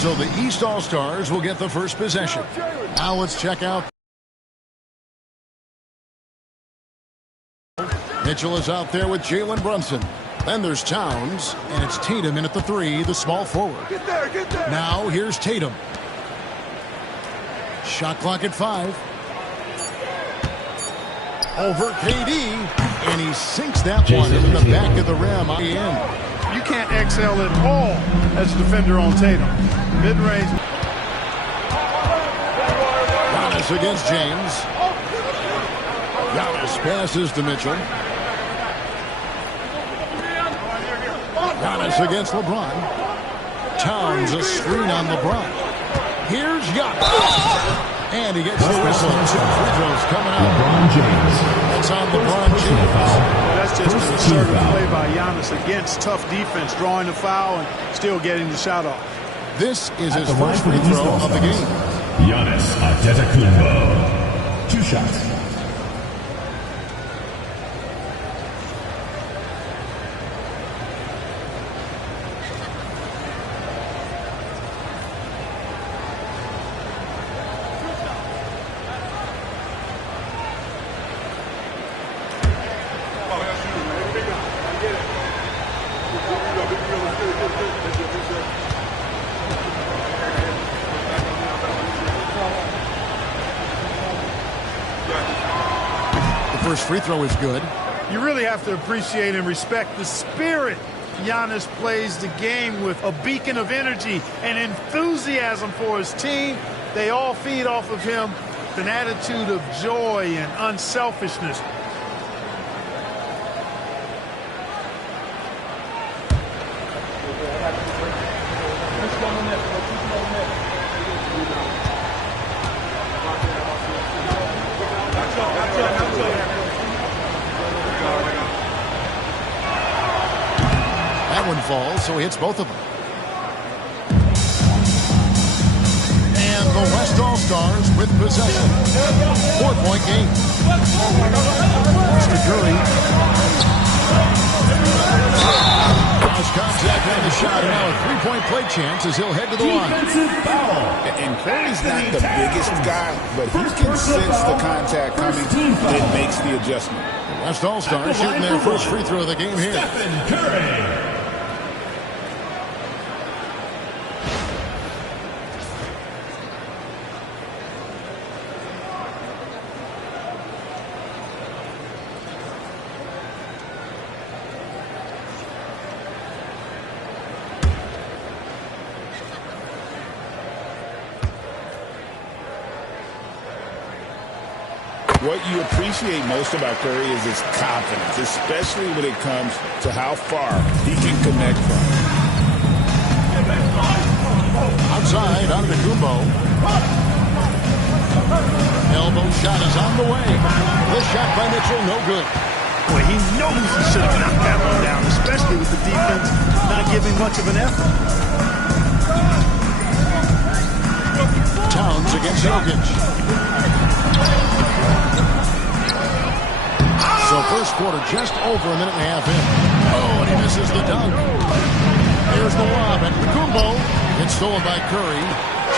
So the East All-Stars will get the first possession. Now let's check out. Mitchell is out there with Jalen Brunson. Then there's Towns, and it's Tatum in at the 3, the small forward. Get there. Now here's Tatum. Shot clock at 5. Over KD, and he sinks that one in the back of the rim. You can't exhale at all as a defender on Tatum. Mid-range. Giannis against James. Giannis passes to Mitchell. Giannis against LeBron. Towns a screen on LeBron. Here's Giannis. And he gets the whistle. 2 free throws coming out. LeBron James. It's on LeBron James. That's just an assertive play by Giannis against tough defense, drawing the foul and still getting the shot off. This is his first free throw of the game. Giannis Antetokounmpo. 2 shots. First free throw is good. You really have to appreciate and respect the spirit Giannis plays the game with, a beacon of energy and enthusiasm for his team. They all feed off of him, an attitude of joy and unselfishness. Falls, so he hits both of them. And the West All-Stars with possession. 4-point game. Mr. Curry. Cross contact on the shot, and now a 3-point play chance as he'll head to the line. And Curry's not the biggest guy, but he can sense the contact coming and makes the adjustment. The West All-Stars shooting their first free throw of the game here. Stephen Curry. What you appreciate most about Curry is his confidence, especially when it comes to how far he can connect from. Outside, Antetokounmpo. Elbow shot is on the way. The shot by Mitchell, no good. Boy, he knows he should have knocked that one down, especially with the defense not giving much of an effort. Towns against Jokic. So first quarter just over a minute and a half in. Oh, and he misses the dunk. There's the lob at Antetokounmpo. It's stolen by Curry.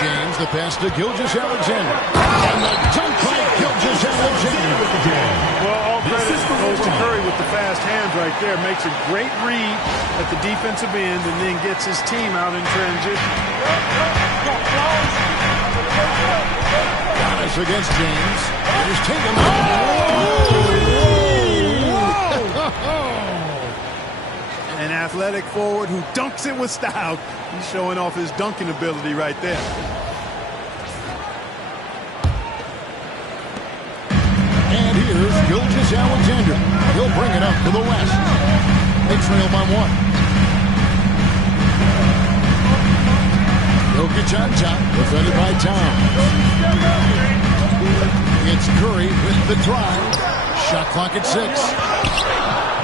James, the pass to Gilgeous-Alexander. And the dunk by Gilgeous-Alexander. Well, all credit goes to Curry with the fast hands right there. Makes a great read at the defensive end and then gets his team out in transition. Giannis against James. Here's Tatum. Oh! An athletic forward who dunks it with style. He's showing off his dunking ability right there. And here's Gilgeous-Alexander. He'll bring it up to the West. They trail by 1. Jokic on top, defended by Towns. It's Curry with the drive. Shot clock at 6.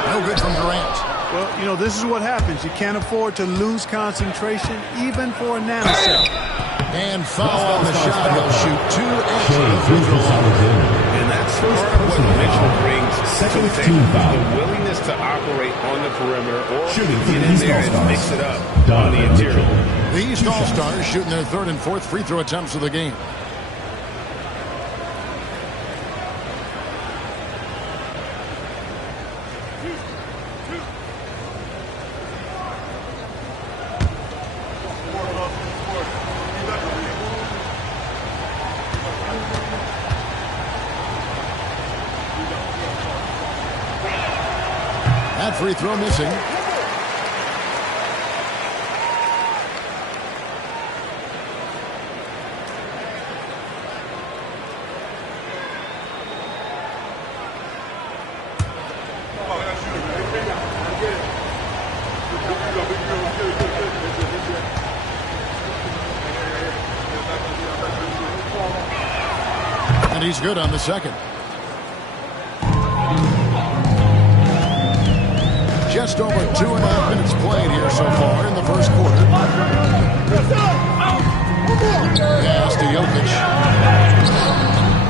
No good from Durant. Well, you know, this is what happens. You can't afford to lose concentration, even for a nanosecond. And foul on the shot. He'll shoot 2 extra free throws. And that's part of what Mitchell brings to the table. The willingness chance to operate on the perimeter or Shooting get for the in East there and All-Stars. mix it up on the interior. The East All-Stars shooting their third and fourth free throw attempts of the game. That free throw missing. And he's good on the second. Just over 2.5 minutes played here so far in the first quarter. Pass to Jokic.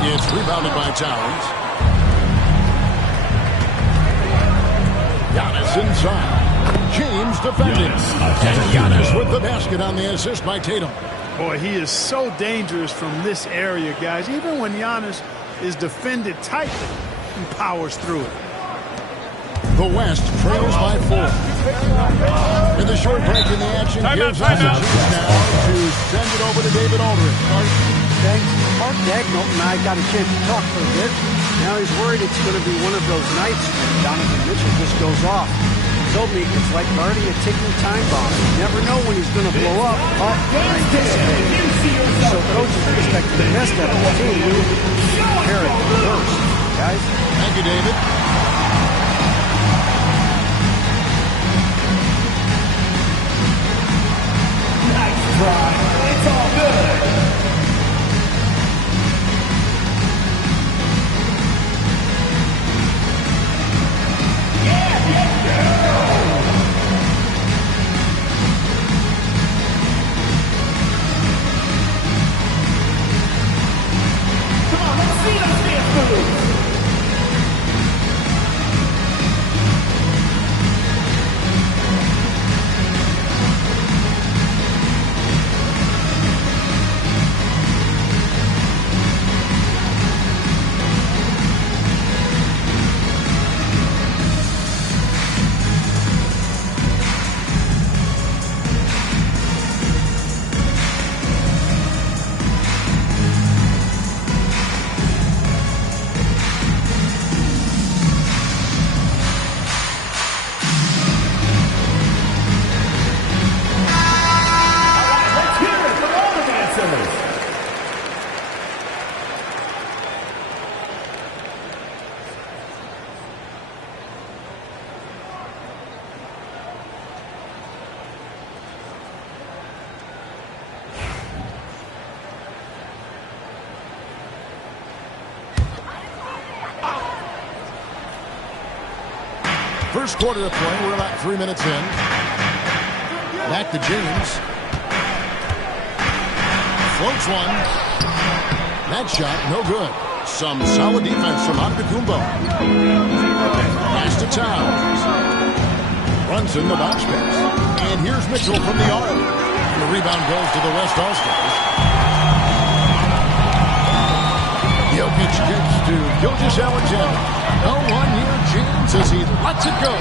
It's rebounded by Towns. Giannis inside. James defending. And Giannis with the basket on the assist by Tatum. Boy, he is so dangerous from this area, guys. Even when Giannis is defended tightly, he powers through it. The West trails by 4. And the short break in the action gives us a chance now to send it over to David Aldridge. Thanks. Mark Dagnall and I got a chance to talk for a bit. Now he's worried it's going to be one of those nights when Donovan Mitchell just goes off. He told me it's like guarding a ticking time bomb. You never know when he's going to blow up, but anticipating. So coaches expect the best out of the team. Prepare it first, guys. Thank you, David. It's all good. Come on, let's see those dance moves. First quarter of play. We're about 3 minutes in. Back to James. Floats one. That shot, no good. Some solid defense from Antetokounmpo. Pass to Towns. Brunson, the bounce pass. And here's Mitchell from the arc. And the rebound goes to the West All-Stars. Jokic gets to Gilgeous-Alexander. No one near James as he lets it go.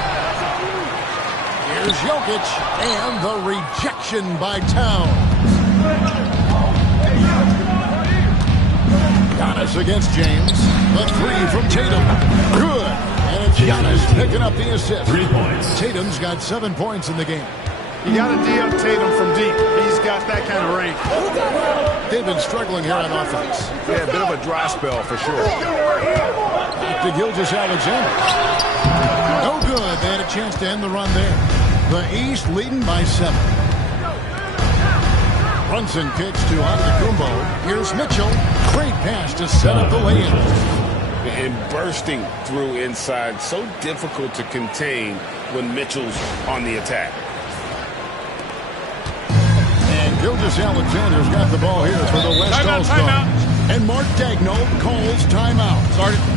Here's Jokic and the rejection by Towns. Giannis against James. The three from Tatum. Good. And it's Giannis picking up the assist. 3 points. Tatum's got 7 points in the game. You got to D up Tatum from deep. He's got that kind of range. They've been struggling here on offense. Yeah, a bit of a dry spell for sure. Back to Gilgeous-Alexander. No good. They had a chance to end the run there. The East leading by 7. Brunson kicks to Antetokounmpo. Here's Mitchell. Great pass to set up the lay-in. And bursting through inside. So difficult to contain when Mitchell's on the attack. And Gilgeous-Alexander's got the ball here for the West All-Stars. And Mark Daigneault calls timeout.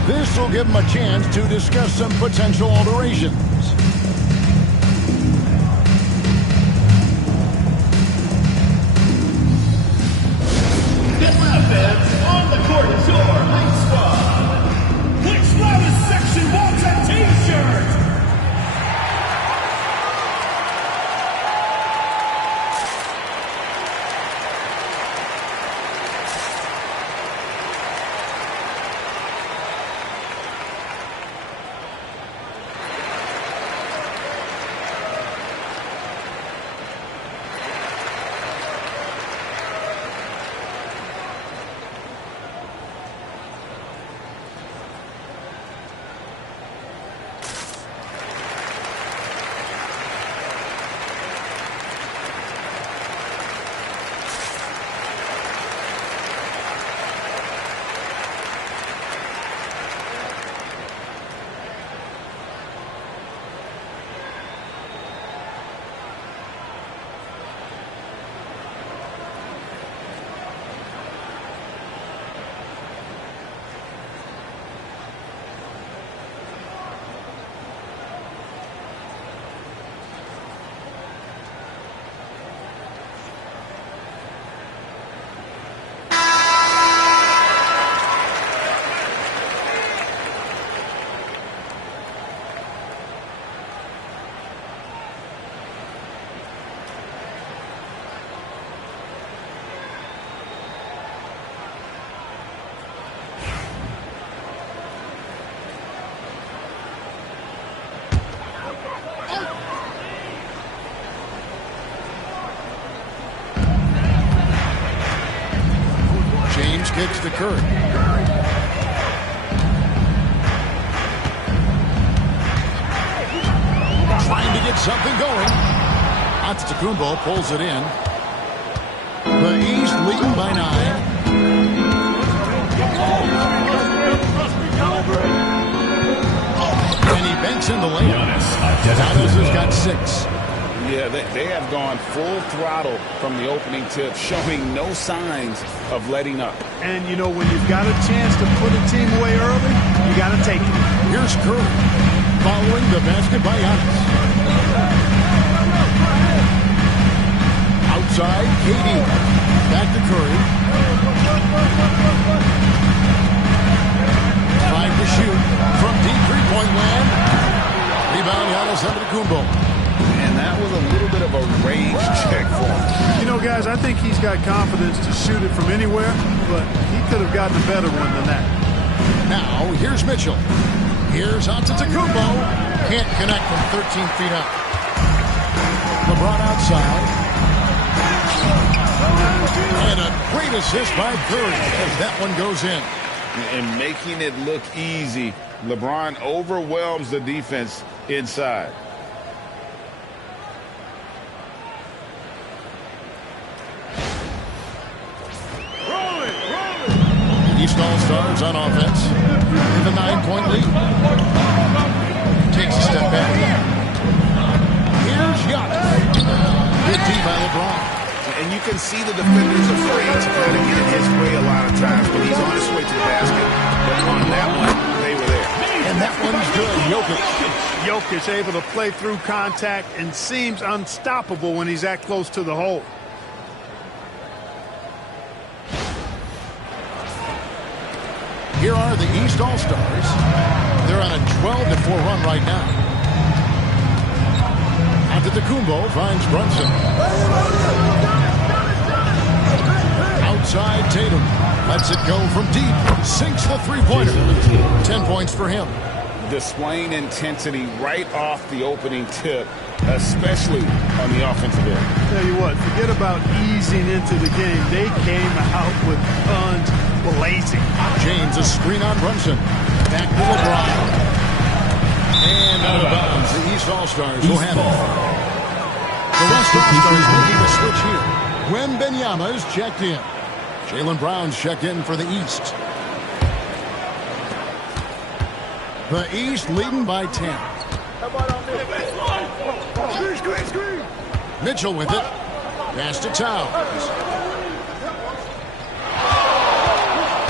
This will give him a chance to discuss some potential alterations. On the court is your Height Squad. Which loudest section wants a t-shirt? Kicks to Curry. Trying to get something going. Antetokounmpo pulls it in. The East leading by 9. And he banks in the layup. Giannis has got 6. Yeah, they have gone full throttle from the opening tip, showing no signs of letting up. And, you know, when you've got a chance to put a team away early, you got to take it. Here's Curry, following the basket by Giannis. Outside, KD. Back to Curry. 5 to shoot from deep three-point land. Rebound, Giannis Antetokounmpo. And that was a little bit of a range check for him. You know, guys, I think he's got confidence to shoot it from anywhere, but he could have gotten a better one than that. Now, here's Mitchell. Here's Antetokounmpo. Can't connect from 13 feet out. LeBron outside. And a great assist by Curry as that one goes in. And making it look easy, LeBron overwhelms the defense inside. East All-Stars on offense with a 9-point lead. Takes a step back. Here's Giannis. Good D by LeBron. And you can see the defenders afraid to kind of get in his way a lot of times, but he's on his way to the basket. But on that one, they were there. And that one's good. Jokic able to play through contact and seems unstoppable when he's that close to the hole. Here are the East All-Stars. They're on a 12-4 run right now. Antetokounmpo finds Brunson. Outside Tatum. Lets it go from deep. Sinks the three-pointer. 10 points for him. Displaying intensity right off the opening tip, especially on the offensive end. Tell you what, forget about easing into the game. They came out with guns blazing. James, a screen on Brunson. Back to LeBron. And out of bounds. The East All-Stars will have it. The West All-Stars making the switch here. Wembanyama is checked in. Jaylen Brown's checked in for the East. The East leading by 10. Mitchell with it. Pass to Towns.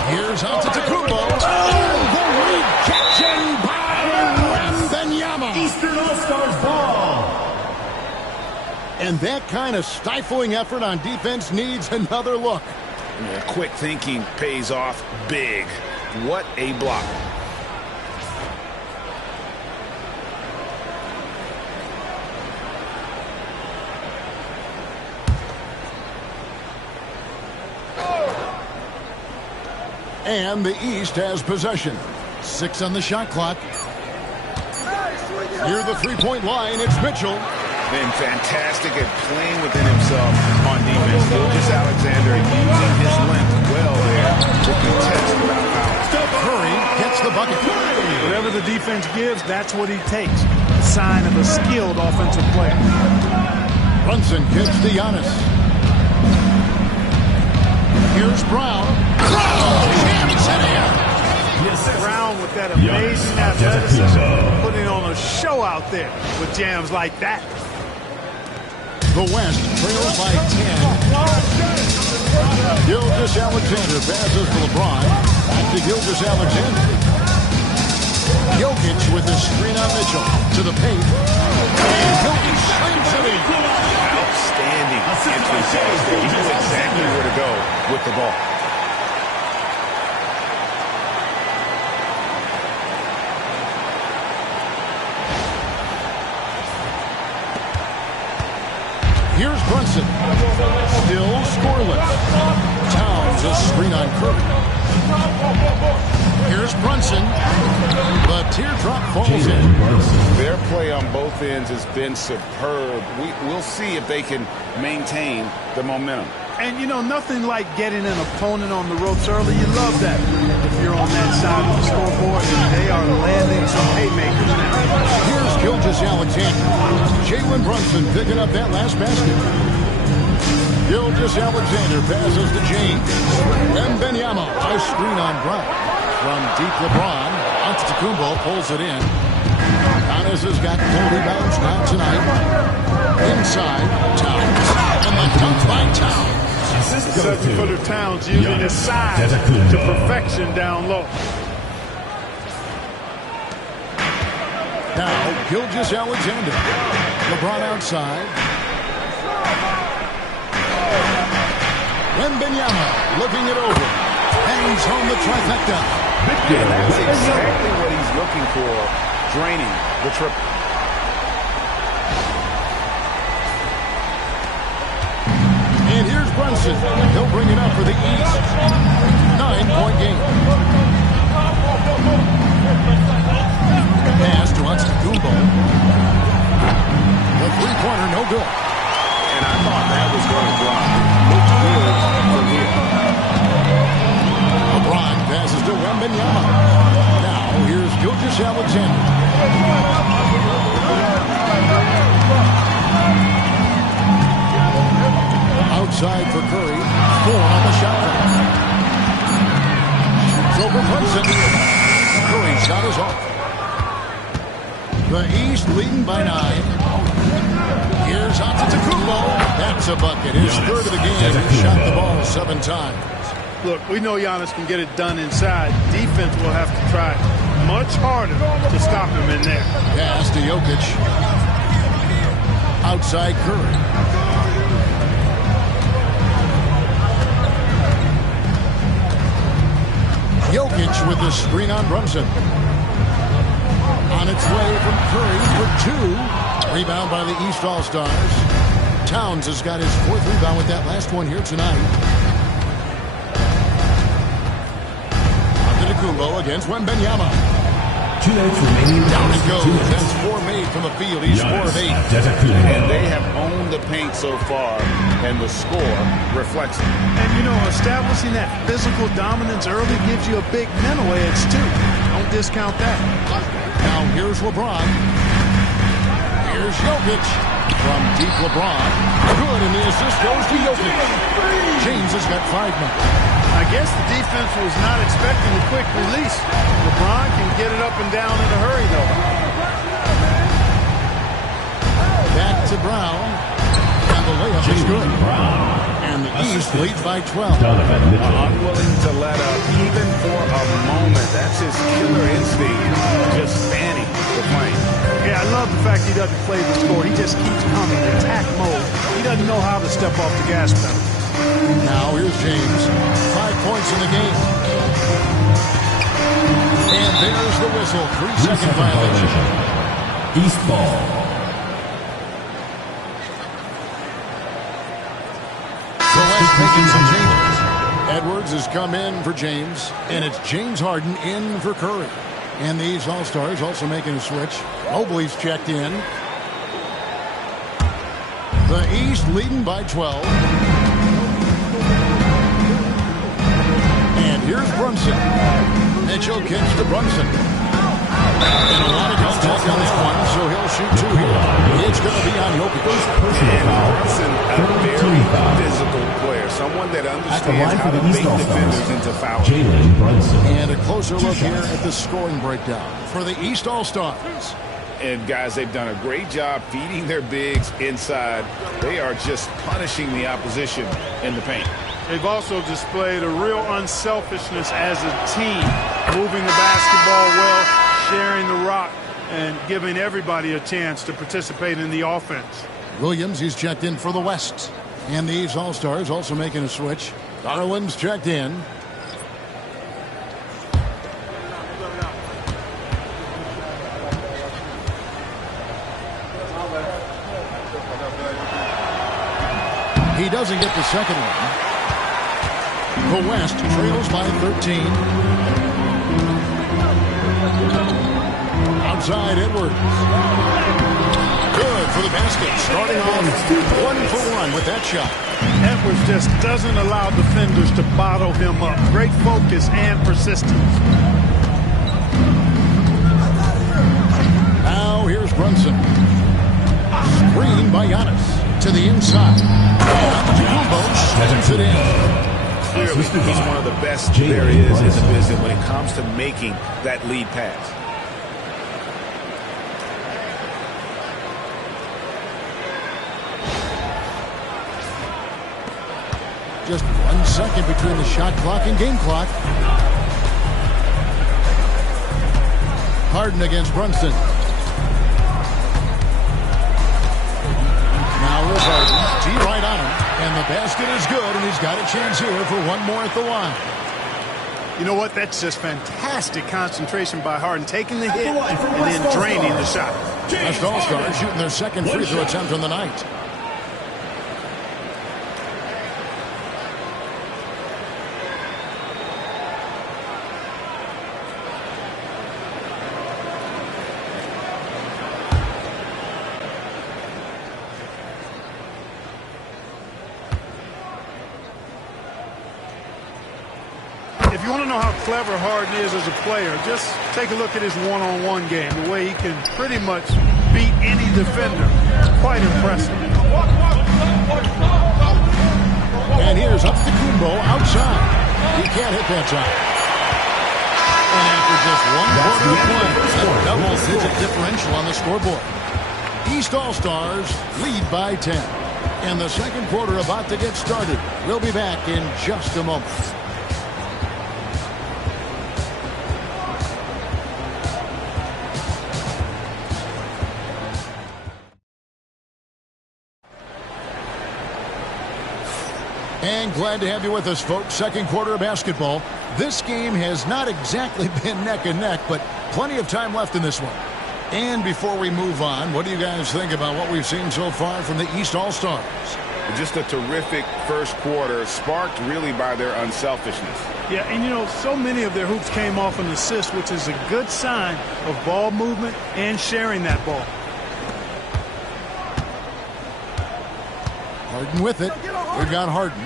Here's Antetokounmpo. Oh, the rejection by Wembanyama. Eastern All-Stars ball. And that kind of stifling effort on defense needs another look. Yeah, quick thinking pays off big. What a block. And the East has possession. 6 on the shot clock. Near the three-point line, it's Mitchell. Been fantastic at playing within himself on defense. Gilgeous-Alexander using his length well there to contest without foul. Curry gets the bucket. Whatever the defense gives, that's what he takes. A sign of a skilled offensive player. Brunson gets to Giannis. Here's Brown. Jams it in. Brown with that amazing athleticism, putting on a show out there with jams like that. The West trails by 10. Gilgeous-Alexander passes to LeBron. Back to Gilgeous-Alexander. Jokic with the screen on Mitchell. To the paint. And Jokic slams it in. Outstanding entry pass there. He knows exactly where to go with the ball. Here's Brunson. Still scoreless. Towns a screen on Curry. Here's Brunson. The teardrop falls in. Their play on both ends has been superb. We'll see if they can maintain the momentum. And, you know, nothing like getting an opponent on the ropes early. You love that if you're on that side of the scoreboard, and they are landing some haymakers now. Here's Gilgeous-Alexander. Jalen Brunson picking up that last basket. Gilgeous-Alexander passes to James. Wembanyama, a screen on Brown. From deep LeBron, Antetokounmpo pulls it in. Giannis has got 4 rebounds now tonight. Inside, Towns. And the dunk by Towns. Second footer Towns using his size to perfection down low. Now, Gilgeous-Alexander. LeBron outside. Wembanyama looking it over. Hangs home the trifecta. That's exactly what he's looking for, draining the triple. And here's Brunson. He'll bring it up for the East. 9-point game. Pass to Antetokounmpo. The three-pointer, no good. And I thought that was going to drop. Looked good from here. LeBron passes to Wembanyama. Now, here's Gilgeous-Alexander. Outside for Curry. 4 on the shot clock. Shoots over Brunson. Curry shot is off. The East leading by 9. Here's Antetokounmpo. That's a bucket. His third of the game. He shot the ball 7 times. Look, we know Giannis can get it done inside. Defense will have to try much harder to stop him in there. Pass to Jokic. Outside Curry. Jokic with the screen on Brunson. On its way from Curry for 2. Rebound by the East All-Stars. Towns has got his 4th rebound with that last one here tonight. Antetokounmpo against Wembanyama. 2 minutes remaining. Down it goes. That's 4 made from the field. He's 4 of 8. And they have owned the paint so far, and the score reflects it. And, you know, establishing that physical dominance early gives you a big mental edge, too. Don't discount that. Now here's LeBron. Here's Jokic. From deep LeBron. Good, and the assist goes to Jokic. James has got 5 now. I guess the defense was not expecting a quick release. LeBron can get it up and down in a hurry, though. Back to Brown. And the layup is good. And the East leads by 12. Donovan Mitchell. Unwilling to let up even for a moment. That's his killer instinct. Just fanning the flame. Yeah, I love the fact he doesn't play the score. He just keeps coming, attack mode. He doesn't know how to step off the gas pedal. Now here's James. 5 points in the game. And there's the whistle. 3-second violation. East ball. So let's making some changes. Edwards has come in for James, and it's James Harden in for Curry. And these All-Stars also making a switch. Mobley's checked in. The East leading by 12. And here's Brunson. Mitchell kicks to Brunson. And a lot of contact on that one, so he'll shoot 2 here. It's going to be on Jokic. And Brunson, a very physical player. Someone that understands how to make defenders into fouls. Jalen Brunson. And a closer look here at the scoring breakdown for the East All-Stars. And guys, they've done a great job feeding their bigs inside. They are just punishing the opposition in the paint. They've also displayed a real unselfishness as a team, moving the basketball well, sharing the rock, and giving everybody a chance to participate in the offense. Williams, he's checked in for the West. And these All-Stars also making a switch. Garland's checked in. He doesn't get the second one. The West trails by 13. Outside Edwards. Good for the basket. Starting off 1 for 1 with that shot. Edwards just doesn't allow defenders to bottle him up. Great focus and persistence. Now here's Brunson. Screen by Giannis to the inside. Antetokounmpo slams it in. Clearly, he's one of the best there is in the business when it comes to making that lead pass. Just 1 second between the shot clock and game clock. Harden against Brunson. Now here's Harden. T right on him. And the basket is good, and he's got a chance here for one more at the line. You know what? That's just fantastic concentration by Harden, taking the hit and then draining the shot. West All-Stars shooting their second free throw attempt on the night. If you want to know how clever Harden is as a player, just take a look at his one-on-one game, the way he can pretty much beat any defender. Quite impressive. And here's Antetokounmpo outside. He can't hit that shot. And after just 1 quarter of play, a double-digit differential on the scoreboard. East All-Stars lead by 10. And the second quarter about to get started. We'll be back in just a moment. And glad to have you with us, folks. Second quarter of basketball. This game has not exactly been neck and neck, but plenty of time left in this one. And before we move on, what do you guys think about what we've seen so far from the East All-Stars? Just a terrific first quarter, sparked really by their unselfishness. Yeah, and you know, so many of their hoops came off an assist, which is a good sign of ball movement and sharing that ball. Harden with it. We've got Harden.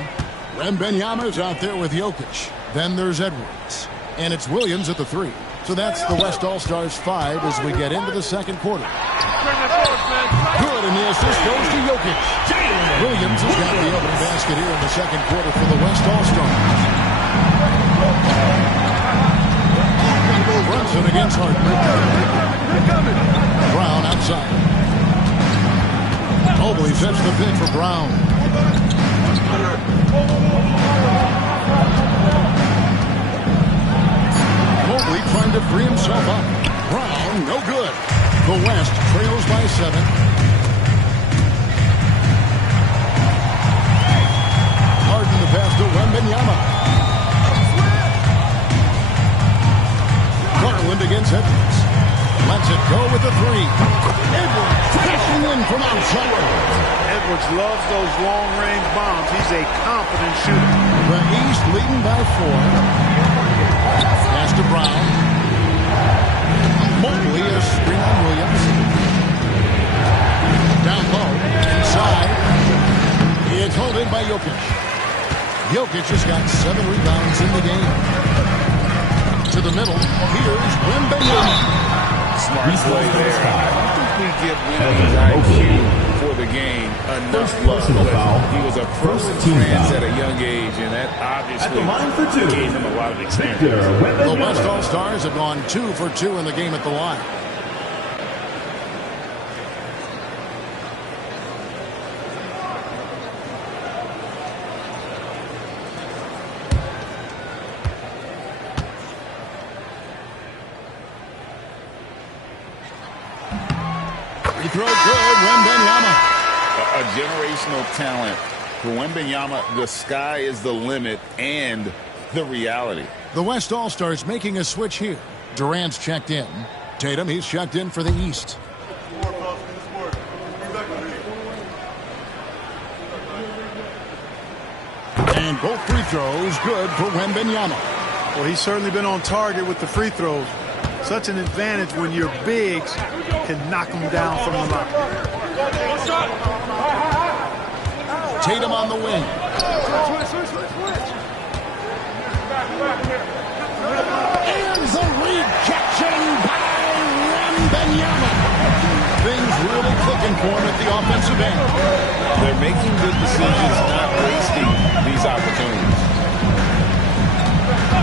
Wembanyama's out there with Jokic. Then there's Edwards. And it's Williams at the 3. So that's the West All-Stars 5 as we get into the second quarter. Good, and the assist goes to Jokic. Williams has got the opening basket here in the second quarter for the West All-Stars. Brunson against Harden. Brown outside. Mobley sets the pick for Brown. The West trails by 7. Harden the pass to Wembanyama. Garland against Edwards. Lets it go with the 3. Edwards crashing in from outside. Edwards loves those long-range bombs. He's a confident shooter. The East leading by 4. Pass to Brown. Mobley is screen on Williams. Down low, inside. It's held in by Jokic. Jokic has got 7 rebounds in the game. To the middle, here's Wembanyama. Smart play there. I think we give Wembanyama's IQ for the game enough love. He was a pro in France at a young age, and that obviously gave him a lot of experience. The West All-Stars have gone 2 for 2 in the game at the line. Throw good, Wembanyama. A generational talent. For Wembanyama, the sky is the limit and the reality. The West All-Stars making a switch here. Durant's checked in. Tatum, he's checked in for the East. And both free throws good for Wembanyama. Well, he's certainly been on target with the free throws. Such an advantage when your bigs can knock them down from the line. Tatum on the wing. And the rejection by Wembanyama. Things really clicking for him at the offensive end. They're making good decisions, not wasting these opportunities.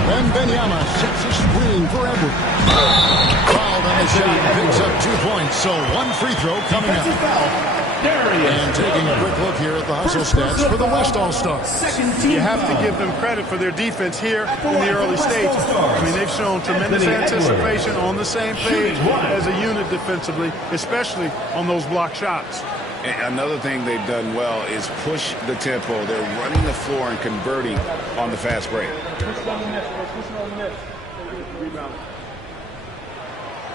Wembanyama sets a screen for Edwards. Fouled on the shot, picks up 2 points, so 1 free throw coming up. And taking a quick look here at the hustle stats for the West All-Stars. You have to give them credit for their defense here in the early stages. I mean, they've shown tremendous anticipation, on the same page as a unit defensively, especially on those block shots. And another thing they've done well is push the tempo. They're running the floor and converting on the fast break.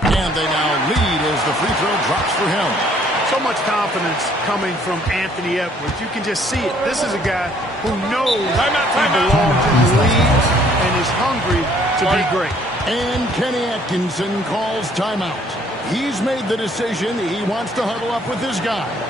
And they now lead as the free throw drops for him. So much confidence coming from Anthony Edwards. You can just see it. This is a guy who knows he belongs in the league and is hungry to be great. And Kenny Atkinson calls timeout. He's made the decision. He wants to huddle up with his guys.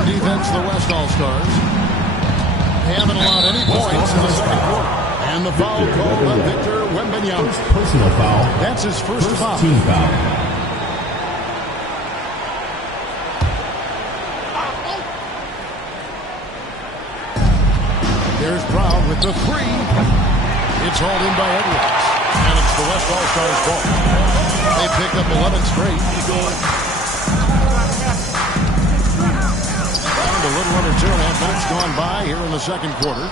Defense, the West All-Stars. They haven't allowed any points in the second quarter. And the foul called on Victor Wembanyama. First personal foul. That's his first foul. Team foul. There's Brown with the three. It's hauled in by Edwards. And it's the West All-Stars ball. They pick up 11 straight. And a little under 2.5 minutes gone by here in the second quarter.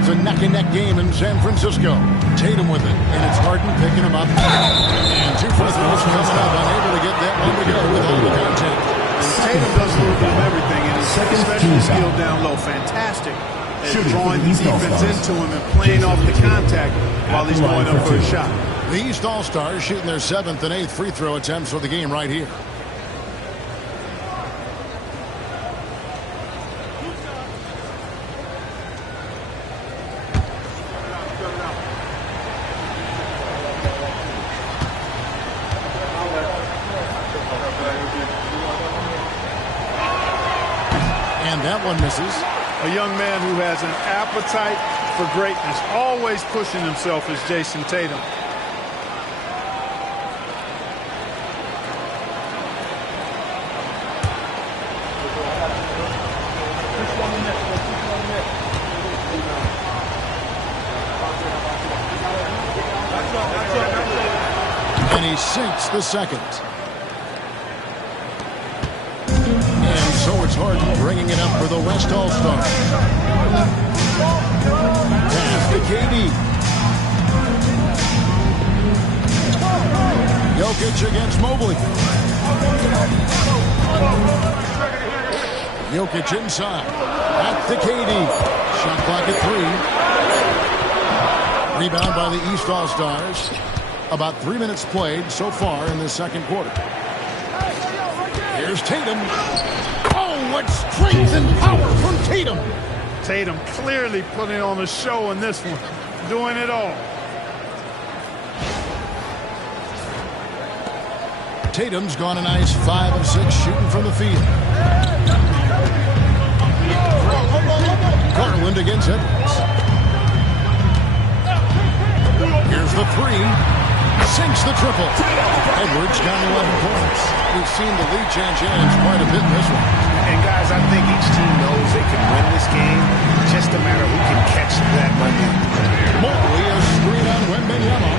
It's a neck-and-neck game in San Francisco. Tatum with it, and it's Harden picking him up. And 2 free throws coming up, unable to get that one to go with all the contact. Tatum does a little bit of everything, and his special skill down low. Fantastic at drawing the defense into him and playing off the contact while he's going up for a shot. The East All-Stars shooting their 7th and 8th free throw attempts for the game right here. And that one misses. A young man who has an appetite for greatness, always pushing himself, is Jason Tatum. And he sinks the second. And so it's Harden bringing it up for the West All-Stars. Pass to KD. Jokic against Mobley. Jokic inside. Back to KD. Shot clock at 3. Rebound by the East All-Stars. About 3 minutes played so far in the second quarter. Here's Tatum. Oh, what strength and power from Tatum. Tatum clearly putting on a show in this one. Doing it all. Tatum's gone a nice 5 of 6 shooting from the field. Garland against Edwards. Here's the 3. Sinks the triple. Edwards got 11 points. We've seen the lead change hands quite a bit in this one. And guys, I think each team knows they can win this game. Just a matter who can catch that momentum. Mobley, a screen on Wembanyama.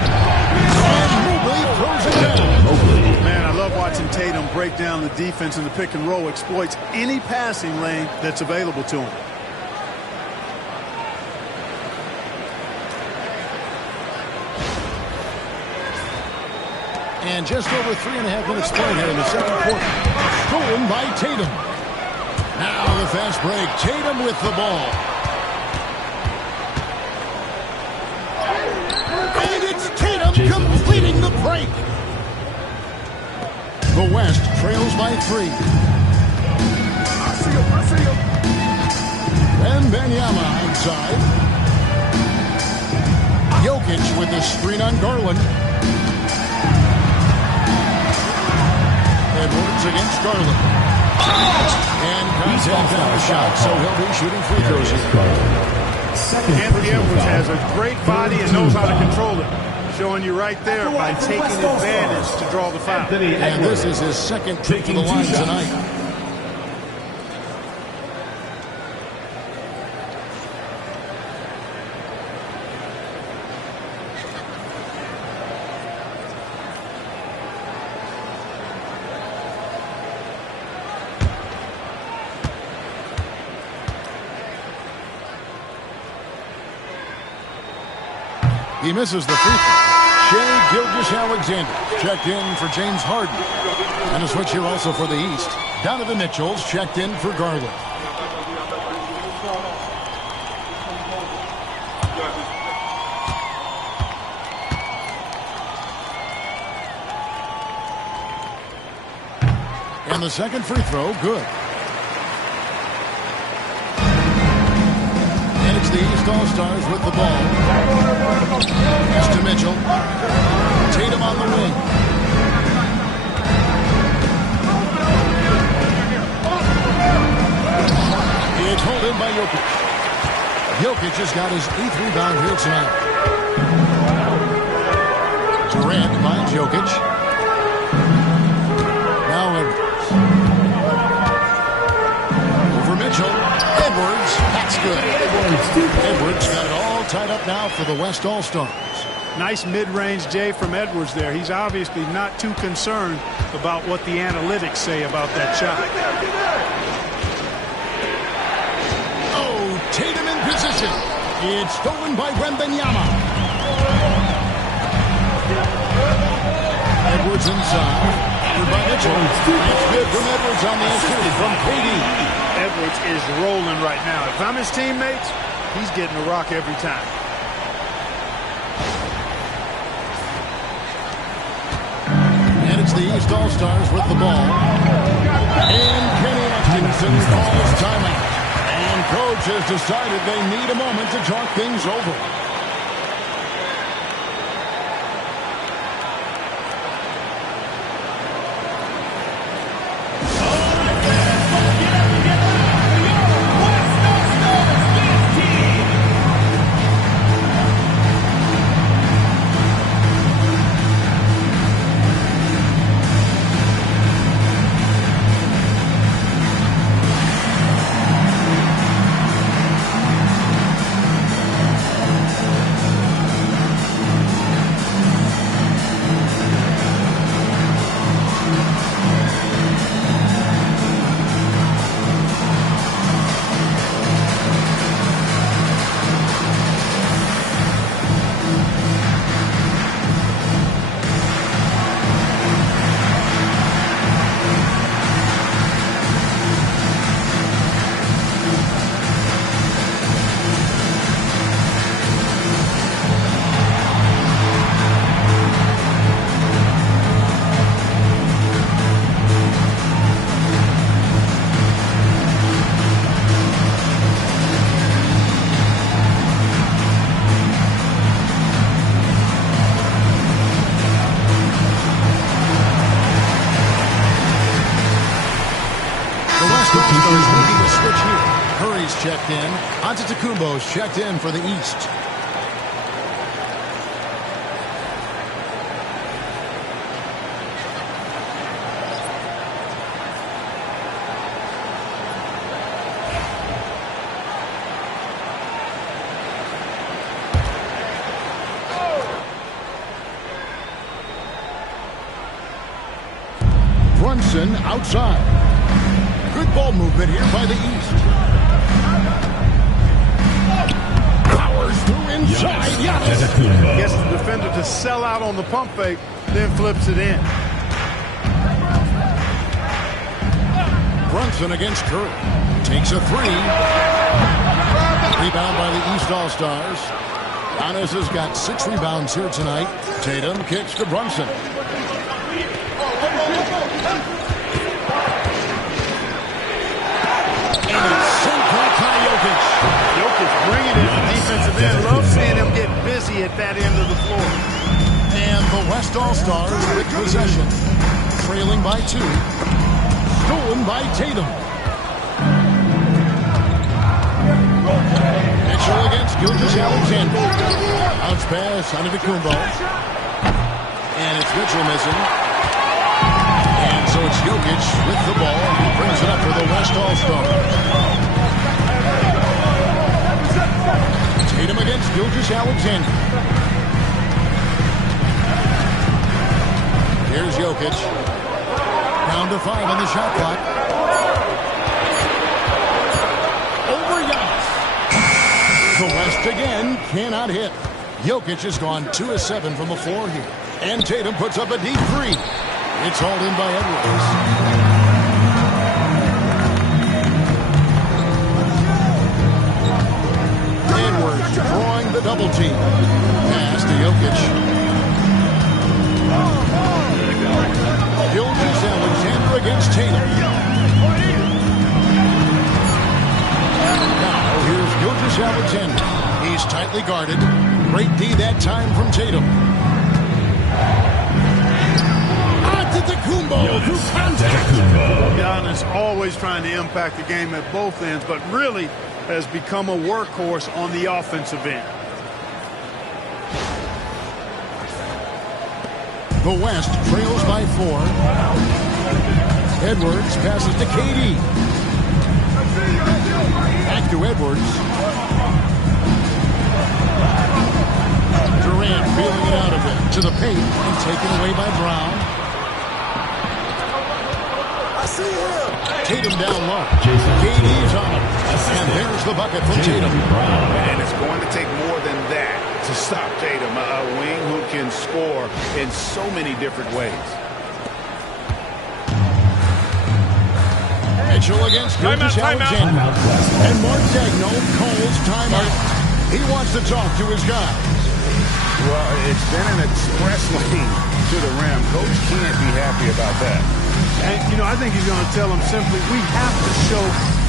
And Mobley throws it down. Man, I love watching Tatum break down the defense in the pick and roll, exploits any passing lane that's available to him. And just over 3.5 minutes played here in the second quarter. Stolen by Tatum. Now the fast break. Tatum with the ball. And it's Tatum completing the break. The West trails by 3. Wembanyama outside. Jokic with the screen on Garland. Edwards against Garland. And contact on the shot, so he'll be shooting free throws here. Anthony Edwards has a great body and knows how to control it. Showing you right there by taking advantage to draw the foul. And this is his second trip to the line tonight. He misses the free throw. Shai Gilgeous-Alexander checked in for James Harden. And a switch here also for the East. Donovan Mitchell's checked in for Garland. And the second free throw, good. And it's the East All-Stars with the ball. Pass to Mitchell. Tatum on the wing. It's held in by Jokic. Jokic has got his 8th rebound here tonight. finds Jokic. Now Edwards. Over Mitchell. Edwards. That's good. Edwards got it all tied up now for the West All-Stars. Nice mid-range Jay from Edwards there. He's obviously not too concerned about what the analytics say about that shot. Oh, Tatum in position. It's stolen by Wembanyama. Edwards inside. By Mitchell. It's good from Edwards on the answer from KD. Edwards is rolling right now. If I'm his teammates, he's getting a rock every time. And it's the East All-Stars with the ball. And Kenny Atkinson calls timeout. And coach has decided they need a moment to talk things over. Checked in. Antetokounmpo's checked in for the East. Brunson outside. Good ball movement here by the East. Through inside. Giannis. Gets the defender to sell out on the pump fake, then flips it in. Brunson against Curry. Takes a three. Rebound by the East All-Stars. Giannis has got 6 rebounds here tonight. Tatum kicks to Brunson. And it's sent back by Jokic. Jokic bringing it to defensive end. Love seeing him get busy at that end of the floor. And the West All-Stars with possession. Trailing by 2. Stolen by Tatum. Mitchell against Gilgeous-Alexander. Bounce pass Antetokounmpo. And it's Mitchell missing. And so it's Jokic with the ball. He brings it up for the West All-Stars. Tatum against Gilgeous-Alexander. Here's Jokic. Down to 5 on the shot clock. Over Giannis. The West again cannot hit. Jokic has gone 2 of 7 from the floor here. And Tatum puts up a deep 3. It's hauled in by Edwards. Edwards drawing the double team. Pass to Jokic. Gilgeous-Alexander against Tatum. Now here's Gilgeous-Alexander. He's tightly guarded. Great D that time from Tatum. Antetokounmpo through contact. Giannis always trying to impact the game at both ends, but really has become a workhorse on the offensive end. The West trails by 4. Edwards passes to KD. Back to Edwards. Durant feeling it out of it to the paint and taken away by Brown. I see him. Tatum down low. KD's on him. And there's the bucket from Tatum. And it's going to take more than that to stop Tatum. A wing who can score in so many different ways. Mitchell against Gilgeous-Alexander. And Mark Daigneault calls timeout. He wants to talk to his guys. Well, it's been an express lane to the rim. Coach can't be happy about that. And, you know, I think he's going to tell them simply, we have to show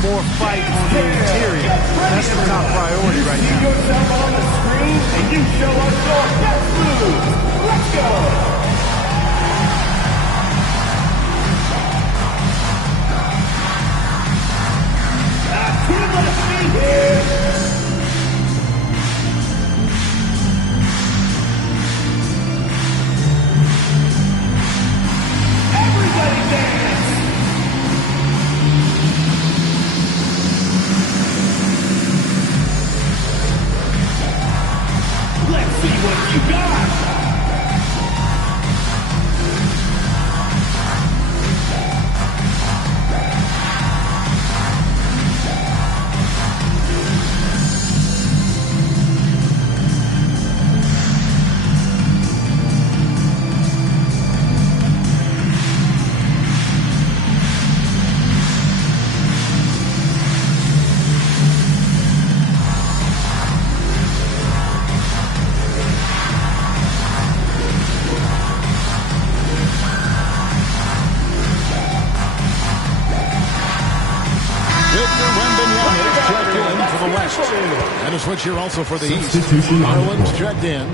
more fight on the interior. That's the top priority right now. You yourself on the screen, and you show us your best move. Let's go. Too much speed here. Everybody dance. Let's see what you got. And a switch here also for the East. Garland's checked in.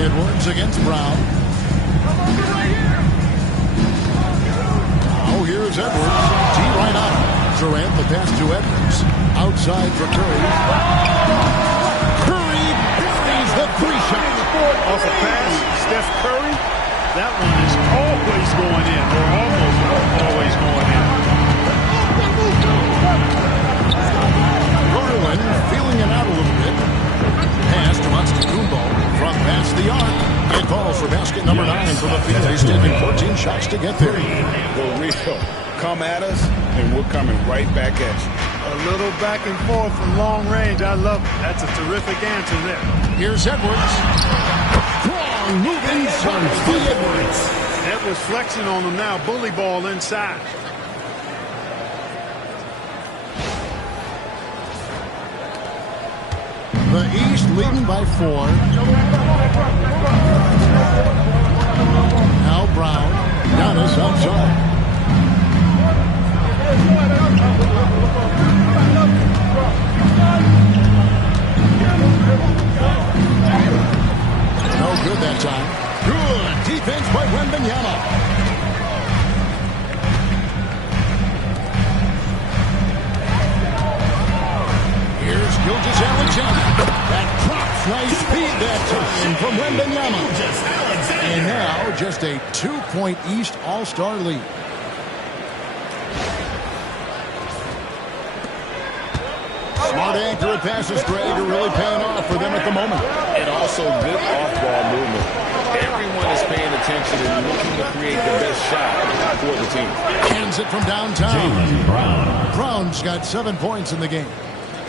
Edwards against Brown. Oh, here's Edwards. T right on. Durant, the pass to Edwards. Outside for Curry. Curry buries the 3-shot. Off a pass, Steph Curry. That one is always going in, or almost always going in. Garland feeling it out a little bit. Pass to Antetokounmpo from past the arc. It calls for basket number 9 for the field. He's taken 14 shots to get there. For real. Come at us, and we're coming right back at you. A little back and forth from long range. I love it. That's a terrific answer there. Here's Edwards. Strong move inside by Edwards. Edwards flexing on him now. Bully ball inside. The East leading by 4. Now Brown. Giannis outside. No good that time. Good defense by Wembanyama. Here's Gilgeous-Alexander. That drops nice speed that time from Wembanyama. And now just a 2-point East All-Star lead. Smart accurate passes, Greg, are really paying off for them at the moment. And also good off-ball movement. Everyone is paying attention and looking to create the best shot for the team. Hands it from downtown. Brown's got 7 points in the game.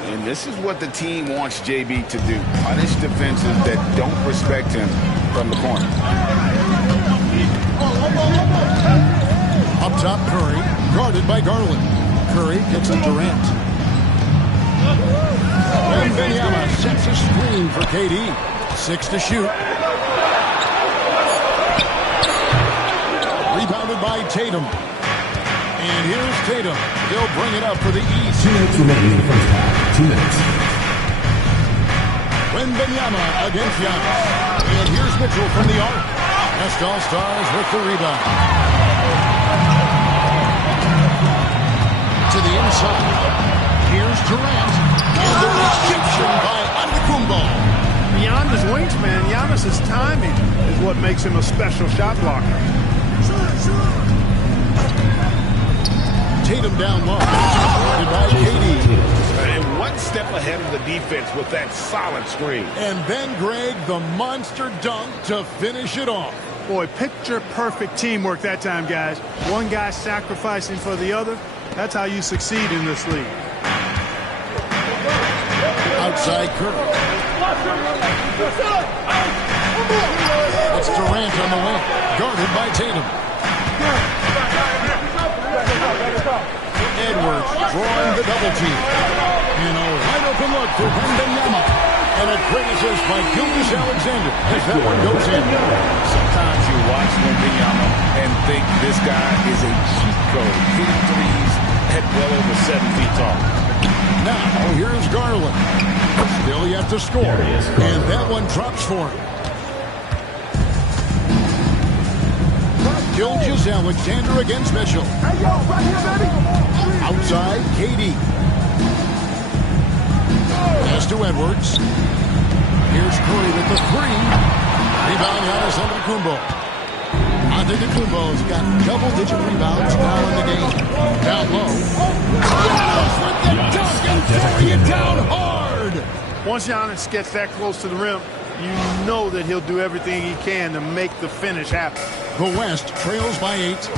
And this is what the team wants JB to do. Punish defenses that don't respect him from the corner. Up top, Curry, guarded by Garland. Curry gets it Durant. Wembanyama sets a screen for KD. 6 to shoot. Rebounded by Tatum. And here's Tatum. He'll bring it up for the East. 2 minutes remaining in the first half. 2 minutes. Wembanyama against Giannis. And here's Mitchell from the arc. West All-Stars with the rebound. To the inside. Here's Durant. And the reception by Antetokounmpo. Beyond his wingspan, Giannis' timing is what makes him a special shot blocker. Tatum down low. Supported by KD. And one step ahead of the defense with that solid screen. And then Greg, the monster dunk to finish it off. Boy, picture-perfect teamwork that time, guys. One guy sacrificing for the other. That's how you succeed in this league. Outside Curry. It's Durant on the wing. Guarded by Tatum. Edwards drawing the double team. And a wide open look for Wembanyama. And a great assist by Gilgeous-Alexander as that one goes in. Sometimes you watch Wembanyama and think this guy is a cheat code. Hitting threes at well over 7 feet tall. Now here's Garland. Still yet to score. And that one drops for him. Gilgeous-Alexander against Mitchell. Outside, KD. Pass to Edwards. Here's Curry with the three. Rebound, Giannis Antetokounmpo. Antetokounmpo's got double-digit rebounds now in the game. Down low. Giannis with the dunk and throwing it down hard. Once Giannis gets that close to the rim, you know that he'll do everything he can to make the finish happen. The West trails by 8.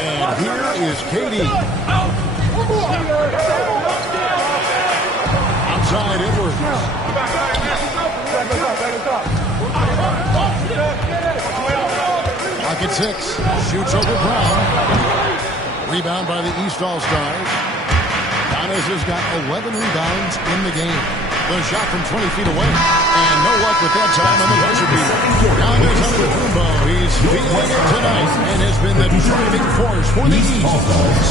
And here is KD. Outside Edwards. Clock at 6. Shoots over Brown. Rebound by the East All-Stars. Giannis has got 11 rebounds in the game. The shot from 20 feet away. And no luck with that time on the buzzer beater. Giannis Antetokounmpo. He's feeling it tonight and has been the driving force for the East.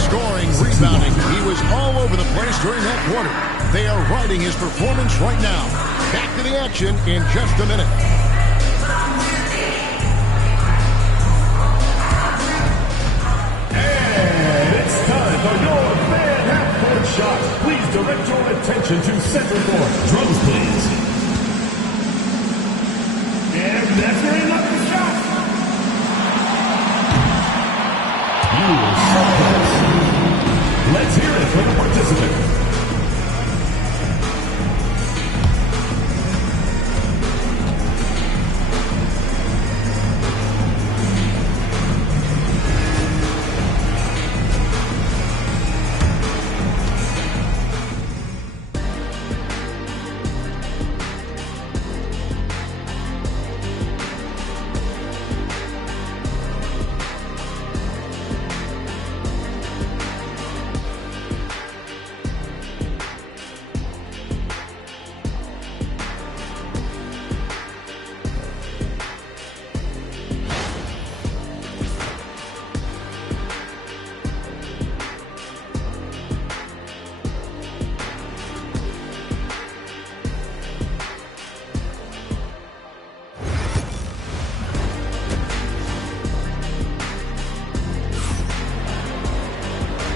Scoring, rebounding. He was all over the place during that quarter. They are riding his performance right now. Back to the action in just a minute. And it's time for your fan half-court shot. Please direct your attention to center court. Drums, please. And that's another shot. You are so close. Let's hear it from the participant.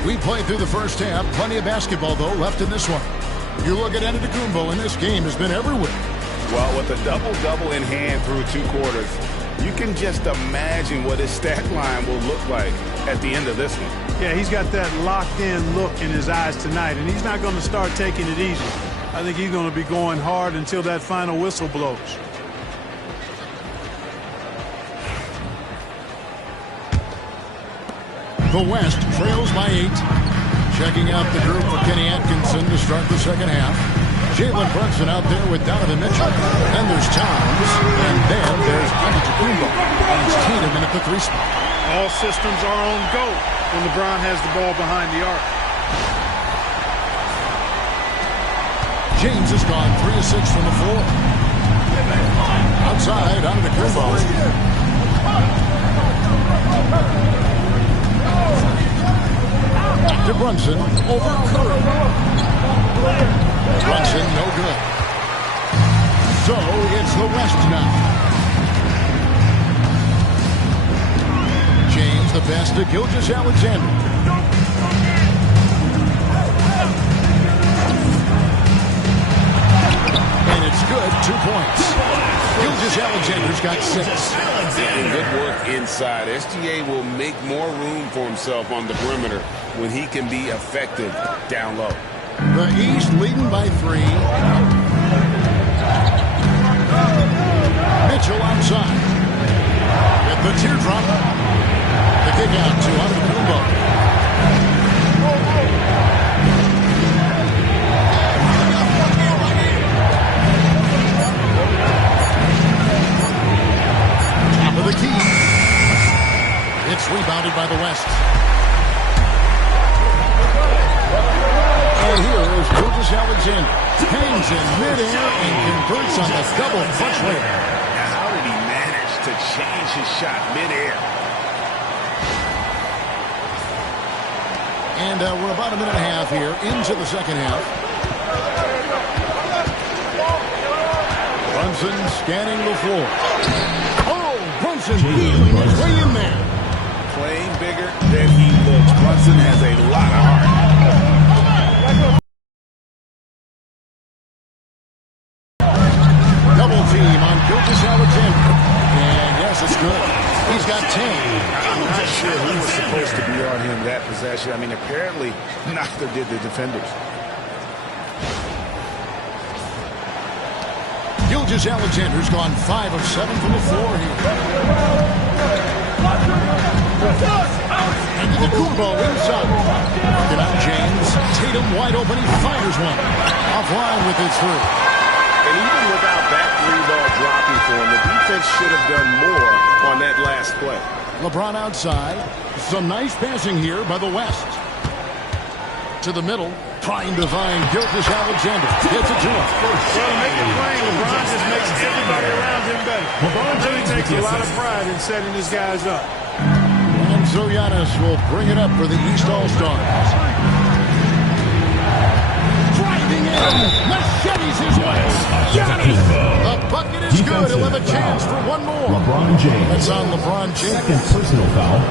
We played through the first half. Plenty of basketball, though, left in this one. You look at Antetokounmpo, and this game has been everywhere. Well, with a double-double in hand through 2 quarters, you can just imagine what his stat line will look like at the end of this one. Yeah, he's got that locked-in look in his eyes tonight, and he's not going to start taking it easy. I think he's going to be going hard until that final whistle blows. The West trails by 8. Checking out the group for Kenny Atkinson to start the second half. Jalen Brunson out there with Donovan Mitchell. Then there's Towns. And then there's Antetokounmpo. And it's Tatum in at the 3 spot. All systems are on go when LeBron has the ball behind the arc. James has gone 3 of 6 from the floor. Outside, Antetokounmpo. Back to Brunson. Over Curry. Brunson, no good. So it's the West now. James, the pass to Gilgeous-Alexander. And it's good, 2 points. Gilgeous-Alexander's got 6. And good work inside. SGA will make more room for himself on the perimeter when he can be effective down low. The East leading by 3. Mitchell outside. At the teardrop. The kick out to Antetokounmpo. Top of the key. It's rebounded by the West. And here is Gilgeous-Alexander. Hangs in midair and converts on the double clutch layup. Now, how did he manage to change his shot midair? And we're about a minute and a half here into the second half. Brunson scanning the floor. Oh, Brunson feeling his way in there. Playing bigger than he looks. Brunson has a lot of heart. Double team on Gilgeous-Alexander. And yes, it's good. He's got 10. I'm not sure who was supposed to be on him that possession. I mean, apparently neither did the defenders. Gilgeous-Alexander's gone 5 of 7 from the floor here. And the Kumbo inside. Working out James. Tatum wide open. He fires one. Offline with his 3. And even without that 3-ball dropping for him, the defense should have done more on that last play. LeBron outside. Some nice passing here by the West. To the middle. Trying to find Gilgeous-Alexander. Gets it to him. Well, to make the play, LeBron just makes everybody around him better. LeBron really takes a lot of pride in setting his guys up. And so Giannis will bring it up for the East All-Stars. Driving in. Machetes his way. Giannis. The bucket is good. He'll have a chance for one more. LeBron James. That's on LeBron James. Second personal foul.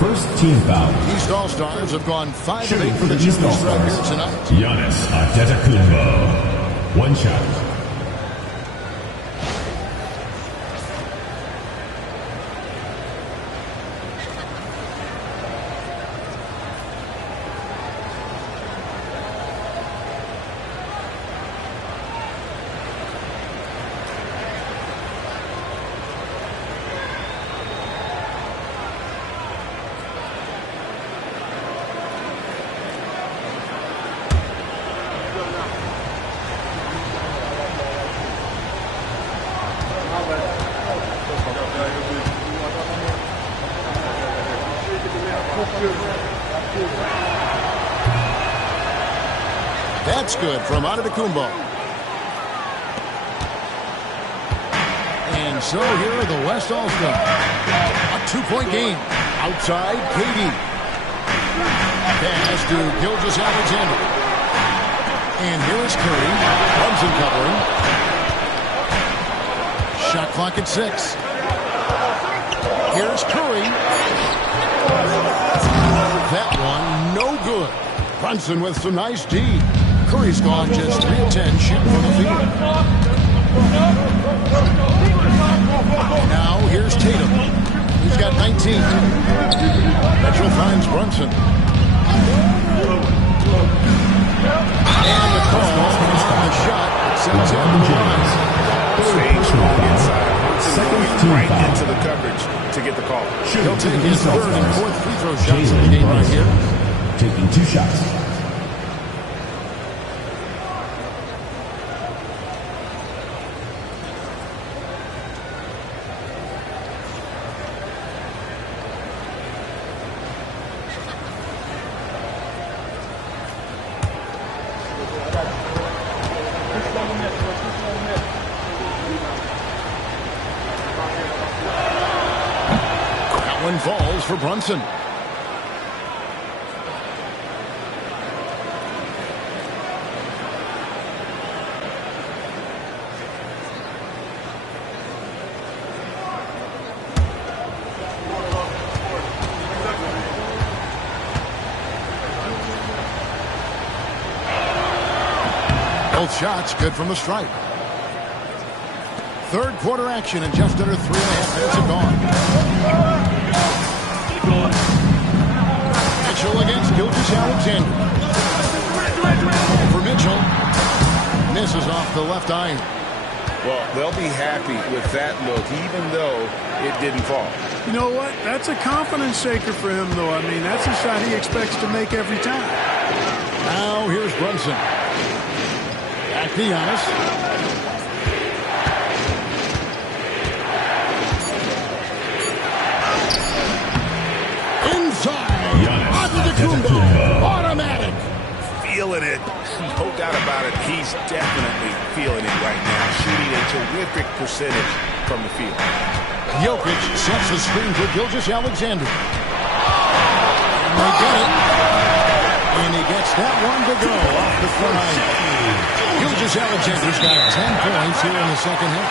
First team foul. East All-Stars have gone 5 of 8 for the East Jimmy Strike All-Stars. here tonight. Giannis Antetokounmpo. One shot. That's good from Antetokounmpo. And so here are the West All-Stars. A 2-point game. Outside, KD. Pass to Gilgeous-Alexander. And here is Curry. Brunson covering. Shot clock at 6. Here's Curry. That one, no good. Brunson with some nice D. Curry's gone just 3 of 10 shooting from the field. Now here's Tatum. He's got 19. Mitchell finds Brunson. And the call on the shot sends him to the line. Staying strong inside. Brunson going right into the coverage to get the call. He'll take his 3rd and 4th free throw shots of the game right here. Taking 2 shots. That one falls for Brunson. Both shots good from the stripe. Third quarter action and just under 3.5 minutes have gone. Mitchell against Gilgeous-Alexander. For Mitchell. Misses off the left iron. Well, they'll be happy with that look, even though it didn't fall. You know what? That's a confidence shaker for him, though. I mean, that's a shot he expects to make every time. Now here's Brunson. Back to Giannis. Inside. Antetokounmpo. Automatic. Feeling it. No doubt about it. He's definitely feeling it right now. Shooting a terrific percentage from the field. Jokic sets the screen for Gilgeous-Alexander. And they get it. And he gets that one to go off the front iron. Gilgeous-Alexander's got 10 points here in the second half.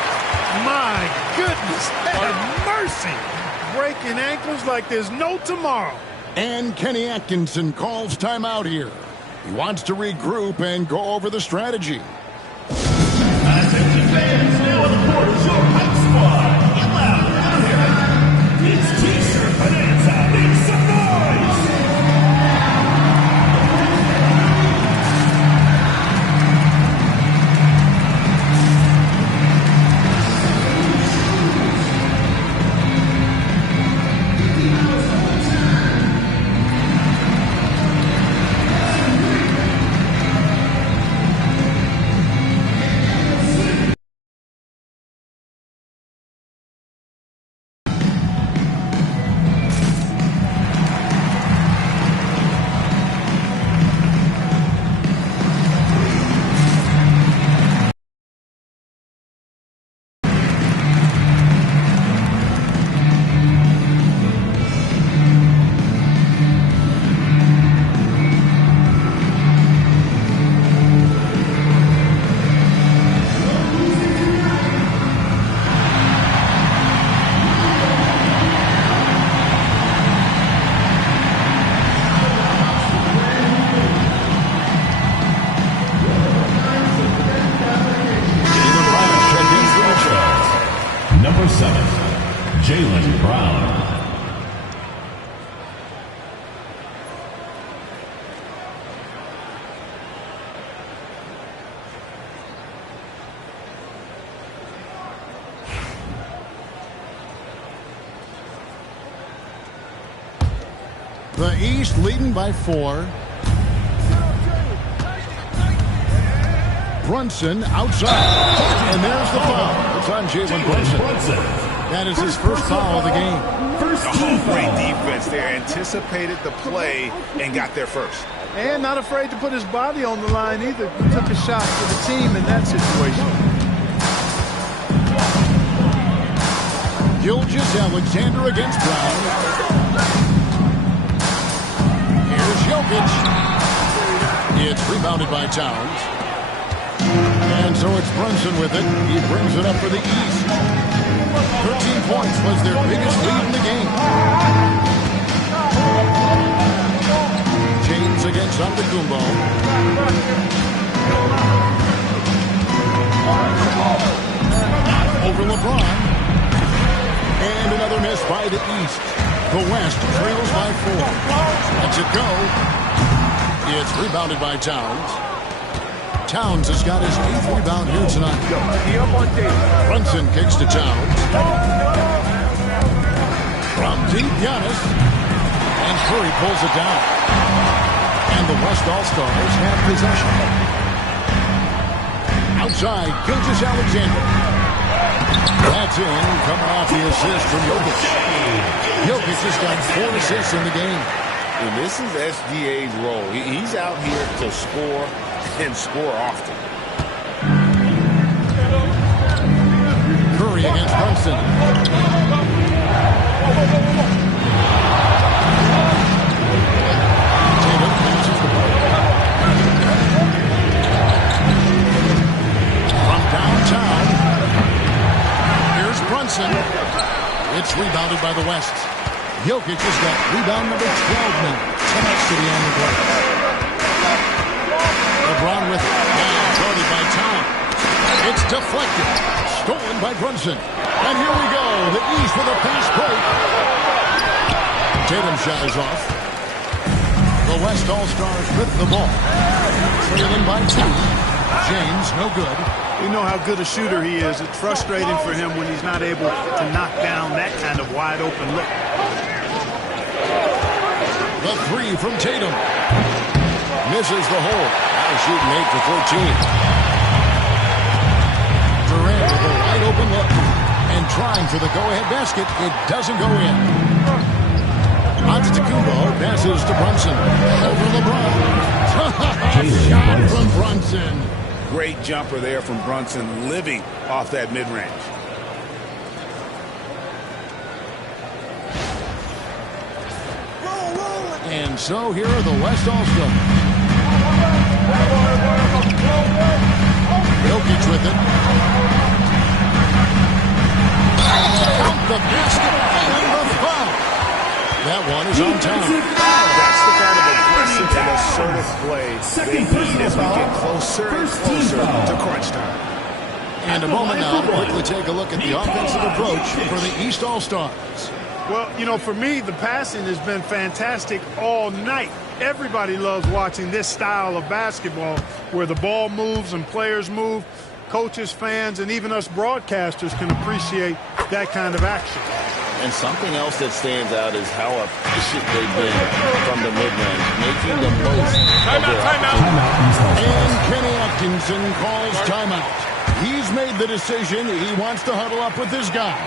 My goodness, have mercy. Breaking ankles like there's no tomorrow. And Kenny Atkinson calls timeout here. He wants to regroup and go over the strategy. Attention fans, now on the court is your hype squad. Get loud down here. It's T-shirt Bonanza. Make some noise. Number 7, Jaylen Brown. The East leading by 4. Brunson outside. And there's the foul. It's on Jalen Brunson. That is his first foul of the game. Great defense there. Anticipated the play and got there first. And not afraid to put his body on the line either. He took a shot for the team in that situation. Gilgeous-Alexander against Brown. Here's Jokic. It's rebounded by Towns. And so it's Brunson with it. He brings it up for the East. 13 points was their biggest lead in the game. James against Antetokounmpo. Over LeBron. And another miss by the East. The West trails by 4. Lets it go. It's rebounded by Towns. Towns has got his 8th rebound here tonight. Brunson kicks to Towns. From deep, Giannis. And Curry pulls it down. And the West All-Stars have possession. Outside, Gilgeous-Alexander. That's in, coming off the assist from Jokic. Jokic has got 4 assists in the game. And this is SGA's role. He's out here to score and score often. Curry against Brunson. Tatum passes the ball. From downtown, here's Brunson. It's rebounded by the West. Jokic has got rebound number 12 now. 10 to the end of the play. LeBron with it. Now guarded by Deflected. Stolen by Brunson. And here we go. The East with a fast break. Tatum shot is off. The West All-Stars with the ball. Trailing by 2. James, no good. You know how good a shooter he is. It's frustrating for him when he's not able to knock down that kind of wide-open look. The 3 from Tatum. Misses the hole. Now shooting 8 for 14. Durant with a wide-open look. And trying for the go-ahead basket. It doesn't go in. Antetokounmpo passes to Brunson. Over LeBron. Shot from Brunson. Great jumper there from Brunson, living off that mid-range. And so here are the West All-Stars. Jokic with it. Count the basket and the foul. That one is on time. That's the kind of aggressive and assertive play they need as we get closer and closer to crunch time. And a moment now to quickly take a look at the offensive approach for the East All-Stars. Well, you know, for me, the passing has been fantastic all night. Everybody loves watching this style of basketball where the ball moves and players move. Coaches, fans, and even us broadcasters can appreciate that kind of action. And something else that stands out is how efficient they've been from the mid-range, making the most of their opportunities. And Kenny Atkinson calls timeout. He's made the decision. He wants to huddle up with his guys.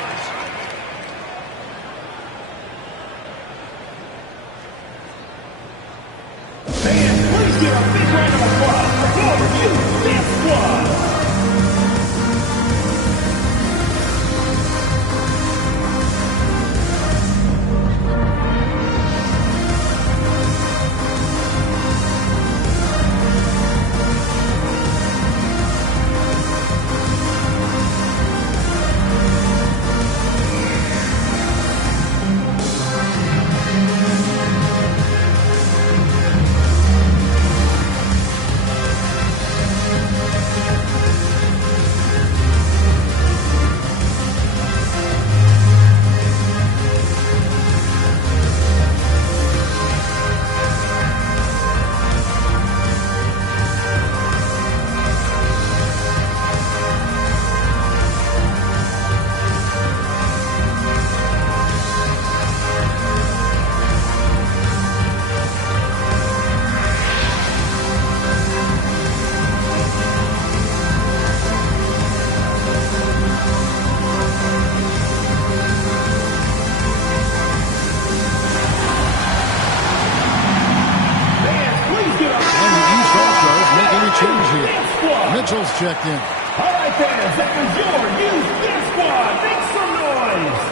Fans, please give a big round of applause for your Houston Squad. Mitchell's checked in. All right, fans, that was your Houston Squad. Make some noise.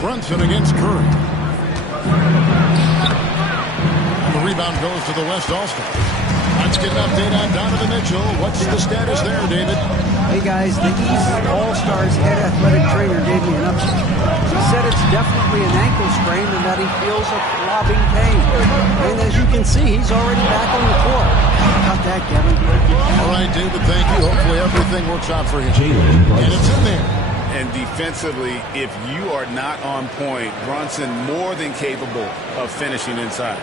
Brunson against Curry. The rebound goes to the West All-Stars. Let's get an update on Donovan Mitchell. What's the status there, David? Hey, guys, the East All-Stars head athletic trainer gave me an update. He said it's definitely an ankle sprain and that he feels a throbbing pain. And as you can see, he's already back on the court. Got that, Kevin. All right, David, thank you. Hopefully everything works out for him. And it's in there. And defensively, if you are not on point, Brunson more than capable of finishing inside.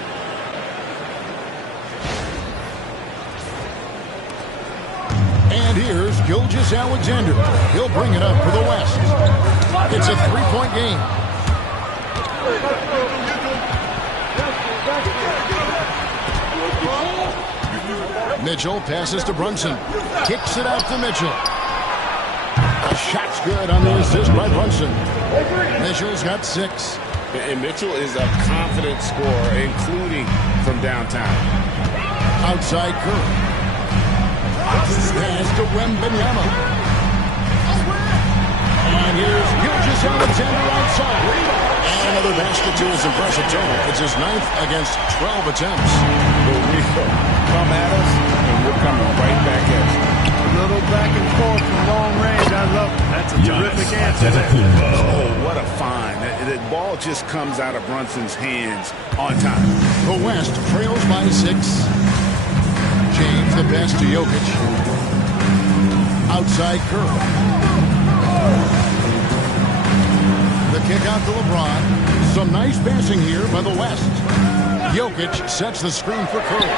And here's Gilgeous-Alexander. He'll bring it up for the West. It's a three-point game. Mitchell passes to Brunson. Kicks it out to Mitchell. The shot's good on the assist by Brunson. Mitchell's got 6. And Mitchell is a confident scorer, including from downtown. Outside Curry. Pass to Wembanyama. And here's Gilgeous-Alexander outside. And another basket to his impressive total. It's his 9th against 12 attempts. Here we go. Come at us, and we're coming right back at you. A little back and forth from long range. I love it. That's a terrific answer there. Oh, what a find. The ball just comes out of Brunson's hands on time. The West trails by 6. James, the pass to Jokic. Outside Curry. The kick out to LeBron. Some nice passing here by the West. Jokic sets the screen for Curry.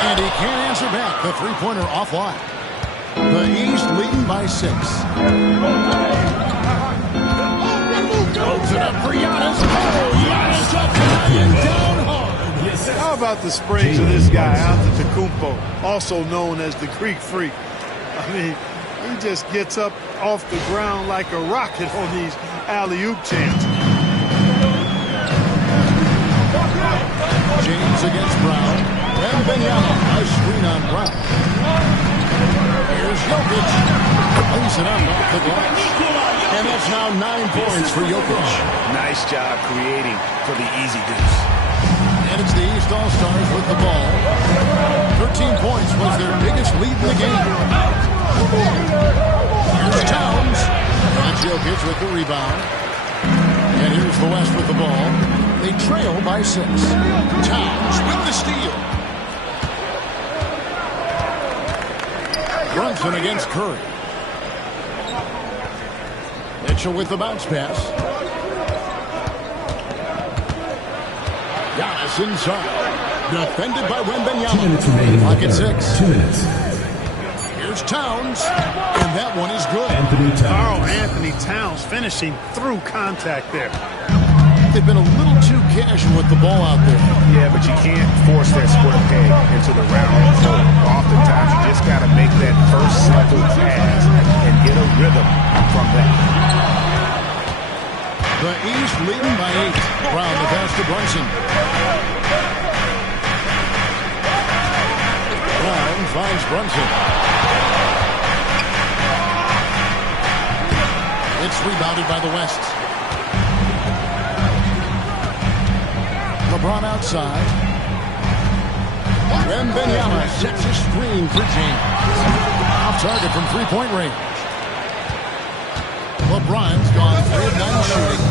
And he can't answer back. The three-pointer offline. The East leading by 6. Opens it up for Giannis. Giannis up high and down hard. How about the springs of this guy, Antetokounmpo, also known as the Greek Freak? I mean, he just gets up off the ground like a rocket on these alley-oop chances. James against Brown. Wembanyama, a screen on Brown. Here's Jokic. Lays it up off the glass. And that's now 9 points for Jokic. Nice job creating for the easy deuce. And it's the East All-Stars with the ball. 13 points was their biggest lead in the game. Here's Towns. That's Jokic with the rebound. And here's the West with the ball. They trail by 6. Towns with the steal. Brunson against Curry. Mitchell with the bounce pass. Giannis inside. Defended by Wembanyama. 2 minutes remaining. Clock at 6. 2 minutes. Here's Towns. And that one is good. Anthony Towns. Oh, Anthony Towns finishing through contact there. They've been a little too casual with the ball out there. Yeah, but you can't force that square peg into the round hole. Oftentimes, you just got to make that first simple pass and get a rhythm from that. The East leading by 8. Brown the pass to Brunson. Brown finds Brunson. It's rebounded by the West. LeBron outside. Wembanyama sets a screen for James. Off target from three-point range. LeBron's gone 3 of 9 shooting.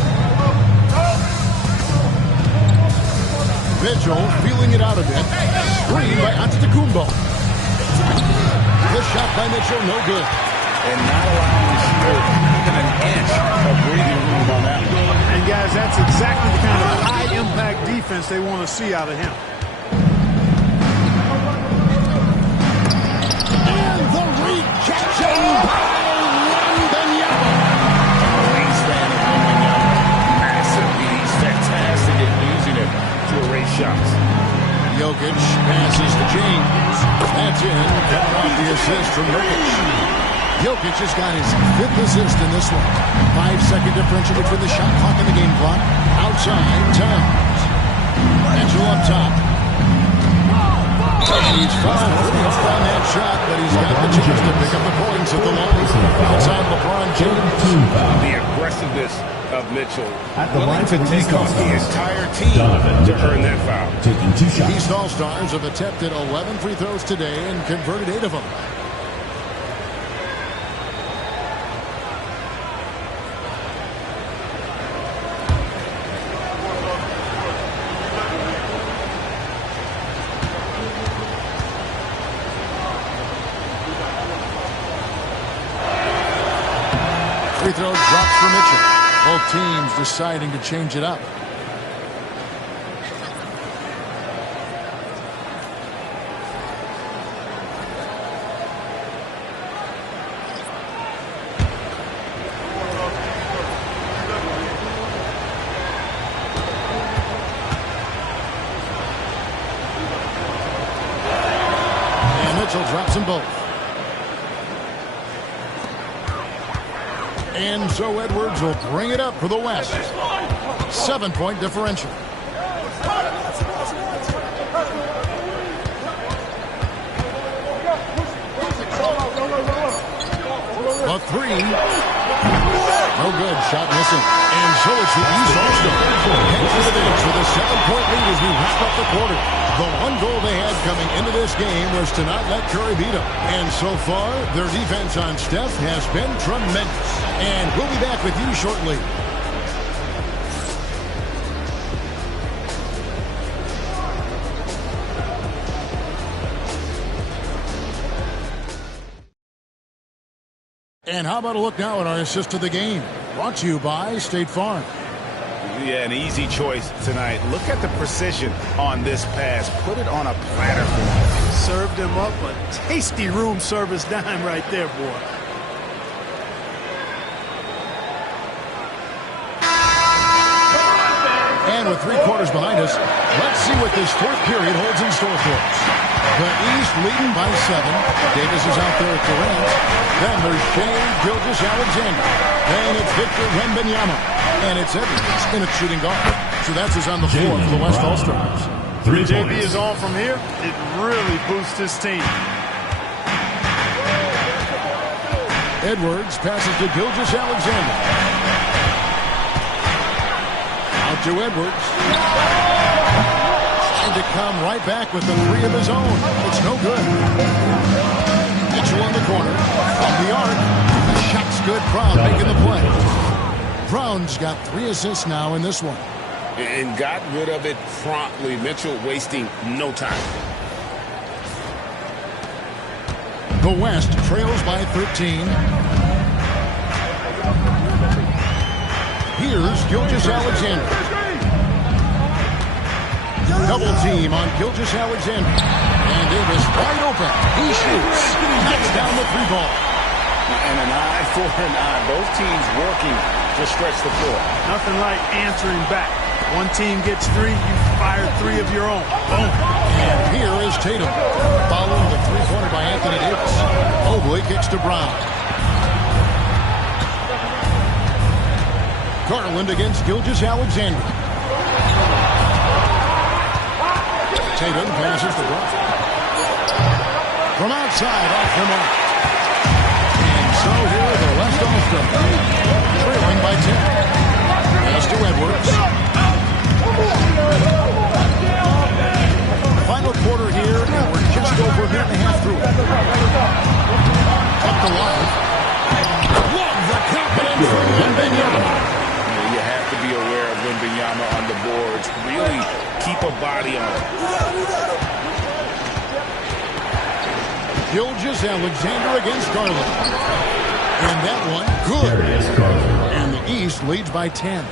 Mitchell feeling it out a bit. Screen by Antetokounmpo. The shot by Mitchell, no good. And not allowing the shooter even an inch of breathing room on that one. And guys, that's exactly the kind of high-impact defense they want to see out of him. And the rejection by Wembanyama. Wingspan of Wembanyama. Massive. He's fantastic at using it to erase shots. Jokic passes to James. That's in. Coming off the assist from Jokic. Jokic has got his 5th assist in this one. 5-second differential between the shot clock and the game clock. Outside, Towns. Mitchell up top. And he's fouled pretty hard on that shot, but he's got the chance to pick up the points at the line. Outside LeBron James. The aggressiveness of Mitchell. At the line to for take off the entire team to earn that foul. Taking 2 shots. East All-Stars have attempted 11 free throws today and converted 8 of them. Free throw dropped for Mitchell. Both teams deciding to change it up. And Mitchell drops them both. And so Edwards will bring it up for the West. 7-point differential. A 3. No good. Shot missing. And so it's the East All-Star. Heads into this with a 7-point lead as we wrap up the quarter. The one goal they had coming into this game was to not let Curry beat them. And so far, their defense on Steph has been tremendous. And we'll be back with you shortly. And how about a look now at our assist of the game? Brought to you by State Farm. Yeah, an easy choice tonight. Look at the precision on this pass. Put it on a platter for him. Served him up a tasty room service dime right there, boy. And with 3 quarters behind us, let's see what this fourth period holds in store for us. The East leading by 7. Davis is out there at Durant. Then there's Shai Gilgeous-Alexander. Then it's Victor Wembanyama. And it's Edwards in at shooting guard. So that's who's on the floor for the West All-Stars. JB is on from here. It really boosts his team. Edwards passes to Gilgeous-Alexander. Out to Edwards. Trying to come right back with the 3 of his own. It's no good. Mitchell in the corner. From the arc. The shot's good. Brown making the play. Brown's got 3 assists now in this one. And got rid of it promptly. Mitchell wasting no time. The West trails by 13. Here's Gilgeous-Alexander. Double team on Gilgeous-Alexander. And Davis wide open. He shoots. Knocks down the 3 ball. And an eye for an eye. Both teams working to stretch the floor. Nothing like answering back. One team gets 3, you fire 3 of your own. Boom. And here is Tatum. Following the 3-pointer by Anthony Davis. Mobley kicks to Brown. Garland against Gilgeous-Alexander. Tatum passes to Brown. From outside, off the mark. And so here are the West All-Stars. Trailing by 10. Pass to Edwards. Final quarter here, and we're just over a minute and a half through it. Up the line. Love the confidence from Wembanyama. You have to be aware of Wembanyama on the boards. Really keep a body on it. Gilgeous-Alexander against Garland. And that one, good. And the East leads by 10.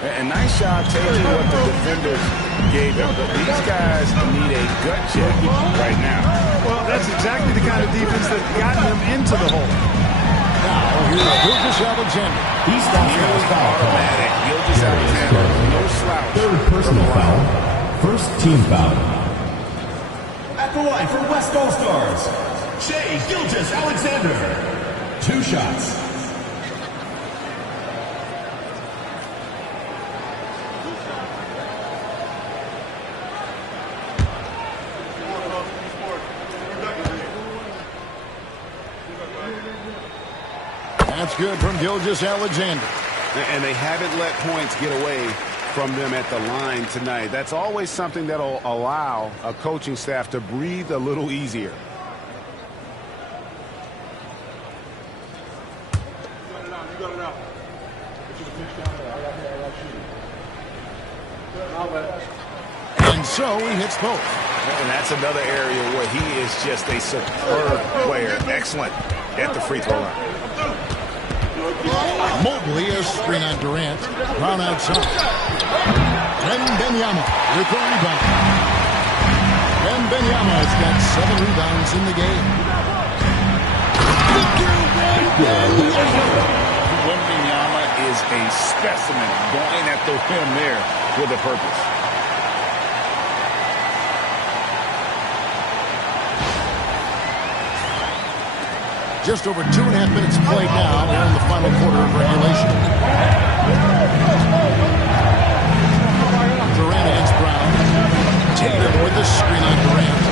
A nice job taking what the defenders gave him. But these guys need a gut check right now. Well, that's exactly the kind of defense that got them into the hole. Now, here's Gilgeous-Alexander. East All-Stars foul. Automatic. Gilgeous-Alexander, no slouch. 3rd personal foul. 1st team foul. At the line for West All-Stars, Shai Gilgeous-Alexander. 2 shots. That's good from Gilgeous-Alexander. And they haven't let points get away from them at the line tonight. That's always something that'll allow a coaching staff to breathe a little easier. And so he hits both. And that's another area where he is just a superb player. Excellent at the free throw line. Mobley is screen on Durant. Brown outside. Wembanyama with the rebound. Wembanyama has got 7 rebounds in the game. Wembanyama is a specimen going at the rim there with a purpose. Just over 2.5 minutes played now. We're in the final quarter of regulation. Durant against Brown. Tatum with the screen on Durant.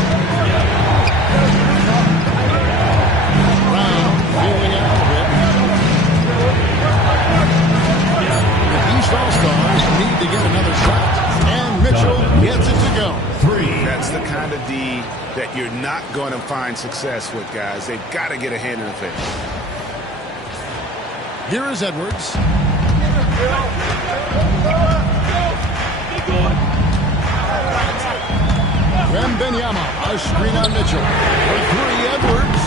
Brown feeling out of it. go. 3. That's the kind of D that you're not going to find success with, guys. They've got to get a hand in the face. Here is Edwards. Wembanyama, a screen on Mitchell. For 3, Edwards.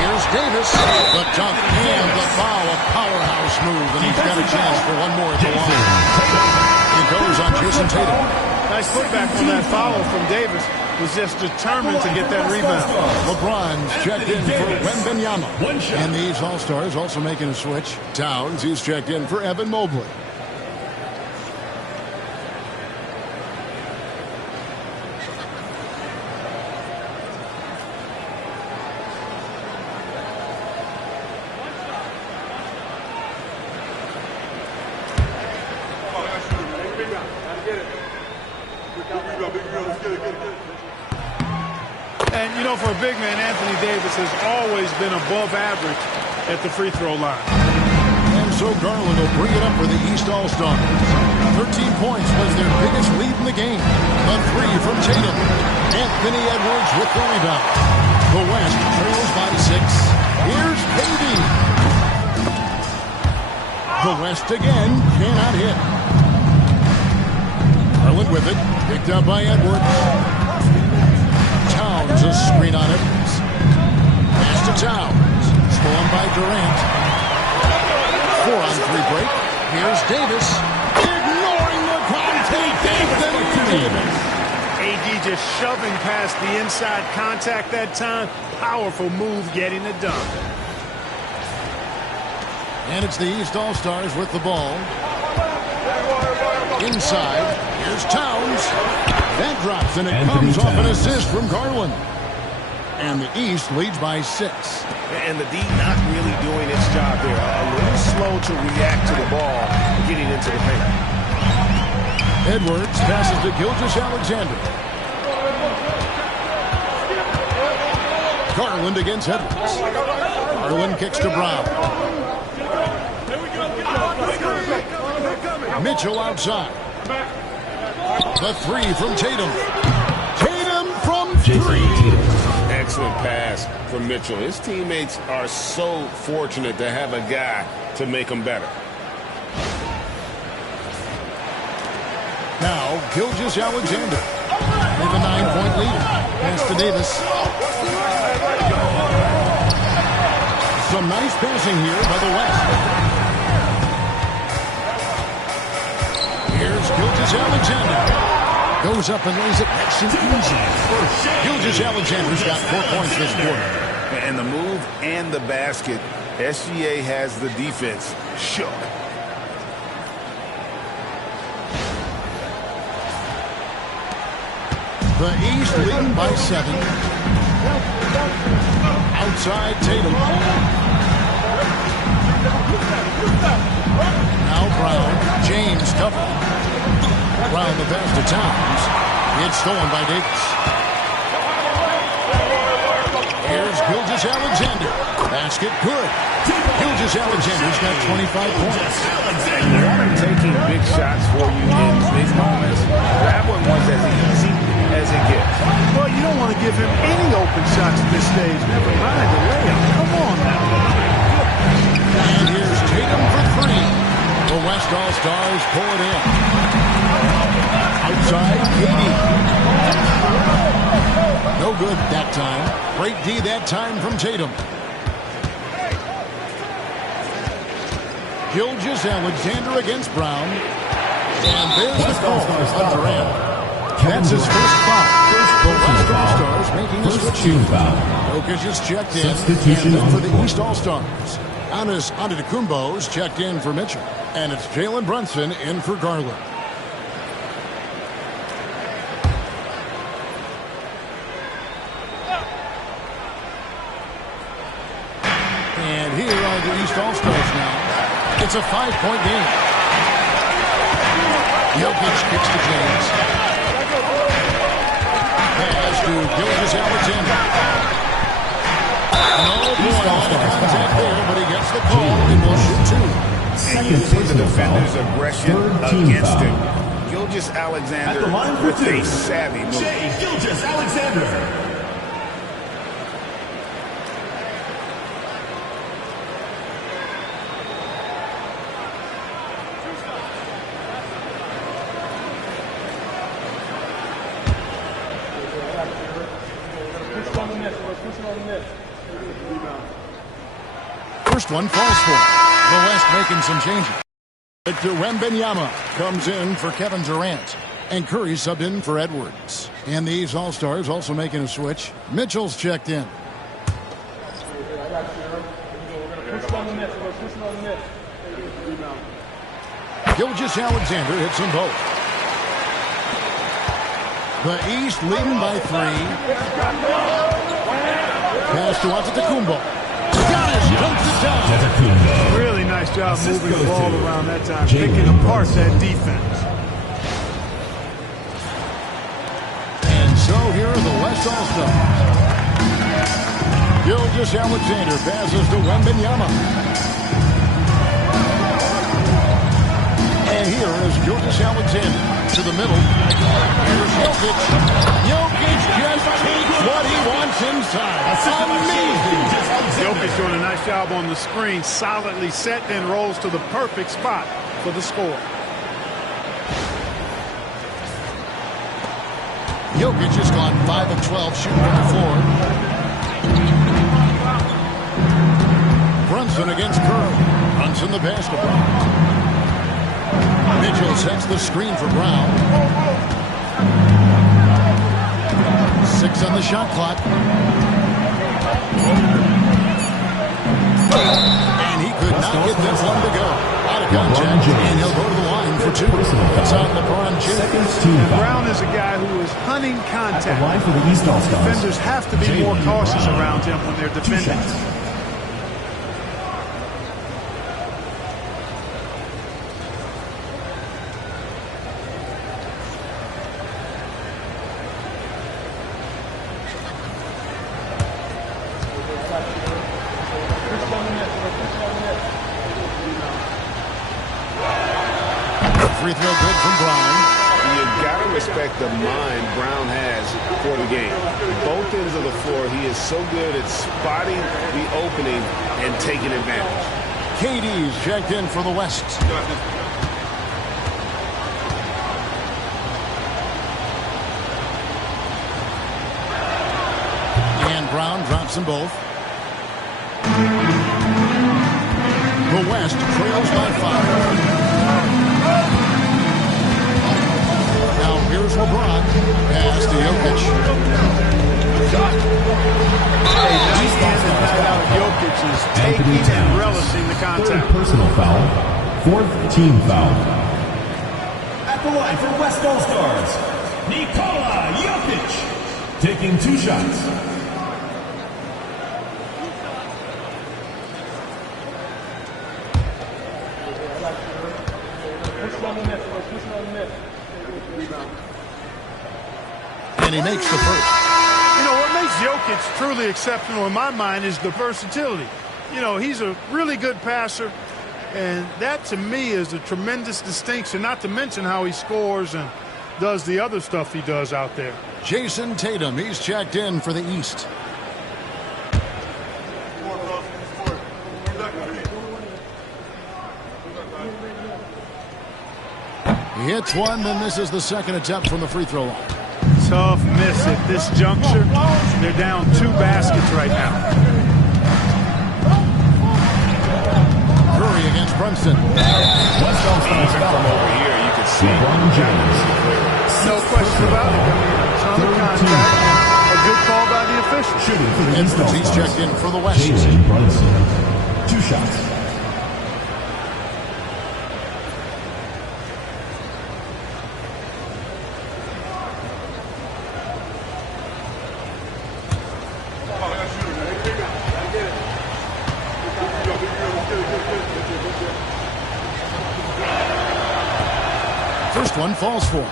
Here's Davis. The dunk and the foul. A powerhouse move, and he's got a chance for one more at the line. It goes on Jason Tatum. Nice putback on that foul from Davis. Was just determined to get that rebound. LeBron's checked in for Wembanyama. And these All-Stars also making a switch. Towns, he's checked in for Evan Mobley. And, you know, for a big man, Anthony Davis has always been above average at the free throw line. And so Garland will bring it up for the East All-Stars. 13 points was their biggest lead in the game. A 3 from Tatum. Anthony Edwards with the rebound. The West trails by 6. Here's Beatty. The West again cannot hit. Garland with it. Picked up by Edwards. Towns, a screen on Edwards. Pass to Towns. Stolen by Durant. 4-on-3 break. Here's Davis. Ignoring the contact. Davis. AD just shoving past the inside contact that time. Powerful move getting it done. And it's the East All-Stars with the ball. Inside. Here's Towns. That drops, and it comes off an assist from Garland. And the East leads by 6. And the D not really doing its job there. A little slow to react to the ball getting into the paint. Edwards passes to Gilgeous-Alexander. Garland against Edwards. Garland kicks to Brown. Mitchell outside. The 3 from Tatum. Tatum from 3. Excellent pass from Mitchell. His teammates are so fortunate to have a guy to make them better. Now, Gilgeous-Alexander with a 9-point lead. Pass to Davis. Some nice passing here by the West. Here's Gilgeous-Alexander. Goes up and lays it nice and easy. Gilgeous-Alexander's got 4 points this quarter. And the move and the basket, SGA has the defense shook. The East leading by 7. Outside Tatum. Now Brown. James covered. Brown the pass to Towns. It's stolen by Davis. Here's Gilgeous-Alexander. Basket good. Gilgeous-Alexander's got 25 points. You want him taking big shots for you in big moments. That one was as easy as it gets. Well, you don't want to give him any open shots at this stage. Never mind the layup. Come on now. And here's Tatum for 3. The West All-Stars pull it in. Outside, KD. No good that time. Great D that time from Tatum. Gilgeous-Alexander against Brown. And there's the call on Durant. That's his first foul. The West All-Stars making a switch. Jokic is checked in. And then for the East All-Stars. Giannis Antetokounmpo's checked in for Mitchell. And it's Jalen Brunson in for Garland. And here are the East All-Stars now. It's a 5-point game. Jokic kicks to James. Pass to Gilgeous-Alexander. Oh boy, contact there, but he gets the call and will shoot 2. And you see the defender's aggression against him. Gilgeous-Alexander At the line for with two, a savvy move. Shai Gilgeous-Alexander. First one falls for the West, making some changes. Victor Wembanyama comes in for Kevin Durant, and Curry subbed in for Edwards. And these All-Stars also making a switch. Mitchell's checked in. Gilgeous-Alexander hits them both. The East leading by 3. Pass to Antetokounmpo. Giannis dunks it down. Really nice job moving the ball around that time, picking apart that defense. And so here are the West All-Stars. Gilgeous-Alexander passes to Wembanyama. And here is Gilgeous-Alexander to the middle. Here's Jokic. Jokic just takes what he wants inside. Amazing. Jokic doing a nice job on the screen, solidly set, then rolls to the perfect spot for the score. Jokic has gone 5 of 12 shooting from the floor. Brunson against Curry. Brunson the basketball. Mitchell sets the screen for Brown. 6 on the shot clock. And he could not get this one to go. Out of contact, and he'll go to the line for 2. It's on LeBron James. And Brown is a guy who is hunting contact. For the East All-Stars. Defenders have to be more cautious around him when they're defending. Free throw good from Brown. You got to respect the mind Brown has for the game. Both ends of the floor, he is so good at spotting the opening and taking advantage. KD's checked in for the West. And Brown drops them both. The West trails by 5. Now here's LeBron. Pass to Jokic. Hey, nice night out. Jokic is taking and relishing the contact. Third personal foul. 4th team foul. At the line for West All-Stars, Nikola Jokic. Taking 2 shots. And he makes the first. You know, what makes Jokic truly exceptional in my mind is the versatility. You know, he's a really good passer, and that to me is a tremendous distinction, not to mention how he scores and does the other stuff he does out there. Jason Tatum, he's checked in for the East. He hits one, then this is the second attempt from the free throw line. Tough miss at this juncture. They're down 2 baskets right now. Curry against Brunson. West All-Stars From over here, you can see LeBron James. No question about it. I mean, a ton of contact. A good call by the official. Shooting for the East Edwards, he's All-Stars. checked in for the West. Jalen Brunson. 2 shots. First one falls for him.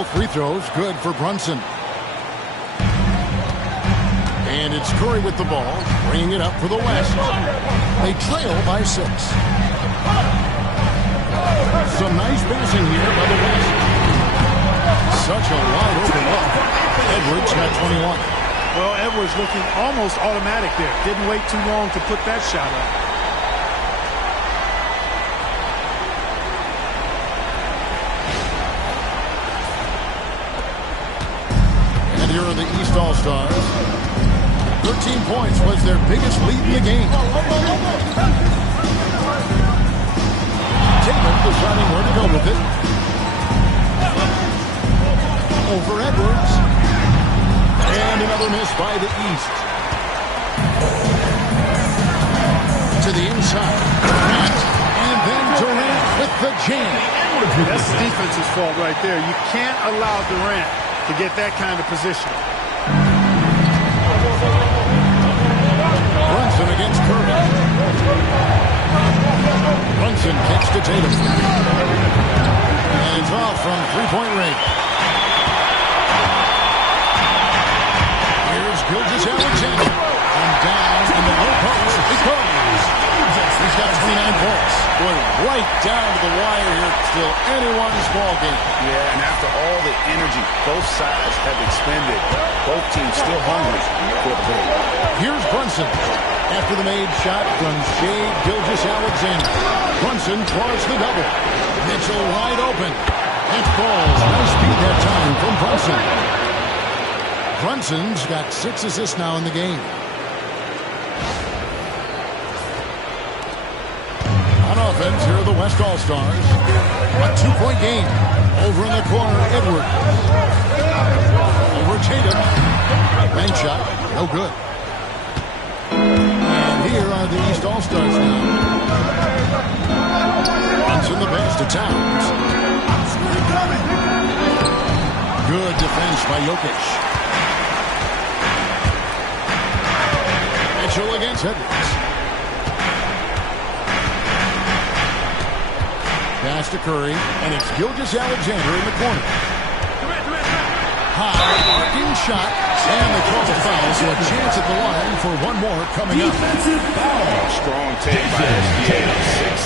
Both free throws good for Brunson. And it's Curry with the ball, bringing it up for the West. They trail by 6. Some nice passing here by the West. Such a wide open look. Edwards got 21. Well, Edwards looking almost automatic there. Didn't wait too long to put that shot up. And here are the East All-Stars. 13 points was their biggest lead in the game. Tatum deciding where to go with it. Over Edwards. And another miss by the East. To the inside. And then Durant with the jam. That's the defense's fault right there. You can't allow Durant to get that kind of position. Brunson against Curry. Brunson kicks to Tatum. And it's off from three-point range. Here's Gilgeous-Alexander. And down in the low post. He goes. He's got 29 points. Boy, right down to the wire here. Still anyone's ball game. Yeah, and after all the energy both sides have expended, both teams still hungry for the ball. Here's Brunson. After the made shot from Shai Gilgeous-Alexander. Brunson draws the double. Mitchell wide open. It falls. Nice beat that time from Brunson. Brunson's got 6 assists now in the game. On offense, here are the West All-Stars. A 2-point game. Over in the corner, Edwards. Over Tatum. Bank shot. No good. Here are the East All-Stars now. Brunson the pass to Towns. Good defense by Jokic. Mitchell against Edwards. Pass to Curry, and it's Gilgeous-Alexander in the corner. High arcing shot, and they call the foul, so a chance at the line for one more coming up. Defensive foul. Strong take by SGA.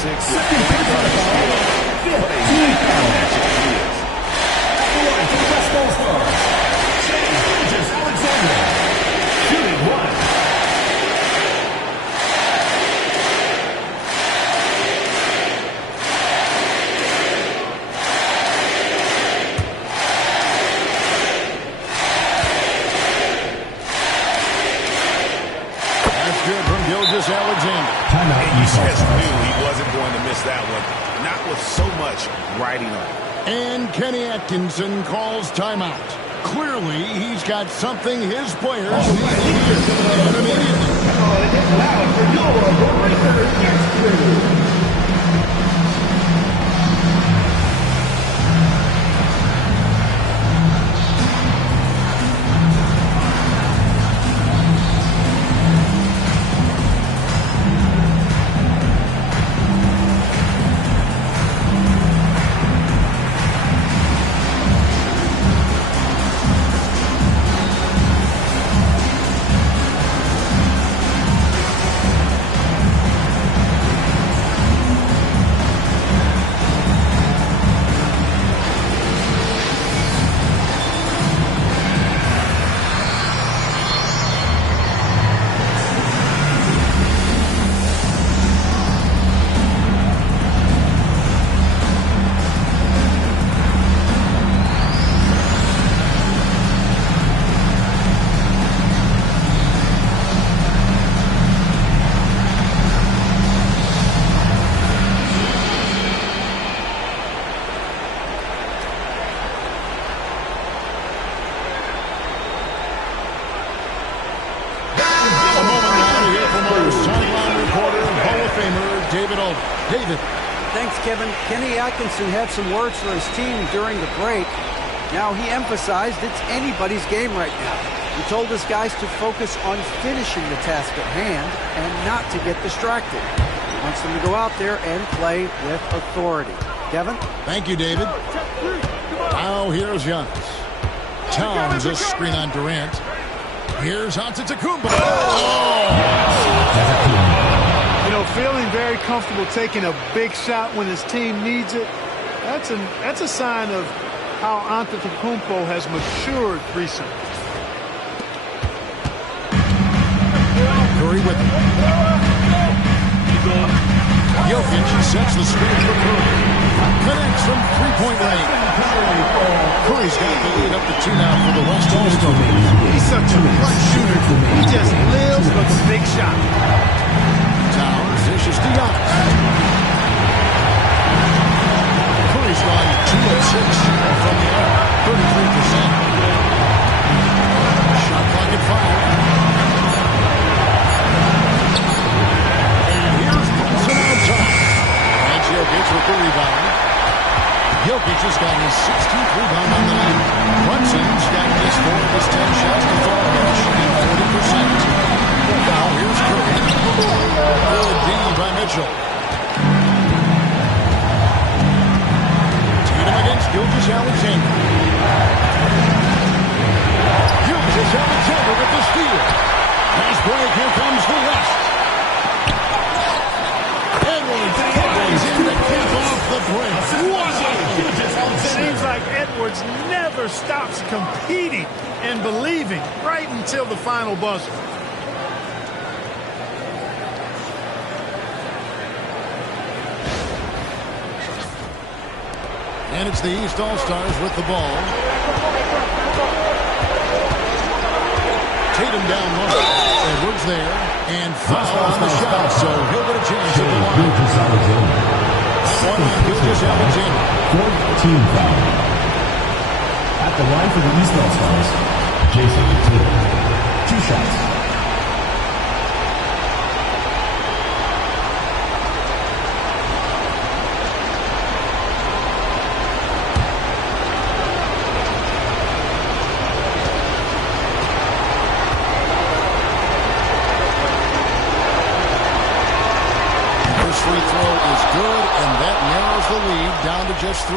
6'6". What a nice match it is. At the line for the West All-Stars, Shai Gilgeous-Alexander. Shooting 1. Gilgeous-Alexander. He just knew he wasn't going to miss that one. Not with so much riding on. And Kenny Atkinson calls timeout. Clearly, he's got something his players need to hear. And immediately. David. Thanks, Kevin. Kenny Atkinson had some words for his team during the break. Now, he emphasized it's anybody's game right now. He told his guys to focus on finishing the task at hand and not to get distracted. He wants them to go out there and play with authority. Kevin? Thank you, David. Now here's Giannis. Towns a screen on Durant. Here's Antetokounmpo. Oh! You know, feeling very comfortable taking a big shot when his team needs it. That's a sign of how Antetokounmpo has matured recently. Curry with him. Jokic sets the screen for Curry. Connects from three-point range. Curry's got the lead up to 2 now for the West All-Star. He's such a clutch shooter. He just lives for the big shot. Towns dishes to Giannis. Curry's gone 2 of 6 from the arc, 33%. Shot clock at 5. Jokic with the rebound. Jokic has got his 16th rebound on the night. Brunson's got just 4 of his 10 shots to fall, shooting 40%. Now here's Curry. Good D by Mitchell. Tatum against Gilgeous-Alexander. Gilgeous-Alexander with the steal. Fast break, here comes the West. Edwards in to kick off the break. Seems like Edwards never stops competing and believing right until the final buzzer. And it's the East All-Stars with the ball. Tatum down low. Edwards there. And foul on the shot, so he'll get a chance at the line. One on Gilgeous-Alexander. 14 foul. At the line for the East All-Stars, Jason Tatum. 2 shots. Down to just 3.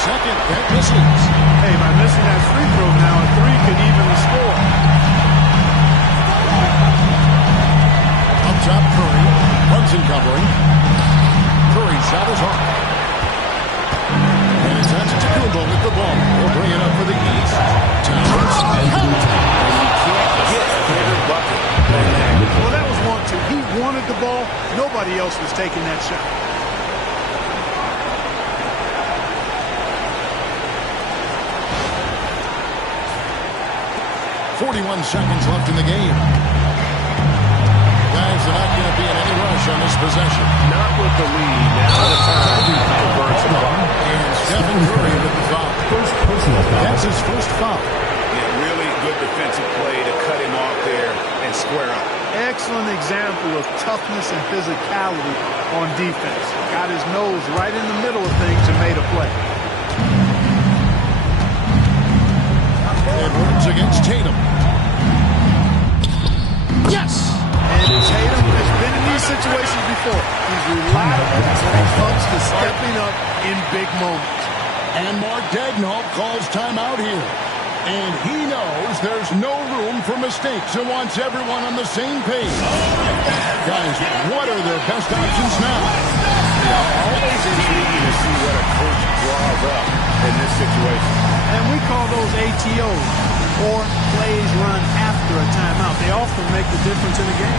Second, that misses. Hey, by missing that free throw now, a 3 could even the score. Up top, Curry. Brunson covering. Curry shot is hard. And it's Antetokounmpo with the ball. He'll bring it up for the East. Towns. And you can't get a bigger bucket than that. Well, that was 1-2. He wanted the ball. Nobody else was taking that shot. 41 seconds left in the game. Guys are not going to be in any rush on this possession. Not with the lead. Now the time to convert some ball. And Stephen Curry with the foul. First personal foul. That's his first foul. Yeah, really good defensive play to cut him off there and square up. Excellent example of toughness and physicality on defense. Got his nose right in the middle of things and made a play. Edwards against Tatum. Yes! And Tatum has been in these situations before. He's reliable when it comes to stepping up in big moments. And Mark Daigneault calls timeout here. And he knows there's no room for mistakes and wants everyone on the same page. Guys, what are their best options now? Always intriguing to see what a coach draws up in this situation. And we call those ATOs, or plays run after a timeout. They often make the difference in a game.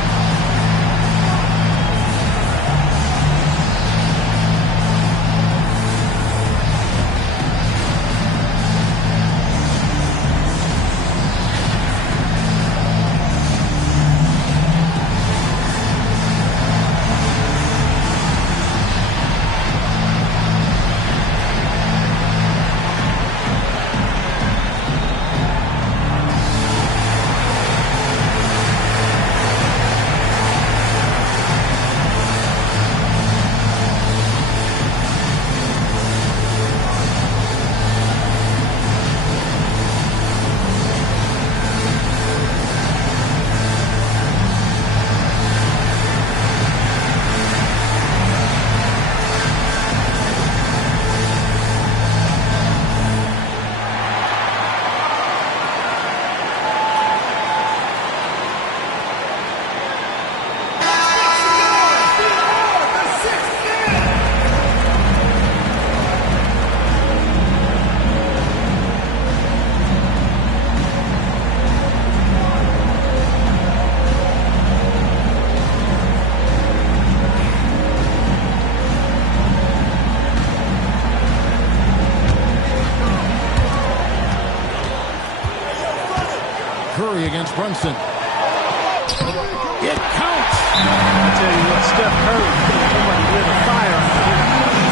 Curry against Brunson. It counts. I tell you what, Steph Curry, somebody lit a fire under him.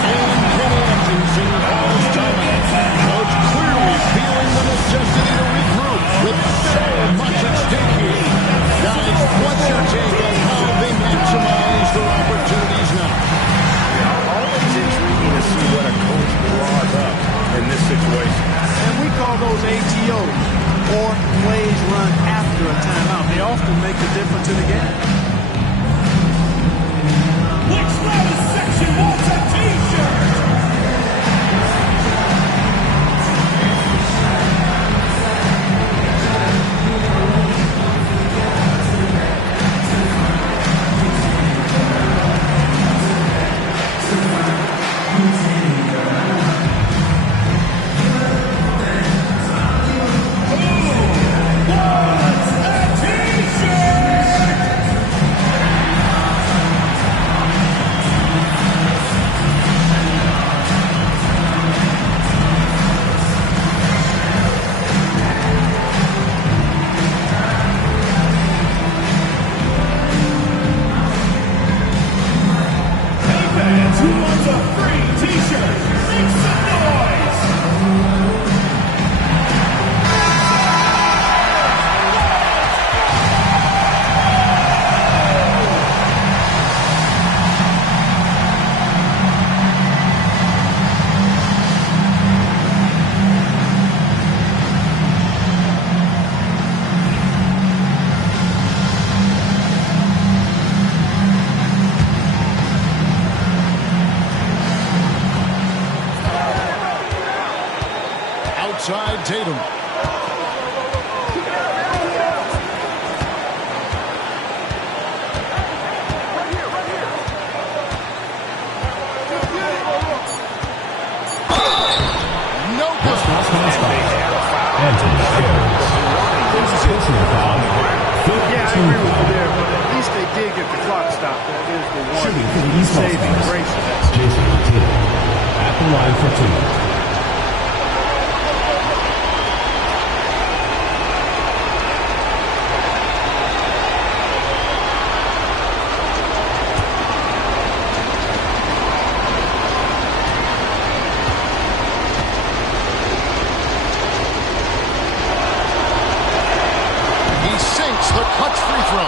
And Kenny Atkinson calls timeout. Coach clearly feeling the necessity to regroup with so much at stake here. Guys, what's your take on how they maximize their opportunities now? Always intriguing to see what a coach draws up in this situation. And we call those ATOs, or plays run after a timeout. They often make the difference in the game. Next round is Section wants a T-shirt. Outside Tatum. No good. Anthony Edwards. Personal foul. Yeah, I agree with you there, but at least they did get the clock stopped. That is the one Shooting for the East Coast saving Stars. grace of that. Jason Tatum at the line for two. He sinks the clutch free throw.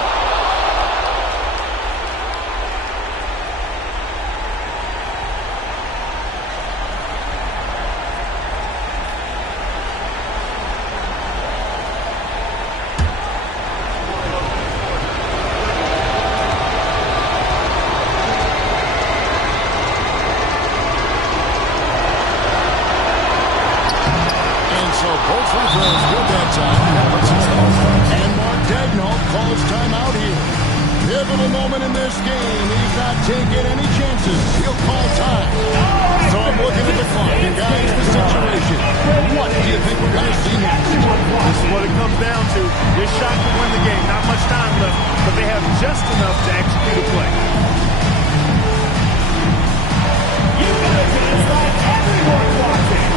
And so both free throws good that time. And Mark Daigneault calls timeout here. Pivotal moment in this game. He's not taking any chances. He'll call time. So I'm looking at the clock. And guys, the situation. What do you think we're going to see next? This is what it comes down to. This shot can win the game. Not much time left, but they have just enough to execute a play. You better dance like everyone's watching.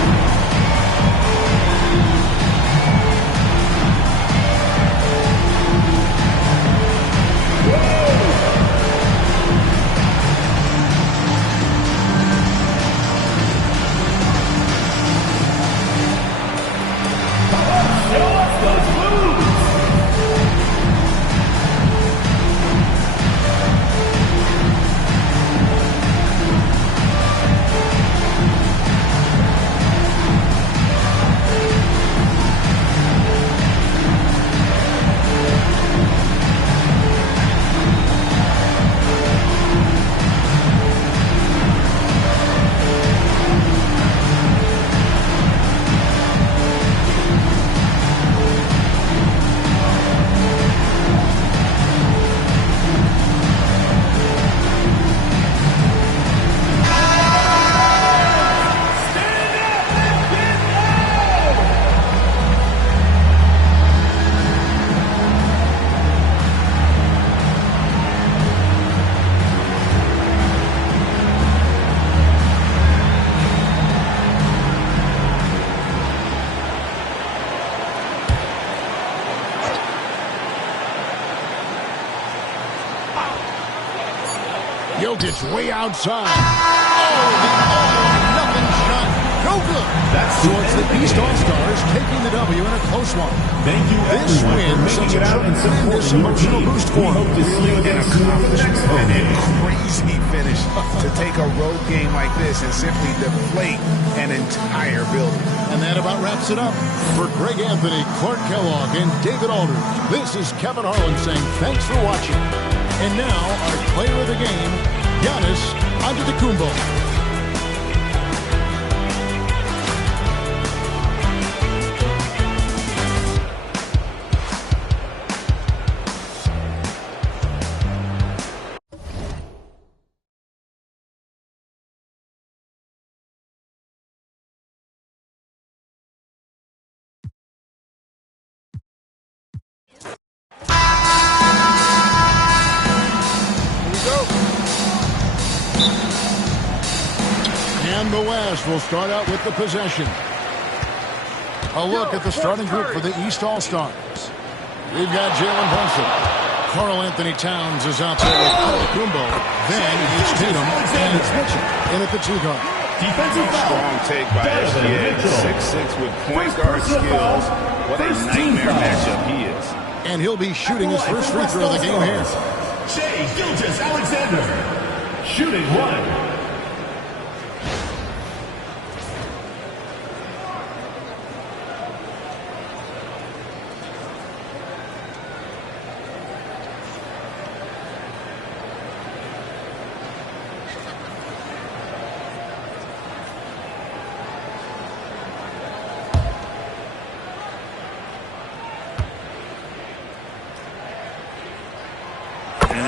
Show us those moves. Jokic way outside. Oh, the all-or-nothing shot. No good. So it's the East All-Stars taking the W in a close one. Thank you, This win sets a tremendous emotional boost for them. An accomplishment and crazy finish to take a road game like this and simply deflate an entire building. And that about wraps it up. For Greg Anthony, Clark Kellogg, and David Aldridge, this is Kevin Harlan saying thanks for watching. And now, our player of the game, Giannis Antetokounmpo. And the West will start out with the possession. A look at the starting group for the East All-Stars. We've got Jalen Brunson. Karl Anthony Towns is out there with Antetokounmpo. Then it's Tatum and it's Mitchell in at the 2 guard. Defensive foul. Strong take by SGA. 6'6" with point guard skills. What a nightmare matchup he is. And he'll be shooting his first free throw of the game here. Shai Gilgeous-Alexander. Shooting 1.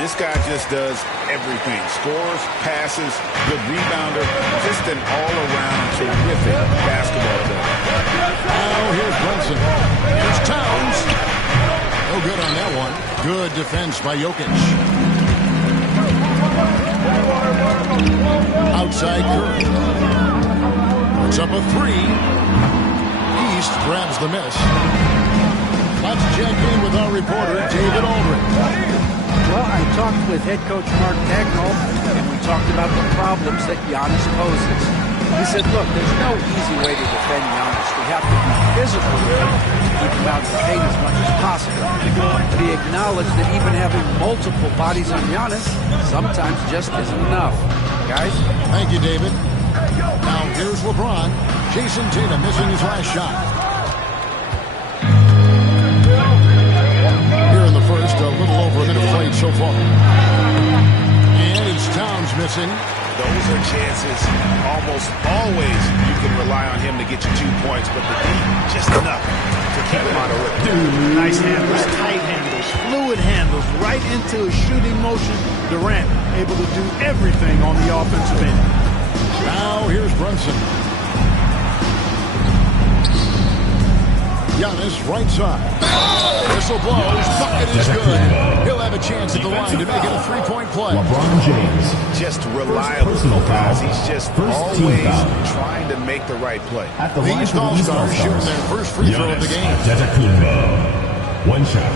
This guy just does everything. Scores, passes, good rebounder, just an all-around terrific basketball player. Now here's Brunson. Here's Towns. No good on that one. Good defense by Jokic. Outside Curry. Puts up a 3. East grabs the miss. Let's check in with our reporter, David Aldridge. Well, I talked with head coach Mark Dagnall, and we talked about the problems that Giannis poses. He said, look, there's no easy way to defend Giannis. We have to be physical with him, keep him out of the paint as much as possible. But he acknowledged that even having multiple bodies on Giannis sometimes just isn't enough. Guys? Thank you, David. Now here's LeBron. Jason Tatum missing his last shot. First, a little over a minute played so far. And it's Towns missing. Those are chances. Almost always you can rely on him to get you 2 points, but the D, just enough to keep him out of rhythm. Nice handles, tight handles, fluid handles, right into a shooting motion. Durant able to do everything on the offensive end. Now here's Brunson. Giannis right side. Whistle blows. Bucket is good. He'll have a chance at the line to make it a 3-point play. LeBron James. Just reliable, guys. He's just always trying to make the right play. At the These All-Stars shooting their first free throw of the game. Antetokounmpo. 1 shot.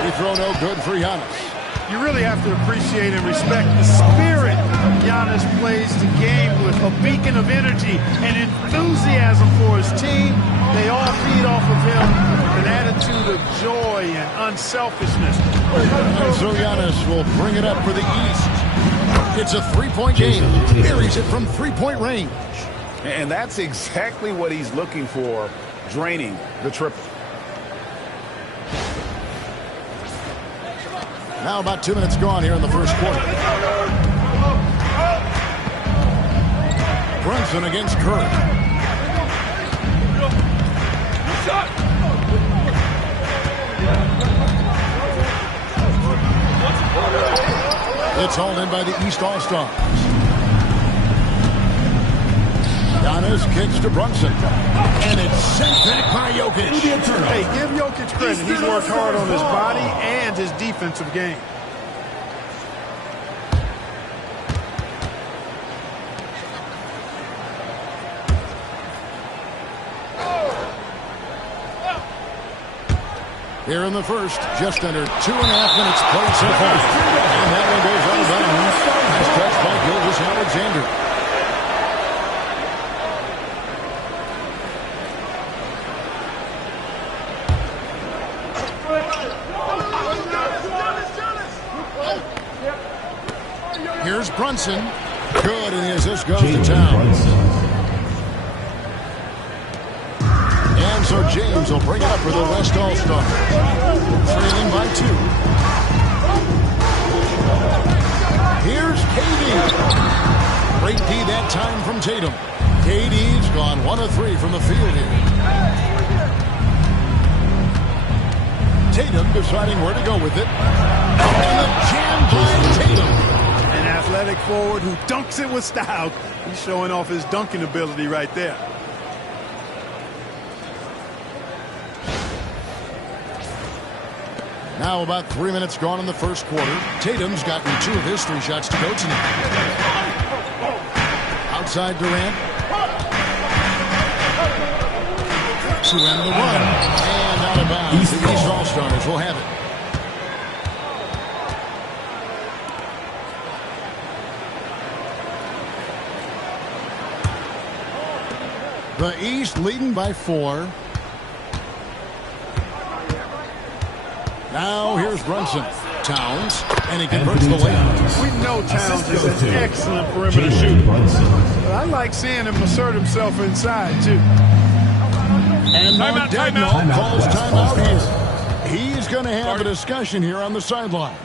Free throw no good for Giannis. You really have to appreciate and respect the spirit Giannis plays the game with. A beacon of energy and enthusiasm for his team. They all feed off of him with an attitude of joy and unselfishness. And so Giannis will bring it up for the East. It's a 3-point game. Buries it from 3-point range. And that's exactly what he's looking for, draining the triple. Now about 2 minutes gone here in the first quarter. Brunson against Curry. called in by the East All-Stars. Giannis kicks to Brunson. And it's sent back by Jokic. Hey, give Jokic credit. He's worked hard on his body and his defensive game. Here in the first, just under 2.5 minutes played so far. And that one goes out of bounds. As touched by Gilgeous Alexander. Here's Brunson. Good, and the assist goes to Towns. And so James will bring it up for the West All-Stars. Trailing by 2. Here's KD. Great D that time from Tatum. KD's gone 1 of 3 from the field here. Tatum deciding where to go with it. And the jam by Tatum. An athletic forward who dunks it with style. He's showing off his dunking ability right there. Now about 3 minutes gone in the first quarter. Tatum's gotten 2 of his 3 shots to go tonight. Outside Durant. To end the run. And out of bounds. The East All-Stars will have it. The East leading by 4. Now here's Brunson. Towns, and he converts the layup. We know Towns is an excellent perimeter shooter. But I like seeing him assert himself inside, too. And Mark Daigneault calls timeout here. He's going to have a discussion here on the sideline.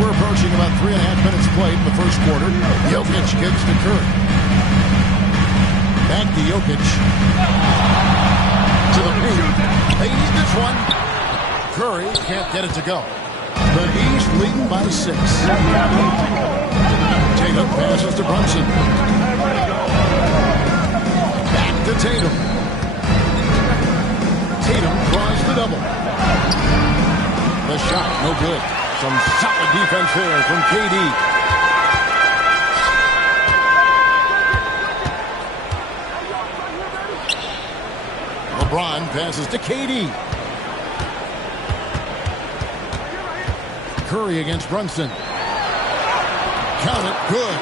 We're approaching about 3.5 minutes played in the first quarter. Jokic kicks to Curry. Back to Jokic. To the paint. They need this one. Curry can't get it to go. The East leading by 6. Tatum passes to Brunson. Back to Tatum. Tatum draws the double. The shot, no good. Some solid defense here from KD. LeBron passes to KD. Curry against Brunson. Count it, good.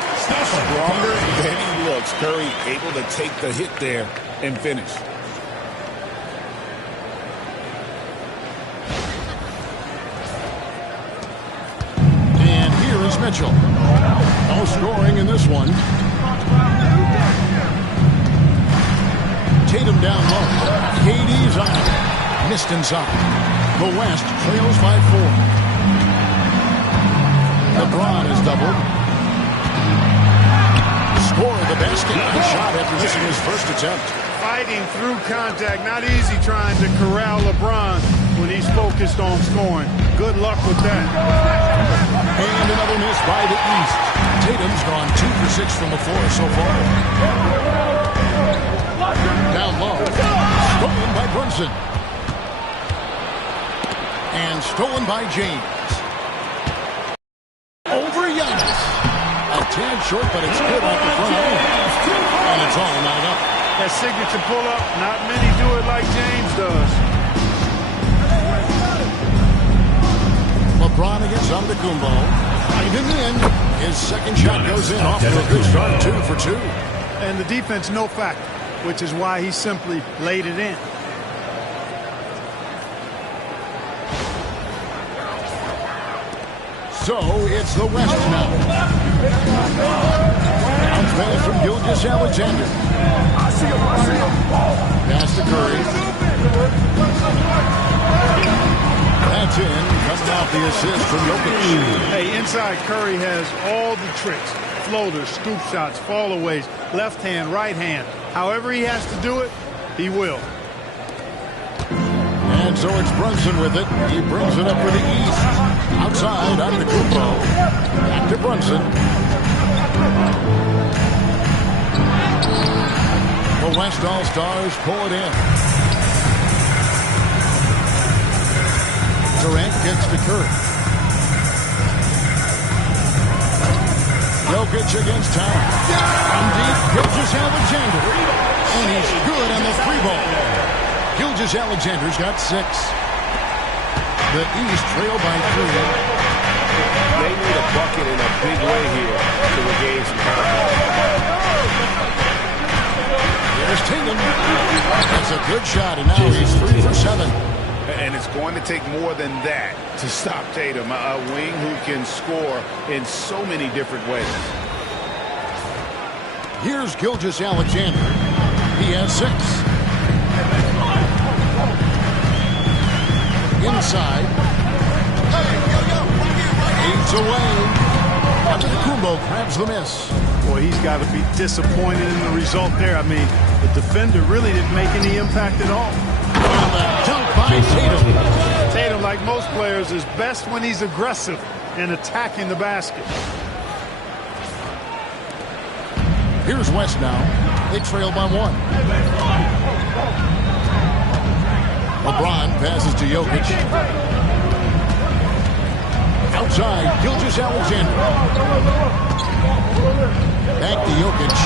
Stronger than he looks. Curry able to take the hit there and finish. Mitchell. No scoring in this one. Tatum down low. KD's on it. Missed inside. The West trails by 4. LeBron is doubled. Scored the basket. Good shot after missing his first attempt. Fighting through contact. Not easy trying to corral LeBron when he's focused on scoring. Good luck with that. And another miss by the East. Tatum's gone 2 for 6 from the floor so far. Down low. Stolen by Brunson. And stolen by James. Over Giannis. A tad short, but it's good off the front end. And it's all not up. That signature pull-up, not many do it like James does. LeBron against Antetokounmpo. Right in the end. His second shot goes in off to a good start, 2 for 2. And the defense, no factor, which is why he simply laid it in. So it's the West now. Bounce pass from Gilgeous-Alexander. Pass to Curry. That's in. Coming off the assist from Jokic. Hey, inside Curry has all the tricks. Floaters, scoop shots, fallaways, left hand, right hand. However he has to do it, he will. And so it's Brunson with it. He brings it up for the East. Outside, Antetokounmpo. Back to Brunson. The West All-Stars pull it in. Durant gets to Curry. Jokic against Town. From deep, Gilgeous-Alexander. And he's good on the 3-ball. Gilgeous-Alexander's got 6. The East trail by 3. They need a bucket in a big way here to regain some confidence. There's Tatum. That's a good shot, and now he's 3 for 7. And it's going to take more than that to stop Tatum, a wing who can score in so many different ways. Here's Gilgeous-Alexander. He has 6. Inside. Eats away. Antetokounmpo grabs the miss. Boy, he's got to be disappointed in the result there. I mean, the defender really didn't make any impact at all. And the dunk by Tatum. Tatum, like most players, is best when he's aggressive and attacking the basket. Here's West now. They trail by 1. LeBron passes to Jokic. Outside, Gilgeous-Alexander. Back to Jokic.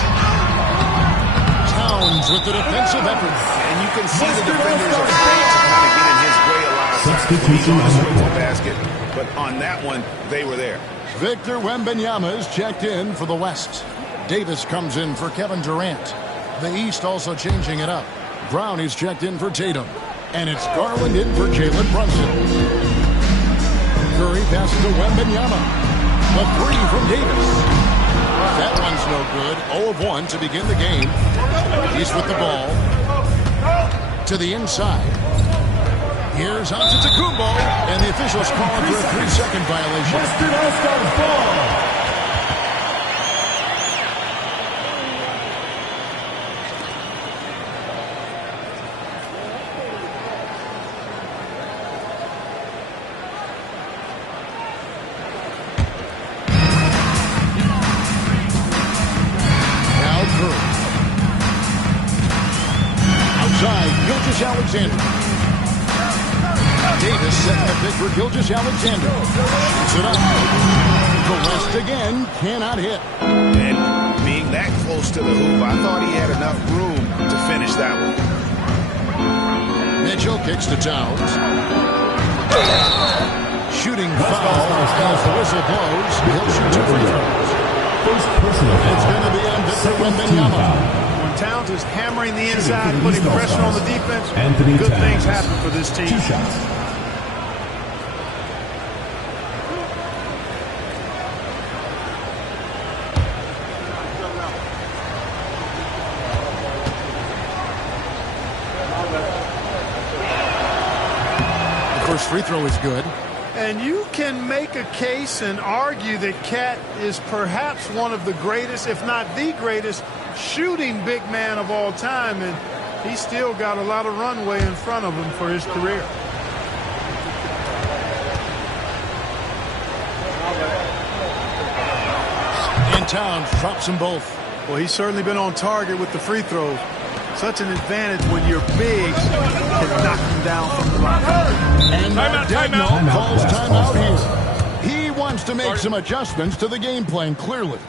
Towns with the defensive effort. And you can see the defenders are trying to kind of get in his way a lot of times. Substitution on the court. Basket, but on that one, they were there. Victor Wembanyama is checked in for the West. Davis comes in for Kevin Durant. The East also changing it up. Brown is checked in for Tatum. And it's Garland in for Jalen Brunson. Curry passes to Wembanyama. The 3 from Davis. That one's no good. 0 of 1 to begin the game. He's with the ball. To the inside. Here's Antetokounmpo. And the officials call it for a 3-second violation. Western All-Stars ball. Gilgeous-Alexander. Davis setting the pick for Gilgeous-Alexander. Shoots it up. The West again cannot hit. And being that close to the hoop, I thought he had enough room to finish that one. Mitchell kicks to Towns. Shooting foul as the whistle blows. He'll shoot 2 free throws. First personal foul. It's going to be on Victor Wembanyama. Towns is hammering the inside, putting pressure on the defense. Good things happen for this team. 2 shots. free throw is good. And you can make a case and argue that Cat is perhaps one of the greatest, if not the greatest, shooting big man of all time. And he's still got a lot of runway in front of him for his career. And Towns drops them both. Well, he's certainly been on target with the free throws. Such an advantage when you're big and knock him down from the line. And Daigneault calls timeout here. He wants to make some adjustments to the game plan, clearly.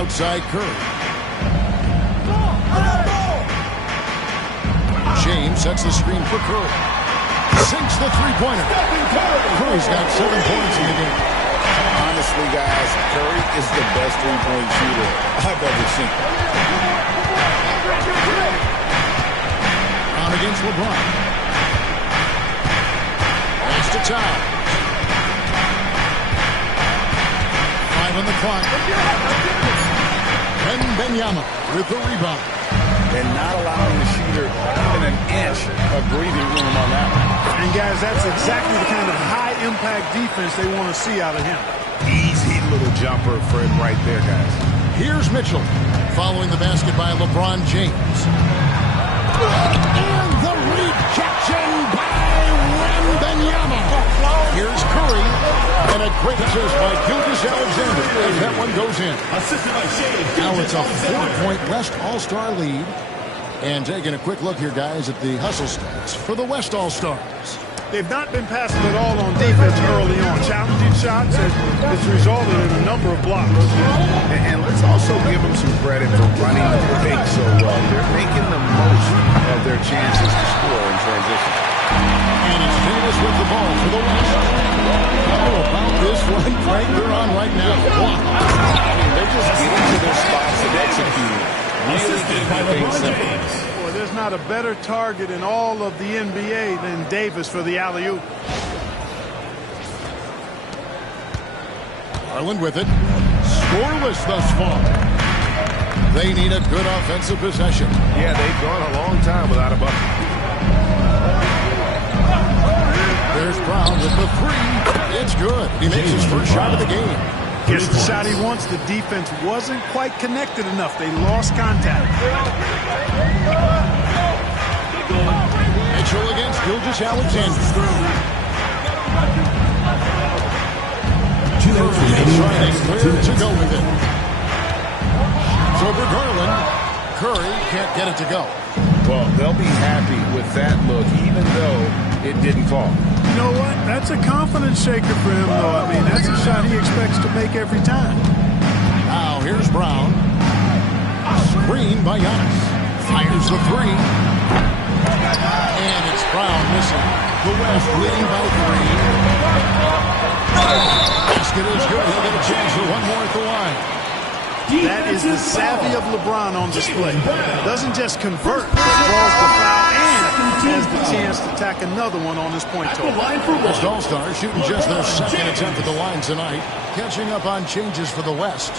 Outside Curry. James sets the screen for Curry. Sinks the three-pointer. Curry's got 7 points in the game. Honestly, guys, Curry is the best three-point shooter I've ever seen. On against LeBron. Pass to Towns. 5 on the clock. Wembanyama with the rebound. And not allowing the shooter even an inch of breathing room on that one. And, guys, that's exactly the kind of high-impact defense they want to see out of him. Easy little jumper for him right there, guys. Here's Mitchell following the basket by LeBron James. And the rejection by Wembanyama. Here's Curry. And a great assist by Gilgeous-Alexander as that one goes in. Now it's a 4-point West All-Star lead. And taking a quick look here, guys, at the hustle stats for the West All-Stars. They've not been passive at all on defense early on. Challenging shots, and it's resulted in a number of blocks. And let's also give them some credit for running the pick so well. They're making the most of their chances to score in transition. And it's Davis with the ball for the West. How about this one, Frank? They're on right now. I mean, they're just getting to their spots and executing. Really keeping things simple. Boy, there's not a better target in all of the NBA than Davis for the alley-oop. Garland with it. Scoreless thus far. They need a good offensive possession. Yeah, they've gone a long time without a bucket. There's Brown with the three. It's good. He makes his first shot of the game. Gets the shot he wants. The defense wasn't quite connected enough. They lost contact. Mitchell against Gilgeous-Alexander. Clear to go with it. It's over Garland. Curry can't get it to go. Well, they'll be happy with that look, even though it didn't fall. You know what? That's a confidence shaker for him, though. I mean, that's a shot he expects to make every time. Now, here's Brown. Green by Giannis. Fires the three. And it's Brown missing. The West leading by 3. Basket is good. He'll get a chance for one more at the line. That is the savvy of LeBron on display. Doesn't just convert, but draws the foul and has the chance to tack another one on his point total. West All-Stars shooting just their second attempt at the line tonight. Catching up on changes for the West.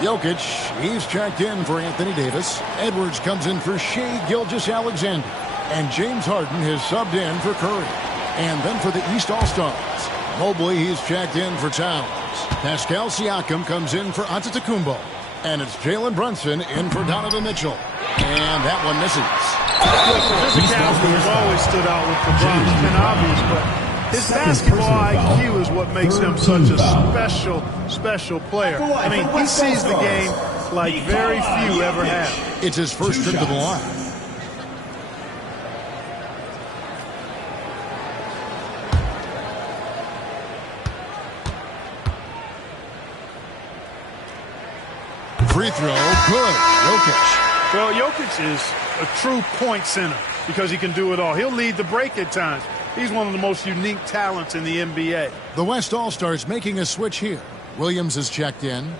Jokic, he's checked in for Anthony Davis. Edwards comes in for Shai Gilgeous-Alexander. And James Harden has subbed in for Curry. And then for the East All-Stars, Mobley, he's checked in for Towns. Pascal Siakam comes in for Antetokounmpo. And it's Jalen Brunson in for Donovan Mitchell. And that one misses. Physicality has always stood out with LeBron. It's been obvious, but his basketball IQ is what makes him such a special player. I mean, he sees the game like very few ever have. It's his first trip to the line. Free throw, good. Jokic. Well, Jokic is a true point center because he can do it all. He'll lead the break at times. He's one of the most unique talents in the NBA. The West All-Stars making a switch here. Williams is checked in.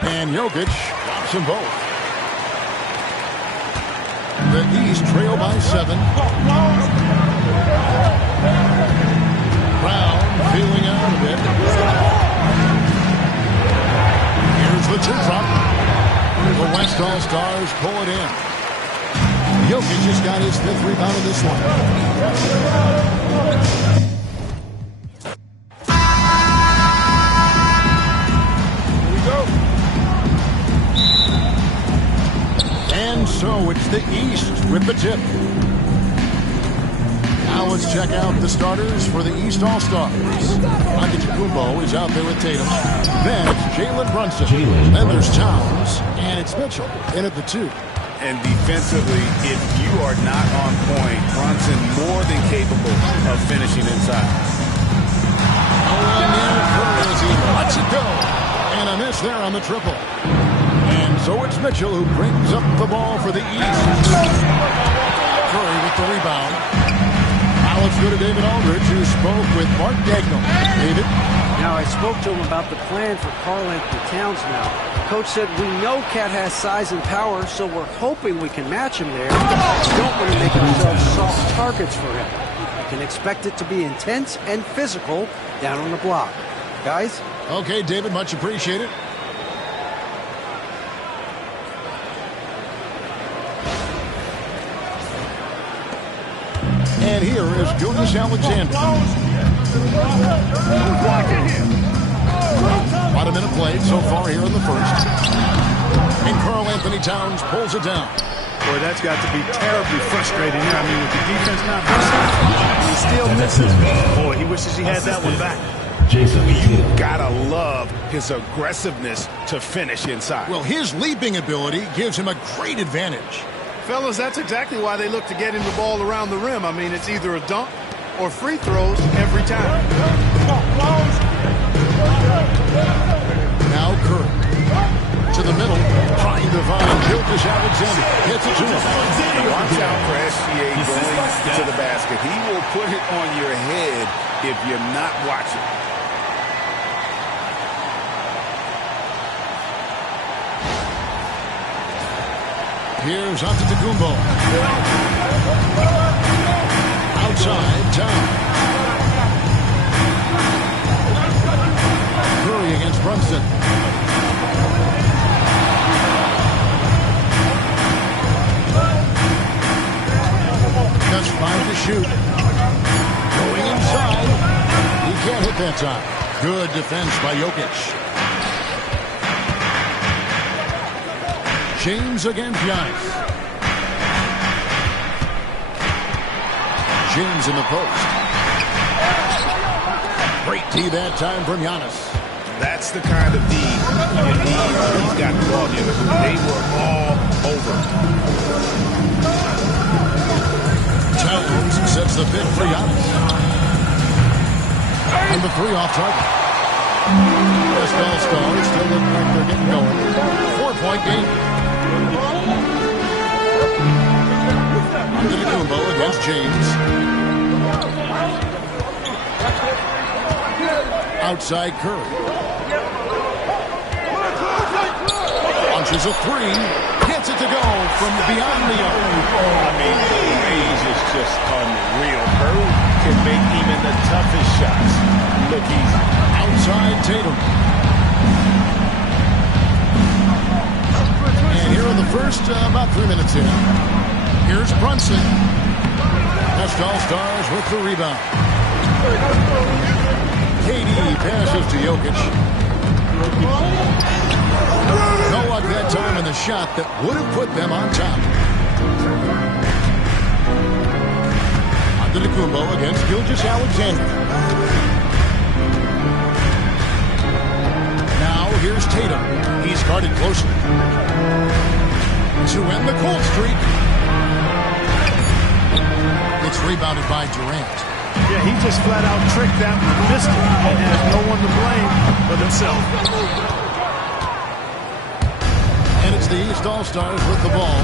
And Jokic drops them both. The East trail by 7. Brown feeling out a bit. Here's the two-drop. The West All-Stars pull it in. Jokic just got his 5th rebound in this one. Here we go. And so it's the East with the tip. Now let's check out the starters for the East All-Stars. Antetokounmpo is out there with Tatum. Then it's Jalen Brunson. Then there's Towns. And it's Mitchell in at the 2. And defensively, if you are not on point, Brunson more than capable of finishing inside. Curry as he lets it go. And a miss there on the triple. And so it's Mitchell who brings up the ball for the East. Curry with the rebound. Now let's go to David Aldridge, who spoke with Mark Daigneault. David? Now, I spoke to him about the plan for Karl-Anthony Towns now. Coach said, we know Cat has size and power, so we're hoping we can match him there. We don't want to make ourselves soft targets for him. You can expect it to be intense and physical down on the block. Guys? Okay, David, much appreciated. And here is Gilgeous-Alexander. About a minute played so far here in the first. And Karl-Anthony Towns pulls it down. Boy, that's got to be terribly frustrating here. I mean, with the defense not missing, he still misses. Boy, he wishes he had that one back. You gotta love his aggressiveness to finish inside. Well, his leaping ability gives him a great advantage. Fellas, that's exactly why they look to get him the ball around the rim. I mean, it's either a dunk or free throws every time. Now Curry to the middle, trying to find Gilgeous-Alexander. Gets it to him. Watch out for SGA going to the basket. He will put it on your head if you're not watching. Here's Antetokounmpo. Outside, Towns. Curry against Brunson. Just 5 to shoot. Going inside. He can't hit that time. Good defense by Jokic. James against Giannis. James in the post. Great D that time from Giannis. That's the kind of D you need. He's got the ball in the hoop. They were all over. Towns sets the pick for Giannis. And the three off target. West All-Stars still look like they're getting going. 4-point game. Antetokounmpo against James. Outside Curry. Launches a three. Gets it to go from beyond the arc. I mean, the range is just unreal. Curry can make even the toughest shots look easy. Outside Tatum. And here are the first about 3 minutes in. Here's Brunson. West All-Stars with the rebound. KD passes to Jokic. No luck that time in the shot that would have put them on top. Antetokounmpo against Gilgeous-Alexander. Now here's Tatum. He's guarded closely. To end the cold streak. It's rebounded by Durant. Yeah, he just flat out tricked that one, missed it, and has no one to blame but himself. And it's the East All-Stars with the ball.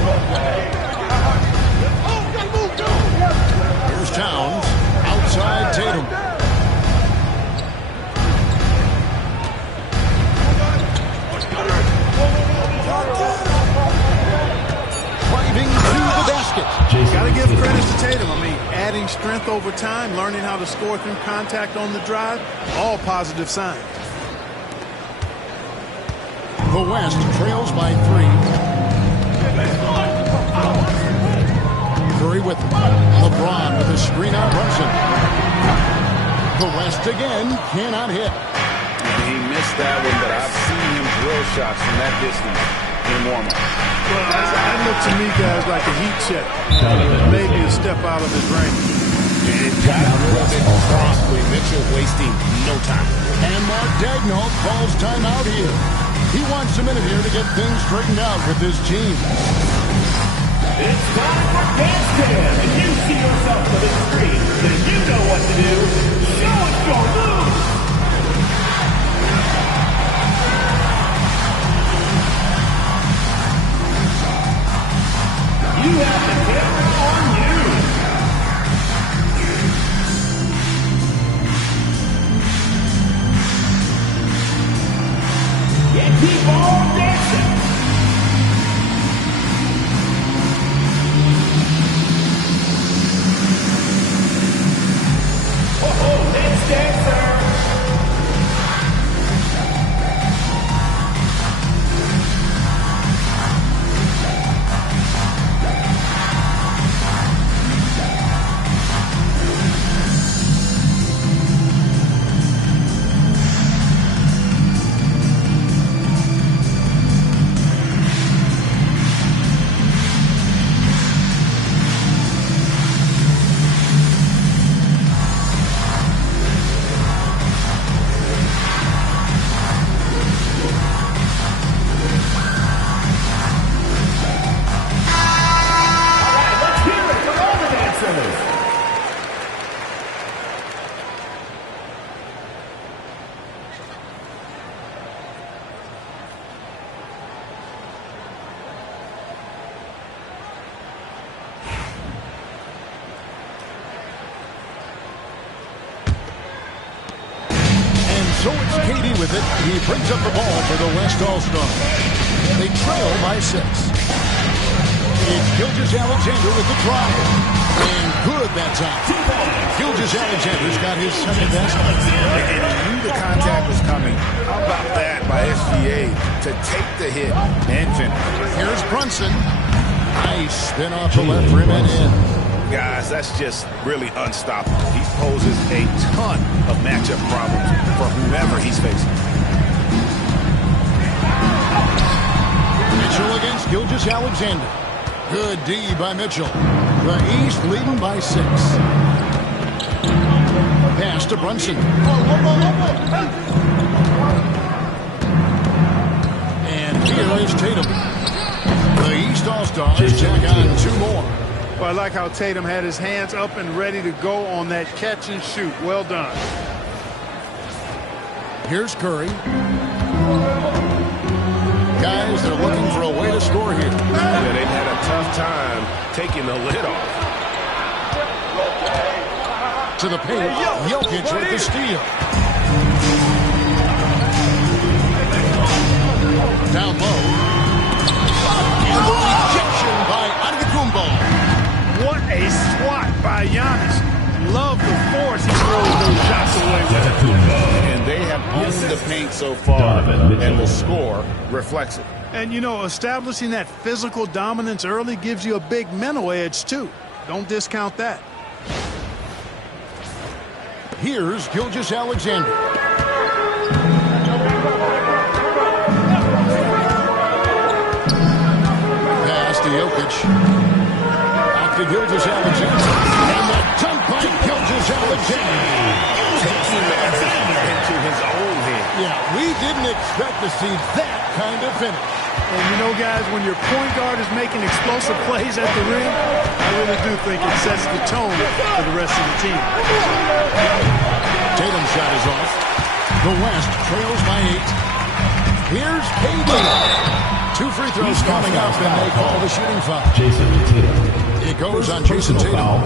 Here's Towns. Outside Tatum. Driving to the basket. Got to give credit to Tatum. I mean, adding strength over time, learning how to score through contact on the drive, all positive signs. The West trails by 3. Curry with LeBron with a screen on Brunson. The West again cannot hit. He missed that one, but I've seen him drill shots from that distance in warm-up. Well, that looked to me, guys, like a heat check. Maybe a step out of his range. And it got moving promptly. Mitchell wasting no time. And Mark Daigneault calls timeout here. He wants a minute here to get things straightened out with his team. It's time for Dance Jam. If you see yourself on the screen, then you know what to do. Show us your moves. You have the camera on you. Yeah, keep on dancing. Oh, next dancer. So it's KD with it. He brings up the ball for the West All-Stars. They trail by 6. It's Gilgeous-Alexander with the drive. And good that time. Gilgeous-Alexander's got his second basket. And he knew the contact was coming. How about that by SGA to take the hit and finish? Here's Brunson. Nice spin off the left rim and in. Guys, that's just really unstoppable. He poses a ton of matchup problems for whomever he's facing. Mitchell against Gilgeous-Alexander. Good D by Mitchell. The East leading by 6. Pass to Brunson. And here is Tatum. The East All-Stars tack on 2 more. Well, I like how Tatum had his hands up and ready to go on that catch and shoot. Well done. Here's Curry. Guys, they're looking for a way to score here. Yeah, they've had a tough time taking the lid off. To the paint, Jokic with the steal. Down low. And the rejection by Antetokounmpo. What a swat by Giannis. Love the force he throws those shots away with. And they have owned the paint so far, and the score reflects it. And, you know, establishing that physical dominance early gives you a big mental edge, too. Don't discount that. Here's Gilgeous-Alexander. Pass to Jokic. Back to Gilgeous-Alexander. And the dunk by Gilgeous-Alexander. Taking that into his own hand. Yeah, we didn't expect to see that kind of finish. And you know, guys, when your point guard is making explosive plays at the rim, I really do think it sets the tone for the rest of the team. Tatum's shot is off. The West trails by 8. Here's KD. 2 free throws coming up, and they call the shooting foul. Jason Tatum. It goes on Jason Tatum.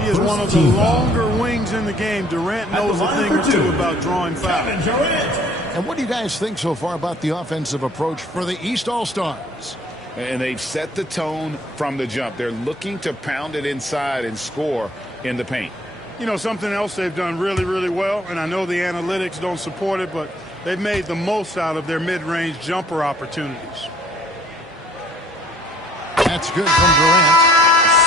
He is one of the longer wings in the game. Durant knows a thing or two about drawing fouls. And what do you guys think so far about the offensive approach for the East All-Stars? And they've set the tone from the jump. They're looking to pound it inside and score in the paint. You know, something else they've done really, really well, and I know the analytics don't support it, but they've made the most out of their mid-range jumper opportunities. That's good from Durant.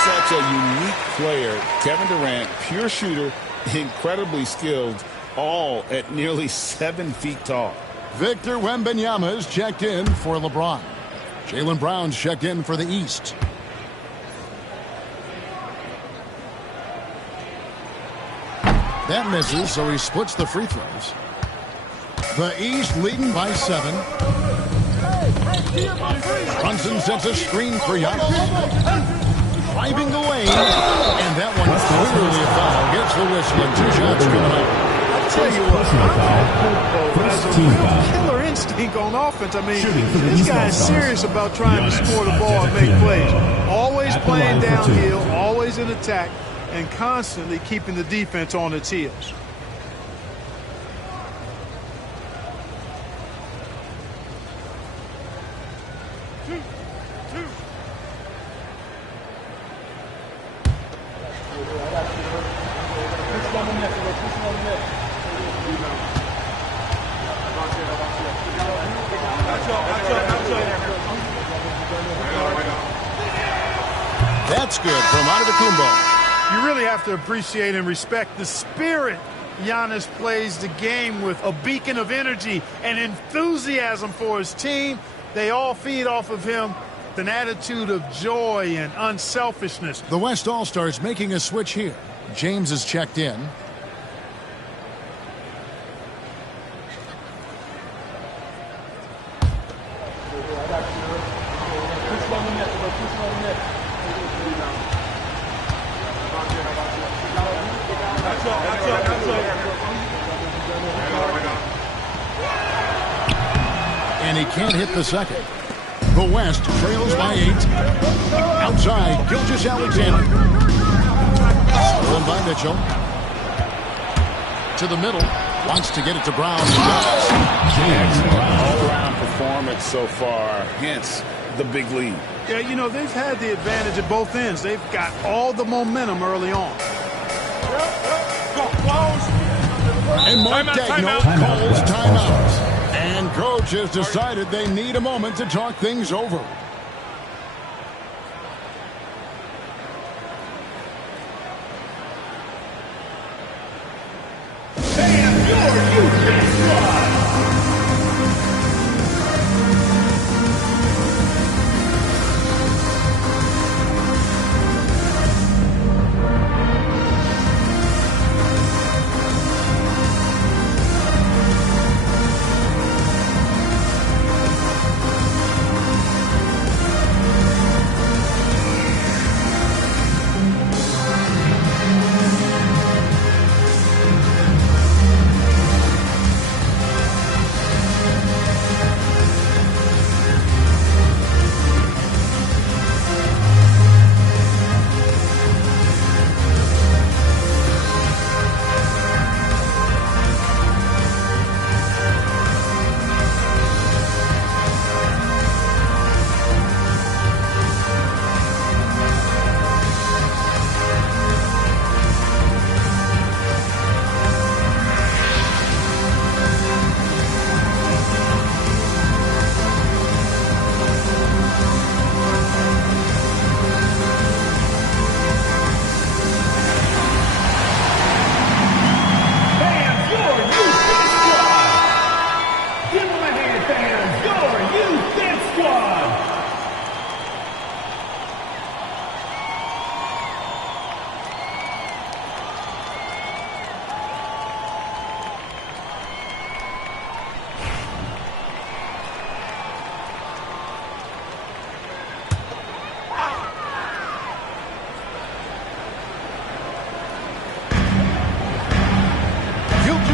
Such a unique player. Kevin Durant, pure shooter, incredibly skilled, all at nearly 7 feet tall. Victor Wembanyama is checked in for LeBron. Jaylen Brown's checked in for the East. That misses, so he splits the free throws. The East leading by 7. Brunson sets a screen for Giannis. Driving the lane, and that one clearly a foul. Gets the whistle, and 2 shots coming up. I'll tell you what, has a real killer instinct on offense. I mean, this guy is serious about trying to score the ball and make plays. Always playing downhill, always in attack, and constantly keeping the defense on its heels. That's good from Antetokounmpo. You really have to appreciate and respect the spirit Giannis plays the game with. A beacon of energy and enthusiasm for his team. They all feed off of him. An attitude of joy and unselfishness. The West All-Stars making a switch here. James is checked in. And he can't hit the second. The West trails by 8. Outside, Gilgeous-Alexander. Stolen by Mitchell. To the middle. Wants to get it to Brown. All-around performance so far, hence the big lead. Yeah, you know, they've had the advantage at both ends. They've got all the momentum early on. And Mark Daigneault calls timeout. And coach has decided they need a moment to talk things over.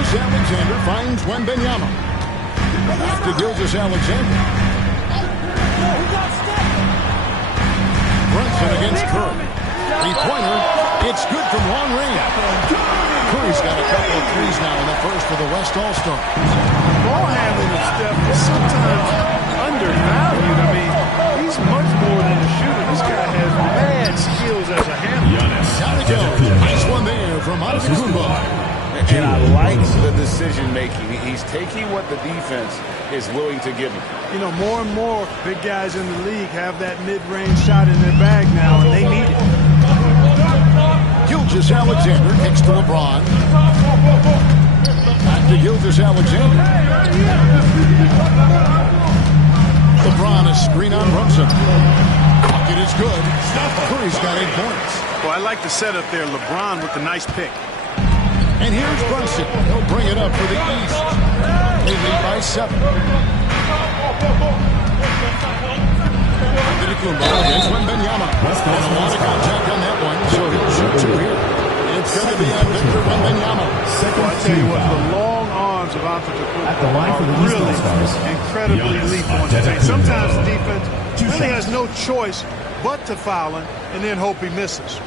Gilgeous-Alexander finds Wembanyama. Back to Gilgeous-Alexander. Brunson against Curry. Three-pointer. It's good from long range. Curry's got a couple of threes now in the first for the West All-Stars. Ball handling of Steph is sometimes undervalued. I mean, he's much more than a shooter. This guy has mad skills as a handler. Down it goes. Nice one there from Antetokounmpo. And I like the decision-making. He's taking what the defense is willing to give him. You know, more and more big guys in the league have that mid-range shot in their bag now, and they need it. Gilgeous-Alexander kicks to LeBron. Back to Gilgeous-Alexander. LeBron a screen on Brunson. Bucket is good. Curry's got 8 points. Well, I like the setup there. LeBron with the nice pick. And here's Brunson. He'll bring it up for the East. They lead by 7. Antetokounmpo against Wembanyama. And a lot of contact on that one, so he'll shoot 2 here. It's going to be on Victor Wembanyama. Well, I tell you what, the long arms of Antetokounmpo are really incredibly lethal. Sometimes the defense really has no choice but to foul him and then hope he misses.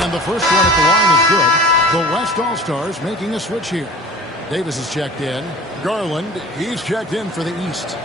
And the first one at the line is good. The West All-Stars making a switch here. Davis is checked in. Garland, he's checked in for the East.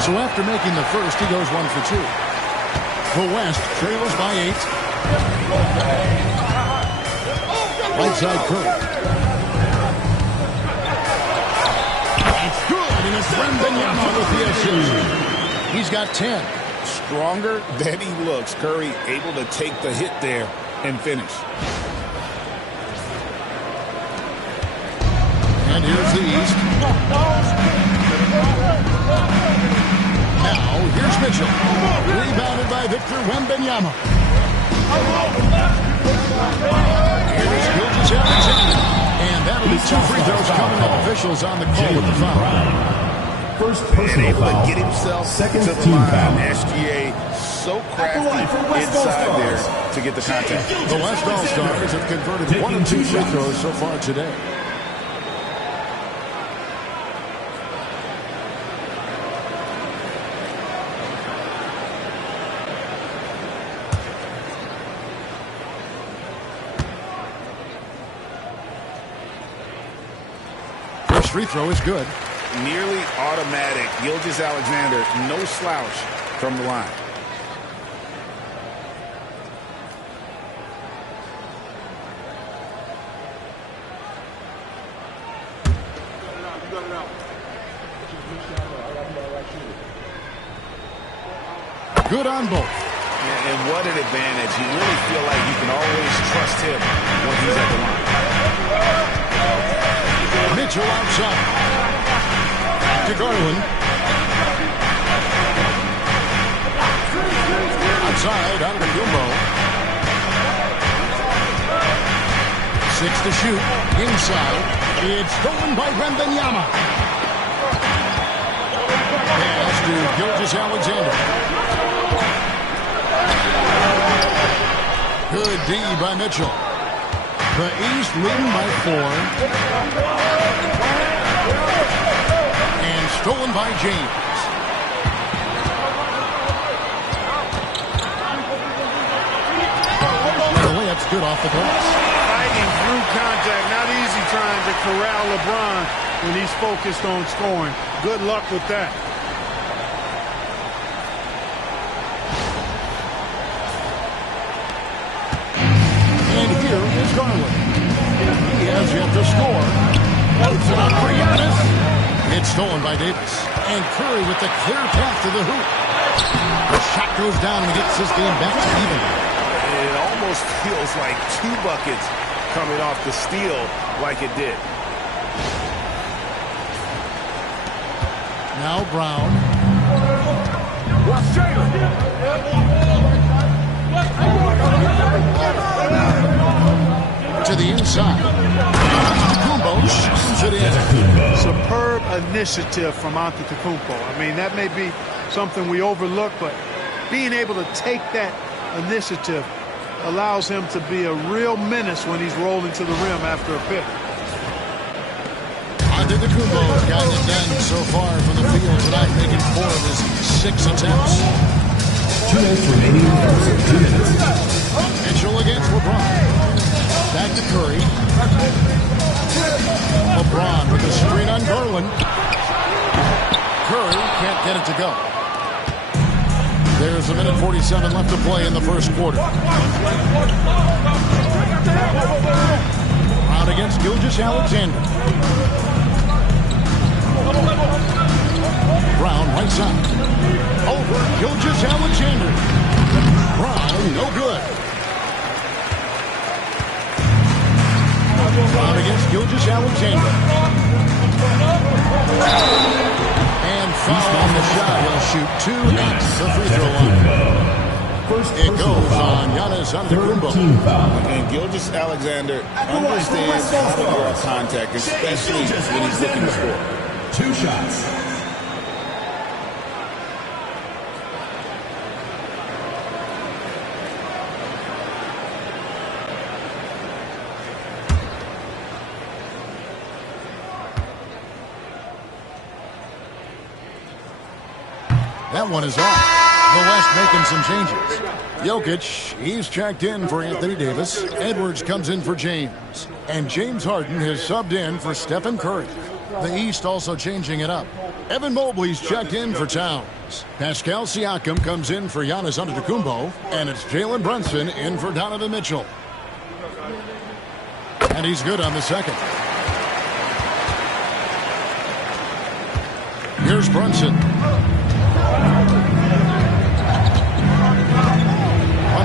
So after making the first, he goes 1 for 2. The West trails by 8. Right side Curry. It's good, and it's Wembanyama with the assist. He's got 10. Stronger than he looks. Curry able to take the hit there and finish. And here's the East. Now, here's Mitchell. Rebounded by Victor Wembanyama. Here's Gilgeous-Alexander. And that'll be 2 free throws coming up. Officials on the call with the foul. First personal foul. Get himself Second to the team line. foul. SGA so crafty inside there to get the contact. The West All-Stars have converted 1 of 2 free throws so far today. First free throw is good. Nearly automatic. Gilgeous-Alexander, no slouch from the line. Good on both. And what an advantage. You really feel like you can always trust him when he's at the line. Mitchell outside. Back to Garland. Outside, Antetokounmpo. 6 to shoot. Inside. It's stolen by Wembanyama. Pass to Gilgeous-Alexander. Good D by Mitchell. The East leading by 4. And stolen by James. The layup's good off the glass. Fighting through contact. Not easy trying to corral LeBron when he's focused on scoring. Good luck with that. Here is Garland. He has yet to score. Loads it up for Giannis. It's stolen by Davis. And Curry with the clear path to the hoop. The shot goes down and gets this game back to even. It almost feels like 2 buckets coming off the steal like it did. Now Brown. To the inside. Antetokounmpo shoots it in. Superb initiative from Antetokounmpo. I mean, that may be something we overlook, but being able to take that initiative allows him to be a real menace when he's rolling to the rim after a pick. Antetokounmpo's gotten it done so far from the field tonight, making 4 of his 6 attempts. 2 minutes remaining in the first 2 minutes. Mitchell against LeBron. Back to Curry. LeBron with a screen on Garland. Curry can't get it to go. There's a minute 47 left to play in the first quarter. Brown against Gilgeous-Alexander. Brown right side. Over Gilgeous-Alexander. Brown no good. Brown against Gilgeous-Alexander. And foul on the shot. He'll shoot 2 at the free throw line. It goes on Giannis Antetokounmpo. And Gilgeous-Alexander understands how to draw contact, especially when he's looking to score. 2 shots. That one is off. The West making some changes. Jokic, he's checked in for Anthony Davis. Edwards comes in for James. And James Harden has subbed in for Stephen Curry. The East also changing it up. Evan Mobley's checked in for Towns. Pascal Siakam comes in for Giannis Antetokounmpo. And it's Jalen Brunson in for Donovan Mitchell. And he's good on the second. Here's Brunson.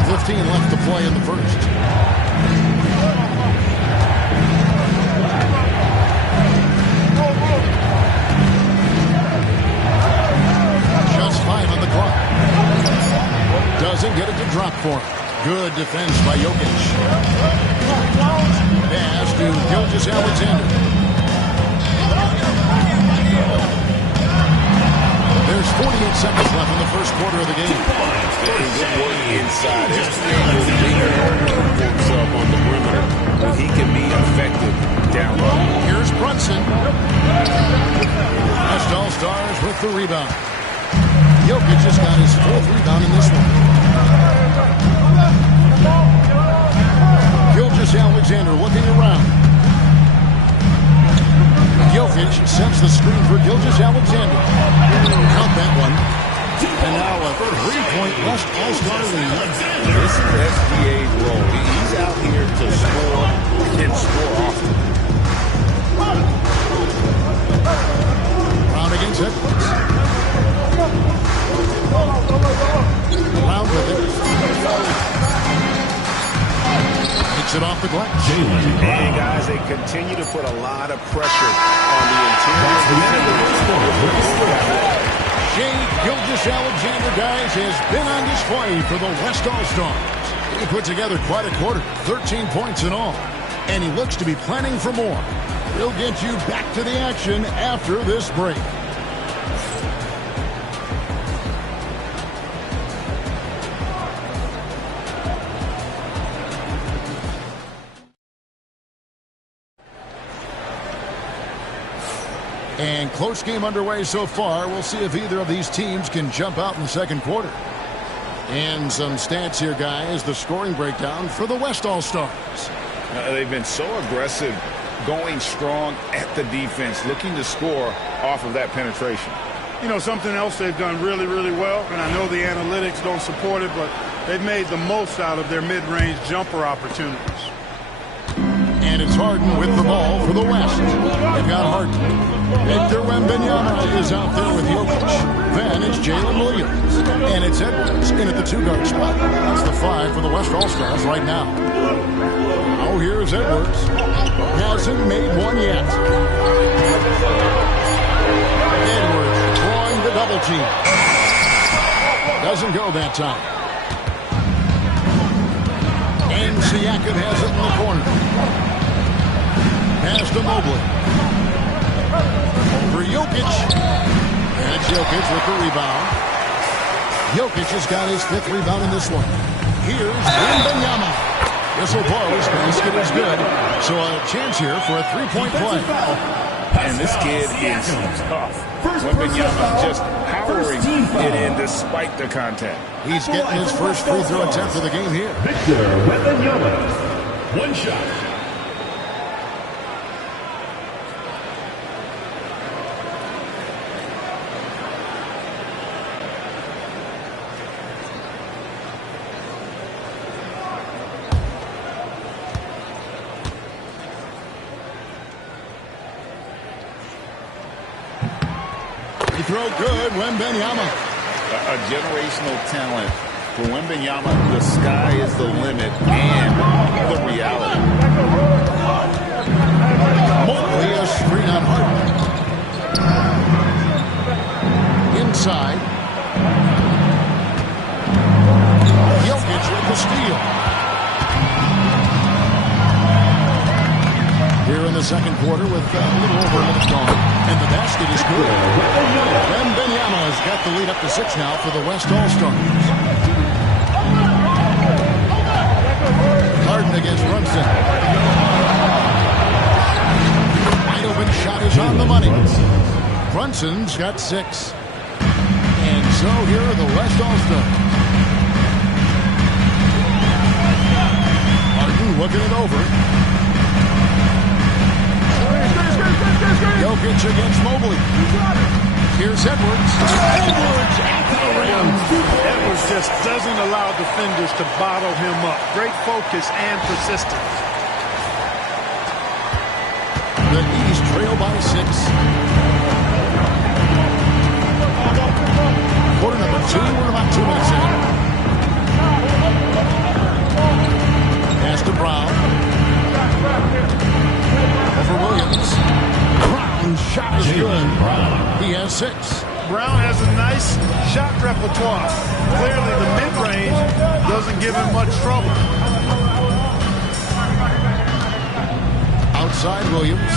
1:15 left to play in the first. Just 5 on the clock. Doesn't get it to drop for him. Good defense by Jokic. Pass to Gilgeous-Alexander. There's 48 seconds left in the first quarter of the game. Good work inside. His himself on the perimeter, but he can be effective down low. Here's Brunson. West All-Stars with the rebound. Jokic just got his 4th rebound in this one. Gilgeous-Alexander looking around. Jokic sets the screen for Gilgeous-Alexander. Count that one. And now a 3-point West All-Star lead. This is SGA's role. He's out here to score and score often. Brown against Edwards. Brown with it. Takes it off the glass. Hey, guys, they continue to put a lot of pressure on the interior. Shai Gilgeous-Alexander, guys, has been on display for the West All-Stars. He put together quite a quarter, 13 points in all. And he looks to be planning for more. We'll get you back to the action after this break. And close game underway so far. We'll see if either of these teams can jump out in the second quarter. And some stats here, guys. The scoring breakdown for the West All-Stars. They've been so aggressive, going strong at the defense, looking to score off of that penetration. You know, something else they've done really, really well, and I know the analytics don't support it, but they've made the most out of their mid-range jumper opportunities. And it's Harden with the ball for the West. They've got Harden. Victor Wembanyama is out there with Jokic. Then it's Jalen Williams. And it's Edwards in at the 2-guard spot. That's the 5 for the West All-Stars right now. Oh, here's Edwards. Hasn't made one yet. Edwards drawing the double team. Doesn't go that time. And Siakam has it in the corner. Pass to Mobley. Over Jokic. And it's Jokic with the rebound. Jokic has got his 5th rebound in this one. Here's Wembanyama. Whistle blows. Basket is good. So a chance here for a 3-point play. And this kid is tough. Wembanyama just powering it in despite the contact. He's getting his first free throw attempt of the game here. Victor Wembanyama. One shot. Throw good, Wembanyama. A generational talent. For Wembanyama, the sky is the limit and the reality. Mobley, a screen on Harden. Inside. Jokic with the steal. Here in the second quarter with a little over a minute gone. And the basket is good. Wembanyama has got the lead up to 6 now for the West All-Stars. Harden against Brunson. Wide open shot is on the money. Brunson's got 6. And so here are the West All-Stars. Harden looking it over. Jokic against Mobley. Here's Edwards. Edwards at the rim. Edwards just doesn't allow defenders to bottle him up. Great focus and persistence. The East trail by 6. Quarter number 2. We're about 2 minutes in. Pass to Brown. Over Williams. Brown's shot is good. He has 6. Brown has a nice shot repertoire. Clearly the mid-range doesn't give him much trouble. Outside Williams.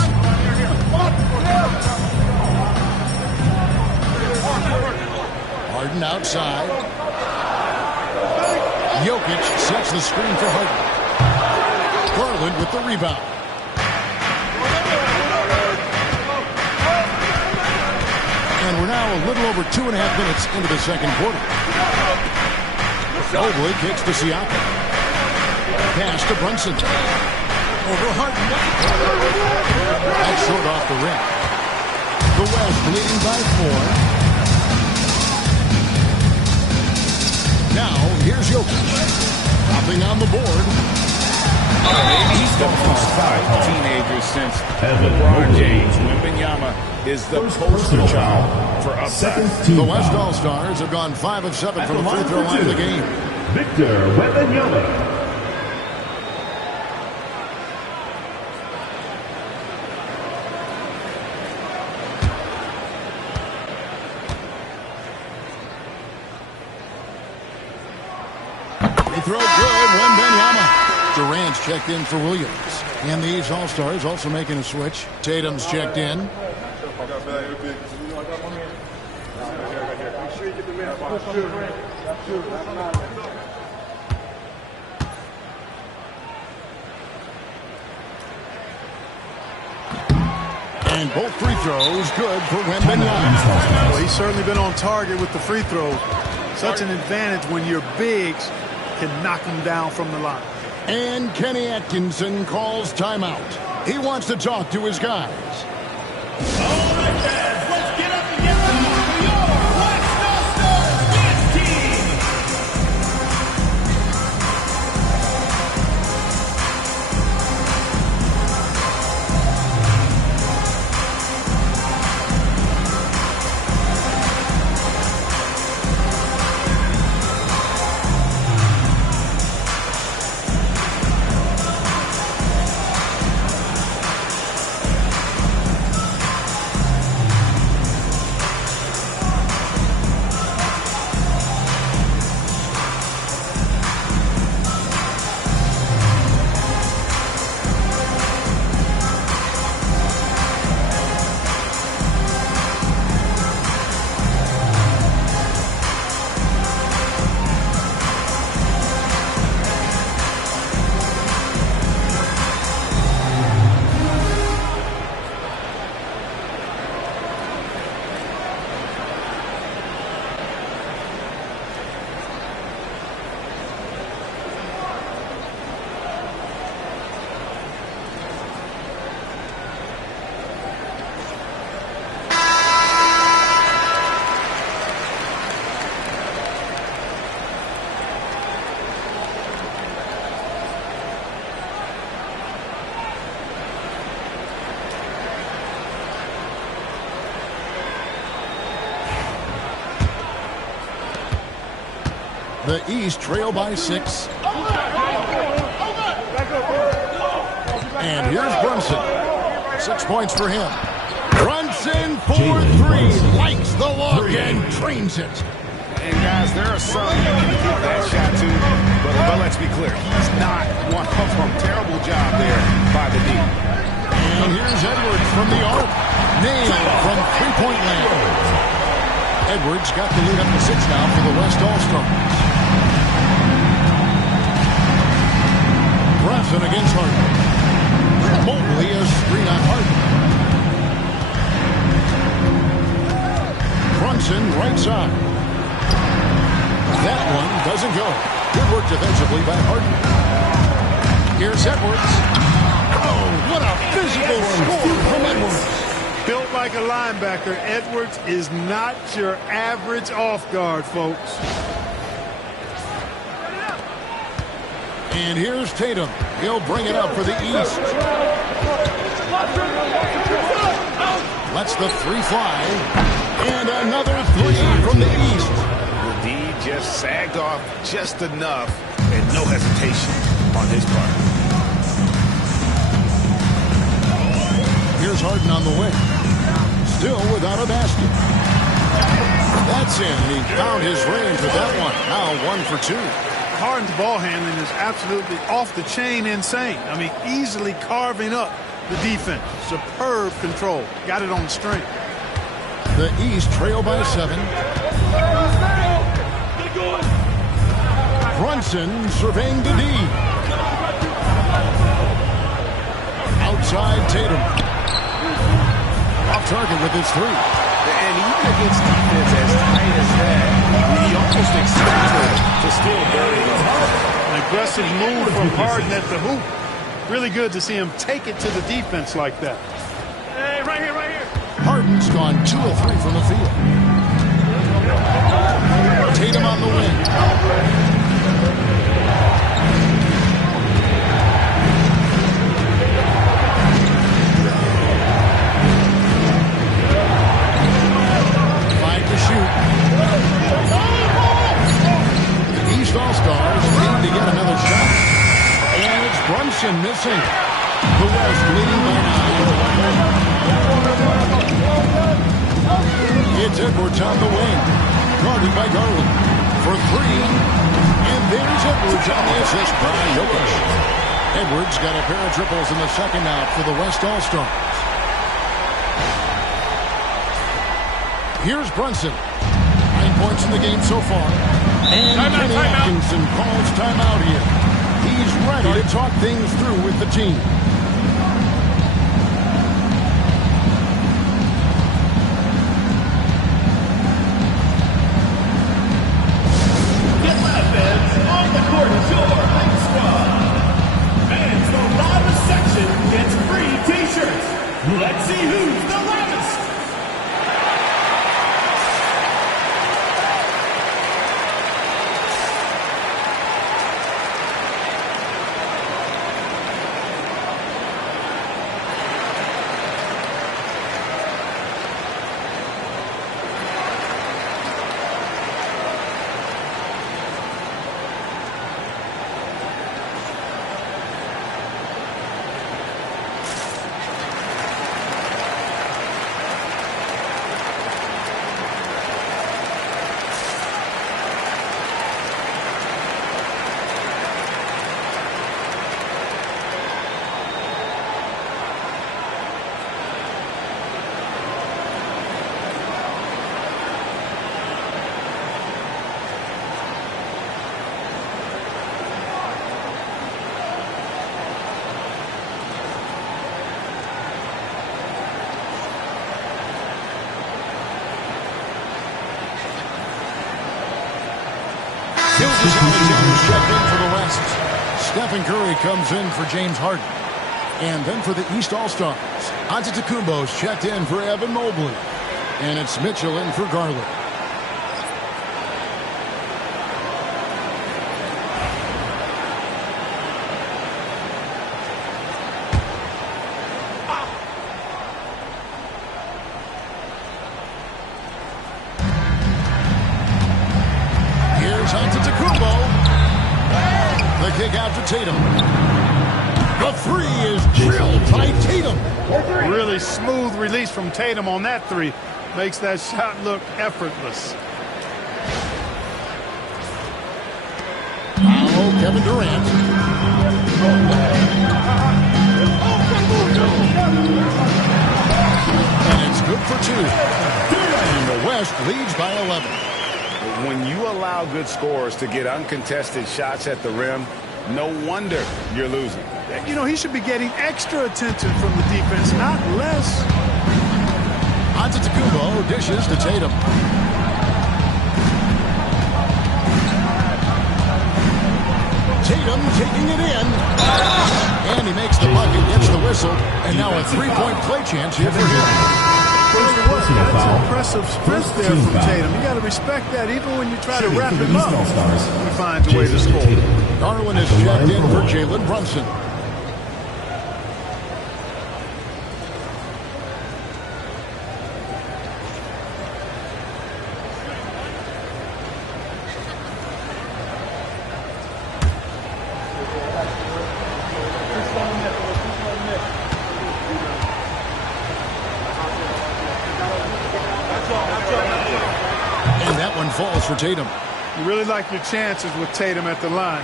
Harden outside. Jokic sets the screen for Harden. Garland with the rebound. And we're now a little over 2.5 minutes into the second quarter. Mobley kicks to Siakam. Pass to Brunson. Over Harden. That's short off the rim. The West leading by 4. Now, here's Jokic. Hopping on the board. Maybe he's the most teenagers since LeBron James. Wembanyama is the poster child for upside. The West All-Stars have gone 5 of 7 from the free throw line of the game. Victor Wembanyama. They throw good, Wembanyama. Durant's checked in for Williams. And these All-Stars also making a switch. Tatum's checked in. And both free throws good for Wembanyama. Well, he's certainly been on target with the free throws. Such an advantage when your bigs can knock him down from the line. And Kenny Atkinson calls timeout. He wants to talk to his guys. All right, guys, let's get up together for your West All-Stars dance team. The East trail by 6. And here's Brunson. 6 points for him. Brunson for 3. Likes the look and trains it. And guys, there are some you can give that shot to, but let's be clear, he's not one of them. Terrible job there by the D. And here's Edwards from the arc. Nailed from three-point land. Edwards got the lead up to 6 now for the West All-Stars. Brunson against Harden. Mobley has 3 on Harden. Brunson right side. That one doesn't go. Good work defensively by Harden. Here's Edwards. Oh, what a physical score from Edwards. Built like a linebacker, Edwards is not your average off guard, folks. And here's Tatum. He'll bring it up for the East. Lets the 3 fly. And another 3 from the East. The D just sagged off just enough and no hesitation on his part. Here's Harden on the wing. Still without a basket. That's in. He found his range with that one. Now 1 for 2. Harden's ball handling is absolutely off the chain insane. I mean, easily carving up the defense. Superb control. Got it on the string. The East trail by 7. Brunson surveying the D. Outside Tatum. Off target with his 3. And even against defense as tight as that, we almost expected to still bury them. An aggressive move from Harden at the hoop. Really good to see him take it to the defense like that. Hey, right here, right here. Harden's gone 2 of 3 from the field. Tatum on the wing. Shoot. The East All-Stars need to get another shot. And it's Brunson missing. The West leading by 9. It's Edwards on the wing. Guarded by Garland. For 3. And there's Edwards on the assist by Jokic. Edwards got a pair of triples in the second out for the West All-Stars. Here's Brunson. 9 points in the game so far. And Kenny Atkinson calls timeout here. He's ready to talk things through with the team. Get loud, fans. On the court is your home squad. Fans, the loudest section gets free T-shirts. Let's see who's the loudest. Checked in for the West. Stephen Curry comes in for James Harden. And then for the East All-Stars, Antetokounmpo's checked in for Evan Mobley. And it's Mitchell in for Garland. Here's Antetokounmpo. kick out to Tatum. The three is drilled by Tatum. Really smooth release from Tatum on that three. Makes that shot look effortless. Now Kevin Durant. And it's good for two. And the West leads by 11. When you allow good scorers to get uncontested shots at the rim, no wonder you're losing. You know, he should be getting extra attention from the defense, not less. Antetokounmpo dishes to Tatum. Tatum taking it in. And he makes the bucket, gets the whistle. And now a three-point play chance here for him. That's an impressive sprint there from Tatum. You got to respect that even when you try to wrap him up. He finds a way to score. Garland is checked in for Jalen Brunson. Falls for Tatum. You really like your chances with Tatum at the line.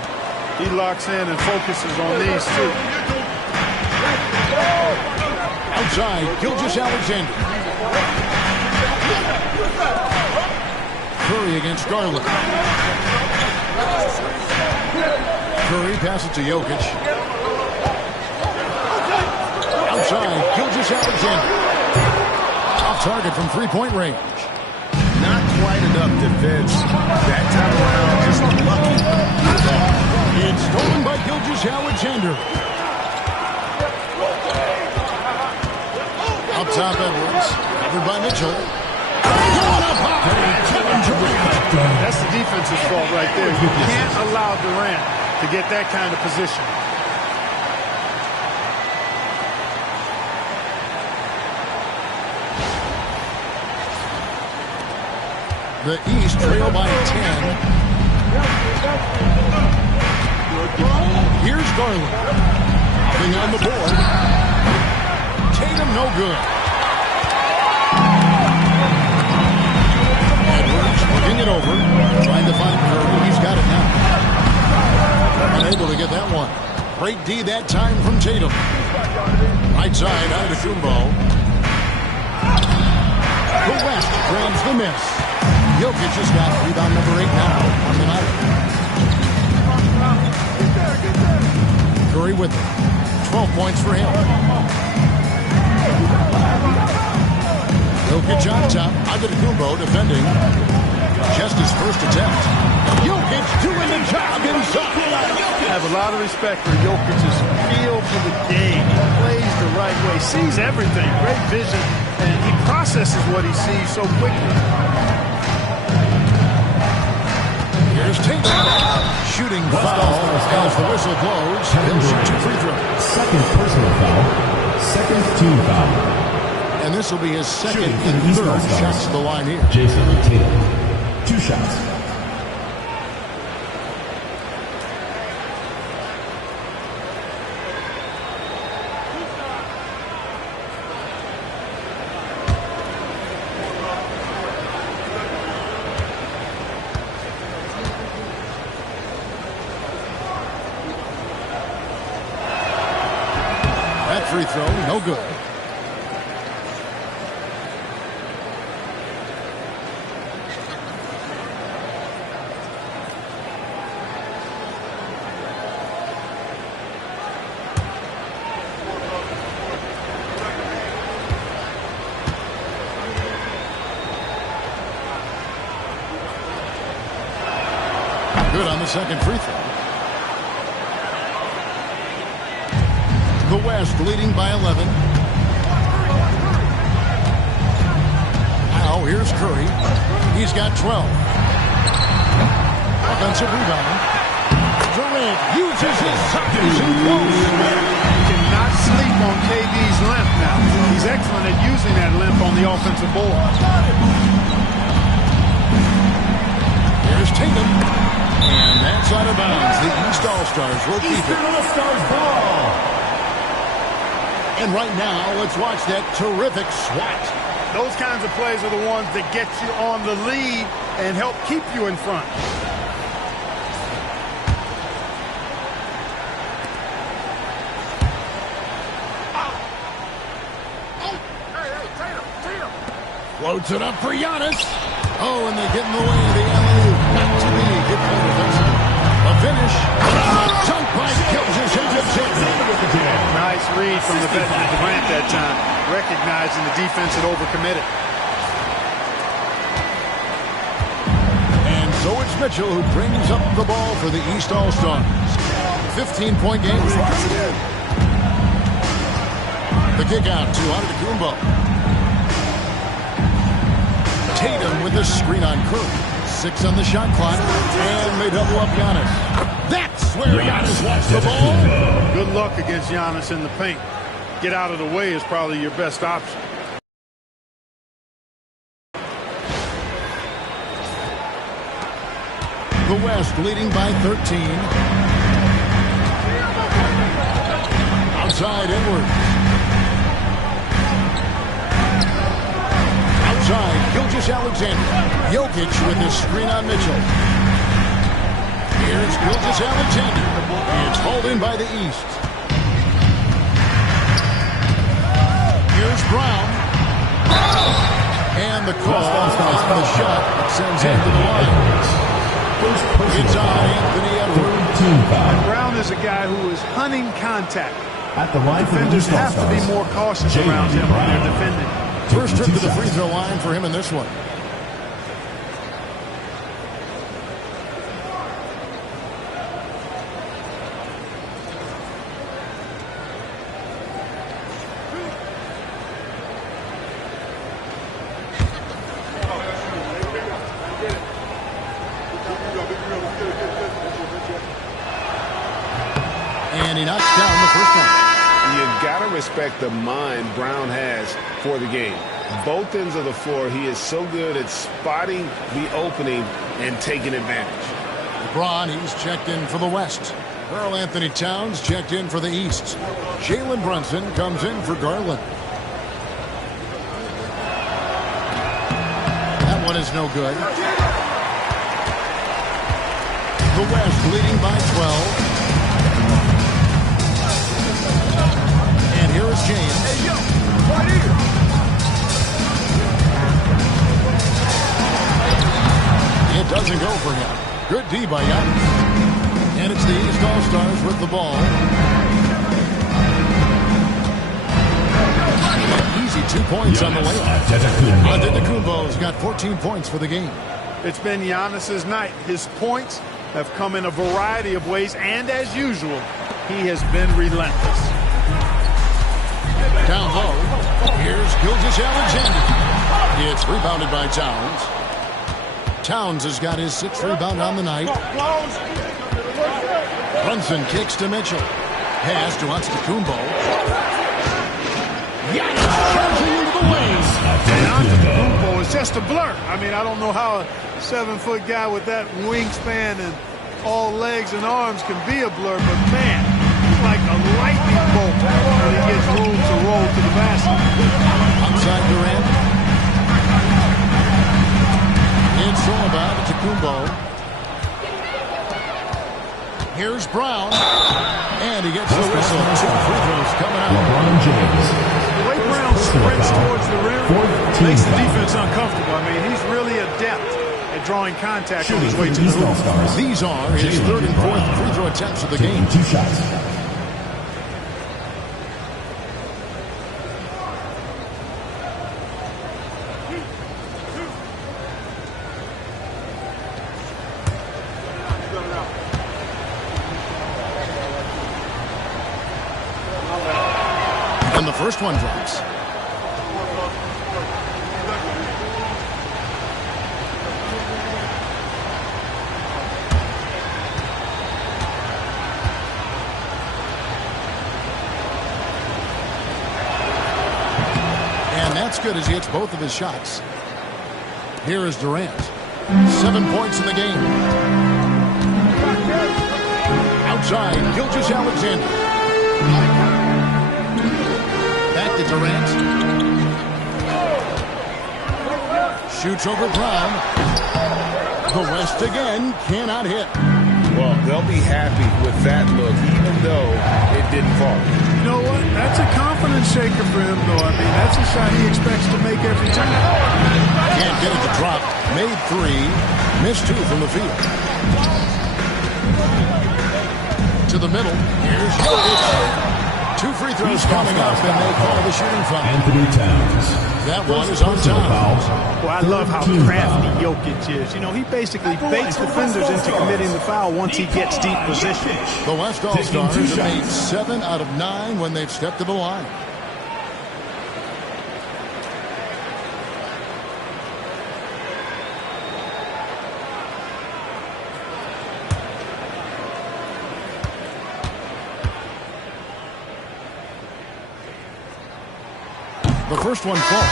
He locks in and focuses on these two. Outside, Gilgeous-Alexander. Curry against Garland. Curry passes to Jokic. Outside, Gilgeous-Alexander. Off target from three-point range. Not quite enough defense. That time around, just lucky. It's stolen by Gilgeous-Alexander. Up top, Edwards. Covered by Mitchell. That's the defense's fault right there. You can't allow Durant to get that kind of position. The East trail by 10. Here's Garland. Hopping on the board. Tatum no good. Edwards looking it over. Trying to find Curry. He's got it now. Unable to get that one. Great D that time from Tatum. Right side, Antetokounmpo. The West grabs the miss. Jokic has got rebound number 8 now on the night. Curry with it. 12 points for him. Jokic on top. Antetokounmpo defending. Just his first attempt. Jokic doing the job inside. I have a lot of respect for Jokic's feel for the game. He plays the right way, sees everything, great vision, and he processes what he sees so quickly. Here's Tatum. Shooting foul as the whistle blows. He'll shoot 2 free throws. Second personal foul. Second team foul. And this will be his second and third shots to the line here. Jason Tatum. 2 shots. Free throw, no good. Good on the second free throw. The West leading by 11. Now here's Curry. He's got 12. Offensive rebound. Durant uses his size and close. You cannot sleep on KD's length now. He's excellent at using that length on the offensive board. Here's Tatum. And that's out of bounds. The East All-Stars will keep it. All-Stars ball. And right now, let's watch that terrific swat. Those kinds of plays are the ones that get you on the lead and help keep you in front. Floats it up for Giannis. Oh, and they get in the way of the alley-oop. Not to be. Good play defensively. A finish. Dunk by Gilgeous-Alexander. Nice read from the veteran Durant that time, recognizing the defense had overcommitted. And so it's Mitchell who brings up the ball for the East All-Stars. 15-point game. The kick out to Antetokounmpo. Tatum with the screen on Curry. 6 on the shot clock. And they double up Giannis. That's where Giannis wants the ball. Good luck against Giannis in the paint. Get out of the way is probably your best option. The West leading by 13. Outside Edwards. Outside, Gilgeous-Alexander. Jokic with the screen on Mitchell. Here's Gilgeous-Alexander. It's hauled in by the East. Here's Brown. And the call on the shot sends him to the line. It's on Anthony Edwards. Brown is a guy who is hunting contact. At the line, defenders have to be more cautious around him when they're defending. First trip to the free throw line for him in this one. And he knocks down the first one. You've got to respect the mind Brown has for the game. Both ends of the floor, he is so good at spotting the opening and taking advantage. LeBron, he's checked in for the West. Karl Anthony Towns checked in for the East. Jalen Brunson comes in for Garland. That one is no good. The West leading by 12. And here is James. Hey, yo, right here. It doesn't go for him. Good D by Giannis. And it's the East All-Stars with the ball. Easy 2 points on the layup. Antetokounmpo's got 14 points for the game. It's been Giannis's night. His points have come in a variety of ways, and as usual, he has been relentless. Down low, here's Gilgeous-Alexander. It's rebounded by Towns. Towns has got his 6th rebound on the night. Brunson kicks to Mitchell. Pass to Antetokounmpo. Giannis charging into the lane. And Antetokounmpo is just a blur. I mean, I don't know how a 7-foot guy with that wingspan and all legs and arms can be a blur, but man, he's like a lightning bolt when he gets room to roll to the basket. Outside Durant. It's all about Antetokounmpo. Here's Brown. And he gets the whistle. 2 free throws coming out. LeBron James. The way Brown sprints towards the rim makes the defense uncomfortable. I mean, he's really adept at drawing contact on his way to the hoop. These are his 3rd and 4th free throw attempts of the game. 2 shots. And the first one drops. And that's good as he hits both of his shots. Here is Durant. 7 points in the game. Outside, Gilgeous-Alexander. Back to Durant. Shoots over Brown. The West again cannot hit. Well, they'll be happy with that look, even though it didn't fall. You know what? That's a confidence shaker for him, though. I mean, that's a shot he expects to make every time. Can't get it to drop. Made 3. Missed 2 from the field. To the middle. Here's Jokic. 2 free throws coming up, and they call the shooting foul. Anthony Towns. That one is on Towns. Well, I love how crafty Jokic is. You know, he basically baits defenders into committing the foul once he gets deep position. The West All-Stars have made 7 out of 9 when they've stepped to the line. The first one falls.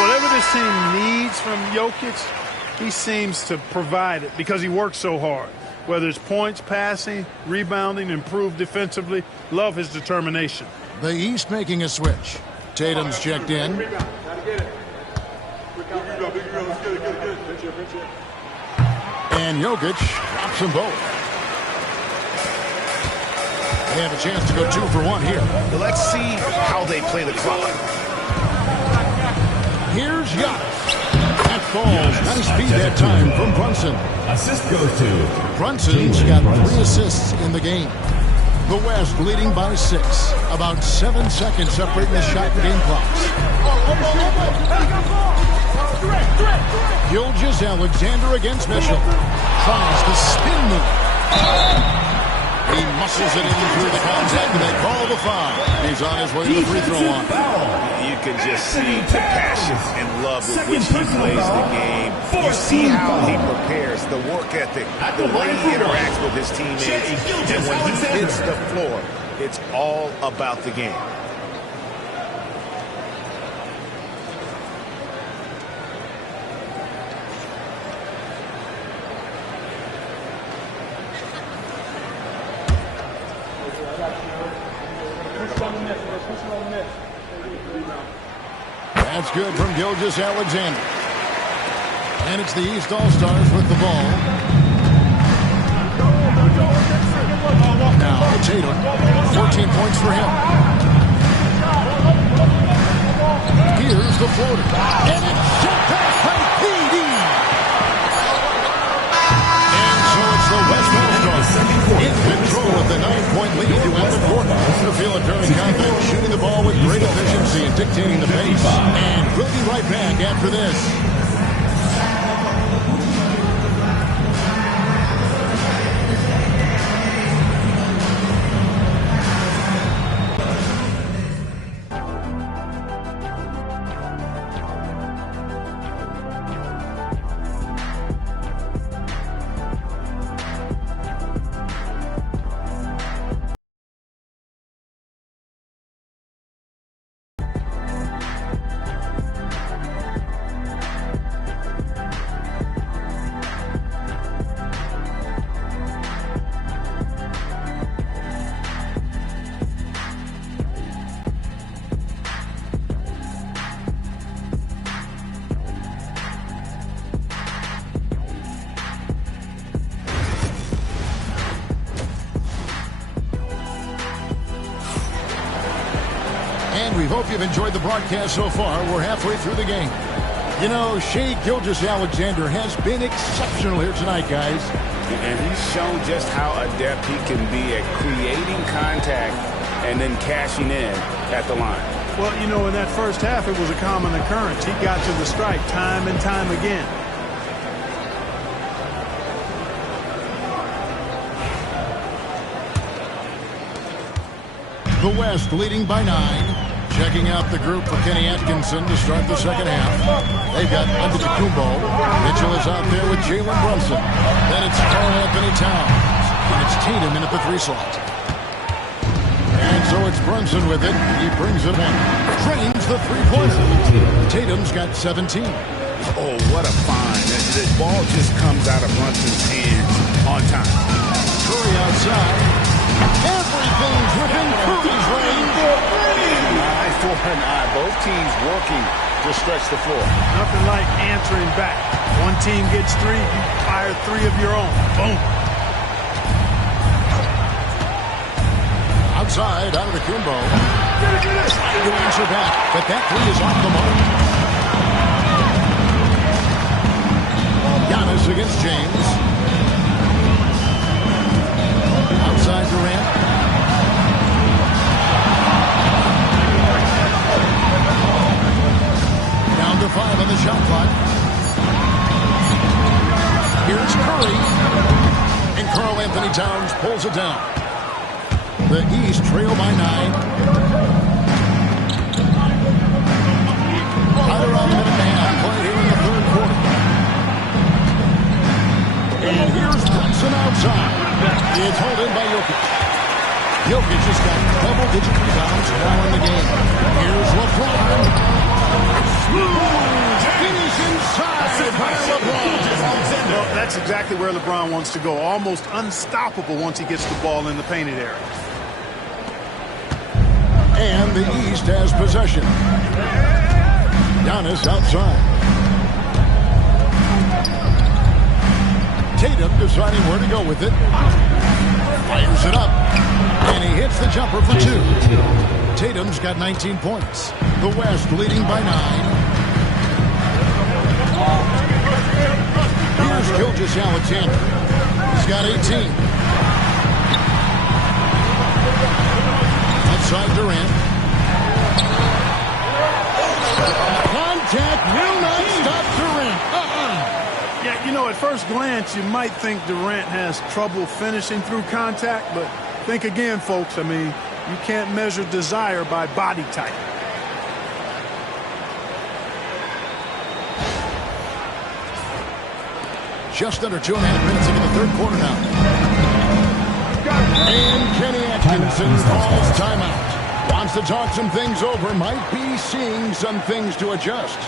Whatever this team needs from Jokic, he seems to provide it because he works so hard. Whether it's points, passing, rebounding, improved defensively, love his determination. The East making a switch. Tatum's checked in. And Jokic drops them both. They have a chance to go 2 for 1 here. Let's see how they play the clock. Here's Giannis. That falls. Nice feed that time from Brunson. Assist goes to Brunson's got 3 assists in the game. The West leading by 6. About 7 seconds separating the shot and game clocks. Gilgeous-Alexander against Mitchell. Tries to spin move. He muscles it in through the contact, and they call the foul. He's on his way to the free throw line. You can just see the passion and love with which he plays the game. You see how he prepares, the work ethic, the way he interacts with his teammates. And when he hits the floor, it's all about the game. That's good from Gilgeous-Alexander. And it's the East All-Stars with the ball. Now Tatum, 14 points for him. Here's the floater. And it's sent back by PD. And so it's the West All-Stars in control of the 9-point lead to end the quarter. They're feeling very confident, shooting the ball with great efficiency and dictating the pace. And we'll be right back after this. And we hope you've enjoyed the broadcast so far. We're halfway through the game. You know, Shai Gilgeous-Alexander has been exceptional here tonight, guys. And he's shown just how adept he can be at creating contact and then cashing in at the line. Well, you know, in that first half, it was a common occurrence. He got to the stripe time and time again. The West leading by 9. Checking out the group for Kenny Atkinson to start the second half. They've got Antetokounmpo. Mitchell is out there with Jalen Brunson. Then it's Karl-Anthony Towns. And it's Tatum in at the 3 slot. And so it's Brunson with it. He brings it in. Drains the 3-pointer. Tatum's got 17. Oh, what a find. The ball just comes out of Brunson's hands on time. Curry outside. Everything's within Curry's range. An eye for an eye. Both teams working to stretch the floor. Nothing like answering back. One team gets 3, you fire 3 of your own. Boom. Outside, out of the Kumbo. Trying to answer back, but that 3 is off the mark. Giannis against James. Outside Durant. Down to 5 on the shot clock. Here's Curry. And Karl Anthony Towns pulls it down. The East trail by 9. Right around a minute and a half play here in the third quarter. And here's Brunson outside. It's held in by Jokic. Jokic has got double-digit rebounds now in the game. Here's LeBron. Finish inside by LeBron. Well, that's exactly where LeBron wants to go. Almost unstoppable once he gets the ball in the painted area. And the East has possession. Giannis outside. Tatum deciding where to go with it. Fires it up. And he hits the jumper for 2. Tatum's got 19 points. The West leading by 9. Here's Gilgeous-Alexander. He's got 18. Outside Durant. Contact will not stop Durant. Yeah, you know, at first glance, you might think Durant has trouble finishing through contact, but think again, folks. I mean, you can't measure desire by body type. Just under 2.5 minutes into the third quarter now. And Kenny Atkinson calls timeout. Wants to talk some things over. Might be seeing some things to adjust.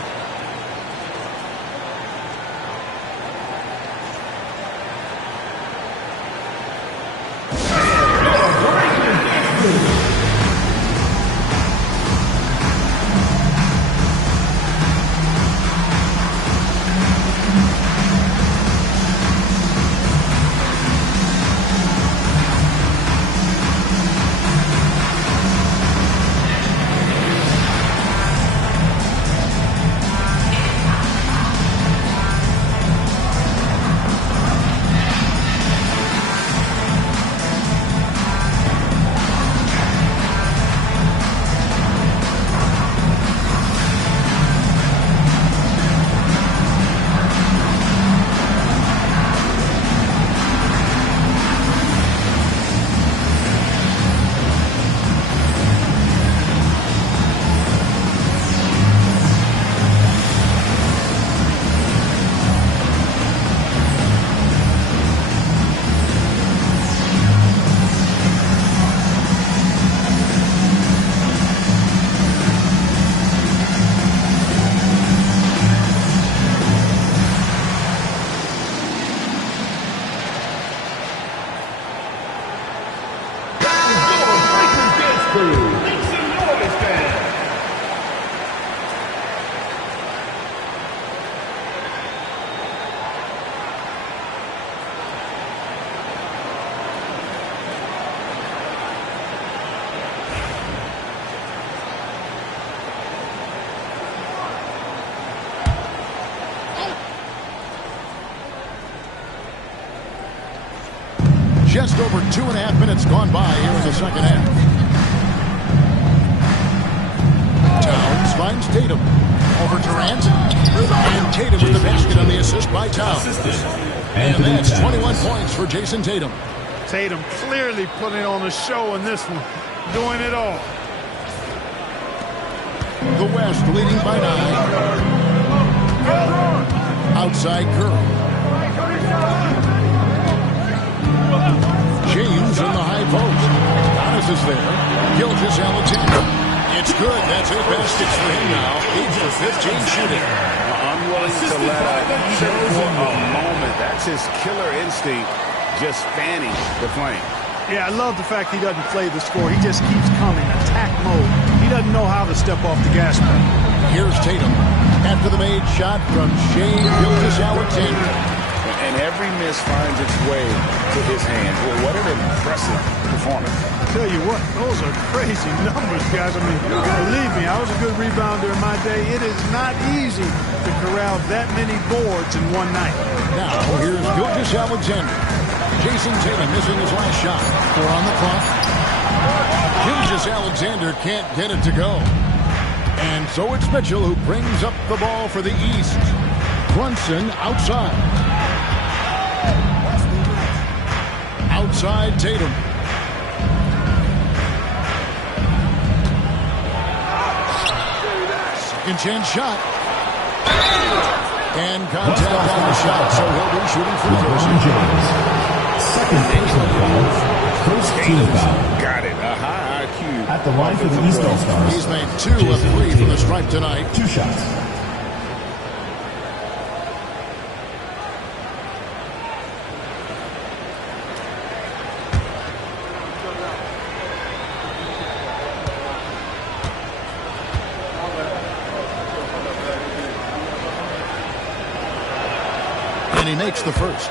Just over 2.5 minutes gone by here in the second half. Towns finds Tatum. Over Durant. And Tatum with the basket on the assist by Towns. And that's 21 points for Jason Tatum. Tatum clearly putting on a show in this one. Doing it all. The West leading by 9. Outside Curry. James in the high post. Giannis is there. Gilgeous-Alexander. It's good. That's 8 baskets for him now. 8 for 15 shooting. willing to let up even for a moment. That's his killer instinct, just fanning the flame. Yeah, I love the fact he doesn't play the score. He just keeps coming, attack mode. He doesn't know how to step off the gas pedal. Here's Tatum after the made shot from Shai Gilgeous-Alexander. And every miss finds its way to his hand. Well, what an impressive performance. I tell you what, those are crazy numbers, guys. I mean, believe me, I was a good rebounder in my day. It is not easy to corral that many boards in one night. Now, here's Gilgeous-Alexander. Jason Tatum missing his last shot. 4 on the clock. Gilgeous-Alexander can't get it to go. And so it's Mitchell who brings up the ball for the East. Brunson outside. Outside Tatum. Second chance shot. And contact on the shot, so he'll be shooting free throws. Second personal foul. First team foul. Got it. A high IQ. At the line for the East All-Stars. He's made 2 of 3 from the stripe tonight. 2 shots. And he makes the first.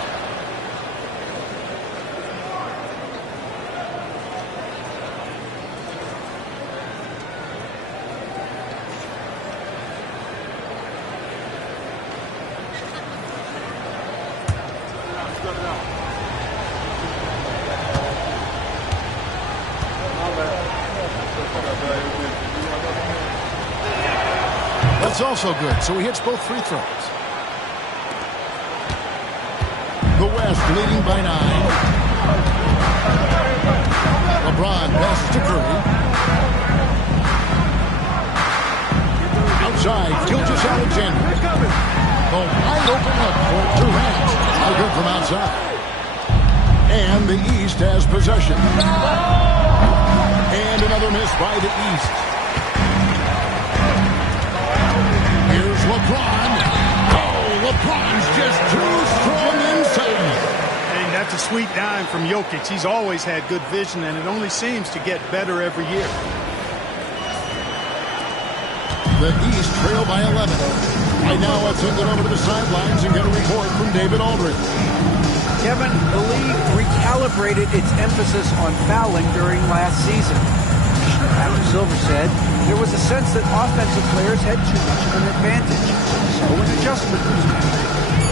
That's also good, so he hits both free throws. The West leading by 9. LeBron passes to Curry. Outside, Gilgeous-Alexander. The wide open look for Durant. No good from outside. And the East has possession. And another miss by the East. Here's LeBron. Oh, LeBron's just too strong inside. And that's a sweet dime from Jokic. He's always had good vision, and it only seems to get better every year. The East trail by 11. Right now, let's send it over to the sidelines and get a report from David Aldridge. Kevin, the league recalibrated its emphasis on fouling during last season. Adam Silver said there was a sense that offensive players had too much of an advantage. So an adjustment was made.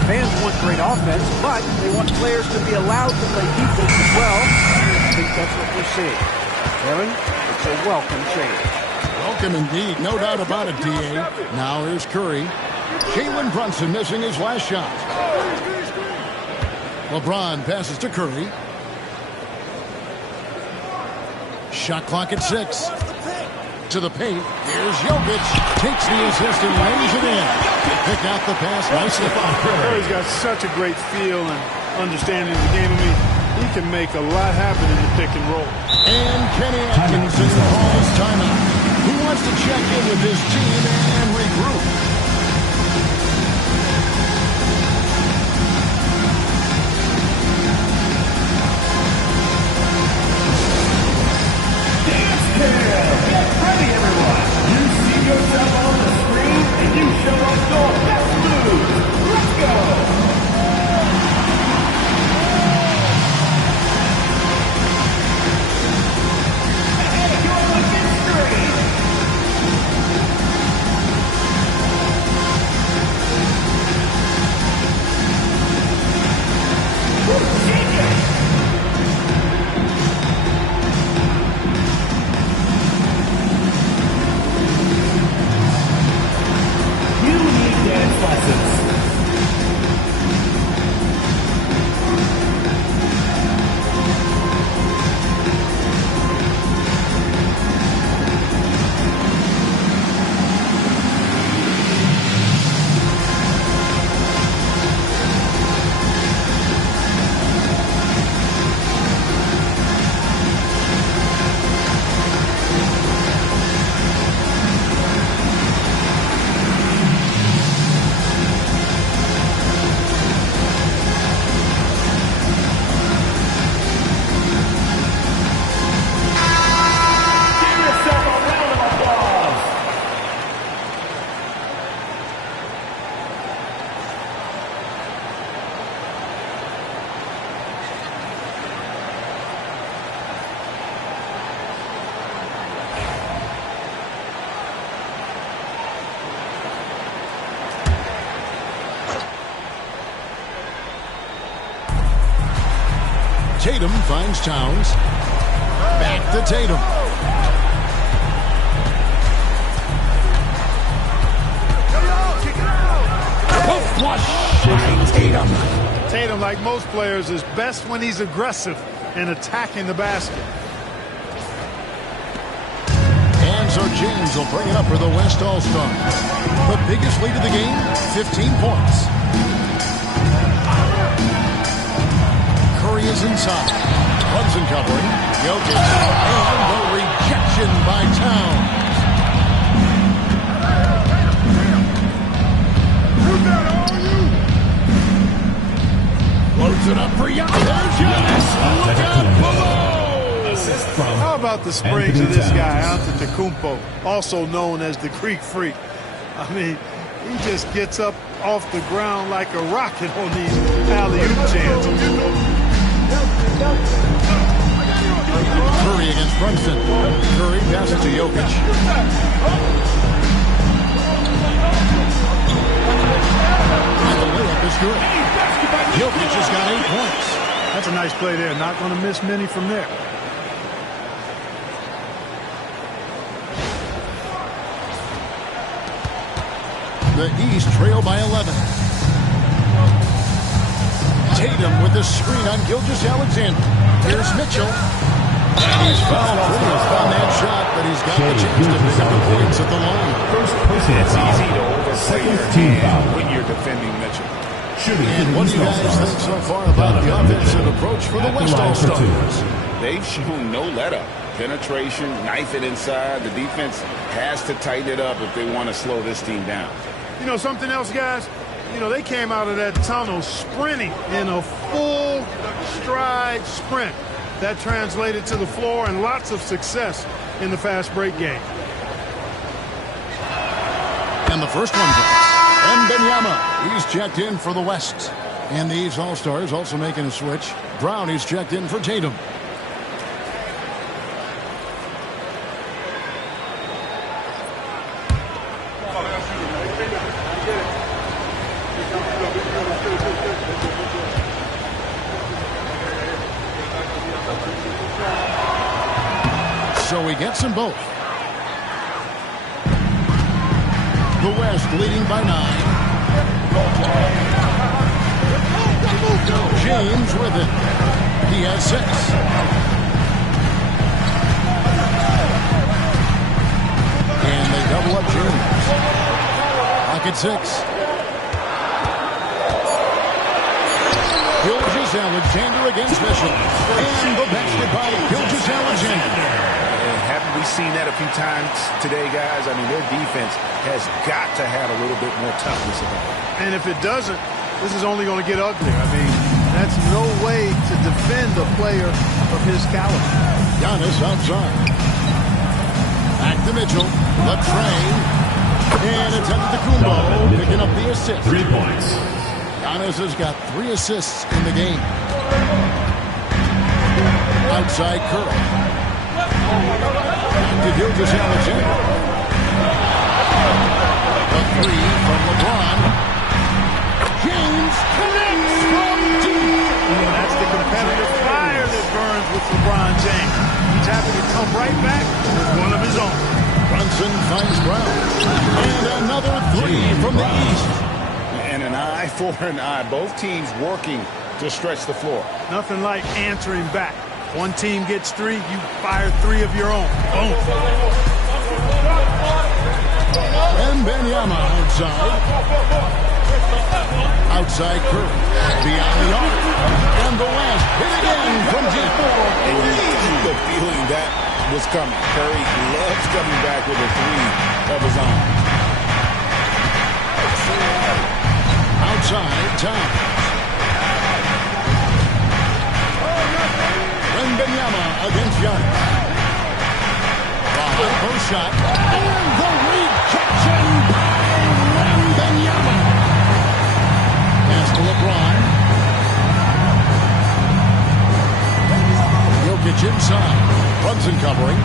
Fans want great offense, but they want players to be allowed to play defense as well. I think that's what we're seeing. Kevin, it's a welcome change. Welcome indeed, no doubt about it, D.A. Now here's Curry. Jalen Brunson missing his last shot. LeBron passes to Curry. Shot clock at 6. To the paint. Here's Jokic. Takes the assist and lays it in. Pick out the pass nicely by Curry. Curry's got such a great feel and understanding of the game. I mean, he can make a lot happen in the pick and roll. And Kenny Atkinson calls timeout. He wants to check in with his team and regroup. Get ready, everyone. You see yourself on the screen, and you show us your best moves. Let's go. You're looking straight. Tatum finds Towns. Back to Tatum. Tatum, like most players, is best when he's aggressive and attacking the basket. And so James will bring it up for the West All-Stars. The biggest lead of the game, 15 points. Curry is inside. Brunson covering. Jokic. And the rejection by Towns. Loads it up for Giannis. There's Giannis. Look out below. Assist from How about the springs of this guy, Antetokounmpo, also known as the Greek Freak? I mean, he just gets up off the ground like a rocket on these alley-oop chances. Curry against Brunson. Curry passes to Jokic. And the layup is good. Jokic has got 8 points. That's a nice play there. Not going to miss many from there. The East trail by 11. Tatum with the screen on Gilgeous-Alexander. Here's Mitchell. And he's fouled pretty on that shot, but he's got the chance to pick up the points at the line. First personal It's foul. easy to overplay your Team hand foul. when you're defending Mitchell. Shooting for And the what do East you guys All-Stars. think so far about the offensive approach for the At the West line for two. All-Stars? They've shown no let-up. Penetration, knife it inside. The defense has to tighten it up if they want to slow this team down. You know something else, guys? You know, they came out of that tunnel sprinting in a full stride sprint. That translated to the floor and lots of success in the fast break game. And the first one goes. Wembanyama, he's checked in for the West. And the East All-Stars also making a switch. Brown, he's checked in for Tatum. So he gets them both. The West leading by 9. James with it. He has 6. And they double up James. Pocket 6. Gilgeous-Alexander against Mitchell. And the basket by Gilgeous-Alexander. Haven't we seen that a few times today, guys? I mean, their defense has got to have a little bit more toughness about it. And if it doesn't, this is only going to get ugly. I mean, that's no way to defend a player of his caliber. Giannis outside. Back to Mitchell. Left train. And it's Antetokounmpo picking up the assist. 3 points. Giannis has got 3 assists in the game. Outside Curry. To Gilgeous-Alexander. The 3 from LeBron. James connects from deep. That's the competitive fire that burns with LeBron James. He's happy to come right back with one of his own. Brunson finds Brown. And another 3 from the East. And an eye for an eye. Both teams working to stretch the floor. Nothing like answering back. One team gets 3, you fire 3 of your own. Boom. Wembanyama outside. Outside Curry. Beyond the arc. And the West hit again from deep. And you get the feeling that was coming. Curry loves coming back with a 3 of his own. Outside Towns. Wembanyama against Giannis. The first shot. And the rejection by Wembanyama. Pass to LeBron. Jokic inside. Brunson covering.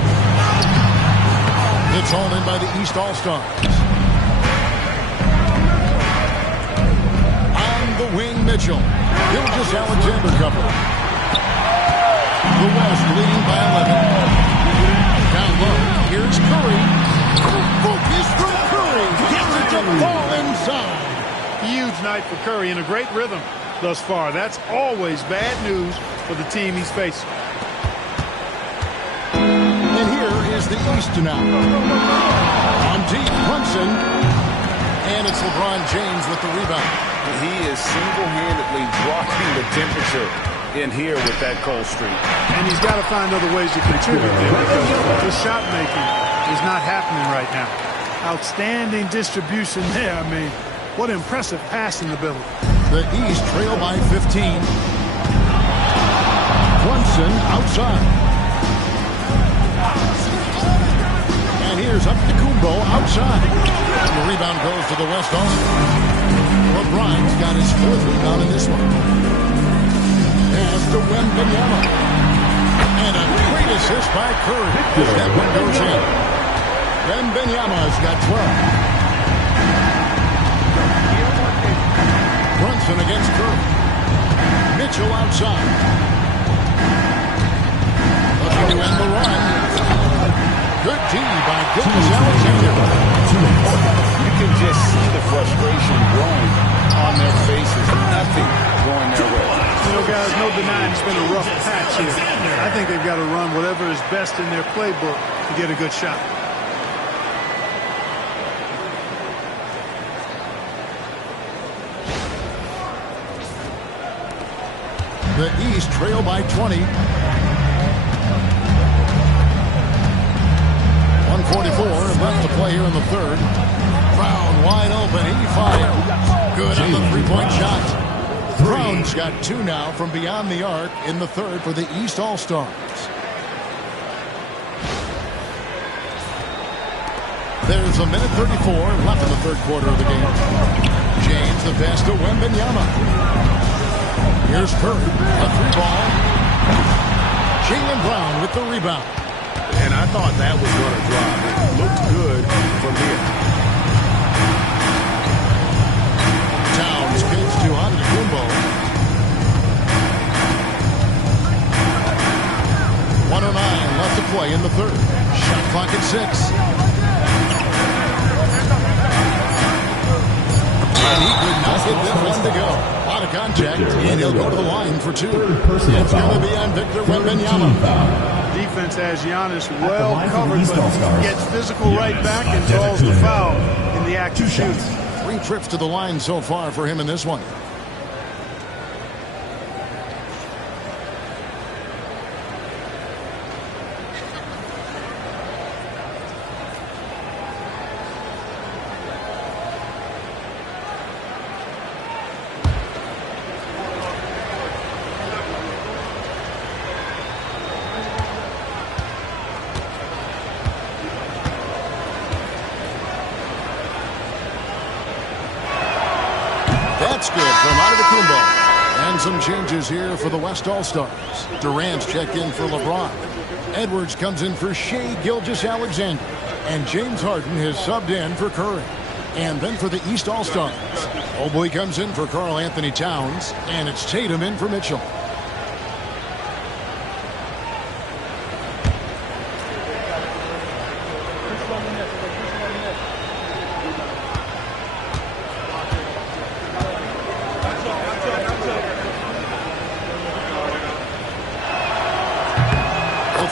It's all in by the East All-Stars. On the wing, Mitchell. Gilgeous-Alexander covering. The West leading by 11. Down low, here's Curry. Focus from Curry. Gets it to fall inside. Huge night for Curry in a great rhythm thus far. That's always bad news for the team he's facing. And here is the East now. On deep, Brunson. And it's LeBron James with the rebound. He is single-handedly dropping the temperature in here with that cold streak. And he's got to find other ways to contribute there because his shot making is not happening right now. Outstanding distribution there. I mean, what impressive passing ability. The East trail by 15. Brunson outside. And here's Antetokounmpo outside. And the rebound goes to the West also. LeBron's got his 4th rebound in this one. Pass to Wembanyama. And a great assist by Curry. That one goes in. Wembanyama's got 12. Brunson against Curry. Mitchell outside. Looking to end the run. Good D by Gilgeous-Alexander. You can just see the frustration growing on their faces. Nothing going their way. You know, guys, no denying it's been a rough patch here. I think they've got to run whatever is best in their playbook to get a good shot. The East trail by 20. 1:44 left to play here in the third. Brown wide open. He fired. Good on the three-point shot. Brown's got 2 now from beyond the arc in the third for the East All-Stars. There's a minute 34 left in the third quarter of the game. James the pass to Wembanyama. Here's Curry, a 3-ball. Jaylen Brown with the rebound. And I thought that was going to drop. It looked good from here. Towns pitch to Antetokounmpo. 1:09 left to play in the third. Shot clock at 6. And he could not get this one to go. Out of contact, and he'll go to the line for 2. It's going to be on Victor Wembanyama. Defense has Giannis well covered, but gets physical right back and draws the foul in the active shooting. 3 trips to the line so far for him in this one. That's good from Antetokounmpo. And some changes here for the West All-Stars. Durant's checked in for LeBron. Edwards comes in for Shai Gilgeous-Alexander. And James Harden has subbed in for Curry. And then for the East All-Stars, Mobley comes in for Karl Anthony Towns. And it's Tatum in for Mitchell.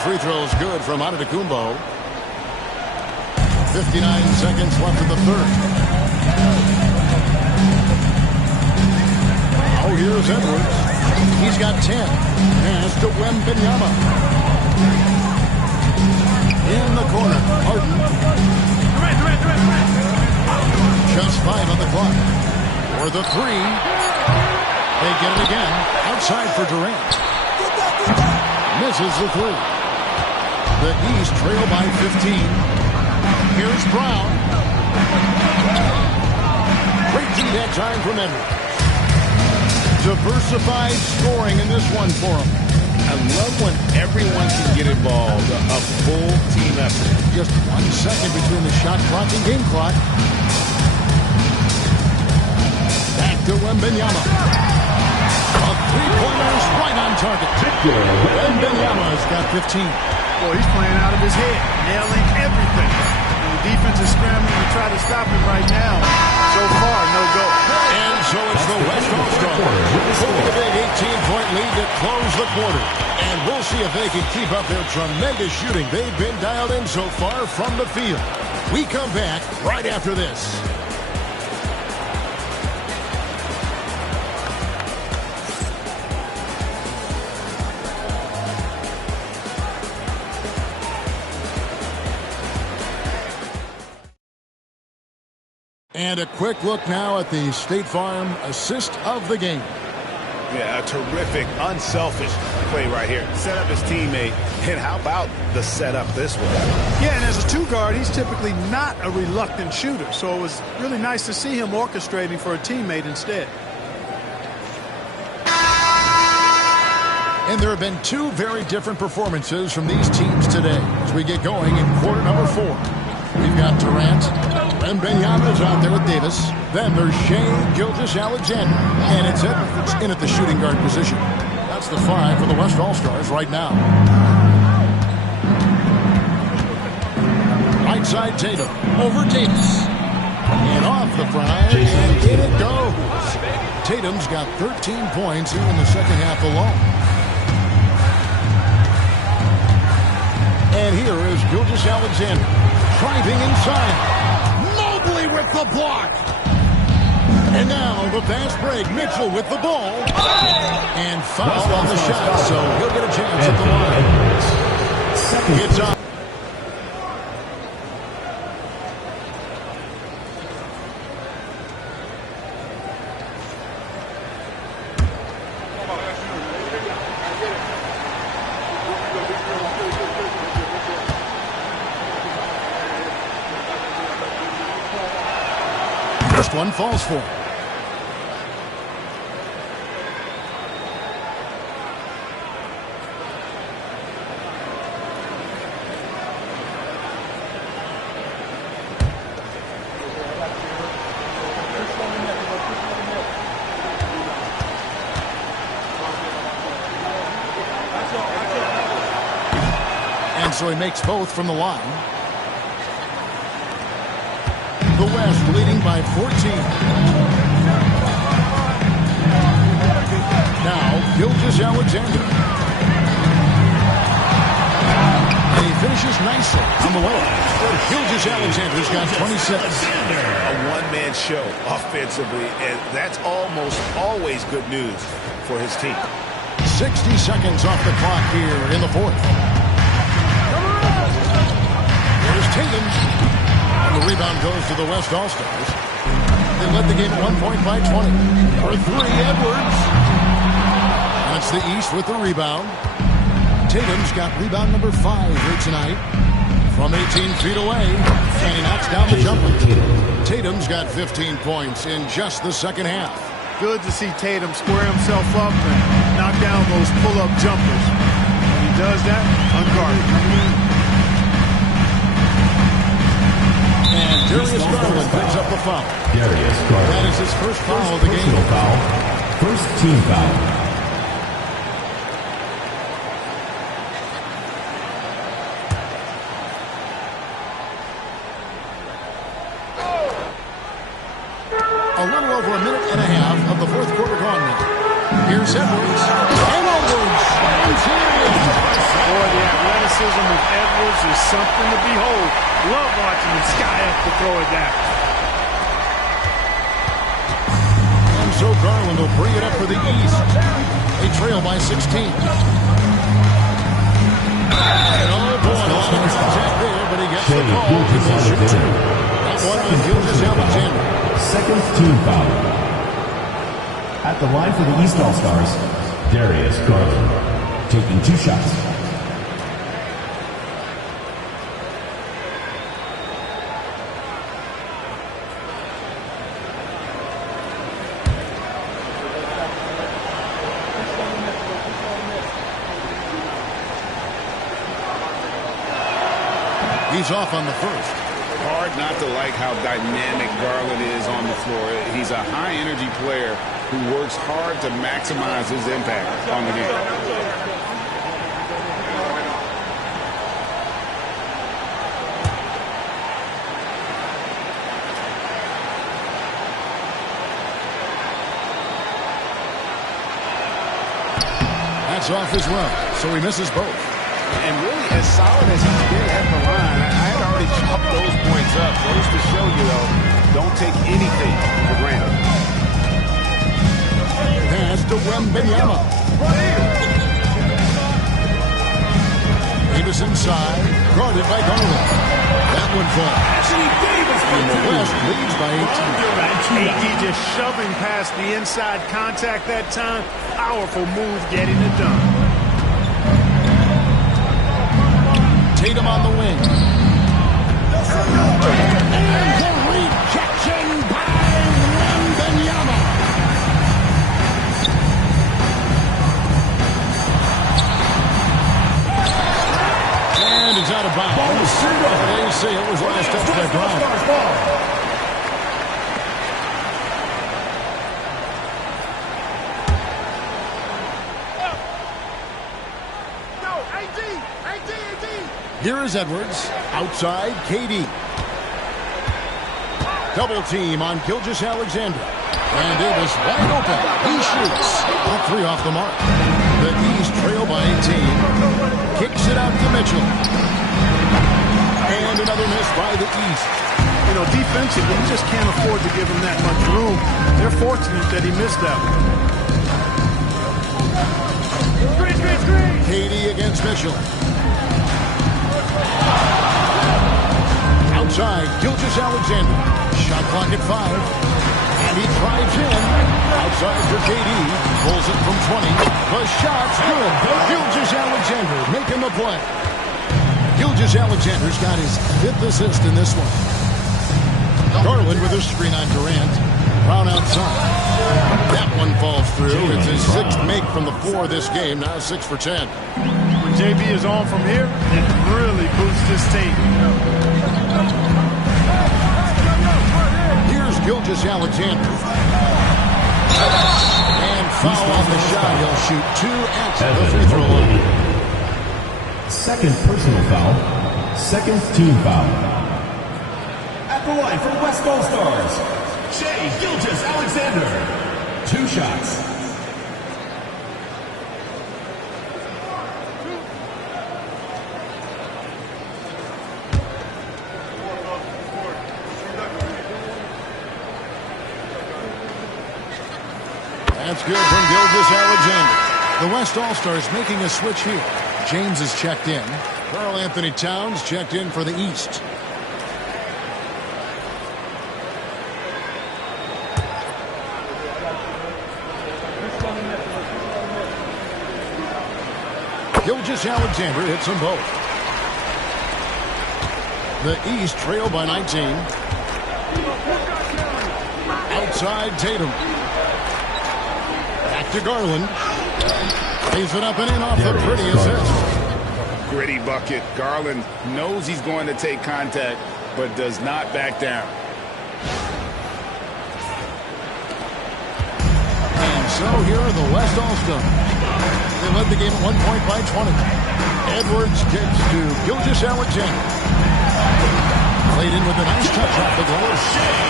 Free throws good from Antetokounmpo. 59 seconds left in the third. Oh, here's Edwards. He's got 10. Pass to Wembanyama. In the corner, Harden. Just 5 on the clock. For the 3. They get it again. Outside for Durant. Misses the 3. The East trail by 15. Here's Brown. Great D-net time from Edwards. Diversified scoring in this one for him. I love when everyone can get involved, a full team effort. Just 1 second between the shot clock and game clock. Back to Wembanyama. A three-pointers right on target. Wembanyama's got 15. Boy, he's playing out of his head, nailing everything. And the defense is scrambling to try to stop him right now. So far, no go. And so it's the West All-Stars holding a big 18-point lead to close the quarter. And we'll see if they can keep up their tremendous shooting they've been dialed in so far from the field. We come back right after this. And a quick look now at the State Farm assist of the game. Yeah, a terrific, unselfish play right here. Set up his teammate, and how about the setup this way? Yeah, and as a two-guard, he's typically not a reluctant shooter, so it was really nice to see him orchestrating for a teammate instead. And there have been two very different performances from these teams today as we get going in quarter number 4. We've got Durant, and Wembanyama's out there with Davis. Then there's Shai Gilgeous-Alexander, and it's Edwards in at the shooting guard position. That's the 5 for the West All-Stars right now. Right side Tatum, over Davis. And off the front, and in it goes. Tatum's got 13 points here in the second half alone. And here is Gilgeous-Alexander. Driving inside. Mobley with the block. And now the fast break. Mitchell with the ball. And foul on the shot. So he'll get a chance at the line. It's up. First one falls for him. And so he makes both from the line. The West leading by 14. Now, Gilgeous-Alexander. And he finishes nicely on the way. Gilgeous-Alexander's got 26. A one-man show offensively, and that's almost always good news for his team. 60 seconds off the clock here in the fourth. Here's Tatum. The rebound goes to the West All-Stars. They led the game at 1 point by 20. For 3, Edwards. That's the East with the rebound. Tatum's got rebound number 5 here tonight. From 18 feet away. And he knocks down the jumper. Tatum's got 15 points in just the second half. Good to see Tatum square himself up and knock down those pull-up jumpers. When he does that, unguarded. And Darius Garland picks up the foul. Darius Garland. That is his first foul of the game. Foul. First team foul. A little over a minute and a half of the fourth quarter gone now. Here's Edwards. And Edwards slams in. Boy, the athleticism of Edwards is something to behold. Love watching him sky up to throw it down. And so Garland will bring it up for the East. They trail by 16. And oh boy, a lot of contact there, but he gets the call. That one was Gilgeous-Alexander. Second team foul. At the line for the East All-Stars, Darius Garland, taking 2 shots. He's off on the first. Hard not to like how dynamic Garland is on the floor. He's a high-energy player who works hard to maximize his impact on the game. That's off as well, so he misses both. And really, as solid as he's been at the line, I had already chopped those points up. Goes to show you, though, don't take anything for granted. Pass to Wembanyama. Davis inside, guarded by Garland. That one falls. And the West leads by 18. AD just shoving past the inside contact that time. Powerful move getting it done. Tatum on the wing. And the rejection by Wembanyama. And it's out of bounds. They say it was last touch by Brown. Here is Edwards. Outside, KD. Double team on Gilgeous-Alexander. And Davis wide open. He shoots. A three off the mark. The East trail by 18. Kicks it out to Mitchell. And another miss by the East. You know, defensively, you just can't afford to give him that much room. They're fortunate that he missed that one. KD against Mitchell. Outside, Gilgeous-Alexander. Shot clock at 5. And he drives in. Outside for KD. Pulls it from 20. The shot's good. Gilgeous-Alexander making the play. Gilgeous-Alexander's got his 5th assist in this one. Garland with a screen on Durant. Brown outside. That one falls through. It's his 6th make from the floor this game. Now 6 for 10. When JB is on from here, it really boosts his team. Here's Gilgeous-Alexander. And foul on the shot. He'll shoot 2 at the free throw line. Second personal foul. Second team foul. At the line for West All-Stars, Shai Gilgeous-Alexander. 2 shots. That's good from Gilgeous-Alexander. The West All-Stars making a switch here. James is checked in. Karl-Anthony Towns checked in for the East. Gilgeous-Alexander hits them both. The East trail by 19. Outside Tatum. Back to Garland. Lays it up and in off the pretty assist. Gritty bucket. Garland knows he's going to take contact, but does not back down. And so here are the West All-Stars. They led the game at 1 point by 20. Edwards kicks to Gilgeous-Alexander. Played in with a nice touch off the glass.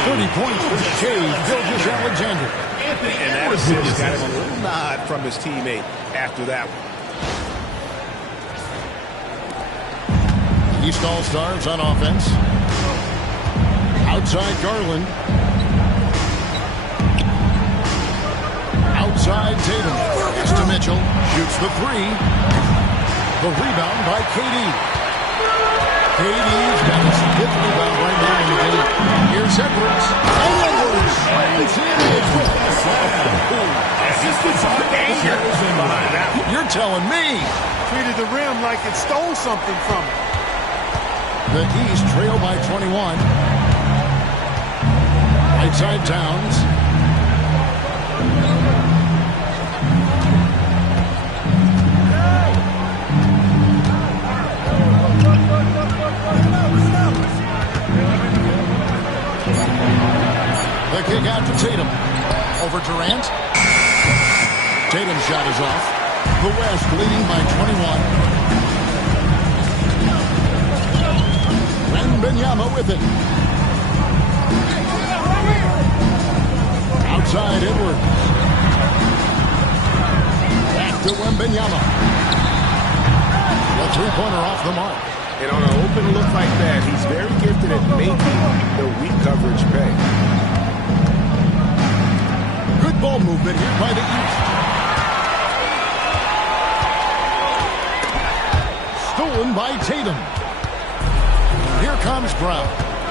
30 points for Shai Gilgeous-Alexander. And that assist got him a little nod from his teammate after that one. East All-Stars on offense. Outside Garland. Outside Tatum. Gets to Mitchell. Shoots the 3. The rebound by KD. KD's got his 5th rebound right now in the game. Here's Edwards. And Edwards slams in with the slam. You're telling me. Treated the rim like it stole something from him. The East trail by 21. Right side Towns. The kick out to Tatum. Over Durant. Tatum's shot is off. The West leading by 21. Wembanyama with it. Outside Edwards. Back to Wembanyama. The three-pointer off the mark. And on an open look like that, he's very gifted at making the weak coverage pay. Good ball movement here by the East. Stolen by Tatum. Here comes Brown,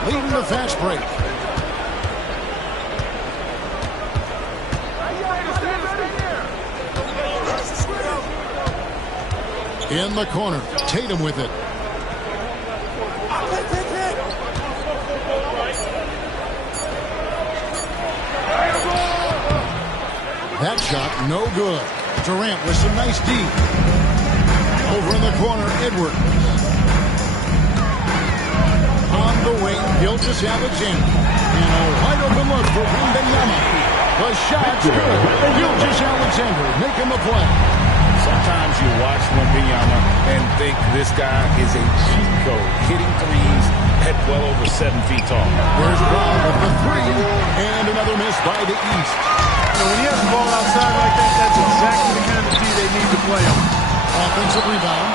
leading the fast break. In the corner, Tatum with it. That shot, no good. Durant with some nice D. Over in the corner, Edwards. On the wing, Gilgeous-Alexander. And a wide open look for Wembanyama. The shot's good. Gilgeous-Alexander making the play. Sometimes you watch Wembanyama and think this guy is a cheat code, hitting threes at well over 7 feet tall. There's Brown with the three, and another miss by the East. When he has the ball outside like that, that's exactly the kind of D they need to play on. Offensive rebound.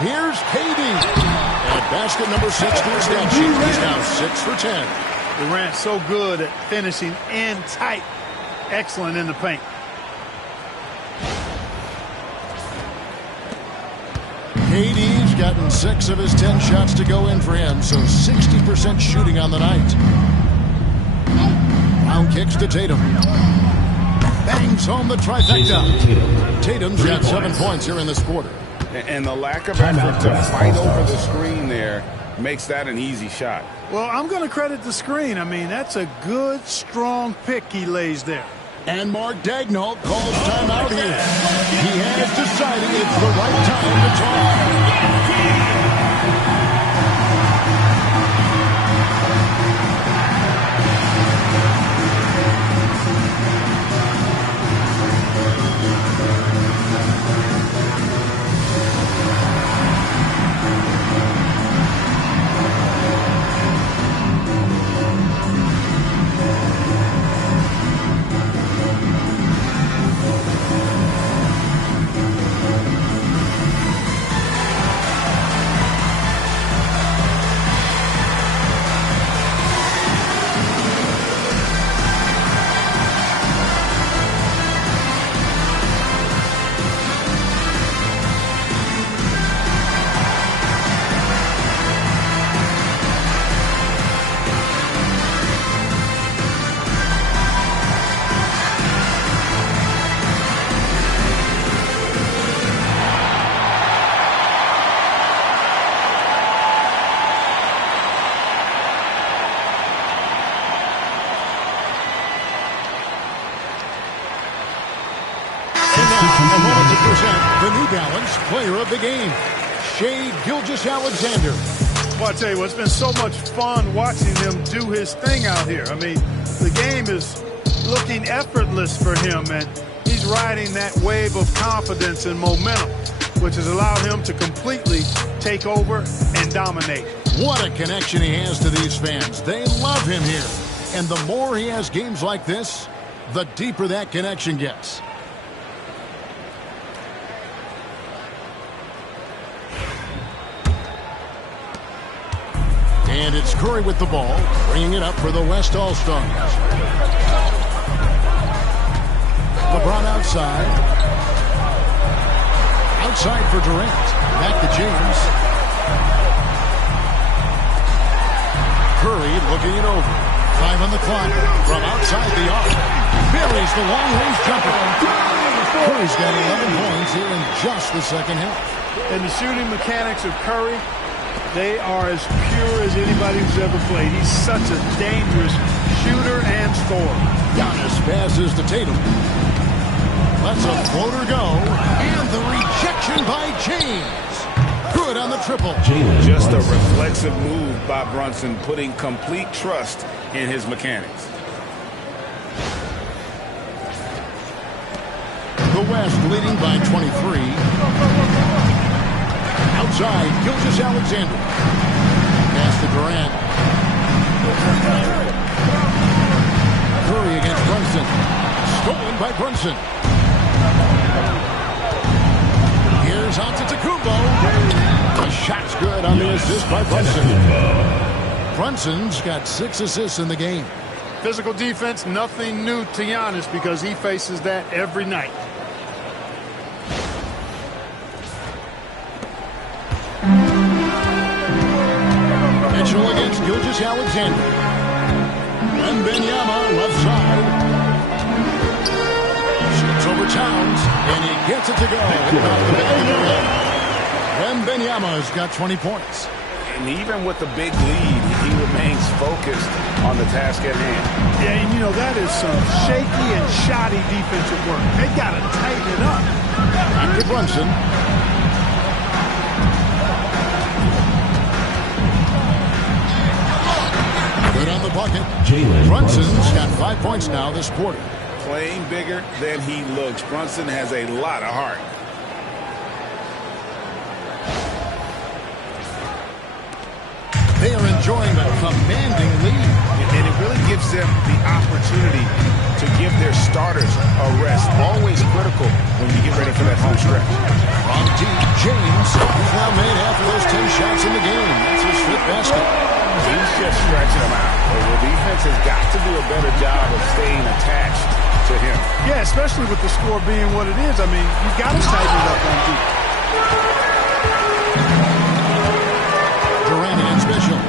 Here's KD. At basket number 6 to his stat sheet. He's now 6 for 10. Durant so good at finishing in tight. Excellent in the paint. KD's gotten 6 of his 10 shots to go in for him, so 60% shooting on the night. Brown kicks to Tatum. Bangs home the trifecta. Tatum's got 7 points here in this quarter. And the lack of effort to fight over the screen there makes that an easy shot. Well, I'm going to credit the screen. I mean, that's a good, strong pick he lays there. And Mark Daigneault calls timeout here. He has decided it's the right time to talk. The New Balance player of the game, Shai Gilgeous-Alexander. Well, I tell you what, it's been so much fun watching him do his thing out here. I mean, the game is looking effortless for him, and he's riding that wave of confidence and momentum, which has allowed him to completely take over and dominate. What a connection he has to these fans. They love him here. And the more he has games like this, the deeper that connection gets. And it's Curry with the ball, bringing it up for the West All-Stars. LeBron outside. Outside for Durant. Back to James. Curry looking it over. 5 on the clock. From outside the arc. Buries the long-range jumper. Curry's got 11 points here in just the second half. And the shooting mechanics of Curry, they are as pure as anybody who's ever played. He's such a dangerous shooter and scorer. Giannis passes to Tatum. Lets a floater go. And the rejection by James. Good good on the triple. Just a reflexive move by Brunson, putting complete trust in his mechanics. The West leading by 23. Outside, Gilgeous-Alexander. Pass to Durant. Curry against Brunson. Stolen by Brunson. Here's Antetokounmpo. The shot's good on the assist by Brunson. Brunson's got 6 assists in the game. Physical defense, nothing new to Giannis because he faces that every night. Mitchell against Gilgeous-Alexander. Wembanyama left side. Shoots over Towns, and he gets it to go. Wembanyama's got 20 points. And even with the big lead, he remains focused on the task at hand. Yeah, and you know, that is some shaky and shoddy defensive work. They got to tighten it up. Back to Brunson. Good on the bucket. Brunson's got 5 points now this quarter. Playing bigger than he looks. Brunson has a lot of heart. They are enjoying a commanding lead. And it really gives them the opportunity to give their starters a rest. Always critical when you get ready for that home stretch. From deep, James. He's now made half of those 10 shots in the game. That's his 5th basket. He's just stretching them out. The defense has got to do a better job of staying attached to him. Yeah, especially with the score being what it is. I mean, you got to tighten it up on deep. Durant against Mitchell.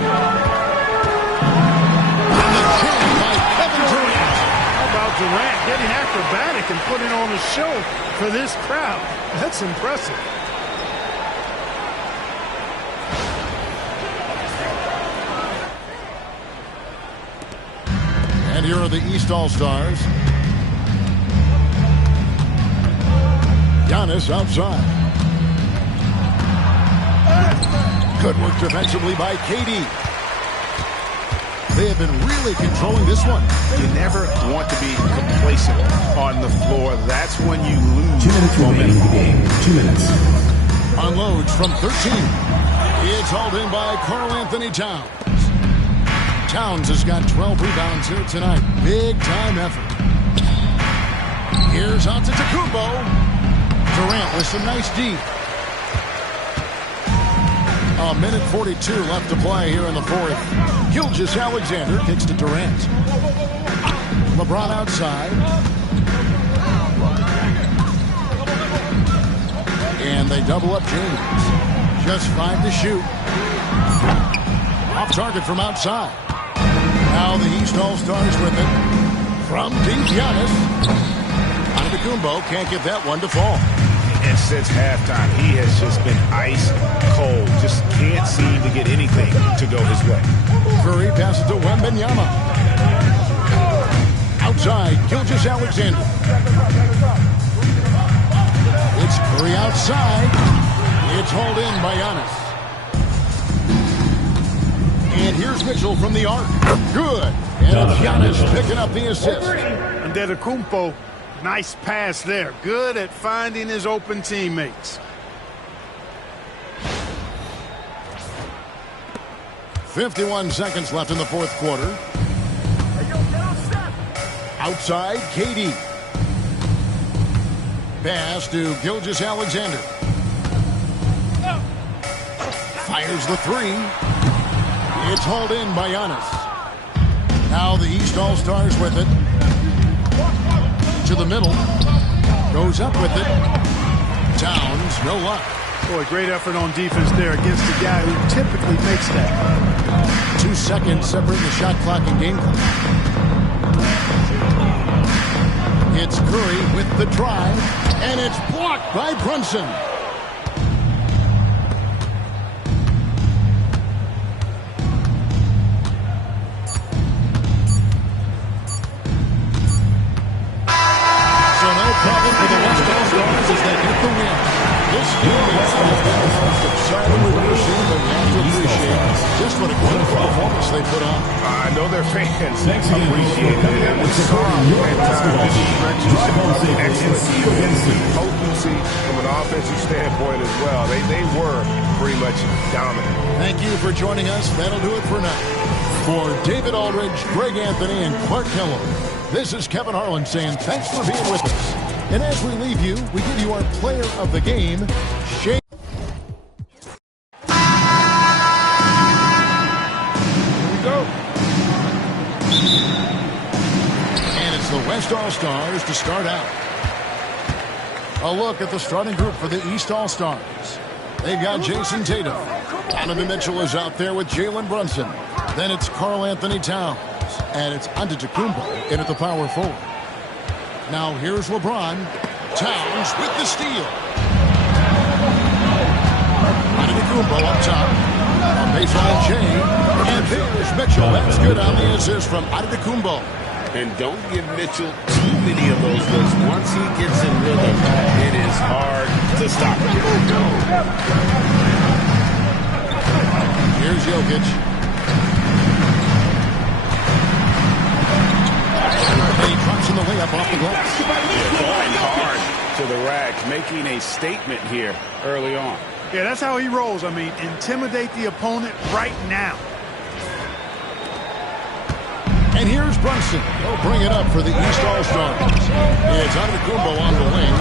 And the jam by Kevin Durant. How about Durant getting acrobatic and putting on a show for this crowd? That's impressive. And here are the East All-Stars. Giannis outside. Good work defensively by KD. They have been really controlling this one. You never want to be complacent on the floor. That's when you lose 2 minutes remaining in the game. 2 minutes. Unloads from 13. It's hauled in by Karl-Anthony Towns. Towns has got 12 rebounds here tonight. Big time effort. Here's Antetokounmpo. Durant with some nice D. A minute 42 left to play here in the fourth. Gilgeous-Alexander kicks to Durant. LeBron outside. And they double up James. Just 5 to shoot. Off target from outside. Now the East All-Stars with it. From deep, Giannis. Antetokounmpo can't get that one to fall. And since halftime, he has just been ice cold. Just can't seem to get anything to go his way. Curry passes to Wembanyama. Outside, Gilgeous-Alexander. It's Curry outside. It's hauled in by Giannis. And here's Mitchell from the arc. Good. And it's Giannis picking up the assist. Antetokounmpo, nice pass there. Good at finding his open teammates. 51 seconds left in the fourth quarter. Outside, KD. Pass to Gilgeous-Alexander. Fires the 3. It's hauled in by Giannis. Now the East All-Stars with it. To the middle. Goes up with it. Towns, no luck. Boy, great effort on defense there against the guy who typically makes that. 2 seconds separate the shot clock and game clock. It's Curry with the drive, and it's blocked by Brunson. So no problem for the West All-Stars as they get the win. This game is one of the most exciting performance they put on. I know their fans appreciate it. And we saw excellent potency from an offensive standpoint as well. They were pretty much dominant. Thank you for joining us. That'll do it for now. For David Aldridge, Greg Anthony, and Clark Kellogg, this is Kevin Harlan saying thanks for being with us. And as we leave you, we give you our player of the game, Shane. The West All-Stars to start out. A look at the starting group for the East All-Stars. They've got Jason Tatum. Donovan Mitchell is out there with Jalen Brunson. Then it's Karl Anthony Towns. And it's Antetokounmpo in at the power forward. Now here's LeBron. Towns with the steal. Antetokounmpo up top. On baseline Jay. And there's Mitchell. That's good on the assist from Antetokounmpo. And don't give Mitchell too many of those looks. Once he gets in rhythm, it is hard to stop him. Here's Jokic. He drops in the layup off the glass. Going hard to the rack, making a statement here early on. Yeah, that's how he rolls. I mean, intimidate the opponent right now. And here's Brunson. He'll bring it up for the East All-Stars. It's Antetokounmpo on the wing.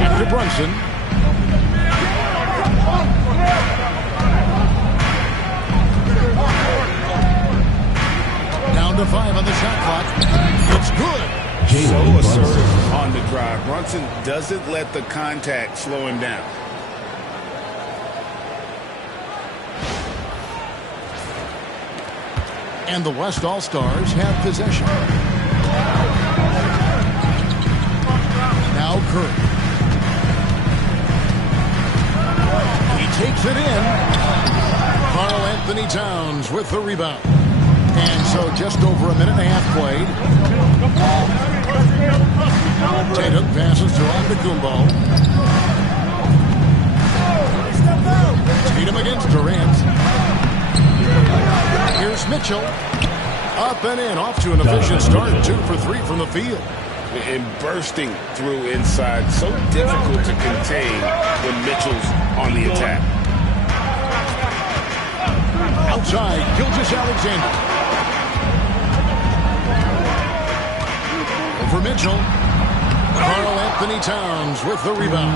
After Brunson. Down to 5 on the shot clock. It's good. So assertive on the drive. Brunson doesn't let the contact slow him down. And the West All-Stars have possession. Now Curry. He takes it in. Karl Anthony Towns with the rebound. And so just over a minute and a half played. Tatum passes to Antetokounmpo. Tatum against Durant. Here's Mitchell. Up and in. Off to an efficient start. 2 for 3 from the field. And bursting through inside. So difficult to contain when Mitchell's on the attack. Outside, Gilgeous-Alexander. Over Mitchell. Karl Anthony Towns with the rebound.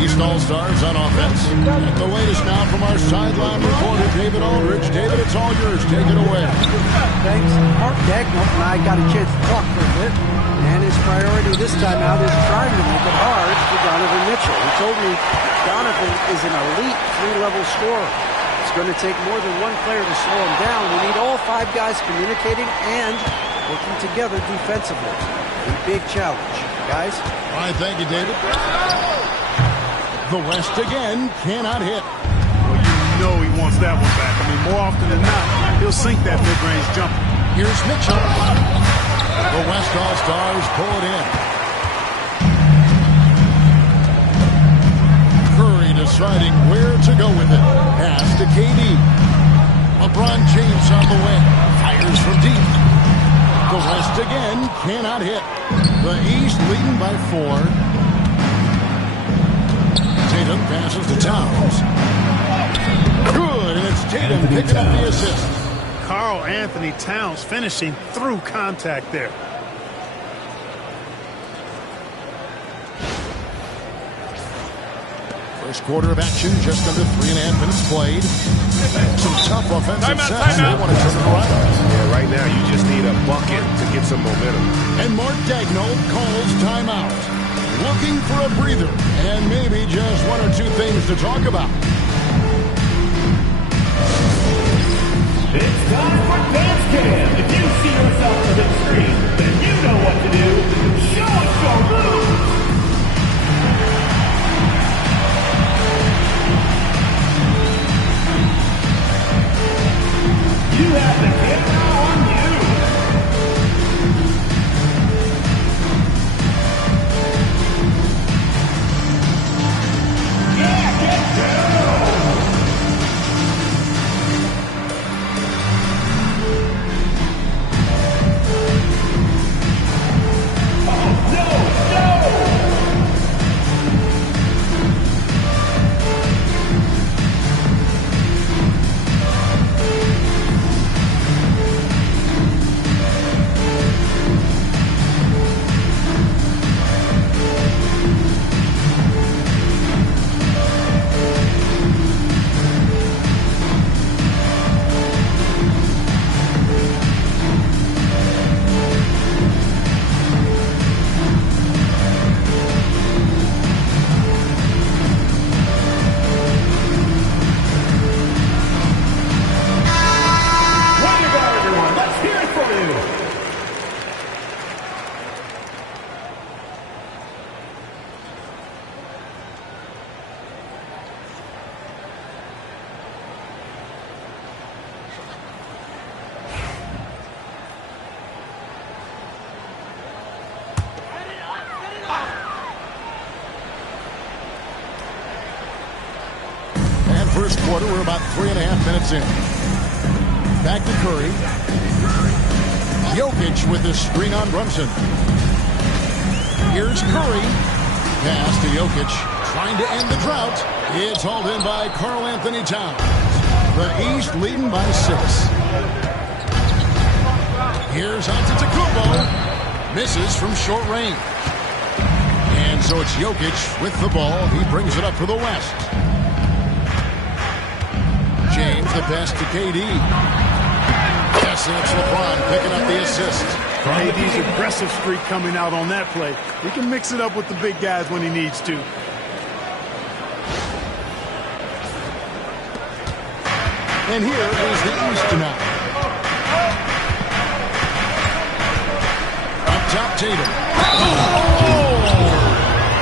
East All-Stars on offense. And the latest now from our sideline reporter, David Aldridge. David, it's all yours. Take it away. Thanks. Mark Daigneault and I got a chance to talk for a bit. And his priority this time out is trying to make it hard for Donovan Mitchell. He told me Donovan is an elite 3-level scorer. It's going to take more than one player to slow him down. We need all 5 guys communicating and working together defensively. A big challenge, guys. All right, thank you, David. The West again cannot hit. Well, you know he wants that one back. I mean, more often than not, he'll sink that mid-range jumper. Here's Mitchell. The West All-Stars pull it in. Curry deciding where to go with it. Pass to KD. LeBron James on the way. Fires from deep. The West again cannot hit. The East leading by 4. Tatum passes to Towns. Good, and it's Tatum picking up the assist. Karl Anthony Towns finishing through contact there. First quarter of action, just under 3.5 minutes played. Some tough offensive sets. They want to turn it around. Yeah, right now you just need a bucket to get some momentum. And Mark Daigneault calls timeout. Looking for a breather and maybe just 1 or 2 things to talk about. It's time for Dance Cam. If you see yourself on the screen, then you know what to do. Show us your moves. You have the camera on you. Yeah, get down. first quarter. We're about 3.5 minutes in. Back to Curry. Jokic with the screen on Brunson. Here's Curry. Pass to Jokic. Trying to end the drought. It's hauled in by Karl Anthony Towns. The East leading by 6. Here's Antetokounmpo. Misses from short range. And so it's Jokic with the ball. He brings it up for the West. James, the pass to KD. Yes, and it's LeBron picking up the assist. KD's aggressive streak coming out on that play. He can mix it up with the big guys when he needs to. And here is the East tonight. Up top, Tatum.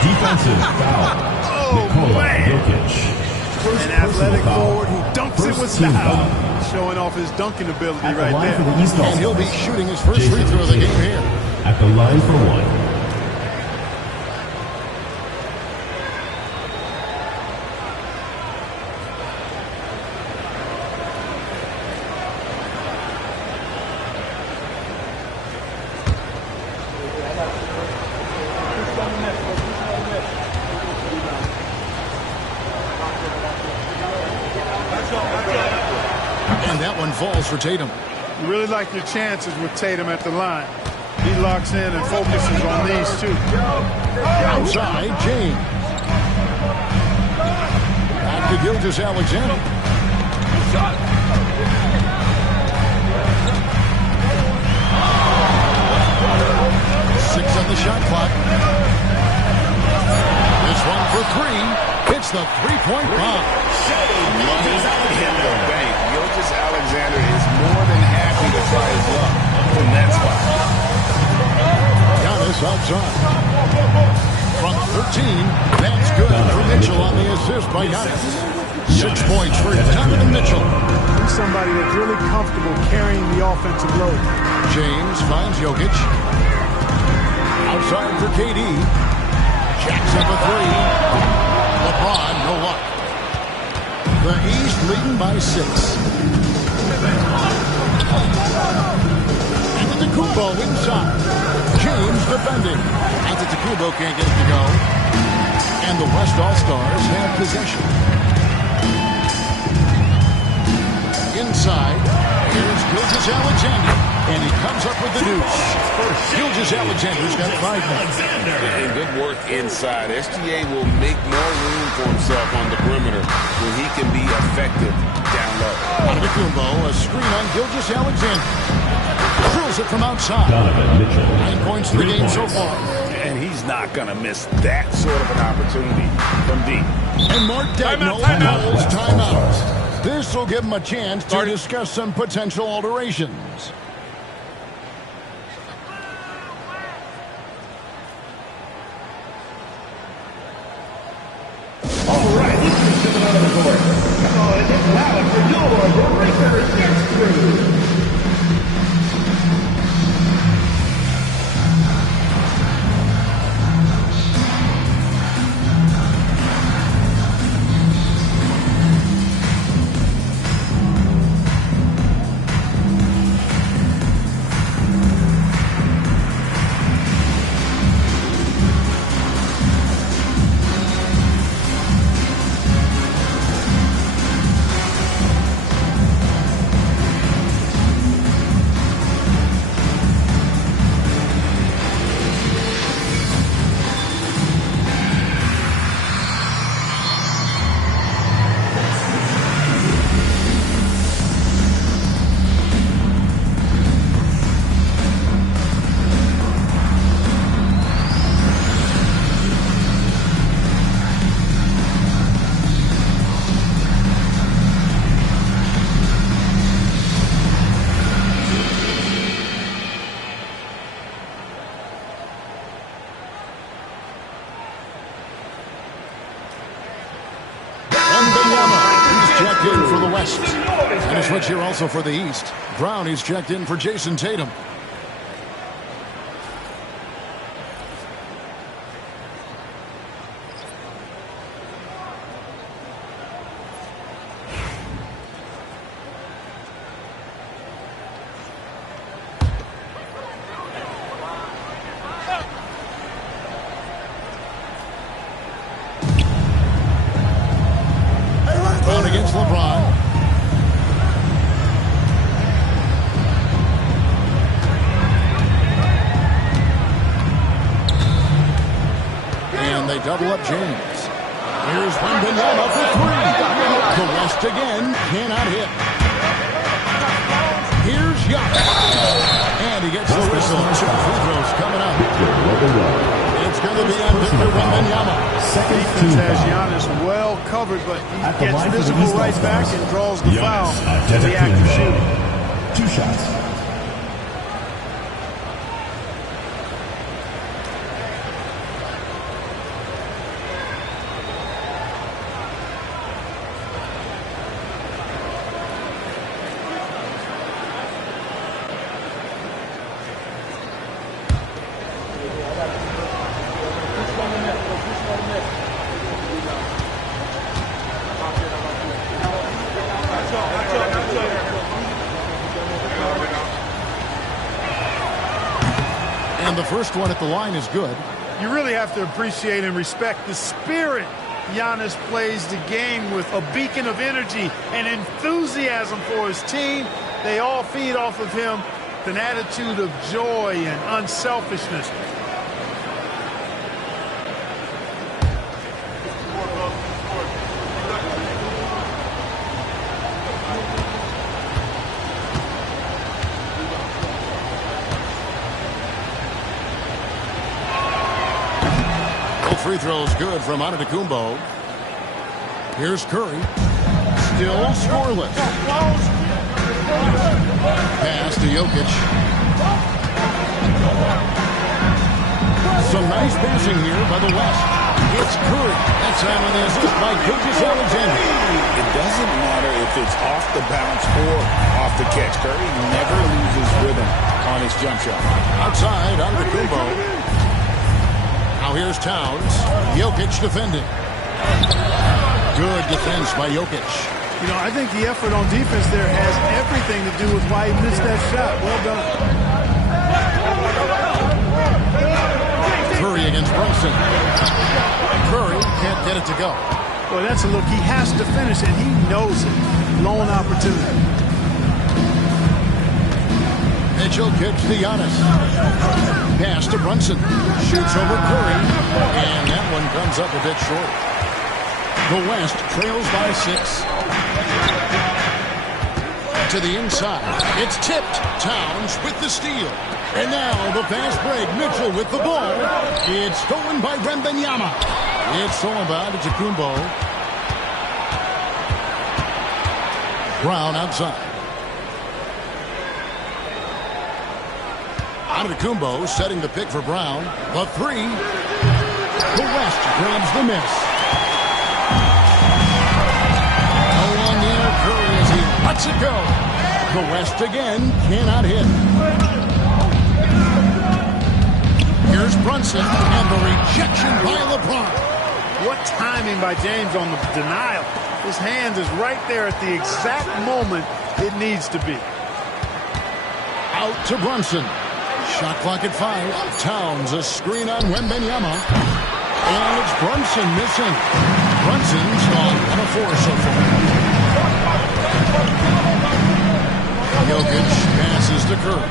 Defensive foul. Nikola Jokic. An athletic forward who dunks it with style. Showing off his dunking ability right there. The and he'll be shooting his first free throw of the game here. At the line for 1. Falls for Tatum. You really like your chances with Tatum at the line. He locks in and focuses on these two. Outside, James. Back to Gilgeous-Alexander. 6 on the shot clock. This one for 3. Hits the three-point bomb. Gilgeous-Alexander is more than happy to try his luck from that spot. Giannis outside. From 13, that's good for Mitchell on the assist by Giannis. 6 points for Donovan Mitchell. He's somebody that's really comfortable carrying the offensive load. James finds Jokic. Outside for KD. Jacks up a 3. LeBron, no luck. The East leading by 6. Antetokounmpo inside. James defending. Antetokounmpo can't get it to go. And the West All-Stars have possession. Inside. Here's Gilgeous-Alexander. And he comes up with the deuce. Gilgeous-Alexander's got 5 minutes. And good work inside. SGA will make more room for himself on the perimeter when he can be effective down low. Antetokounmpo, a screen on Gilgeous-Alexander. Drills it from outside. Donovan Mitchell. 9 points in the game so far. And he's not going to miss that sort of an opportunity from deep. And Mark Daigneault calls timeout. This will give him a chance to discuss some potential alterations. All right, this is coming out of the court. Come on, and get loud for your Breakers next crew. In for the West. And a switch here also for the East. Brown, he's checked in for Jason Tatum. double up James. Here's Wembanyama for three. The West again cannot hit. Here's Giannis. And he gets the whistle. Two free throws coming up. It's going to be on Victor Wembanyama. Defense has Giannis well covered, but he gets visible right back and draws the foul. The act of shooting. 2 shots. And the first one at the line is good. You really have to appreciate and respect the spirit Giannis plays the game with, a beacon of energy and enthusiasm for his team. They all feed off of him, an attitude of joy and unselfishness. Free throws good from Antetokounmpo. Here's Curry. Still scoreless. Pass to Jokic. Some nice passing here by the West. It's Curry. That time on the assist by Gilgeous-Alexander. It doesn't matter if it's off the bounce or off the catch. Curry never loses rhythm on his jump shot. Outside, Antetokounmpo. Now here's Towns. Jokic defending. Good defense by Jokic. You know, I think the effort on defense there has everything to do with why he missed that shot. Well done. Curry against Brunson. Curry can't get it to go. Well, that's a look. He has to finish, and he knows it. Lone opportunity. Mitchell kicks to Giannis. Pass to Brunson. Shoots over Curry. And that one comes up a bit short. The West trails by 6. To the inside. It's tipped. Towns with the steal. And now the fast break. Mitchell with the ball. It's stolen by Wembanyama. It's stolen by Antetokounmpo. Brown outside. Antetokounmpo setting the pick for Brown. The three. The West grabs the miss. No one near Curry as he lets it go. The West again cannot hit. Here's Brunson and the rejection by LeBron. What timing by James on the denial. His hand is right there at the exact moment it needs to be. Out to Brunson. Shot clock at 5. Towns a screen on Wembanyama. And it's Brunson missing. Brunson's gone 1 of 4 so far. Jokic passes to Curry.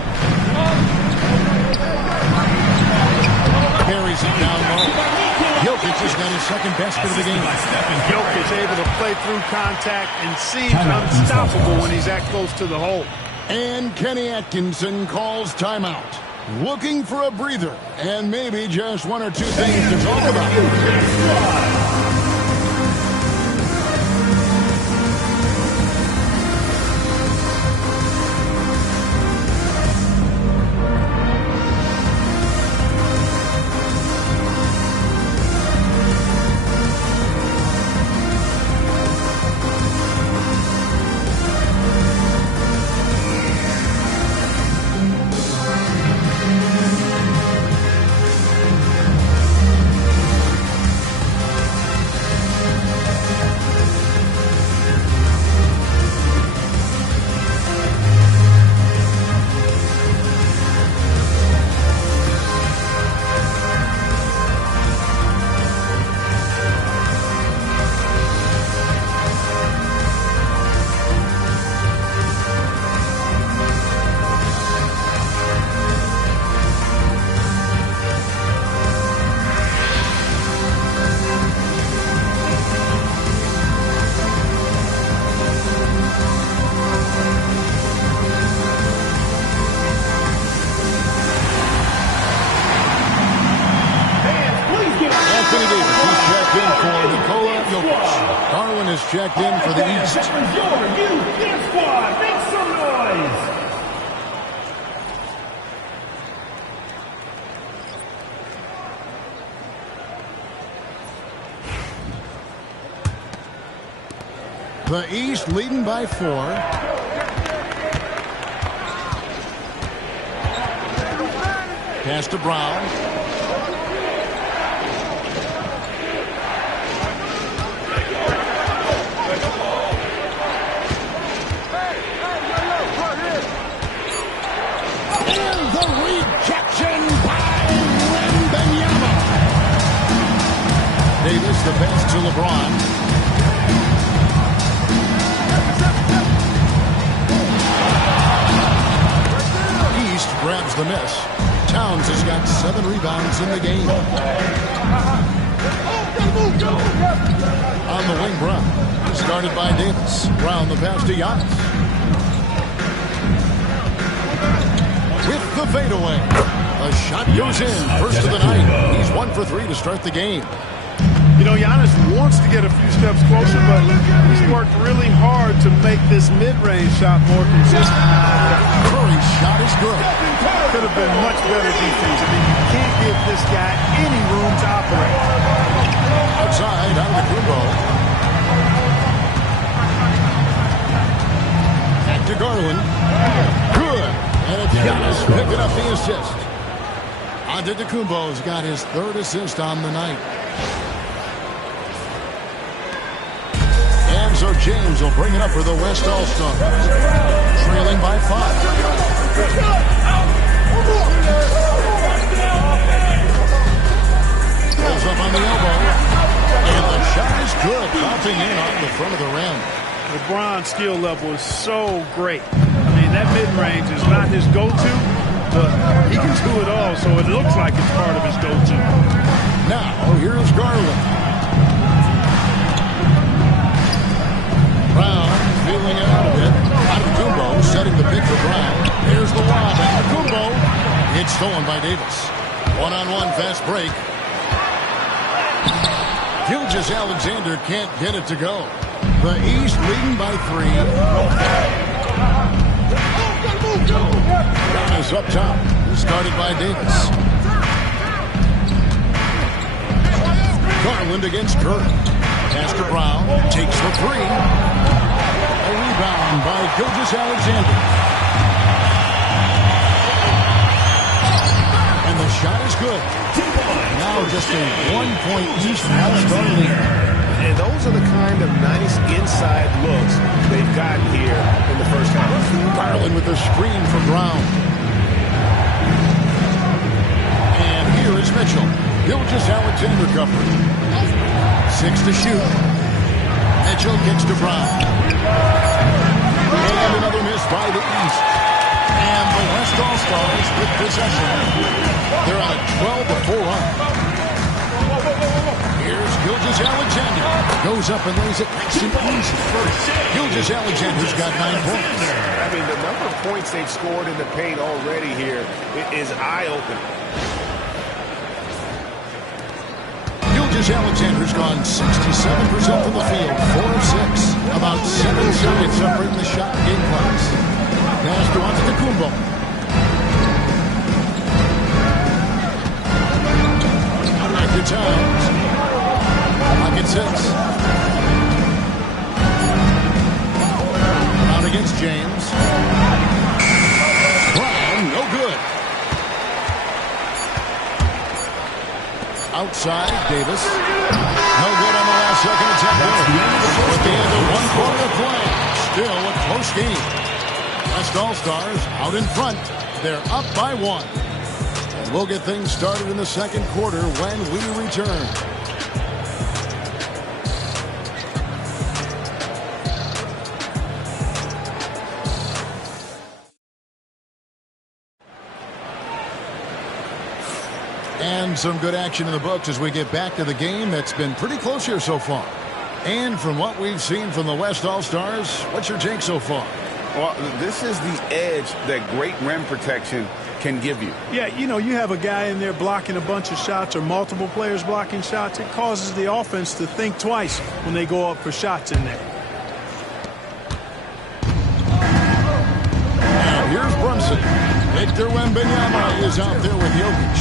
Carries it down low. Jokic has got his second basket of the game. Jokic able to play through contact and seems unstoppable when he's that close to the hole. And Kenny Atkinson calls timeout. Looking for a breather and maybe just 1 or 2 things to talk about. checked in for the East. Your youth squad, make some noise! The East leading by 4. Pass to Brown. And the rejection by Wembanyama. Davis, the pass to LeBron. Grabs the miss. Towns has got 7 rebounds in the game. On the wing, Brown. Started by Davis. Brown the pass to Giannis. With the fadeaway. A shot goes in. First of the night. He's 1 for 3 to start the game. You know, Giannis wants to get a few steps closer, but he's worked really hard to make this mid-range shot more consistent. Curry's shot is good. Could have been much better defense. I mean, you can't give this guy any room to operate. Outside, Antetokounmpo. Back to Garland. Good. And it's Giannis picking up the assist. Antetokounmpo's got his 3rd assist on the night. And so James will bring it up for the West All-Stars. Trailing by 5. Pulls up on the elbow. And the shot is good. Bouncing in on the front of the rim. LeBron's skill level is so great. I mean, that mid-range is not his go-to, but he can do it all, so it looks like it's part of his go-to. Now, here's Garland. Brown feeling it out a bit. Antetokounmpo setting the pick for Brown. Here's the lob. Antetokounmpo. It's stolen by Davis. One-on-one fast break. Gilgeous-Alexander can't get it to go. The East leading by 3. Brown is up top. Started by Davis. Garland against Curry. Pass to Brown. Takes the 3. A rebound by Gilgeous-Alexander. And the shot is good. Now just a 1-point East All-Star lead. And those are the kind of nice inside looks they've gotten here in the first half. Garland with a screen from Brown. And here is Mitchell. Gilgeous-Alexander covered. 6 to shoot. Mitchell kicks to Brown. And another miss by the East. And the West All-Stars with possession. They're on a 12-4 run. Here's Gilgeous-Alexander. Goes up and lays it nice and easy. Gilgeous-Alexander's got 9 points. I mean, the number of points they've scored in the paint already here is eye-opening. Gilgeous-Alexander's gone 67% from the field, 4 of 6. About 7 seconds separating the shot and game clocks. Pass to Antetokounmpo. Back to Towns. Pocket 6. Out against James. Brown, no good. Outside, Davis. No good on the last second attempt. At the end of 1 quarter of play. Still a close game. West All-Stars out in front. They're up by 1. And we'll get things started in the second quarter when we return. And some good action in the books as we get back to the game that's been pretty close here so far. And from what we've seen from the West All-Stars, what's your take so far? Well, this is the edge that great rim protection can give you. Yeah, you know, you have a guy in there blocking a bunch of shots or multiple players blocking shots. It causes the offense to think twice when they go up for shots in there. And here's Brunson. Victor Wembanyama is out there with Jokic.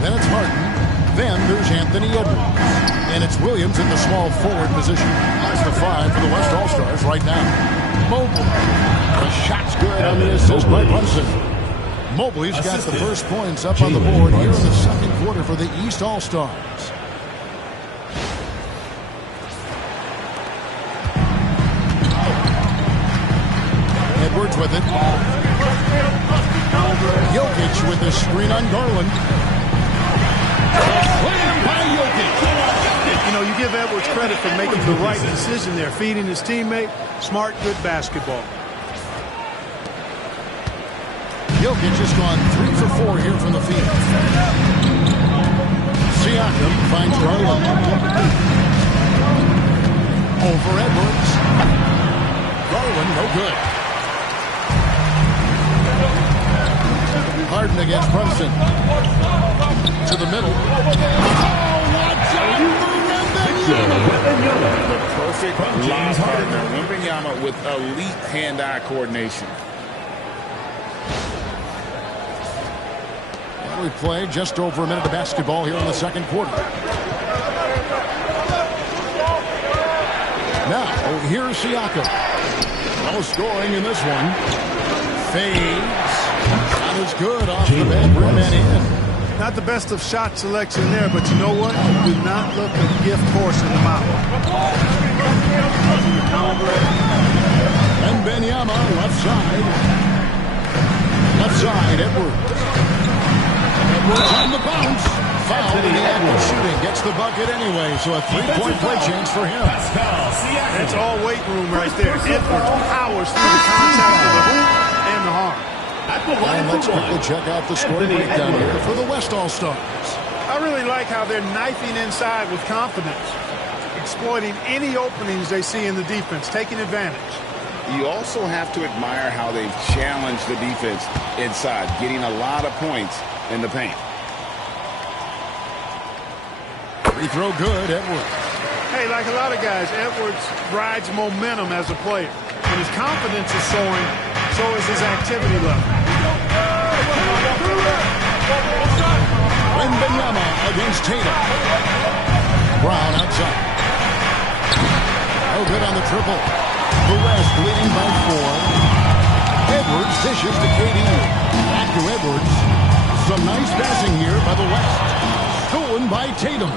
Then it's Harden. Then there's Anthony Edwards. And it's Williams in the small forward position. That's the 5 for the West All-Stars right now. Mobley. The shot's good on the assist by Brunson. Mobley's got the first points up on the board here in the second quarter for the East All-Stars. Edwards with it. Jokic with the screen on Garland. Slam by Jokic. You know, you give Edwards credit for making the right decision there, feeding his teammate. Smart, good basketball. Jokic has gone 3 for 4 here from the field. Siakam finds Garland. Over Edwards. Garland, no good. Harden against Brunson. To the middle. Oh, watch out for Wembanyama. The perfect lob partner. Wembanyama with elite hand-eye coordination. We play just over a minute of basketball here in the second quarter. Now, here's Siakam. No scoring in this one. Fades. Shot is good off the back rim and in. Not the best of shot selection there, but you know what? Do not look a gift horse in the mouth. Wembanyama left side. Left side, Edwards. Edwards on the bounce. Foul in the act of shooting. Gets the bucket anyway, so a three-point play chance for him. That's all weight room right there. Edwards powers through the contact of the hoop and the harm. And let's quickly check out the score breakdown here for the West All-Stars. I really like how they're knifing inside with confidence, exploiting any openings they see in the defense, taking advantage. You also have to admire how they've challenged the defense inside, getting a lot of points in the paint. Free throw good, Edwards. Hey, like a lot of guys, Edwards rides momentum as a player. When his confidence is soaring, so is his activity level. Wembanyama against Tatum. Brown outside. No good on the triple. The West leading by 4. Edwards dishes to KD. Back to Edwards. Some nice passing here by the West. Stolen by Tatum.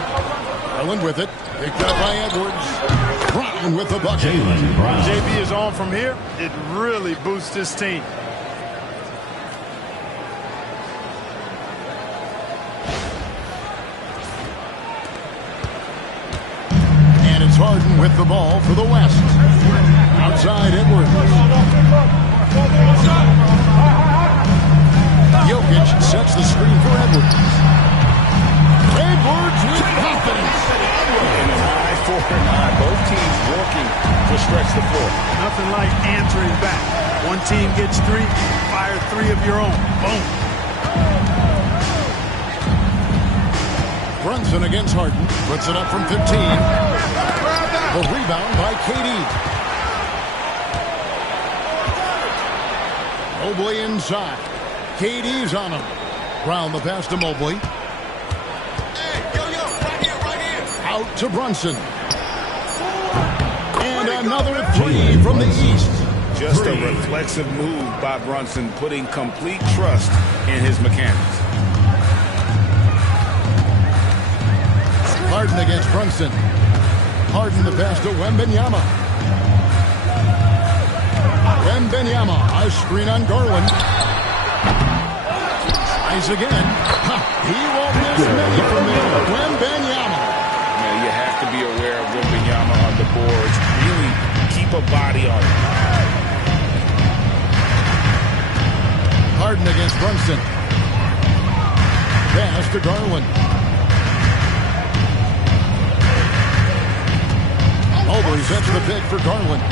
Garland with it. Picked up by Edwards. Brown with the bucket. When JB is on from here, it really boosts his team. And it's Harden with the ball for the West. Outside Edwards. Jokic sets the screen for Edwards. Edwards with confidence. High 4-9. Both teams working to stretch the floor. Nothing like answering back. One team gets 3, fire 3 of your own. Boom. Brunson against Harden. Puts it up from 15. The rebound by KD. Mobley inside. KD's on him. Brown the pass to Mobley. Out to Brunson. And another 3 from the East. Just a reflexive move by Brunson, putting complete trust in his mechanics. Harden against Brunson. Harden the pass to Wembanyama. Wembanyama, a screen on Garland. Tries again. He won't miss many from there. Wembanyama. Man, you have to be aware of Wembanyama on the boards. Really keep a body on him. Harden against Brunson. Pass to Garland. Mobley sets the pick for Garland.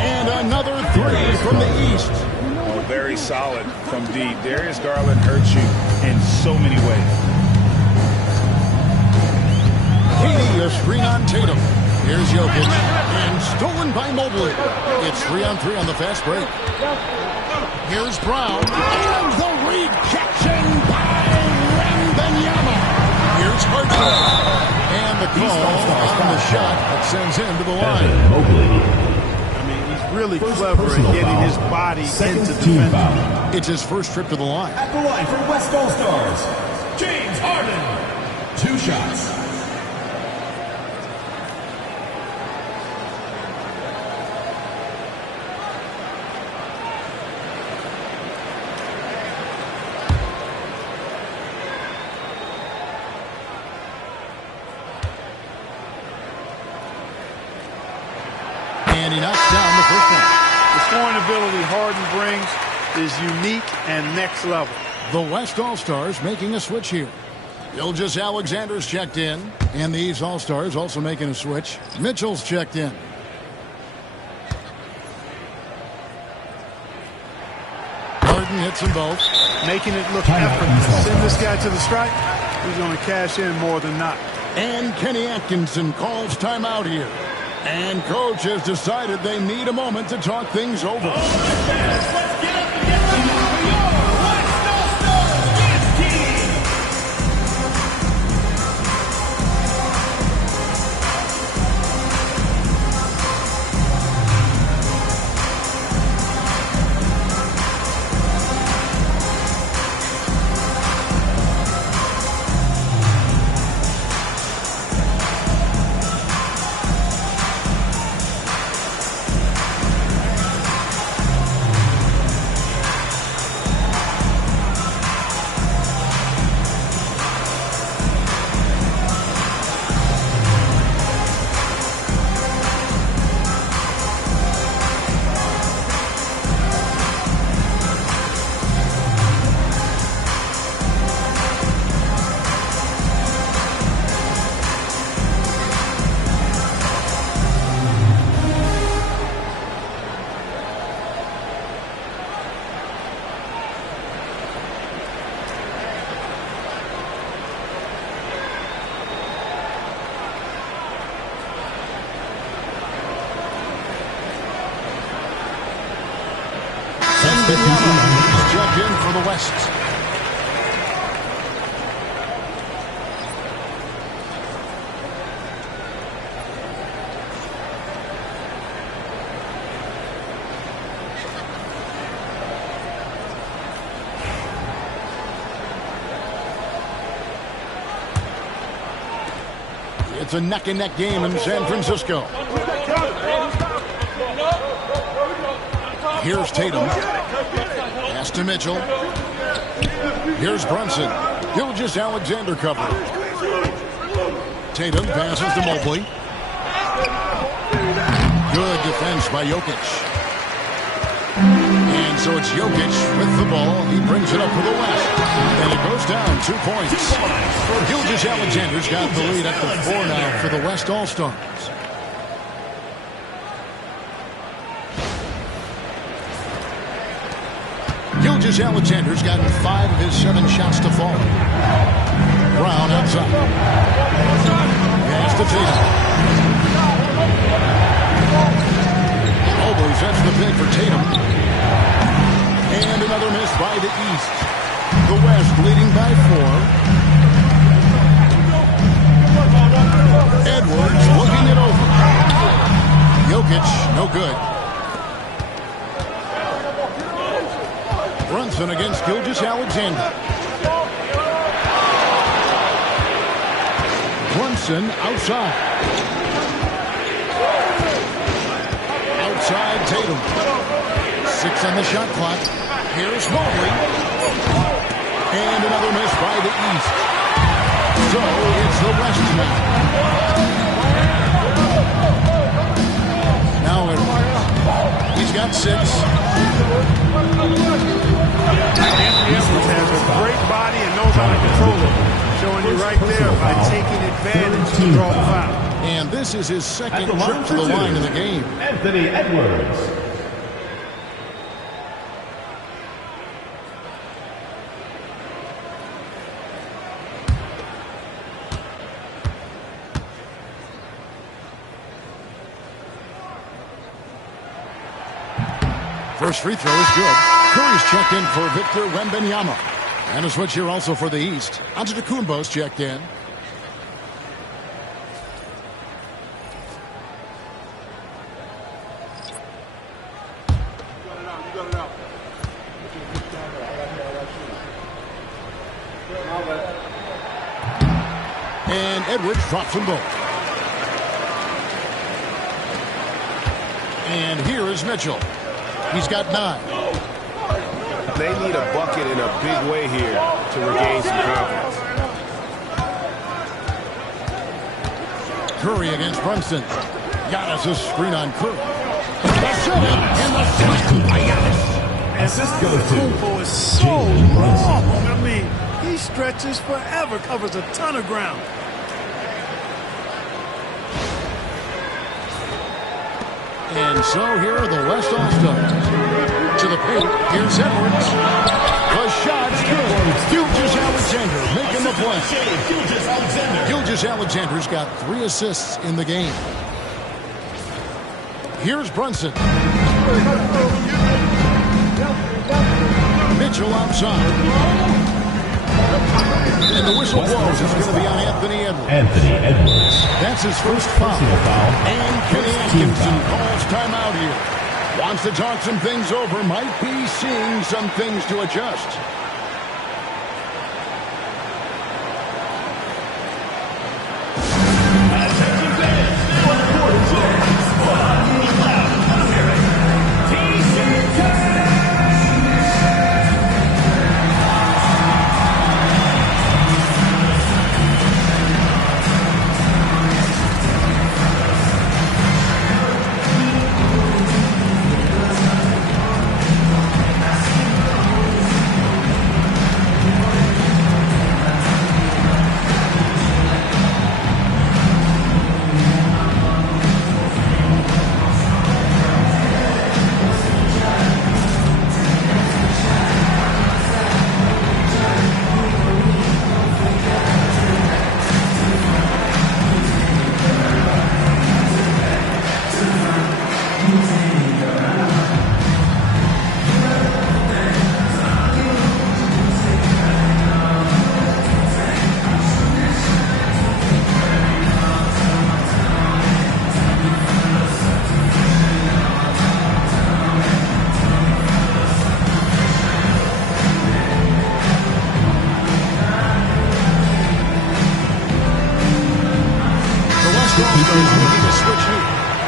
And another 3 from the East. A very very solid from deep. Darius Garland hurts you in so many ways. KD, a screen on Tatum. Here's Jokic, and stolen by Mobley. It's 3-on-3 on the fast break. Here's Brown, and the rejection by Wembanyama. Here's Harden, and the call on the shot that sends him to the line. Mobley. Really clever in getting his body into defense. It's his first trip to the line. At the line for West All-Stars, James Harden. 2 shots. And he knocks down the first one. The scoring ability Harden brings is unique and next level. The West All-Stars making a switch here. Gilgeous Alexander's checked in. And the East All-Stars also making a switch. Mitchell's checked in. Harden hits them both. Making it look effortless. Send this guy to the stripe. He's going to cash in more than not. And Kenny Atkinson calls timeout here. And coach has decided they need a moment to talk things over. Let's get up and get ready for your West All-Stars dance team. Wembanyama checked in for the West. It's a neck-and-neck game in San Francisco. Here's Tatum. Pass to Mitchell. Here's Brunson. Gilgeous Alexander covered. Tatum passes to Mobley. Good defense by Jokic. And so it's Jokic with the ball. He brings it up for the West. And it goes down 2 points. Gilgeous Alexander's got the lead at the 4 now for the West All-Stars. Gilgeous Alexander's gotten 5 of his 7 shots to fall. Brown outside. Pass to Tatum. Mobley sets the pick for Tatum. And another miss by the East. The West leading by 4. Edwards looking it over. Jokic, no good. Brunson against Gilgeous Alexander. Brunson outside. Outside Tatum. 6 on the shot clock. Here's Mobley. And another miss by the East. So it's the West now. Now Edwards. He's got 6. Anthony Edwards has a great body and knows how to control it. Showing you right there by taking advantage to draw the foul. And this is his second trip to the line in the game. Anthony Edwards. First free throw is good. Curry's checked in for Victor Wembanyama. And a switch here also for the East. Antetokounmpo's checked in. And Edwards drops them both. And here is Mitchell. He's got 9. They need a bucket in a big way here to regain some confidence. Curry against Brunson. Giannis' screen on Curry. And the slam by Giannis. Assist goes to Kumpo is so long. I mean, he stretches forever, covers a ton of ground. And so here are the West All-Stars. To the paint, here's Edwards. The shot's good. Gilgeous-Alexander making the play. Gilgeous-Alexander's got 3 assists in the game. Here's Brunson. Mitchell outside. And the whistle blows. It's going to be on Anthony Edwards. Anthony Edwards. That's his first foul. And Kenny Atkinson calls timeout here. Wants to talk some things over. Might be seeing some things to adjust.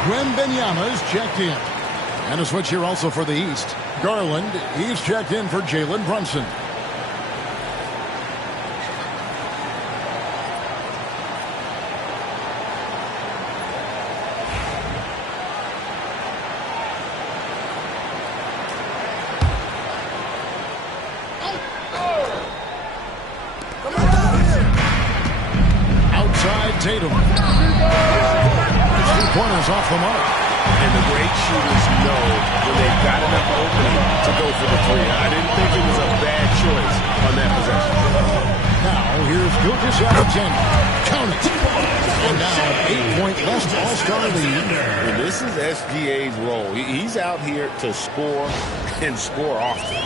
Wembanyama's checked in. And a switch here also for the East. Garland, he's checked in for Jalen Brunson. Outside Tatum. Corners off the mark. And the great shooters know when they've got enough opening to go for the 3. I didn't think it was a bad choice on that possession. Now, here's Gilgeous-Alexander. Count it. And now an 8-point West All-Star lead. And this is SGA's role. He's out here to score and score often.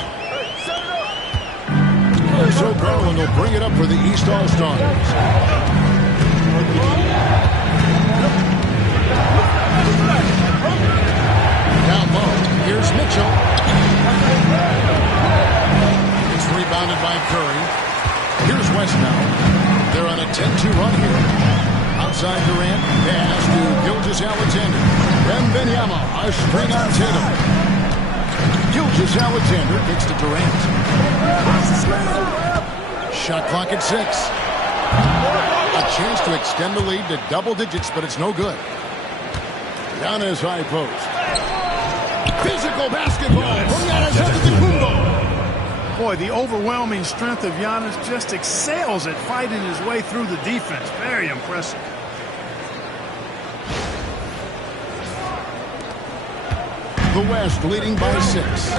So Garland will bring it up for the East All-Stars. Down low, here's Mitchell. It's rebounded by Curry. Here's West now. They're on a 10-2 run here. Outside Durant, pass to Gilgeous-Alexander. Wembanyama, a screen on Tatum. Gilgeous-Alexander gets to Durant. Shot clock at 6. A chance to extend the lead to double digits, but it's no good. Giannis high post. Physical basketball from Giannis Antetokounmpo. Boy, the overwhelming strength of Giannis just excels at fighting his way through the defense. Very impressive. The West leading by 6.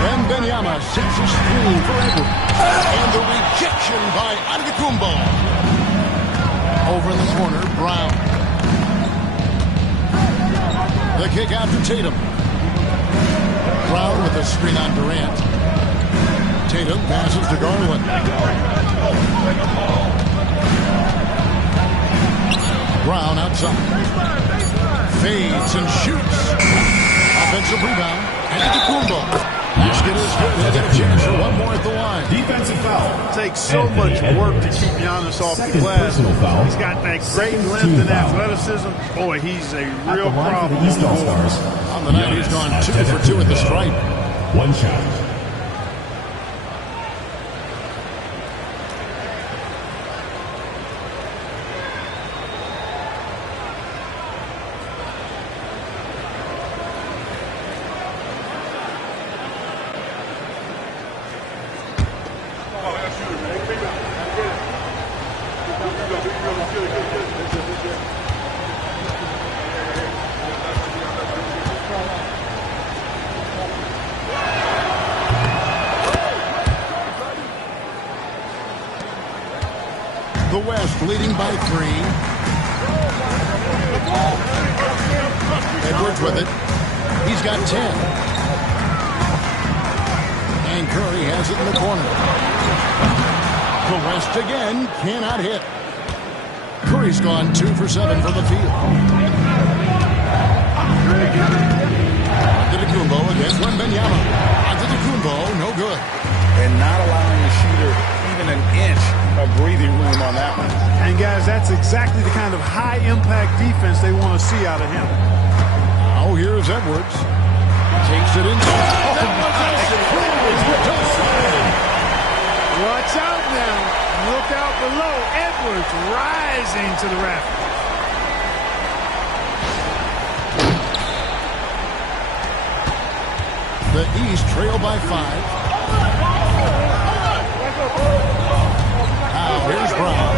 Wembanyama sets a screen for Edwards. And the rejection by Antetokounmpo. Over in the corner, Brown. The kick out to Tatum. Brown with a screen on Durant. Tatum passes to Garland. Brown outside. Fades and shoots. Offensive rebound. And Antetokounmpo. Basket is good. He'll get a chance for one more at the line. Defensive foul. It takes so much work to keep Giannis off the glass. He's got that great length and athleticism. Boy, he's a real problem. The East All-Stars. On the night, he's gone 2 for 2 at the stripe. One shot. The West leading by 3. Edwards with it. He's got 10. And Curry has it in the corner. The West again cannot hit. Curry's gone 2 for 7 from the field. Antetokounmpo against Wembanyama. Antetokounmpo, no good. And not allowing the shooter even an inch of breathing room on that one. And guys, that's exactly the kind of high-impact defense they want to see out of him. Oh, here's Edwards. Takes it inside. Watch out now. Look out below. Edwards rising to the rafters. The East trail by 5. Now here's Brown.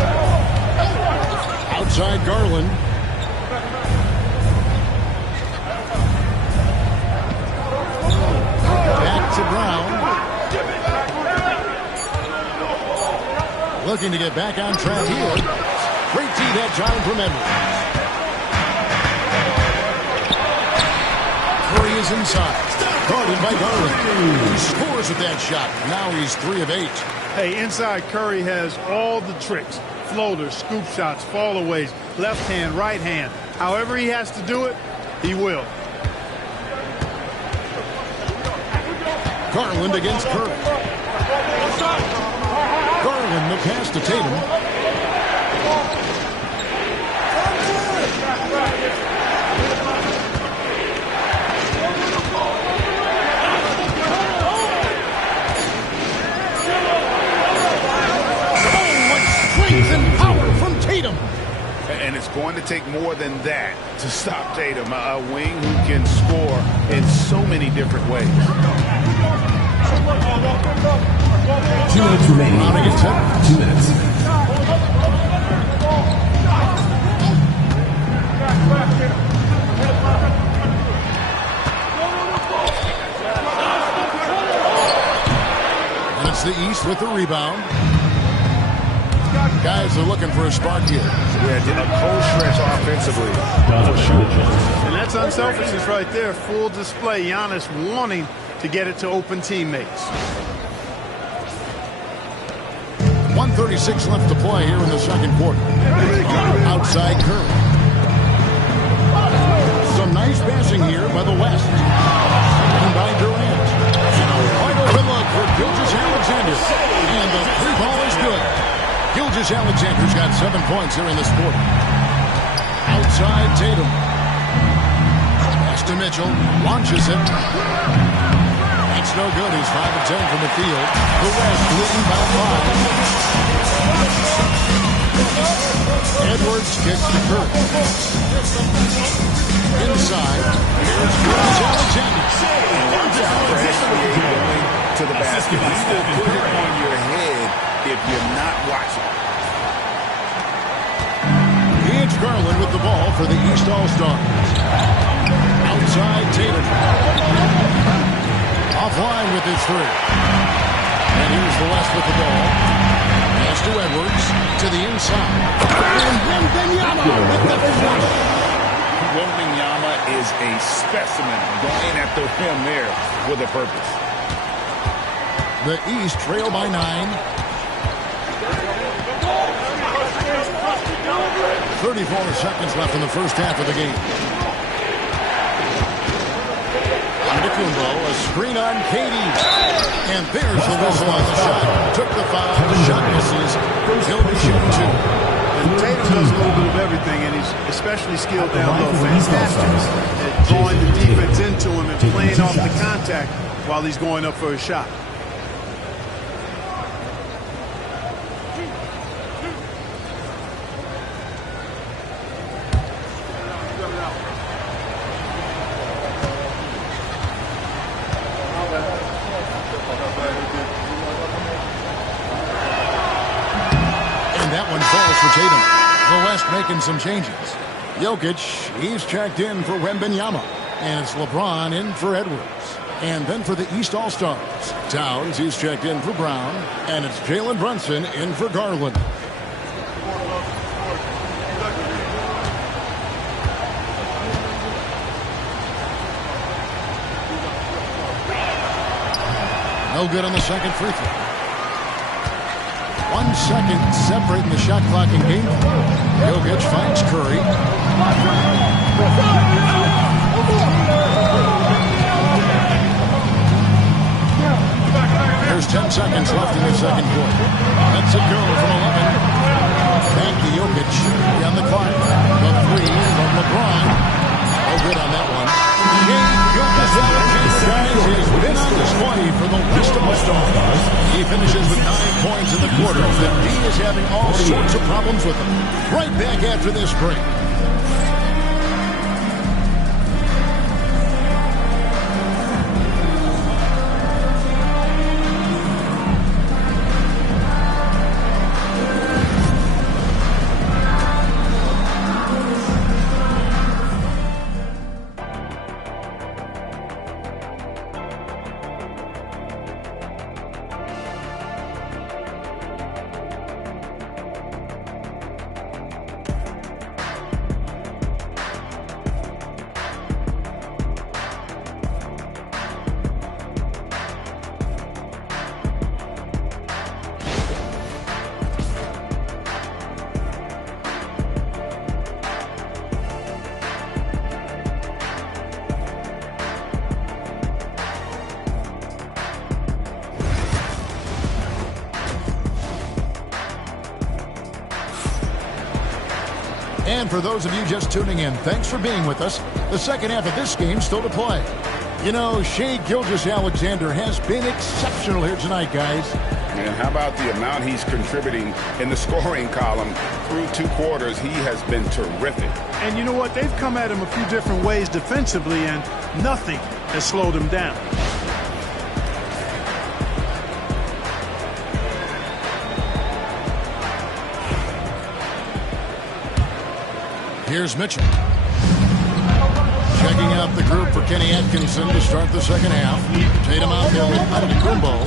Outside Garland. Back to Brown. Looking to get back on track here. Great D that time from Edwards. Curry is inside. Guarded by Garland. He scores with that shot. Now he's 3 of 8. Hey, inside Curry has all the tricks. Floaters, scoop shots, fallaways, left hand, right hand. However he has to do it, he will. Garland against Curry. Garland, the pass to Tatum. And power from Tatum. And it's going to take more than that to stop Tatum. A wing who can score in so many different ways. 2 minutes remaining. 2 minutes. And it's the East with the rebound. Guys are looking for a spark here. Yeah, a cold stretch offensively. And that's unselfishness right there. Full display. Giannis wanting to get it to open teammates. 1:36 left to play here in the second quarter. Outside Curry. Some nice passing here by the West. And by Durant. Wide open look for Gilgeous-Alexander. And the 3-ball is good. Gilgeous-Alexander's got 7 points here in this quarter. Outside Tatum. Pass to Mitchell. Launches it. That's no good. He's 5 of 10 from the field. The West leading by 5. Edwards kicks to Curry. Inside. Here's Gilgeous-Alexander. To the basket. You will put it on your head if you're not watching. It's Garland with the ball for the East All-Stars. Outside Tatum. Offline with his 3. And here's the West with the ball. Pass to Edwards to the inside. And Wembanyama with the flush. Wembanyama is a specimen going at the rim there with a purpose. The East trail by 9. 34 seconds left in the first half of the game. Antetokounmpo, a screen on Katie. And there's the whistle on the shot. Took the foul. The shot misses. He'll be shooting 2. And Tatum does a little bit of everything, and he's especially skilled down low. Fantastic at drawing the defense into him and playing off the contact while he's going up for a shot. Tatum. The West making some changes. Jokic, he's checked in for Wembanyama. And it's LeBron in for Edwards. And then for the East All-Stars, Towns, he's checked in for Brown. And it's Jalen Brunson in for Garland. No good on the second free throw. 1 second separating the shot clock in game. Jokic finds Curry. There's 10 seconds left in the second quarter. Let's it go from 11. Back to Jokic on the clock. The 3 from LeBron. No good on that one. Gilgeous-Alexander, guys, has been on display for the West All-Stars. He finishes with 9 points in the quarter. The D is having all sorts of problems with him. Right back after this break. And for those of you just tuning in, thanks for being with us. The second half of this game still to play. You know, Shai Gilgeous-Alexander has been exceptional here tonight, guys. And how about the amount he's contributing in the scoring column through 2 quarters? He has been terrific. And you know what? They've come at him a few different ways defensively, and nothing has slowed him down. Here's Mitchell. Checking out the group for Kenny Atkinson to start the second half. Tatum out there with Antetokounmpo.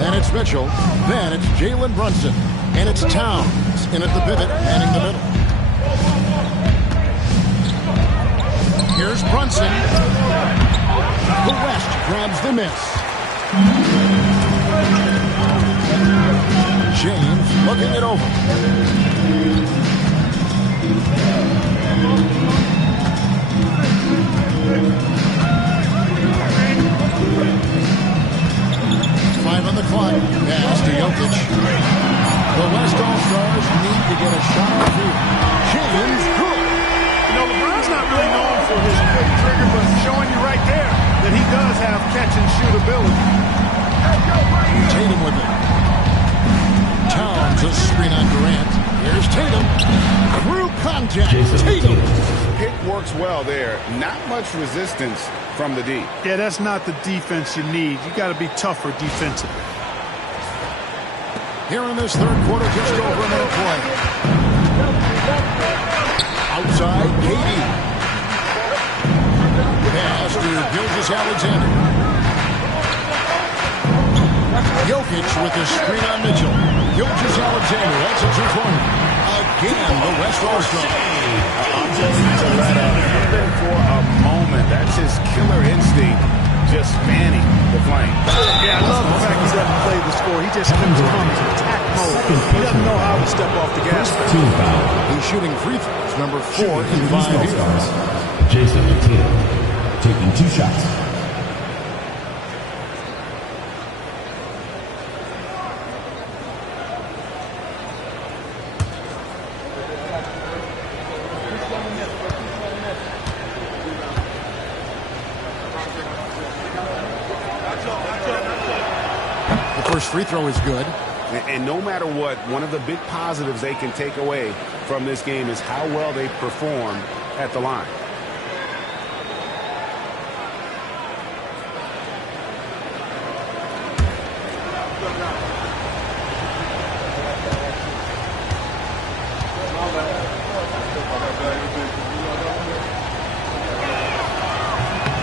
Then it's Mitchell. Then it's Jalen Brunson. And it's Towns in at the pivot, manning the middle. Here's Brunson. The West grabs the miss. James looking it over. 5 on the clock. Pass to Jokic. The West All-Stars need to get a shot off here. James good. You know, LeBron's not really known for his quick trigger, but showing you right there that he does have catch-and-shoot ability. Tatum with it. Towns a screen on Durant. Here's Tatum. Through contact. Tatum. Pick works well there. Not much resistance from the D. Yeah, that's not the defense you need. You got to be tougher defensively. Here in this third quarter, just over a minute play. Outside, KD. Pass to Gilgeous-Alexander. Jokic with the screen on Mitchell. Gilgeous-Alexander, that's a 2-pointer. again, the West All-Star. I'm going to let up even for a moment. That's his killer instinct, just fanning the flame. Yeah, I love the fact he doesn't play the score. He just keeps coming to attack mode. He doesn't know how to step off the gas. Team foul. He's shooting free throws, number 4 in 5 All-Stars. Jason Tatum taking 2 shots. First free throw is good. And no matter what, one of the big positives they can take away from this game is how well they perform at the line.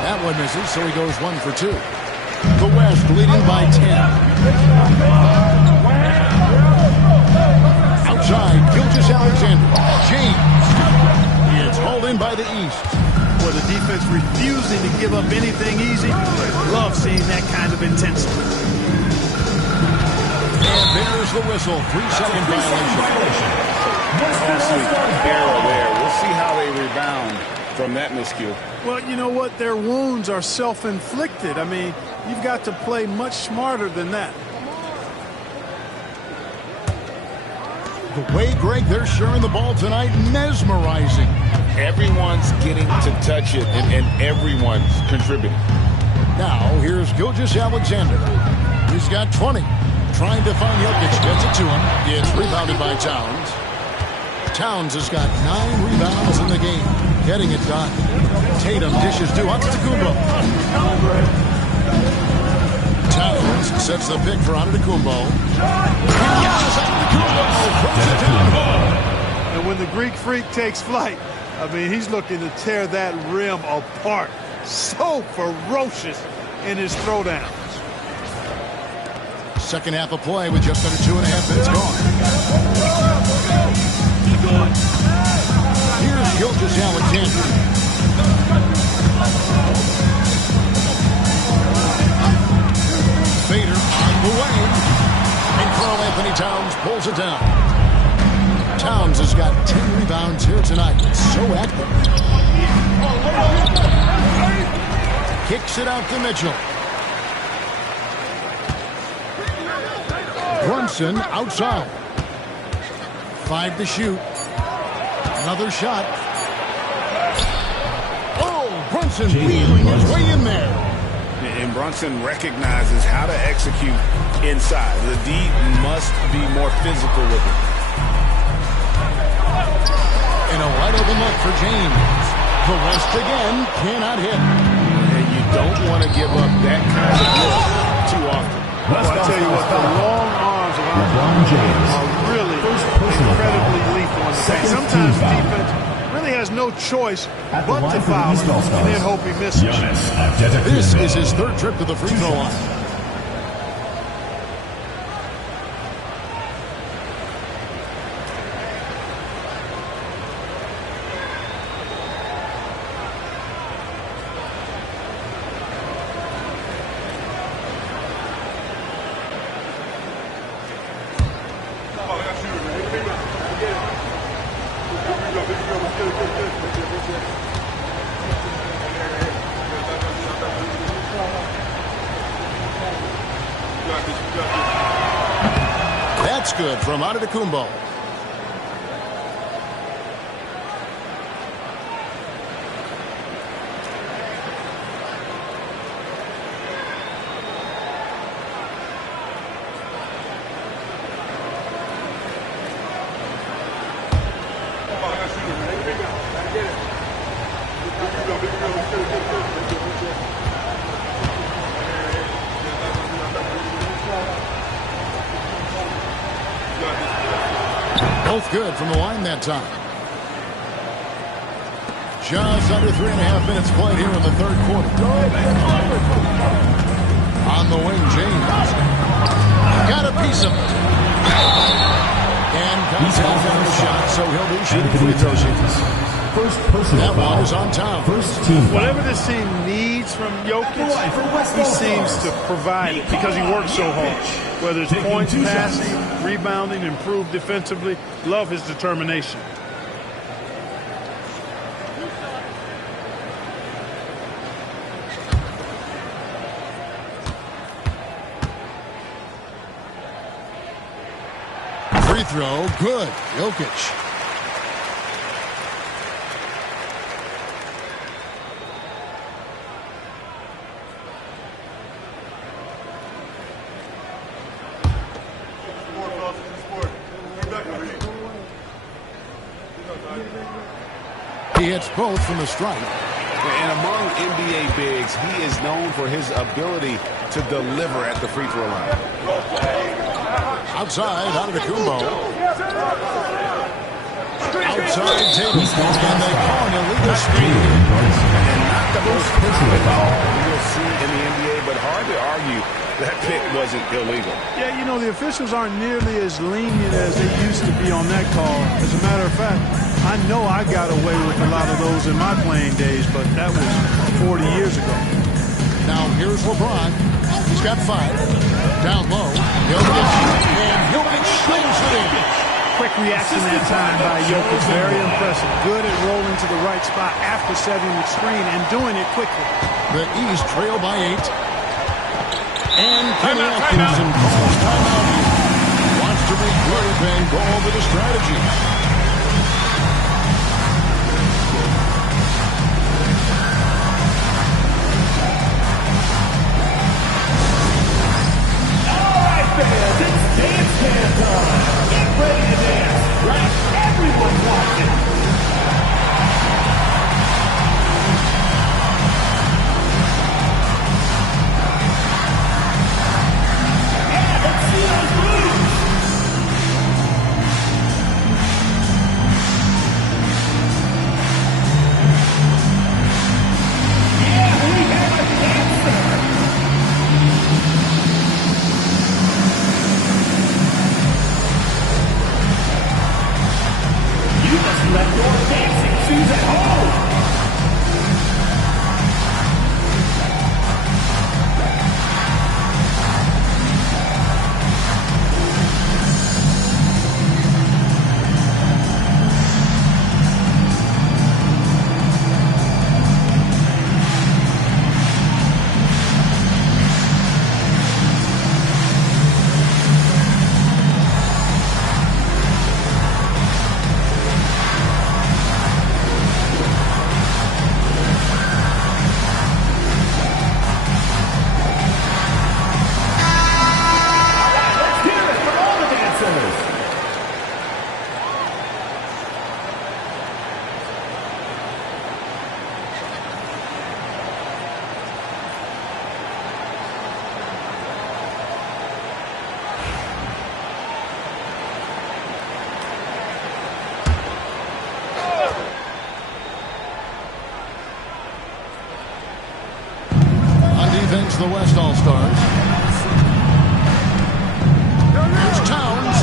That one misses, so he goes 1 for 2. The West leading by 10. Outside, Gilgeous-Alexander. James. It's hauled in by the East. With the defense refusing to give up anything easy. Love seeing that kind of intensity. And there's the whistle. 3-second violation. Error there. We'll see how they rebound from that miscue. Well, you know what? Their wounds are self-inflicted. I mean, you've got to play much smarter than that. The way, Greg, they're sharing the ball tonight, mesmerizing. Everyone's getting to touch it, and everyone's contributing. Now, here's Gilgeous-Alexander. He's got 20. Trying to find Jokic. Gets it to him. It's rebounded by Towns. Towns has got 9 rebounds in the game. Getting it done. Tatum dishes to Antetokounmpo. Towns sets the pick for Antetokounmpo. Giannis Antetokounmpo throws it down. And when the Greek Freak takes flight, I mean, he's looking to tear that rim apart. So ferocious in his throwdowns. Second half of play with just under 2.5 minutes gone. Here's Gilgeous-Alexander. Fader on the way. And Karl-Anthony Towns pulls it down. Towns has got 10 rebounds here tonight. So active. Kicks it out to Mitchell. Brunson outside. 5 to shoot. Another shot. Oh, Brunson wheeling his way in there. And Brunson recognizes how to execute inside. The D must be more physical with it. And a wide open look for James. The West again cannot hit. And you don't want to give up that kind of look too often. Well, I tell you what, the long arms of LeBron James are really incredibly lethal in the paint. Sometimes the defense really has no choice but to foul him and then hope he misses. This is his 3rd trip to the free throw line. That's good from Antetokounmpo. Both good from the line that time. Just under 3.5 minutes played here in the 3rd quarter. On the wing, James. Got a piece of it. And contact on the shot, so he'll be shooting free throws here. First personal that one is on time. First team foul. Whatever this team needs from Jokic, he seems to provide it because he works so hard. Whether it's points, passing, rebounding, improved defensively, love his determination. Free throw, good. Jokic. He hits both from the strike. And among NBA bigs, he is known for his ability to deliver at the free throw line. Outside, Antetokounmpo. Outside, Tatum. And they call an illegal speed. And not the most personal foul you'll see in the NBA, but hard to argue that pick wasn't illegal. Yeah, you know, the officials aren't nearly as lenient as they used to be on that call. As a matter of fact, I know I got away with a lot of those in my playing days, but that was 40 years ago. Now here's LeBron. He's got 5. Down low. Jokic slings it in. Quick reaction that time by Jokic. Very impressive. Good at rolling to the right spot after setting the screen and doing it quickly. The East trail by 8. And Kenny Atkinson calls timeout here. Wants to regroup and go over the strategy. It's dance time. Get ready to dance. Right? Everyone's watching. Yeah, let's see those moves. Yeah, we have a dancer. You must let your dancing shoes at home. The West All-Stars. Here's Towns.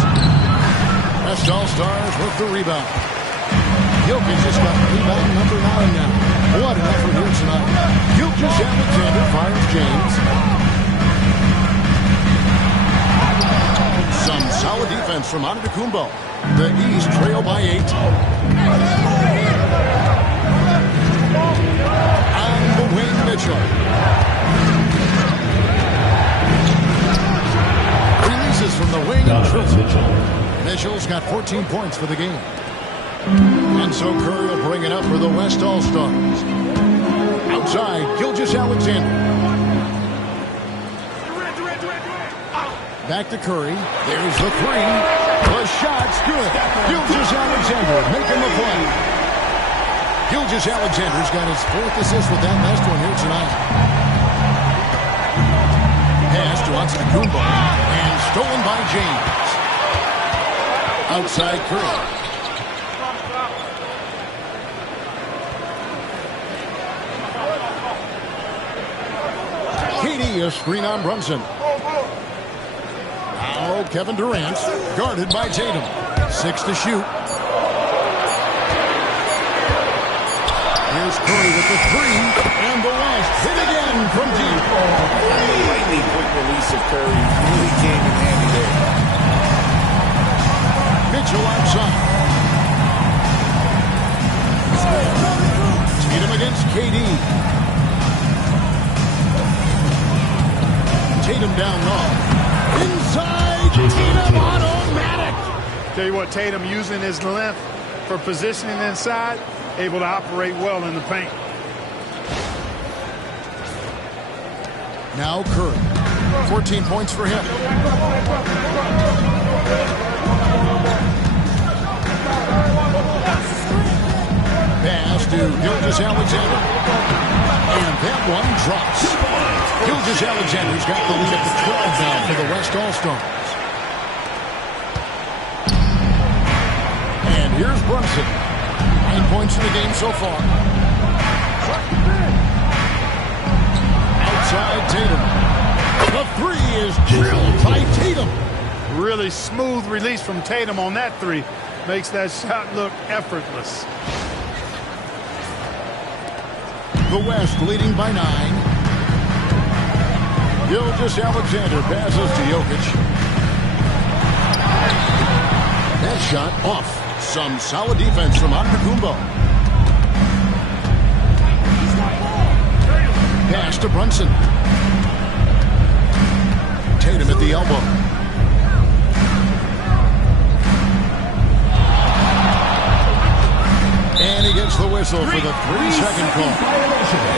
West All-Stars with the rebound. Jokic just got rebound number 9 now. What an effort here tonight. Gilgeous Alexander fires James. Some solid defense from Antetokounmpo. The East trail by 8. On the wing, Mitchell. Releases from the wing and drills it. Mitchell's got 14 points for the game. And so Curry will bring it up for the West All-Stars. Outside, Gilgeous Alexander. Back to Curry. There's the 3. The shot's good. Gilgeous Alexander making the play. Gilgeous Alexander's got his 4th assist with that last one here tonight. Pass to Antetokounmpo and stolen by James. Outside Curry. KD a screen on Brunson. Now Kevin Durant guarded by Tatum. 6 to shoot. Here's Curry with the 3, and the West hit again from deep. Lightning quick release of Curry really came in handy there. Mitchell outside. Tatum against KD. Tatum down low. Inside, Tatum automatic. Tell you what, Tatum using his length for positioning inside, able to operate well in the paint. Now Curry. 14 points for him. Pass to Gilgeous-Alexander. And that one drops. Gilgeous-Alexander's got the lead at the 12 now for the West All-Stars. And here's Brunson. 9 points in the game so far. Outside Tatum. The 3 is drilled by Tatum. Really smooth release from Tatum on that 3. Makes that shot look effortless. The West leading by 9. Gilgeous-Alexander passes to Jokic. That shot off. Some solid defense from Antetokounmpo. Pass to Brunson. Tatum at the elbow. And he gets the whistle for the 3-second call.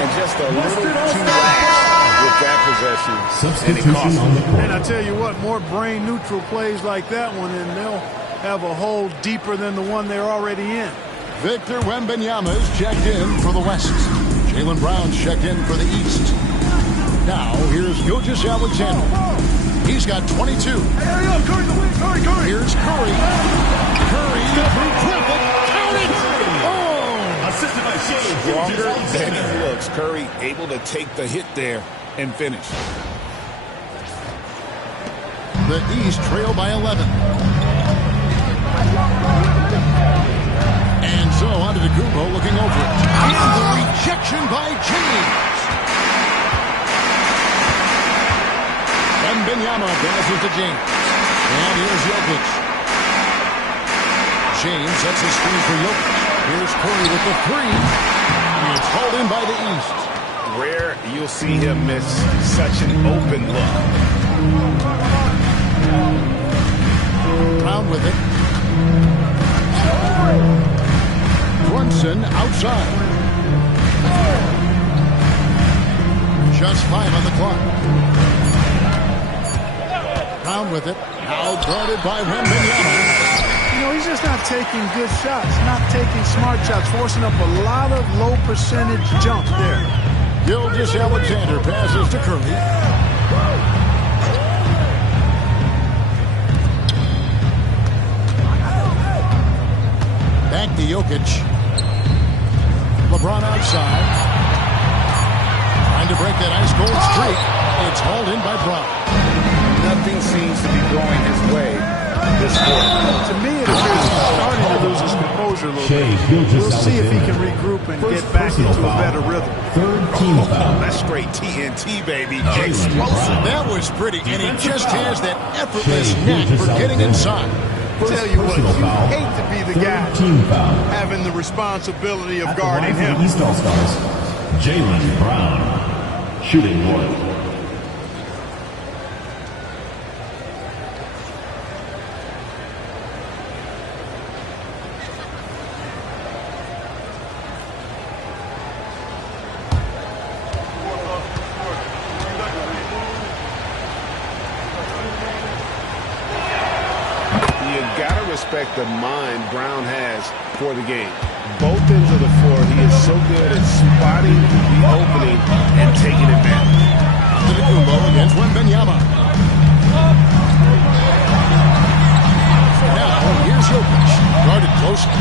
And just a little too lax with that possession. Substitution on the court. And I tell you what, more brain neutral plays like that one, and they'll have a hole deeper than the one they're already in. Victor Wembanyama is checked in for the West. Jaylen Brown's checked in for the East. Now, here's Gilgeous-Alexander. He's got 22. Here's Curry. Curry through traffic. Count it! Oh! Assisted by Shea. Stronger than he looks. Curry able to take the hit there and finish. The East trail by 11. And so Antetokounmpo looking over it. And the rejection by James. Wembanyama passes to James. And here's Jokic. James sets the screen for Jokic. Here's Curry with the 3. It's hauled in by the East. Rare you'll see him miss such an open look. Brown with it. Brunson outside. Just 5 on the clock. Brown with it. Now guarded by Wembanyama. You know, he's just not taking good shots, not taking smart shots, forcing up a lot of low percentage jump there. Gilgeous-Alexander passes to Curry. Back to Jokic. LeBron outside. Trying to break that ice cold streak. It's hauled in by Brown. Nothing seems to be going his way this quarter. To me, it appears he's starting to lose his composure a little bit. We'll see if he can regroup and get back into a better rhythm. Third team foul. That's straight TNT, baby. Explosive. That was pretty, and he just has that effortless knack for getting inside. Tell you what, you foul. hate to be the guy Team foul. having the responsibility of At the guarding line for him. the East All-Stars, Jaylen Brown, shooting 1. Respect the mind Brown has for the game. Both ends of the floor, he is so good at spotting the opening and taking advantage. Antetokounmpo against Wembanyama. Now, here's Jokic. Guarded closely.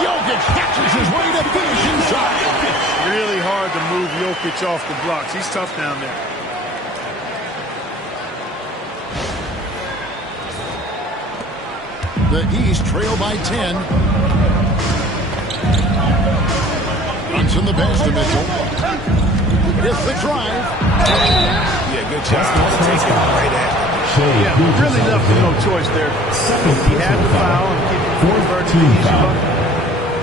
Jokic catches his way to finish inside. Really hard hard to move Jokic off the blocks. He's tough down there. The East trail by 10. Brunson the pass to Mitchell. Gets the drive. Yeah, good job. Take it right at him. Yeah, really left with no choice there. He had the foul and keep it foul.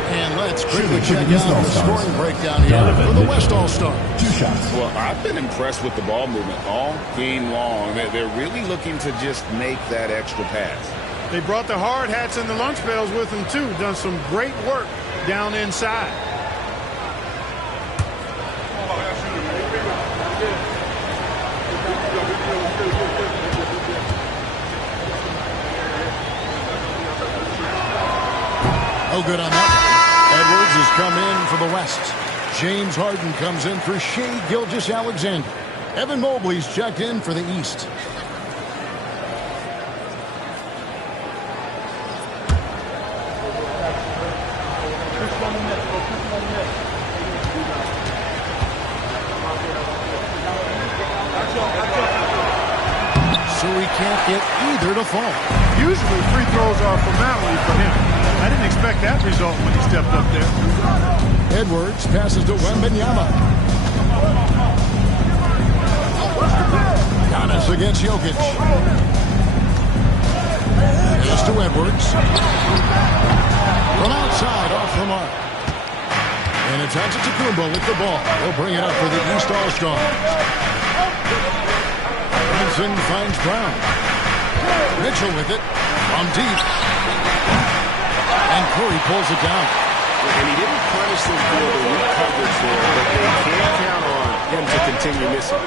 And let's quickly check out the scoring breakdown here for the West All-Stars. 2 shots. Well, I've been impressed with the ball movement all game long. They're really looking to just make that extra pass. They brought the hard hats and the lunch pails with them, too. Done some great work down inside. No good on that. Edwards has come in for the West. James Harden comes in for Shai Gilgeous-Alexander. Evan Mobley's checked in for the East. So he can't get either to fall. Usually free throws are a formality for him. I didn't expect that result when he stepped up there. Edwards passes to Wembanyama. Giannis against Jokic. Pass to Edwards. From outside, off the mark. And it's Antetokounmpo with the ball. He'll bring it up for the East All-Stars. Brunson finds Brown. Mitchell with it. From deep. And Curry pulls it down. And he didn't punish them for the weak coverage there, but they can't count on him to continue missing.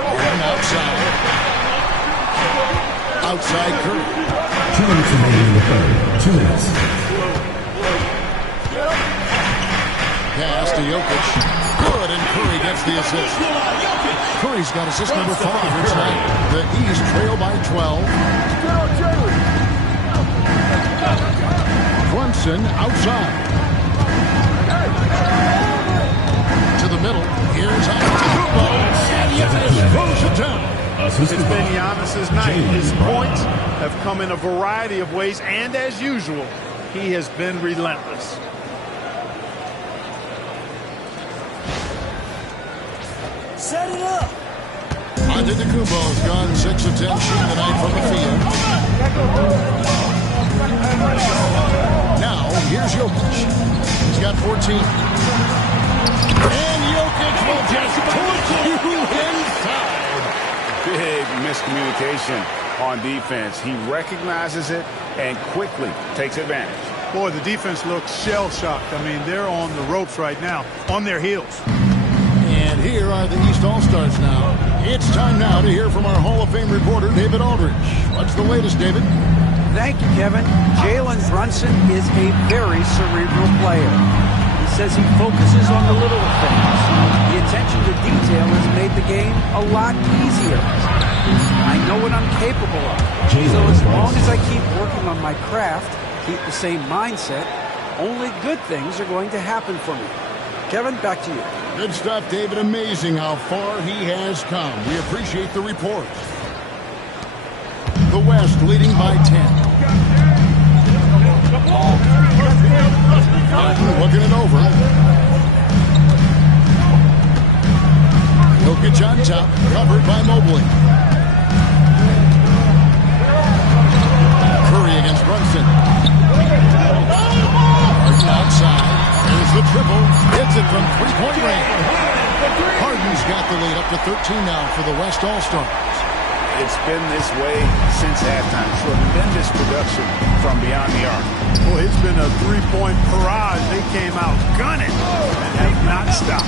Harden outside. Outside Curry. 2 minutes remaining in the third. 2 minutes. Pass to Jokic. Good, and Curry gets the assist. Curry's got assist number 5 here tonight. The East trail by 12. Brunson outside. To the middle. Here's Antetokounmpo. And Giannis throws it down. It's been Giannis's night. His points have come in a variety of ways, and as usual, he has been relentless. Set it up. Antetokounmpo's gone 6 of 10 shooting tonight from the field. Now, here's Jokic. He's got 14. And Jokic will just torch you inside. Big miscommunication on defense. He recognizes it and quickly takes advantage. Boy, the defense looks shell-shocked. I mean, they're on the ropes right now, on their heels. And here are the East All-Stars now. It's time now to hear from our Hall of Fame reporter, David Aldridge. What's the latest, David? Thank you, Kevin. Jalen Brunson is a very cerebral player. He says he focuses on the little things. The attention to detail has made the game a lot easier. I know what I'm capable of. So as long as I keep working on my craft, keep the same mindset, only good things are going to happen for me. Kevin, back to you. Good stuff, David. Amazing how far he has come. We appreciate the report. The West leading by 10. Harden looking it over. Jokic on top, covered by Mobley. Curry against Brunson. Harden outside. There's the triple. Hits it from three-point range. Harden's got the lead up to 13 now for the West All-Stars. It's been this way since halftime. Tremendous production from beyond the arc. Boy, it's been a three-point barrage. They came out gunning and have not stopped.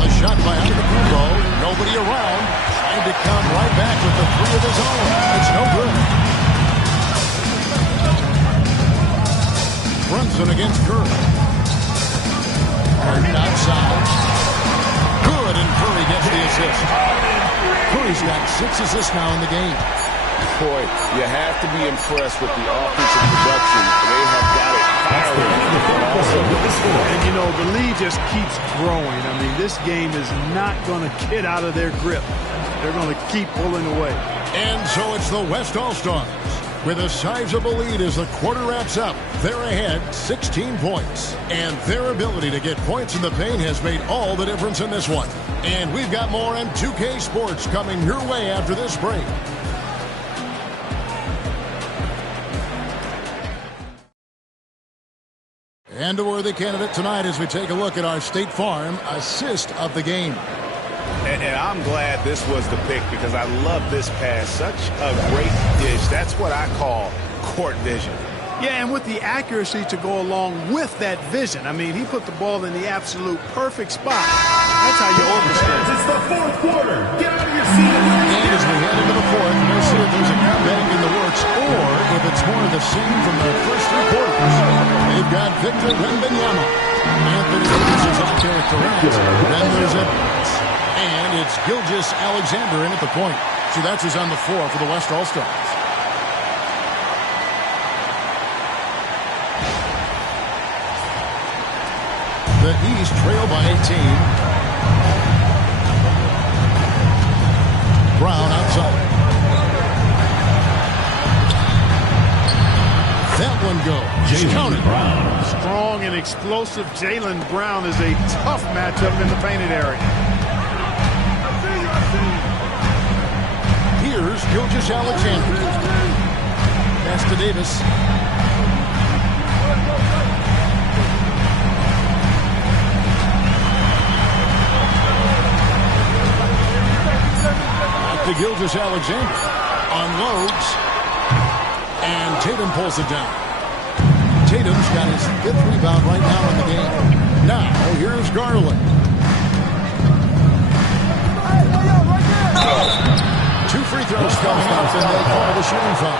A shot by Antetokounmpo. Nobody around. Trying to come right back with the three of his own. It's no good. Brunson against Curry. Harden outside. Good, and Curry gets the assist. Curry's got 6 assists now in the game. Boy, you have to be impressed with the offensive production. They have got it firing. And, you know, the lead just keeps growing. I mean, this game is not going to get out of their grip. They're going to keep pulling away. And so it's the West All-Stars with a sizable lead as the quarter wraps up. They're ahead 16 points. And their ability to get points in the paint has made all the difference in this one. And we've got more on 2K Sports coming your way after this break. And a worthy candidate tonight as we take a look at our State Farm assist of the game. And I'm glad this was the pick because I love this pass. Such a great dish. That's what I call court vision. Yeah, and with the accuracy to go along with that vision. I mean, he put the ball in the absolute perfect spot. That's how you orchestrate. It's the fourth quarter. Get out of your seat. And as we head into the fourth, we'll see if there's a comeback in the works or if it's more of the same from the first three quarters. They've got Victor Wembanyama. Anthony Davis is out there at Durant. Then there's Edwards. And it's Gilgeous-Alexander in at the point. So that's who's on the floor for the West All-Stars. The East trail by 18. Brown outside. That one goes. Jaylen Brown. Strong and explosive Jaylen Brown is a tough matchup in the painted area. Here's Gilgeous-Alexander. Pass to Davis. To Gilgeous-Alexander. Unloads. And Tatum pulls it down. Tatum's got his 5th rebound right now in the game. Now, here's Garland. 2 free throws coming up, and they call the shooting foul.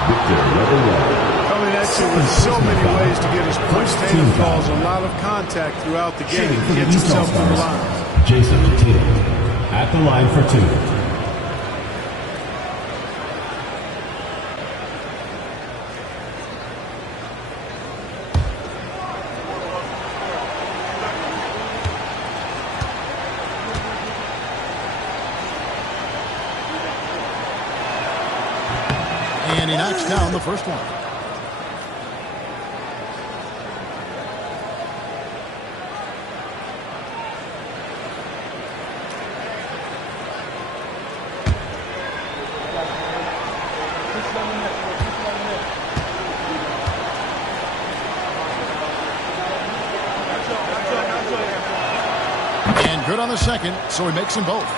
Coming at you with so many ways to get his points. Tatum calls a lot of contact throughout the game. He gets himself to the line. Jason Tatum at the line for 2. And he knocks down the first one. And good on the second, so he makes them both.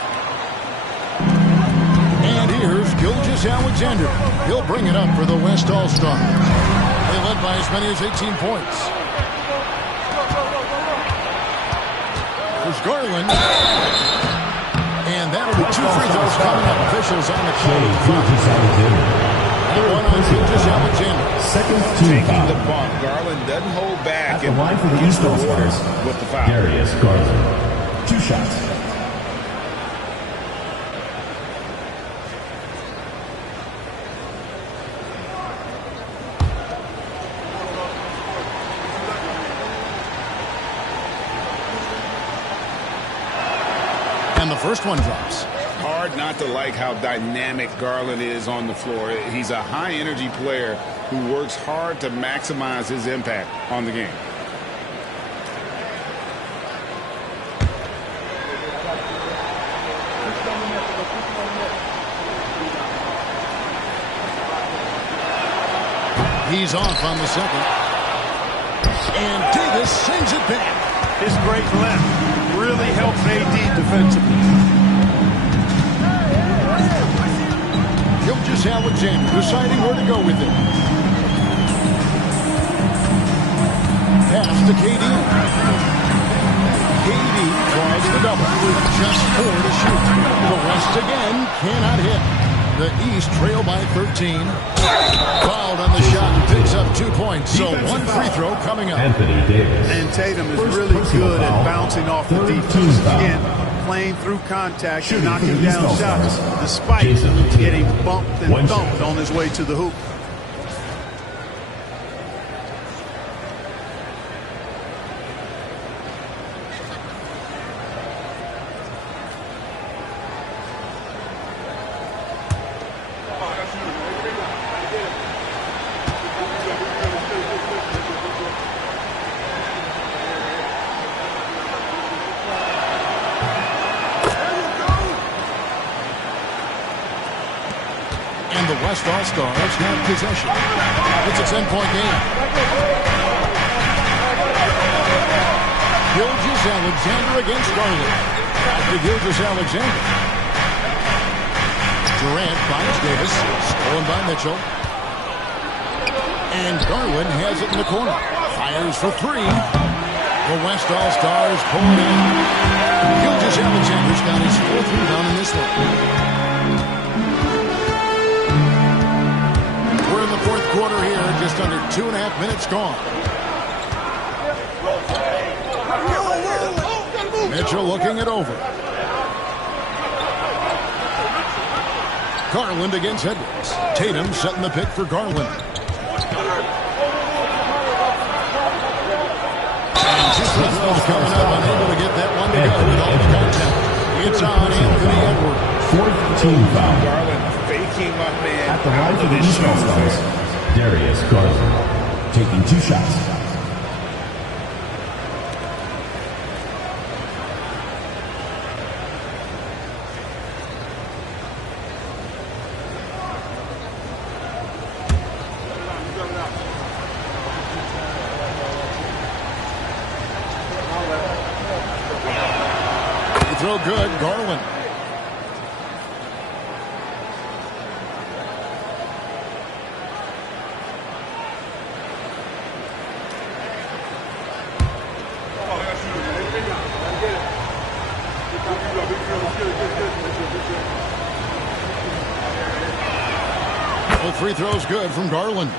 And here's Gilgeous-Alexander. He'll bring it up for the West All-Stars. They led by as many as 18 points. There's Garland. And that'll be 2 free throws coming up. Officials on the call. One on Gilgeous-Alexander. Second team Taking the bump. Garland doesn't hold back. At the line for the East All-Stars with the foul. Darius Garland. 2 shots. And the first one drops. Hard not to like how dynamic Garland is on the floor. He's a high-energy player who works hard to maximize his impact on the game. He's off on the second. And Davis sends it back. His great left really helps AD defensively. Gilgeous-Alexander deciding where to go with it. Pass to KD. KD tries the double with just 4 to shoot. The West again cannot hit. The East trail by 13. Fouled on the shot and picks up 2 points. So 1 free throw coming up. Anthony Davis. And Tatum is really good at bouncing off the defense. Again, playing through contact and knocking down shots despite getting bumped and thumped on his way to the hoop. West All-Stars have possession. It's a 10-point game. Gilgeous-Alexander against Garland. Back to Gilgeous-Alexander. Durant finds Davis. Stolen by Mitchell. And Garland has it in the corner. Fires for three. The West All-Stars pull it in. Gilgeous-Alexander's got his 4th rebound in this one. We're in the 4th quarter here. Just under 2.5 minutes gone. Mitchell looking it over. Garland against Edwards. Tatum setting the pick for Garland. And just the throws coming up, unable to get that one to go with all the contact. It's on Anthony Edwards. 4th team foul. Garland faking my man. At the line for the East All-Stars, Darius Garland taking 2 shots. Throw good, Garland. All free throws good from Garland.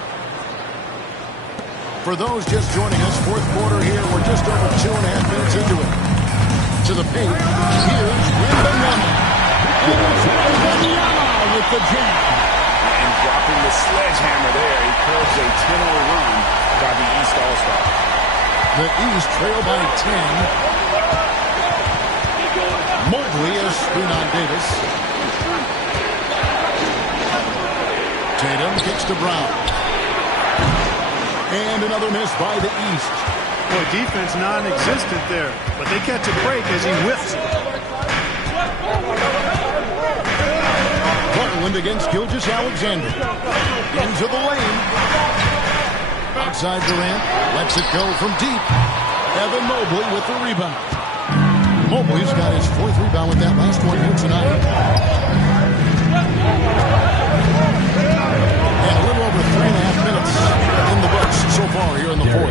For those just joining us, 4th quarter here. We're just over 2.5 minutes into it. To the paint. Here's Wembanyama. Wembanyama with the jam. And dropping the sledgehammer there, he curves a 10-0 run by the East All-Stars. The East trail by 10. Mobley is screen on Davis. Tatum kicks to Brown. And another miss by the East. Boy, defense non-existent there, but they catch a break as he whips it. Garland against Gilgeous-Alexander. Into the lane. Outside Durant. Lets it go from deep. Evan Mobley with the rebound. Mobley's got his 4th rebound with that last one here tonight. And a little over 3.5 minutes in the books so far here in the 4th.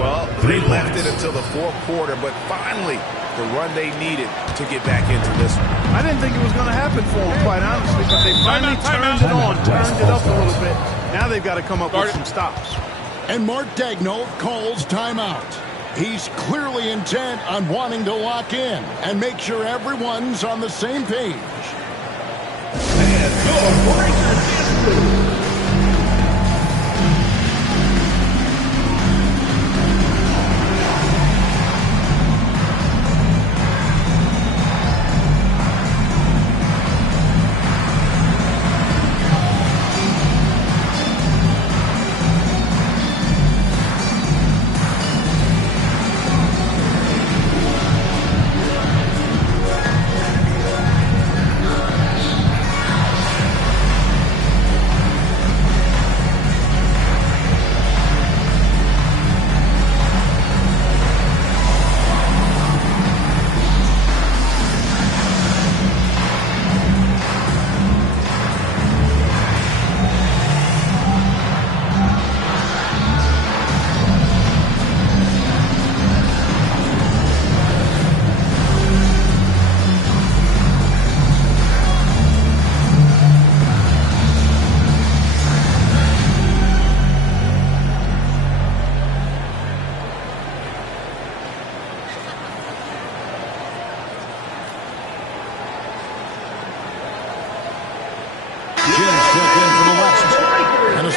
Well, they left it until the 4th quarter, but finally the run they needed to get back into this one. I didn't think it was going to happen for them, quite honestly, but they finally turned it on, turned it up a little bit. Now they've got to come up with some stops. And Mark Daigneault calls timeout. He's clearly intent on wanting to lock in and make sure everyone's on the same page. And your breaker is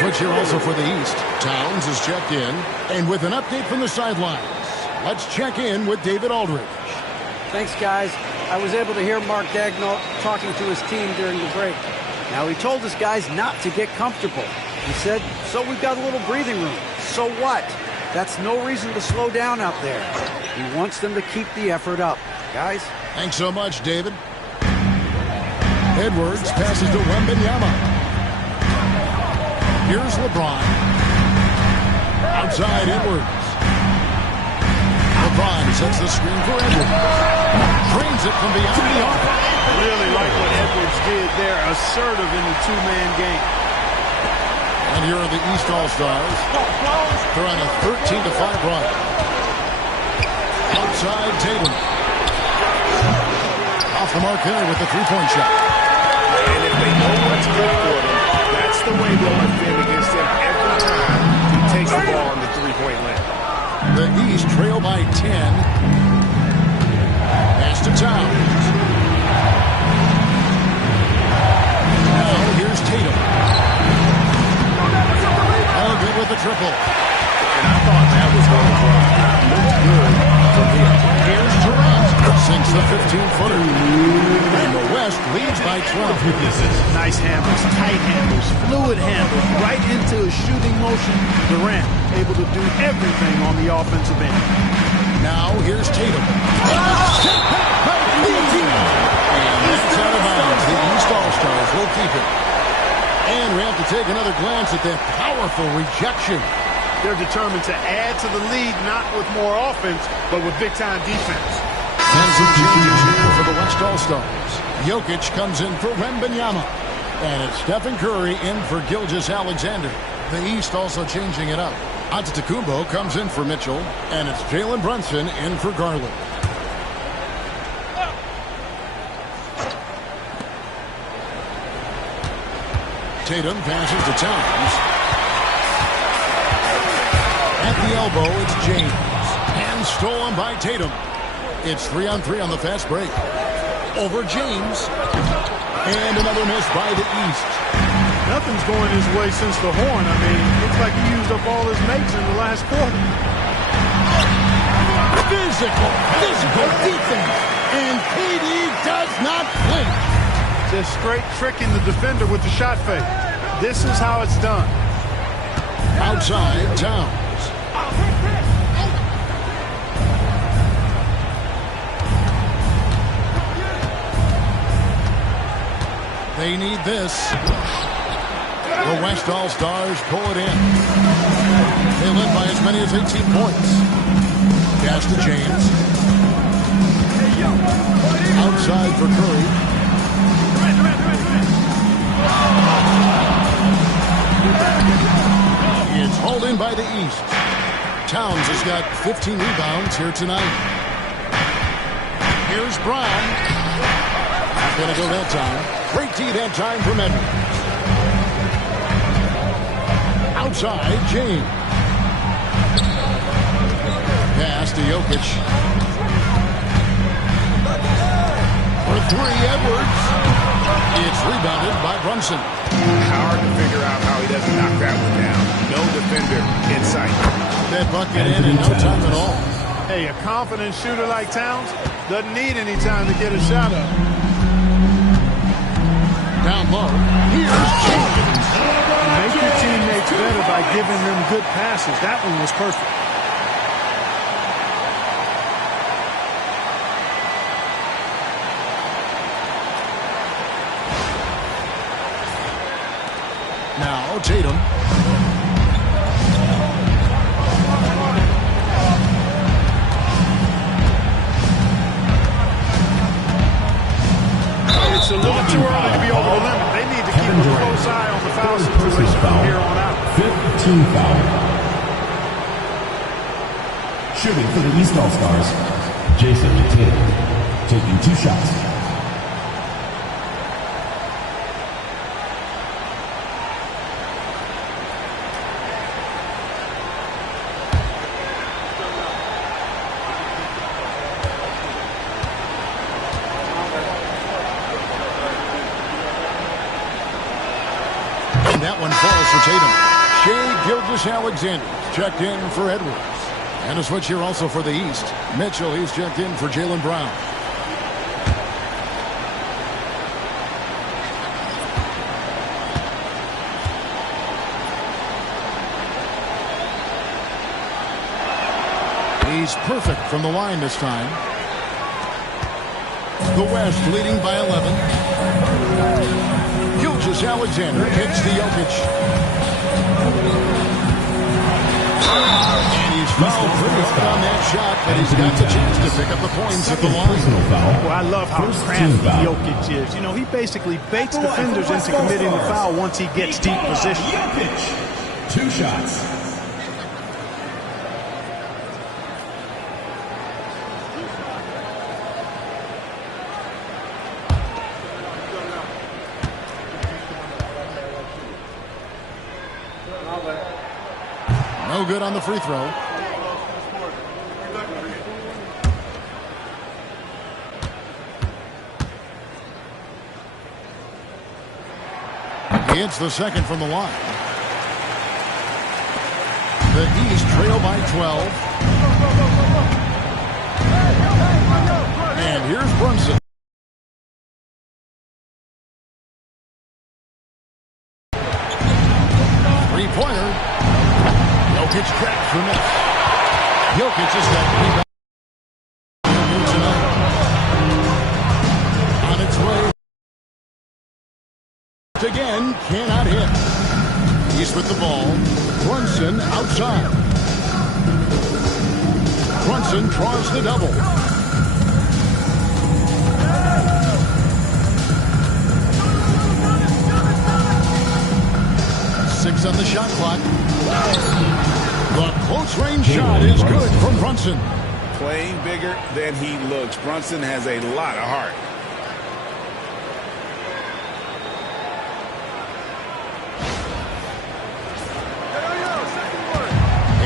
Switch here also for the East. Towns is checked in. And with an update from the sidelines, let's check in with David Aldridge. Thanks, guys. I was able to hear Mark Daigneault talking to his team during the break. Now, he told his guys not to get comfortable. He said, so we've got a little breathing room. So what? That's no reason to slow down out there. He wants them to keep the effort up. Guys? Thanks so much, David. Edwards passes to Wembanyama. Here's LeBron. Outside Edwards. LeBron sets the screen for Edwards. Drains it from beyond the arc. Really like what Edwards did there. Assertive in the two-man game. And here are the East All-Stars. They're on a 13-5 run. Outside Tatum. Off the mark there with the three-point shot. And if they know what's good for them, that's the way they'll defend against him every time he takes the ball on the three-point line. The East trail by 10. Pass to Towns. Now here's Tatum. Oh, good with the triple. And I thought that was going to drop. Looked good from here. Here's Durant. Sinks the 15-footer. And the West leads by 12. Nice handles, tight handles, fluid handles, right into a shooting motion. Durant able to do everything on the offensive end. Now here's Tatum. Step back by Lee. And that's out of bounds. The East All-Stars will keep it. And we have to take another glance at that powerful rejection. They're determined to add to the lead, not with more offense, but with big-time defense. And some changes here for the West All-Stars. Jokic comes in for Wembanyama. And it's Stephen Curry in for Gilgeous-Alexander. The East also changing it up. Antetokounmpo comes in for Mitchell. And it's Jalen Brunson in for Garland. Tatum passes to Towns. At the elbow, it's James. And stolen by Tatum. It's 3-on-3 on the fast break. Over James. And another miss by the East. Nothing's going his way since the horn. I mean, looks like he used up all his mates in the last quarter. Physical defense. And KD does not flinch. Just straight tricking the defender with the shot fake. This is how it's done. Outside, Towns. They need this. The West All-Stars pull it in. They led by as many as 18 points. Pass to James. Outside for Curry. It's hauled in by the East. Towns has got 15 rebounds here tonight. Here's Brown. Not going to go that time. Great D that time from Edwards. Outside, James. Pass to Jokic. For three, Edwards. It's rebounded by Brunson. Hard to figure out how he doesn't knock that one down. No defender in sight. That bucket in no time at all. Hey, a confident shooter like Towns doesn't need any time to get a shot up. Down low. Here's James. Make your teammates better by giving them good passes. That one was perfect. Now Tatum. It's a little too early to be over the limit. They need to keep a close eye on the foul situation from here on out. 15 foul. Shooting for the East All-Stars, Jason Tatum, taking 2 shots. That one falls for Tatum. Shai Gilgeous-Alexander checked in for Edwards. And a switch here also for the East. Mitchell, he's checked in for Jaylen Brown. He's perfect from the line this time. The West leading by 11. Gilgeous-Alexander kicks to Jokic. And he's fouled pretty hard on that shot, but he's got the chance to pick up the points at the line. Well, I love how crafty Jokic is. You know, he basically baits defenders into committing the foul once he gets deep position. Jokic. 2 shots. No good on the free throw. He hits the second from the line. The East trail by 12. And here's Brunson. Three-pointer. Jokic cracks for miss. Jokic has got rebound tonight. On its way. Again, cannot hit. He's with the ball. Brunson outside. Brunson draws the double. Six on the shot clock. The close-range shot is good from Brunson. Playing bigger than he looks. Brunson has a lot of heart.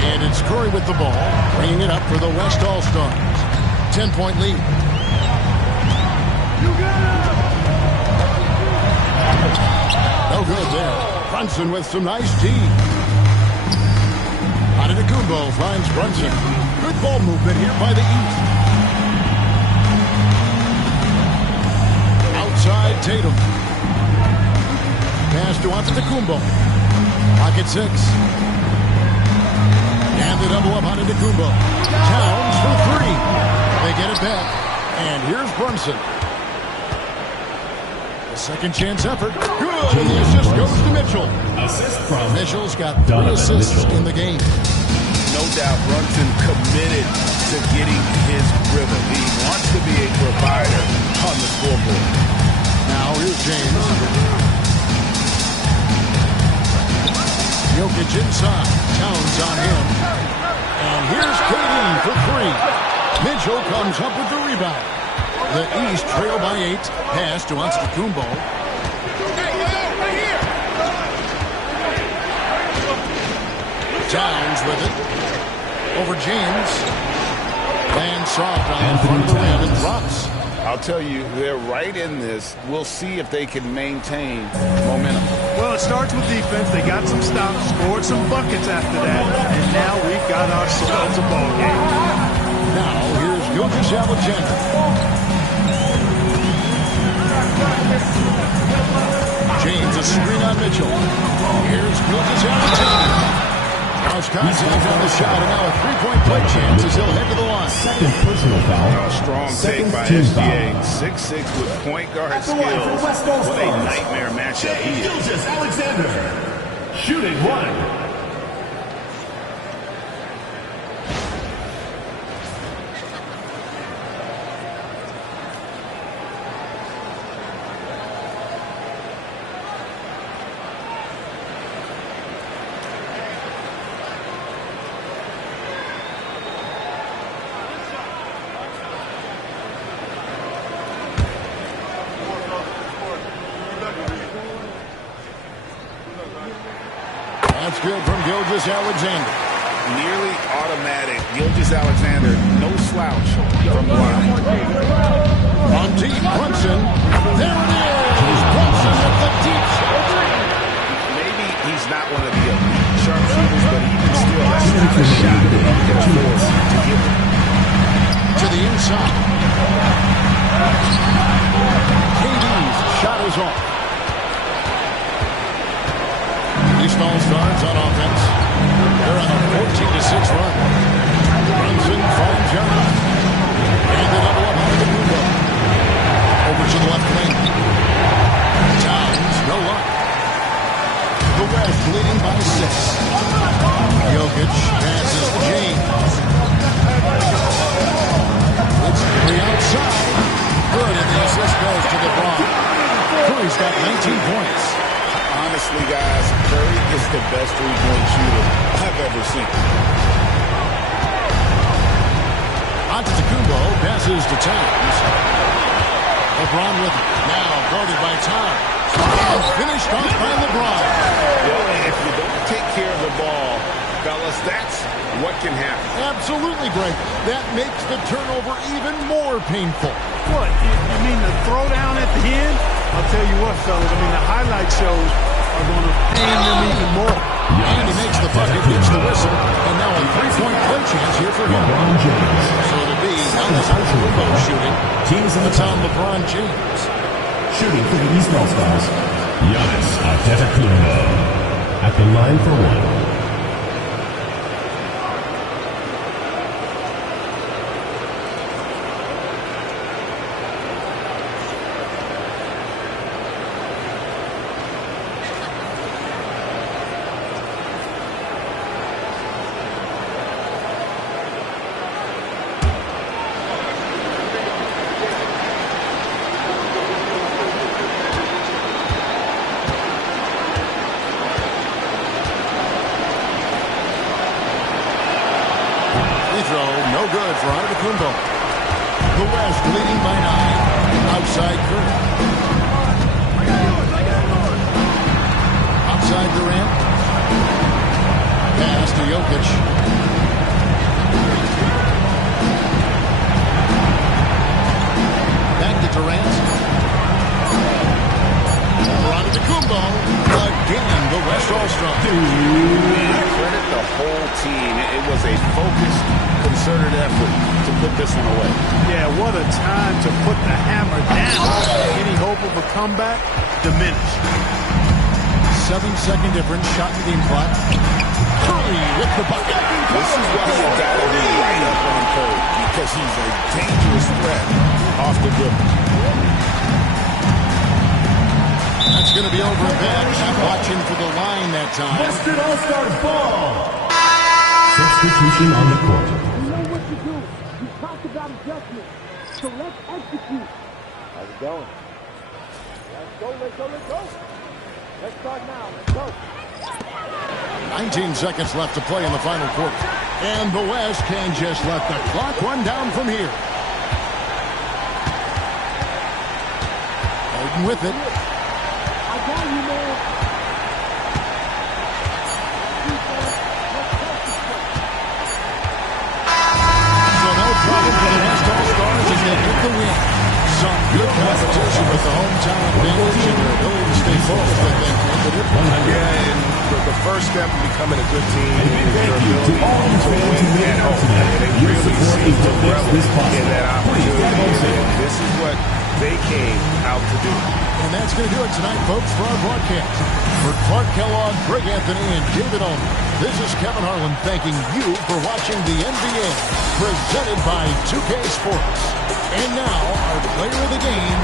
And it's Curry with the ball, bringing it up for the West All-Stars. 10-point lead. No good there. Brunson with some nice D. Antetokounmpo finds Brunson. Good ball movement here by the East. Outside Tatum. Pass to Antetokounmpo. Pocket 6. And the double up Antetokounmpo. Towns for 3. They get it back. And here's Brunson. Second chance effort. Good. And the assist goes to Mitchell. Assist from Mitchell's got 3 assists in the game. No doubt Brunson committed to getting his rhythm. He wants to be a provider on the scoreboard. Now here's James. Jokic inside. Towns on him. And here's KD for 3. Mitchell comes up with the rebound. The East trail by 8. Pass to Antetokounmpo. Towns with it. Over James. And soft on the front of the rim and drops. I'll tell you, they're right in this. We'll see if they can maintain momentum. Well, it starts with defense. They got some stops, scored some buckets after that, and now we've got ourselves a ball game. Now here's Gilgeous-Alexander. James, a screen on Mitchell. Here's Gilgeous-Alexander. Cross contact on the shot, and now a three-point play chance as he'll head to the line. Second personal foul. Strong take by SGA. 6'6" with point guard skills. What a nightmare matchup he is. Gilgeous-Alexander. Shooting 1. That's good from Gilgeous-Alexander. Nearly automatic. Gilgeous-Alexander, no slouch from the line. On deep, Brunson. There it is. Brunson with the deep shot. Maybe he's not one of the elite sharpshooters, but even still, that's not a shot that he can afford to give him. To the inside. KD's shot is off. East All-Stars on offense. They're on a 14-6 run. Brunson finds Young. And the double up on the window. Over to the left wing. Towns, no luck. The West leading by 6. passes to Towns. LeBron with it. Now guarded by Towns. And finished off by LeBron. Well, if you don't take care of the ball, fellas, that's what can happen. Absolutely, Greg. That makes the turnover even more painful. What? You mean the throwdown at the end? I'll tell you what, fellas. I mean, the highlight shows are going to pain them even more. And he makes the bucket, gets the whistle, and now a three-point play chance here for him. LeBron James. So it'll be Giannis Antetokounmpo shooting. Teams in the It's on top. LeBron James. Shooting for the East All-Stars, Giannis Antetokounmpo. At the line for one. No good for Antetokounmpo. The West leading by 9. Outside Curry. Outside Durant. Pass to Jokic. Back to Durant. For Antetokounmpo. Again, the West All-Star. I credit the whole team. It was a focused, concerted effort to put this one away. Yeah, what a time to put the hammer down. Any hope of a comeback diminished. 7-second difference, shot in team clock. Curry with the bucket. This is why you got to be right up on Curry, because he's a dangerous threat off the dribble. That's going to be over a bit. Not watching for the line that time. Western All-Stars ball. Substitution on the court. You know what to do. You talked about adjustment. So let's execute. How's it going? Let's go. Let's start now. Let's go. 19 seconds left to play in the final quarter. And the West can just let the clock run down from here. Harden with it. I got you, man. So no problem for the West All-Stars as they get the win. Some good competition with the hometown advantage and their ability to stay focused, I think. Yeah, and the first step in becoming a good team is your ability to win at home. And they really seem to revel in that opportunity. And this is what they came out to do. And that's going to do it tonight, folks, for our broadcast. For Clark Kellogg, Greg Anthony, and David Owen, this is Kevin Harlan thanking you for watching the NBA, presented by 2K Sports. And now, our player of the game,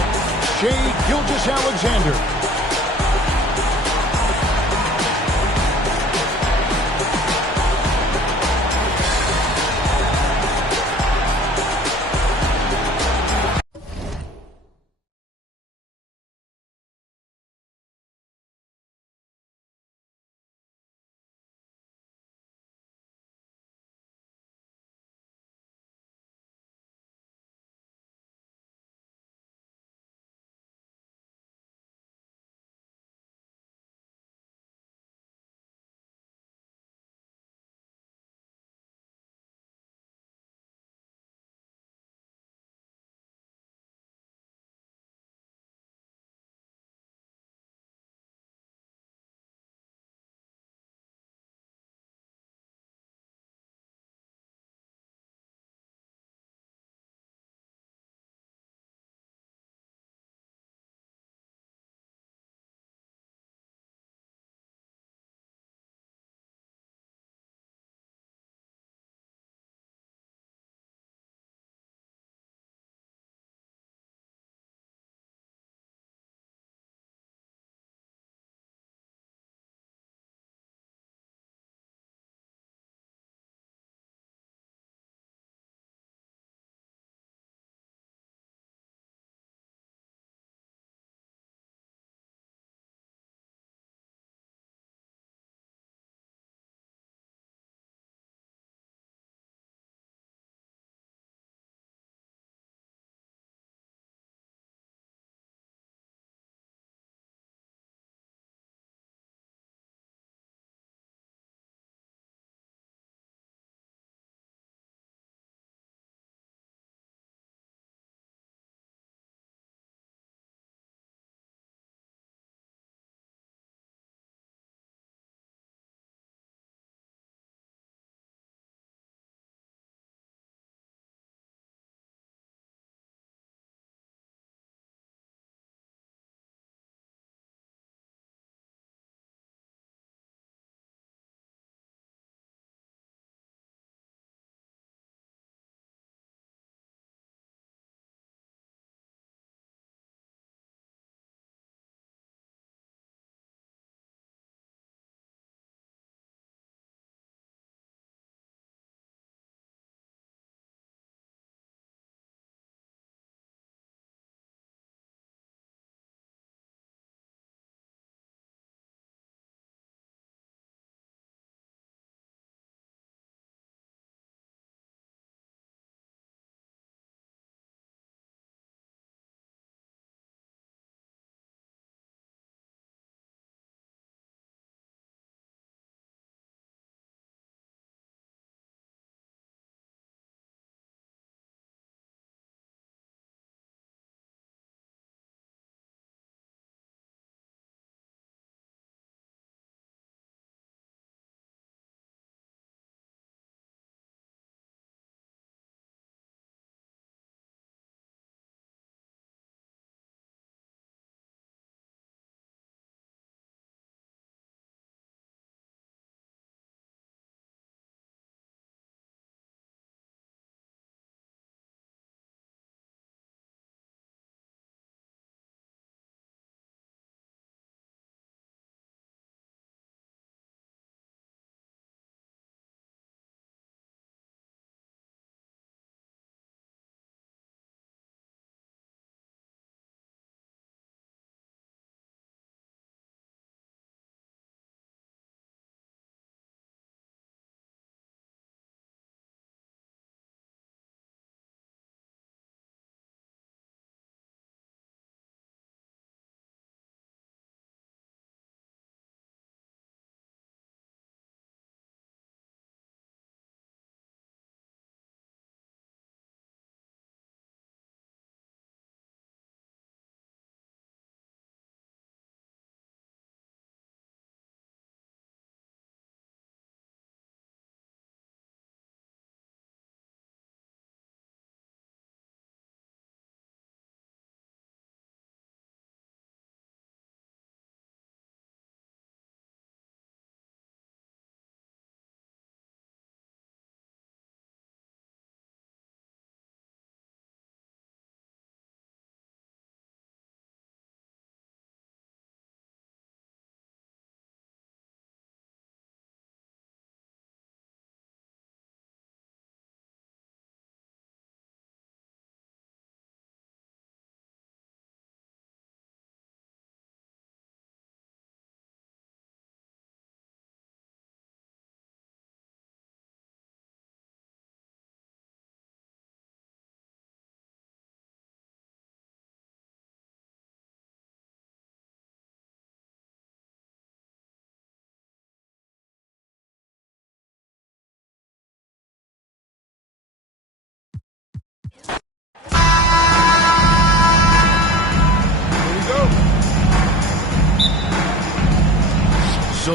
Shai Gilgeous-Alexander.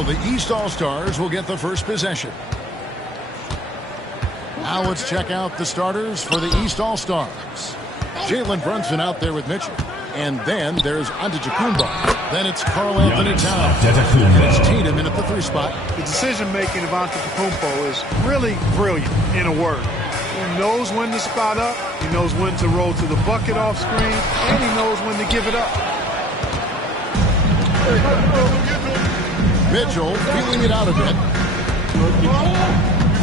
the East All-Stars will get the first possession. Now let's check out the starters for the East All-Stars. Jalen Brunson out there with Mitchell. And then there's Antetokounmpo. Then it's Karl Anthony Towns. And it's Tatum in at the 3 spot. The decision-making of Antetokounmpo is really brilliant, in a word. He knows when to spot up, he knows when to roll to the bucket off screen, and he knows when to give it up. Mitchell feeling it out a bit.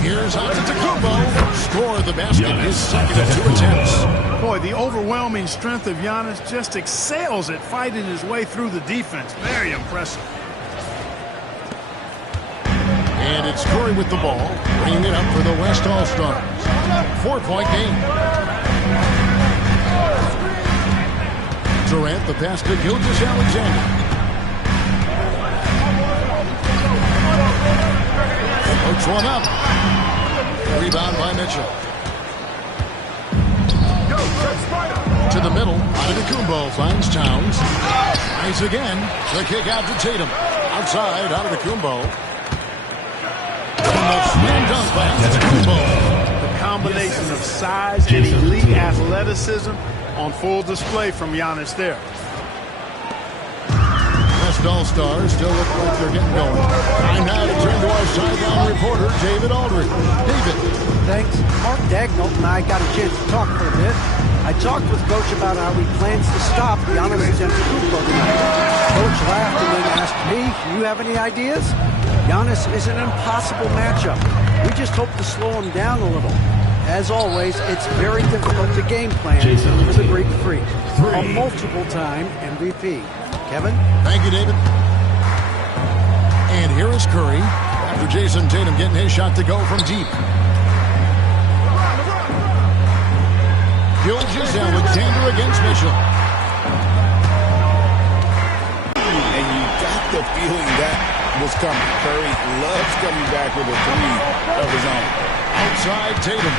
Here's Antetokounmpo. Score the basket, his second of 2 attempts. Boy, the overwhelming strength of Giannis just excels at fighting his way through the defense. Very impressive. And it's Curry with the ball, bringing it up for the West All-Stars. 4-point game. Durant the pass to Gilgeous-Alexander. Puts one up. Rebound by Mitchell. To the middle. Antetokounmpo finds Towns. Nice again. The kick out to Tatum. Outside, Antetokounmpo. And the slam dunk by Antetokounmpo. The combination of size and elite athleticism on full display from Giannis there. West All-Stars still look like they're getting going. Time now to turn to our sideline reporter, David Aldridge. David. Thanks. Mark Daigneault and I got a chance to talk for a bit. I talked with Coach about how he plans to stop Giannis Antetokounmpo tonight. Coach laughed and then asked me, "Do you have any ideas?" Giannis is an impossible matchup. We just hope to slow him down a little. As always, it's very difficult to game plan for the Greek Freak, a multiple-time MVP. Kevin? Thank you, David. And here is Curry after Jason Tatum getting his shot to go from deep. Gilgeous-Alexander against Mitchell. And you got the feeling that was coming. Curry loves coming back with a 3 of his own. Outside Tatum.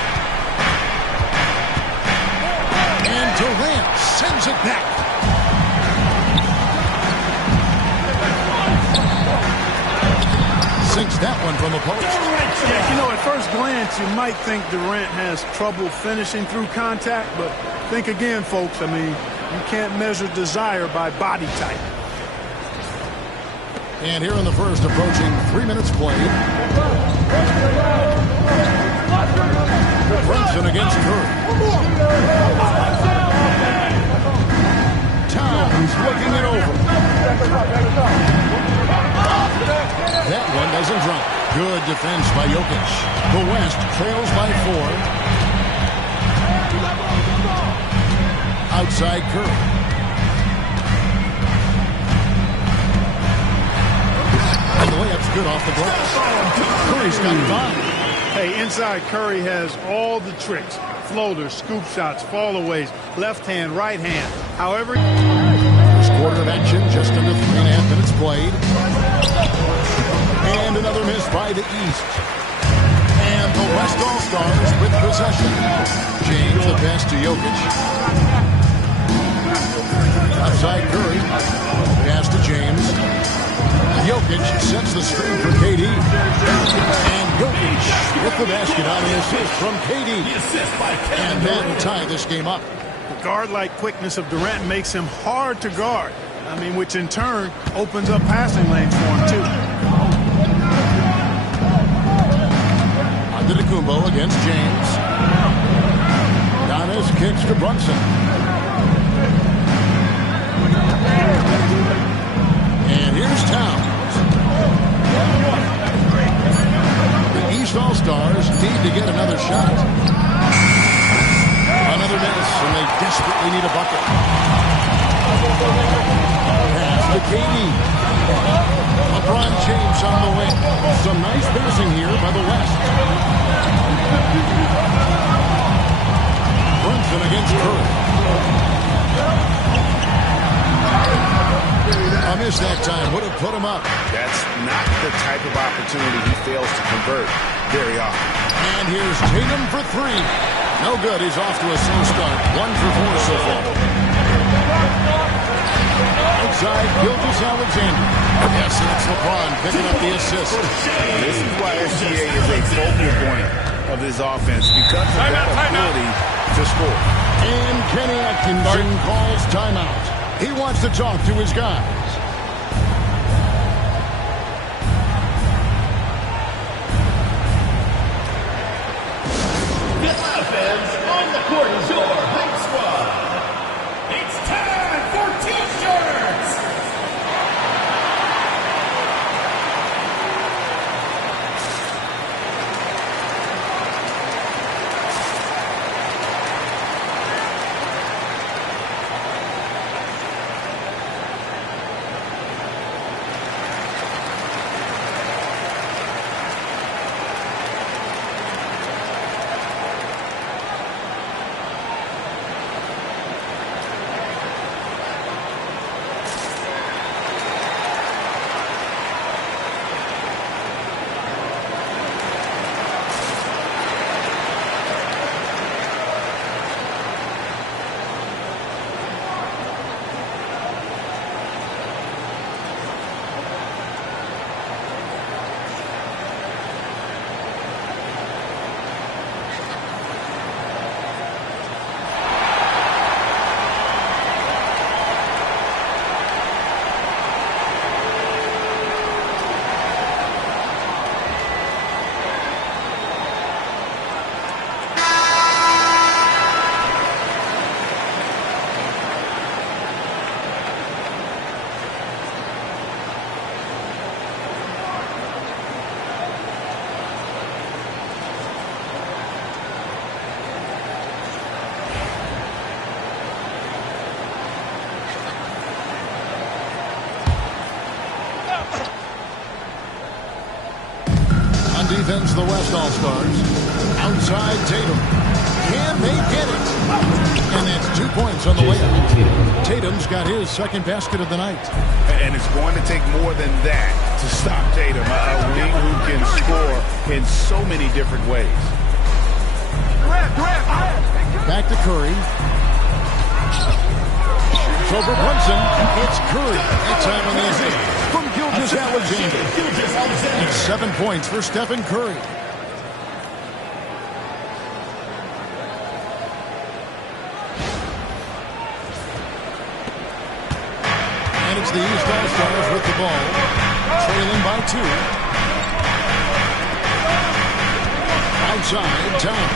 And Durant sends it back. Sinks that one from the post. Yeah, you know, at first glance, you might think Durant has trouble finishing through contact, but think again, folks. I mean, you can't measure desire by body type. And here in the first, approaching 3 minutes played. Brunson against Curry. Towns looking it over. That one doesn't drop. Good defense by Jokic. The West trails by 4. Outside Curry. And the layup's good off the glass. Curry's got 5. Hey, inside Curry has all the tricks. Floaters, scoop shots, fallaways, left hand, right hand. However... First quarter of action, just under 3.5 minutes played. And another miss by the East. And the West All-Stars with possession. James the pass to Jokic. Outside Curry. Pass to James. Jokic sets the screen for KD. And Jokic with the basket on the assist from KD. And that will tie this game up. The guard-like quickness of Durant makes him hard to guard. I mean, which in turn opens up passing lanes for him, too. Antetokounmpo against James. Giannis kicks to Brunson. And here's Towns. The East All-Stars need to get another shot. Another miss, and they desperately need a bucket. Pass to KD. LeBron James on the wing. Some nice passing here by the West. Brunson against Curry. A miss that time would have put him up. That's not the type of opportunity he fails to convert very often. And here's Tatum for 3. No good. He's off to a slow start. 1 for 4 so far. Outside, Gilgeous-Alexander. Yes, and it's LeBron picking up the assist. This is why SGA is a focal point of this offense, because of that ability to score. And Kenny Atkinson calls timeout. He wants to talk to his guys. Fans on the court is your Hype Squad. It's time for T-shirts. Defense, the West All-Stars. Outside Tatum. Can they get it? And that's 2 points on the way up. Tatum's got his second basket of the night. And it's going to take more than that to stop Tatum, a wing who can score in so many different ways. Back to Curry. Over Brunson. It's Curry. That time on the assist from Gilgeous-Alexander. It's 7 points for Stephen Curry. And it's the East All-Stars with the ball, trailing by 2. Outside, Towns.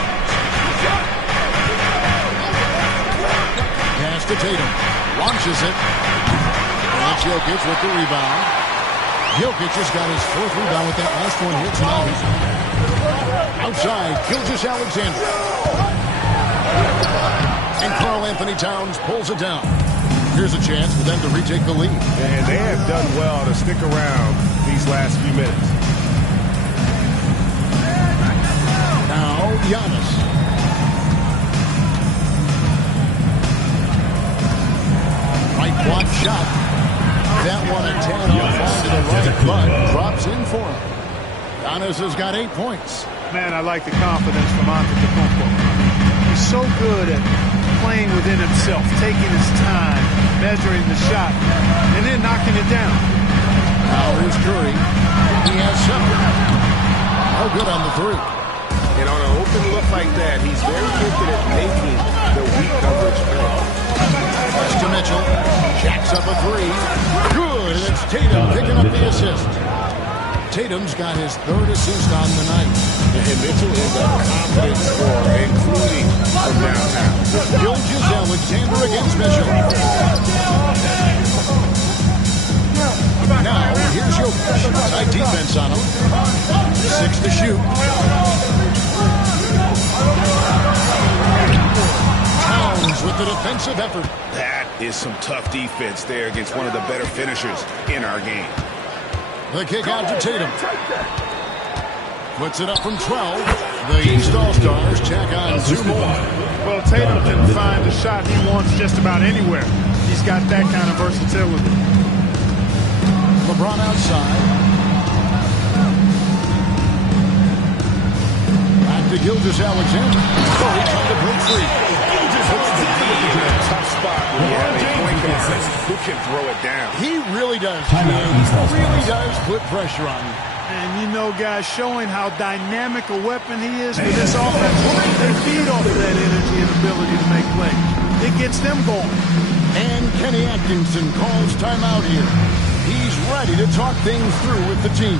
Pass to Tatum. Launches it. And that's Jokic with the rebound. Jokic just got his 4th rebound with that last one here tonight. Outside, Gilgeous-Alexander. And Karl-Anthony Towns pulls it down. Here's a chance for them to retake the lead. And they have done well to stick around these last few minutes. Now, Giannis. Right block shot. That one a 10 off onto the right, but drops in for him. Giannis has got 8 points. Man, I like the confidence from Antetokounmpo. He's so good at playing within himself, taking his time, measuring the shot, and then knocking it down. Now here's Curry. He has 7. No good on the 3. And on an open look like that, he's very gifted at making the weak coverage play. To Mitchell. Jacks up a 3. Good. And it's Tatum picking up the assist. Tatum's got his 3rd assist on the night. And Mitchell is a confident scorer, including from downtown. Gilgeous-Alexander against Mitchell. Now, here's Jokic. Tight defense on him. 6 to shoot. Towns with the defensive effort. That is some tough defense there against one of the better finishers in our game. The kick out to Tatum. Puts it up from 12. The East All-Stars tack on 2 more. Well, Tatum can find the shot he wants just about anywhere. He's got that kind of versatility. LeBron outside. Back to Gilgeous-Alexander. Curry trying to break free. Tough spot when you have a point guard who can throw it down. He really does. He really does put pressure on you. And you know, guys, showing how dynamic a weapon he is for this offense, they feed off of that energy and ability to make plays. It gets them going. And Kenny Atkinson calls timeout here. He's ready to talk things through with the team.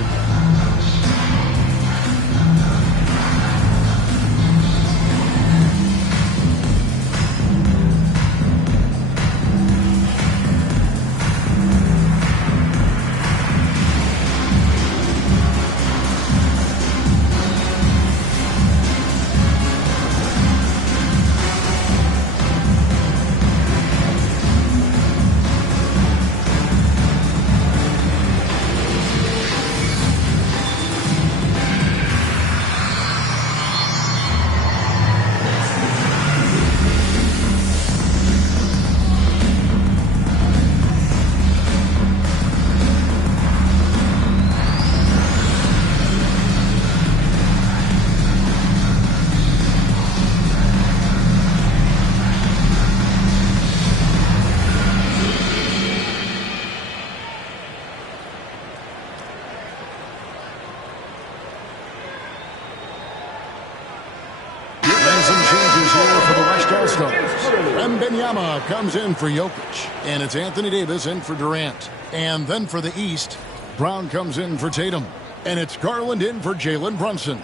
Wembanyama comes in for Jokic, and it's Anthony Davis in for Durant. And then for the East, Brown comes in for Tatum, and it's Garland in for Jalen Brunson.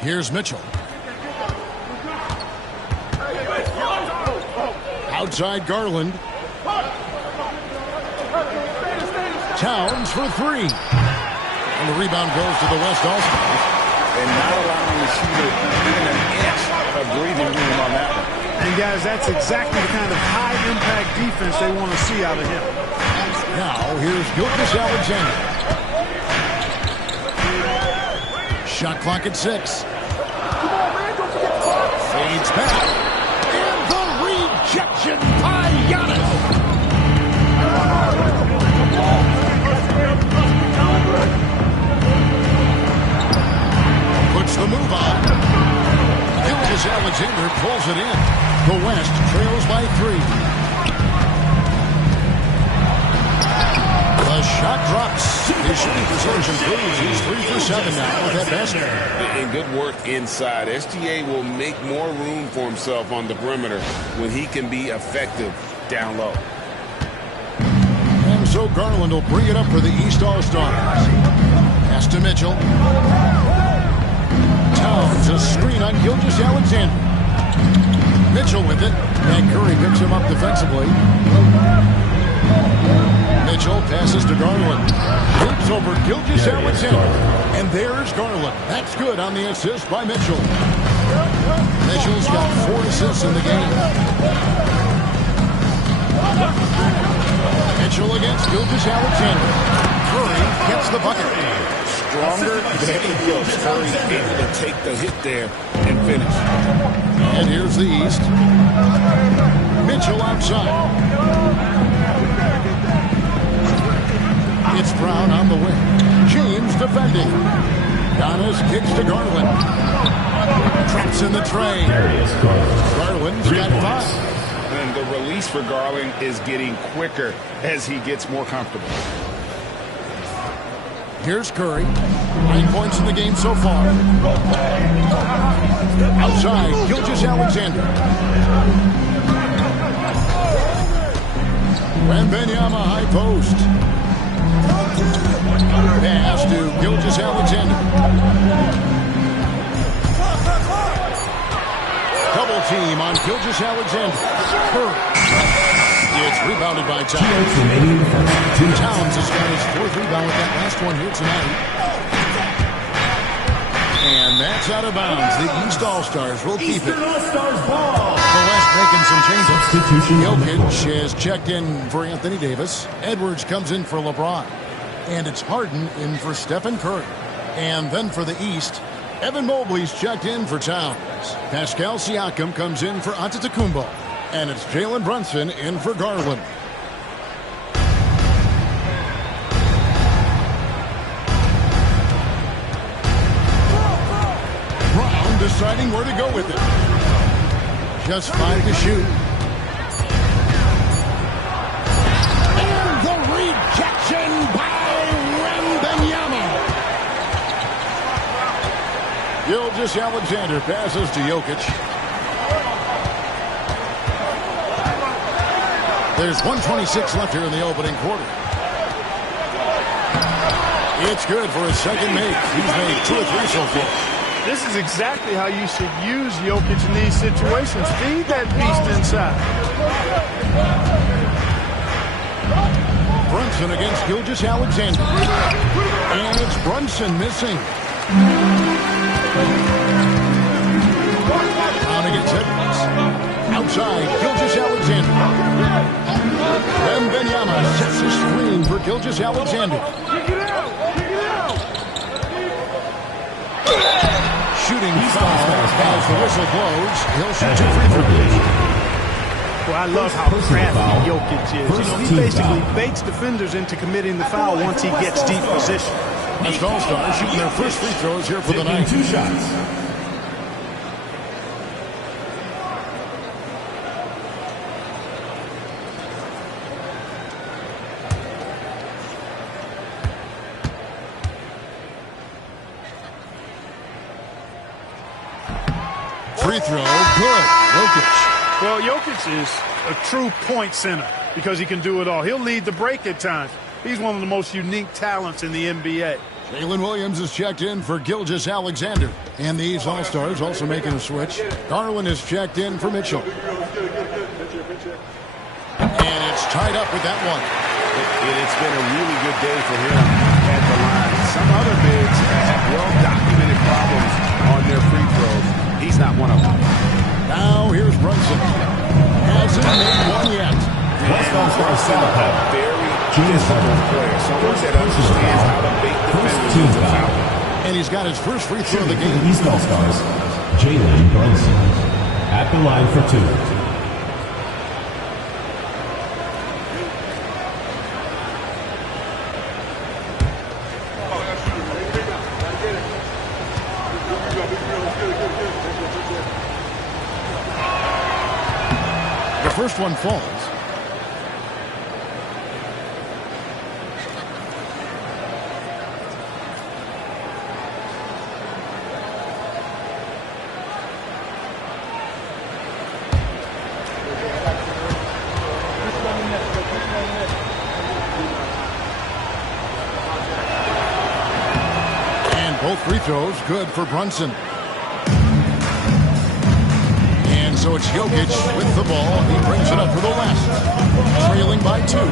Here's Mitchell. Outside Garland. Towns for three. And the rebound goes to the West All-Stars. And not allowing the shooter even an inch of breathing room on that one. And guys, that's exactly the kind of high-impact defense they want to see out of him. Now, here's Gilgeous-Alexander. Shot clock at 6. Fades back. And the rejection by Giannis. Puts the move on. Gilgeous-Alexander pulls it in. The West trails by 3. The shot drops. His shooting percentage improves. He's 3 for 7 now with that basket. And good work inside. SGA will make more room for himself on the perimeter when he can be effective down low. And so Garland will bring it up for the East All-Stars. Pass to Mitchell. Towns a screen on Gilgeous-Alexander. Mitchell with it. And Curry picks him up defensively. Mitchell passes to Garland. Loops over Gilgeous-Alexander. And there's Garland. That's good on the assist by Mitchell. Mitchell's got 4 assists in the game. Mitchell against Gilgeous-Alexander. Curry gets the bucket. Stronger than he feels. Curry able to take the hit there and finish. And here's the East. Mitchell outside. It's Brown on the wing. James defending. Giannis kicks to Garland. Traps in the tray. Garland's got 5. And the release for Garland is getting quicker as he gets more comfortable. Here's Curry. 9 points in the game so far. Outside, Gilgeous-Alexander. Wembanyama high post. Pass to Gilgeous-Alexander. Double team on Gilgeous-Alexander. Curry. It's rebounded by Towns. Towns has got his 4th rebound with that last one here tonight. And that's out of bounds. The East All-Stars will keep it. The West making some changes. Jokic has checked in for Anthony Davis. Edwards comes in for LeBron. And it's Harden in for Stephen Curry. And then for the East, Evan Mobley's checked in for Towns. Pascal Siakam comes in for Antetokounmpo. And it's Jalen Brunson in for Garland. deciding where to go with it. Just 5 to shoot. And the rejection by Wembanyama. Gilgeous-Alexander passes to Jokic. There's 1:26 left here in the opening quarter. It's good for his second make. He's made 2 or 3 so far. This is exactly how you should use Jokic in these situations. Feed that beast inside. Brunson against Gilgeous-Alexander. And it's Brunson missing. Brown against Edwards. Outside, Gilgeous-Alexander. Wembanyama sets a screen for Gilgeous-Alexander. Shooting foul as the whistle blows. He'll shoot 2 free throws. Well, I love how crafty Jokic is. He basically baits defenders into committing the foul once he gets deep position. West All-Stars shooting their first free throws here for the night. 2 shots. Free throw, good. Jokic. Well, Jokic is a true point center because he can do it all. He'll lead the break at times. He's one of the most unique talents in the NBA. Jalen Williams is checked in for Gilgeous-Alexander. And these All-Stars also making a switch. Garland is checked in for Mitchell. And it's tied up with that one. It's been a really good day for him at the line. Some other bigs have well-documented problems on their free throws. He's not one of them. Now here's Brunson. Hasn't made one yet. West All-Star South. Very physical player. Someone that understands how to make defenders into foul. And he's got his first free throw of the game. East All-Stars, Jalen Brunson. At the line for 2. The first one falls. And both free throws good for Brunson. So it's Jokic with the ball. He brings it up for the West. Trailing by 2. No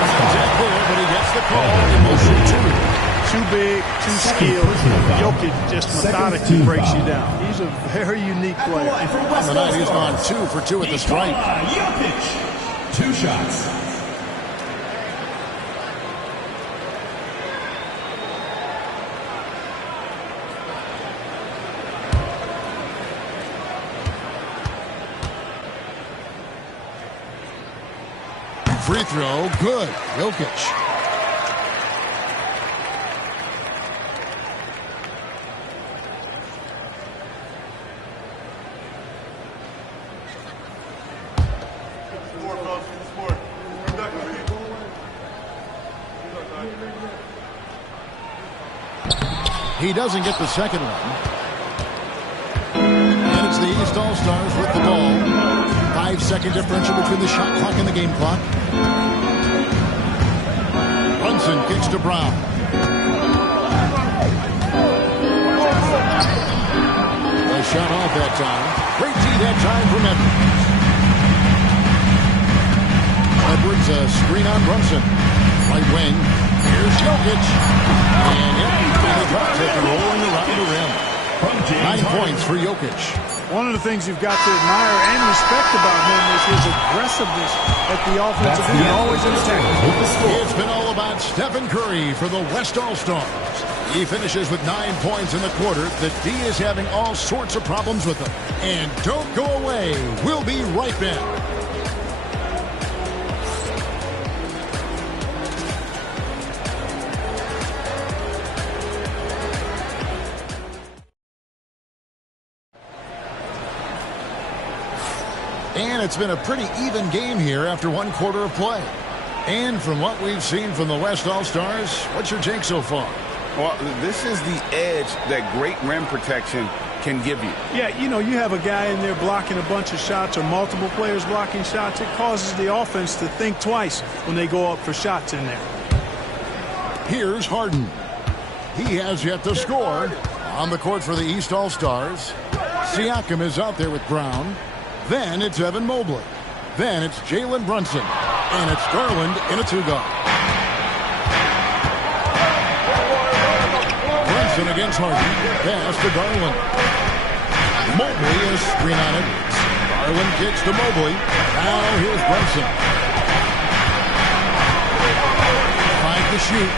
contact there, but he gets the call. It will shoot 2. Too big, too skilled. Jokic just methodically breaks you down. He's a very unique player. On the night, he's gone 2 for 2 at the stripe. Jokic. 2 shots. Free throw, good. Jokic. He doesn't get the second one. And it's the East All-Stars with the ball. 5-second differential between the shot clock and the game clock. Brunson kicks to Brown. A shot off that time. Great D that time from Edwards. Edwards a screen on Brunson. Right wing. Here's Jokic. And the drop taker rolling around the rim. 9 points for Jokic. One of the things you've got to admire and respect about him is his aggressiveness at the offensive end. Always in attack. It's been all about Stephen Curry for the West All-Stars. He finishes with 9 points in the quarter. The D is having all sorts of problems with him. And don't go away. We'll be right back. And it's been a pretty even game here after one quarter of play. And from what we've seen from the West All-Stars, what's your take so far? Well, this is the edge that great rim protection can give you. Yeah, you know, you have a guy in there blocking a bunch of shots or multiple players blocking shots. It causes the offense to think twice when they go up for shots in there. Here's Harden. He has yet to score. On the court for the East All-Stars, Siakam is out there with Brown. Then it's Evan Mobley. Then it's Jalen Brunson. And it's Garland in a two-guard. Brunson against Harden. Pass to Garland. Mobley is screen on Edwards. Garland kicks to Mobley. Now here's Brunson. 5 to shoot.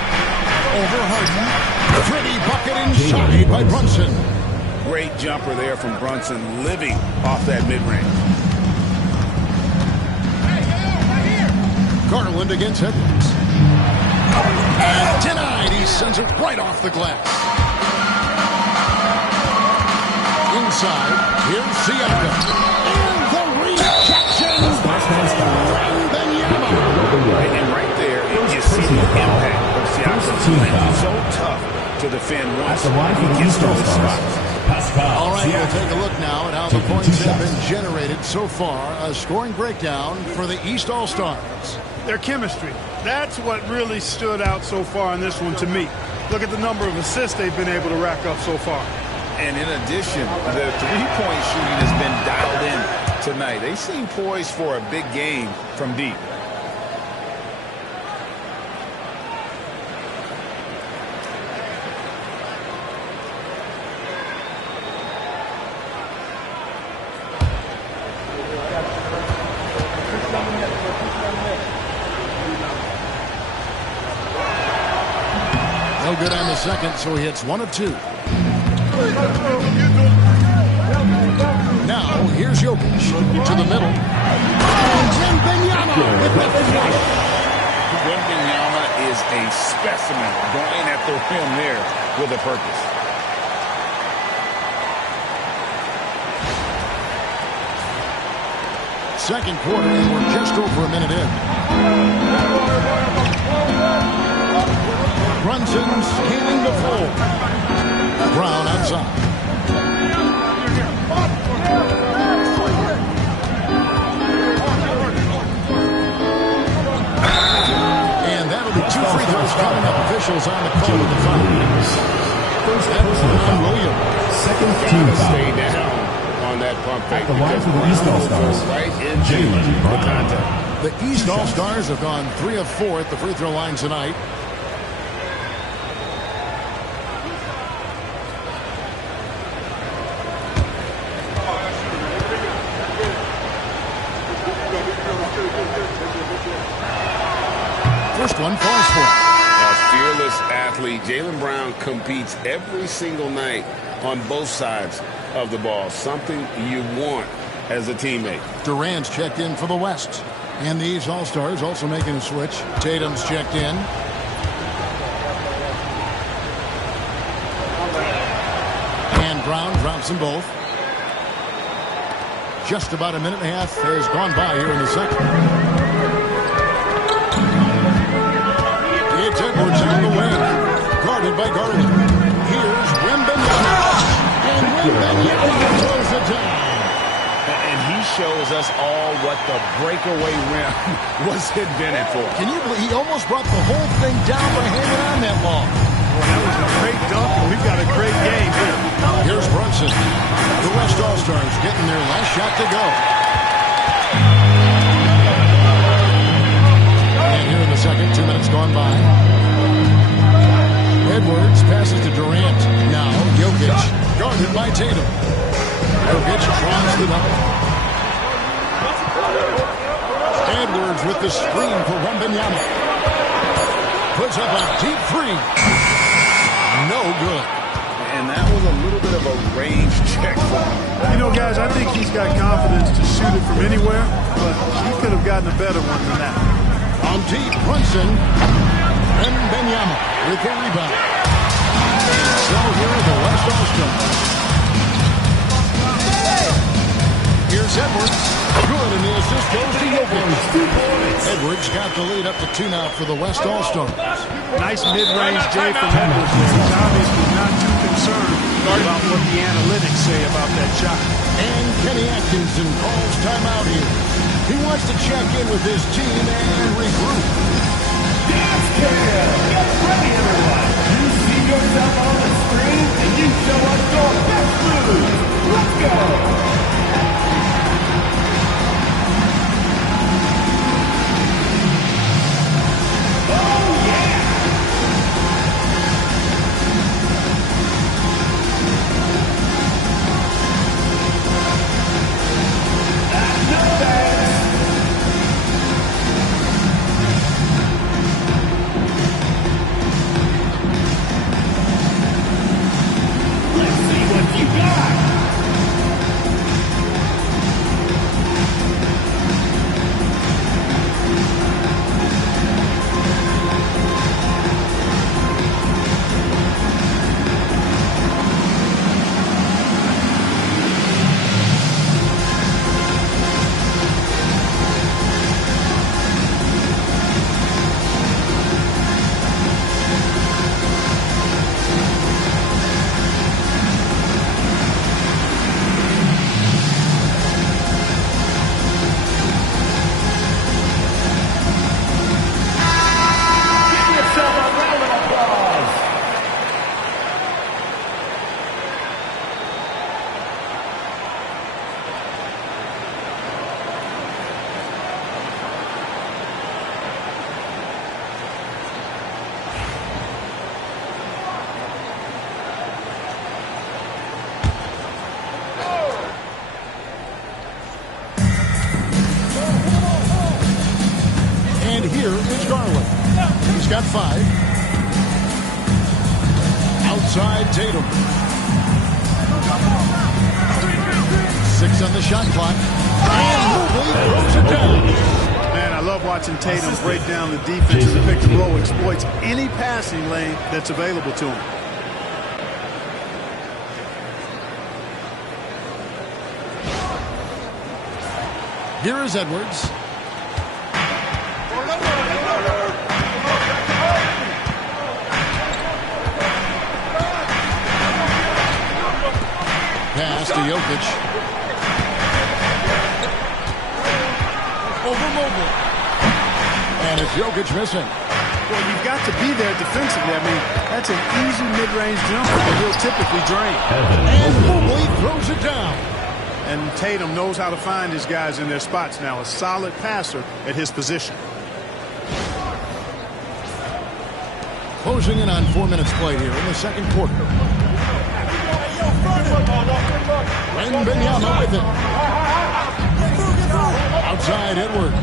Over Harden. Pretty bucket inside by Brunson. Great jumper there from Brunson, living off that mid-range. Garland against Edwards. And denied. He sends it right off the glass. Inside, here's Siakam. And the rejection. And right there, you see the impact of Siakam. So tough to defend once he gets those spots. All right, we'll take a look now at how the points have been generated so far. A scoring breakdown for the East All-Stars. Their chemistry. That's what really stood out so far in this one to me. Look at the number of assists they've been able to rack up so far. And in addition, the three-point shooting has been dialed in tonight. They seem poised for a big game from deep. No good on the second, so he hits 1 of 2. Now, here's Jokic to the middle. Wembanyama is a specimen going at the rim there with a purpose. Second quarter, and we're just over a minute in. Brunson scaling the floor. Brown outside. And that'll be 2 free throws coming up. Officials on the call of the foul. First on Williams. Second team foul. Stay down on that pump fake. At the line for the East All-Stars, Right into the contact. The East All-Stars have gone 3 of 4 at the free throw line tonight. First one falls for him. A fearless athlete. Jaylen Brown competes every single night on both sides of the ball. Something you want as a teammate. Durant's checked in for the West. And these All-Stars also making a switch. Tatum's checked in. And Brown drops them both. Just about a minute and a half has gone by here in the second. It's Edwards on the wing. Guarded by Garland. Here's Wembanyama. And Wembanyama throws it down. And he shows us all what the breakaway rim was invented for. Can you believe he almost brought the whole thing down by hanging on that long? Well, that was a great dunk, and we've got a great game here. Here's Brunson. The West All-Stars getting their last shot to go. And here in the second, 2 minutes gone by. Edwards passes to Durant. Now Jokic, guarded by Tatum. Jokic draws the double. Edwards with the screen for Wembanyama. Puts up a deep three. No good. And that was a little bit of a range check for him. You know, guys, I think he's got confidence to shoot it from anywhere, but he could have gotten a better one than that. On deep, Brunson. Wembanyama with the rebound. And so here are the West All-Stars. Here's Edwards. Good, and the assist goes to Jokic. Edwards got the lead up to 2 now for the West All-Stars. Nice mid-range J from Edwards. He's obviously not too concerned about what the analytics say about that shot. And Kenny Atkinson calls timeout here. He wants to check in with his team and regroup. Dance Cam! Get ready, everyone! You see yourself on the screen, and you show us your best moves! Let's go! Got 5. Outside Tatum. 6 on the shot clock. And Mobley throws it down. Man, I love watching Tatum break down the defense in the pick and roll, exploits any passing lane that's available to him. Here is Edwards. Pass to Jokic. Over Mobley. And it's Jokic missing. Well, you've got to be there defensively. I mean, that's an easy mid-range jumper that he'll typically drain. And Mobley throws it down. And Tatum knows how to find his guys in their spots now. A solid passer at his position. Closing in on 4 minutes played here in the second quarter. Wembanyama with it. Outside Edwards.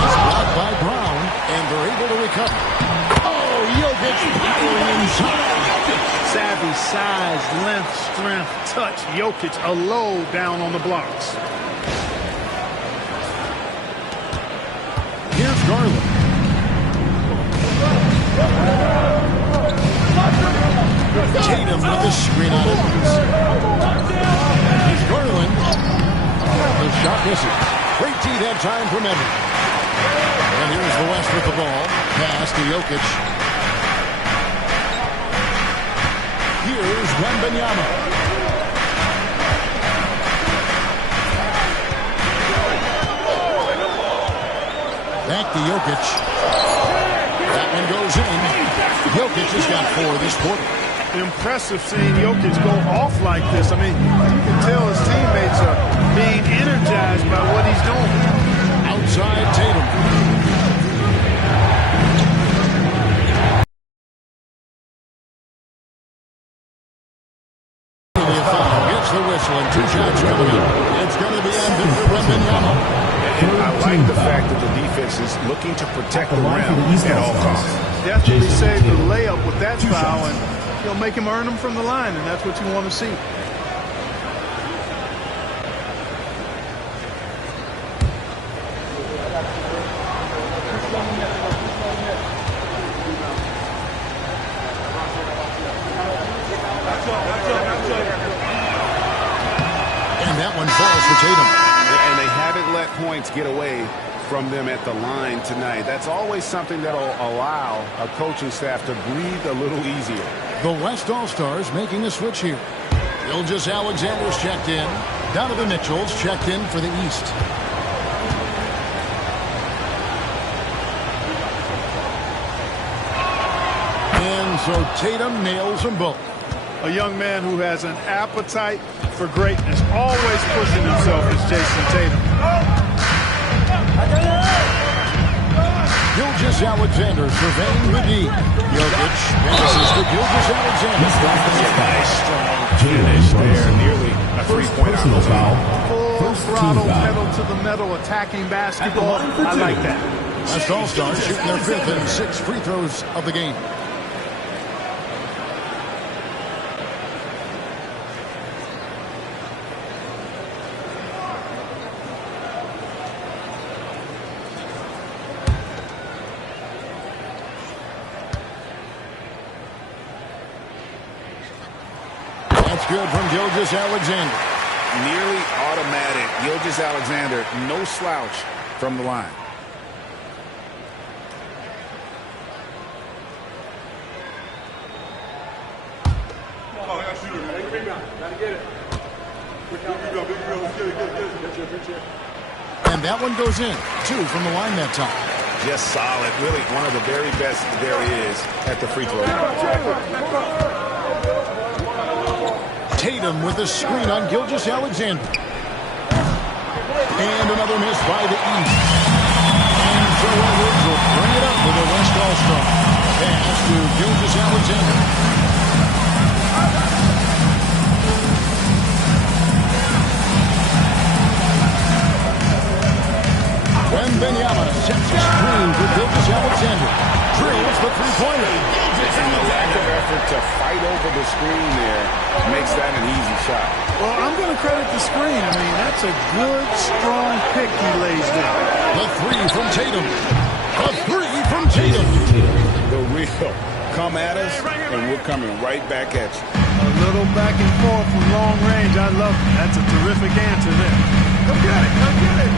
Blocked by Brown, and they're able to recover. Oh, Jokic battling inside. Savvy, size, length, strength, touch. Jokic a low down on the blocks. Here's Garland. Tatum with the screen on Edwards. Here's Garland. The shot misses. Great D that time from Edwards. And here's the West with the ball. Pass to Jokic. Here's Wembanyama. Back to Jokic. That one goes in. Jokic has got 4 this quarter. Impressive seeing Jokic go off like this. I mean, you can tell his teammates are being energized by what he's doing. Outside Tatum. Gets the whistle and 2 shots coming up. It's going to be on Victor Wembanyama. I like the fact that the defense is looking to protect the rim at all costs. Definitely save the layup with that foul, and he'll make him earn them from the line, and that's what you want to see. points get away from them at the line tonight. That's always something that will allow a coaching staff to breathe a little easier. The West All-Stars making a switch here. Gilgeous-Alexander's checked in. Donovan Mitchell's checked in for the East. And so Tatum nails them both. A young man who has an appetite for greatness, always pushing himself, is Jason Tatum. Gilgeous-Alexander surveying the D. Jokic passes to Gilgeous-Alexander. Nice, strong finish there. Nearly a three-point personal foul. Full throttle, pedal to the metal, attacking basketball. I like that. West All-Stars shooting their 5th and 6th free throws of the game. Good from Gilgeous-Alexander. Nearly automatic. Gilgeous-Alexander, no slouch from the line. And that one goes in. 2 from the line that time. Just solid. Really one of the very best there is at the free throw line. Tatum with a screen on Gilgeous-Alexander. And another miss by the East. And so Edwards will bring it up for the West All-Star. Pass to Gilgeous-Alexander. Wembanyama sets a screen for Gilgeous-Alexander. Drills the three-pointer. And the lack of effort to fight over the screen there makes that an easy shot. Well, I'm going to credit the screen. I mean, that's a good, strong pick he lays down. The 3 from Tatum. The 3 from Tatum. The real come at us, and we're coming right back at you. A little back and forth from long range. I love it. That's a terrific answer there. Come get it. Come get it.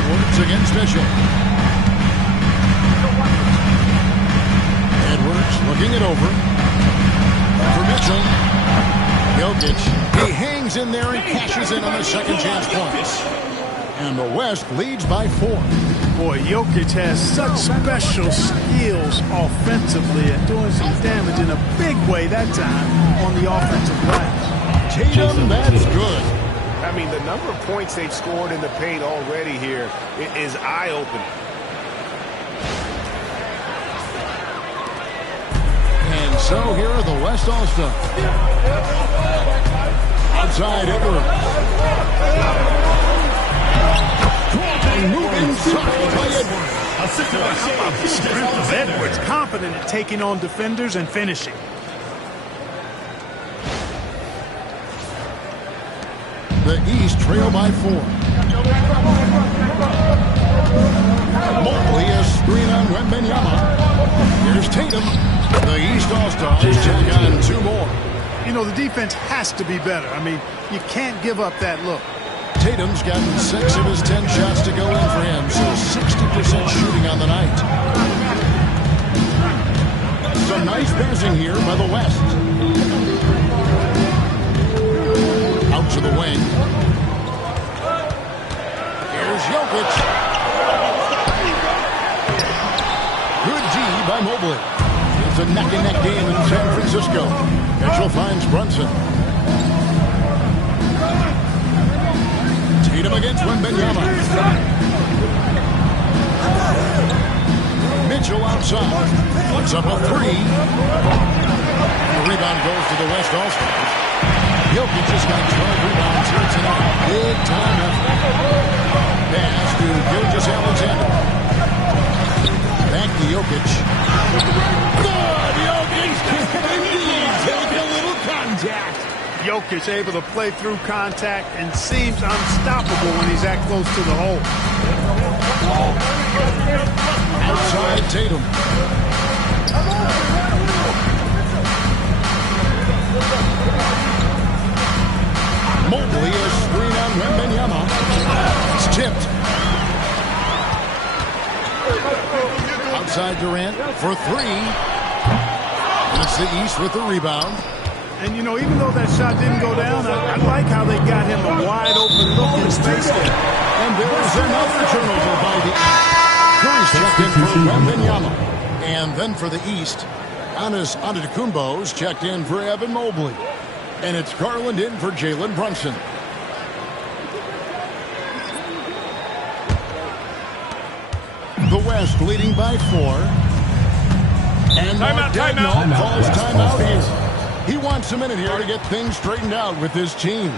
Edwards against Mitchell. Edwards looking it over. For Mitchell. Jokic. He hangs in there and cashes in on the second chance points. And the West leads by 4. Boy, Jokic has such special skills offensively and doing some damage in a big way that time on the offensive glass. Tatum, that's good. I mean, the number of points they've scored in the paint already here is eye-opening. And so here are the West All-Stars. Outside Edwards. And moving side by Edwards. How about the strength of Edwards? Confident at taking on defenders and finishing. The East trail by 4. Mobley a screen on Wembanyama. Here's Tatum. The East All-Stars take on 2 more. You know, the defense has to be better. I mean, you can't give up that look. Tatum's gotten 6 of his 10 shots to go in for him, so 60% shooting on the night. Some nice passing here by the West. Out to the wing. Here's Jokic. Good D by Mobley. It's a neck-and-neck game in San Francisco. Mitchell finds Brunson. Tatum against Wembanyama. Mitchell outside. Puts up a 3. The rebound goes to the West All-Stars. Jokic just got 12 rebounds here tonight. Big time effort. Pass to Gilgeous-Alexander. Back to Jokic. Good! Jokic can indeed take a little contact. Jokic able to play through contact and seems unstoppable when he's that close to the hole. Outside Tatum. Mobley a screen on Wembanyama. Tipped. Outside Durant for three. And it's the East with the rebound. And, you know, even though that shot didn't go down, I like how they got him a wide-open look in space there. And there's another turnover by the East. Curry's checked in for Wembanyama. And then for the East, Giannis Antetokounmpo's checked in for Evan Mobley. And it's Garland in for Jalen Brunson. The West leading by 4. And Mark Daigneault calls timeout here. He wants a minute here to get things straightened out with his team.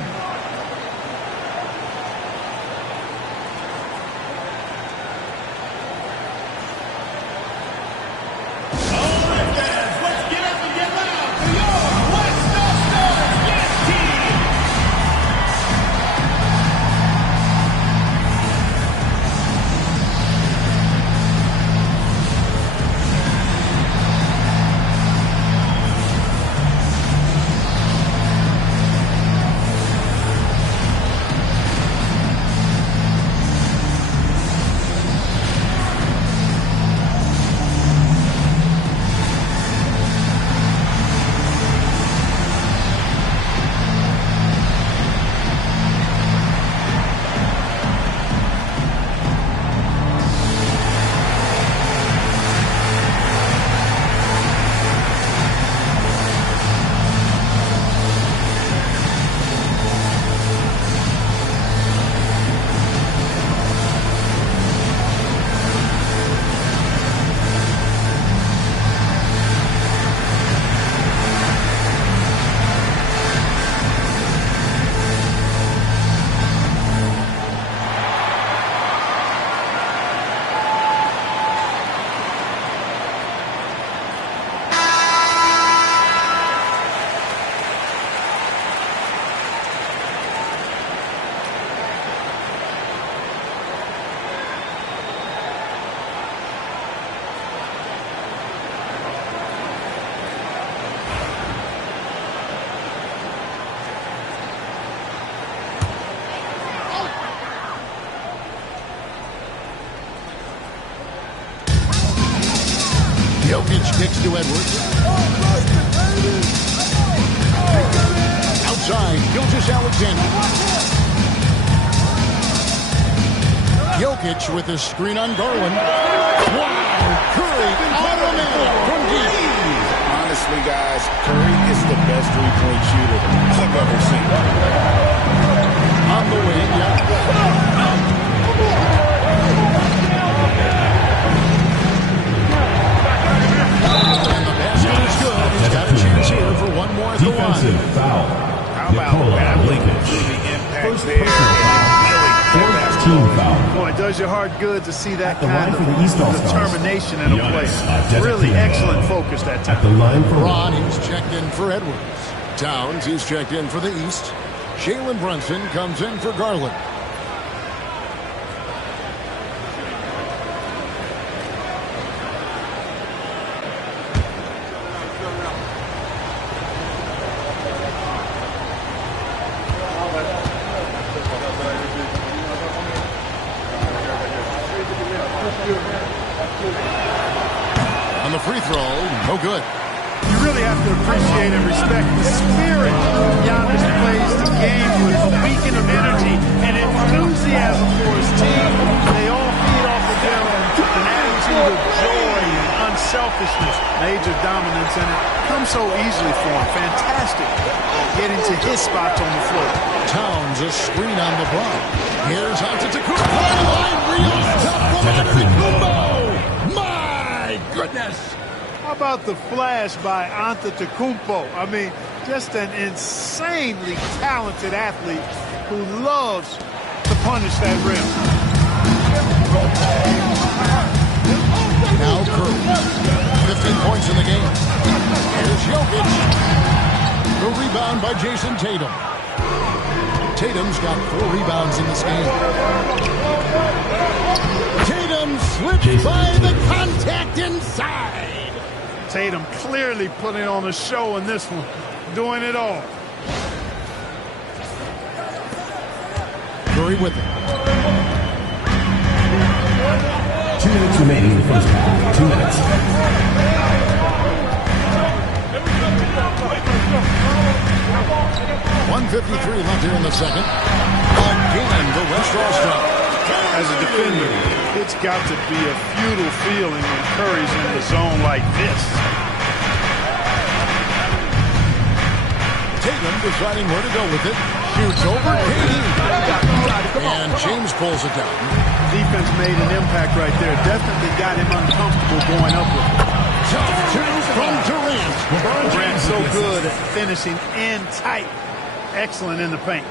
Jokic kicks to Edwards. Outside, Gilgeous-Alexander. Jokic with a screen on Garland. Wow! Curry automatic from deep. Honestly, guys, Curry is the best three-point shooter I've ever seen. On the wing, yeah. He's got a chance here for one more at the line. Defensive foul. How about battling through the impact there and Fourth team foul. Boy, it does your heart good to see that the kind line for the East of All-Stars. determination in a play. Really excellent focus that time. At the line for Ron, he's checked in for Edwards. Towns, he's checked in for the East. Jalen Brunson comes in for Garland. On the free throw, no good. You really have to appreciate and respect the spirit Giannis plays the game with, a beacon of energy and enthusiasm for his team. They all feed off of him, an attitude of joy and unselfishness. Major dominance, and it comes so easily for him. Fantastic getting to his spots on the floor. Towns, a screen on the block. Here's Antetokounmpo. Line real tough from Antetokounmpo. My goodness. How about the flash by Antetokounmpo? I mean, just an insanely talented athlete who loves to punish that rim. Now Curry. 15 points in the game. Here's Jokic. The rebound by Jason Tatum. Tatum's got 4 rebounds in this game. Tatum slips by the contact inside. Tatum clearly putting on a show in this one, doing it all. Curry with it. 2 minutes remaining in the first half. 2 minutes. 1:53 left here in the second. Again, the West All-Star. As a defender, it's got to be a futile feeling when Curry's in the zone like this. Tatum deciding where to go with it. Shoots over KD. And James pulls it down. Defense made an impact right there. Definitely got him uncomfortable going up with it. Tough two from Durant. Durant's so good at finishing in tight. Excellent in the paint.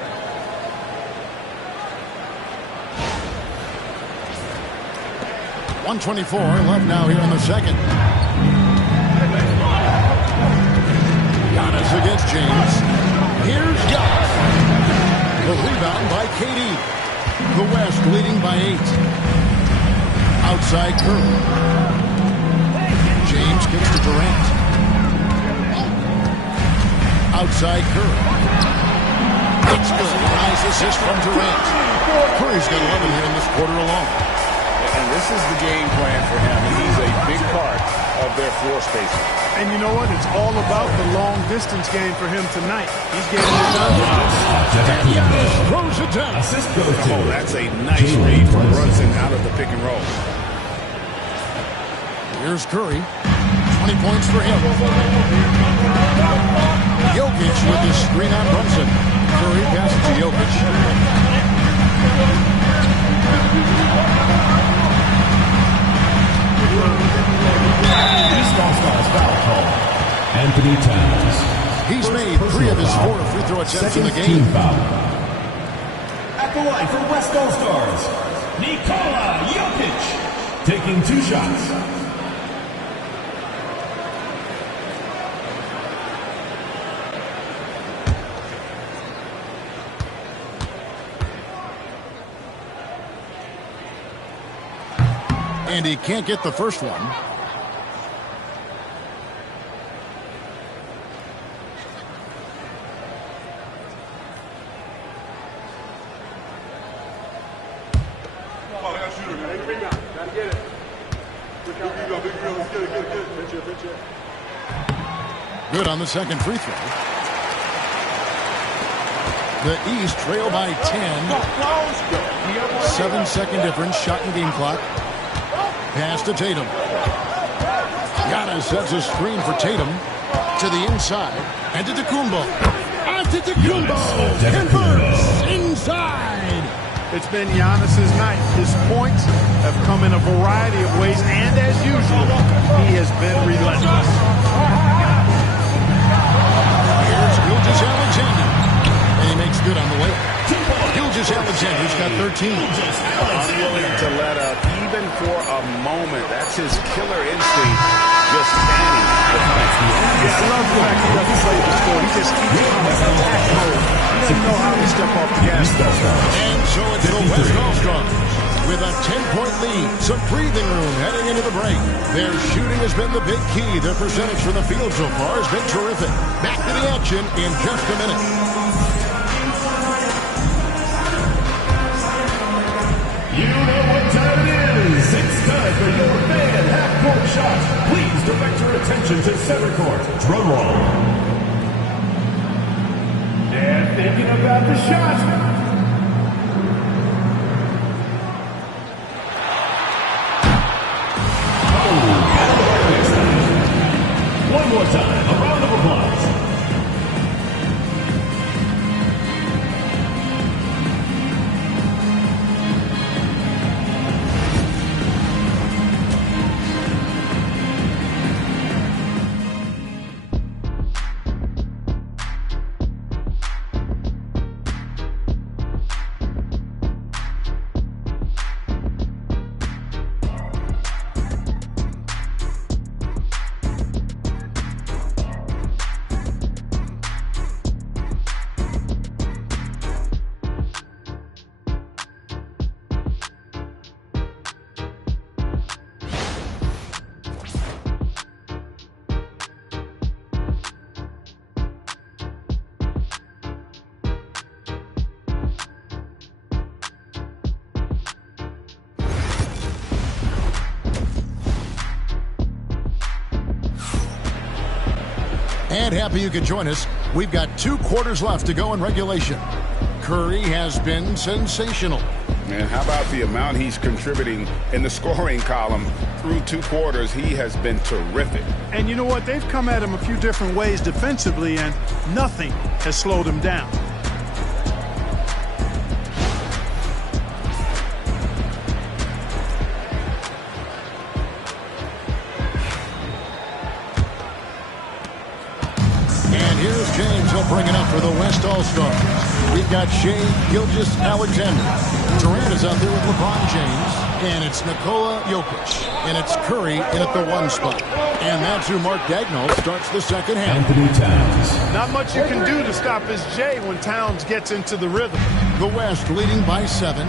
.124 left now here in the second. Giannis against James. Here's Giannis. The rebound by KD. The West leading by 8. Outside Curry. James kicks to Durant. Outside Curry. It's good. Nice assist from Durant. Curry's got 11 here in this quarter alone. And this is the game plan for him, and he's a big part of their floor spacing. And you know what? It's all about the long-distance game for him tonight. He's getting it done. Throws it down. Assist goes to. Oh, that's a nice read from Brunson out of the pick and roll. Here's Curry. 20 points for him. Jokic with his screen on Brunson. Curry passes to Jokic. East All-Stars foul call. Anthony Towns. He's made 3 of his 4 free throw attempts in the game. Team foul. At the line for West All-Stars, Nikola Jokic. Taking 2 shots. And he can't get the first one. Good on the second free throw. The East trail by 10. 7-second difference, shot and game clock. Pass to Tatum. Giannis sets a screen for Tatum to the inside. And to Antetokounmpo. Antetokounmpo converts inside. It's been Giannis's night. His points have come in a variety of ways, and as usual, he has been relentless. Here's Gilgeous-Alexander. And he makes good on the way. Gilgeous-Alexander's got 13. Unwilling to let up even for a moment. That's his killer instinct. Just standing behind. Yeah, I love the fact he doesn't play the score. He just keeps on attack mode. He doesn't know how to step off the gas. And so it's the West All-Stars with a 10-point lead. Some breathing room heading into the break. Their shooting has been the big key. Their percentage from the field so far has been terrific. Back to the action in just a minute. You know what time it is. It's time for your fan half-court shot. Please direct your attention to center court. Drum roll. And thinking about the shot. One more time, a round of applause. And happy you could join us. We've got 2 quarters left to go in regulation. Curry has been sensational. And how about the amount he's contributing in the scoring column? Through 2 quarters, he has been terrific. And you know what? They've come at him a few different ways defensively, and nothing has slowed him down. And here's James. He'll bring it up for the West All-Stars. We've got Shai Gilgeous-Alexander. Durant is out there with LeBron James. And it's Nikola Jokic. And it's Curry in at the 1 spot. And that's who Mark Daigneault starts the second half. Anthony Towns. Not much you can do to stop his Jay when Towns gets into the rhythm. The West leading by 7.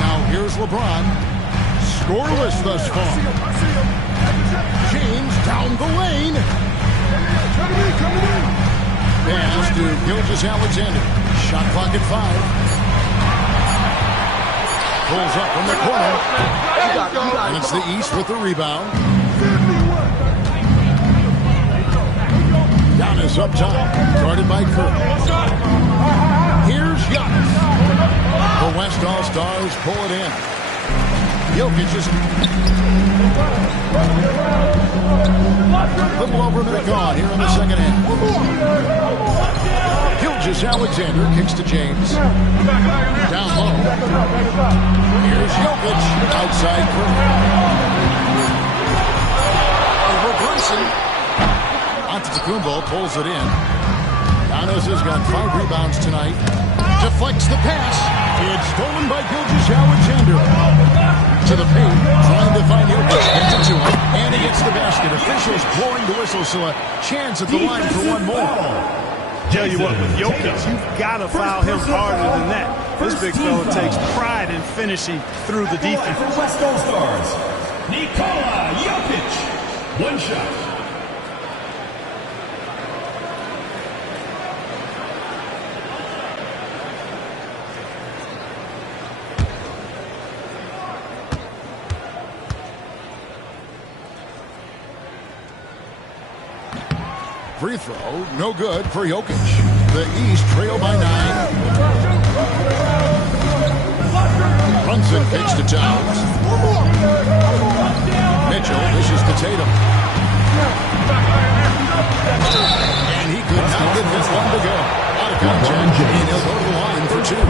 Now here's LeBron. Scoreless thus far. James down the lane. Pass to Gilgeous-Alexander. Shot clock at 5. Pulls up from the corner. And it's the East with the rebound. Giannis up top. Guarded by Curry. Here's Giannis. The West All-Stars pull it in. Jokic is a little over a minute gone here in the second half. Gilgeous-Alexander kicks to James. Down low. Here's Jokic outside Curry. Over Brunson. Antetokounmpo pulls it in. Giannis has got 5 rebounds tonight. Deflects the pass. It's stolen by Gilgeous-Alexander. To the paint, trying to find Jokic. Gets it to him, and he gets the basket. Officials blowing the whistle, so a chance at the line for one more. Tell you what, with Jokic, you've got to foul him harder than that. This big fella takes pride in finishing through the defense. For West All-Stars, Nikola Jokic. 1 shot. Free throw, no good for Jokic. The East trail by 9. Brunson kicks to Towns. Mitchell dishes to Tatum. And he could not get this one to go. Out of contact, and he'll go to the line for 2. And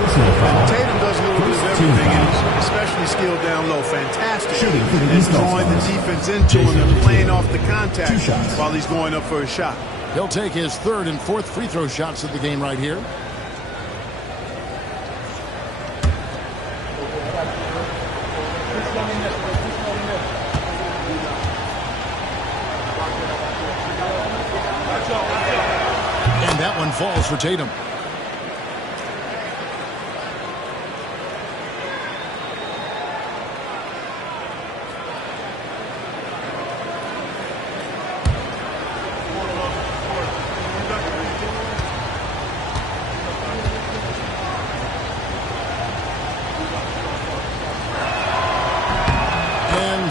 Tatum does a little bit of everything, and he's especially skilled down low. Fantastic. He's drawing the defense into him and playing off the contact while he's going up for a shot. He'll take his 3rd and 4th free throw shots of the game right here. And that one falls for Tatum.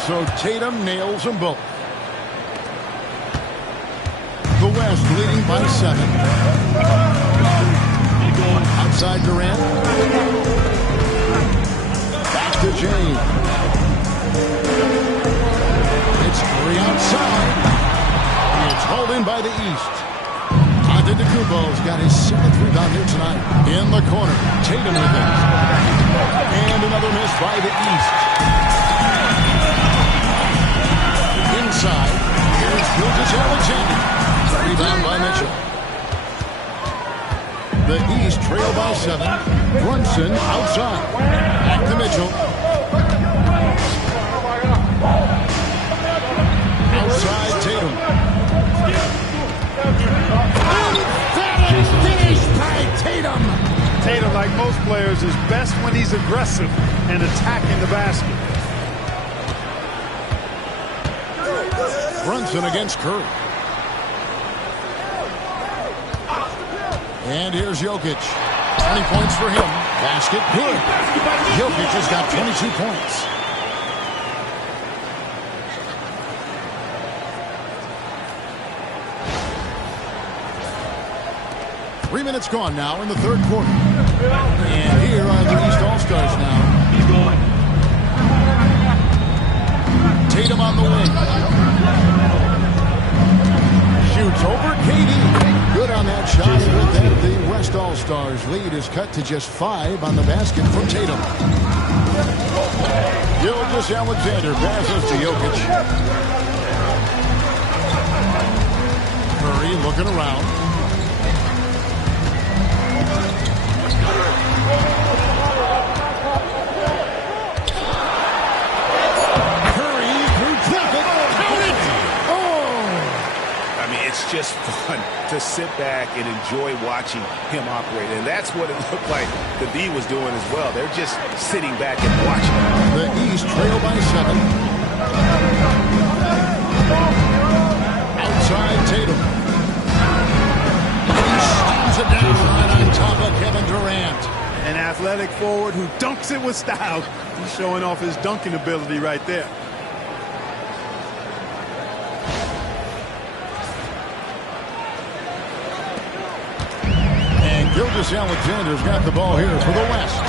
So Tatum nails them both. The West leading by 7. Outside Durant. Back to James. It's Curry outside. It's hauled in by the East. Antetokounmpo's got his 7th rebound here tonight. In the corner. Tatum with it. And another miss by the East. Inside, here's Gilgeous-Alexander. Rebound by Mitchell. The East trail by 7. Brunson outside. Back to Mitchell. Outside Tatum. Emphatic finish by Tatum. Tatum, like most players, is best when he's aggressive and attacking the basket. Brunson against Curry. And here's Jokic. 20 points for him. Basket good. Jokic has got 22 points. 3 minutes gone now in the third quarter. And here are the East All-Stars now. Tatum on the wing. Shoots over KD. Good on that shot. And with that, the West All-Stars lead is cut to just 5 on the basket from Tatum. Gilgeous-Alexander passes to Jokic. Curry looking around. Curry through traffic. Count it! Oh! I mean, it's just fun to sit back and enjoy watching him operate. And that's what it looked like the D was doing as well. They're just sitting back and watching. The East trail by 7. Outside Tatum. He slams it down right on top of Kevin Durant. An athletic forward who dunks it with style. He's showing off his dunking ability right there. And Gilgeous-Alexander's got the ball here for the West.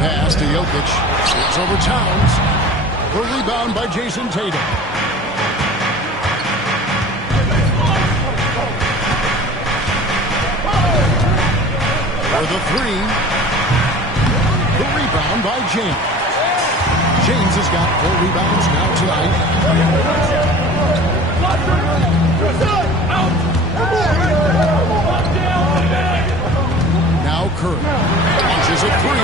Pass to Jokic. It's over Towns. The rebound by Jason Tatum. For the 3. The rebound by James. James has got 4 rebounds now tonight. Now Curry launches a 3.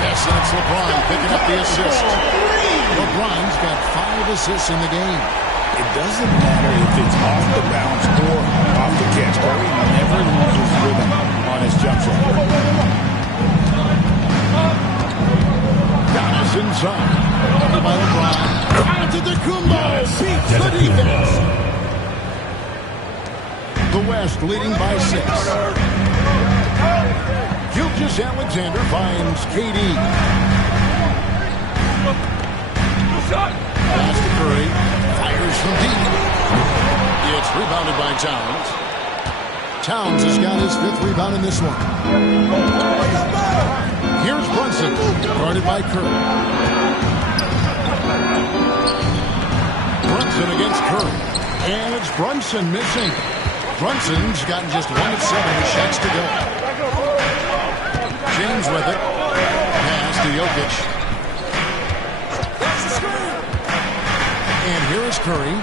Yes, that's LeBron picking up the assist. LeBron's got 5 assists in the game. It doesn't matter if it's off the bounce or off the catch. Curry never loses rhythm on his jump shot. Giannis inside. By LeBron. Antetokounmpo beats the defense. The West leading by 6. Gilgeous-Alexander finds KD. Pass to Curry. Fires from deep. It's rebounded by Towns. Towns has got his 5th rebound in this one. Here's Brunson, guarded by Curry. Brunson against Curry. And it's Brunson missing. Brunson's gotten just 1 of 7 shots to go. James with it. Pass to Jokic. And here is Curry.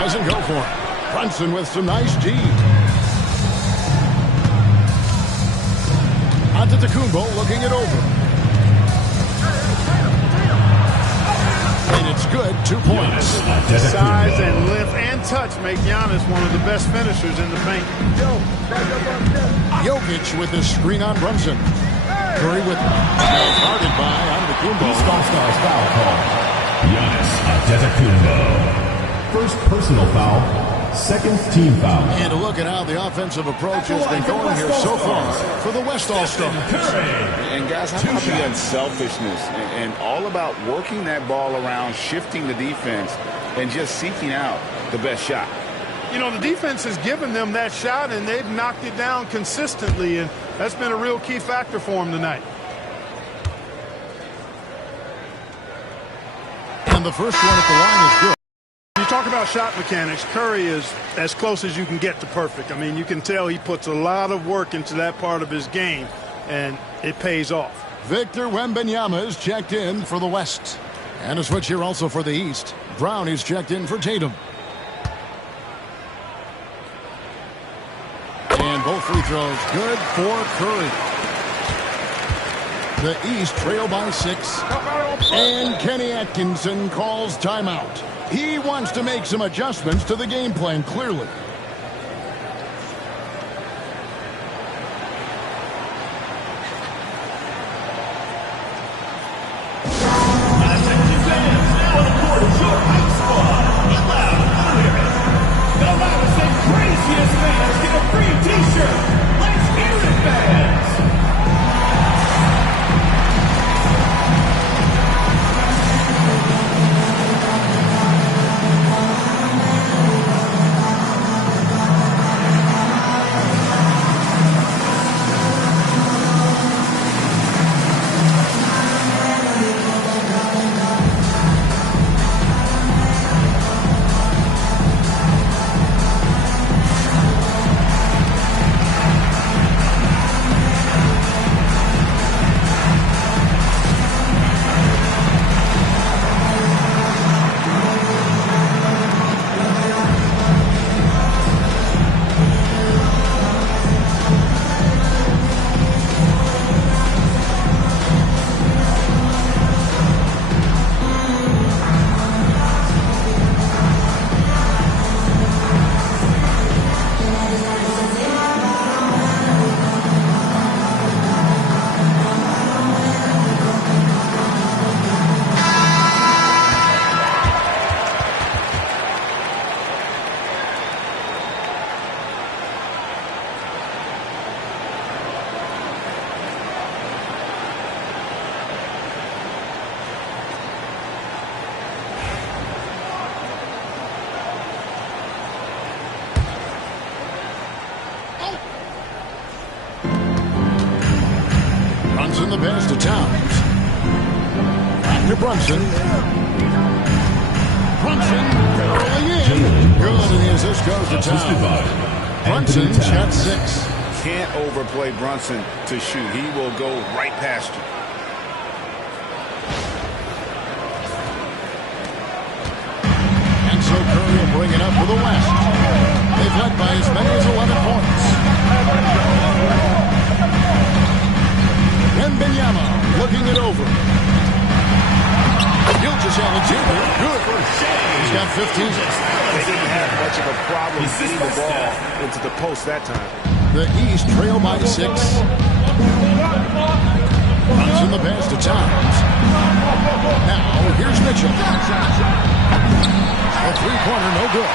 Doesn't go for it. Brunson with some nice D. Antetokounmpo looking it over. And it's good. 2 points. Size and length and touch make Giannis one of the best finishers in the paint. Jokic with the screen on Brunson. Curry with it. Guarded by Antetokounmpo. East All-Stars foul call. Giannis Antetokounmpo. First personal foul. Second team foul. And a look at how the offensive approach has been going here so far for the West All-Stars. And guys, how about the unselfishness and all about working that ball around, shifting the defense, and just seeking out the best shot. You know, the defense has given them that shot, and they've knocked it down consistently, and that's been a real key factor for them tonight. And the first one at the line is good. You talk about shot mechanics, Curry is as close as you can get to perfect. I mean, you can tell he puts a lot of work into that part of his game, and it pays off. Victor Wembanyama is checked in for the West. And a switch here also for the East. Brown is checked in for Tatum. And both free throws good for Curry. The East trail by 6. And Kenny Atkinson calls timeout. He wants to make some adjustments to the game plan, clearly. Brunson the pass to Towns. Back to Brunson. Brunson early in. Good, and the assist goes to Towns. Brunson shot 6. Can't overplay Brunson to shoot. He will go right past you. And so Curry will bring it up for the West. They've led by as many as 11 points. Wembanyama looking it over. Gilgeous-Alexander, good. He's got 15. They didn't have much of a problem getting the ball into the post that time. The East trail by 6. Runs in the pass to Towns. Now, here's Mitchell. A three-pointer, no good.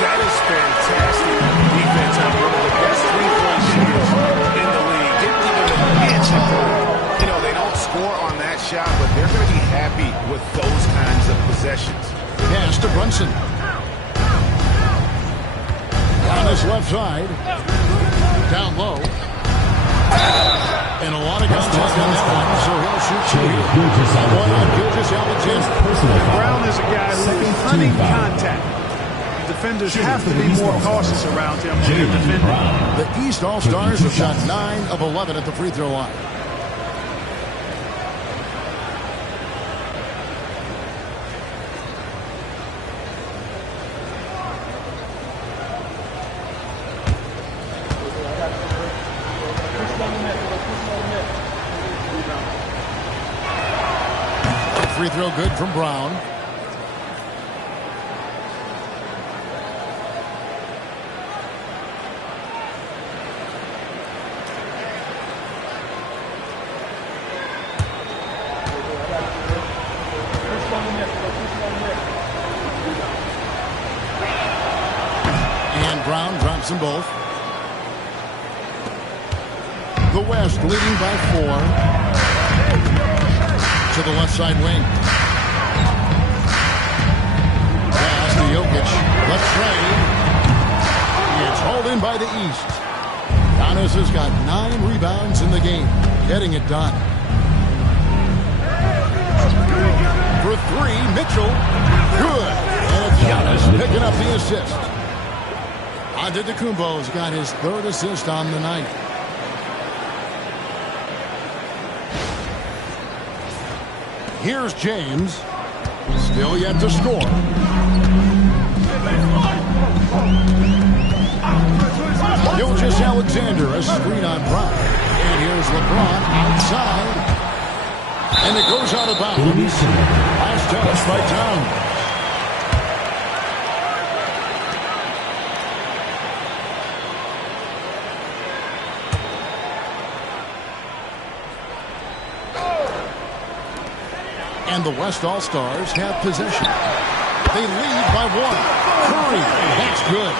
That is fantastic defense on one of the best three-point shooters in the league. Didn't even answer. You know, they don't score on that shot, but they're going to be happy with those kinds of possessions. Pass to Brunson. On his left side. Down low. And a lot of contact on that one, so he'll shoot 2. One on Gilgeous-Alexander. Brown is a guy who's hunting contact. Defenders have to be more cautious around him when they're defending. The East All-Stars have shot 9 of 11 at the free throw line. Free throw good from Brown. And Brown drops them both. The West leading by 4. To the left side wing. Pass to Jokic. Left side. It's hauled in by the East. Giannis has got 9 rebounds in the game. Getting it done. For 3, Mitchell. Good. And it's Giannis picking up the assist. Antetokounmpo's got his 3rd assist on the night. Here's James. Still yet to score. Gilgeous-Alexander, a screen on Brown. And here's LeBron outside. And it goes out of bounds. Last touch by Towns. And the West All-Stars have possession. They lead by 1. Curry, that's good.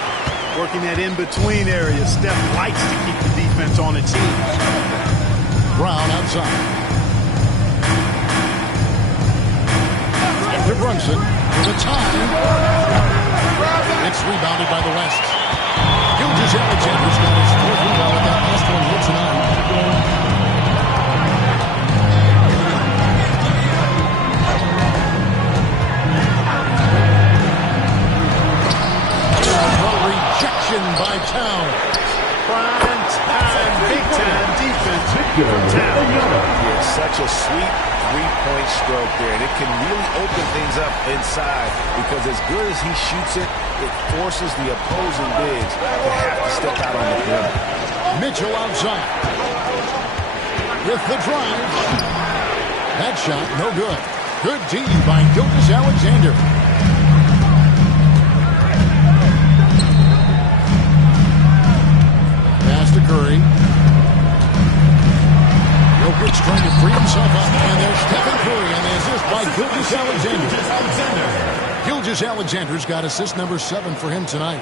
Working that in-between area. Steph likes to keep the defense on its heels. Brown outside. After Brunson for the time. It's rebounded by the West. Gilgeous-Alexander's got his 4th rebound with that last one here tonight. By Towns. Prime time, big time defense from Towns. Yeah, such a sweet three-point stroke there. And it can really open things up inside because as good as he shoots it, it forces the opposing bigs to have to step out on the perimeter. Mitchell outside. With the drive. That shot, no good. Good D by Gilgeous-Alexander. To Curry. Jokic trying to free himself up, and there's Stephen Curry, and the assist by Gilgeous-Alexander. Gilgeous-Alexander's got assist number 7 for him tonight.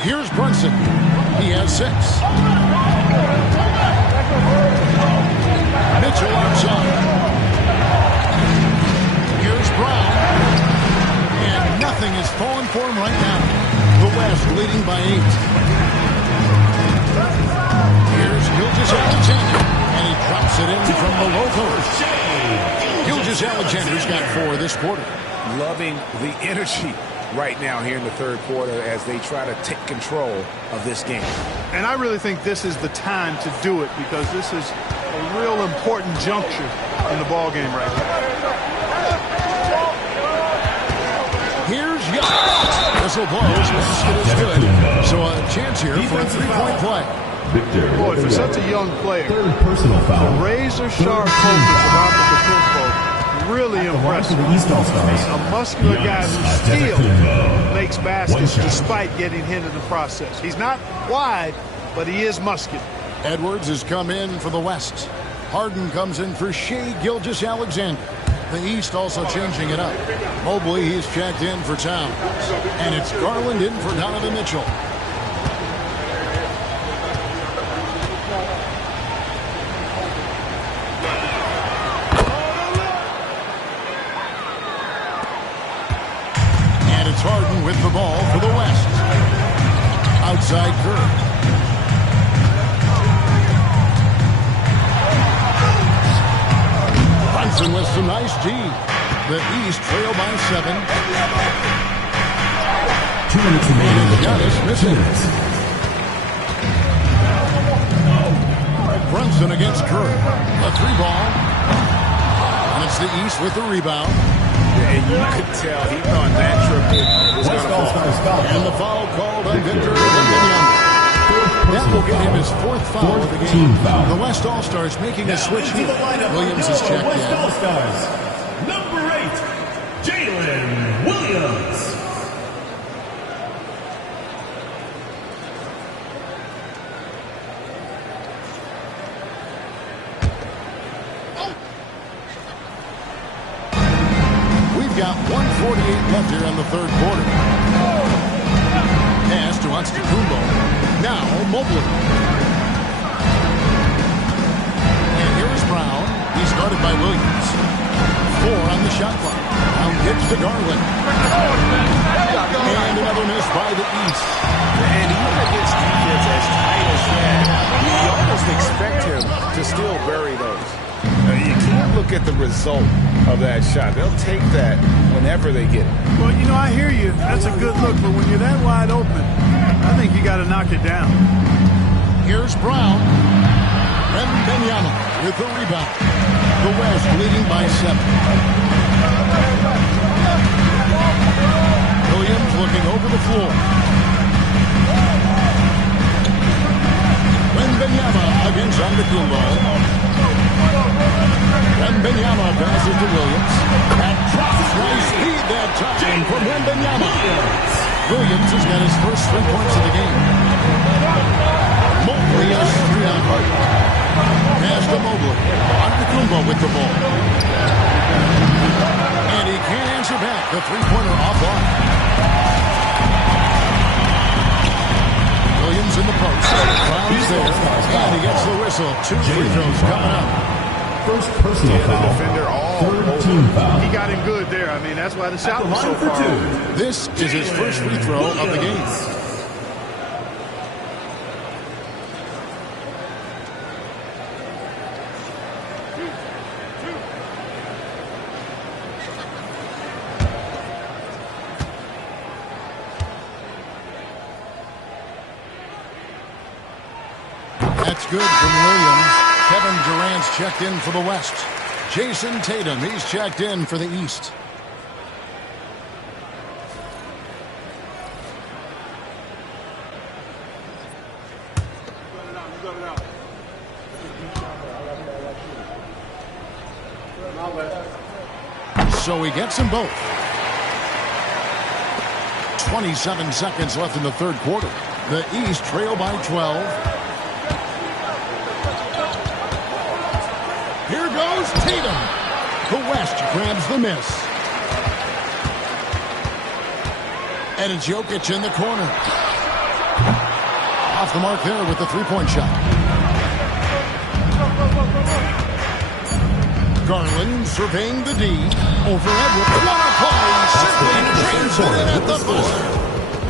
Here's Brunson. He has 6. Mitchell outside. Here's Brown. Nothing is falling for him right now. The West leading by 8. Here's Gilgeous-Alexander, and he drops it in from the low post. Gilgeous-Alexander's got 4 this quarter. Loving the energy right now here in the third quarter as they try to take control of this game. And I really think this is the time to do it because this is a real important juncture in the ball game right here. Here's Young. Whistle blows. Basket is good. So a chance here for a three-point play. Victor. Boy, for such a young player, Third personal foul. razor-sharp focus about the tempo, really impressive. The East All-Stars. A muscular guy who still makes baskets despite getting hit in the process. He's not wide, but he is muscular. Edwards has come in for the West. Harden comes in for Shai Gilgeous-Alexander. The East also changing it up. Mobley, he's checked in for Towns. And it's Garland in for Donovan Mitchell. And it's Harden with the ball for the West. Outside Curry. Brunson with some nice D. The East trail by 7. 2 minutes remaining in the Giannis missing. Brunson against Curry. A 3-ball. And it's the East with the rebound. And you could tell he thought that triple was going to fall. And the foul called on Victor Wembanyama. That will get him his 4th foul of the game. The West All-Stars making a switch here. Williams is checked in. All-Stars. Number 8, Jalen Williams. We've got 1:48 left here in the third quarter. Pass to Antetokounmpo. Now Mobley. And here is Brown. He's guarded by Williams. 4 on the shot clock. Brown gets to Garland. And another miss by the East. And even against defense as tight as that, you almost expect him to still bury those. You can't look at the result of that shot. They'll take that whenever they get it. Well, you know, I hear you. That's a good look, but when you're that wide open, I think you got to knock it down. Here's Brown. Wembanyama with the rebound. The West leading by 7. Williams looking over the floor. Wembanyama against Antetokounmpo. Wembanyama passes to Williams. That drops right speed that time from Wembanyama. Williams has got his first 3 points of the game. Mobley is 3 on Harden. Pass to Mobley. Antetokounmpo with the ball. And he can't answer back. The three-pointer offline. Williams in the post. Brown's there. And he gets the whistle. 2 free throws coming up. First personal foul. Third team foul. He got him good there. I mean, that's why the shot was so far. This is his first free throw of the game. That's good from Williams. Kevin Durant's checked in for the West. Jason Tatum, he's checked in for the East. So he gets them both. 27 seconds left in the third quarter. The East trail by 12. Here goes Tatum. The West grabs the miss. And it's Jokic in the corner. Off the mark there with the three-point shot. Garland surveying the D. Over Edwards. What a play. Simply transited at the buzzer.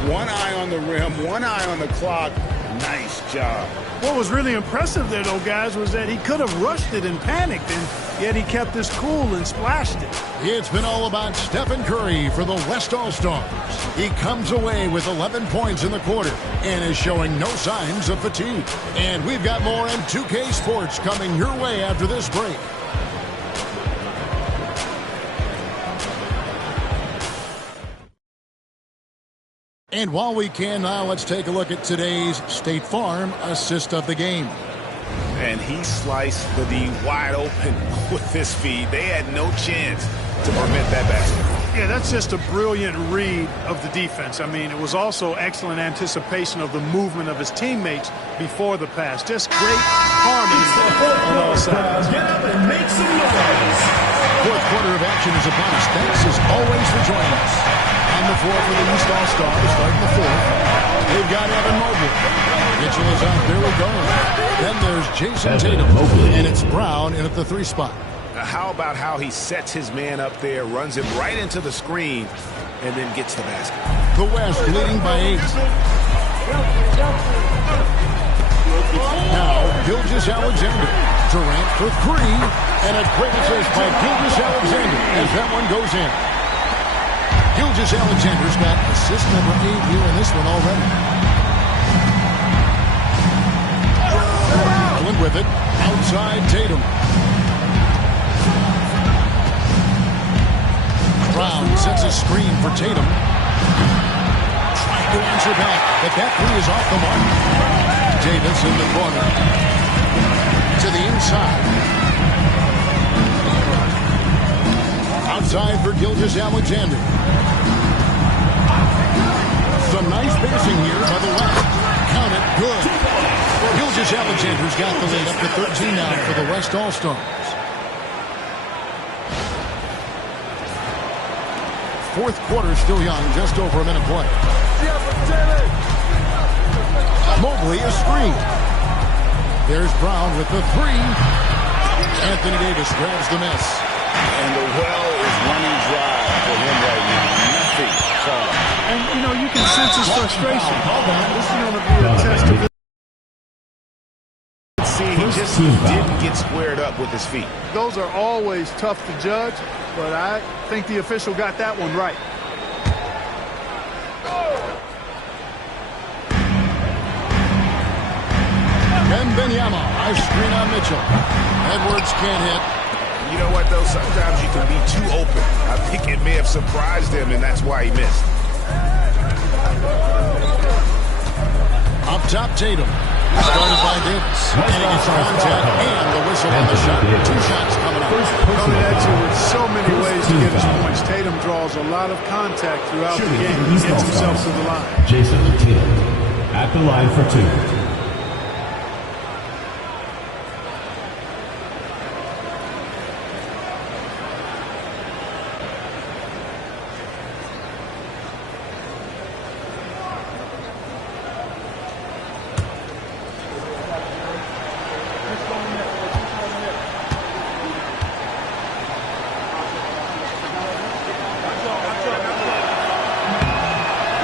One eye on the rim, one eye on the clock. Nice job. What was really impressive there, though, guys, was that he could have rushed it and panicked, and yet he kept his cool and splashed it. It's been all about Stephen Curry for the West All-Stars. He comes away with 11 points in the quarter and is showing no signs of fatigue. And we've got more in 2K Sports coming your way after this break. And while we can now, let's take a look at today's State Farm assist of the game. And he sliced the D wide open with his feet. They had no chance to prevent that basket. Yeah, that's just a brilliant read of the defense. I mean, it was also excellent anticipation of the movement of his teammates before the pass. Just great harmony on all sides. Get up and make some noise. Fourth quarter of action is upon us. Thanks as always for joining us. On the floor for the East All-Stars, starting the fourth. They've got Evan Mobley. Mitchell is out there with going. Then there's Jason Tatum. And it's Brown in at the 3 spot. How about how he sets his man up there, runs him right into the screen, and then gets the basket. The West leading by 8. Now, Gilgeous-Alexander. Durant for 3. And a great assist by Gilgeous-Alexander as that one goes in. Gilgeous-Alexander's got assist number 8 here in this one already. Allen with it. Outside Tatum. Brown sets a screen for Tatum. Trying to answer back, but that 3 is off the mark. Davis in the corner. To the inside. Outside for Gilgeous-Alexander. Some nice passing here by the West. Count it, good. Gilgeous-Alexander's got the lead up to 13 now for the West All-Stars. Fourth quarter still young, just over a minute play. Mobley a screen. There's Brown with the 3. Anthony Davis grabs the miss. And the well is running dry for him right now. Nothing. And, you know, you can sense his frustration. This is going to be a test of his. See, he just didn't get squared up with his feet. Those are always tough to judge, but I think the official got that one right. Wembanyama, I screen on Mitchell. Edwards can't hit. You know what, though? Sometimes you can be too open. I think it may have surprised him, and that's why he missed. Up top, Tatum. Started by Davis. And he gets contact and the whistle on the shot. 2 shots coming up. Coming at you with so many ways to get his points. Tatum draws a lot of contact throughout the game. He gets himself to the line. Jason Tatum at the line for 2.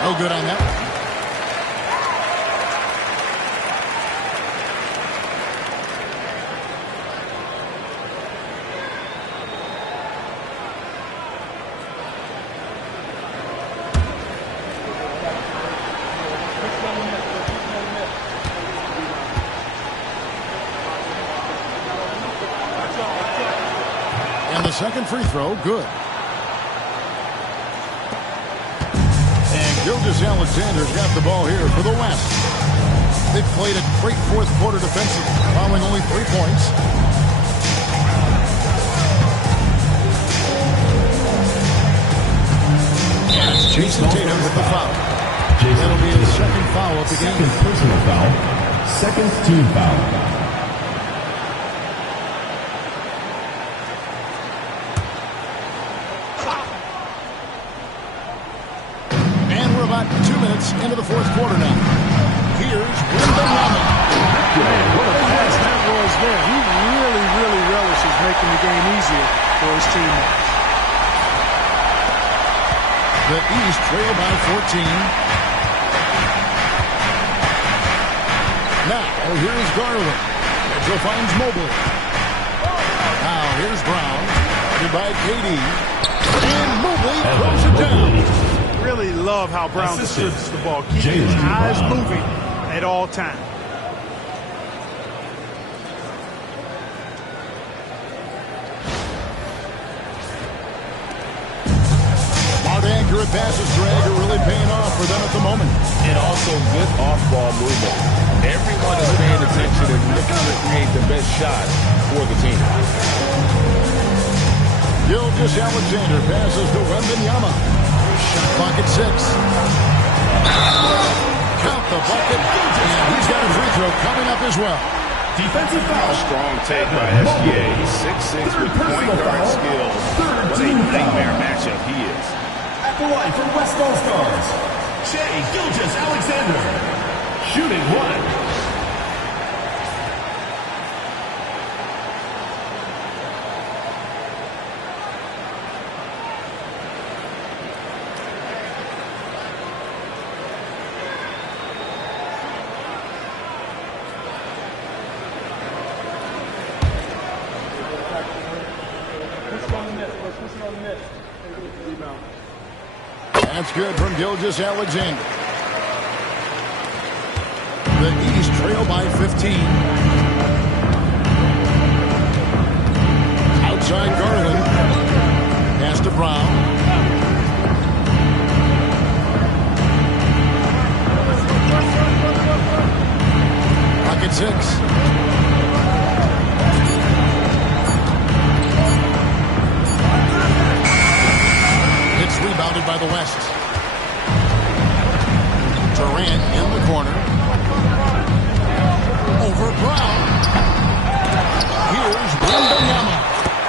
No good on that one. And the second free throw, good. Gilgeous-Alexander's got the ball here for the West. They've played a great fourth quarter defensively, allowing only 3 points. And it's Jason Tatum with the foul. That'll be his second foul of the game. Second personal foul. Second team foul. About 2 minutes into the fourth quarter now. Here's Wembanyama. What a pass that was there. He really relishes making the game easier for his teammates. The East trail by 14. Now, here's Garland. Mitchell finds Mobley. Now, here's Brown. Guarded by KD. And Mobley throws it down. Really love how Brown distributes the ball. Keeping his eyes moving at all times. Accurate passes, Greg, are really paying off for them at the moment. And also good off-ball movement. Everyone is paying attention and looking to create the best shot for the team. Gilgeous-Alexander passes to Wembanyama. Shot clock at 6. Count the bucket, and he's got a free throw coming up as well. Defensive foul. A strong take by SGA. 6'6" with point guard skills. What a nightmare matchup he is. At the line for West All-Stars, Shai Gilgeous-Alexander. Shooting 1. That's good from Gilgeous-Alexander. The East trail by 15. Outside Garland. Pass to Brown. Pocket 6. Rebounded by the West. Durant in the corner. Over Brown. Here's Wembanyama.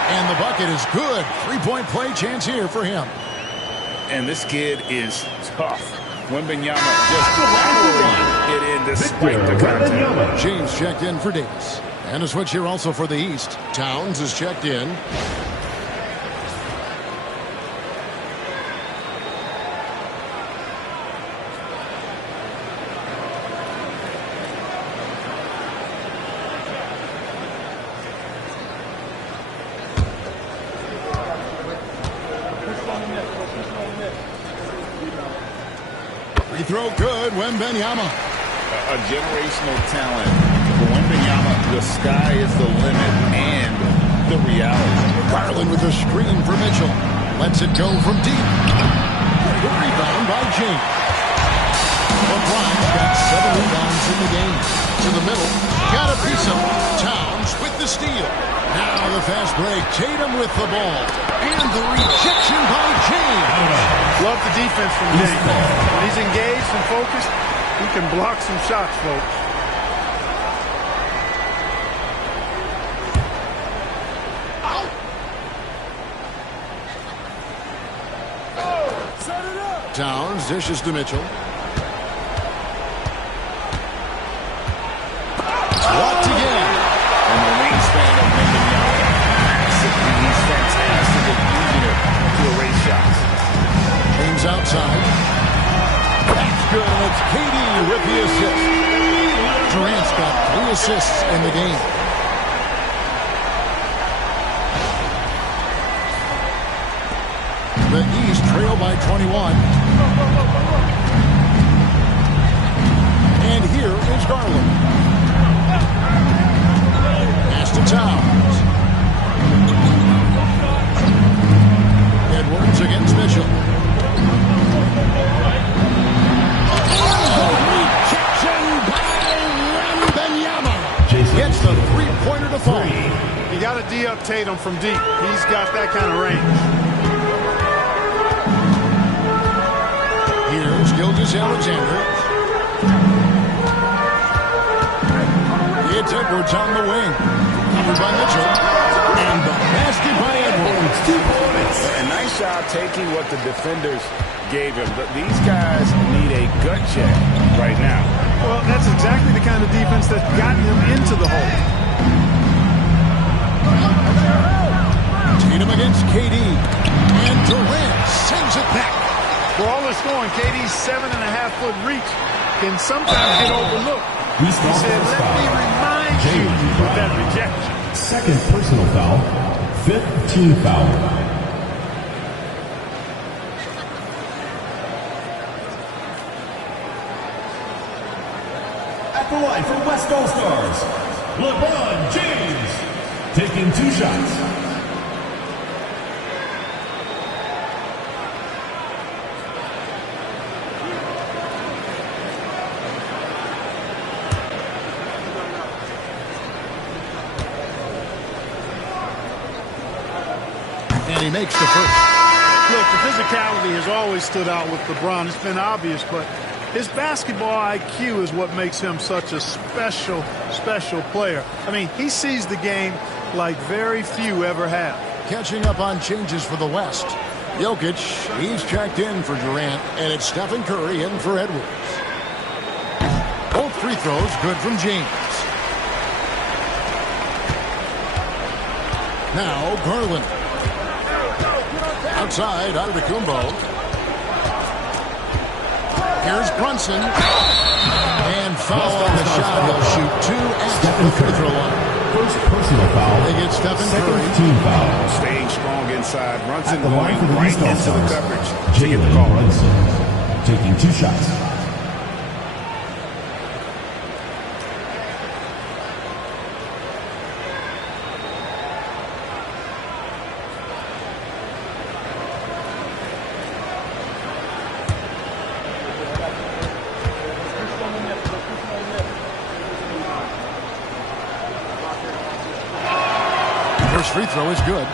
And the bucket is good. Three-point play chance here for him. And this kid is tough. Wembanyama just hammering it in despite the contact. James checked in for Davis. And a switch here also for the East. Towns is checked in. Throw good, Wembanyama. A generational talent. For Wembanyama, the sky is the limit and the reality. Garland with a screen for Mitchell. Lets it go from deep. The rebound by James. LeBron's got 7 rebounds in the game. To the middle. Got a piece of Towns with the steal. Now the fast break. Tatum with the ball. And the rejection by James. Love the defense from James. When he's engaged and focused, he can block some shots, folks. Towns dishes to Mitchell. Blocked again. And the wingspan of Wembanyama. He's fantastic at using it to erase shots. James outside. That's good, and it's KD with the assist. Durant's got 3 assists in the game. The East trail by 21. And here is Garland. Pass to Towns. Edwards against Mitchell. Rejection by Wembanyama. Gets the three-pointer to fall. You got to D up Tatum from deep. He's got that kind of range. Here's Gilgeous-Alexander. It's Edwards on the wing. Covered by Mitchell. And the basket by Edwards. 2 points. A nice job taking what the defenders gave him. But these guys need a gut check right now. Well, that's exactly the kind of defense that's gotten him into the hole. Tatum against KD. And Durant sends it back. For all the scoring, KD's 7.5-foot reach can sometimes get overlooked. He said, let me remind you with that rejection. Second personal foul. Fifth team foul. At the line for West All-Stars, LeBron James, taking 2 shots. And he makes the first. Look, the physicality has always stood out with LeBron. It's been obvious, but his basketball IQ is what makes him such a special player. I mean, he sees the game like very few ever have. Catching up on changes for the West. Jokic, he's checked in for Durant, and it's Stephen Curry in for Edwards. Both free throws good from James. Now Garland. Outside, Antetokounmpo. Here's Brunson. And foul on the shot. He'll shoot 2 at the free throw line. First personal foul. They get Stephen Curry. Second team foul. Staying strong inside. Brunson At the line for going the right East into All-Stars, the coverage to get the Jalen ball. Brunson, taking 2 shots. First free throw is good.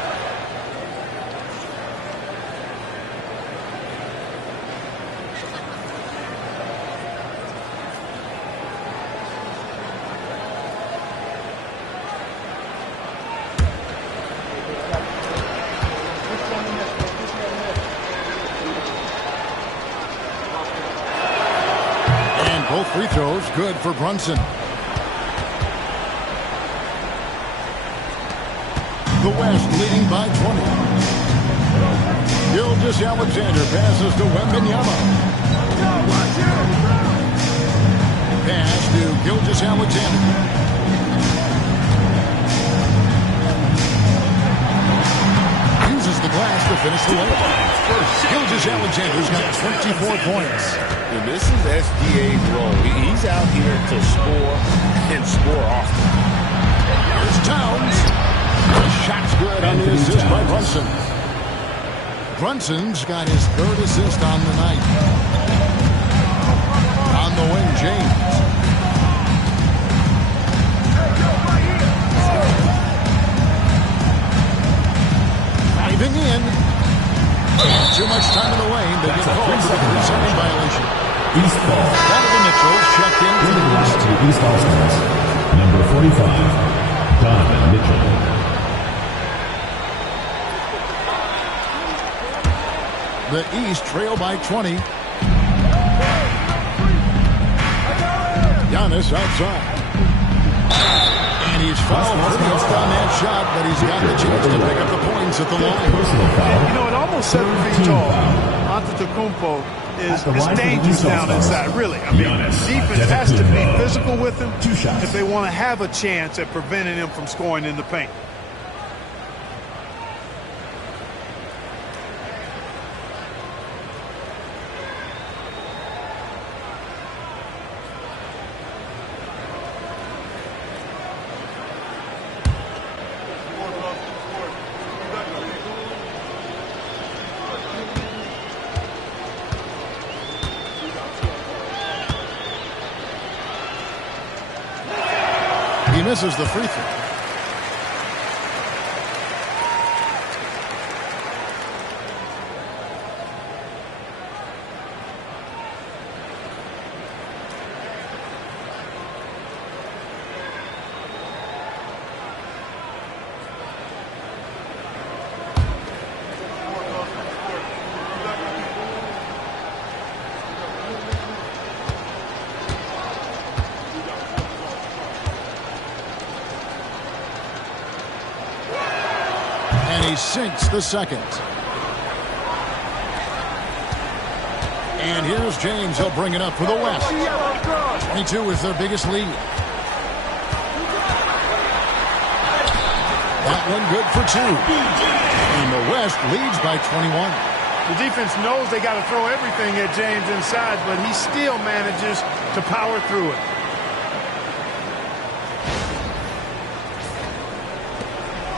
And both free throws good for Brunson. The West leading by 20. Gilgeous-Alexander passes to Wembanyama. Pass to Gilgeous-Alexander. Uses the glass to finish the layup. Gilgeous-Alexander's got 24 points. And this is SGA's role. He's out here to score and score often. Here's Towns. The shot's good on the assist by Brunson. Brunson's got his 3rd assist on the night. On the wing, James. Diving in. Too much time in the lane. They get called for the 3-second violation. East ball. Donovan Mitchell checked in for the East. To the East All-Stars, number 45, Donovan Mitchell. The East trail by 20. Giannis outside. And he's fouled pretty hard on that shot, but he's got the chance to pick up the points at the line. You know, at almost 7 feet tall, Antetokounmpo is dangerous down inside, really. I mean, defense has to be physical with him if they want to have a chance at preventing him from scoring in the paint. He misses the free throw. And he sinks the second. And here's James. He'll bring it up for the West. 22 is their biggest lead. That one good for 2. And the West leads by 21. The defense knows they got to throw everything at James inside, but he still manages to power through it.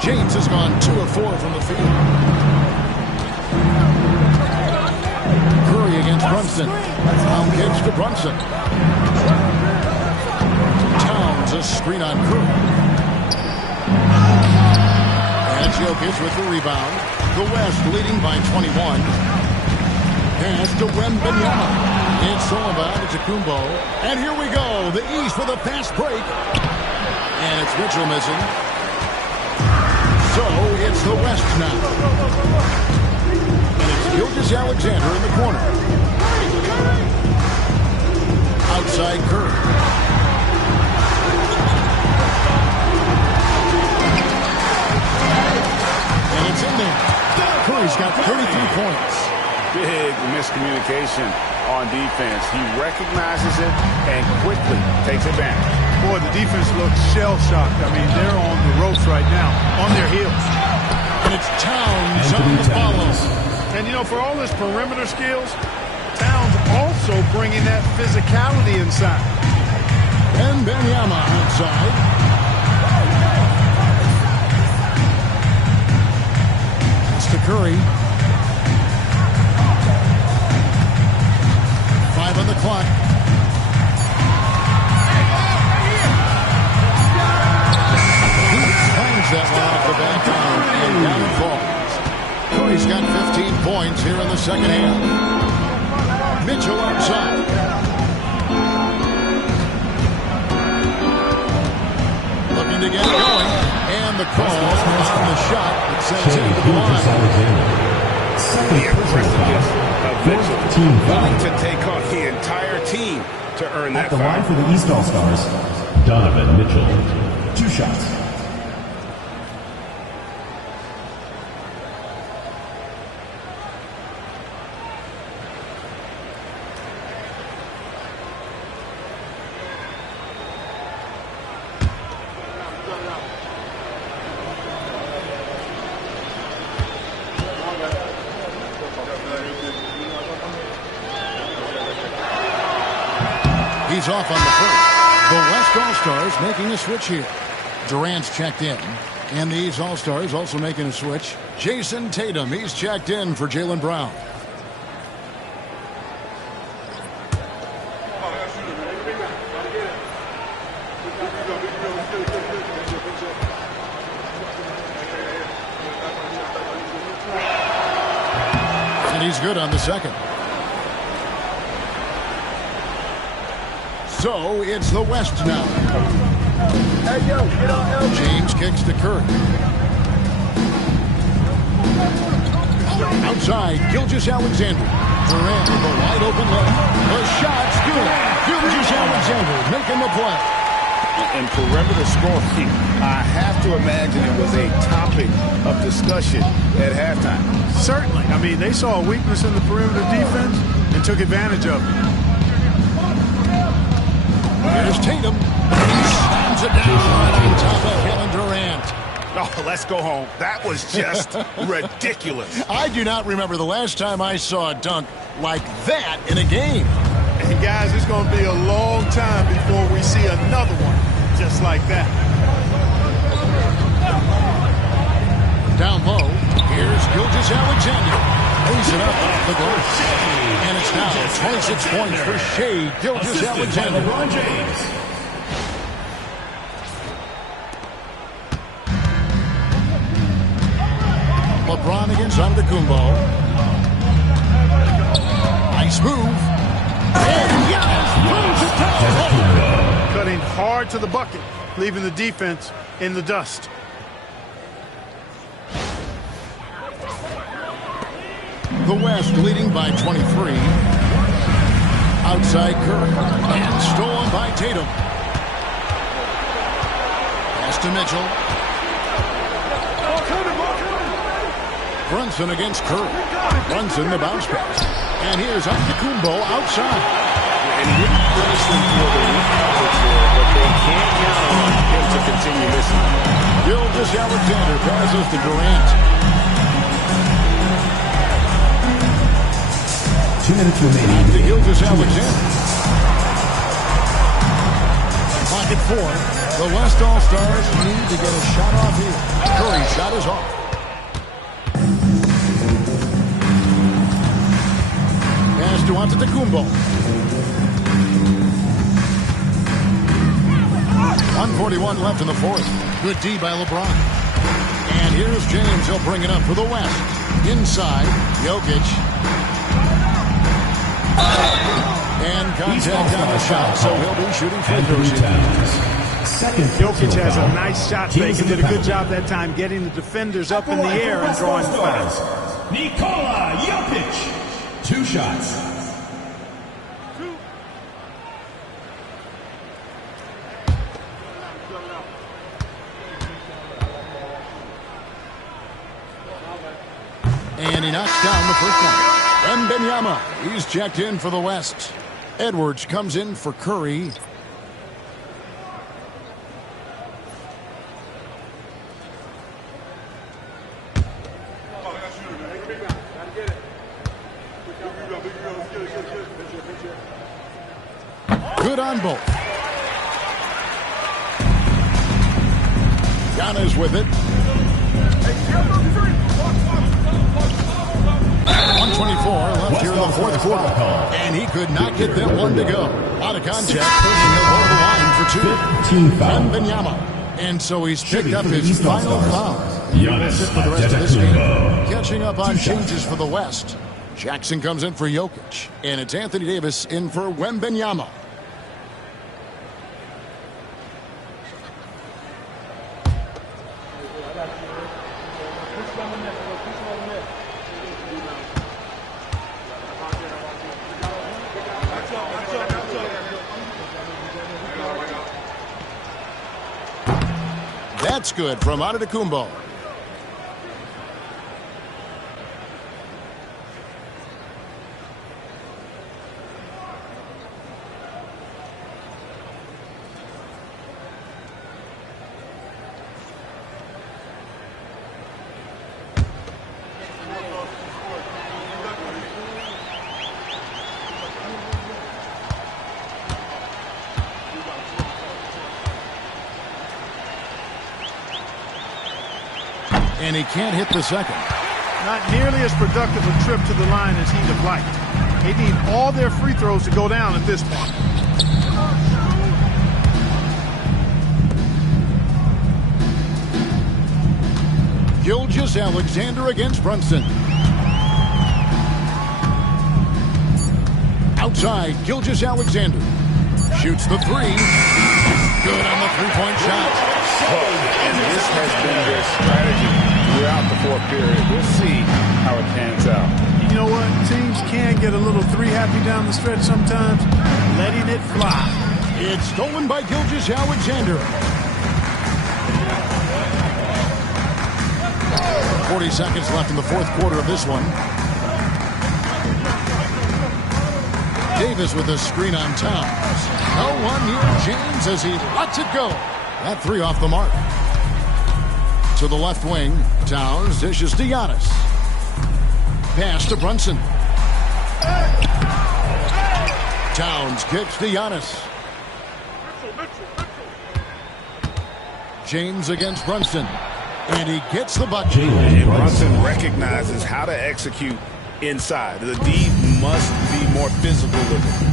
James has gone 2 of 4 from the field. Curry against Brunson. Now kicks to Brunson. Towns a screen on Curry. And Jokic with the rebound. The West leading by 21. Pass to Wembanyama. It's Solomon to Kumbo. And here we go. The East with a fast break. And it's Mitchell missing. So it's the West now. And it's Gilgeous-Alexander in the corner. Outside Curry. And it's in there. Curry's got 33 points. Big miscommunication on defense. He recognizes it and quickly takes advantage. Boy, the defense looks shell-shocked. I mean, they're on the ropes right now, on their heels. And it's Towns on the follow. And, you know, for all his perimeter skills, Towns also bringing that physicality inside. And Wembanyama outside. It's to Curry. 5 on the clock. That one off the back down and down it falls. Curry's got 15 points here in the second half. Mitchell outside. Looking to get it going. And the call on the shot. It sends him to the line. The aggressiveness of Mitchell. Willing to take on the entire team to earn that foul. At the line for the East All-Stars, Donovan Mitchell. 2 shots. He's off on the first. The West All-Stars making a switch here. Durant's checked in. And the East All-Stars also making a switch. Jason Tatum, he's checked in for Jaylen Brown. And he's good on the second. So it's the West now. Hey, yo, get on, James kicks to Curry. Outside, Gilgeous-Alexander. Durant with a wide open look. The shot's good. Gilgeous-Alexander making the play. And perimeter scoring, I have to imagine it was a topic of discussion at halftime. Certainly. I mean, they saw a weakness in the perimeter defense and took advantage of it. Here's Tatum. He slams it down right on top of Kevin Durant. Oh, let's go home. That was just ridiculous. I do not remember the last time I saw a dunk like that in a game. And guys, it's going to be a long time before we see another one just like that. Down low, here's Gilgeous-Alexander. Lays it up off the glass. And it's now 26 points for Shai Gilgeous-Alexander. LeBron James. LeBron against Antetokounmpo. Nice move. And Giannis cutting hard to the bucket, leaving the defense in the dust. The West leading by 23. Outside Curry. And stolen by Tatum. Pass to Mitchell. Brunson against Curry. Brunson the bounce pass. And here's Antetokounmpo outside. And he didn't finish them for the weak coverage there, but they can't count on him to continue missing. Gilgeous-Alexander passes to Durant. 2 minutes remaining. To Gilgeous-Alexander. Pocket 4. The West All-Stars need to get a shot off here. Curry's shot is off. Pass to Antetokounmpo. 1:41 left in the fourth. Good D by LeBron. And here's James. He'll bring it up for the West. Inside, Jokic. And contact on the shot, so he'll be shooting free throws. Jokic has a nice shot fake and did a good job that time getting the defenders up in the air and drawing fouls. Nikola Jokic. 2 shots. And he knocks down the first one. Wembanyama, he's checked in for the West. Edwards comes in for Curry. Good on both. Giannis with it. 1:24 left here in the fourth quarter. And he could not get that one to go. Out of contact, pushing him over the line for 2. Wembanyama. And so he's picked up his final foul. Giannis For the rest of this game. Catching up on changes for the West. Jackson comes in for Jokic. And it's Anthony Davis in for Wembanyama. That's good from Antetokounmpo. And he can't hit the second. Not nearly as productive a trip to the line as he'd have liked. They need all their free throws to go down at this point. Gilgeous-Alexander against Brunson. Outside, Gilgeous-Alexander. Shoots the 3. Good on the three-point shot. And this has been their strategy throughout the fourth period. We'll see how it pans out. You know what? Teams can get a little 3-happy down the stretch sometimes. Letting it fly. It's stolen by Gilgeous-Alexander. 40 seconds left in the fourth quarter of this one. Davis with a screen on Towns. No one near James as he lets it go. That 3 off the mark. To the left wing, Towns dishes to Giannis. Pass to Brunson. Towns kicks to Giannis. James against Brunson. And he gets the bucket. And Brunson recognizes how to execute inside. The D must be more physical with it.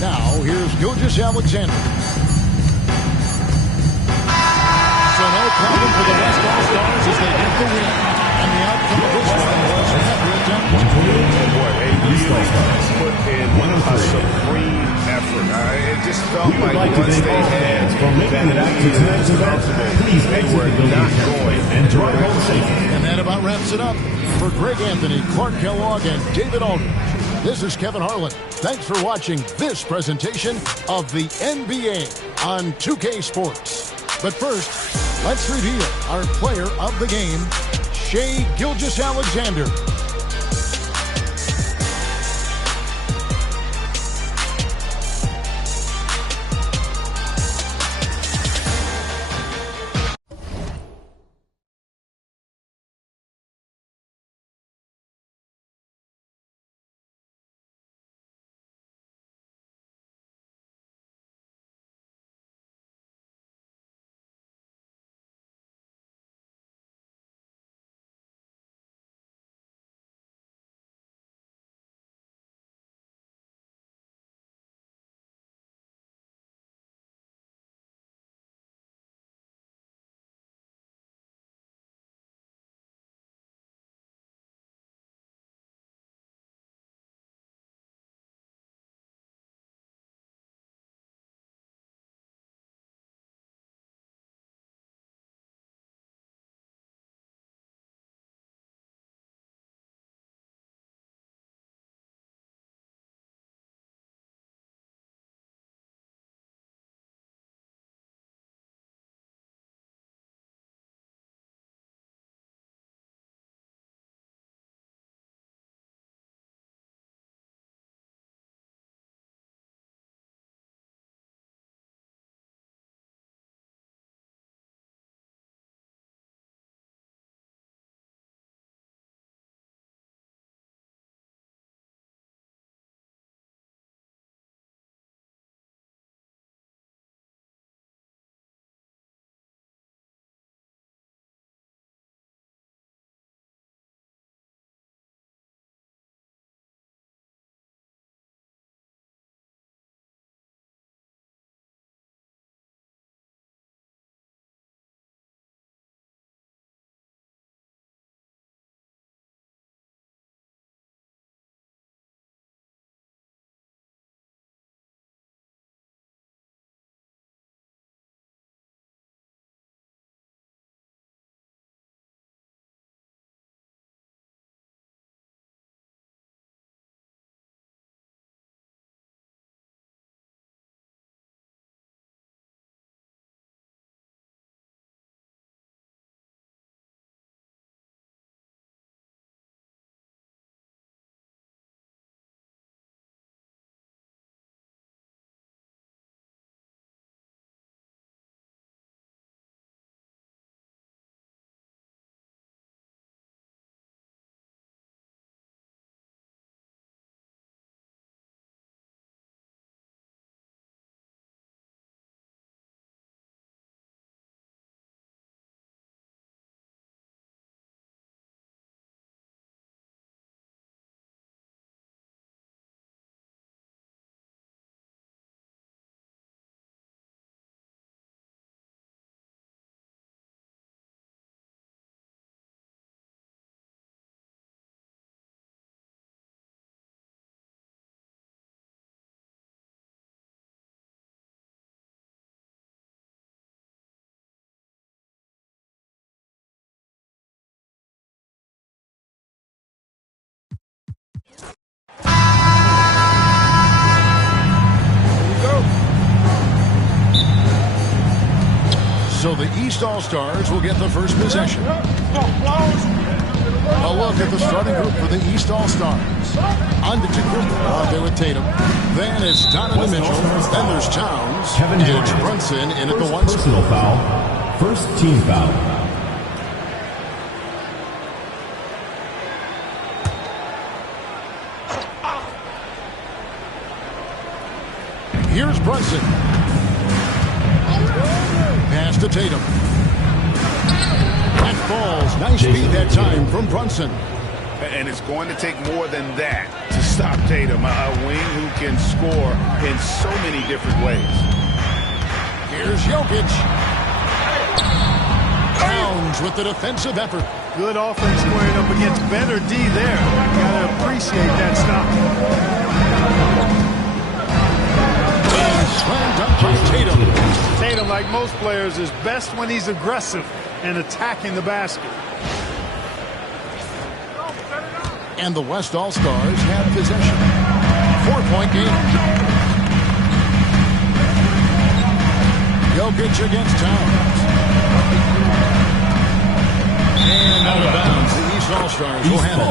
Now, here's Gilgeous-Alexander. So no problem for the West All-Stars as they get the win. And the outcome of this one was every attempt. Boy, they really put in a supreme effort. It just felt like once they had that lead they were not going to And that about wraps it up. For Greg Anthony, Clark Kellogg, and David Aldridge, this is Kevin Harlan. Thanks for watching this presentation of the NBA on 2K Sports. But first, Let's reveal our player of the game, Shai Gilgeous-Alexander. So the East All-Stars will get the first possession. A look at the starting group for the East All-Stars. Antetokounmpo out there with Tatum. Then it's Donovan Mitchell. Then there's Towns. Kevin Durant. And Brunson in at the one. Personal foul. First team foul. Here's Brunson. Pass to Tatum. That falls. Nice feed that time from Brunson. And it's going to take more than that to stop Tatum, a wing who can score in so many different ways. Here's Jokic. Towns with the defensive effort. Good offense squaring up against better D there. Gotta appreciate that stop. Slam dunk by Tatum. Tatum, like most players, is best when he's aggressive and attacking the basket. And the West All-Stars have possession. 4-point game. Jokic against Towns. And out of bounds, the East All-Stars will have it.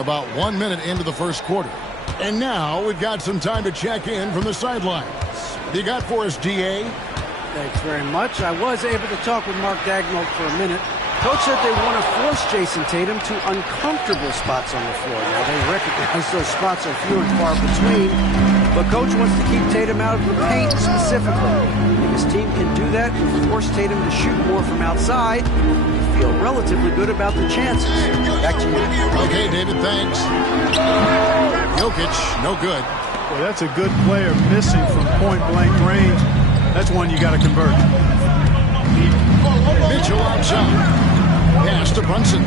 About 1 minute into the first quarter. And now we've got some time to check in from the sidelines. What you got for us, D.A.? Thanks very much. I was able to talk with Mark Daigneault for a minute. Coach said they want to force Jason Tatum to uncomfortable spots on the floor. Now, they recognize those spots are few and far between, but Coach wants to keep Tatum out of the paint specifically. If his team can do that and force Tatum to shoot more from outside, we feel relatively good about the chances. Back to you. Okay, David, thanks. Jokic, no good. Well, that's a good player missing from point-blank range. That's one you got to convert. Mitchell outside. Pass to Brunson.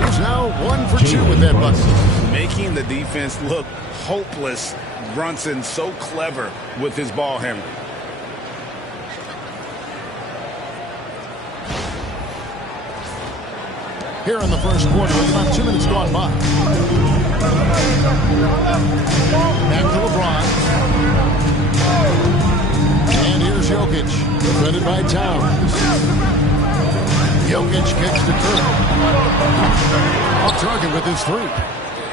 He's now 1 for 2 with that bucket. Making the defense look hopeless. Brunson so clever with his ball handling. Here in the first quarter, with about 2 minutes gone by. Back to LeBron. And here's Jokic, defended by Towns. Jokic kicks to Curry. Off target with his three.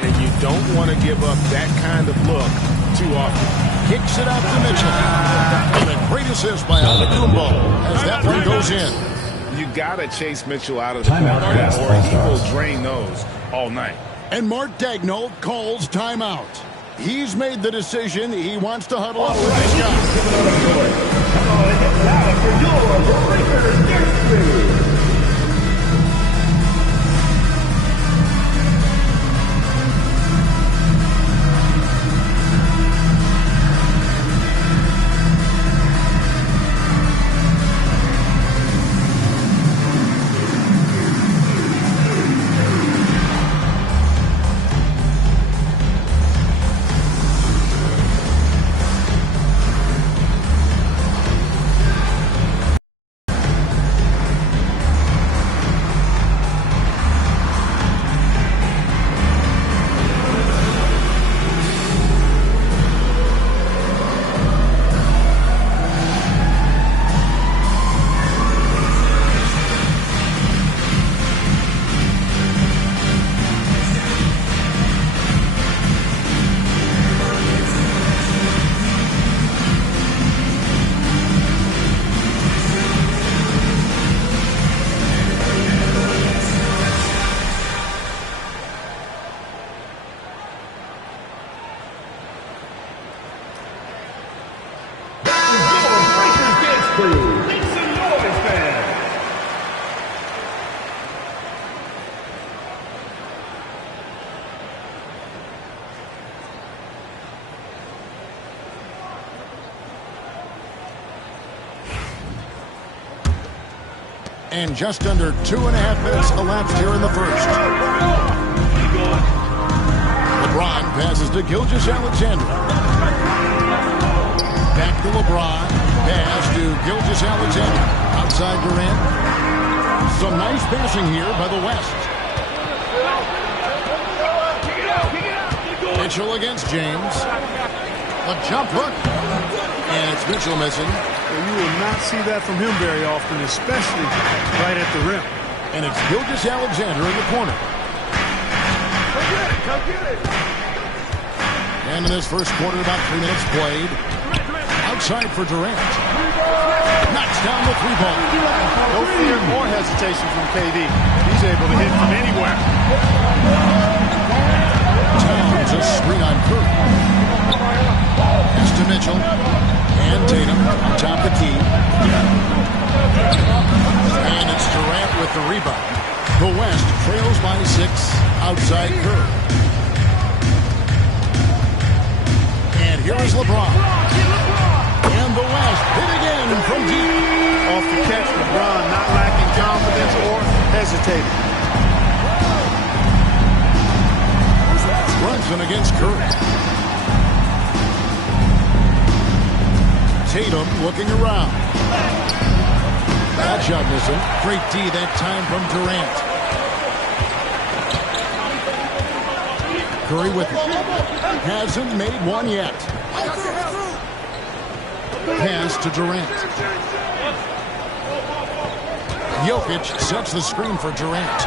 And you don't want to give up that kind of look too often. Kicks it out to Mitchell. And a great assist by Antetokounmpo as that one goes in. You got to chase Mitchell out of the corner, or he will drain those all night. And Mark Daigneault calls timeout. He's made the decision. He wants to huddle up with his guys. And just under 2.5 minutes elapsed here in the first. LeBron passes to Gilgeous-Alexander. Back to LeBron. Pass to Gilgeous-Alexander. Outside Durant. Some nice passing here by the West. Mitchell against James. A jump hook. And it's Mitchell missing. You will not see that from him very often, especially right at the rim. And it's Gilgeous-Alexander in the corner. Come get it. And in this first quarter, about 3 minutes played. Outside for Durant. Knocks down the three ball. No fear or hesitation from KD. He's able to hit from anywhere. Towns a screen on Curry. Pass to Mitchell. And Tatum atop the key. And it's Durant with the rebound. The West trails by 6 outside Curry. And here is LeBron. And the West hit again from deep. Off the catch, LeBron not lacking confidence or hesitating. Brunson against Curry. Tatum looking around. That shot missing. Great D that time from Durant. Curry with it. Hasn't made one yet. Pass to Durant. Jokic sets the screen for Durant.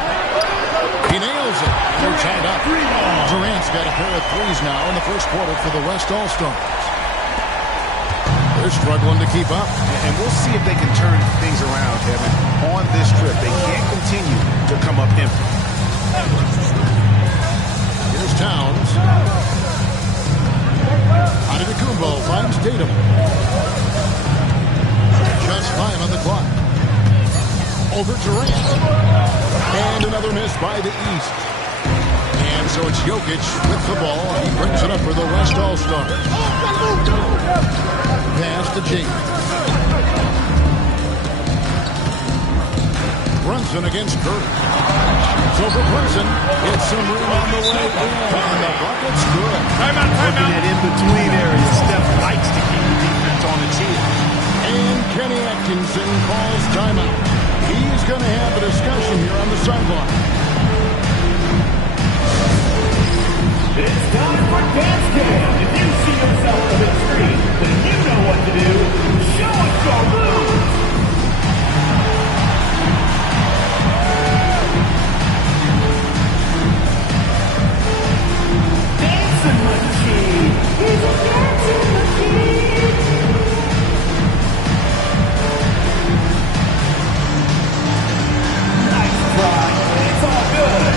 He nails it. They're tied up. Durant's got a pair of threes now in the first quarter for the West All-Stars. They're struggling to keep up. And we'll see if they can turn things around, Kevin. On this trip, they can't continue to come up empty. Here's Towns. Antetokounmpo finds Tatum. Just 5 on the clock. Over Durant. And another miss by the East. And so it's Jokic with the ball. He brings it up for the West All-Stars. Pass to James. Brunson against Curry. So for Brunson, it's some room on the way in. And the bucket's good. Working that in-between area. Steph likes to keep the defense on its heels. And Kenny Atkinson calls timeout. He's going to have a discussion here on the sideline. It's time for Dance Cam. If you see yourself on the screen, then you know what to do. Show us your moves. Dancing machine. He's a dancing machine. Nice try. It's all good.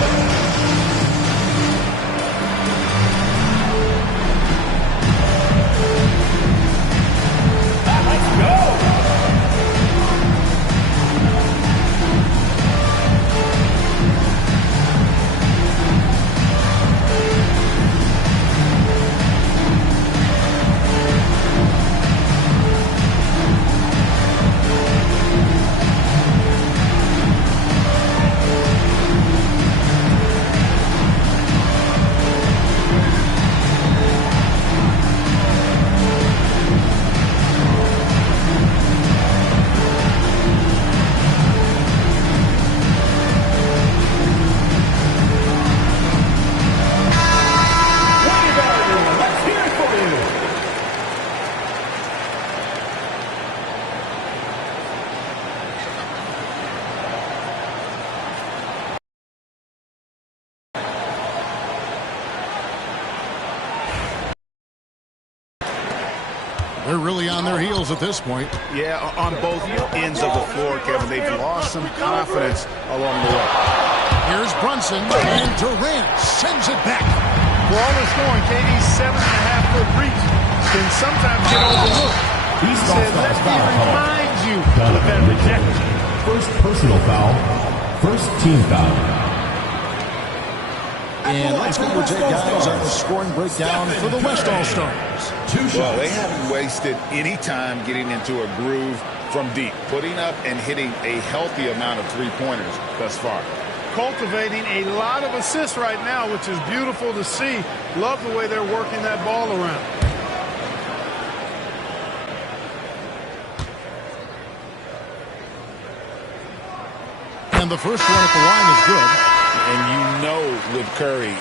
They're really on their heels at this point. Yeah, on both ends of the floor, Kevin. They've lost some confidence along the way. Here's Brunson, and Durant sends it back. For all the scoring, KD's 7.5-foot reach can sometimes get overlooked. He said, let me remind you of that rejection. First personal foul. First team foul. And let's go take guys on the scoring breakdown for the West All-Stars. Well, they haven't wasted any time getting into a groove from deep, putting up and hitting a healthy amount of three-pointers thus far. Cultivating a lot of assists right now, which is beautiful to see. Love the way they're working that ball around. And the first one at the line is good. And you know with Curry,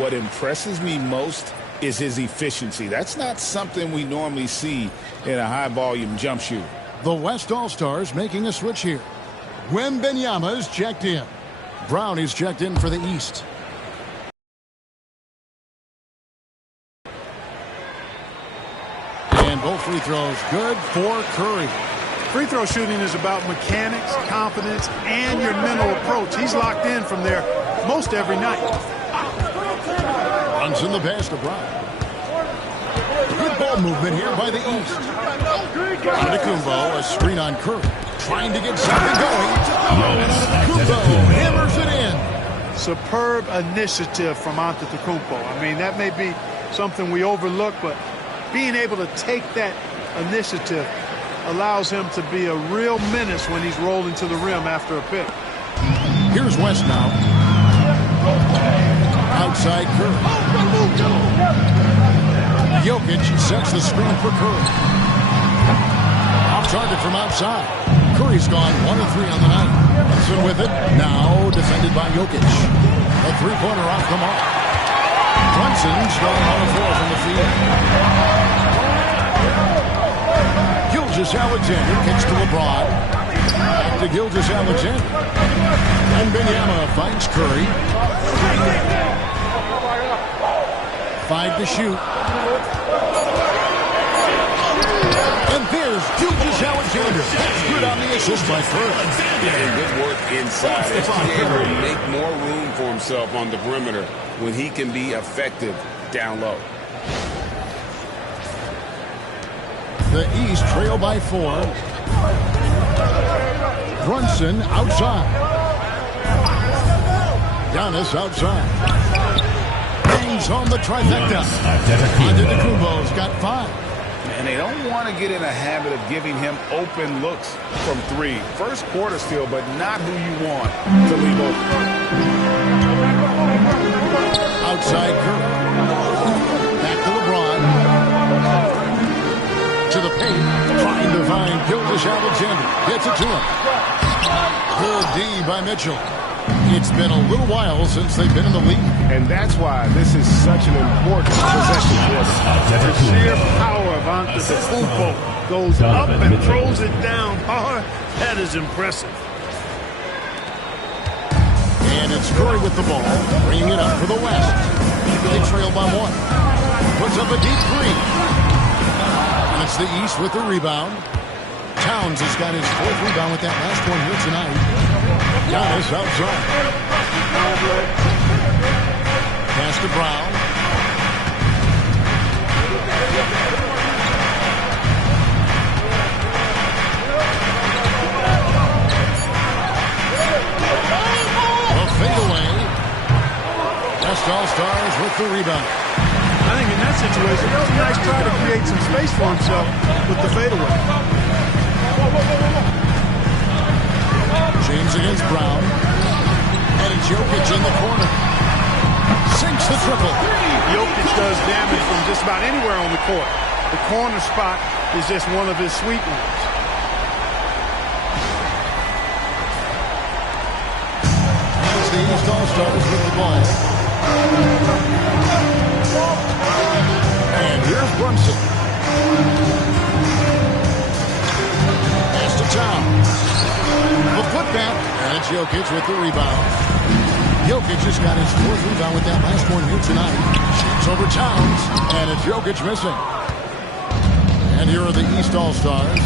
what impresses me most is his efficiency. That's not something we normally see in a high-volume jump shooter. The West All-Stars making a switch here. Wembanyama's checked in. Brown is checked in for the East. And both free throws good for Curry. Free throw shooting is about mechanics, confidence, and your mental approach. He's locked in from there most every night. Runs in the pass to Brown. Good ball movement here by the East. Antetokounmpo, a screen on Curry. Trying to get something going. And Antetokounmpo hammers it in. Superb initiative from Antetokounmpo. I mean, that may be something we overlook, but being able to take that initiative allows him to be a real menace when he's rolling to the rim after a pick. Here's West now. Outside Curry. Jokic sets the screen for Curry. Off target from outside. Curry's gone 1 of 3 on the night. Brunson with it. Now defended by Jokic. A three-pointer off the mark. Brunson's gone 1 of 4 from the field. Gilgeous-Alexander kicks to LeBron. Back to Gilgeous-Alexander. And Wembanyama finds Curry. 5 to shoot. And there's Gilgeous-Alexander. That's good on the assist by Curry. Yeah, good work inside. He's able to make more room for himself on the perimeter when he can be effective down low. The East trail by 4. Brunson outside. Giannis outside. Bangs home the trifecta. Antetokounmpo's got 5. And they don't want to get in a habit of giving him open looks from 3. First quarter still, but not who you want to leave open. Outside Curry. Back to LeBron. To the paint. Trying to find Gilgeous-Alexander. Gets it to him. Good D by Mitchell. It's been a little while since they've been in the lead. And that's why this is such an important possession for them. The sheer power of Antetokounmpo goes up and throws it down hard. That is impressive. And it's Curry with the ball, bringing it up for the West. They trail by 1. Puts up a deep 3. And it's the East with the rebound. Towns has got his 4th rebound with that last one here tonight. Giannis outside. Pass to Brown. A fadeaway. West All-Stars with the rebound. I think in that situation, it was a nice try to create some space for himself with the fadeaway. James against Brown. And it's Jokic in the corner. Sinks the triple. Jokic does damage from just about anywhere on the court. The corner spot is just one of his sweet ones. It's the East All-Stars with the ball. And here's Brunson. Pass to Towns. A putback, and it's Jokic with the rebound. Jokic just got his 4th rebound with that last one here tonight. Shoots over Towns, and it's Jokic missing. And here are the East All-Stars.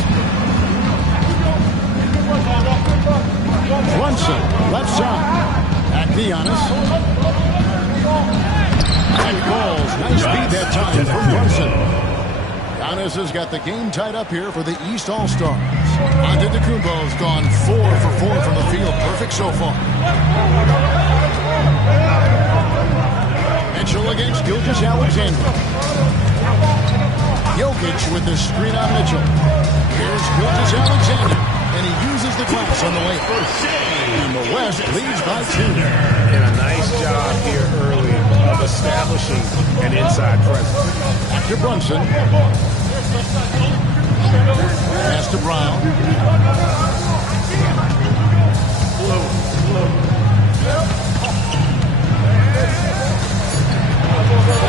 Brunson, left side. Back to Giannis. And goals. Nice feed that time from Brunson. Giannis has got the game tied up here for the East All-Stars. Antetokounmpo's gone 4 for 4 from the field. Perfect so far. Mitchell against Gilgeous-Alexander. Jokic with the screen on Mitchell. Here's Gilgeous-Alexander. And he uses the glass on the way. And the West leads by 2. And a nice job here early of establishing an inside presence. Back to Brunson. Pass to Brown.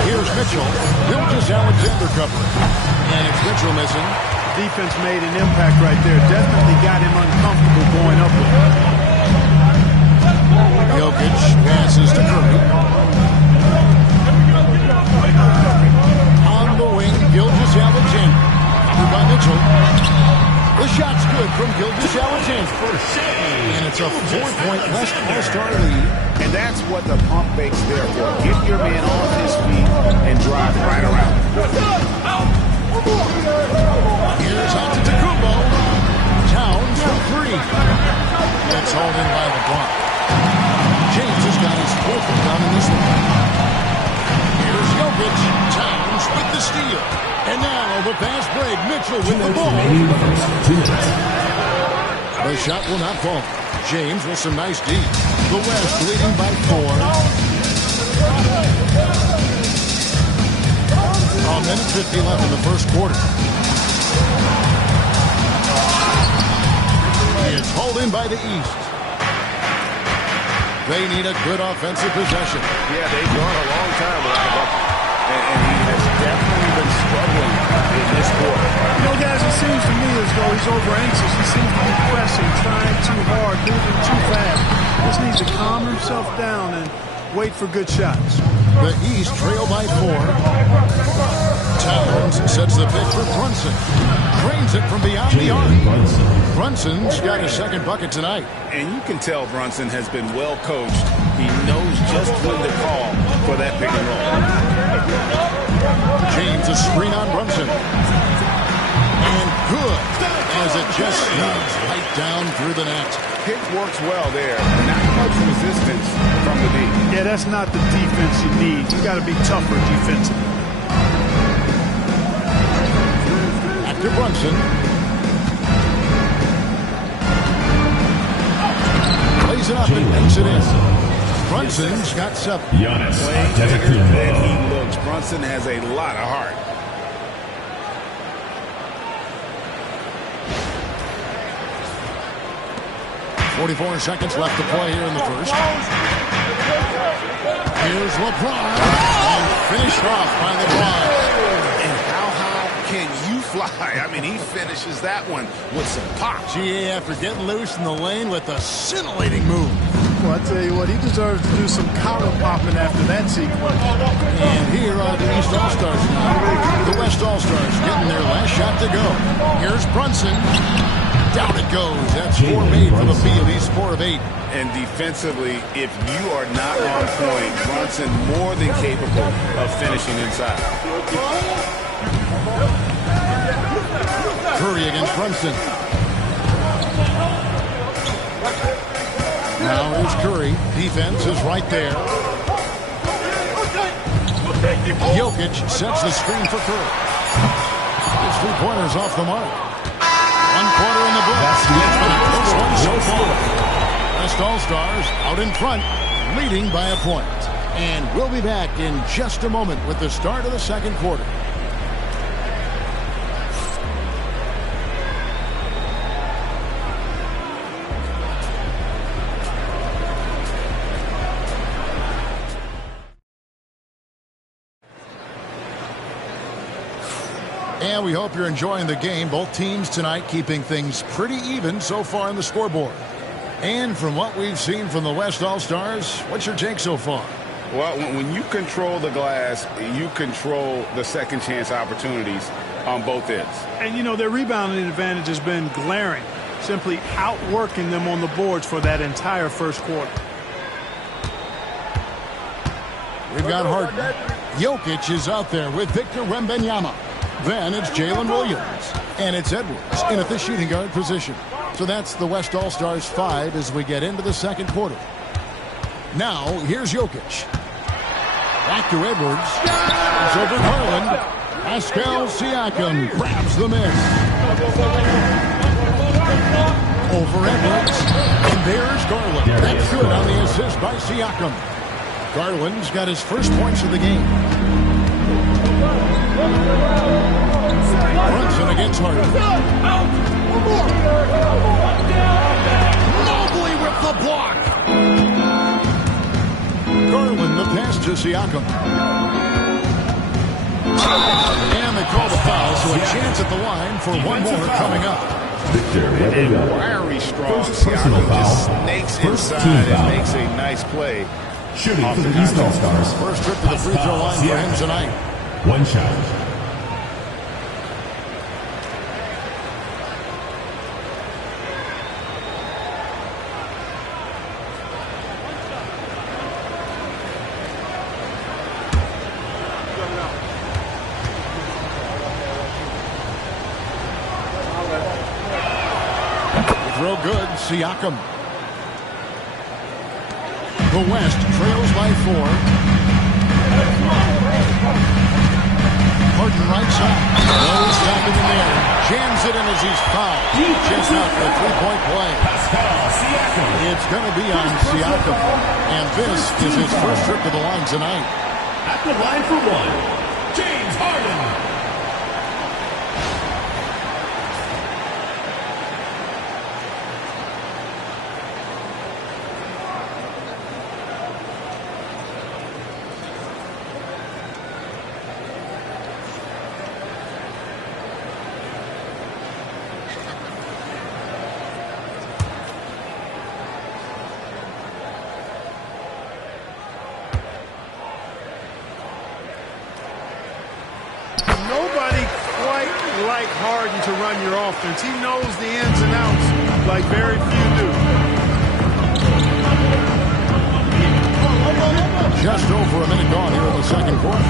Here's Mitchell. Gilgeous-Alexander covering. And it's Mitchell missing. Defense made an impact right there. Definitely got him uncomfortable going up with him. Jokic passes to Curry. On the wing, Gilgeous-Alexander. Covered by Mitchell. The shot's good from Gilgeous-Alexander. And it's a 4-point West All-Star lead. And that's what the pump fake's there for. Get your man off his feet and drive right around. Here's Antetokounmpo. Towns for 3. That's hauled in by LeBron. James has got his 4th rebound in this one. Here's Jokic. Towns with the steal. And now the fast break. Mitchell with the ball. The shot will not fall. James with some nice D. The West leading by 4. A minute 50 left in the first quarter. It's hauled in by the East. They need a good offensive possession. Yeah, they've gone a long time without a bucket. And he has definitely been struggling in this quarter. You know, guys, it seems to me as though he's over-anxious. He seems to be pressing, trying too hard, moving too fast. Just needs to calm himself down and wait for good shots. The East trail by 4. Towns sets the pitch for Brunson. Drains it from beyond the arc. Brunson's got his second bucket tonight. And you can tell Brunson has been well coached. He knows just when to call for that pick and roll. James a screen on Brunson. And good as it just sneaks right down through the net. Pick works well there. Not much resistance from the D. Yeah, that's not the defense you need. You got to be tougher defensively. To Brunson. Plays it up and makes it in. Brunson's got 7. Giannis Antetokounmpo. He looks. Brunson has a lot of heart. .44 seconds left to play here in the first. Here's LeBron. And finished off by LeBron. And how high can you fly? I mean, he finishes that one with some pop. GA after getting loose in the lane with a scintillating move. Well, I tell you what, he deserves to do some collar popping after that sequence. And here are the East All-Stars now. The West All-Stars getting their last shot to go. Here's Brunson. Down it goes. That's 4 made for the field. He's 4 of 8. And defensively, if you are not on point, Brunson more than capable of finishing inside. Curry against Brunson. Now here's Curry. Defense is right there. Jokic sets the screen for Curry. His 3-pointers off the mark. 1 quarter in the books. Close one so far. West All-Stars out in front, leading by a point. And we'll be back in just a moment with the start of the second quarter. And we hope you're enjoying the game. Both teams tonight keeping things pretty even so far on the scoreboard. And from what we've seen from the West All-Stars, what's your take so far? Well, when you control the glass, you control the second chance opportunities on both ends. And, you know, their rebounding advantage has been glaring, simply outworking them on the boards for that entire first quarter. We've got Harden. Jokic is out there with Victor Wembanyama. Then it's Jalen Williams. And it's Edwards in at the shooting guard position. So that's the West All-Stars 5 as we get into the second quarter. Now, here's Jokic. Back to Edwards. It's over Garland. Pascal Siakam grabs the miss. Over Edwards. And there's Garland. That's good on the assist by Siakam. Garland's got his first points of the game. Brunson against Harden. Mobley with the block. Garland the pass to Siakam. And they call the foul, so a chance at the line for one more coming up. Wiry strong Siakam just snakes inside and makes a nice play. Shooting for the East All-Stars. First trip to the free throw line for him tonight. 1 shot. Real good, Siakam. The West trails by 4. Harden right side. No stopping in there. Jams it in as he's fouled. Just out for a 3-point play. It's going to be on Siakam. And this is his first trip to the line tonight. At the line for 1, James Harden. like Harden to run your offense. He knows the ins and outs like very few do. Just over a minute gone here in the second quarter.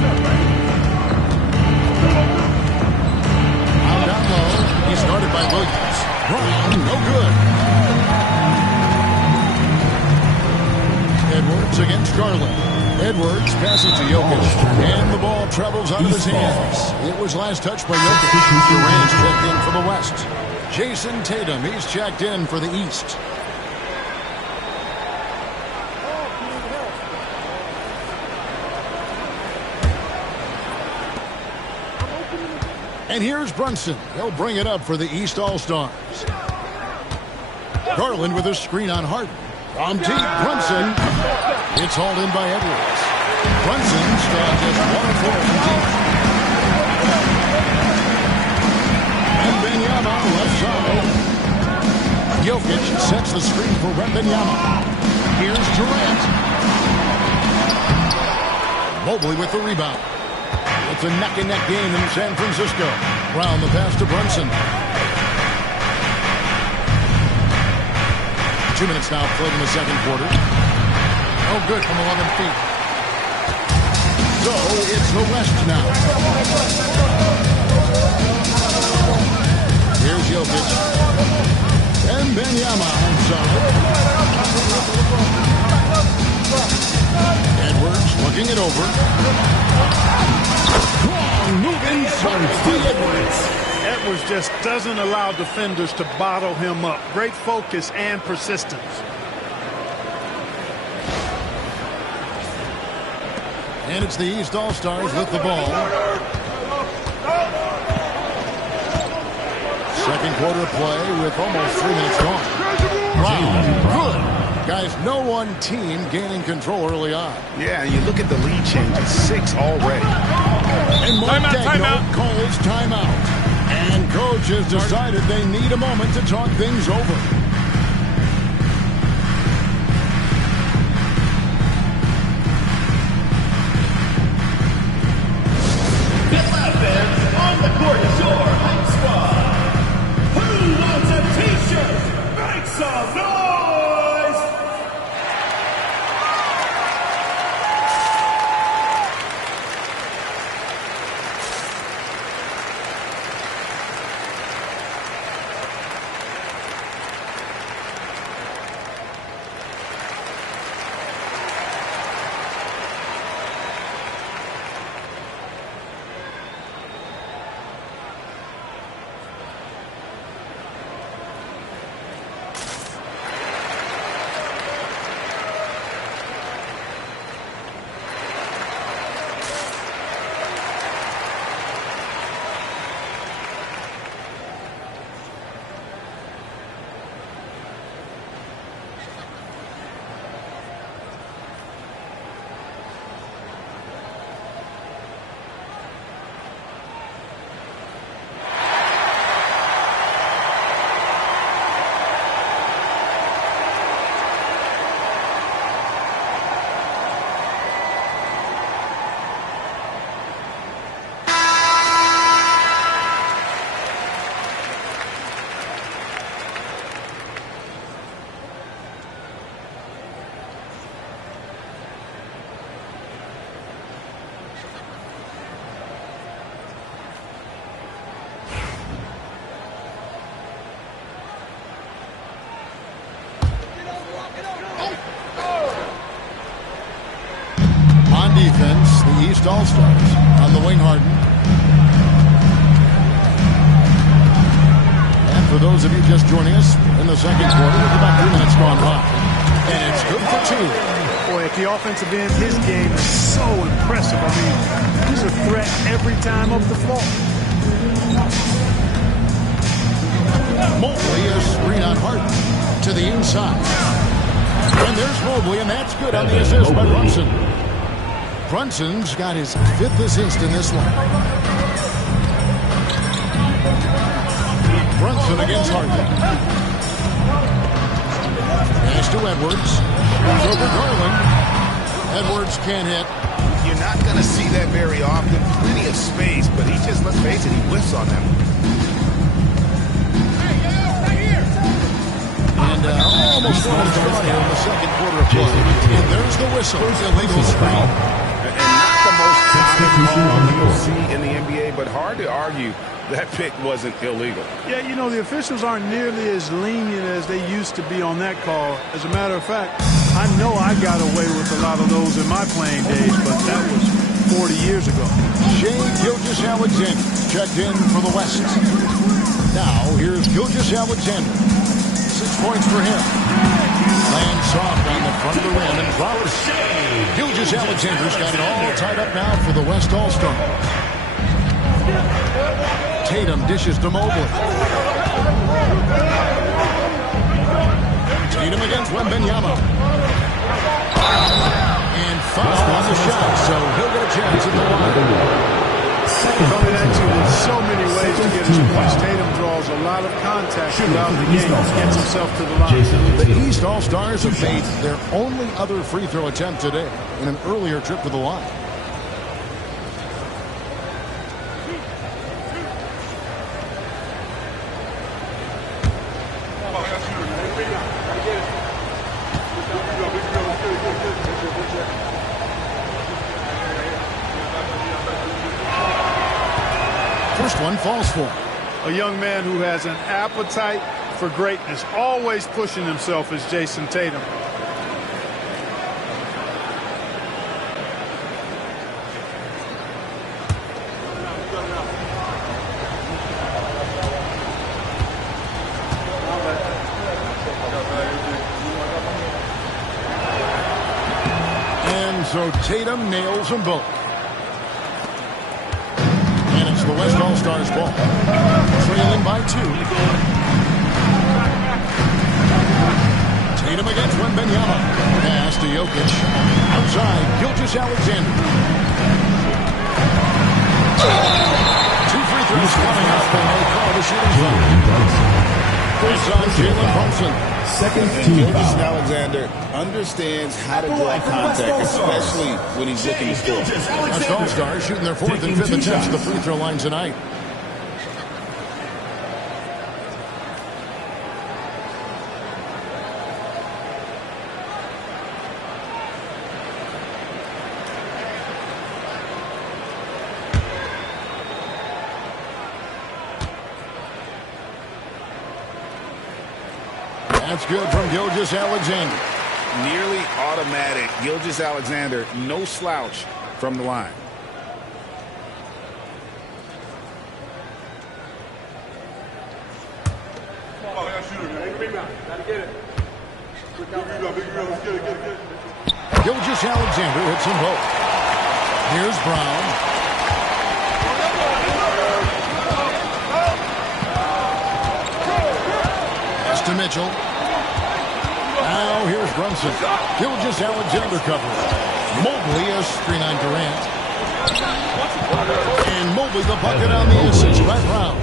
Out down low. He started by Williams. Brown, no good. Edwards against Garland. Edwards passes to Jokic, and the ball travels out of his hands. It was last touched by Jokic. Durant checked in for the West. Jason Tatum, he's checked in for the East. And here's Brunson. He'll bring it up for the East All-Stars. Garland with a screen on Harden. From deep, Brunson. It's hauled in by Edwards. Brunson's got just 1 of 4 from deep. And Wembanyama left side. Jokic sets the screen for Wembanyama. Here's Durant. Mobley with the rebound. It's a neck-and-neck game in San Francisco. Brown the pass to Brunson. 2 minutes now played in the second quarter. Oh, good from 11 feet. So it's the West now. Here's Jokic. And Wembanyama inside. Edwards looking it over. Strong move inside to Edwards. Edwards just doesn't allow defenders to bottle him up. Great focus and persistence. And it's the East All-Stars with the ball. Second quarter play with almost 3 minutes gone. Wow, good. Guys, no one team gaining control early on. Yeah, you look at the lead change. It's 6 already. And Mark Daigneault calls timeout. And coach has decided they need a moment to talk things over. Get loud, fans. On the court is your Hype Squad. Who wants a t-shirt? Make some noise! Defense, the East All-Stars on the wing. Harden. And for those of you just joining us in the second quarter, with about 2 minutes gone by, and it's good for 2. Boy, at the offensive end, his game is so impressive. I mean, he's a threat every time up the floor. Mobley is screen on Harden to the inside, and there's Mobley, and that's good on the assist by Brunson. Brunson's got his 5th assist in this one. Brunson against Harden. Pass to Edwards. Over Garland. Edwards can't hit. you're not going to see that very often. Plenty of space, but he just, let's face it, he whiffs on them. And almost one draw here in the second quarter of play. And there's the whistle. Illegal screen. And not the most common call you'll see in the NBA, but hard to argue that pick wasn't illegal. Yeah, you know, the officials aren't nearly as lenient as they used to be on that call. As a matter of fact, I know I got away with a lot of those in my playing days, but that was 40 years ago. Shai Gilgeous-Alexander checked in for the West. Now, here's Gilgeous-Alexander. 6 points for him. Lands soft on the front of the rim and flowers. Gilgeous-Alexander's got it all tied up now for the West All-Star. Tatum dishes to Mobley. Tatum against Wembanyama. And foul on the shot, so he'll get a chance at the line. Coming at you in so many ways to get his points. Tatum draws a lot of contact throughout the game. Gets himself to the line. The East All-Stars have made their only other free throw attempt today in an earlier trip to the line. First one falls for him. A young man who has an appetite for greatness, always pushing himself, is Jason Tatum. And so Tatum nails them both. The West All-Stars ball. Trailing by 2. Tatum against Wembanyama. Pass to Jokic. Outside, Gilgeous-Alexander. 2 free throws coming up, and they call the shooting foul. First on Jalen Brunson. Second team Gilgeous-Alexander understands how to draw contact, especially when he's looking to score. West All-Stars shooting their 4th and 5th attempts at the free throw line tonight. That's good from Gilgeous-Alexander. Nearly automatic. Gilgeous-Alexander, no slouch from the line. Gilgeous-Alexander hits them both. Here's Brown. Pass to Mitchell. Now here's Brunson. Gilgeous-Alexander covers. Mobley a screen on Durant. And Mobley the bucket on the assist by Brown.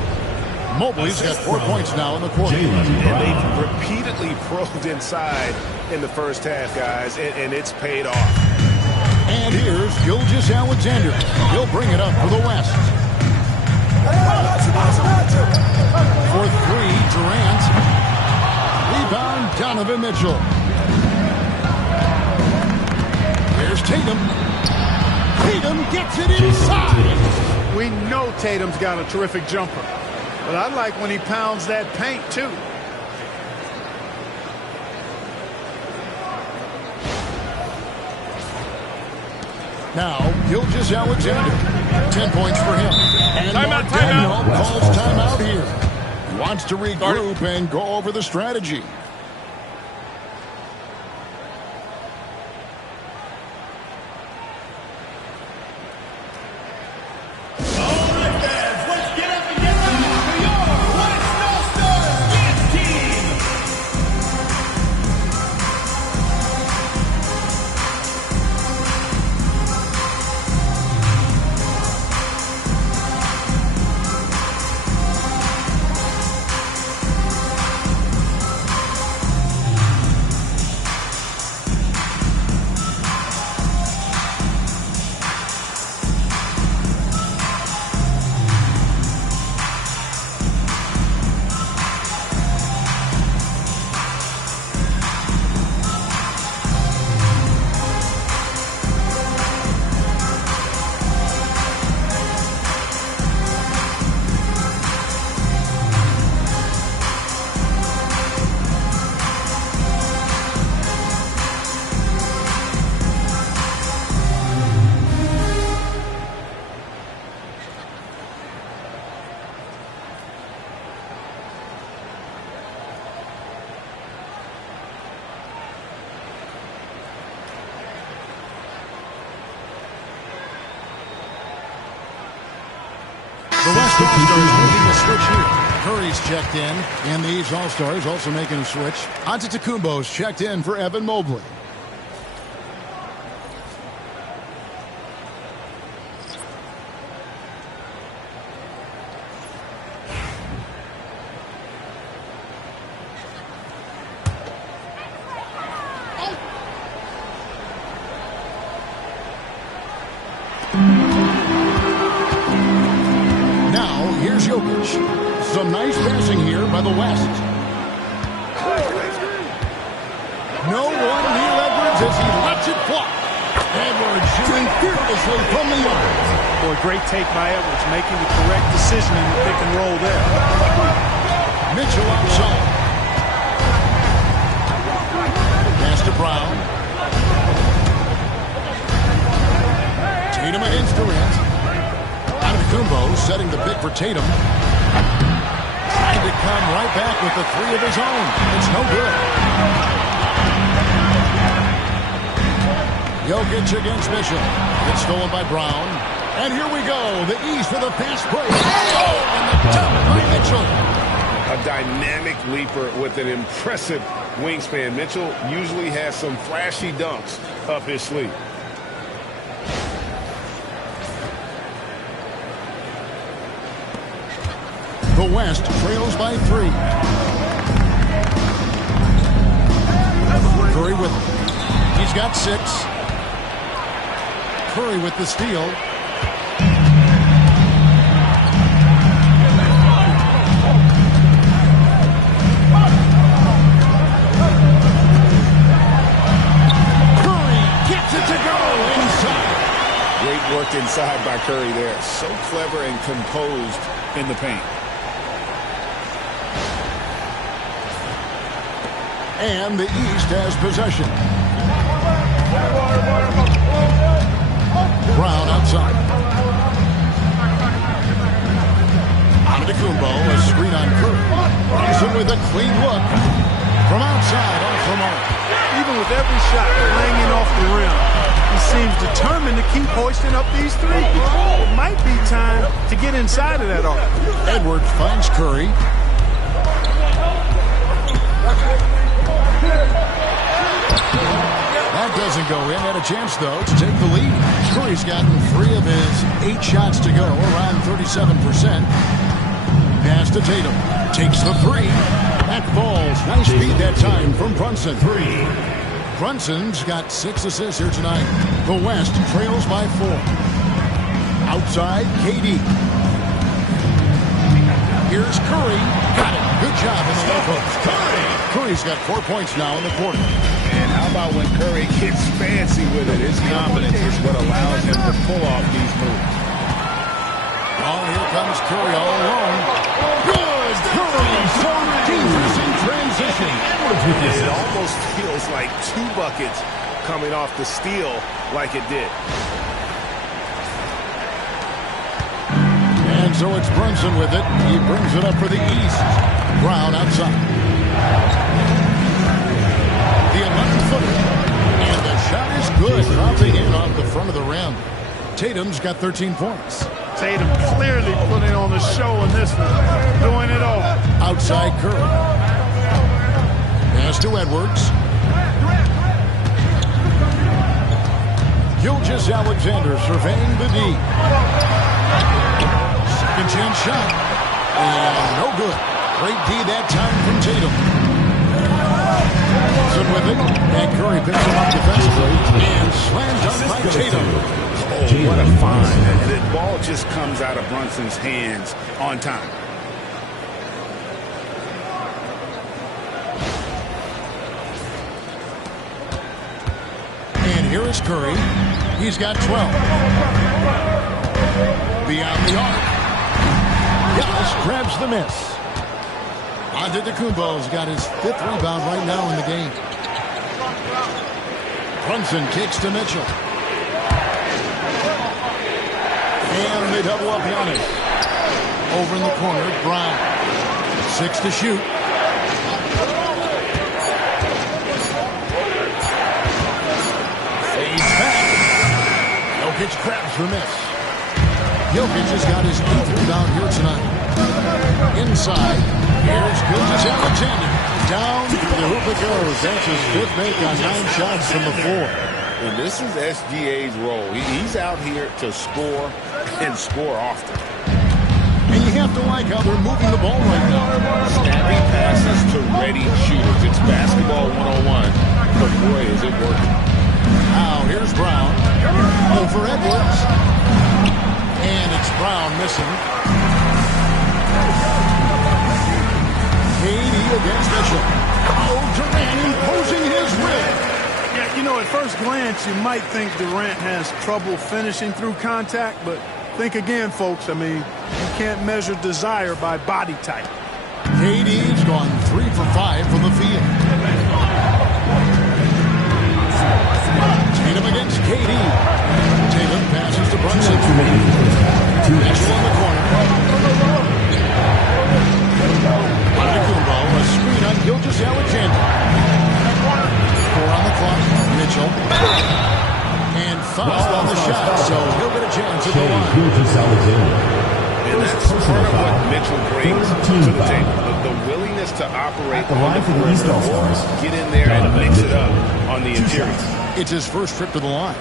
Mobley's got 4 points now in the quarter. And they've repeatedly probed inside in the first half, guys, and it's paid off. And here's Gilgeous-Alexander. He'll bring it up for the West. For 3, Durant. Rebound, Donovan Mitchell. Here's Tatum. Tatum gets it inside. We know Tatum's got a terrific jumper, but I like when he pounds that paint, too. Now, Gilgeous-Alexander. 10 points for him. And Daniel calls timeout here. Wants to regroup and go over the strategy. All-Stars making a switch here. Curry's checked in, and these All-Stars also making a switch. Antetokounmpo's checked in for Evan Mobley. Some nice passing here by the West. No one near Edwards as he lets it fly. Edwards shooting fearlessly from the yard. Boy, great take by Edwards, making the correct decision in the pick and roll there. Mitchell outside. Pass to Brown. Tatum against Durant. Antetokounmpo setting the pick for Tatum. Trying to come right back with the three of his own. It's no good. Jokic against Mitchell. It's stolen by Brown. And here we go. The East with a fast break. Oh, and the dunk by Mitchell. A dynamic leaper with an impressive wingspan. Mitchell usually has some flashy dunks up his sleeve. The West trails by 3. Curry with it. He's got 6. Curry with the steal. Curry gets it to go inside. Great work inside by Curry there. So clever and composed in the paint. And the East has possession. Brown outside. Antetokounmpo, a screen on Curry. Brunson with a clean look. From outside, off the mark. Even with every shot hanging off the rim, he seems determined to keep hoisting up these threes. It might be time to get inside of that arc. Edwards finds Curry. That doesn't go in. Had a chance, though, to take the lead. Curry's gotten 3 of his 8 shots to go, around 37%. Pass to Tatum. Takes the 3. That falls. Nice feed that time from Brunson. 3. Brunson's got 6 assists here tonight. The West trails by 4. Outside, KD. Here's Curry. Got it. Good job in the low post. Curry's got 4 points now in the quarter. And how about when Curry gets fancy with it? His confidence is what allows him to pull off these moves. Oh, here comes Curry all alone. Good! Curry so dangerous in transition. It almost feels like 2 buckets coming off the steal like it did. And so it's Brunson with it. He brings it up for the East. Brown outside. The 11-footer. And the shot is good. Dropping in off the front of the rim. Tatum's got 13 points. Tatum clearly putting on the show in this one. Doing it all. Outside Curry. Pass to Edwards. Gilgeous-Alexander surveying the D. Second chance shot. And no good. Great D that time from Tatum. With it, and Curry picks him up defensively and slam dunk by Tatum. Oh, what a find. And the ball just comes out of Brunson's hands on time. And here is Curry. He's got 12. Beyond the arc. Giannis grabs the miss. Antetokounmpo's got his 5th rebound right now in the game. Brunson kicks to Mitchell. And they double up Giannis. Over in the corner, Brown. 6 to shoot. Fades back. Jokic grabs the miss. Jokic has got his 8th rebound here tonight. Inside, here's Gilgeous-Alexander. Down through the hoop it goes. That's his 5th make on 9 shots from the floor. And this is SGA's role. He's out here to score and score often. And you have to like how they're moving the ball right now. Snapping passes to ready shooters. It's basketball 101. But boy, is it working. Now here's Brown. Over Edwards. And it's Brown missing. KD against Mitchell. Oh, Durant imposing his will. Yeah, you know, at first glance, you might think Durant has trouble finishing through contact, but think again, folks. I mean, you can't measure desire by body type. KD's gone 3 for 5 from the field. Tatum against KD. Tatum passes to Brunson. Mitchell on the corner. Antetokounmpo, a screen on Gilgeous-Alexander. 4 on the clock. Mitchell. And foul on the shot, so he'll get a chance at the line. And that's part of what Mitchell brings to the table. The willingness to operate the line for the East All-Stars. Get in there and mix it up on the interior. It's his first trip to the line.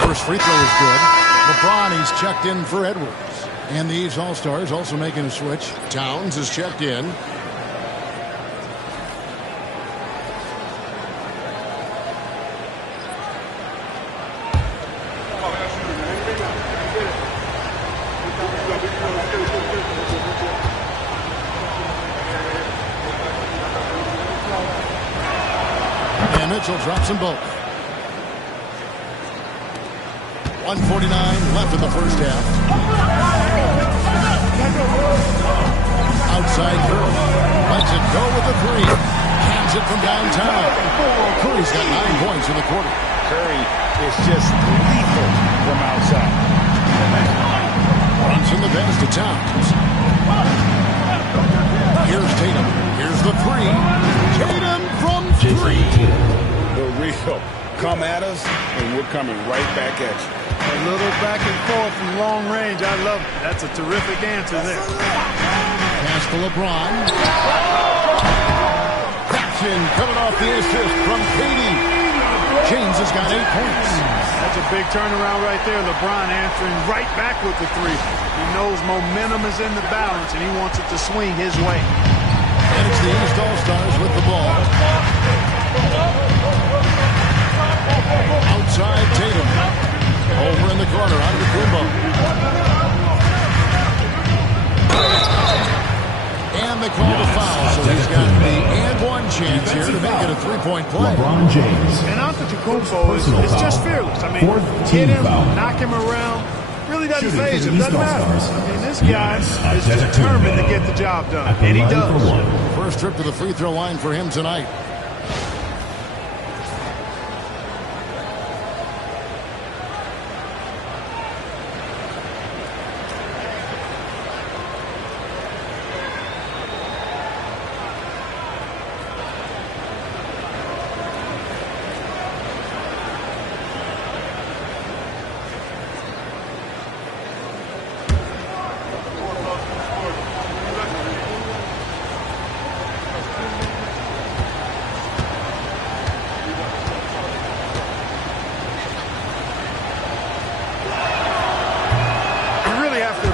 First free throw is good. LeBron, he's checked in for Edwards. And these All-Stars also making a switch. Towns is checked in. And Mitchell drops them both. 1:49 left in the first half. Outside Curry. Lets it go with the 3. Hands it from downtown. Curry's got 9 points in the quarter. Curry is just lethal from outside. Runs in the pass to Towns. Here's Tatum. Here's the 3. Tatum from 3. The real. Come at us, and we're coming right back at you. A little back and forth from long range. I love it. That's a terrific answer there. Pass to LeBron. Jackson coming off the assist from KD. James has got 8 points. That's a big turnaround right there. LeBron answering right back with the 3. He knows momentum is in the balance, and he wants it to swing his way. And it's the East All-Stars with the ball. Outside Tatum. Over in the corner, Antetokounmpo. And they call the foul, so he's got the and 1 chance here to make it a 3-point play. LeBron James. And Antetokounmpo is just fearless. I mean, hit him, knock him around. Really doesn't faze him. Doesn't matter. I mean, this guy is determined to get the job done, and he does. First trip to the free throw line for him tonight.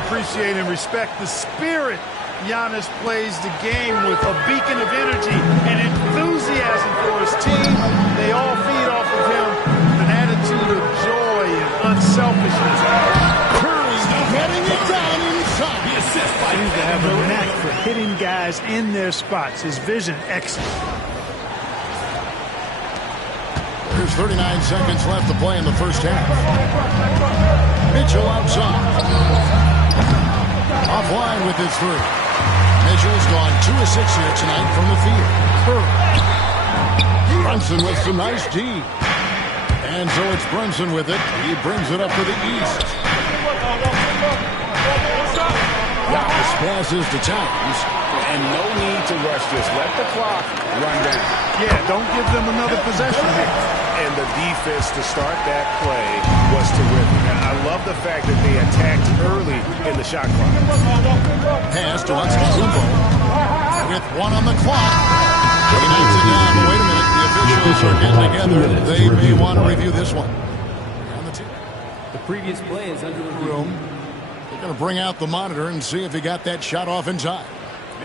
Appreciate and respect the spirit Giannis plays the game with, a beacon of energy and enthusiasm for his team. They all feed off of him, an attitude of joy and unselfishness. Curry getting it down inside. The assist by seems to have a knack for hitting guys in their spots. His vision excellent. There's 39 seconds left to play in the first half. Mitchell outside. Offline with his 3. Mitchell's gone 2 of 6 here tonight from the field. Curry. Brunson with some nice D. And so it's Brunson with it. He brings it up to the east. Giannis passes to Towns. And no need to rush this. Let the clock run down. Yeah, don't give them another possession here. And the defense to start that play was terrific. And I love the fact that they attacked early in the shot clock. Pass to Antetokounmpo with 1 on the clock. He knocks it down. But wait a minute. The officials are getting together. They may want to review this one. The previous play is under review. They're going to bring out the monitor and see if he got that shot off in time.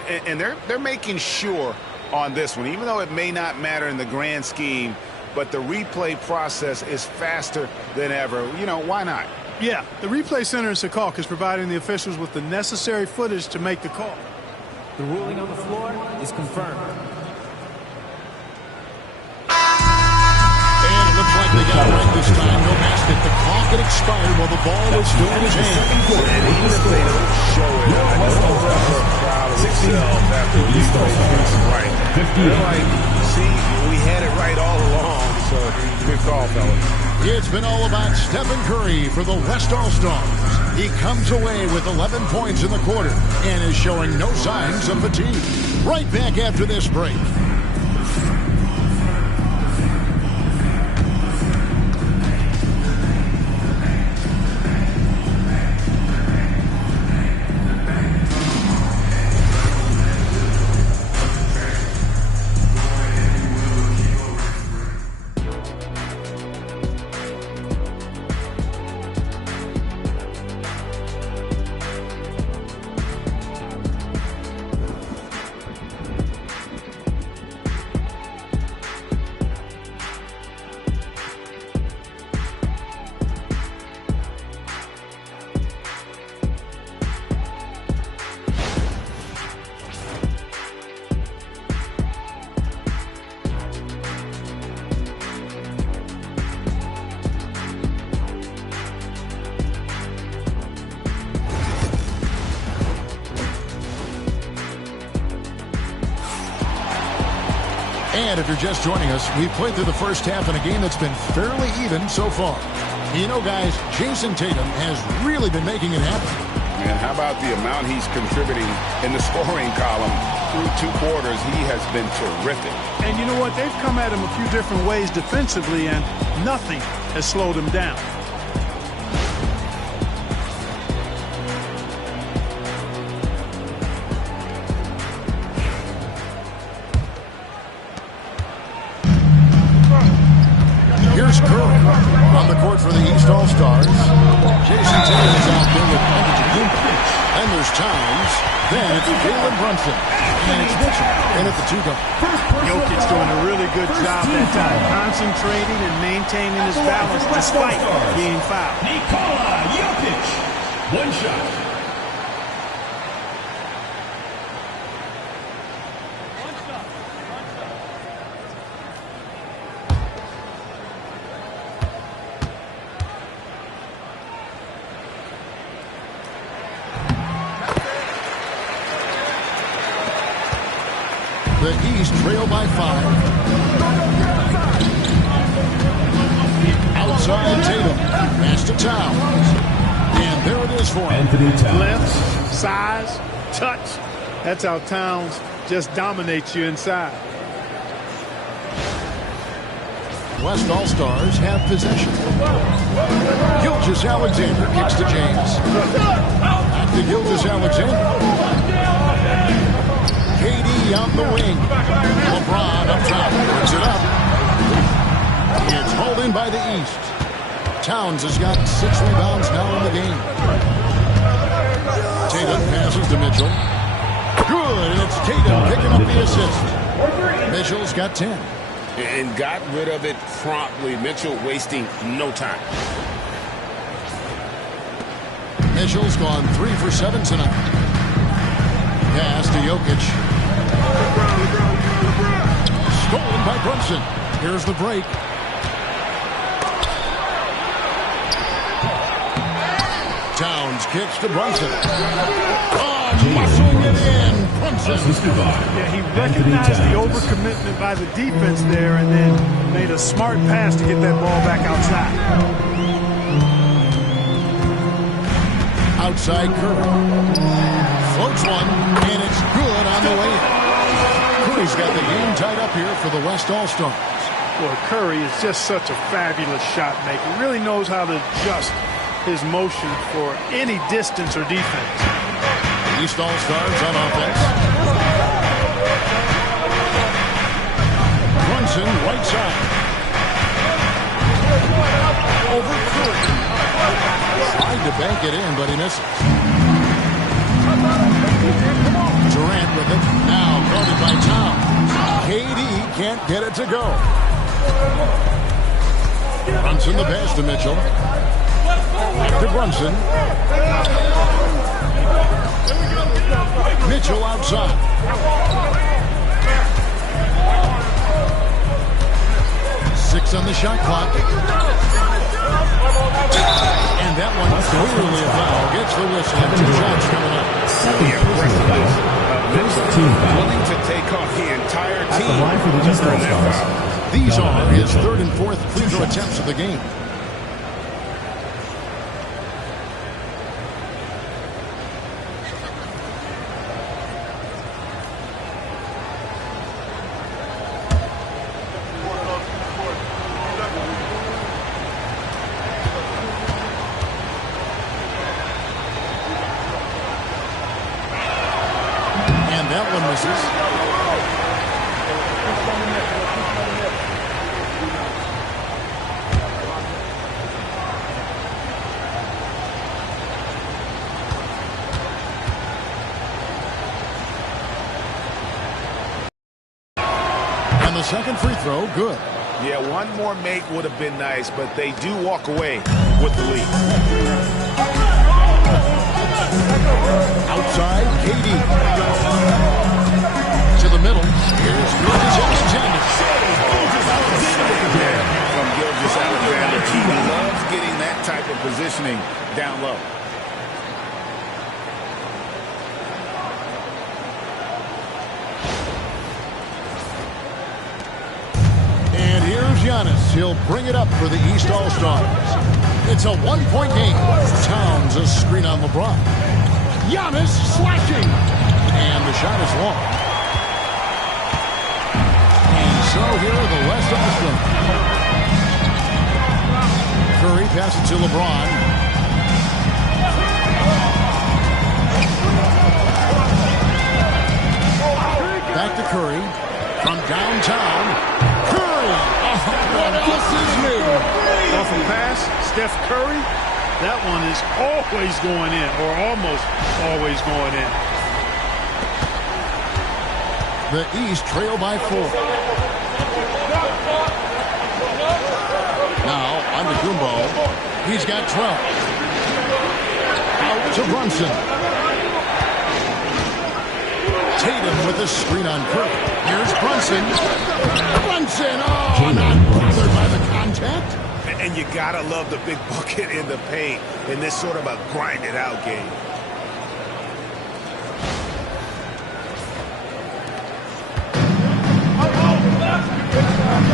And they're making sure on this one, even though it may not matter in the grand scheme, but the replay process is faster than ever. You know, why not? Yeah, the replay center in Secaucus is providing the officials with the necessary footage to make the call. The ruling on the floor is confirmed. And it looks like they got it right this time. No basket. The clock had expired while the ball was still in his hand. And even if they don't show it, I know they're proud of themselves after replay gets it right. They're like, see, we had it right all along. So good call, fellas. It's been all about Stephen Curry for the West All-Stars. He comes away with 11 points in the quarter and is showing no signs of fatigue. Right back after this break. And if you're just joining us, we've played through the first half in a game that's been fairly even so far. You know, guys, Jason Tatum has really been making it happen. And how about the amount he's contributing in the scoring column through 2 quarters? He has been terrific. And you know what? They've come at him a few different ways defensively, and nothing has slowed him down. Here's Curry on the court for the East All-Stars. Jason Tatum is out there with Antetokounmpo. And there's Towns. Then it's Jalen Brunson. And it's Mitchell in at the 2-guard. Jokic doing a really good job that time, concentrating and maintaining his balance despite being fouled. Nikola Jokic. 1 shot. The East trail by 5. Outside Tatum. Pass to Towns. And there it is for him. Anthony Towns. Length, size, touch. That's how Towns just dominates you inside. West All-Stars have possession. Gilgeous-Alexander kicks to James. Back to Gilgeous-Alexander. KD on the wing. LeBron up top. Brings it up. It's hauled in by the East. Towns has got 6 rebounds now in the game. Tatum passes to Mitchell. Good, and it's Tatum picking up the assist. Mitchell's got 10. And got rid of it promptly. Mitchell wasting no time. Mitchell's gone 3 for 7 tonight. Pass to Jokic. Stolen by Brunson. Here's the break. Towns kicks to Brunson. Oh, muscling it in. Yeah, he recognized the overcommitment by the defense there and then made a smart pass to get that ball back outside. Outside Curry. Floats one, and it's good on the way in. Curry's got the game tied up here for the West All-Stars. Boy, Curry is just such a fabulous shot maker. He really knows how to adjust his motion for any distance or defense. East All-Stars on offense. Brunson, right side. Over Curry. Tried to bank it in, but he misses. Durant with it. Now guarded by Towns. KD can't get it to go. Brunson the pass to Mitchell. Back to Brunson. Mitchell outside. Six on the shot clock. And that one clearly a foul. Gets the whistle. 2 shots coming up. Willing to take off the entire team just for that foul. These are his 3rd and 4th free throw attempts of the game. That one misses. And the second free throw, good. Yeah, one more make would have been nice, but they do walk away with the lead. Outside, KD. To the middle. Here's Gilgeous-Alexander. From Gilgeous-Alexander. He loves getting that type of positioning down low. And here's Giannis. He'll bring it up for the East All-Stars. It's a 1-point game. Towns a screen on LeBron. Giannis slashing. And the shot is long. And so here are the West All-Stars. Curry passes to LeBron. Back to Curry. From downtown. Curry. Oh, what else is new? Off a pass, Steph Curry. That one is always going in, or almost always going in. The East trail by 4. Now, Antetokounmpo. He's got 12. Out to Brunson. Tatum with the screen on Curry. Here's Brunson. Brunson! Oh, not bothered by the contact. And you gotta love the big bucket in the paint in this sort of a grind-it-out game.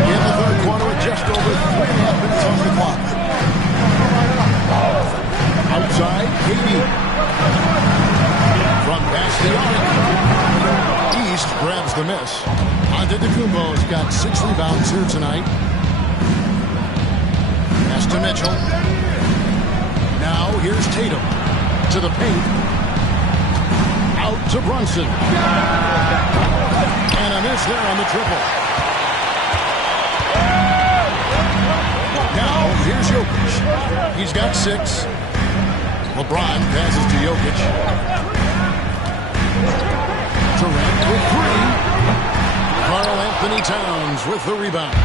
In the third quarter, with just over 3.5 minutes on the clock. Outside, KD. From past the arc. East grabs the miss. Antetokounmpo's got 6 rebounds here tonight. Pass to Mitchell. Now here's Tatum. To the paint. Out to Brunson. And a miss there on the triple. Now here's Jokic. He's got 6. LeBron passes to Jokic. Durant with 3. Karl-Anthony Towns with the rebound.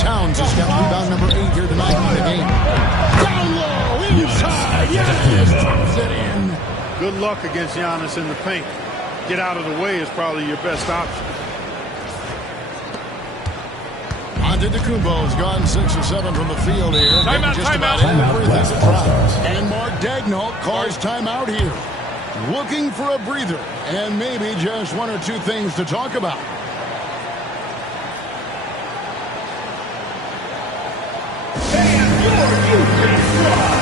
Towns has got rebound number 8 here tonight in the game. Down low, inside, yes, puts it in. Good luck against Giannis in the paint. Get out of the way is probably your best option. Antetokounmpo's gone 6 or 7 from the field here. Timeout, just about everything to try. And Mark Daigneault calls timeout here. looking for a breather and maybe just one or two things to talk about. And your Ukraine squad.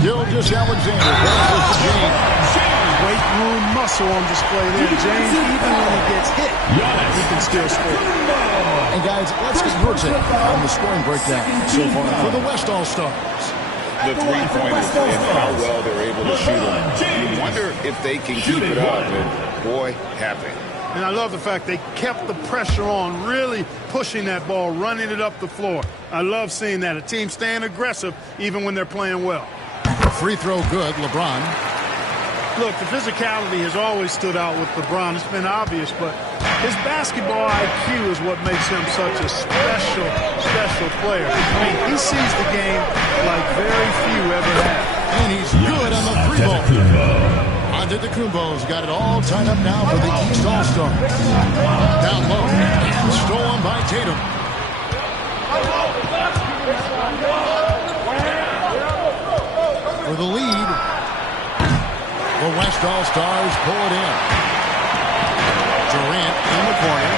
Gilgeous-Alexander passes to James. Weight room muscle on display there. James, even when he gets hit, he can still score. And guys, let's get your take on the scoring breakdown so far for the West All-Stars. The three-pointers and how well they're able to shoot them. You wonder if they can keep it up, and boy, have they. And I love the fact they kept the pressure on, really pushing that ball, running it up the floor. I love seeing that. A team staying aggressive even when they're playing well. Free throw good, LeBron. Look, the physicality has always stood out with LeBron. It's been obvious, but his basketball IQ is what makes him such a special player. I mean, he sees the game like very few ever have. And he's good on the three ball. Antetokounmpo's got it all tied up now for the East All-Stars. Down low and stolen by Tatum. For the lead, the West All-Stars pull it in. Durant in the corner.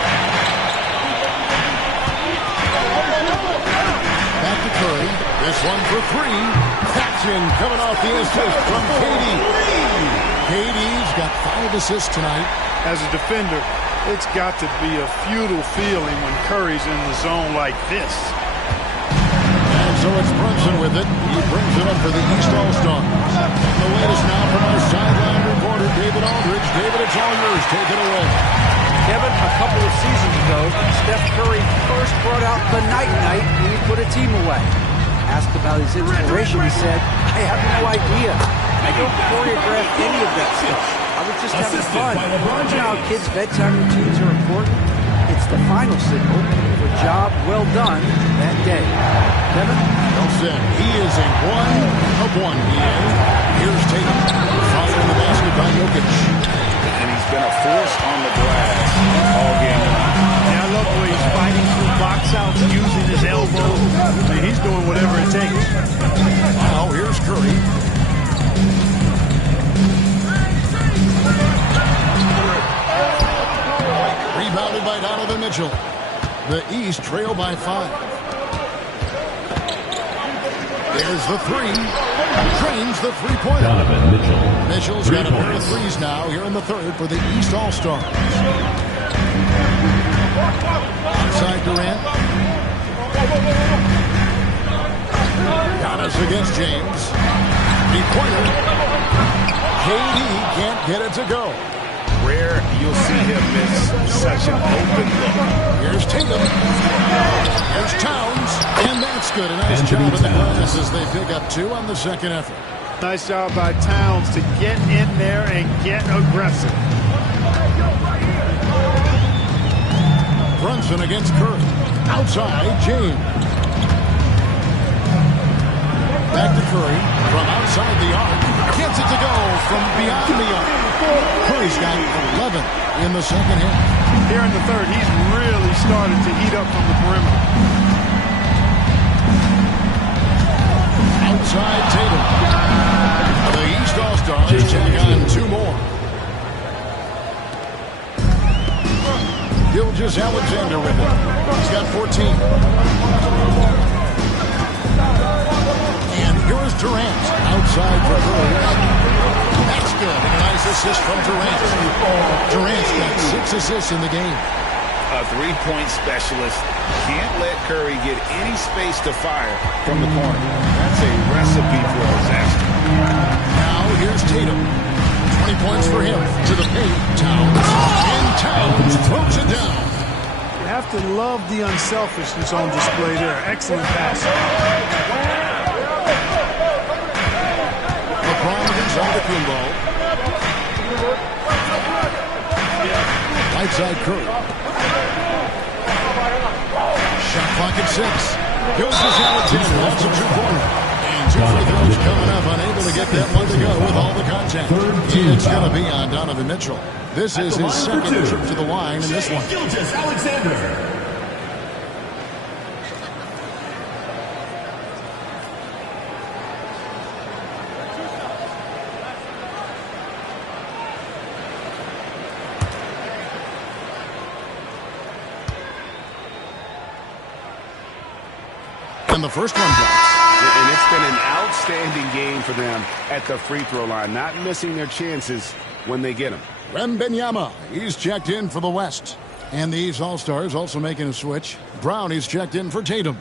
Back to Curry. This one for three. Catching coming off the assist from KD. KD's got 5 assists tonight. As a defender, it's got to be a futile feeling when Curry's in the zone like this. So it's Brunson with it. He brings it up for the East All-Stars. The latest now from our sideline reporter, David Aldridge. David, it's all yours. Take it away. Kevin, a couple of seasons ago, Steph Curry first brought out the night-night when he put a team away. Asked about his inspiration, he said, I have no idea. I don't choreograph any of that stuff. I was just having fun. You know how kids' bedtime routines are important? It's the final signal for a job well done that day. Kevin? Well said. He is a 1 of 1. He is. Here's Tatum. Following the basket by Jokic. And he's been a force on the glass all game long. Yeah, I love the way he's fighting through box outs, using his elbows. I mean, he's doing whatever it takes. Now, here's Curry. Rebounded by Donovan Mitchell. The East trail by 5. There's the three. Drains the three-pointer. Donovan Mitchell. Mitchell's got a pair of threes now here in the third for the East All-Stars. Outside Durant. Giannis against James. Three-pointer. KD can't get it to go. Rare you'll see him miss such an open look. Here's Tatum. Here's Towns. And that's good. A nice job in the glass as they pick up 2 on the second effort. Nice job by Towns to get in there and get aggressive. Brunson against Curry. Outside, James. Back to Curry from outside the arc. Gets it to go from beyond the arc. Curry's got 11 in the second half. Here in the third, he's really started to heat up from the perimeter. Outside Tatum. The East All-Stars tack on 2 more. Gilgeous-Alexander with it. He's got 14. And here's Durant outside for Curry. That's good. And a nice assist from Durant. Durant's got 6 assists in the game. A three-point specialist can't let Curry get any space to fire from the corner. That's a recipe for disaster. Now here's Tatum. 20 points for him. To the paint. Towns. And Towns throws it down. You have to love the unselfishness on display there. Excellent pass. LeBron against Antetokounmpo. Right side Curry. Shot clock at 6. Gilgeous-Alexander. That's a 2-pointer. And 2 free throws coming up. Unable to get that one to go with all the contact. It's going to be on Donovan Mitchell. This is his second trip to the line in this one. Gilgeous-Alexander. And the first one drops. And it's been an outstanding game for them at the free throw line, not missing their chances when they get them. Wembanyama, he's checked in for the West. And these All-Stars also making a switch. Brown, he's checked in for Tatum.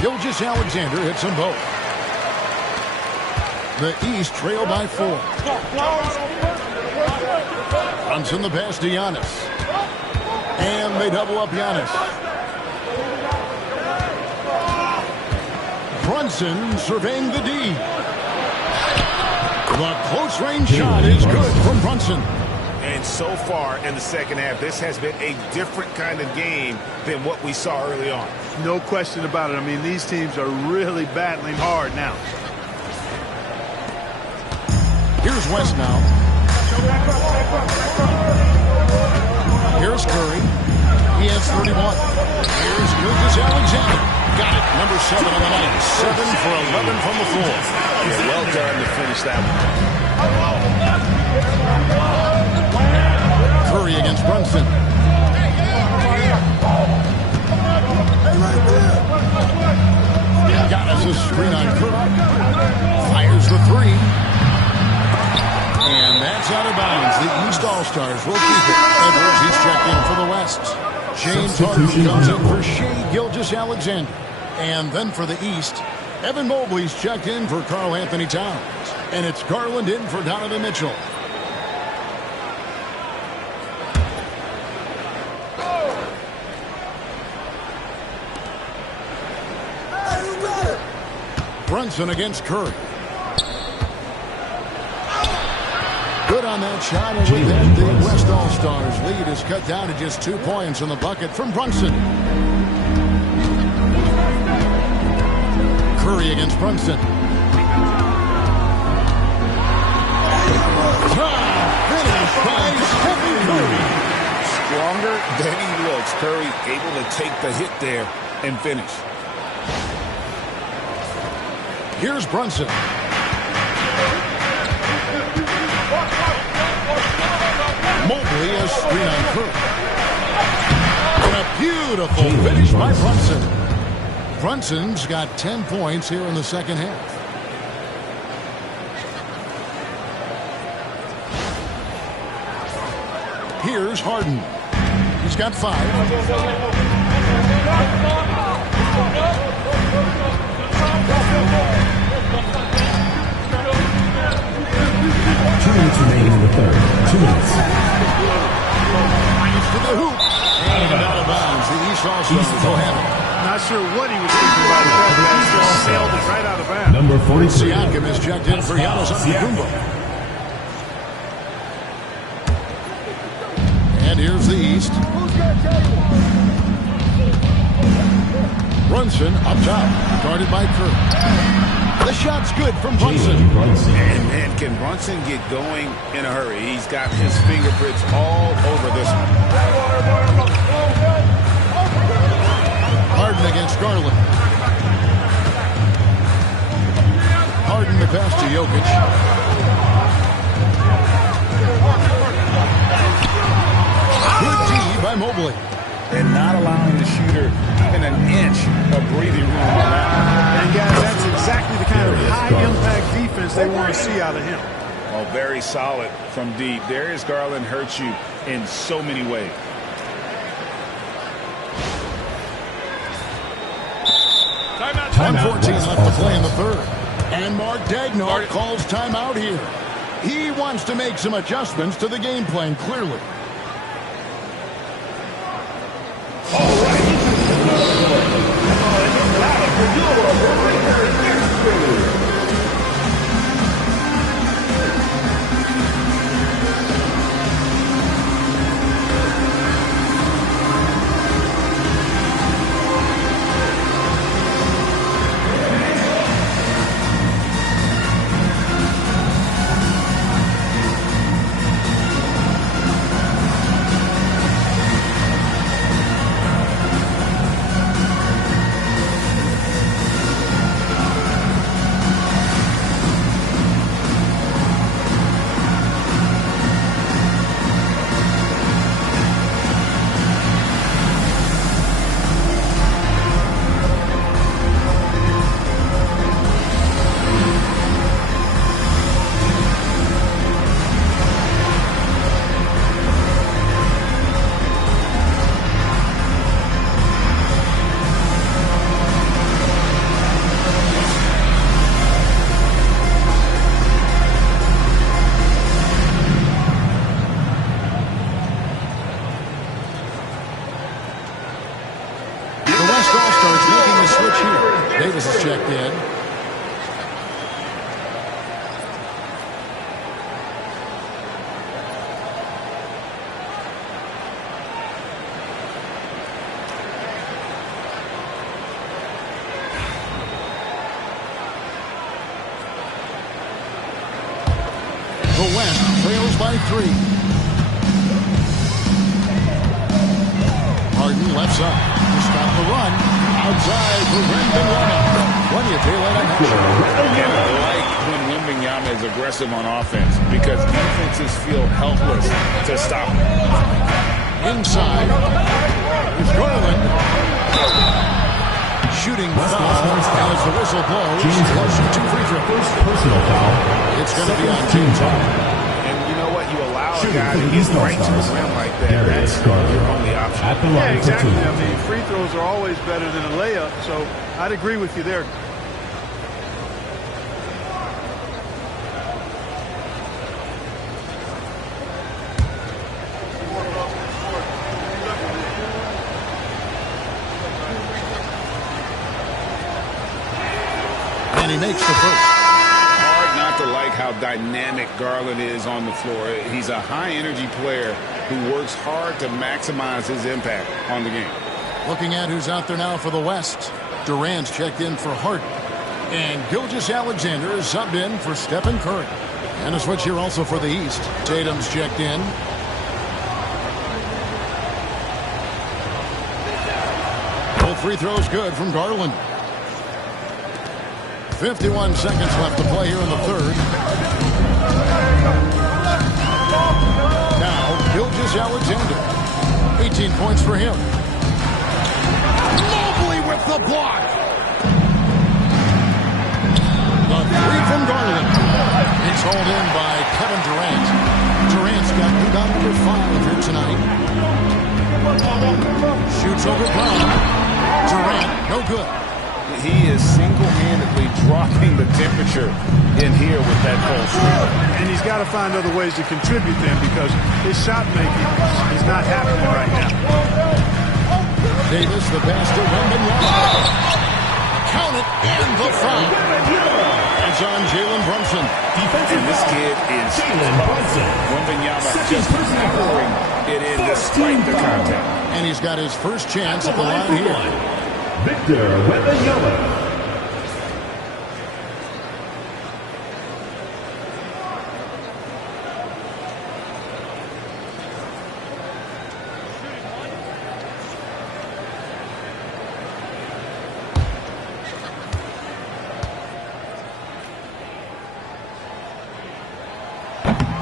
Gilgeous-Alexander hits them both. The East trail by 4. Brunson the pass to Giannis. And they double up Giannis. Brunson surveying the D. The close range shot is good from Brunson. And so far in the second half, this has been a different kind of game than what we saw early on. No question about it. I mean, these teams are really battling hard now. Here's West now. Here's Curry. He has 31. Here's Gilgeous-Alexander. Got it. Number 7 on the night. 7 for 11 from the floor. Yeah, well done to finish that one. Curry against Brunson. Got us a screen on Curry. Fires the 3. And that's out of bounds. The East All-Stars will keep it. Edwards, he's checked in for the West. James Harden comes in for Shai Gilgeous-Alexander. And then for the East, Evan Mobley's checked in for Karl Anthony Towns. And it's Garland in for Donovan Mitchell. Brunson against Curry. Good on that shot, and with that, the West All-Stars lead is cut down to just 2 points in the bucket from Brunson. Curry against Brunson. Finish by Stephen Curry. Stronger than he looks. Curry able to take the hit there and finish. Here's Brunson. Mobley has screen on Curry. And a beautiful finish by Brunson. Brunson's got 10 points here in the second half. Here's Harden. He's got 5. 2 minutes remaining in the third. 2 minutes. To the hoop. And out of bounds. The East All-Stars will have it. Not sure what he was thinking about that pass. right out of bounds. Number 43. Siakam is checked in for Giannis Antetokounmpo. And here's the East. Brunson up top, guarded by Kerr. The shot's good from Brunson. And man, can Brunson get going in a hurry? He's got his fingerprints all over this one. Harden against Garland. Harden the pass to Jokic. Good D by Mobley. And not allowing the shooter even an inch of breathing room. And guys, that's exactly the kind of high-impact defense they want to see out of him. Oh, very solid from deep. Darius Garland hurts you in so many ways. Timeout. 1:14 left to play in the third. And Mark Daigneault calls timeout here. He wants to make some adjustments to the game plan, clearly. Davis is checked in. The West trails by 3. Harden left side to stop the run. Outside for Wembanyama. Plenty of daylight on that shot. And I like when Wembanyama is aggressive on offense because defenses feel helpless to stop him. Inside is Garland. Shooting foul as the whistle blows. He'll shoot 2 free throws. First personal foul. It's going to be on James Harden. And you know what? You allow a guy to get right to the rim like that. That's your only option. At the line exactly. for 2. I mean, free throws are always better than a layup, so I'd agree with you there. And he makes the first. Hard not to like how dynamic Garland is on the floor. He's a high-energy player who works hard to maximize his impact on the game. Looking at who's out there now for the West. Durant's checked in for Harden. And Gilgeous-Alexander is subbed in for Stephen Curry. And a switch here also for the East. Tatum's checked in. Both free throws good from Garland. 51 seconds left to play here in the third. Now, Gilgeous-Alexander. 18 points for him. Mobley with the block. The 3 from Garland. It's hauled in by Kevin Durant. Durant's got rebound number 5 here tonight. Shoots over Brown. Durant, no good. He is single-handedly dropping the temperature in here with that cold streak. And he's got to find other ways to contribute then because his shot making is not happening right now. Davis, the pass to Wembanyama. count it, and the foul. It's on Jalen Brunson. And this kid is Wembanyama just powering it in despite the contact. And he's got his first chance at the line here. Victor Wembanyama.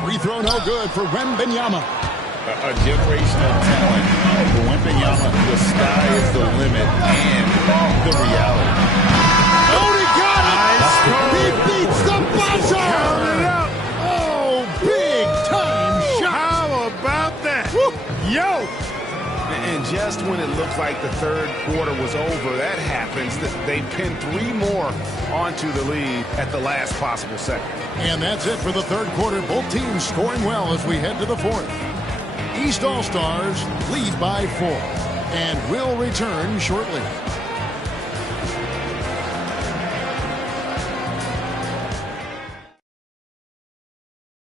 Free throw no good for Wembanyama. A generational talent for Wembanyama. The sky is the limit and the reality. Oh, he got it! He beats the buzzer! Count it out. Oh, big time shot! How about that? Woo. Yo! And just when it looked like the third quarter was over, that happens. They pinned 3 more onto the lead at the last possible second. And that's it for the third quarter. Both teams scoring well as we head to the fourth. East All-Stars lead by 4 and will return shortly.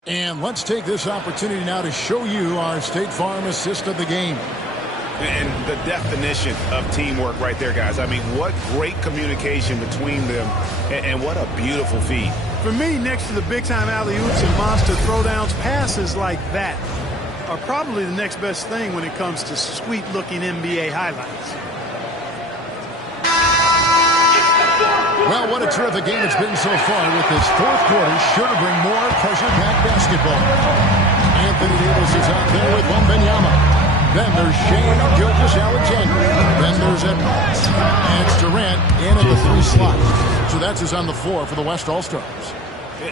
And let's take this opportunity now to show you our State Farm assist of the game. And the definition of teamwork right there, guys. I mean, what great communication between them, and what a beautiful feed. For me, next to the big-time alley-oops and monster throwdowns, passes like that are probably the next best thing when it comes to sweet-looking NBA highlights. Well, what a terrific game it's been so far, with this fourth quarter sure to bring more pressure-packed basketball. Anthony Davis is out there with Wembanyama. Then there's Shane Gilgeous-Alexander. Then there's Edwards. And it's Durant in at the 3 slot. So that's his on the floor for the West All-Stars.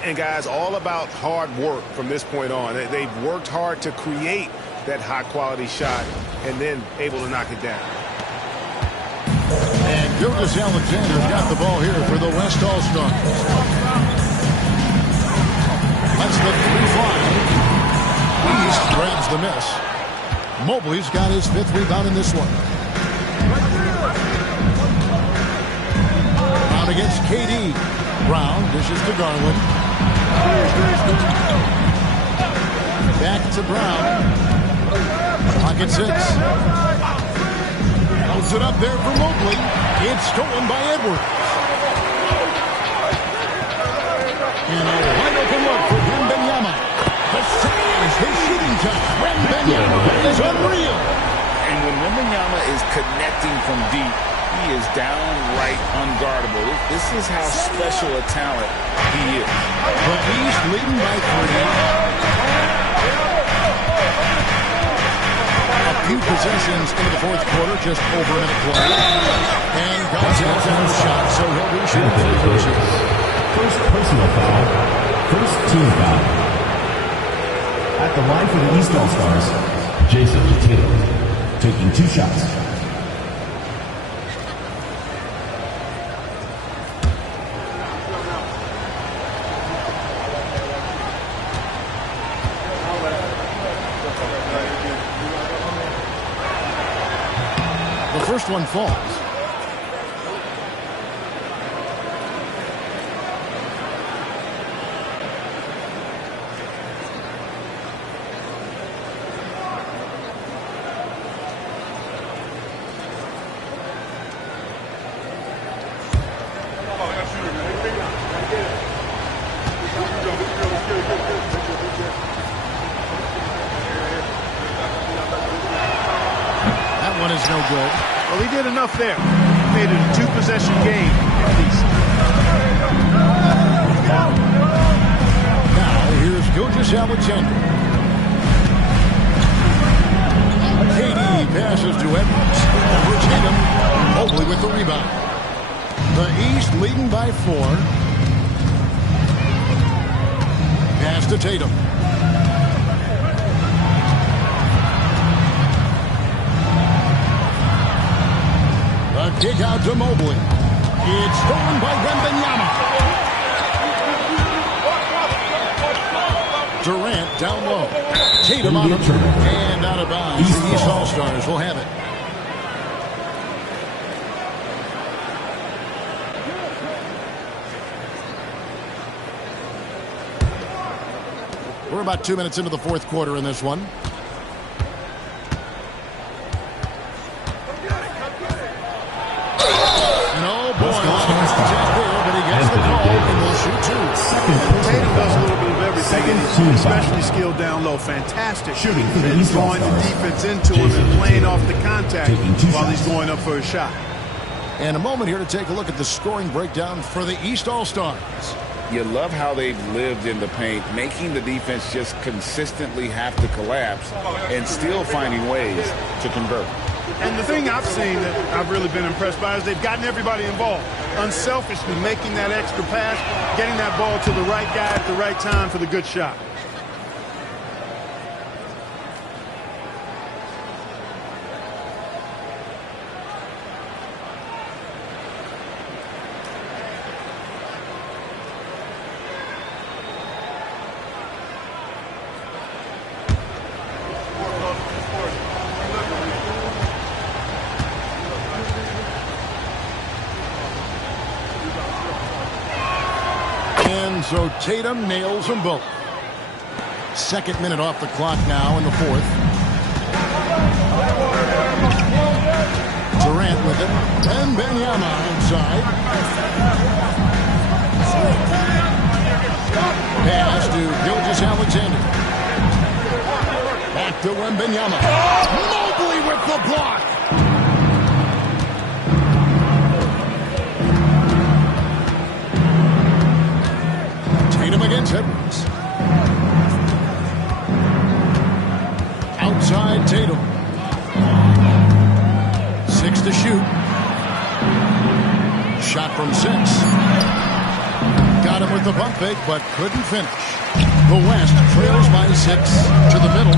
And, guys, all about hard work from this point on. They've worked hard to create that high-quality shot and then able to knock it down. And Gilgeous-Alexander's got the ball here for the West All-Stars. That's the 3 fly. East grabs the miss. Mobley's got his 5th rebound in this one. Brown against KD. Brown dishes to Garland. Back to Brown. Pocket 6. Holds it up there for Mobley. It's stolen by Edwards. And a wide open look for Wembanyama. The size, his shooting touch. Wembanyama is unreal. And when Wembanyama is connecting from deep, he is downright unguardable. This is how special a talent he is. The East leading by 3. A few possessions into the fourth quarter, just over a minute play. And Gonzalez on the shot, so he'll be shooting free throws. First personal foul, first team foul. At the line for the East All-Stars, Jason Tatum, taking 2 shots. The first one falls. One is no good. Well, he did enough there. Made it a 2-possession game, at least. Now, here's Gilgeous-Alexander. KD passes to Edwards. Over Tatum. Mobley with the rebound. The East leading by 4. Pass to Tatum. Kick out to Mobley. It's stolen by Wembanyama. Durant down low. Tatum on him. And out of bounds. The East All-Stars will have it. We're about 2 minutes into the fourth quarter in this one. No, boy, but he gets the call and will shoot two. Tatum does a little bit of everything, especially skilled down low. Fantastic. Shooting for the East drawing the defense into him and playing off the contact while he's going up for a shot. And a moment here to take a look at the scoring breakdown for the East All-Stars. You love how they've lived in the paint, making the defense just consistently have to collapse and still finding ways to convert. And the thing I've seen that I've really been impressed by is they've gotten everybody involved. Unselfishly making that extra pass, getting that ball to the right guy at the right time for the good shot. So Tatum nails them both. Second minute off the clock now in the fourth. Durant with it. And Wembanyama inside. Pass to Gilgeous-Alexander. Back to Wembanyama. Mobley with the block. Tatum against Edwards. Outside Tatum. 6 to shoot. Shot from 6. Got him with the pump fake, but couldn't finish. The West trails by 6 to the middle.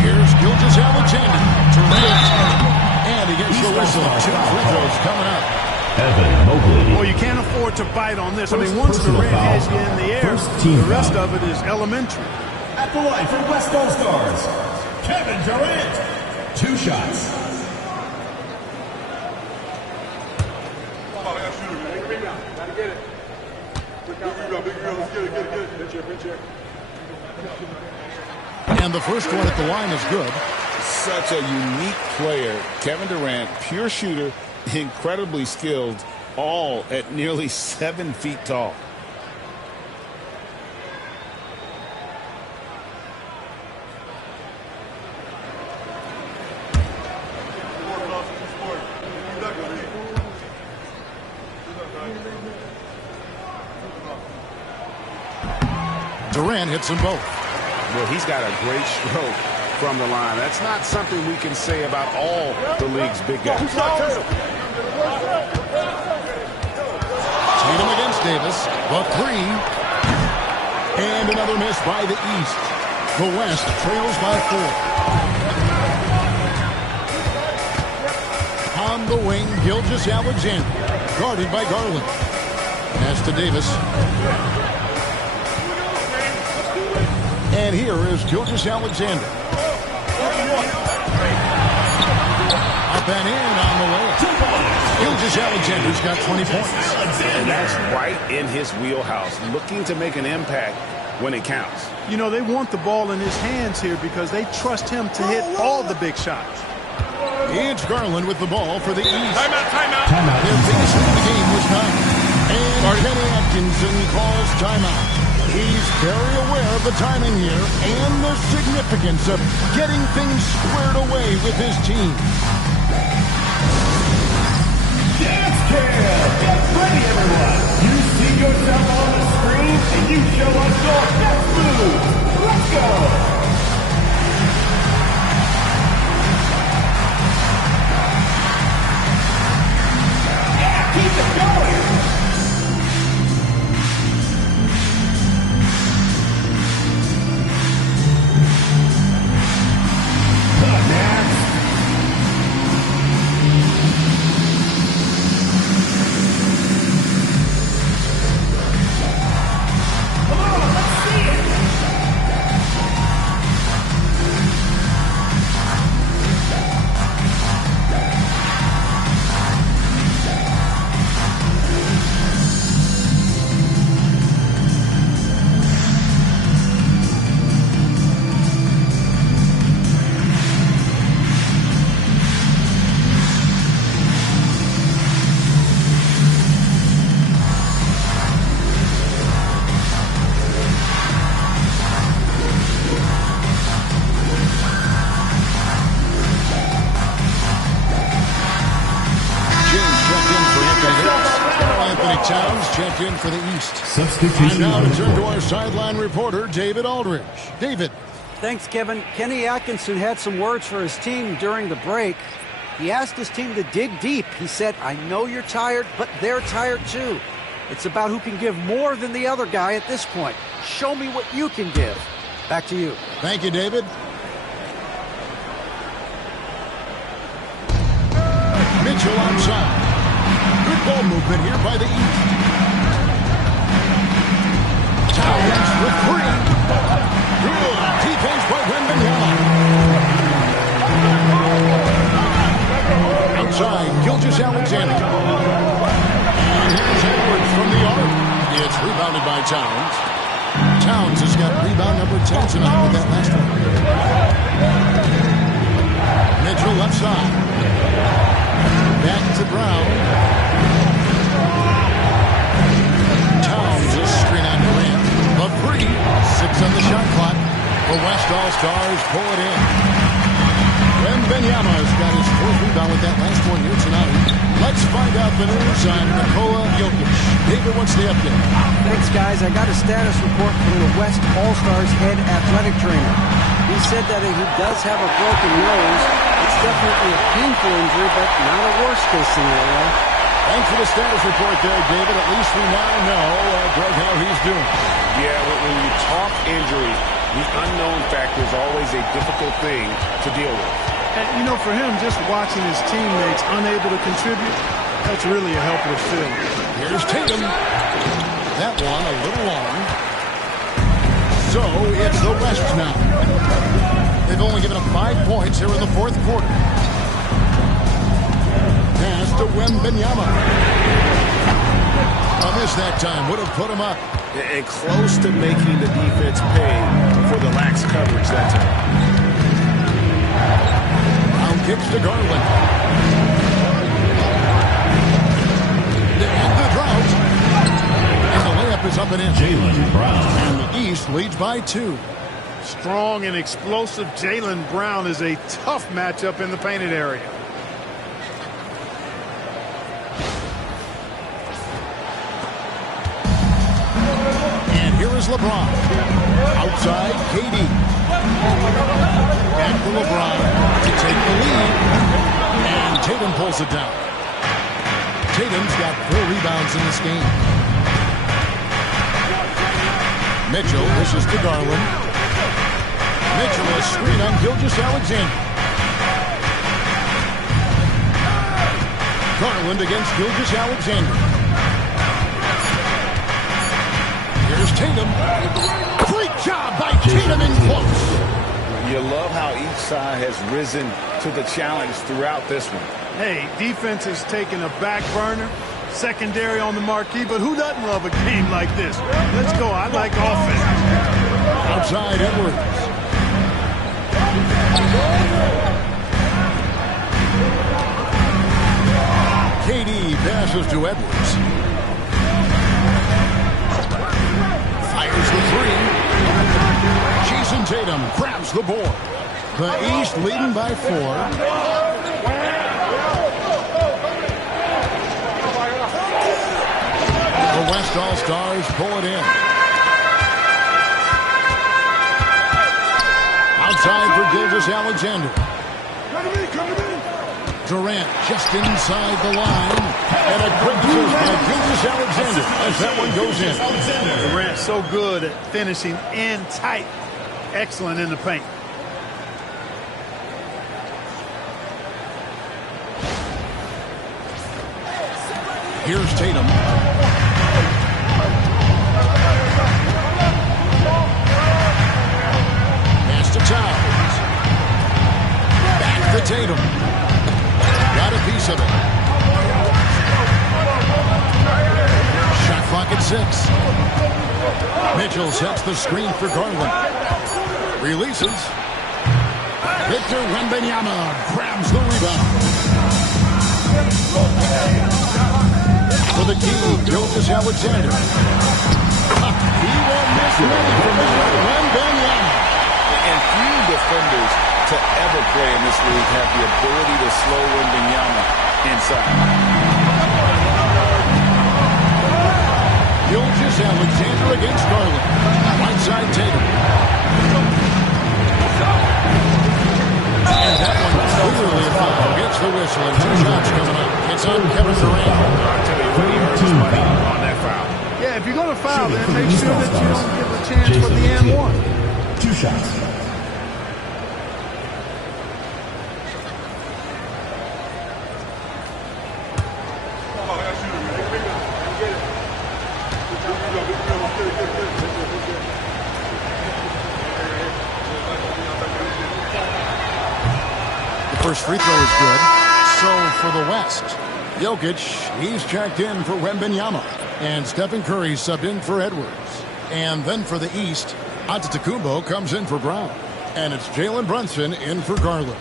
Here's Gilgeous-Alexander to lift. And he gets the whistle. 2 free throws coming up. Evan Mobley. Well, you can't afford to bite on this. I mean, once Durant has you in the air, the rest of it is elementary. At the line for West All-Stars, Kevin Durant. 2 shots. And the first one at the line is good. Such a unique player. Kevin Durant, pure shooter, incredibly skilled, all at nearly 7 feet tall. Durant hits them both. Well, he's got a great stroke from the line. That's not something we can say about all the league's big guys. Tatum against Davis. The 3. And another miss by the East. The West trails by 4. On the wing, Gilgeous-Alexander. Guarded by Garland. Pass to Davis. And here is Gilgeous-Alexander. Up and in on the way. Gilgeous-Alexander's got 20 points. And that's right in his wheelhouse, looking to make an impact when it counts. You know, they want the ball in his hands here because they trust him to hit all the big shots. It's Garland with the ball for the East. Timeout. Their biggest lead of the game was done. And Kenny Atkinson calls timeout. He's very aware of the timing here and the significance of getting things squared away with his team. Dance Cam! Get ready, everyone! You see yourself on the screen, and you show us your next move! Let's go! Yeah, keep it going! Towns checked in for the East. Substitution. And now to turn to our sideline reporter, David Aldridge. David. Thanks, Kevin. Kenny Atkinson had some words for his team during the break. He asked his team to dig deep. He said, I know you're tired, but they're tired too. It's about who can give more than the other guy at this point. Show me what you can give. Back to you. Thank you, David. Mitchell outside. Good ball movement here by the East. Towns with 3. Good defense by Wembanyama. Outside, Gilgeous-Alexander. And here's Edwards from the arc. It's rebounded by Towns. Towns has got rebound number 10 tonight with that last one. Mitchell left side. Back to Brown. Towns a screen on Durant. A 3. 6 on the shot clock. The West All-Stars pull it in. Wembanyama's got his 4th rebound with that last one here tonight. Let's find out the news on Nikola Jokic. David, what's the update? Thanks, guys. I got a status report from the West All-Stars head athletic trainer. He said that he does have a broken nose. It's definitely a painful injury, but not a worst-case scenario. Thanks for the status report there, David. At least we now know, Greg, how he's doing. Yeah, when you talk injury, the unknown factor is always a difficult thing to deal with. And, you know, for him, just watching his teammates unable to contribute, that's really a helpless feeling. Here's Tatum. That one a little long. So it's the West now. They've only given up 5 points here in the 4th quarter. Pass to Wembanyama. A miss that time would have put him up. And close to making the defense pay for the lax coverage that time. Brown kicks to Garland. They end the drought. And the layup is up and in. Jaylen Brown. And the East leads by 2. Strong and explosive Jaylen Brown is a tough matchup in the painted area. And here is LeBron. Outside, KD. Back to LeBron to take the lead. And Tatum pulls it down. Tatum's got 4 rebounds in this game. Mitchell dishes to Garland. Mitchell a screen on Gilgeous-Alexander. Garland against Gilgeous-Alexander. Here's Tatum. Great job by Tatum in close. You love how each side has risen to the challenge throughout this one. Hey, defense has taken a back burner, secondary on the marquee, but who doesn't love a game like this? Let's go. I like offense. Outside Edwards. KD passes to Edwards. Fires the 3. Jason Tatum grabs the board. The East leading by 4. The West All-Stars pull it in. Outside for Gilgeous-Alexander. Durant just inside the line. And a quick assist by Gilgeous-Alexander as that one goes in. Durant so good at finishing in tight. Excellent in the paint. Here's Tatum. Pass to Towns. Back to Tatum. Got a piece of it. Shot clock at 6. Mitchell sets the screen for Garland. Releases. Victor Wembanyama grabs the rebound. For the key, Gilgeous-Alexander. He won't miss many from Wembanyama. And few defenders to ever play in this league have the ability to slow Wembanyama inside. Gilgeous Alexander against Garland. Right side Tatum. And that one clearly a foul. Gets the whistle and 2 shots coming up. It's on Kevin Durant. I'll tell you what, he earned his money on that foul. Yeah, if you're going to foul, then make sure that you don't give a chance for the and one. 2 shots. First free throw is good. So for the West, Jokic, he's checked in for Wembanyama. And Stephen Curry subbed in for Edwards. And then for the East, Antetokounmpo comes in for Brown. And it's Jalen Brunson in for Garland.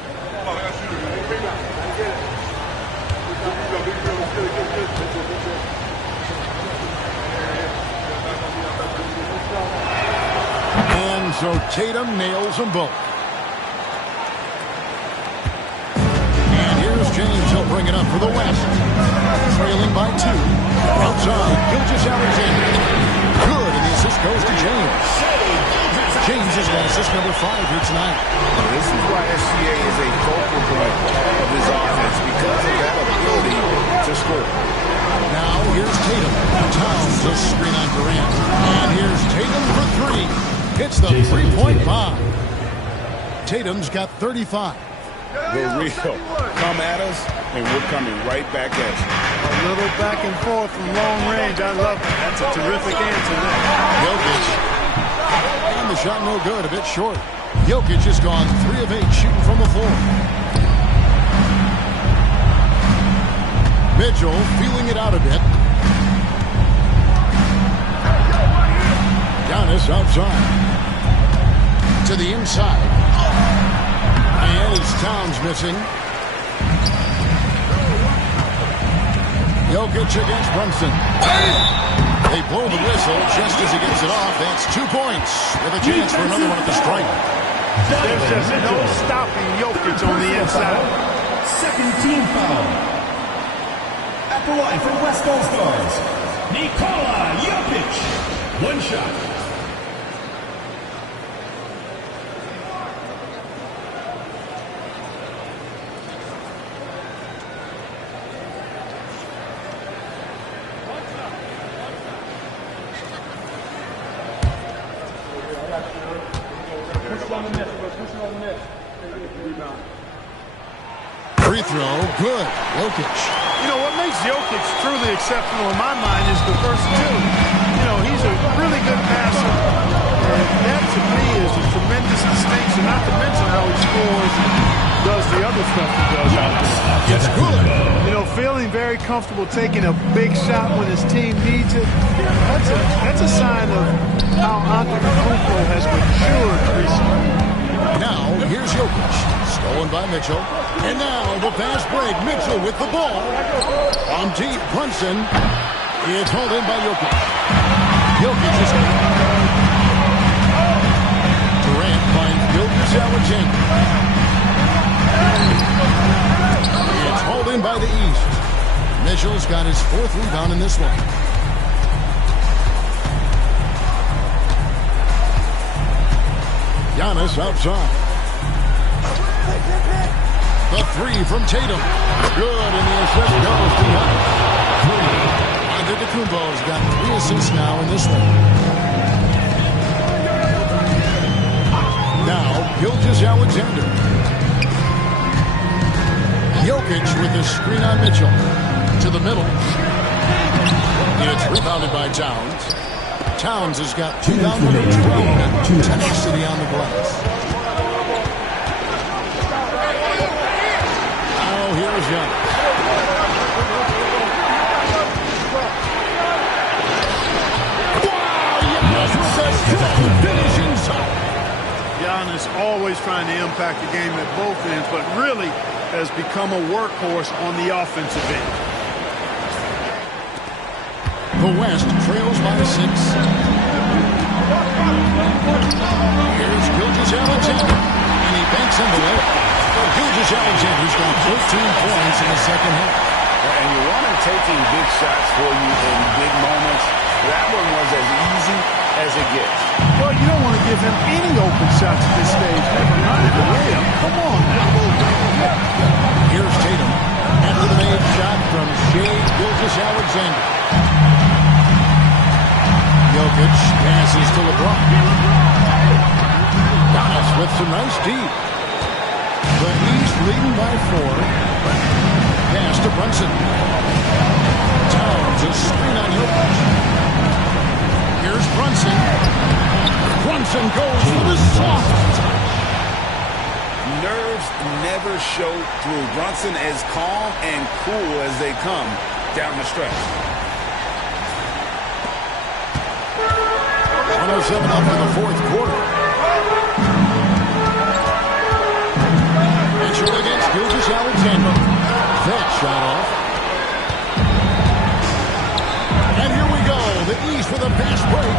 And so Tatum nails them both. James, he'll bring it up for the West. Trailing by 2. Outside, Gilgeous Alexander. Good, and the assist goes to James. James has got assist number 5 here tonight. This is why SGA is a focal point of his offense, because of that ability to score. Now here's Tatum. Towns a screen on Durant. And here's Tatum for 3. Hits the 3-point bomb. Tatum's got 35. The real. Come at us, and we're coming right back at you. A little back and forth from long range. I love it. That's a terrific answer there. Jokic. And the shot no good, a bit short. Jokic has gone 3 of 8 shooting from the floor. Mitchell feeling it out a bit. Giannis outside. To the inside. And it's Towns missing. Jokic against Brunson. They blow the whistle just as he gets it off. That's 2 points with a chance for another one at the stripe. There's just no stopping Jokic on the inside. Second team foul. At the line for West All-Stars, Nikola Jokic. 1 shot. Free throw, good. Jokic. You know, what makes Jokic truly exceptional in my mind is the versatility. You know, he's a really good passer. And that, to me, is a tremendous distinction, not to mention how he scores and does the other stuff he does out there. It's good. You know, feeling very comfortable taking a big shot when his team needs it. That's a sign of how Antetokounmpo has matured recently. Now, here's Jokic. Stolen by Mitchell. And now, the fast break. Mitchell with the ball. On deep, Brunson. It's hauled in by Jokic. Jokic is in. Durant finds Gilgeous Alexander. It's hauled in by the East. Mitchell's got his 4th rebound in this one. Giannis outside. The 3 from Tatum. Good, and the assist goes to Giannis. Antetokounmpo's got 3 assists now in this one. Now, Gilgeous Alexander. Jokic with the screen on Mitchell. To the middle. It's rebounded by Towns. Towns has got rebound number 12 and tenacity on the glass. Now here's Giannis. Wow, Giannis with a strong finish inside. Giannis always trying to impact the game at both ends, but really has become a workhorse on the offensive end. The West trails by 6. Here's Gilgeous Alexander, and he banks in the layup. Gilgeous Alexander's got 13 points in the second half. And you want him taking big shots for you in big moments. That one was as easy as it gets. Well, you don't want to give him any open shots at this stage. Never mind the layup. Come on now. Here's Tatum. After the made shot from Shai Gilgeous-Alexander. Jokic passes to LeBron. Giannis with some nice deep. The East leading by 4. Pass to Brunson. Towns a screen on Jokic. Here's Brunson. Brunson goes for the soft touch. Nerves never show through. Brunson as calm and cool as they come down the stretch. 107 up in the fourth quarter. Mitchell against Gilgeous-Alexander. That shot off. And here we go. The East with a fast break.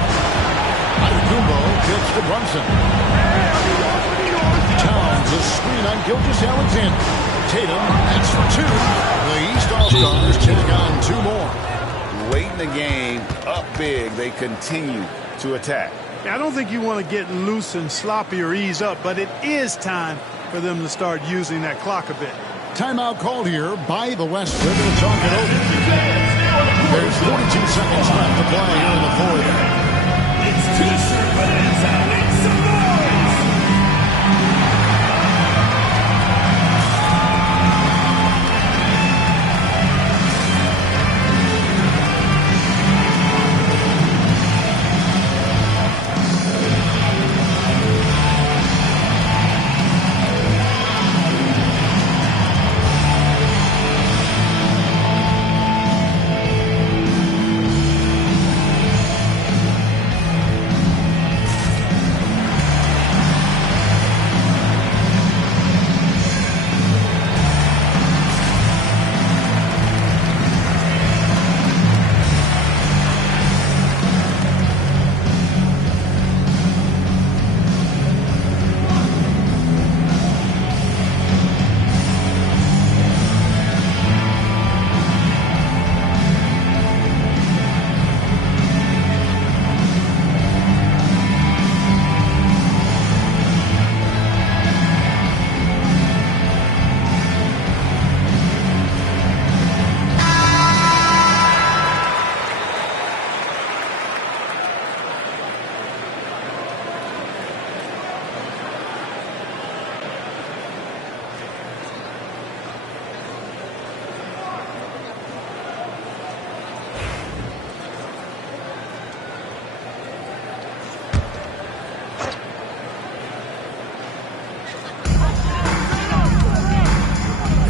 Antetokounmpo gets to Brunson. Towns a screen on Gilgeous-Alexander. Tatum, that's for 2. The East All-Stars take on 2 more. Late in the game, up big, they continue to attack. I don't think you want to get loose and sloppy or ease up, but it is time for them to start using that clock a bit. Timeout called here by the West. They're going to talk it over. There's 42 seconds left to play here in the fourth. It's T-shirt Bonanza. Make some noise!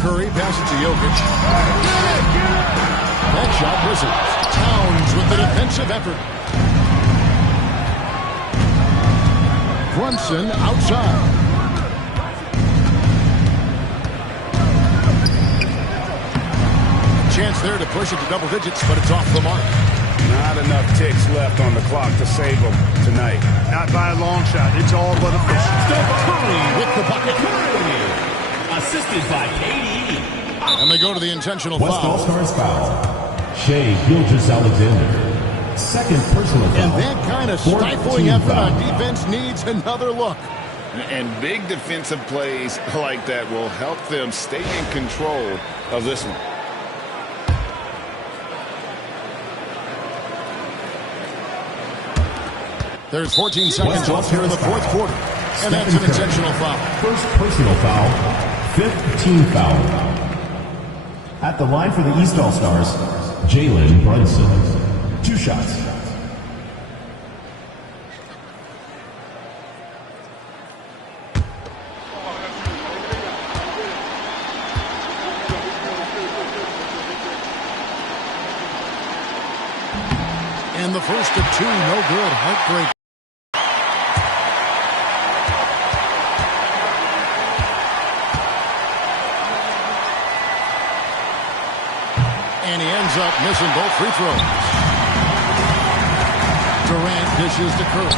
Curry passes to Jokic. That shot misses. Towns with the defensive effort. Brunson outside. Chance there to push it to double digits, but it's off the mark. Not enough ticks left on the clock to save them tonight. Not by a long shot. It's all but official. Steph Curry with the bucket. Assisted by KD. And they go to the intentional West foul. All-Stars foul. Shai Gilgeous-Alexander. Second personal foul. And that kind of stifling effort on defense needs another look. And big defensive plays like that will help them stay in control of this one. There's 14 seconds left here in the fourth quarter. And that's an intentional foul. First personal foul. Fifth team foul. At the line for the East All-Stars, Jalen Brunson. 2 shots. And the first of 2, no good. Heartbreak. And he ends up missing both free throws. Durant dishes to Curry.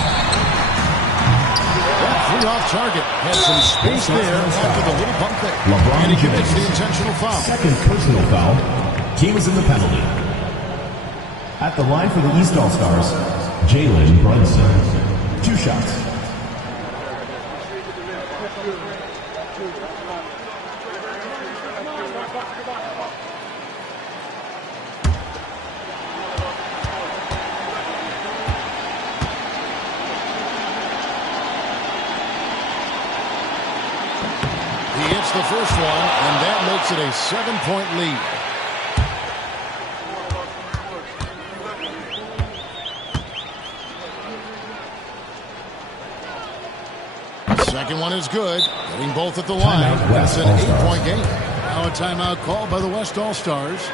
That 3 off target had some space there after the little bump there. And he commits the intentional foul. Second personal foul. Team is in the penalty. At the line for the East All-Stars, Jalen Brunson. 2 shots. The first one, and that makes it a 7-point lead. Second one is good. Getting both at the line. That's an 8-point game. Now a timeout called by the West All-Stars.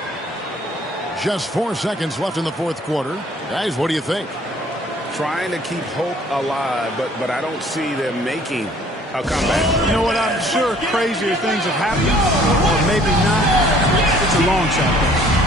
Just 4 seconds left in the fourth quarter. Guys, what do you think? Trying to keep hope alive, but I don't see them making a comeback. You know what? I'm sure crazier things have happened, or maybe not. It's a long shot, though.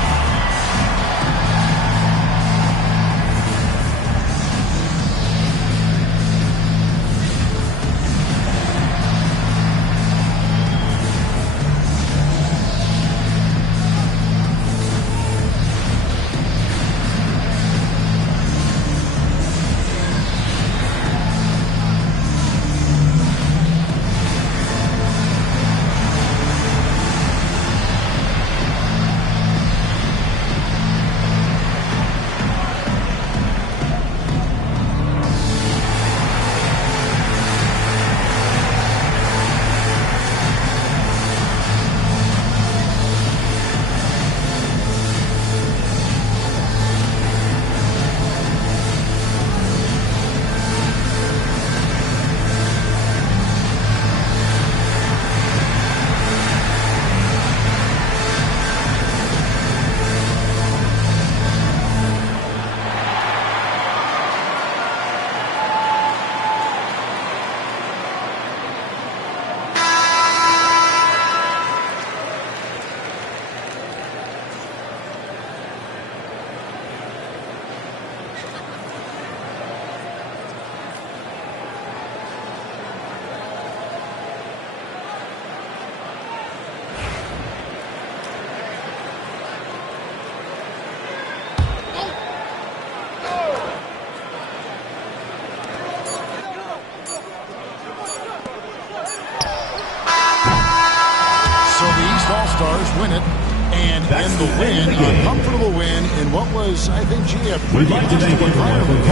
All-Stars win it, and in the win, a comfortable win in what was, I think, a pretty hostile environment.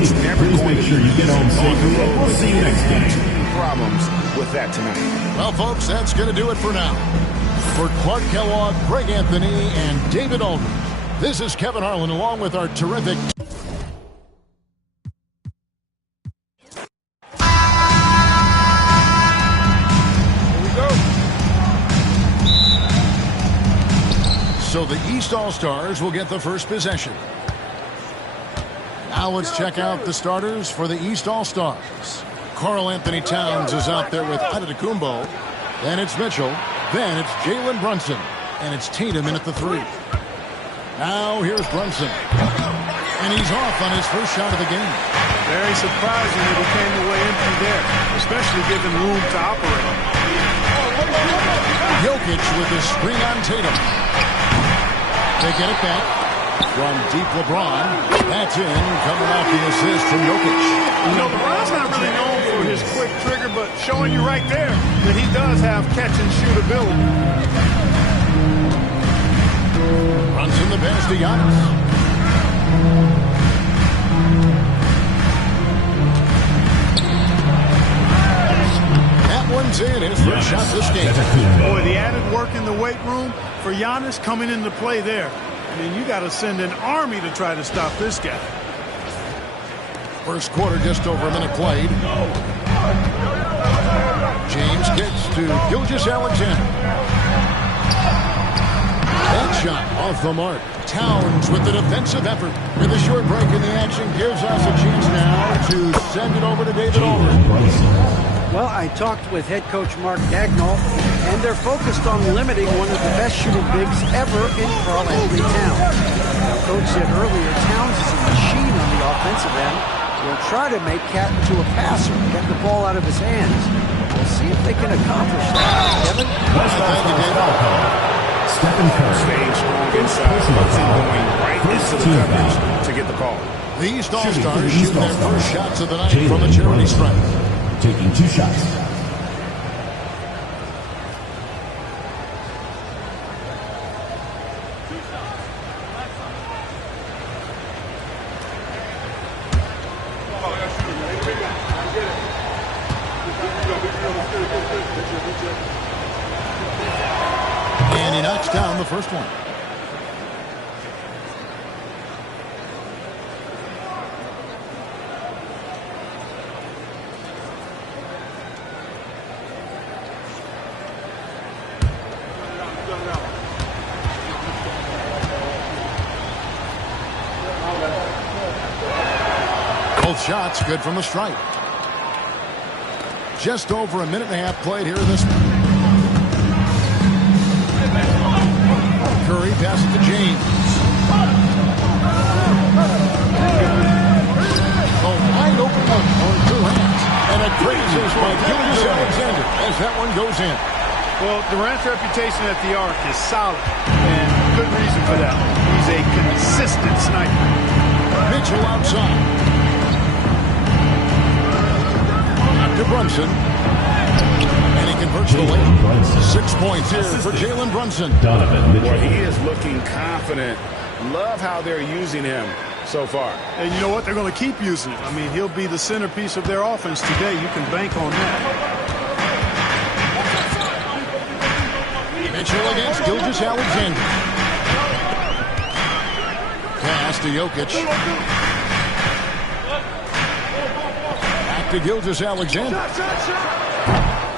It's never going to be easy on the road. We'll see you next game. Problems with that tonight. Well, folks, that's going to do it for now. For Clark Kellogg, Greg Anthony, and David Aldridge, this is Kevin Harlan along with our terrific... So the East All-Stars will get the first possession. Now let's check out the starters for the East All-Stars. Karl Anthony Towns is out there with Antetokounmpo. Then it's Mitchell. Then it's Jalen Brunson. And it's Tatum in at the 3. Now here's Brunson. And he's off on his first shot of the game. Very surprising that he came away empty there, especially given room to operate. Jokic with his screen on Tatum. They get it back from deep LeBron. That's in, coming off the assist from Jokic. You know, LeBron's not really known for his quick trigger, but showing you right there that he does have catch-and-shoot ability. Runs in the pass to Giannis. That one's in, his first shot this game. Boy, the added work in the weight room for Giannis coming into play there. I mean, you got to send an army to try to stop this guy. First quarter, just over a minute played. James gets to Gilgeous-Alexander. That shot off the mark. Towns with the defensive effort. With a short break in the action, gives us a chance now to send it over to David Aldridge. Well, I talked with head coach Mark Daigneault, and they're focused on limiting one of the best shooting bigs ever in Karl Anthony Towns. Now, coach said earlier, Towns is a machine on the offensive end. They'll try to make Cat into a passer, get the ball out of his hands. We'll see if they can accomplish that. Kevin? Stephen Curry. Staying strong inside. Brunson going right into the coverage to get the call. The East All-Stars shooting their first shots of the night from a charity stripe. Taking 2 shots. And he knocks down the first one. Both shots good from the stripe. Just over a minute and a half played here in this one. Curry passes to James. A wide open look on Durant. And a great assist by Gilgeous-Alexander as that one goes in. Well, Durant's reputation at the arc is solid, and good reason for that. He's a consistent sniper. Mitchell outside. To Brunson. And he converts the lane. 6 points here for Jalen Brunson. Donovan Mitchell. Well, he is looking confident. Love how they're using him so far. And you know what? They're going to keep using him. I mean, he'll be the centerpiece of their offense today. You can bank on that. Mitchell against Gilgeous-Alexander. Pass to Jokic. To Gilgeous-Alexander.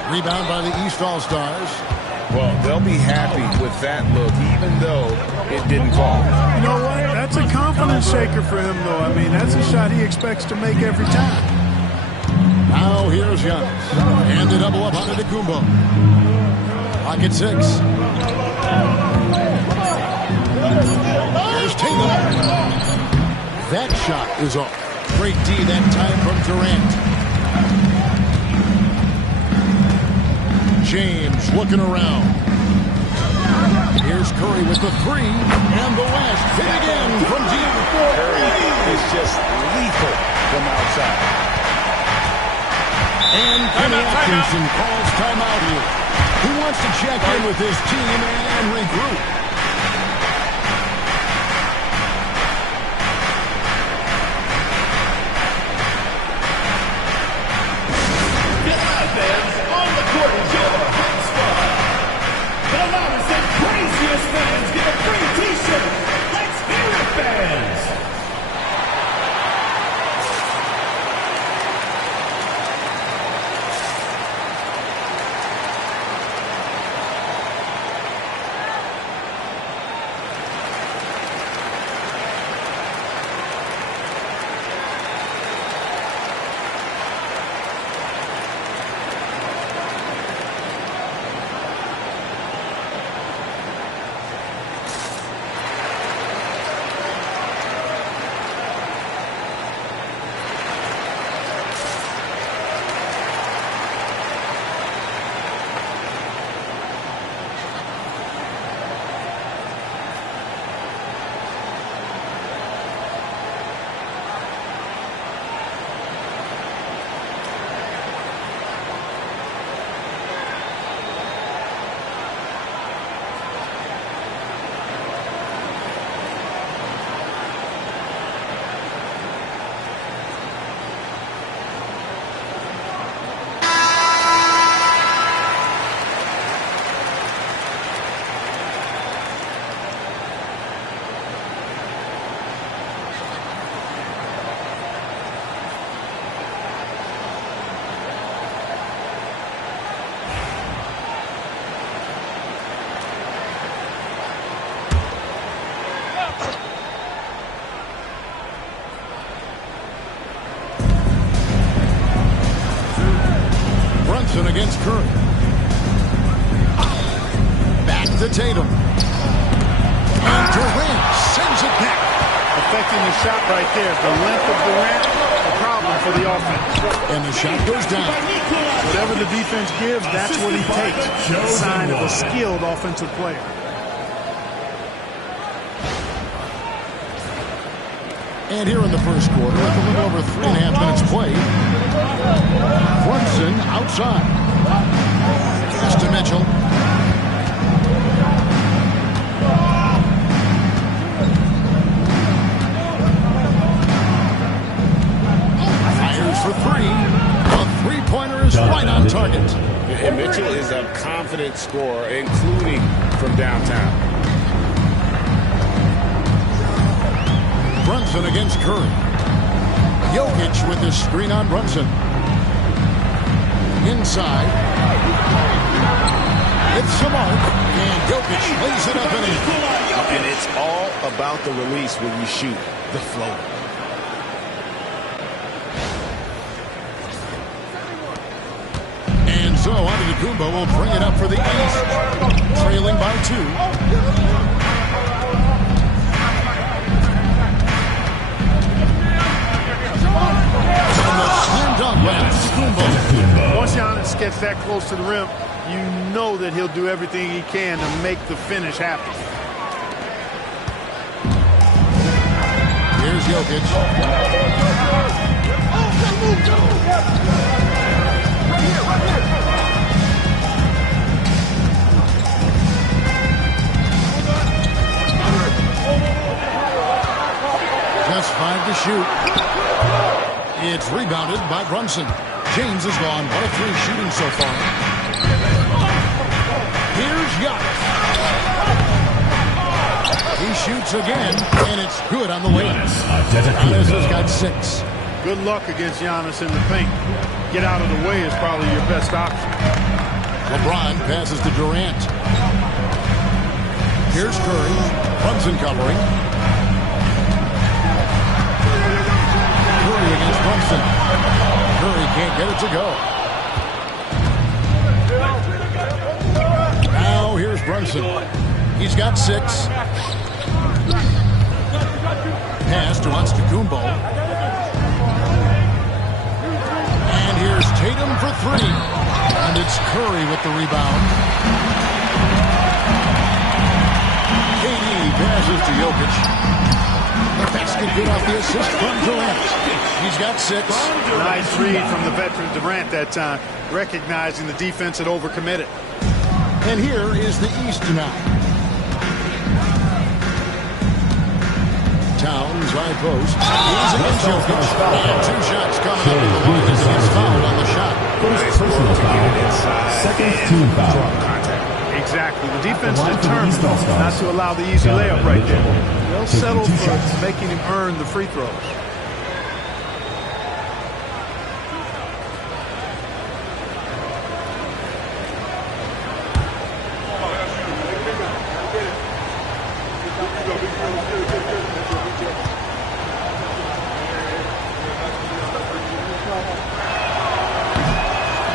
Rebound by the East All-Stars. Well, they'll be happy with that look, even though it didn't fall. You know what? That's a confidence shaker for him, though. I mean, that's a shot he expects to make every time. Now here's Giannis. And the double up on Antetokounmpo. Pocket 6. Here's Tatum. That shot is off. Great D that time from Durant. James looking around. Here's Curry with the 3. And the last hit again from deep. Curry is just lethal from outside. And Kenny Atkinson calls timeout here. He wants to check in with his team and regroup. Fans get a free t-shirt. Let's hear it, fans. Against Curry. Back to Tatum. And Durant sends it back. Affecting the shot right there. The length of Durant, a problem for the offense. And the shot goes down. Whatever the defense gives, that's what he takes. A sign of a skilled offensive player. And here in the first quarter, with a little over 3.5 minutes played, Brunson outside. Pass to Mitchell. Fires for three. A three-pointer is right on target. And Mitchell is a confident scorer, including from downtown. Brunson against Curry. Jokic with the screen on Brunson. Inside. It's the mark. And Jokic lays it up and in. And it's all about the release when you shoot the floater. And so Antetokounmpo will bring it up for the East. Trailing by 2. Once Giannis gets that close to the rim, you know that he'll do everything he can to make the finish happen. Here's Jokic. Just 5 to shoot. It's rebounded by Brunson. James has gone 1 of 3 shooting so far. Here's Giannis. He shoots again, and it's good on the way. Giannis has got 6. Good luck against Giannis in the paint. Get out of the way is probably your best option. LeBron passes to Durant. Here's Curry. Brunson covering. Curry against Brunson. Curry can't get it to go. Now here's Brunson. He's got 6. Pass to Antetokounmpo. And here's Tatum for 3. And it's Curry with the rebound. KD passes to Jokic. The basket good off the assist from Durant. He's got 6. Nice read from the veteran Durant that time, recognizing the defense had overcommitted. And here is the East now. Towns high post. He's against Jokic. And 2 shots coming up in the line as he gets fouled on the shot. First personal foul. Second team foul. Exactly. The defense determined not to allow the easy layup right there. They'll settle for making him earn the free throws.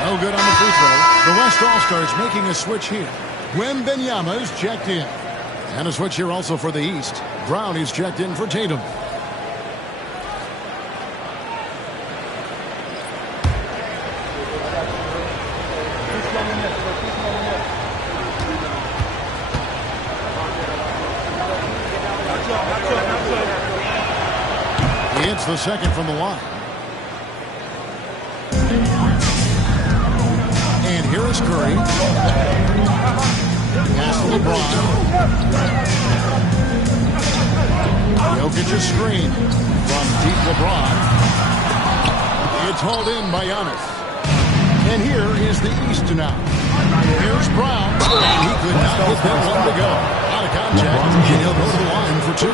No good on the free throw. The West All-Stars making a switch here. Wembanyama is checked in. And a switch here also for the East. Brown is checked in for Tatum. He hits the second from the line. And here is Curry. Pass to LeBron. Jokic's screen from deep LeBron. It's hauled in by Giannis. And here is the East now. Here's Brown. And he could not get that one to go. Out of contact. And he'll go to the line for 2.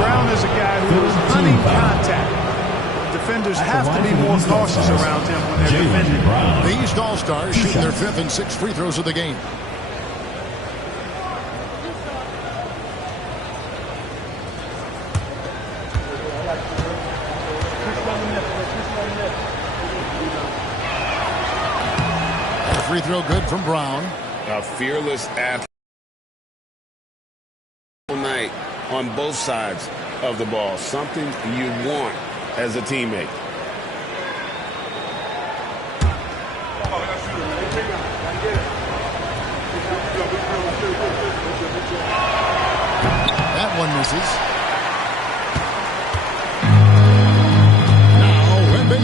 Brown is a guy who is hunting contact. Defenders have to be more cautious around him when they're defending. The East All-Stars shooting their 5th and 6th free throws of the game. Free throw good from Brown. A fearless athlete night on both sides of the ball. Something you want as a teammate. That one misses.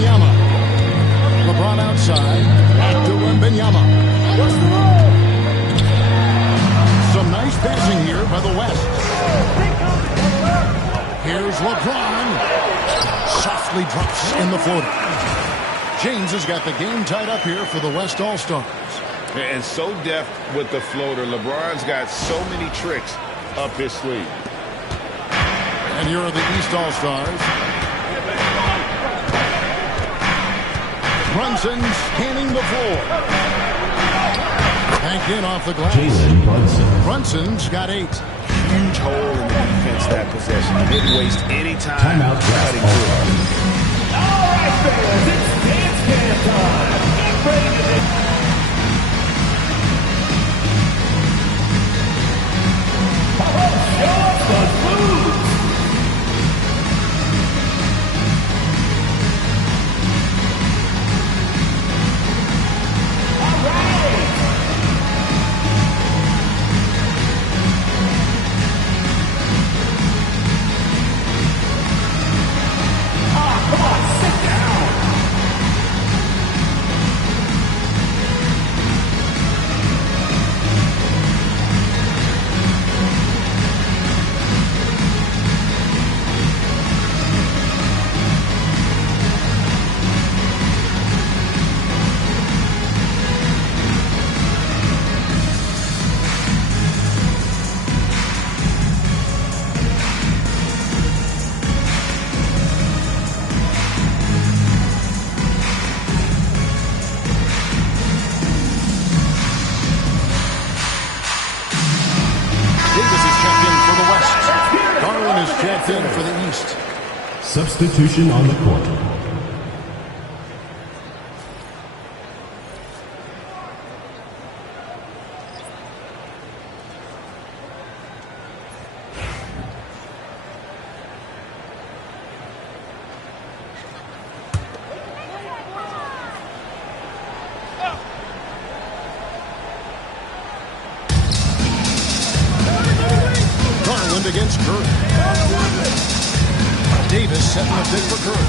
Wembanyama. LeBron outside. Back to Wembanyama. Some nice passing here by the West. Here's LeBron. Softly drops in the floater. James has got the game tied up here for the West All-Stars. And so deft with the floater. LeBron's got so many tricks up his sleeve. And here are the East All-Stars. Brunson scanning the floor. Banked in off the glass. Jalen Brunson. Brunson's got 8. Huge hole in the defense that possession. Didn't waste any time cutting through. All right, fans, it's dance can time. Get ready to dance. Show us the moves. For the East. Substitution on the court. Garland against Curry. Davis setting the pick for Curry.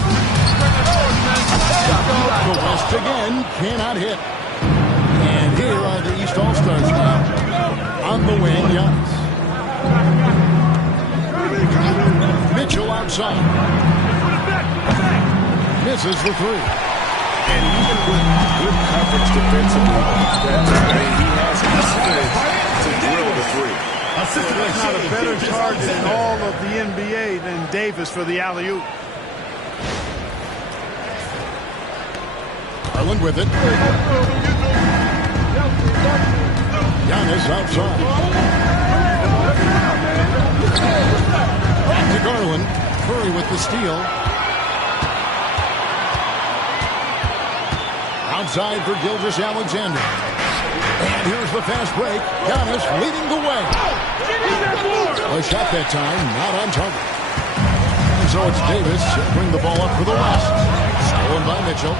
The West again cannot hit. And here are the East All-Stars now. On the wing, Giannis. Mitchell outside. Misses the 3. And even with good coverage defensively, he has confidence to drill the 3. There's not a better target in all of the NBA than Davis for the alley-oop. Garland with it. Giannis outside. Back to Garland. Curry with the steal. Outside for Gilgeous-Alexander. And here's the fast break. Giannis leading the way. A shot that time, not on target. And so it's Davis bring the ball up for the West. Stolen by Mitchell.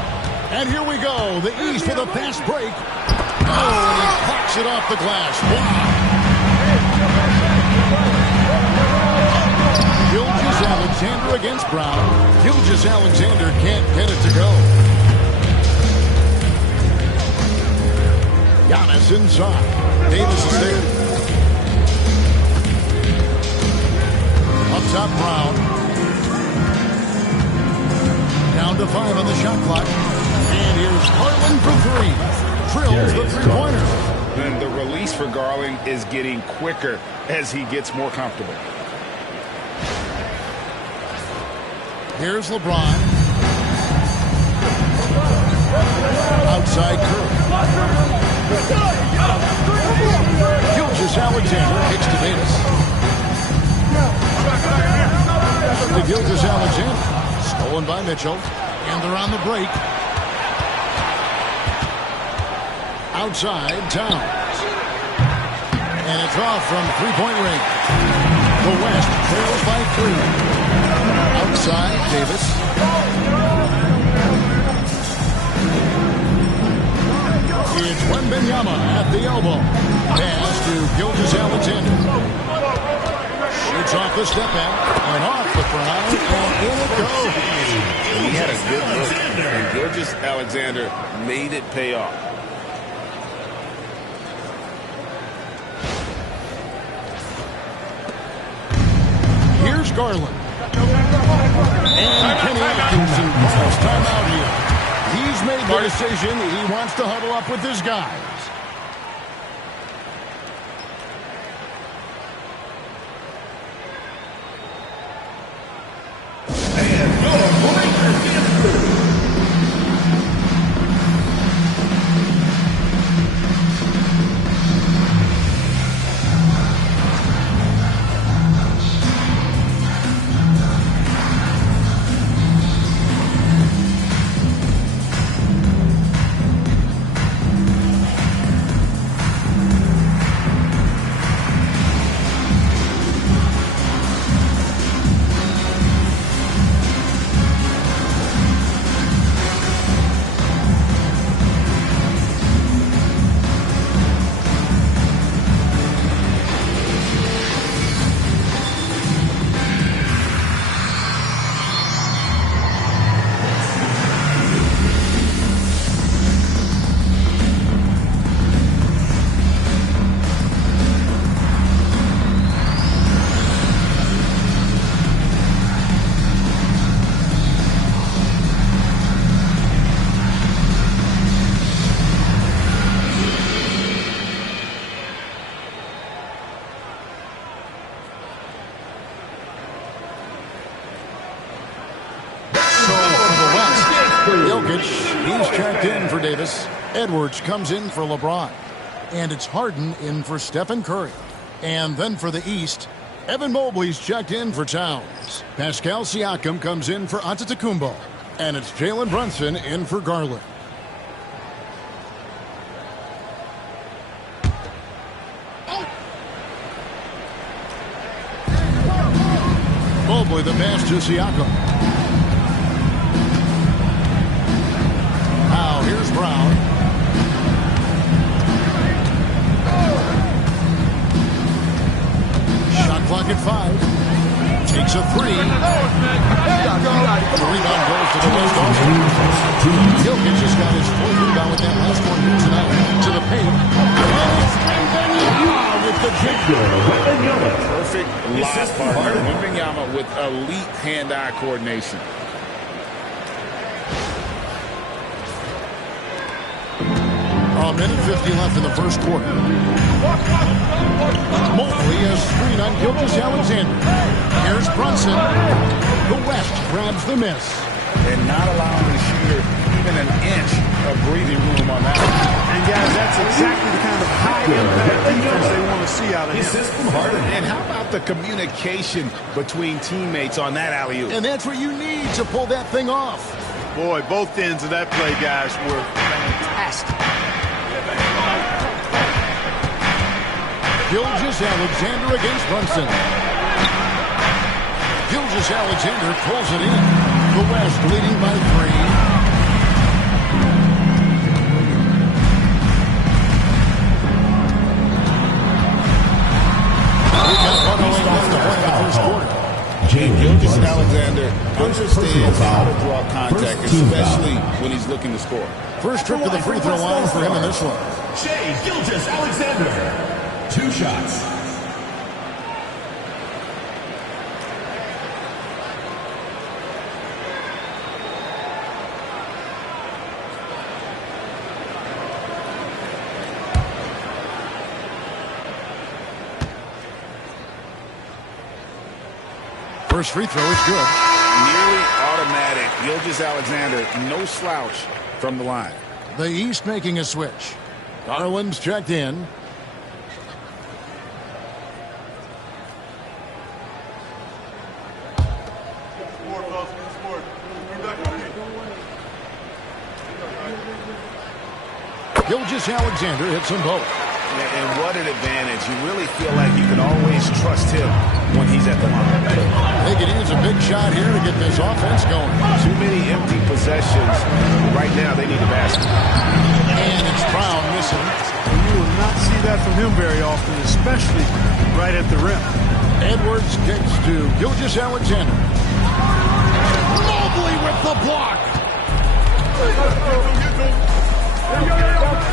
And here we go. The East with a fast break. Oh, and he clocks it off the glass. Wow. Gilgeous-Alexander against Brown. Gilgeous-Alexander can't get it to go. Giannis inside. Davis is there. Up top, Brown. Down to 5 on the shot clock. And here's Garland for 3. Drills the three-pointer. Then the release for Garland is getting quicker as he gets more comfortable. Here's LeBron. Outside Curry. Gilgeous-Alexander kicks to Davis. To Gilgeous-Alexander. Stolen by Mitchell. And they're on the break. Outside, Towns. And it's off from three-point range. The West trails by 3. Outside, Davis. It's Wembanyama at the elbow. Pass to Gilgeous-Alexander. Shoots off the step back and off the front, and in it goes. He had a good look, and Gilgeous-Alexander made it pay off. Here's Garland. And Kenny Atkinson calls timeout here. He's made the decision. He wants to huddle up with his guys. He's checked in for Davis. Edwards comes in for LeBron. And it's Harden in for Stephen Curry. And then for the East, Evan Mobley's checked in for Towns. Pascal Siakam comes in for Antetokounmpo. And it's Jalen Brunson in for Garland. Mobley the pass to Siakam. Now here's Brown. Shot clock at 5. Takes a 3. The rebound goes to the West also. Jokic just got his 4th rebound with that last one here tonight. To the paint. With the perfect lob partner. Wembanyama with elite hand-eye coordination. A minute 50 left in the first quarter. Mobley has screen on Gilgeous-Alexander. Here's Brunson. The West grabs the miss. And not allowing the shooter even an inch of breathing room on that. And guys, that's exactly the kind of high-impact defense they want to see out of him. And how about the communication between teammates on that alley-oop? And that's what you need to pull that thing off. Boy, both ends of that play, guys, were fantastic. Gilgeous-Alexander against Brunson. Gilgeous-Alexander pulls it in. The West leading by 3. We got 1:08 left to play in the first quarter. Gilgeous-Alexander understands how to draw contact, especially when he's looking to score. First trip to the free throw line for him in this one. Shai Gilgeous-Alexander. 2 shots. First free throw is good. Nearly automatic. Gilgeous-Alexander, no slouch from the line. The East making a switch. Garland's checked in. Gilgeous-Alexander hits them both. And what an advantage. You really feel like you can always trust him when he's at the line. They could use a big shot here to get this offense going. Too many empty possessions. Right now, they need a basket. And it's Brown missing. You will not see that from him very often, especially right at the rim. Edwards kicks to Gilgeous-Alexander. Mobley with the block.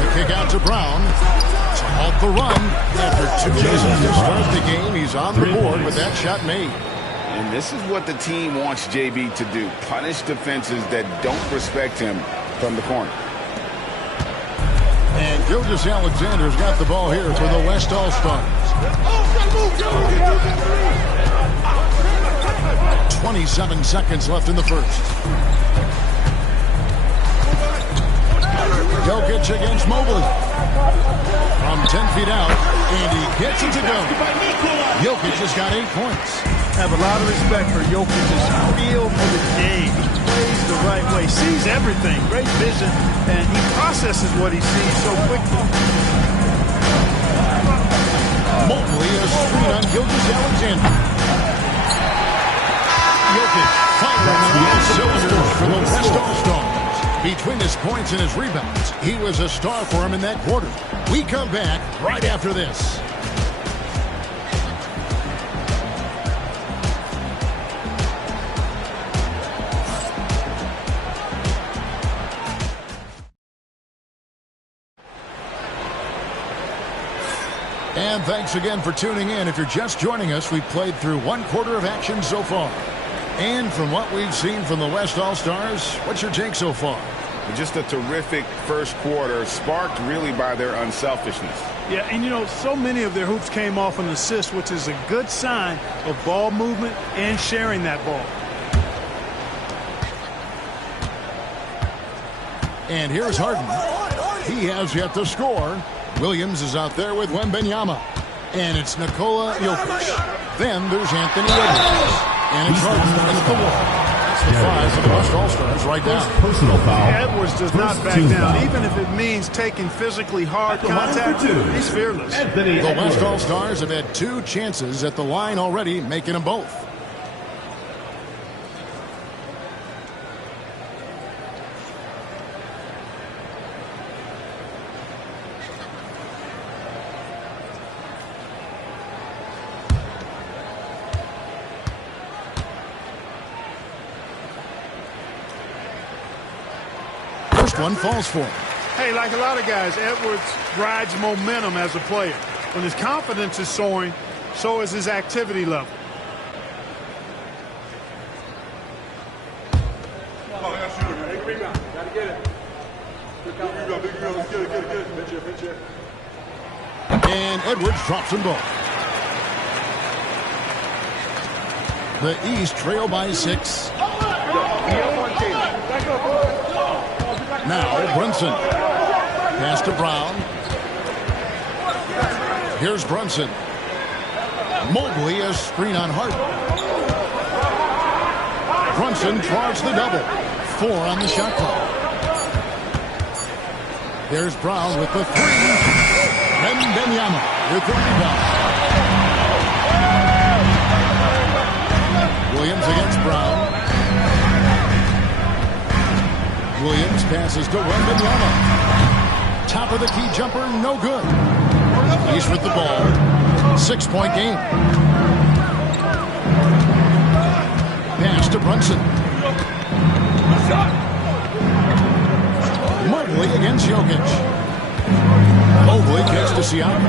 The kick out to Brown to halt the run. After 2 minutes to start the game, he's on the board with that shot made. And this is what the team wants JB to do. Punish defenses that don't respect him from the corner. And Gilgeous-Alexander's got the ball here for the West All-Stars. 27 seconds left in the first. Jokic against Mobley. From 10 feet out, and he gets it to go. Jokic has got 8 points. I have a lot of respect for Jokic's feel for the game. He plays the right way, sees everything, great vision, and he processes what he sees so quickly. Mobley a screen on Gilgeous-Alexander. Jokic firing on all cylinders for the West All-Stars. Between his points and his rebounds, he was a star for him in that quarter. We come back right after this. And thanks again for tuning in. If you're just joining us, we've played through 1 quarter of action so far. And from what we've seen from the West All-Stars, what's your take so far? Just a terrific first quarter, sparked really by their unselfishness. Yeah, and you know, so many of their hoops came off an assist, which is a good sign of ball movement and sharing that ball. And here's Harden. He has yet to score. Williams is out there with Wembanyama. And it's Nikola Jokic. Then there's Anthony Edwards. And it's Harden in the wall. That's the 5 for the West All-Stars right now. Personal foul. Edwards does not back down, even if it means taking physically hard contact. He's fearless. The West All-Stars have had 2 chances at the line already, making them both. First one falls for him. Hey, like a lot of guys, Edwards rides momentum as a player. When his confidence is soaring, so is his activity level. And Edwards drops them both. The East trail by 6. Now Brunson. Pass to Brown. Here's Brunson. Mobley a screen on Harden. Brunson tries the double. 4 on the shot clock. There's Brown with the 3. Wembanyama with the rebound. Williams against Brown. Williams passes to Wembanyama. Top of the key jumper, no good. He's with the ball. 6-point game. Pass to Brunson. Mobley against Jokic. Mobley gets to Siakam.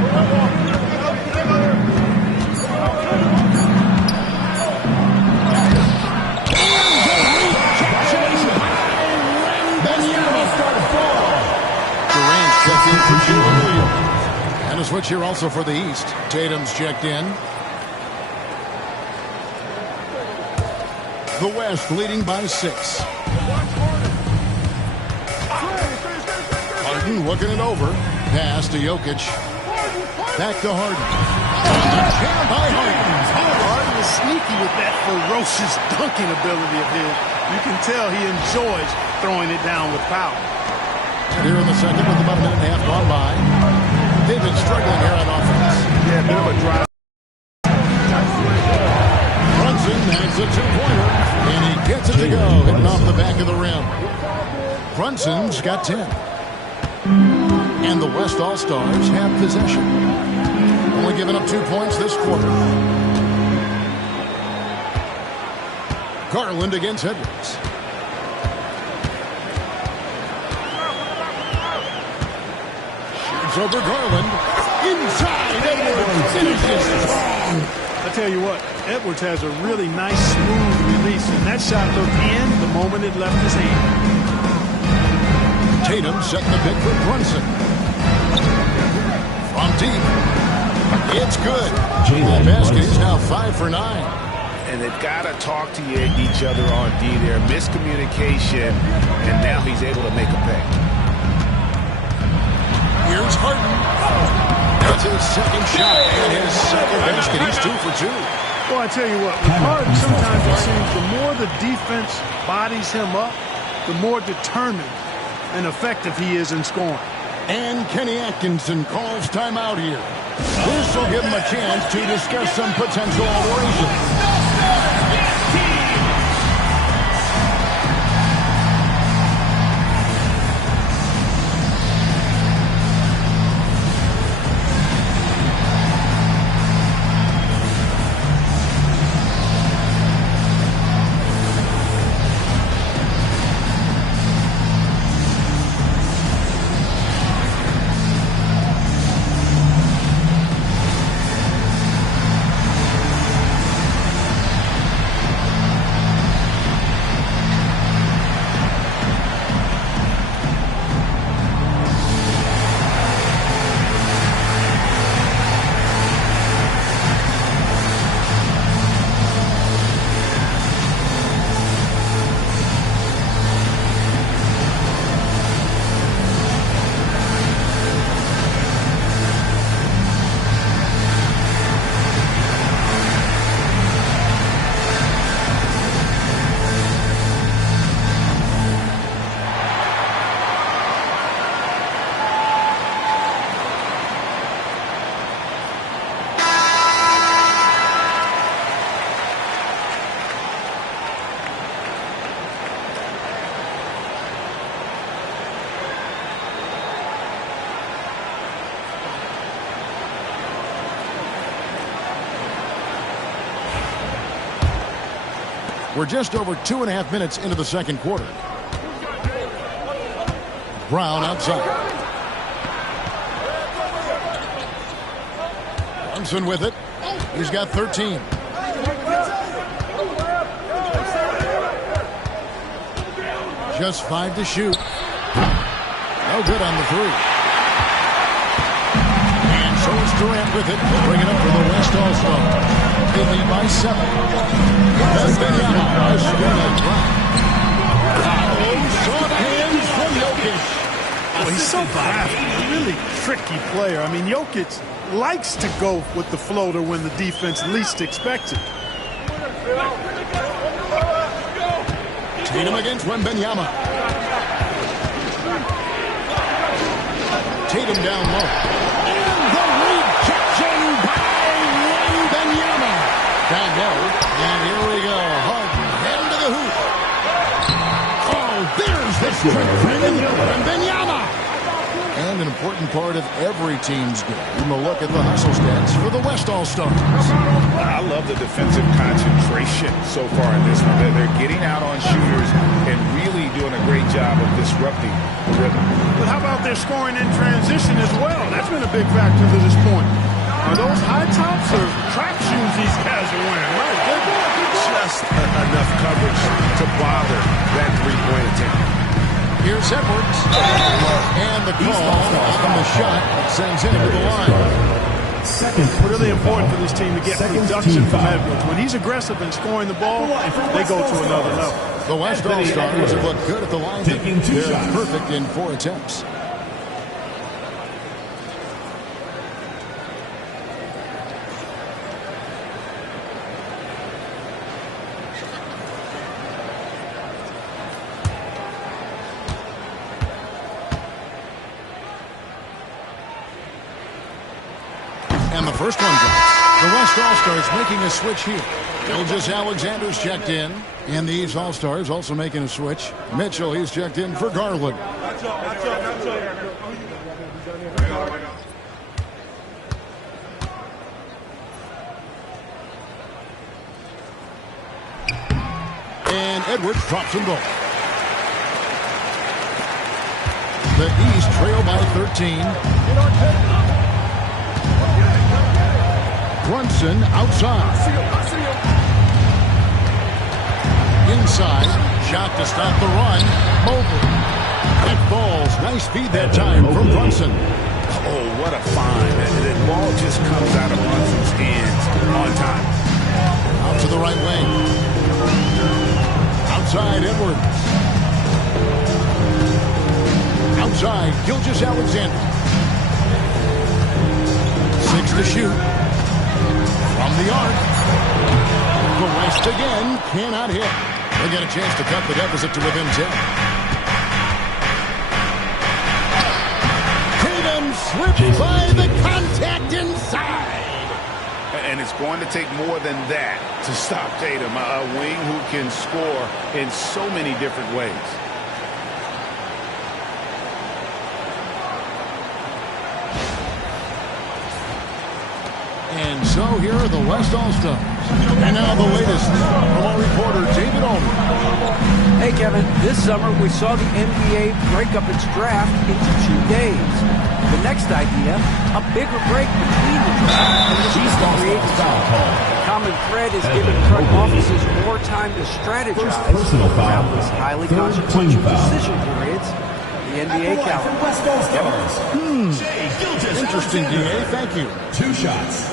And a switch here also for the East. Tatum's checked in. The West leading by 6. Harden looking it over. Pass to Jokic. Back to Harden. Jam by Harden. Harden is sneaky with that ferocious dunking ability of his. You can tell he enjoys throwing it down with power. And here in the second with about a minute and a half gone by. They've been struggling here on offense. Yeah, a bit of a drive. Brunson makes a 2-pointer, and he gets it to go, hitting off the back of the rim. Brunson's got 10. And the West All-Stars have possession. Only giving up 2 points this quarter. Garland against Edwards. Shoots over Garland. Inside Edwards. Finishes strong. I tell you what, Edwards has a really nice, smooth release, and that shot looked in the moment it left his hand. Tatum setting the pick for Brunson. From deep. It's good. The basket is now 5 for 9. And they've got to talk to each other on D there. Miscommunication, and now he's able to make a pay. Here's Harden. That's his second shot and his second basket. He's 2 for 2. Well, I tell you what, with Harden, sometimes it seems the more the defense bodies him up, the more determined and effective he is in scoring. And Kenny Atkinson calls timeout here. This will give him a chance to discuss some potential alterations. We're just over 2.5 minutes into the second quarter. Brown outside. Brunson with it. He's got 13. Just 5 to shoot. No good on the 3. And so it's Durant with it. Bring it up for the West All-Stars. They lead by 7. That's Benyama. Soft hands from Jokic. Well, he's so crafty, really tricky player. I mean, Jokic likes to go with the floater when the defense least expects it. Tatum against Wembanyama. Tatum down low. And the rejection by Wembanyama. Down low. And here we go. Harden heading to the hoop. Oh, there's the strength from Wembanyama. And an important part of every team's game. A look at the hustle stats for the West All-Stars. I love the defensive concentration so far in this one. They're getting out on shooters and really doing a great job of disrupting the rhythm. But how about their scoring in transition as well? That's been a big factor to this point. Are those high tops or track shoes these guys are wearing? My goodness. Just enough coverage to bother that three-point attempt. Here's Edwards. And the call on the shot that sends him to the line. Really important for this team to get production from Edwards. When he's aggressive in scoring the ball, they go to another level. The West All-Stars have looked good at the line. They're perfect in 4 attempts. And the first one drops. The West All-Stars making a switch here. Gilgeous-Alexander's checked in. And the East All-Stars also making a switch. Mitchell, he's checked in for Garland. Edwards drops them both. The East trail by 13. Brunson outside. Inside. Shot to stop the run. Mobley. That falls. Nice feed that time from Brunson. Oh, what a find. The ball just comes out of Brunson's hands on time. Out to the right wing. Outside Edwards. Outside Gilgeous-Alexander. 6 to shoot. From the arc. The West again. Cannot hit. They get a chance to cut the deficit to within 10. Tatum slipped by the contact inside. And it's going to take more than that to stop Tatum, a wing who can score in so many different ways. And so here are the West All-Stars. And now the latest from our reporter, David Olman. Hey, Kevin, this summer we saw the NBA break up its draft into 2 days. The next idea, a bigger break between the draft and the season creates foul call. The common thread is giving front offices more time to strategize around these highly consequential decision periods. The NBA calendar. Interesting, DA. Thank you. 2 shots.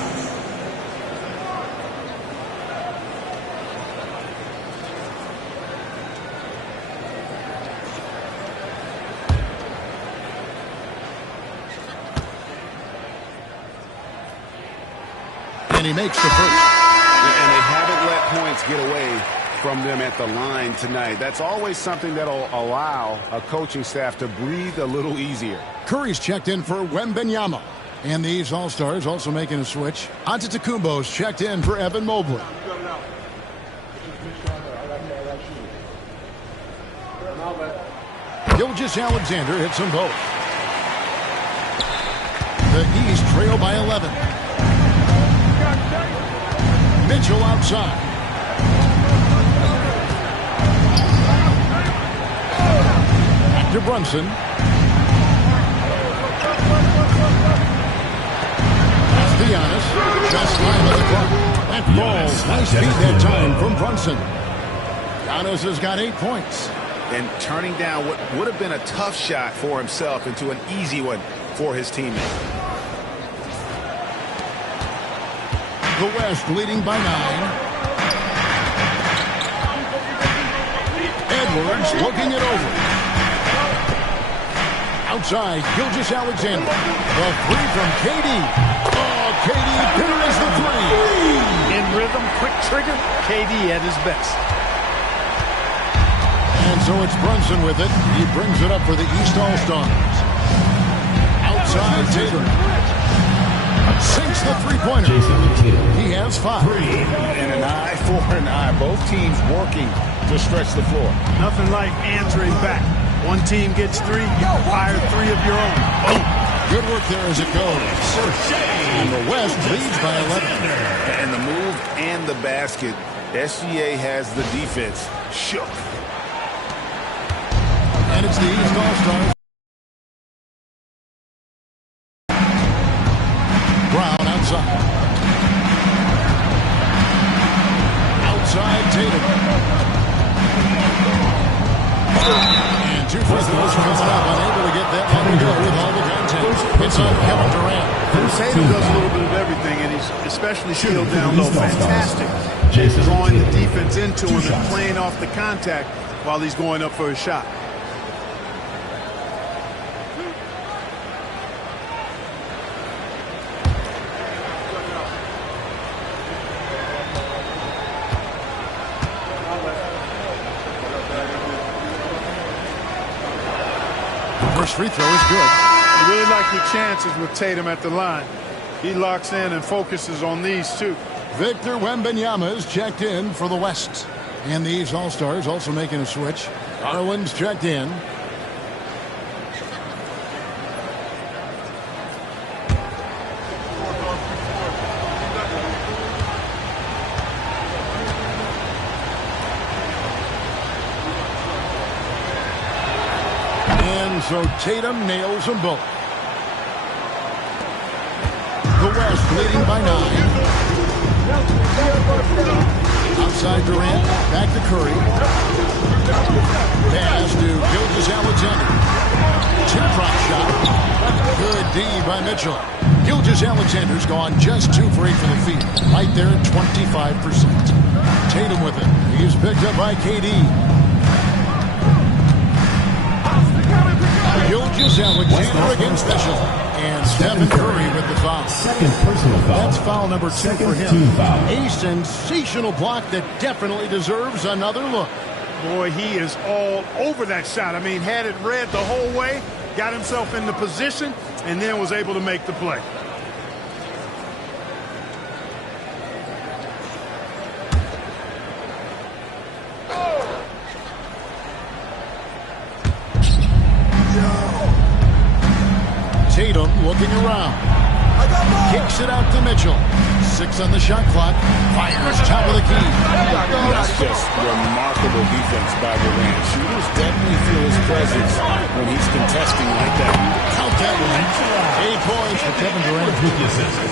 And he makes the first. And they haven't let points get away from them at the line tonight. That's always something that'll allow a coaching staff to breathe a little easier. Curry's checked in for Wembanyama. And these All-Stars also making a switch. Antetokounmpo's checked in for Evan Mobley. Gilgeous-Alexander hits them both. The East trail by 11. Mitchell outside. Back to Brunson. That's Giannis. Just 5 on the clock. That falls. Nice feed that time from Brunson. Giannis has got 8 points. And turning down what would have been a tough shot for himself into an easy one for his teammate. The West leading by 9. Edwards looking it over. Outside, Gilgeous-Alexander. The three from KD. Oh, KD buries the 3. In rhythm, quick trigger, KD at his best. And so it's Brunson with it. He brings it up for the East All-Stars. Outside, Tatum. Sinks the three-pointer. He has 5. And an eye for an eye. Both teams working to stretch the floor. Nothing like answering back. One team gets 3, you fire 3 of your own. Oh, good work there as it goes. And the West leads by 11. And the move and the basket. SGA has the defense shook. And it's the East All-Stars. Brown outside. Outside Tatum. And 2 free throws coming up. Unable to get that one to go with all the contact. It's on Kevin Durant. Tatum does a little bit of everything, and he's especially skilled down low. Fantastic. Drawing the defense into him and playing off the contact while he's going up for a shot. First free throw is good. You really like your chances with Tatum at the line. He locks in and focuses on these 2. Victor Wembanyama is checked in for the West. And these All-Stars also making a switch. Garland's checked in. so Tatum nails them both. The West leading by 9. Outside Durant, back to Curry. Pass to Gilgeous-Alexander. Tip-drop shot. Good D by Mitchell. Gilgeous-Alexander's gone just 2 for 8 from the field. Right there at 25%. Tatum with it. He's picked up by KD. Gilgeous-Alexander against Mitchell. And Stephen Curry with the foul. Second personal foul. That's foul number 2 for him. Team foul. A sensational block that definitely deserves another look. Boy, he is all over that shot. I mean, had it read the whole way, got himself in the position, and then was able to make the play. Tatum looking around. Kicks it out to Mitchell. 6 on the shot clock. Fires top of the key. That's just remarkable defense by Durant. Shooters definitely feel his presence when he's contesting like that. Count that one. 8 points for Kevin Durant.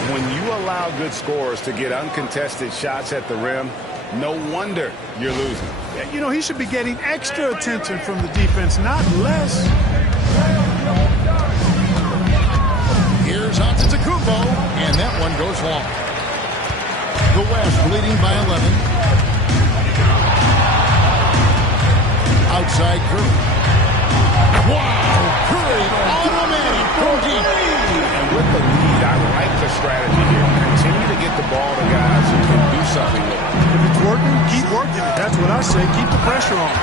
When you allow good scorers to get uncontested shots at the rim, no wonder you're losing. You know, he should be getting extra attention from the defense, not less. Here's Antetokounmpo, and that one goes long. The West leading by 11. Outside Curry. Wow! Curry automatic from deep. And with the lead, I like the strategy here. Continue to get the ball to guys who can do something with it. If it's working, keep working it. That's what I say. Keep the pressure on.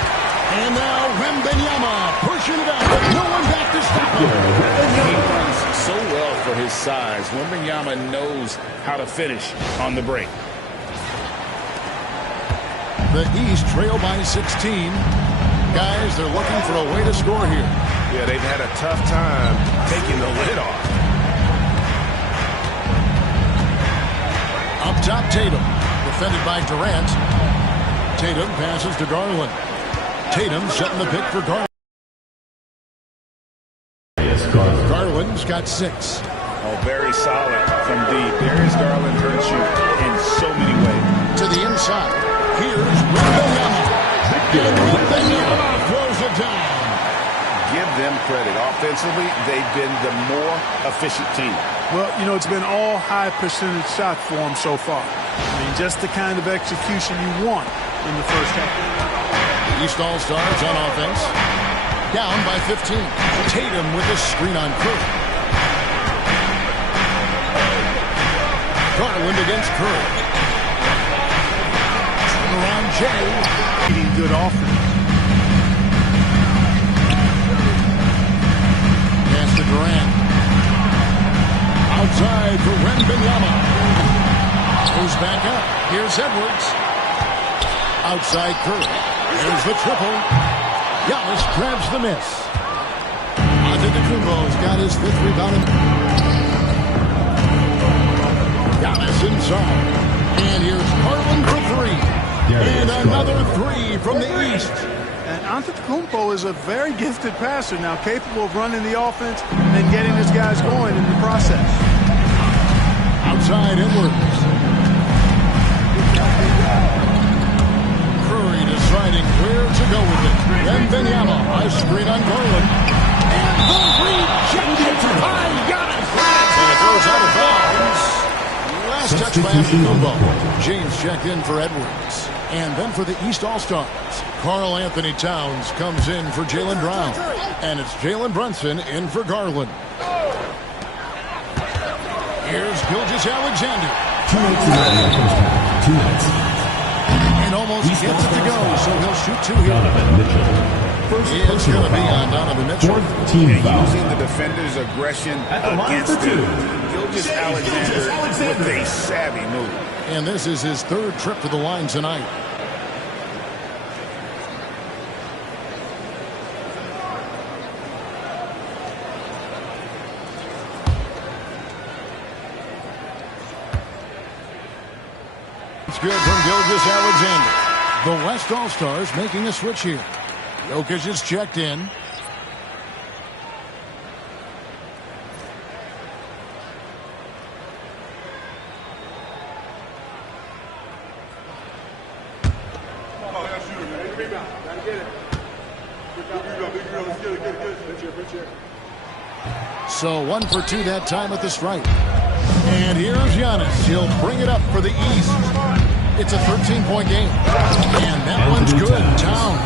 And now Wembanyama pushing it out. No one back to stop him. He runs so well for his size. Wembanyama knows how to finish on the break. The East trail by 16. Guys, they're looking for a way to score here. Yeah, they've had a tough time taking the lid off. Up top, Tatum. Defended by Durant. Tatum passes to Garland. Tatum setting the pick for Garland. Garland's got 6. Oh, very solid from deep. There is Garland for shoot in so many ways. To the inside. Here's Wembanyama. And Wembanyama throws it down. Give them credit. Offensively, they've been the more efficient team. Well, you know, it's been all high percentage shot for them so far. I mean, just the kind of execution you want in the first half. The East All-Stars on offense. Down by 15. Tatum with a screen on Curry. Garland against Curry. Turnaround Jay. Eating good offense. Pass to Durant. Outside for Wembanyama. Goes back up. Here's Edwards. Outside Curry. There's the triple. Giannis grabs the miss. Antetokounmpo's got his 5th rebound. Giannis inside. And here's Garland for 3. And another 3 from the East. And Antetokounmpo is a very gifted passer now, capable of running the offense and getting his guys going in the process. Outside Edwards. Curry deciding where to go with it. Wembanyama, a screen on Garland. And the rejected by Giannis. And it goes out of bounds. Last touch by Antetokounmpo. James checked in for Edwards. And then for the East All-Stars, Karl Anthony Towns comes in for Jaylen Brown. And it's Jalen Brunson in for Garland. Here's Gilgeous-Alexander. 2 minutes remaining in the first half. 2 minutes. And almost gets it to go, so he'll shoot 2 here. Donovan Mitchell. First It's personal going to be foul. on Donovan Mitchell. 4th team foul. Using the defender's aggression At the line against for 2. him. Gilgeous-Alexander with a savvy move. And this is his 3rd trip to the line tonight. It's good from Gilgeous-Alexander. The West All-Stars making a switch here. Jokic is checked in. So 1 for 2 that time at the stripe. And here's Giannis. He'll bring it up for the East. It's a 13-point game. And that one's good. Towns.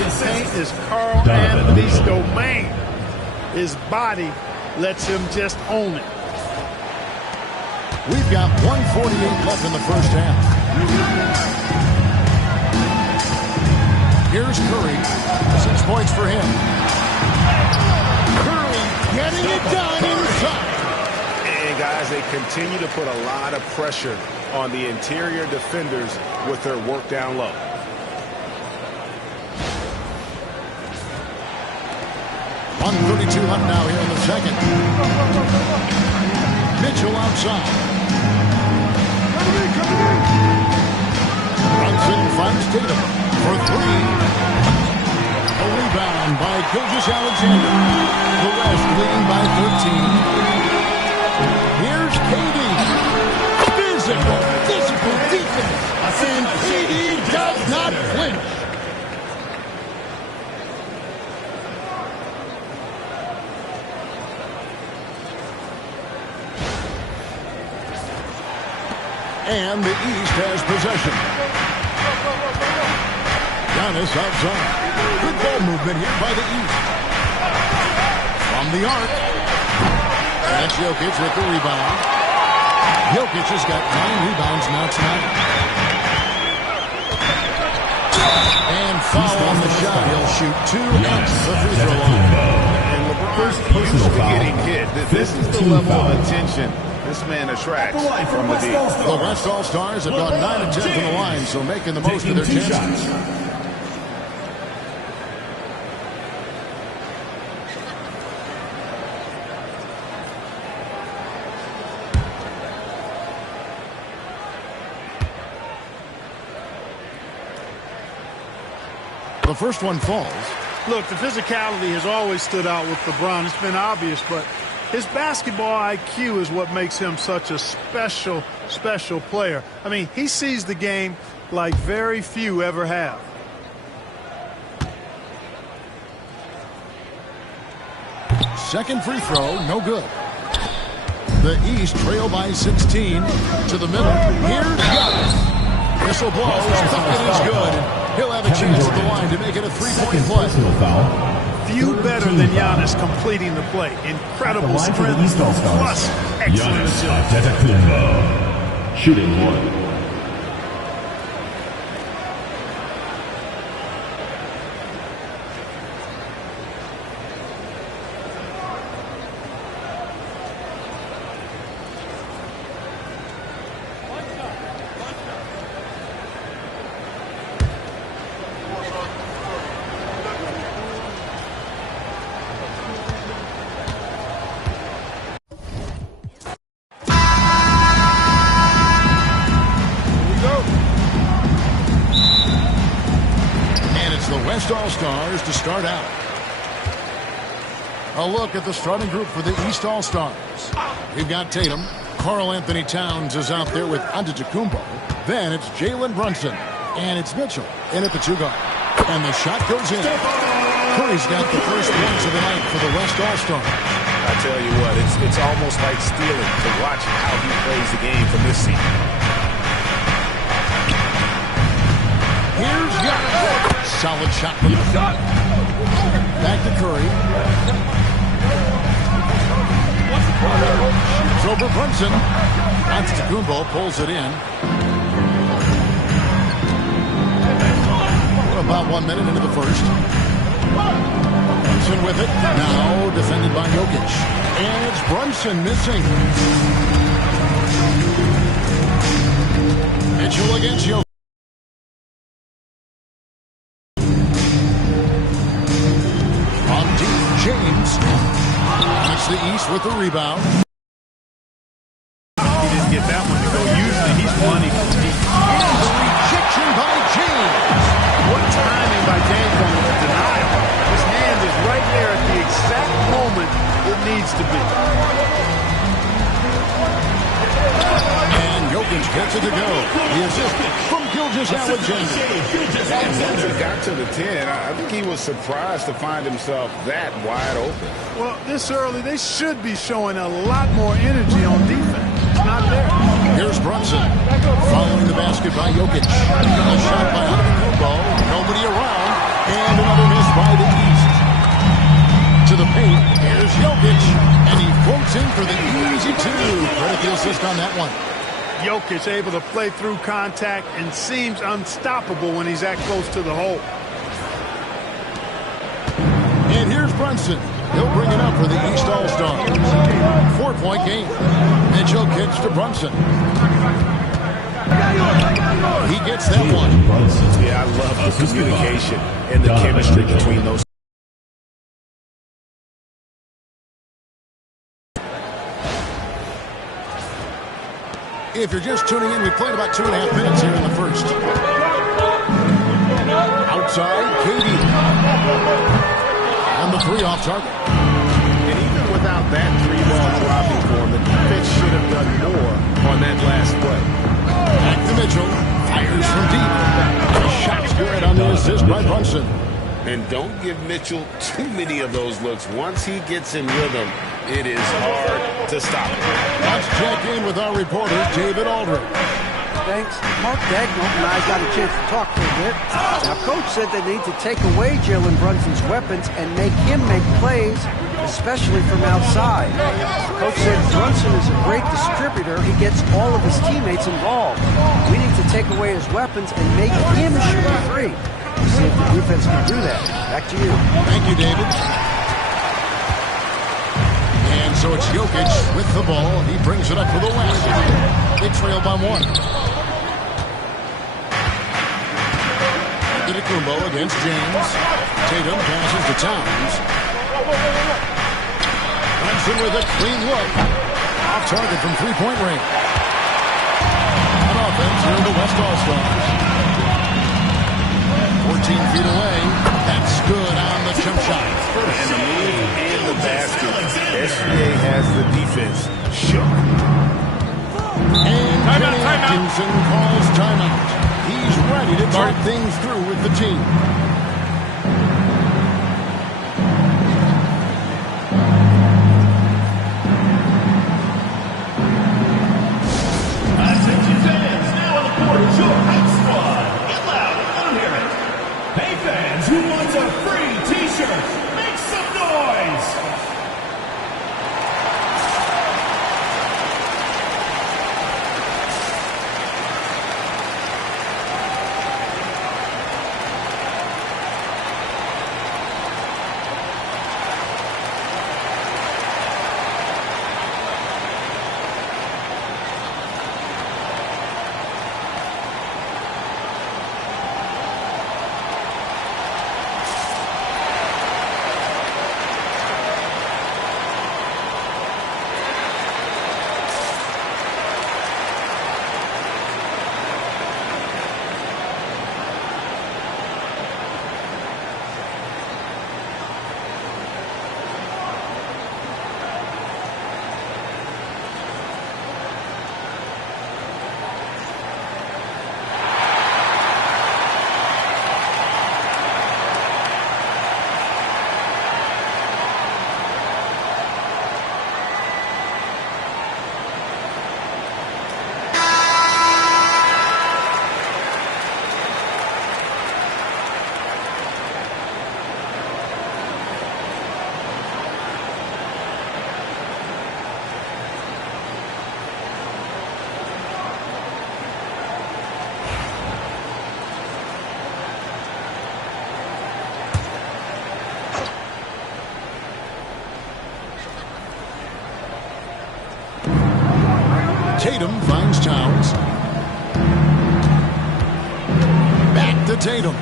His paint is Carl Anthony's domain. His body lets him just own it. We've got 1:48 left in the first half. Here's Curry. 6 points for him. Curry getting it done inside. And guys, they continue to put a lot of pressure on the interior defenders with their work down low. .132 left now here in the second. Mitchell outside. Brunson finds Tatum for 3. A rebound by Gilgeous-Alexander. The West leading by 13. Here's KD. Physical defense. And KD does not flinch. And the East has possession. Giannis outside. Good ball movement here by the East. From the arc. That's Jokic with the rebound. Jokic has got 9 rebounds now tonight. And foul on the shot. He'll shoot 2 at the free throw line. And LeBron used to getting hit. This is the level of attention this man attracts from the deep. The West All-Stars have gone 9 of 10 from the line, so making the most of their chances. The first one falls. Look, the physicality has always stood out with LeBron. It's been obvious, but his basketball IQ is what makes him such a special player. I mean, he sees the game like very few ever have. Second free throw, no good. The East trail by 16 to the middle. Here's Giannis. Whistle blows, bucket is good. He'll have a chance at the line to make it a 3-point play. Few better than Giannis completing the play. Incredible strength plus excellent agility. Shooting 1. All-Stars to start out. A look at the starting group for the East All-Stars. We've got Tatum. Karl Anthony Towns is out there with Antetokounmpo. Then it's Jalen Brunson. And it's Mitchell in at the 2 guard. And the shot goes in. Curry's got the first points of the night for the West All-Stars. I tell you what, it's almost like stealing to watch how he plays the game from this seat. Here's Giannis. Solid shot from the shot. Back to Curry. Shoots over Brunson. Antetokounmpo pulls it in. We're about 1 minute into the first. Brunson with it. Now defended by Jokic. And it's Brunson missing. Mitchell against Jokic. The East with the rebound. He didn't get that one to go. Usually he's running. The rejection by James. What timing by James on the denial. His hand is right there at the exact moment it needs to be. And Jokic Jokic gets it to go. The assist from Gilgeous-Alexander. And once he got to the 10, I think he was surprised to find himself that wide open. Well, this early, they should be showing a lot more energy on defense. It's not there. Here's Brunson. Following the basket by Jokic. A shot by Antetokounmpo. Nobody around. And another miss by the East. To the paint. Here's Jokic. And he floats in for the easy two. Credit the assist on that one. Jokic able to play through contact and seems unstoppable when he's that close to the hole. And here's Brunson. He'll bring it up for the East All-Stars. 4-point game. Mitchell kicks to Brunson. He gets that one. Yeah, I love the communication and the chemistry between those. If you're just tuning in, we played about 2.5 minutes here in the first. Outside, KD. On the 3 off target. And even without that 3-ball dropping for him, the defense should have done more on that last play. Back to Mitchell. Fires from deep. The shot's good on the assist by Brunson. And don't give Mitchell too many of those looks. Once he gets in rhythm, it is hard to stop him. Let's check in with our reporter, David Aldridge. Thanks. Mark Dagnall and I got a chance to talk for a bit. Now, Coach said they need to take away Jalen Brunson's weapons and make him make plays, especially from outside. Coach said Brunson is a great distributor. He gets all of his teammates involved. We need to take away his weapons and make him shoot a three. We'll see if the defense can do that. Back to you. Thank you, David. And so it's Jokic with the ball. He brings it up for the West. They trail by 1. Antetokounmpo against James. Tatum passes to Towns. Brunson with a clean look. Off target from 3-point range. On offense, here are the West All-Stars. 14 feet away. That's good on the jump shot. And the move and the basket. SGA has the defense shook. And Kenny Atkinson calls timeout. He's ready to talk things through with the team. Attention fans, now on the court is your hype squad. Get loud, let them hear it. Hey fans, who wants a free t-shirt? Make some noise! Tatum finds Towns. Back to Tatum.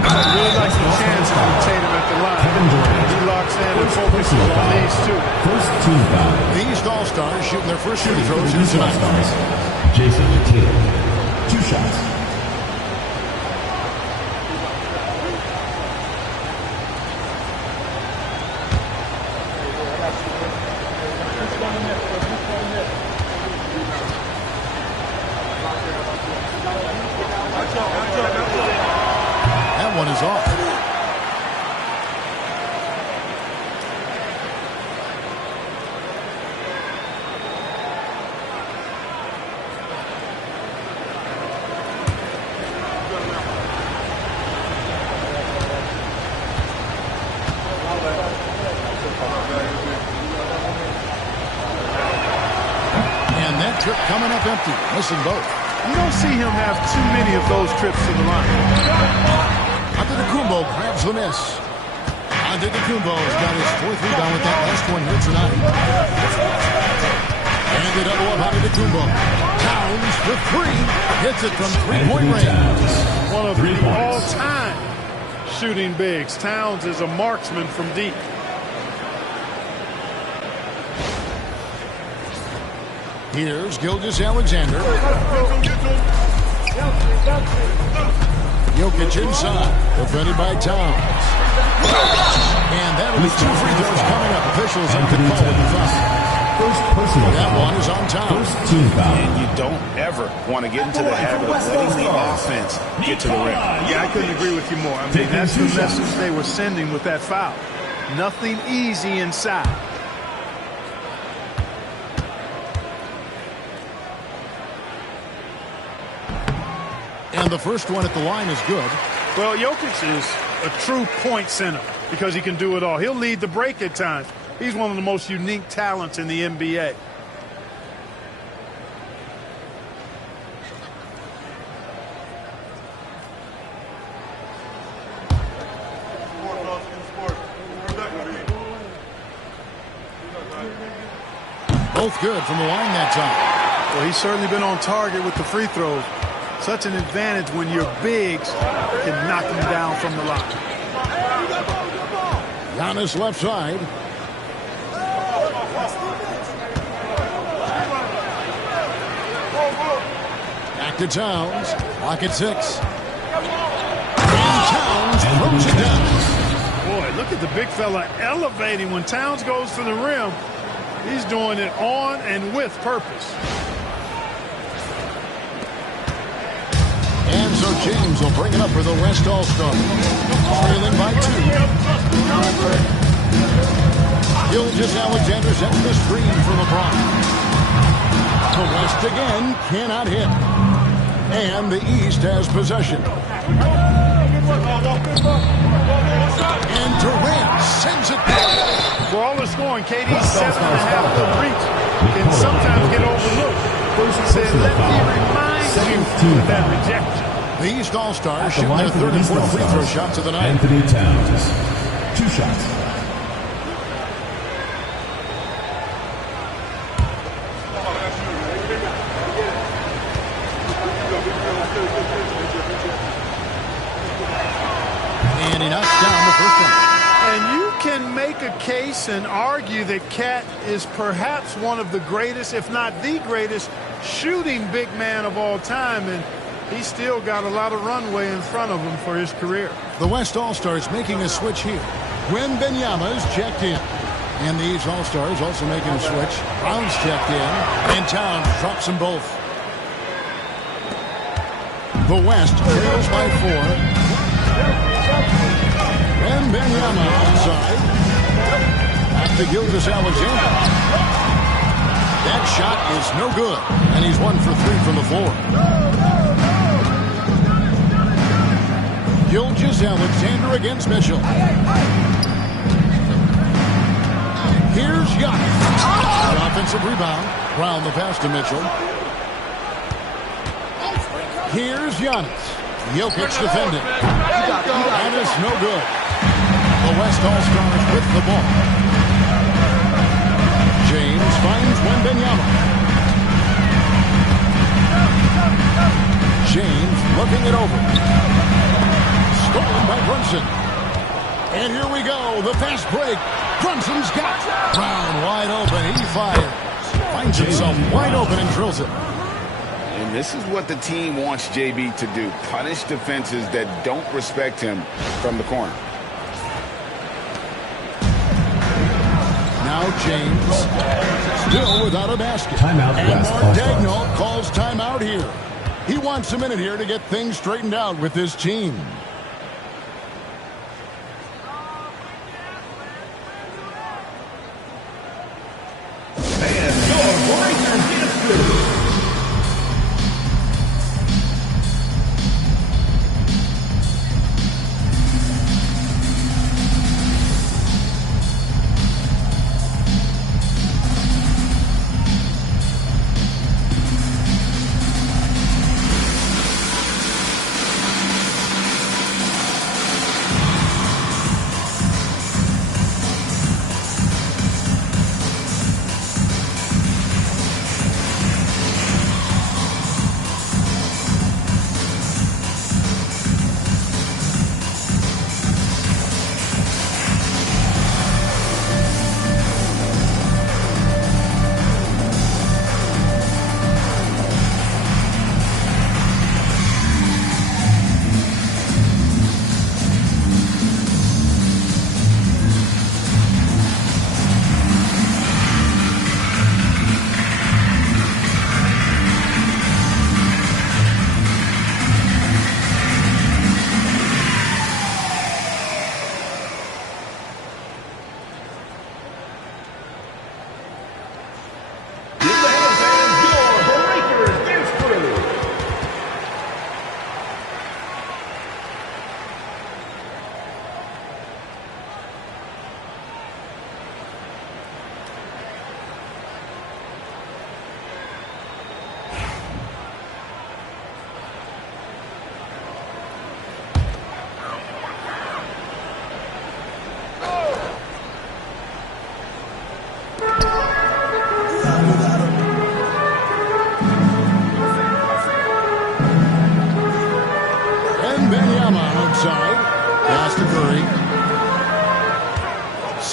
I really like the chance from Tatum at the line. He locks in and focuses on these two. First team foul. The East All-Stars shooting their first free throws here tonight. Jason Tatum. 2 shots. That trip coming up empty, missing both. You don't see him have too many of those trips to the line. Antetokounmpo grabs the miss. Antetokounmpo's got his 4th rebound with that last one here tonight. And the double up Antetokounmpo. Towns with 3. Hits it from 3-point range. One of the all-time shooting bigs. Towns is a marksman from deep. Here's Gilgeous-Alexander. Jokic inside, defended by Towns. And that'll be 2 free throws coming up. Officials have to call it the foul. First personal That foul. one is on Towns. First team foul. And you don't ever want to get into the habit of letting the offense get to the rim. Yeah, I couldn't agree with you more. I mean, that's the message they were sending with that foul. Nothing easy inside. And the first one at the line is good. Well, Jokic is a true point center because he can do it all. He'll lead the break at times. He's one of the most unique talents in the NBA. Both good from the line that time. Well, he's certainly been on target with the free throws. Such an advantage when your bigs can knock him down from the line. Giannis left side. Back to Towns. Lock at 6. And Towns throws it down. Boy, look at the big fella elevating when Towns goes to the rim. He's doing it on and with purpose. And so James will bring it up for the West All-Stars. Trailing by 2. Gilgeous-Alexander sets the screen for LeBron. The West again cannot hit. And the East has possession. And Durant sends it back. For all the scoring, KD's 7.5-foot reach can sometimes get overlooked. He said, let me remind you of that rejection. The East All-Stars shooting their 3rd and 4th free throw shots of the night. Anthony Towns. 2 shots. And he knocks down the first one. And you can make a case and argue that Cat is perhaps one of the greatest, if not the greatest, shooting big man of all time. And he's still got a lot of runway in front of him for his career. The West All-Stars making a switch here. Wembanyama is checked in. And the East All-Stars also making a switch. Brown's checked in. And Towns drops them both. The West trails by 4. Wembanyama outside. Back to Gilgeous-Alexander. That shot is no good. And he's 1 for 3 from the floor. Gilgeous-Alexander against Mitchell. Here's Giannis. An offensive rebound. Brown the pass to Mitchell. Here's Giannis. Jokic defending. And it's no good. The West All-Stars with the ball. James finds Wembanyama. James looking it over. Stolen by Brunson. And here we go. The fast break. Brunson's got it. Brown wide open. He fires. Finds himself wide open and drills it. And this is what the team wants JB to do. Punish defenses that don't respect him from the corner. Now James still without a basket. Timeout, And West Mark All-Stars. Daigneault calls timeout here. He wants a minute here to get things straightened out with his team. And your Warriors history.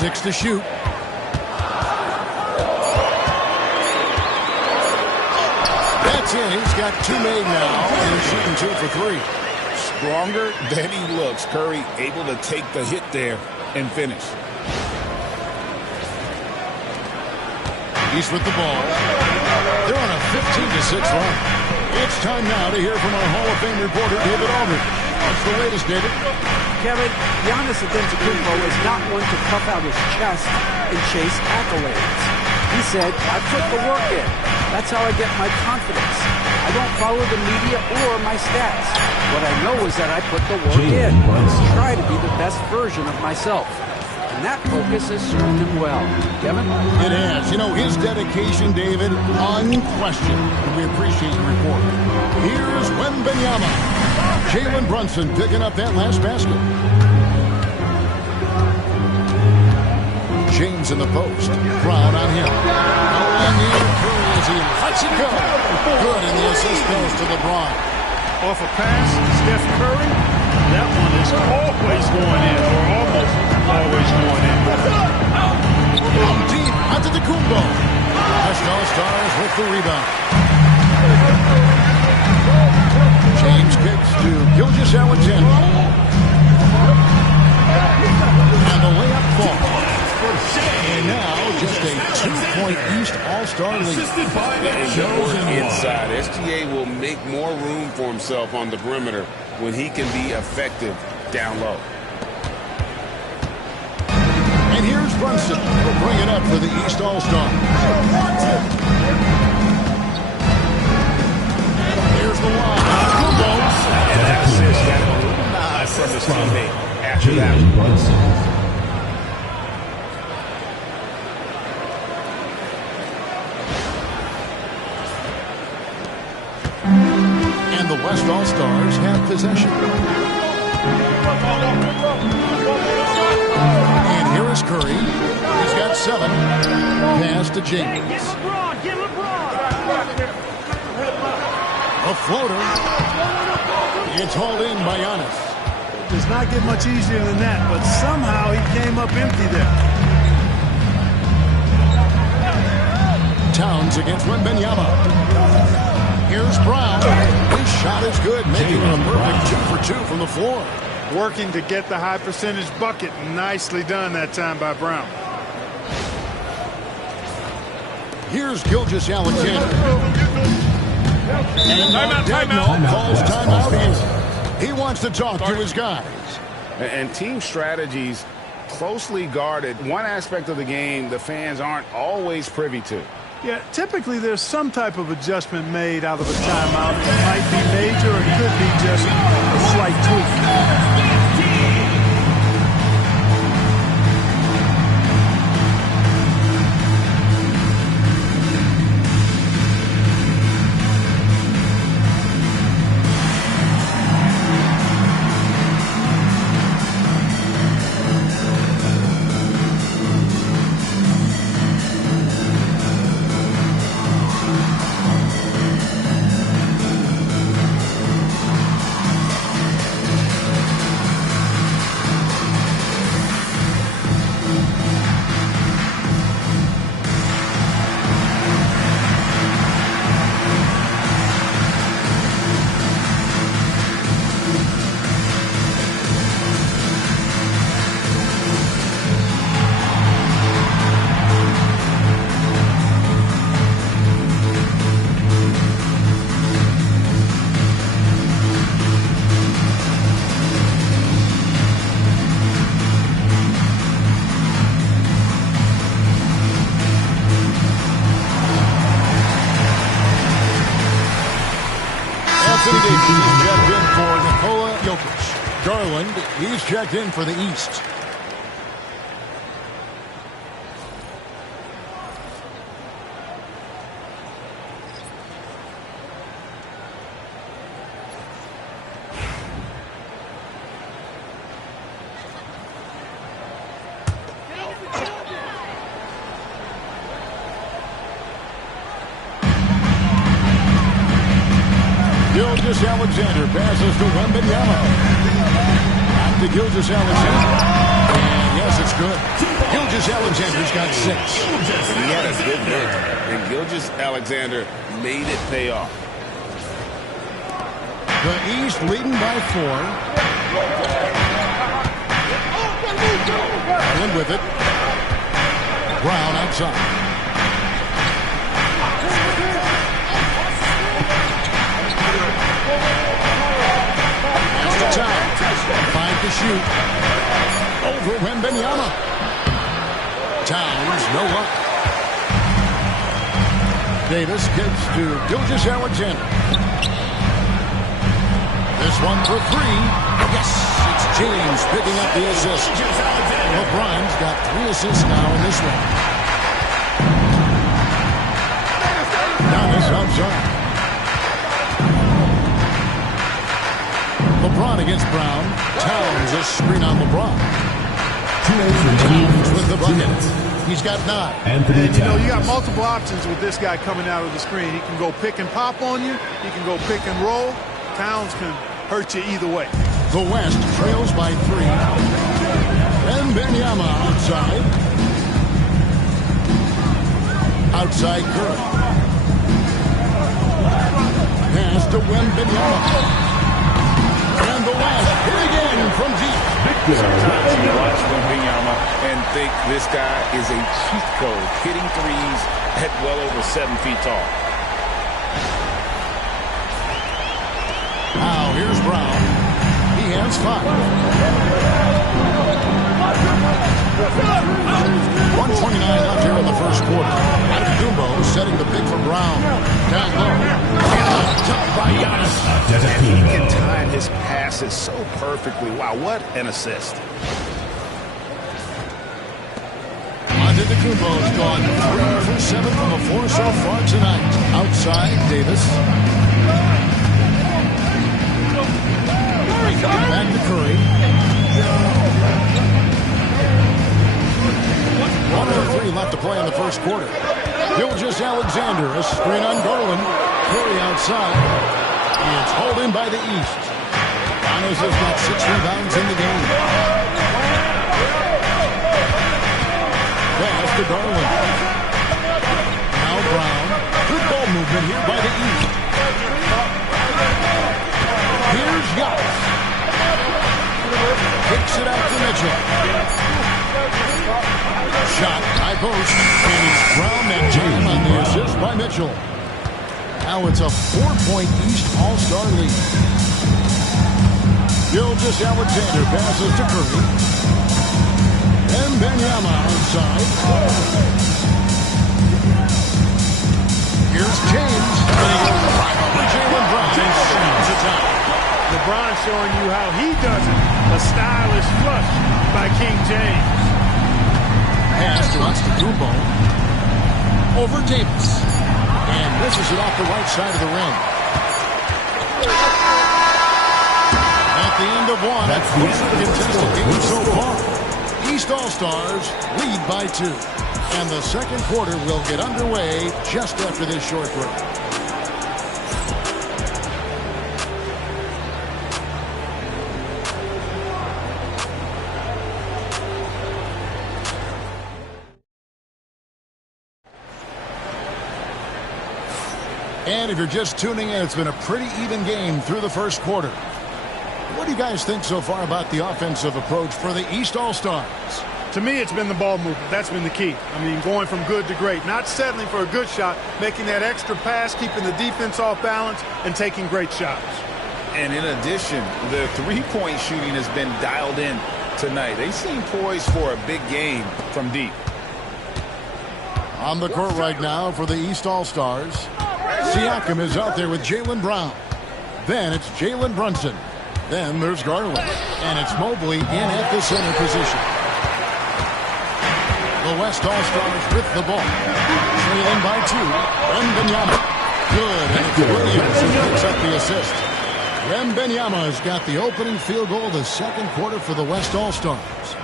6 to shoot. That's in. He's got 2 made now, and he's shooting 2 for 3. Stronger than he looks. Curry able to take the hit there and finish. He's with the ball. They're on a 15-6 run. It's time now to hear from our Hall of Fame reporter, David Aldridge. What's the latest, David? Kevin, Giannis Antetokounmpo is not one to puff out his chest and chase accolades. He said, I put the work in. That's how I get my confidence. I don't follow the media or my stats. What I know is that I put the work in. Try to be the best version of myself. And that focus has served him well. Kevin? It has. You know, his dedication, David, unquestioned. And we appreciate your report. Here's Wembanyama. Jalen Brunson picking up that last basket. James in the post. Brown on him. And near Curry as he lets it go. Good, and the assist goes to LeBron. Off a pass, Steph Curry. That one is always going in, or almost always going in. From deep, Antetokounmpo. West All-Stars with the rebound. James kicks to Gilgeous-Alexander. And the layup falls. And now just a 2-point East All-Star lead. Inside, SGA will make more room for himself on the perimeter when he can be effective down low. And here's Brunson. He'll bring it up for the East All-Stars. Here's the line. That assist got a little nod from his teammate after that. Brunson. And the West All-Stars have possession. And here is Curry. He's got 7. Pass to James. A floater. It's hauled in by Giannis. It does not get much easier than that, but somehow he came up empty there. Towns against Wembanyama. Here's Brown. His shot is good, making a perfect 2 for 2 from the floor. Working to get the high percentage bucket. Nicely done that time by Brown. Here's Gilgeous-Alexander. And Dagno calls timeout here. He wants to talk to his guys. And team strategies closely guarded. One aspect of the game the fans aren't always privy to. Yeah, typically there's some type of adjustment made out of a timeout. It might be major, or it could be just a slight tweak. He's checked in for Nikola Jokic. Garland, he's checked in for the East. Gilgeous-Alexander passes to Wembanyama. Back to Gilgeous-Alexander. And yes, it's good. Gilgeous-Alexander's got 6. He had a good look, and Gilgeous-Alexander made it pay off. The East leading by 4. Garland with it. Brown outside. Pass to Towns. 5 to shoot. Over Wembanyama. Towns, no luck. Davis gets to Gilgeous-Alexander. This one for 3. Yes, it's James picking up the assist. LeBron's got 3 assists now in this one. Giannis outside. LeBron against Brown. Towns a screen on LeBron. Towns with the bucket. He's got 9. And you know, you got multiple options with this guy coming out of the screen. He can go pick and pop on you. He can go pick and roll. Towns can hurt you either way. The West trails by 3. Wembanyama outside. Outside Curry. Pass to Wembanyama. And the West hit again from deep. Sometimes you watch Wembanyama and think this guy is a cheat code, hitting threes at well over 7 feet tall. Now here's Brown. He has 5. 1:29 left here in the first quarter. Antetokounmpo setting the pick for Brown. Down low. Top by Giannis. And he can time his passes so perfectly. Wow, what an assist. Antetokounmpo's gone 3 for 7 from the floor so far tonight. Outside, Davis. Back to Curry. 1:03 left to play in the first quarter. Gilgeous-Alexander, a screen on Garland. Curry outside. It's holding by the East. Giannis has got 6 rebounds in the game. Pass to Garland. Now Brown. Good ball movement here by the East. Here's Giannis. Kicks it out to Mitchell. Shot, high post, and it's Brown that jam on the assist by Mitchell. Now it's a 4-point East All-Star lead. Gilgeous-Alexander passes to Curry. Wembanyama outside. Here's James. Right over Jaylen Brown. Shoots it down. LeBron showing you how he does it. A stylish flush by King James. Pass to Antetokounmpo. Over Davis. And misses it off the right side of the rim. At the end of one, that's the contested game so far. East All-Stars lead by 2. And the second quarter will get underway just after this short break. And if you're just tuning in, it's been a pretty even game through the first quarter. What do you guys think so far about the offensive approach for the East All-Stars? To me, it's been the ball movement. That's been the key. I mean, going from good to great. Not settling for a good shot, making that extra pass, keeping the defense off balance, and taking great shots. And in addition, the three-point shooting has been dialed in tonight. They seem poised for a big game from deep. On the court right now for the East All-Stars, Siakam is out there with Jaylen Brown. Then it's Jalen Brunson. Then there's Garland. And it's Mobley in at the center position. The West All-Stars with the ball. Trailing by 2. Wembanyama. Good. And it's Williams who picks up the assist. Wembanyama has got the opening field goal of the second quarter for the West All-Stars.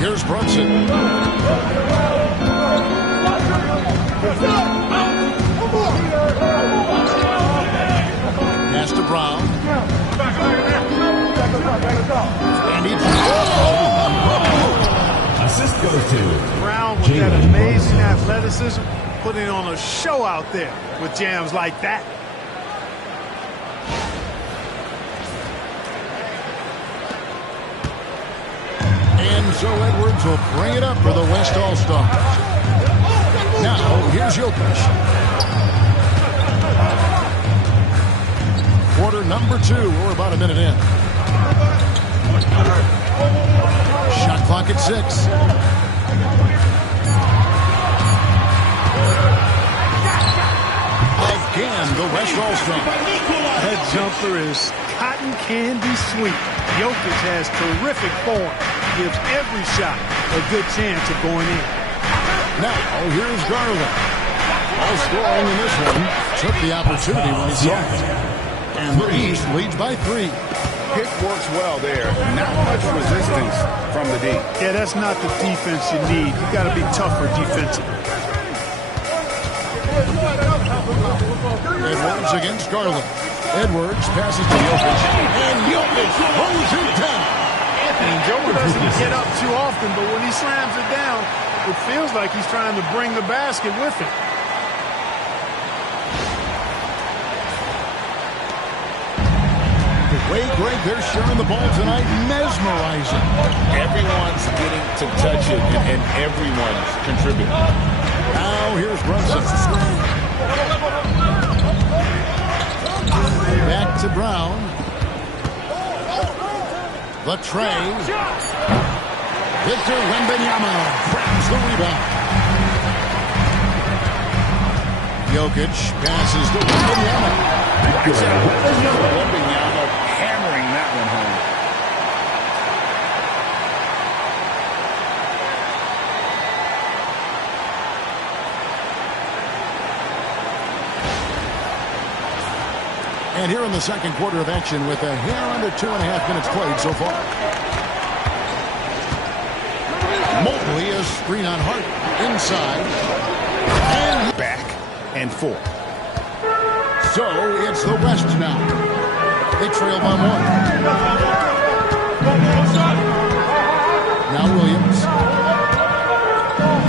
Here's Brunson. Pass to Brown. that amazing athleticism, putting on a show out there with jams like that. And so Edwards will bring it up for the West All-Stars. Now, here's Jokic. Quarter number 2. We're about a minute in. Shot clock at 6. Again, the West All-Star. That jumper is cotton candy sweet. Jokic has terrific form. Gives every shot a good chance of going in. Now, here's Garland. All scoring in this one. Took the opportunity when he saw it. And the East leads by 3. Pick works well there. Not much resistance from the D. Yeah, that's not the defense you need. You got to be tougher defensively. Edwards against Garland. Edwards passes to Jokic. And Jokic throws it down. And Joe doesn't get up too often, but when he slams it down, it feels like he's trying to bring the basket with him. The way they're sharing the ball tonight, mesmerizing. Everyone's getting to touch it, and everyone's contributing. Now here's Brunson. Back to Brown. The tray. Victor Wembanyama grabs the rebound. Jokic passes to Wembanyama. Wembanyama hammering that one home. And here in the second quarter of action with a hair under 2.5 minutes played so far. Mobley a screen on Hart inside. And back and forth. So it's the West now. They trail by 1. Now Williams.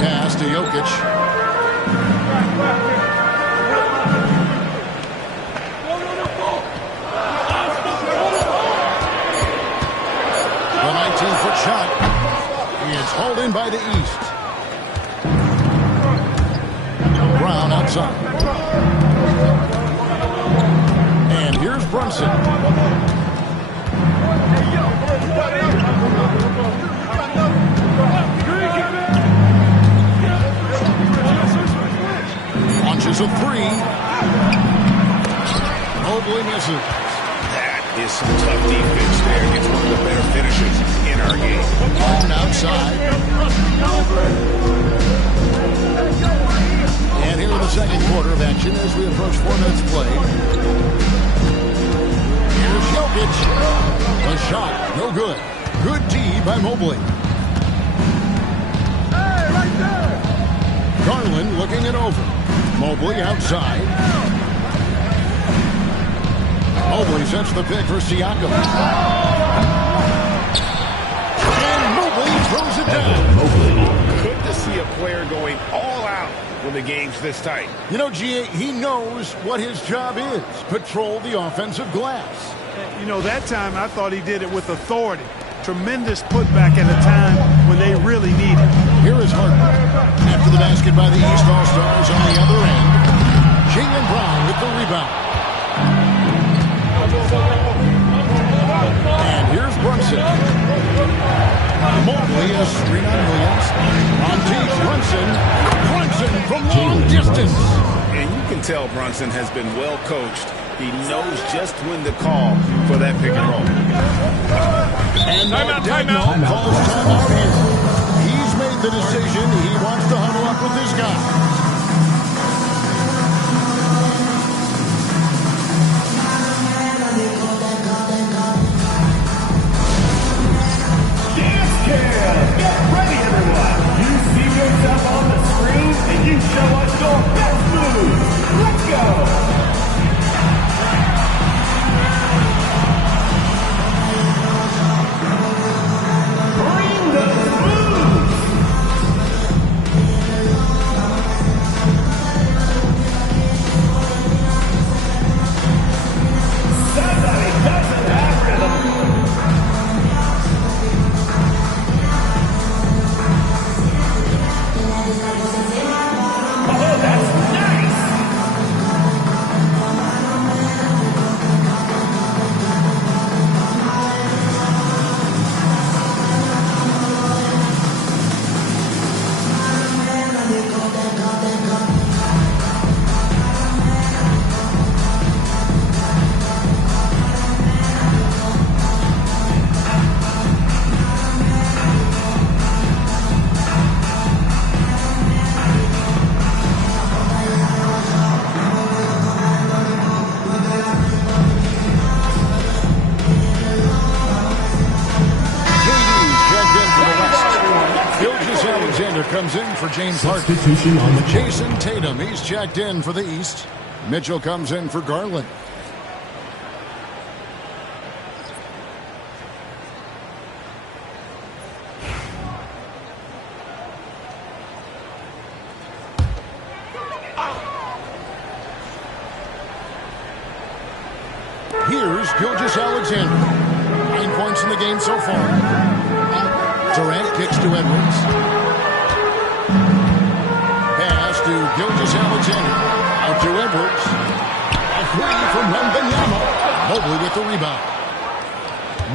Pass to Jokic. The 19-foot shot is hauled in by the East. Brown outside. And here's Brunson. Launches a 3. Mobley misses. That is some tough defense there against one of the better finishers in our game. Martin outside. And here in the second quarter of action as we approach 4 minutes played. Here's Jokic. A shot, no good. Good D by Mobley. Garland looking it over. Mobley outside. Mobley sets the pick for Siakam. And Mobley throws it down. Good to see a player going all out when the game's this tight. You know, G.A., he knows what his job is. Patrol the offensive glass. You know, that time I thought he did it with authority. Tremendous putback at a time when they really need it. Here is Harden. After the basket by the East All-Stars on the other end. Jaylen Brown with the rebound. And here's Brunson. Mobley a screen on Williams. Monteith Brunson. Brunson from long distance. And you can tell Brunson has been well coached. He knows just when to call for that pick and roll. And timeout calls timeout here. He's made the decision. He wants to huddle up with this guy. Dance Cam! Get ready, everyone! You see yourself on the screen, and you show us your best moves. Let's go! comes in for James Harden. Substitution on the Jason Tatum, he's checked in for the East. Mitchell comes in for Garland. Here's Gilgeous-Alexander. 9 points in the game so far. Durant kicks to Edwards. Pass to Gilgeous-Alexander. Out to Edwards. A three from Wembanyama. Mobley with the rebound.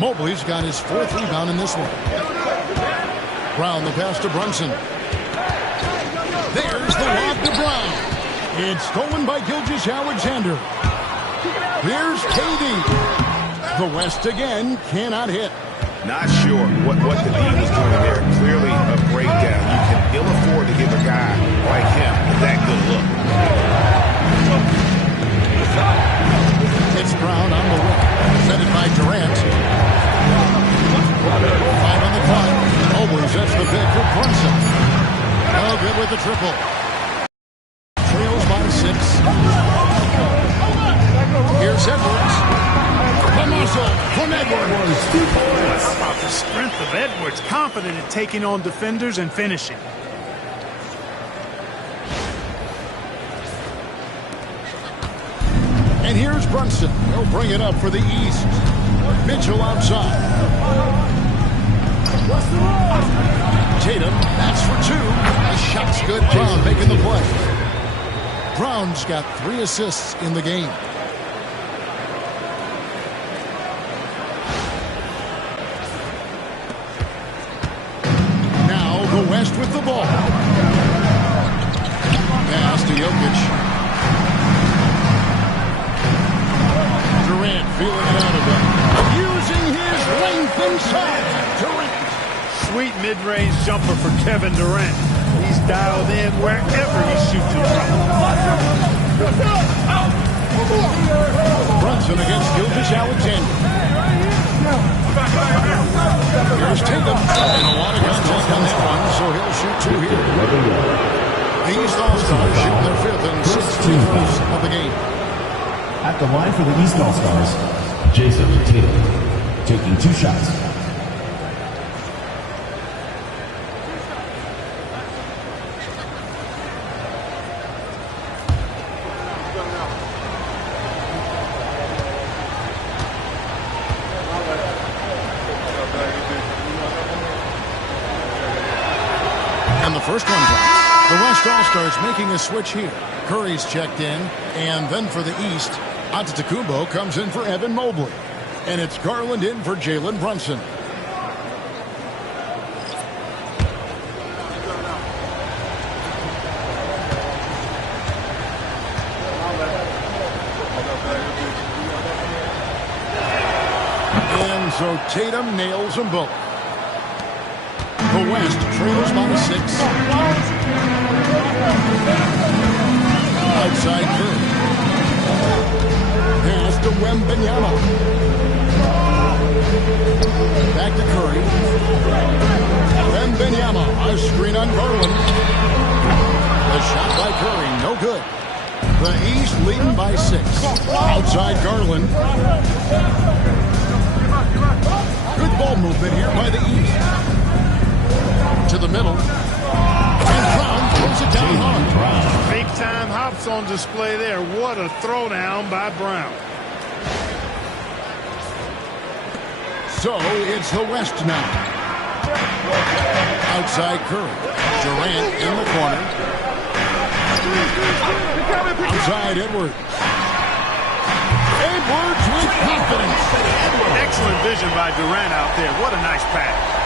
Mobley's got his 4th rebound in this one. Brown the pass to Brunson. There's the lob to Brown. It's stolen by Gilgeous-Alexander. Here's KD. The West again cannot hit. Not sure what the D was doing there. Clearly a breakdown. You can ill afford to give a guy like him that good look. It's Brown on the wing. Defended by Durant. 5 on the clock. Mobley sets the pick for Brunson. Oh, good with the triple. Trails by 6. Here's Edwards. The muscle from Edwards. 2 points. How about the strength of Edwards? Confident in taking on defenders and finishing. And here's Brunson. He'll bring it up for the East. Mitchell outside. Tatum, that's for 2. The shot's good. Brown making the play. Brown's got 3 assists in the game. The West with the ball. Pass to Jokic. Durant feeling it out of him. Using his length inside. Durant. Sweet mid-range jumper for Kevin Durant. He's dialed in wherever he shoots it from. Brunson against Gilgeous-Alexander. Here's Tatum. And a lot of contact on that one, so he'll shoot 2 here. The East All-Stars shooting their 5th and 6th free throws of the game. At the line for the East All-Stars, Jason Tatum taking 2 shots. First one drops. The West All-Stars making a switch here. Curry's checked in, and then for the East, Antetokounmpo comes in for Evan Mobley. And it's Garland in for Jalen Brunson. And so Tatum nails them both. The West trails by 6. Outside Curry. Pass to Wembanyama. Back to Curry. Wembanyama. A screen on Garland. The shot by Curry. No good. The East leading by 6. Outside Garland. Good ball movement here by the East. To the middle. And Brown throws it down hard. Big time hops on display there. What a throwdown by Brown. So it's the West now. Outside Curry. Durant in the corner. Outside Edwards. Edwards with confidence. Excellent vision by Durant out there. What a nice pass.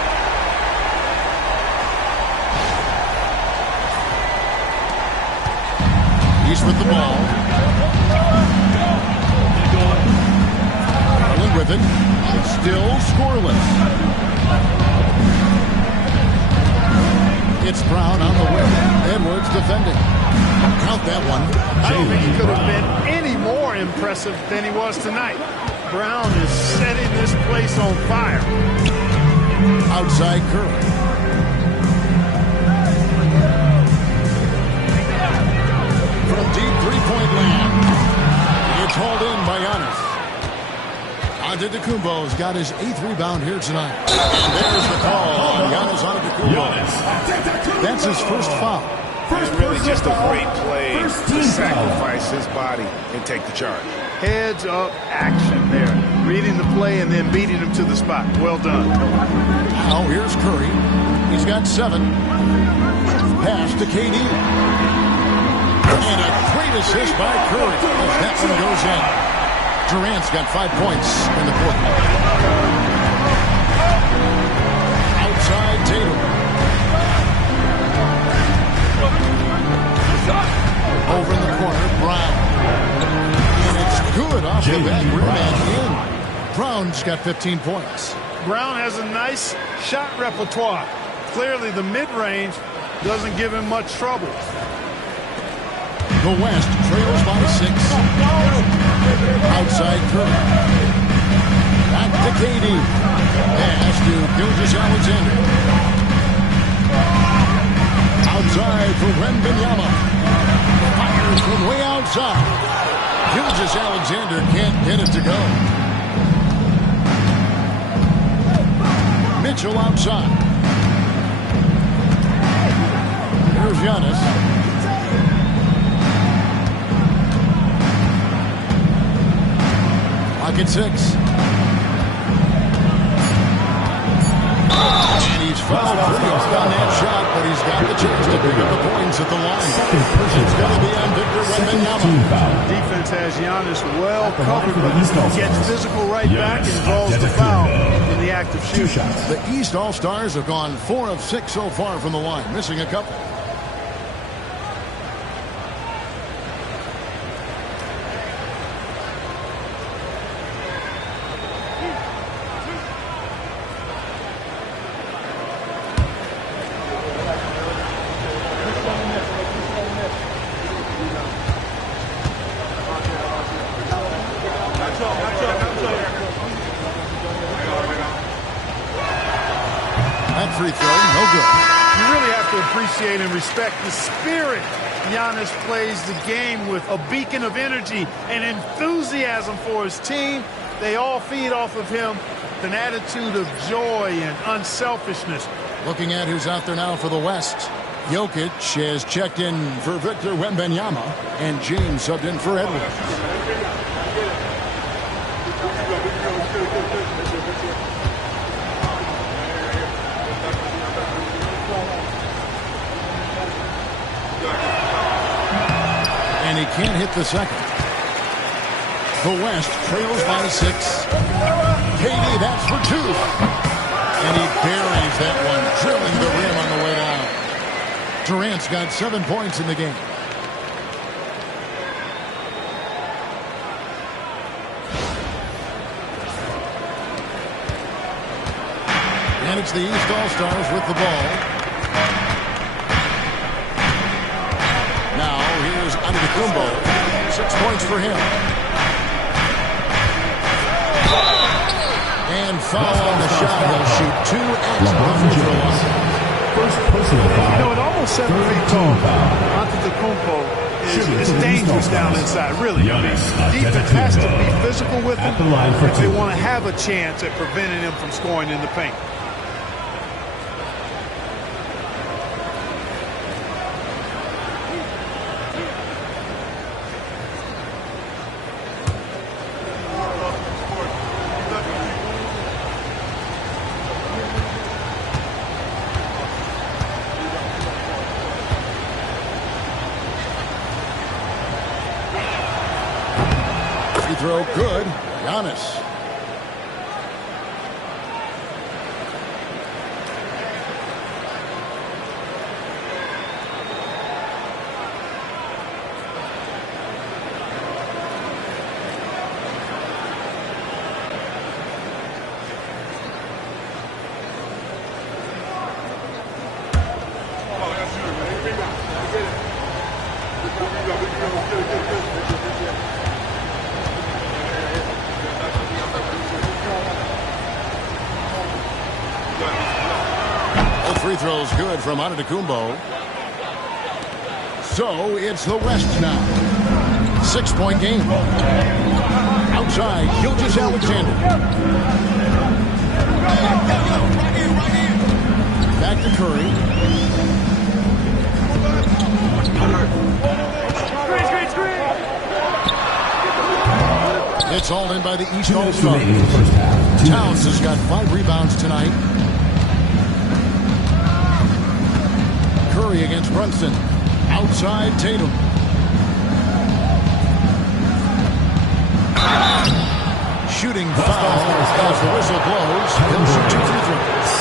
East with the ball. Garland with it. Still scoreless. It's Brown on the wing. Edwards defending. Count that one. I don't think he could have been any more impressive than he was tonight. Brown is setting this place on fire. Outside Curry. Antetokounmpo's got his 8th rebound here tonight. And there's the call on Giannis Antetokounmpo. That's his first foul. And really just a great play to sacrifice his body and take the charge. Heads up action there. Reading the play and then beating him to the spot. Well done. Now here's Curry. He's got 7. Pass to KD. And a great assist by Curry as that one goes in. Durant's got 5 points in the quarter. Outside Tatum. Over in the corner, Brown. And it's good off the back rim and in. Brown's got 15 points. Brown has a nice shot repertoire. Clearly the mid-range doesn't give him much trouble. The West trails by 6. Outside Curry. Back to KD. Pass to Gilgeous-Alexander. Outside for Wembanyama. Fires from way outside. Gilgeous-Alexander can't get it to go. Mitchell outside. Here's Giannis. Pocket 6. And he's fouled pretty hard on that shot, but he's got the chance to pick up the points at the line. It's going to be on Victor Wembanyama. Defense has Giannis well covered, but he gets physical right back and draws the foul in the act of shooting. The East All-Stars have gone 4 of 6 so far from the line, missing a couple. That free throw, no good. You really have to appreciate and respect the spirit Giannis plays the game with. A beacon of energy and enthusiasm for his team. They all feed off of him with an attitude of joy and unselfishness. Looking at who's out there now for the West. Jokic has checked in for Victor Wembanyama, and James subbed in for Edwards. And he can't hit the second. The West trails by 6. KD, that's for 2. And he buries that one, drilling the rim on the way down. Durant's got 7 points in the game. And it's the East All-Stars with the ball. Now, here's Antetokounmpo. 6 points for him. And foul on the shot. He'll shoot 2 at the free throw line. First personal foul. You know, it almost 7 feet tall. Antetokounmpo is dangerous down inside, really. Defense has to be physical with him if they want to have a chance at preventing him from scoring in the paint. Throw good. Giannis. Free throw's good from Antetokounmpo. So it's the West now. 6-point game. Outside, Gilgeous-Alexander. Back to Curry. It's all in by the East All-Stars. Towns has got 5 rebounds tonight. Curry against Brunson. Outside, Tatum. Shooting foul as the whistle blows. He'll shoot 2 free throws.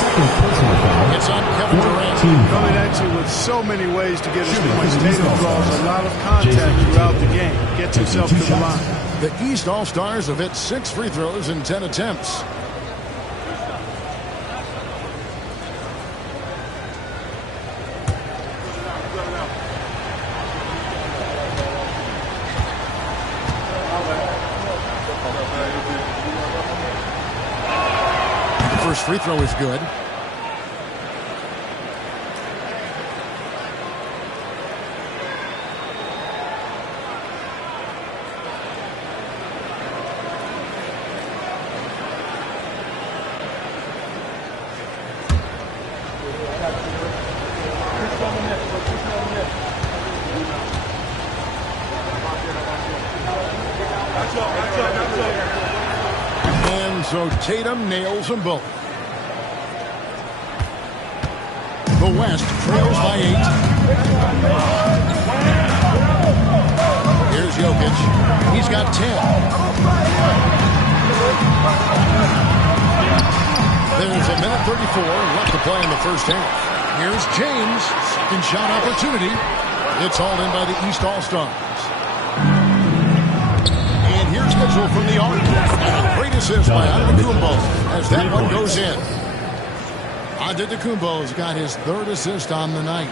It's on Kevin Durant. Coming at you with so many ways to get his points. Tatum draws a lot of contact throughout the game. Gets himself to the line. The East All-Stars have hit 6 free throws in 10 attempts. The first free throw is good. And so Tatum nails them both. The West trails by 8. Here's Jokic. He's got 10. There's a minute 34 left to play in the first half. Here's James. Second shot opportunity. It's all in by the East All-Stars. And here's Mitchell from the arc. And a great assist by Antetokounmpo as that one goes in. Antetokounmpo's got his 3rd assist on the night.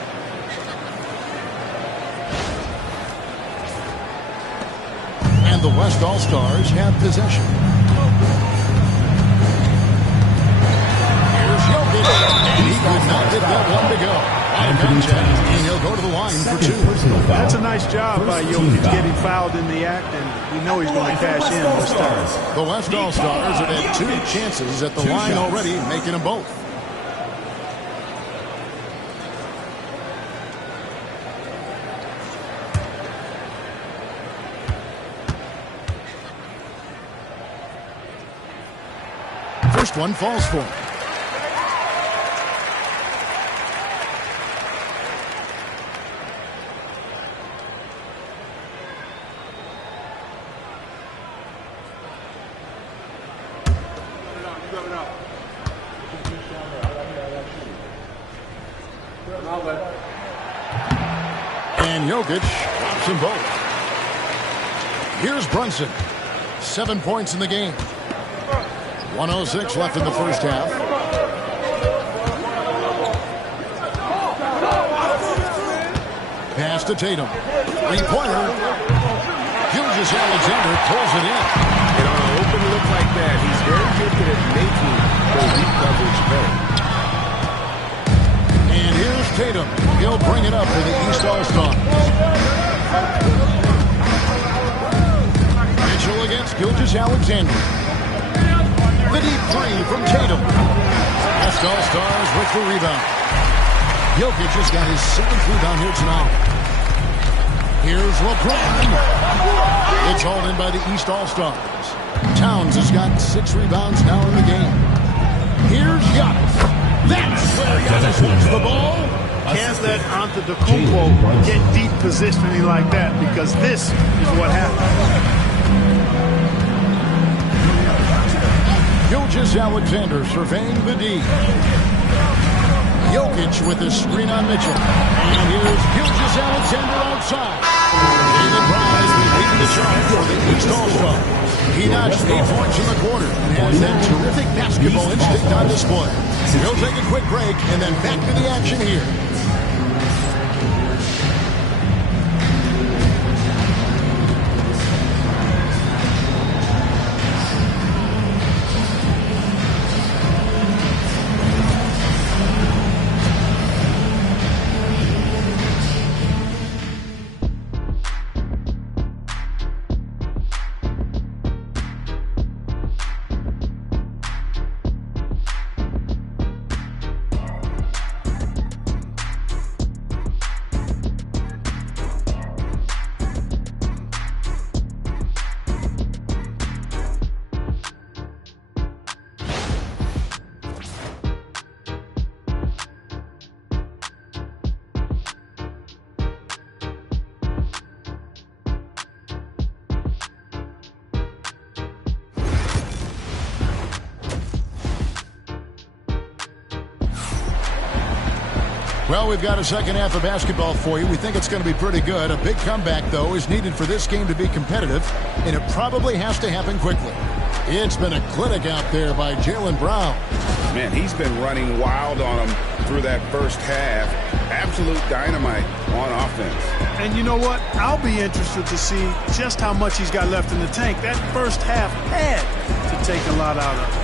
And the West All-Stars have possession. Here's Jokic. And he could not get that one to go. And he'll go to the line for 2. That's a nice job by Jokic getting fouled in the act, and we know he's going to cash in this time. The West All-Stars have had 2 chances at the line already, making them both. First one falls for him. And Jokic drops them both. Here's Brunson. 7 points in the game. 1:06 left in the first half. Pass to Tatum. 3-pointer. Gilgeous-Alexander pulls it in. And on an open look like that, he's very gifted at making the weak coverage better. And here's Tatum. He'll bring it up for the East All-Stars. Mitchell against Gilgeous-Alexander. The deep 3 from Tatum. West All-Stars with the rebound. Jokic has got his 7th rebound here tonight. Here's LeBron. It's hauled in by the East All-Stars. Towns has got 6 rebounds now in the game. Here's Giannis. That's where Giannis wants the ball. Can't let Antetokounmpo get deep positioning like that, because this is what happens. Gilgeous-Alexander surveying the D. Jokic with the screen on Mitchell. And here's Gilgeous-Alexander outside. David Bryce leading the charge for the East All-Stars. He notched 8 points in the quarter and has that terrific basketball instinct on display. He'll take a quick break and then back to the action here. Well, we've got a second half of basketball for you. We think it's going to be pretty good. A big comeback, though, is needed for this game to be competitive, and it probably has to happen quickly. It's been a clinic out there by Jaylen Brown. Man, he's been running wild on him through that first half. Absolute dynamite on offense. And you know what? I'll be interested to see just how much he's got left in the tank. That first half had to take a lot out of it.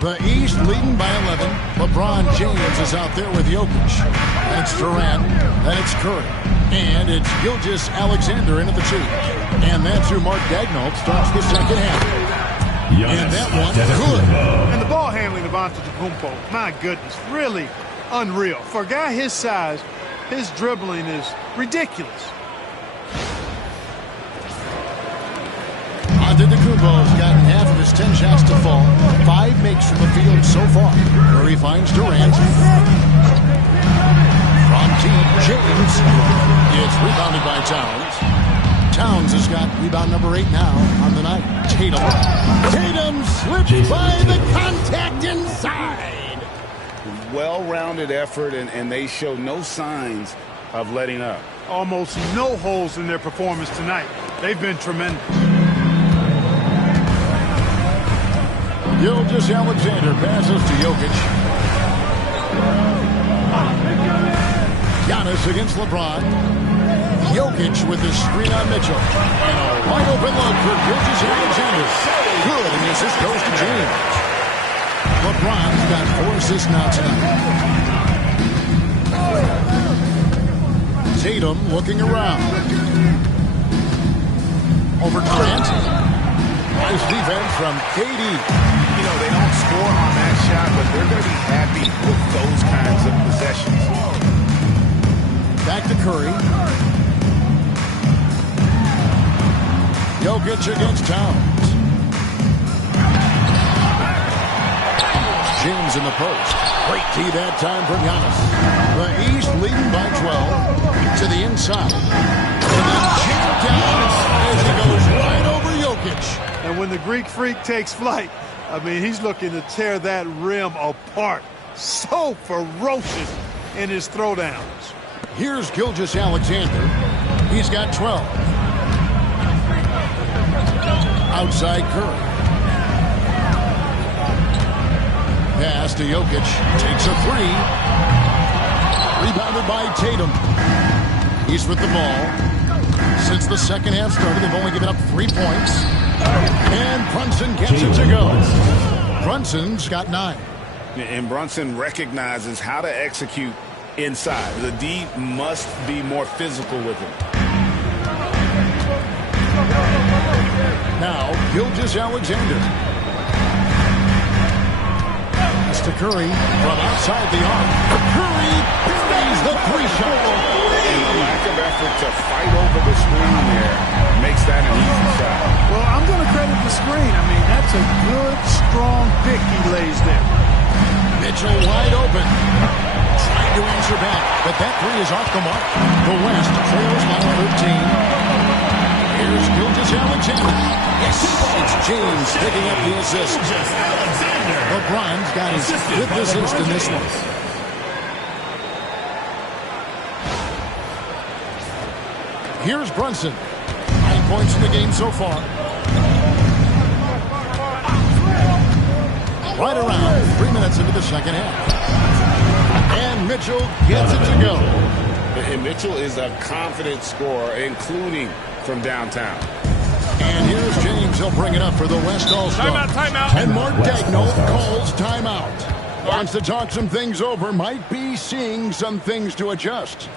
The East leading by 11. LeBron James is out there with Jokic. And it's Durant. And it's Curry. And it's Gilgeous-Alexander into the two. And that's who Mark Daigneault starts the second half. And that one, good. And the ball handling of Antetokounmpo, my goodness, really unreal. For a guy his size, his dribbling is ridiculous. Antetokounmpo's gotten half of his 10 shots to fall. 5 makes from the field so far. Curry finds Durant. From team James. It's rebounded by Towns. Towns has got rebound number 8 now on the night. Tatum. Tatum slips by the contact inside. Well-rounded effort, and they show no signs of letting up. Almost no holes in their performance tonight. They've been tremendous. Gilgeous-Alexander passes to Jokic. Giannis against LeBron. Jokic with the screen on Mitchell. And a wide open look for Gilgeous-Alexander. Good, and the assist goes to James. LeBron's got 4 assists now tonight. Tatum looking around. Over Durant. Nice defense from KD. You know, they don't score on that shot, but they're going to be happy with those kinds of possessions. Back to Curry. Jokic against Towns. James in the post. Great D that time from Giannis. The East leading by 12 to the inside. And then jammed down as he goes right over Jokic. And when the Greek Freak takes flight, I mean, he's looking to tear that rim apart. So ferocious in his throwdowns. Here's Gilgeous-Alexander. He's got 12. Outside Curry. Pass to Jokic. Takes a 3. Rebounded by Tatum. He's with the ball. Since the second half started, they've only given up 3 points. And Brunson gets it to go. Brunson's got 9. And Brunson recognizes how to execute inside. The D must be more physical with him. Now, Gilgeous-Alexander. It's to Curry from outside the arc. Curry buries the 3-shot. And the lack of effort to fight over the screen there makes that an easy shot. Well, I'm going to credit the screen. I mean, that's a good, strong pick he lays there. Mitchell wide open. Trying to answer back, but that 3 is off the mark. The West trails by 13. Here's Gilgeous-Alexander. Yes, it's James picking up the assist. LeBron's got his 5th assist in this one. Here's Brunson. 9 points in the game so far. Right around 3 minutes into the second half. And Mitchell gets it to go. And Mitchell is a confident scorer, including from downtown. And here's James. He'll bring it up for the West All-Star. Timeout. And Mark Daigneault calls timeout. Wants to talk some things over. Might be seeing some things to adjust.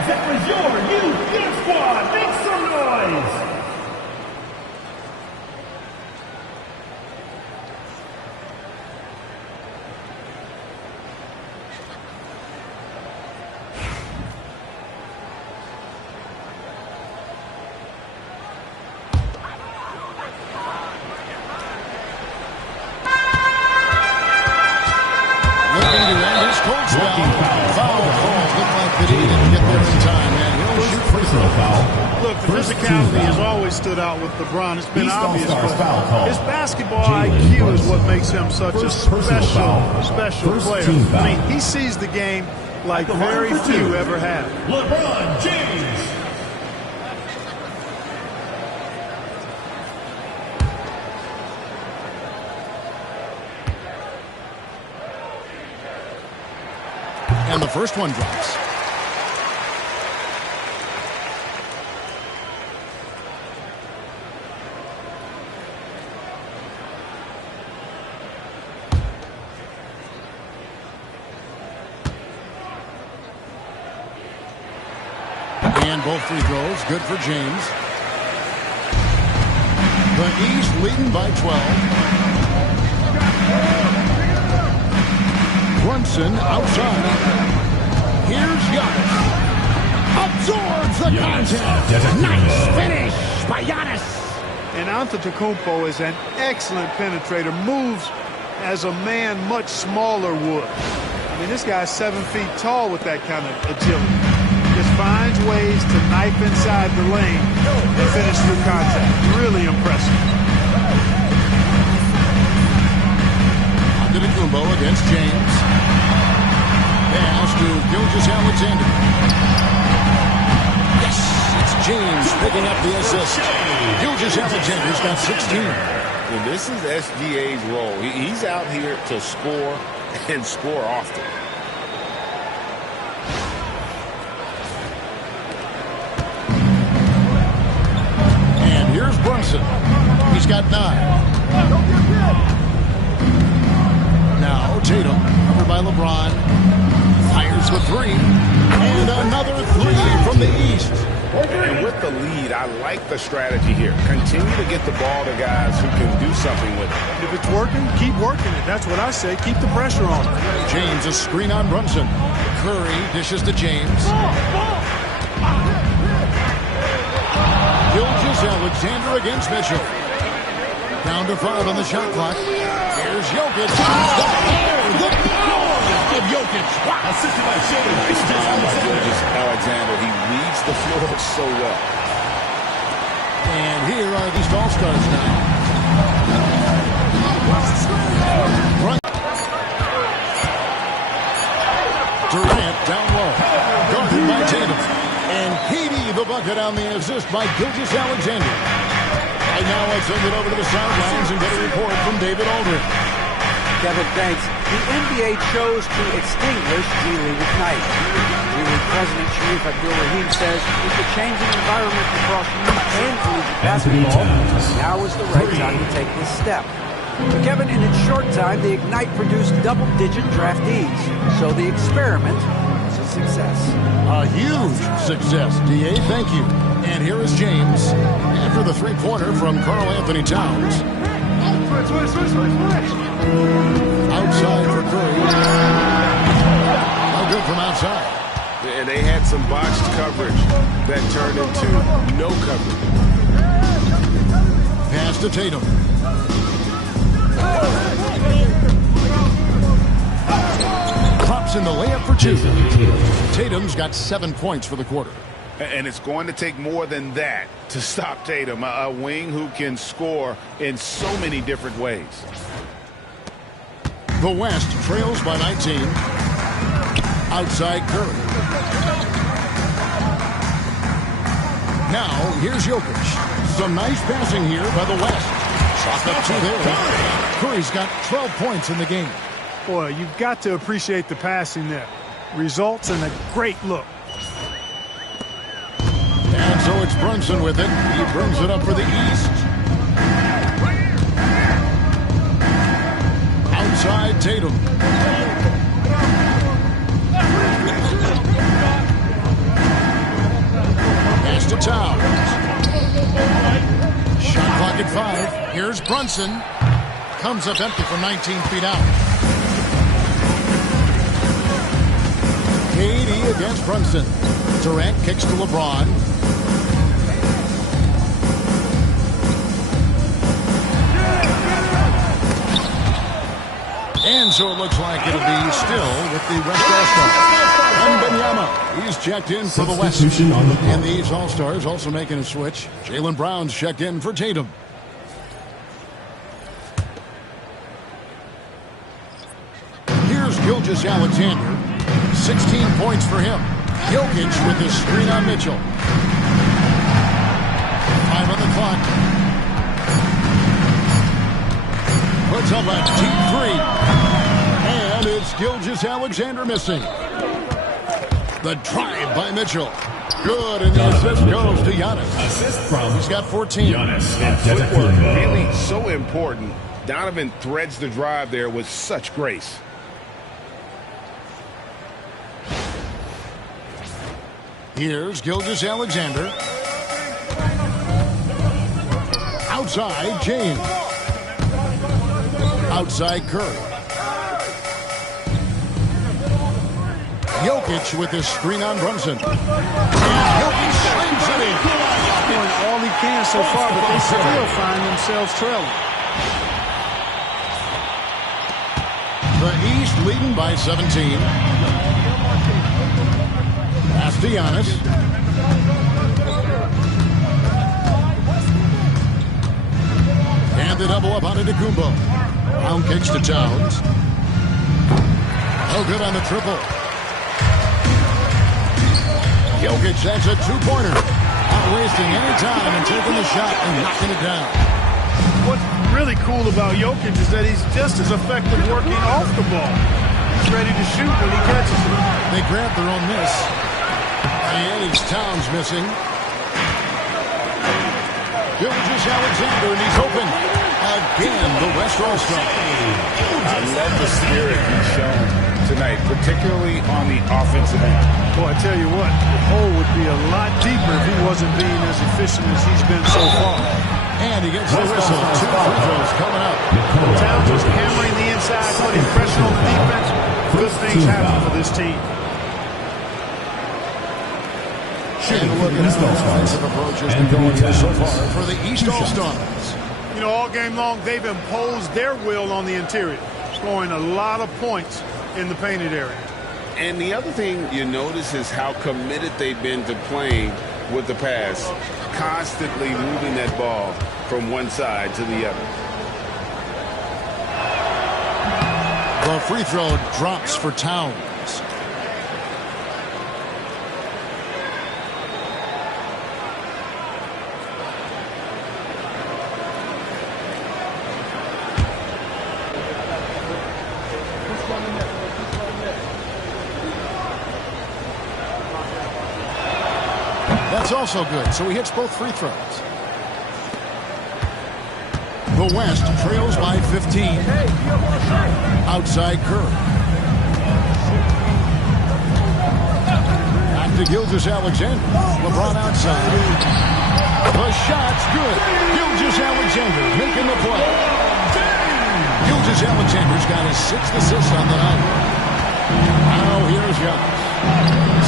fans, that was your youth squad. Make some noise. Look, the physicality has always stood out with LeBron. It's been obvious, but his basketball IQ is what makes him such a special player. I mean, he sees the game like very few ever have. LeBron James. And the first one drops. And both free throws, good for James. The East leading by 12. Brunson outside. Here's Giannis. Absorbs the contest. Nice finish by Giannis. And Antetokounmpo is an excellent penetrator. Moves as a man much smaller would. I mean, this guy's 7 feet tall with that kind of agility. Just finds ways to knife inside the lane and finish through contact. Really impressive. Antetokounmpo against James. Pass to Gilgeous-Alexander. Yes, it's James picking up the assist. Gilgeous-Alexander's got 16. Well, this is SGA's role. He's out here to score and score often. Here's Brunson. He's got 9. Now Tatum, covered by LeBron, fires the 3. And another 3 from the East. And with the lead, I like the strategy here. Continue to get the ball to guys who can do something with it. If it's working, keep working it. That's what I say. Keep the pressure on. James, a screen on Brunson. Curry dishes to James. Gilgeous-Alexander against Mitchell. Down to 5 on the shot clock. Here's Jokic. The power of Jokic. Assisted by Shea. Nice job by Gilgeous-Alexander. He reads the floor so well. And here are these All-Stars now. Durant down low. Guarded by Tatum. And Katie the bucket on the assist by Gilgeous-Alexander. Right now, let's send it over to the sidelines and get a report from David Aldridge. Kevin, thanks. The NBA chose to extinguish G League Ignite. G League President Sharif Abdul-Rahim says with the changing environment across youth and collegiate basketball, now is the right time to take this step. But Kevin, in its short time, the Ignite produced double-digit draftees. So the experiment was a success. A huge success, D.A. Thank you. And here is James after the three-pointer from Karl Anthony Towns. Outside for Curry. No good from outside. And they had some botched coverage that turned into no coverage. Pass to Tatum. Pops in the layup for 2. Tatum's got 7 points for the quarter. And it's going to take more than that to stop Tatum, a wing who can score in so many different ways. The West trails by 19. Outside Curry. Now, here's Jokic. Some nice passing here by the West. Shot up 2 there. Curry's got 12 points in the game. Boy, you've got to appreciate the passing there. Results in a great look. And so it's Brunson with it. He brings it up for the East. Outside Tatum. Towns. Shot clock at 5. Here's Brunson. Comes up empty from 19 feet out. KD against Brunson. Durant kicks to LeBron. And so it looks like it'll be still with the West All-Stars. Wembanyama, he's checked in for the West. And the East All-Stars also making a switch. Jaylen Brown's checked in for Tatum. Here's Gilgeous-Alexander. 16 points for him. Jokic with his screen on Mitchell. 5 on the clock. Puts up a deep 3. And it's Gilgeous-Alexander missing. The drive by Mitchell. Good, and the assist goes to Giannis. Assist from He's got 14. Giannis. Footwork really so important. Donovan threads the drive there with such grace. Here's Gilgeous-Alexander. Outside, James. Outside, Curry. Jokic with his screen on Brunson. And Jokic slings it in. Doing all he can so far, but they still find themselves trailing. The East leading by 17. Pass to Giannis. And the double up on Antetokounmpo. Brown kicks to Towns. No good on the triple. Jokic has a two-pointer. Not wasting any time and taking the shot and knocking it down. What's really cool about Jokic is that he's just as effective working off the ball. He's ready to shoot when he catches it. They grab their own miss. And it's Towns missing. Gilgeous-Alexander, and he's open. Again, the West All-Star. I love the spirit he's shown tonight, particularly on the offensive end. Boy, I tell you what, the hole would be a lot deeper if he wasn't being as efficient as he's been so far. And he gets the whistle. 2 free throws coming up. Towns just hammering the inside, putting pressure on the defense. Good things happen for this team. And look at how the offensive approach has been going here so far for the East All-Stars. You know, all game long, they've imposed their will on the interior, scoring a lot of points in the painted area. And the other thing you notice is how committed they've been to playing with the pass, constantly moving that ball from one side to the other. The free throw drops for Towns. That's also good, so he hits both free throws. The West trails by 15. Outside Curry. Back to Gilgeous-Alexander. LeBron outside. The shot's good. Gilgeous-Alexander making the play. Gilgeous-Alexander's got his 6th assist on the night. Now here's Giannis.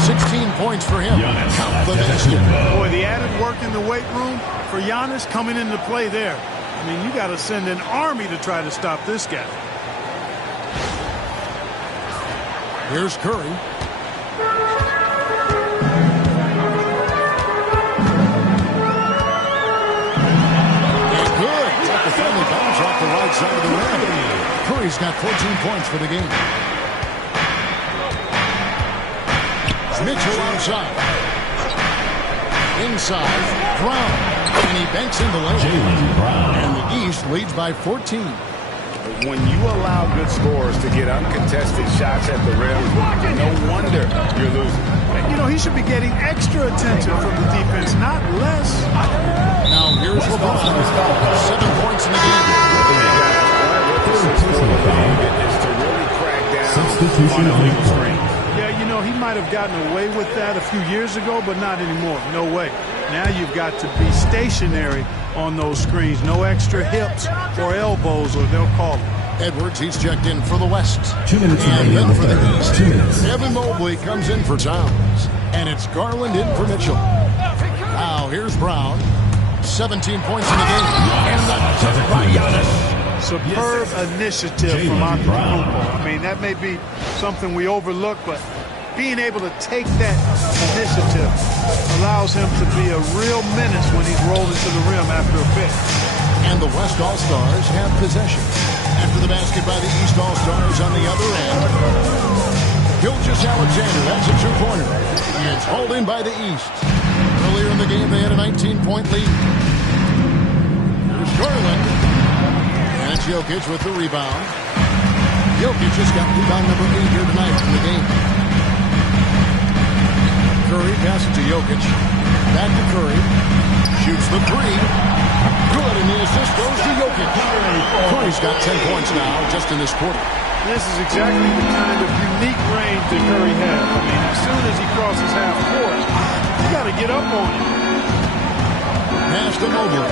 16 points for him. Count the basket. Boy, the added work in the weight room for Giannis coming into play there. I mean, you got to send an army to try to stop this guy. Here's Curry. And good. Took a friendly bounce off the right side of the rim. Curry's got 14 points for the game. Mitchell outside. Inside, Brown. And he banks in the lane. Jaylen Brown. And the East leads by 14. When you allow good scorers to get uncontested shots at the rim, no wonder you're losing. You know, he should be getting extra attention from the defense, not less. Now here's LeBron. 7 points in the game. Is to really crack down Substitution on on illegal screens. Yeah, you know, he might have gotten away with that a few years ago, but not anymore. No way. Now you've got to be stationary on those screens. No extra hips or elbows, or they'll call it. Edwards, he's checked in for the West. 2 minutes and remaining then for the third. East. 2 minutes. Evan Mobley comes in for Towns. And it's Garland in for Mitchell. Now here's Brown. 17 points in the game. And that's by Giannis. Superb initiative from Antetokounmpo. I mean, that may be something we overlook, but being able to take that initiative allows him to be a real menace when he's rolling to the rim after a pick. And the West All-Stars have possession. After the basket by the East All-Stars on the other end. Gilgeous-Alexander, that's a two-pointer. It's hauled in by the East. Earlier in the game, they had a 19-point lead. Here's Garland. And it's Jokic with the rebound. Jokic just got rebound number 8 here tonight in the game. Curry passes to Jokic. Back to Curry. Shoots the three. Good, and the assist goes to Jokic. Curry's got 10 points now just in this quarter. This is exactly the kind of unique range that Curry has. I mean, as soon as he crosses half court, you got to get up on him. Pass to Mobley.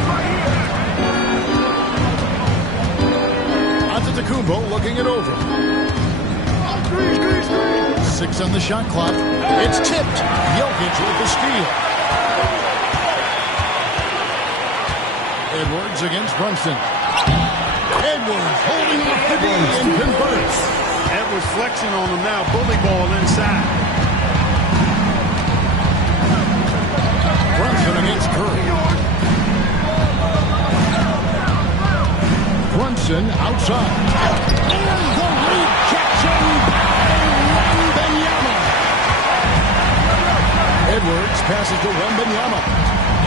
Antetokounmpo looking it over. 6 on the shot clock. It's tipped. Jokic with the steal. Edwards against Brunson. Edwards holding off the D and converts. Edwards flexing on him now. Bully ball inside. Brunson against Curry. Brunson outside. And the rejection by Wembanyama. Edwards passes to Wembanyama.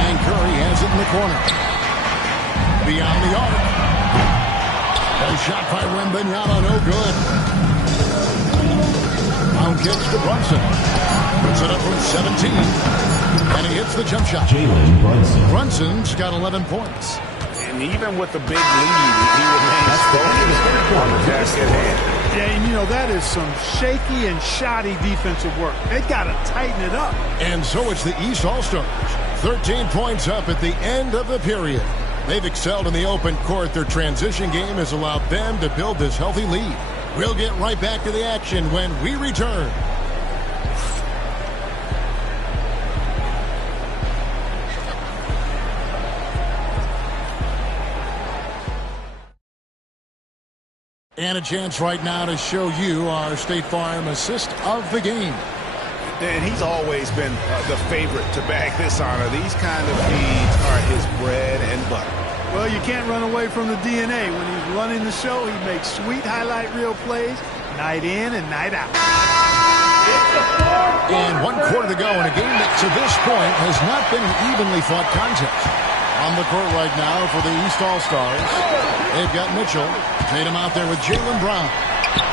And Curry has it in the corner. Beyond the arc. A shot by Wembanyama, no good. Pound kicks to Brunson. Puts it up from 17. And he hits the jump shot. Jalen Brunson. Brunson's got 11 points. And even with the big lead, he remains focused on the task at hand. Yeah, and you know, that is some shaky and shoddy defensive work. They got to tighten it up. And so it's the East All-Stars. 13 points up at the end of the period. They've excelled in the open court. Their transition game has allowed them to build this healthy lead. We'll get right back to the action when we return. And a chance right now to show you our State Farm assist of the game. And he's always been the favorite to bag this honor. These kind of feeds are his bread and butter. Well, you can't run away from the DNA. When he's running the show, he makes sweet highlight reel plays night in and night out. And 1 quarter to go in a game that to this point has not been an evenly fought contest. On the court right now for the East All-Stars, they've got Mitchell. Tatum out there with Jaylen Brown.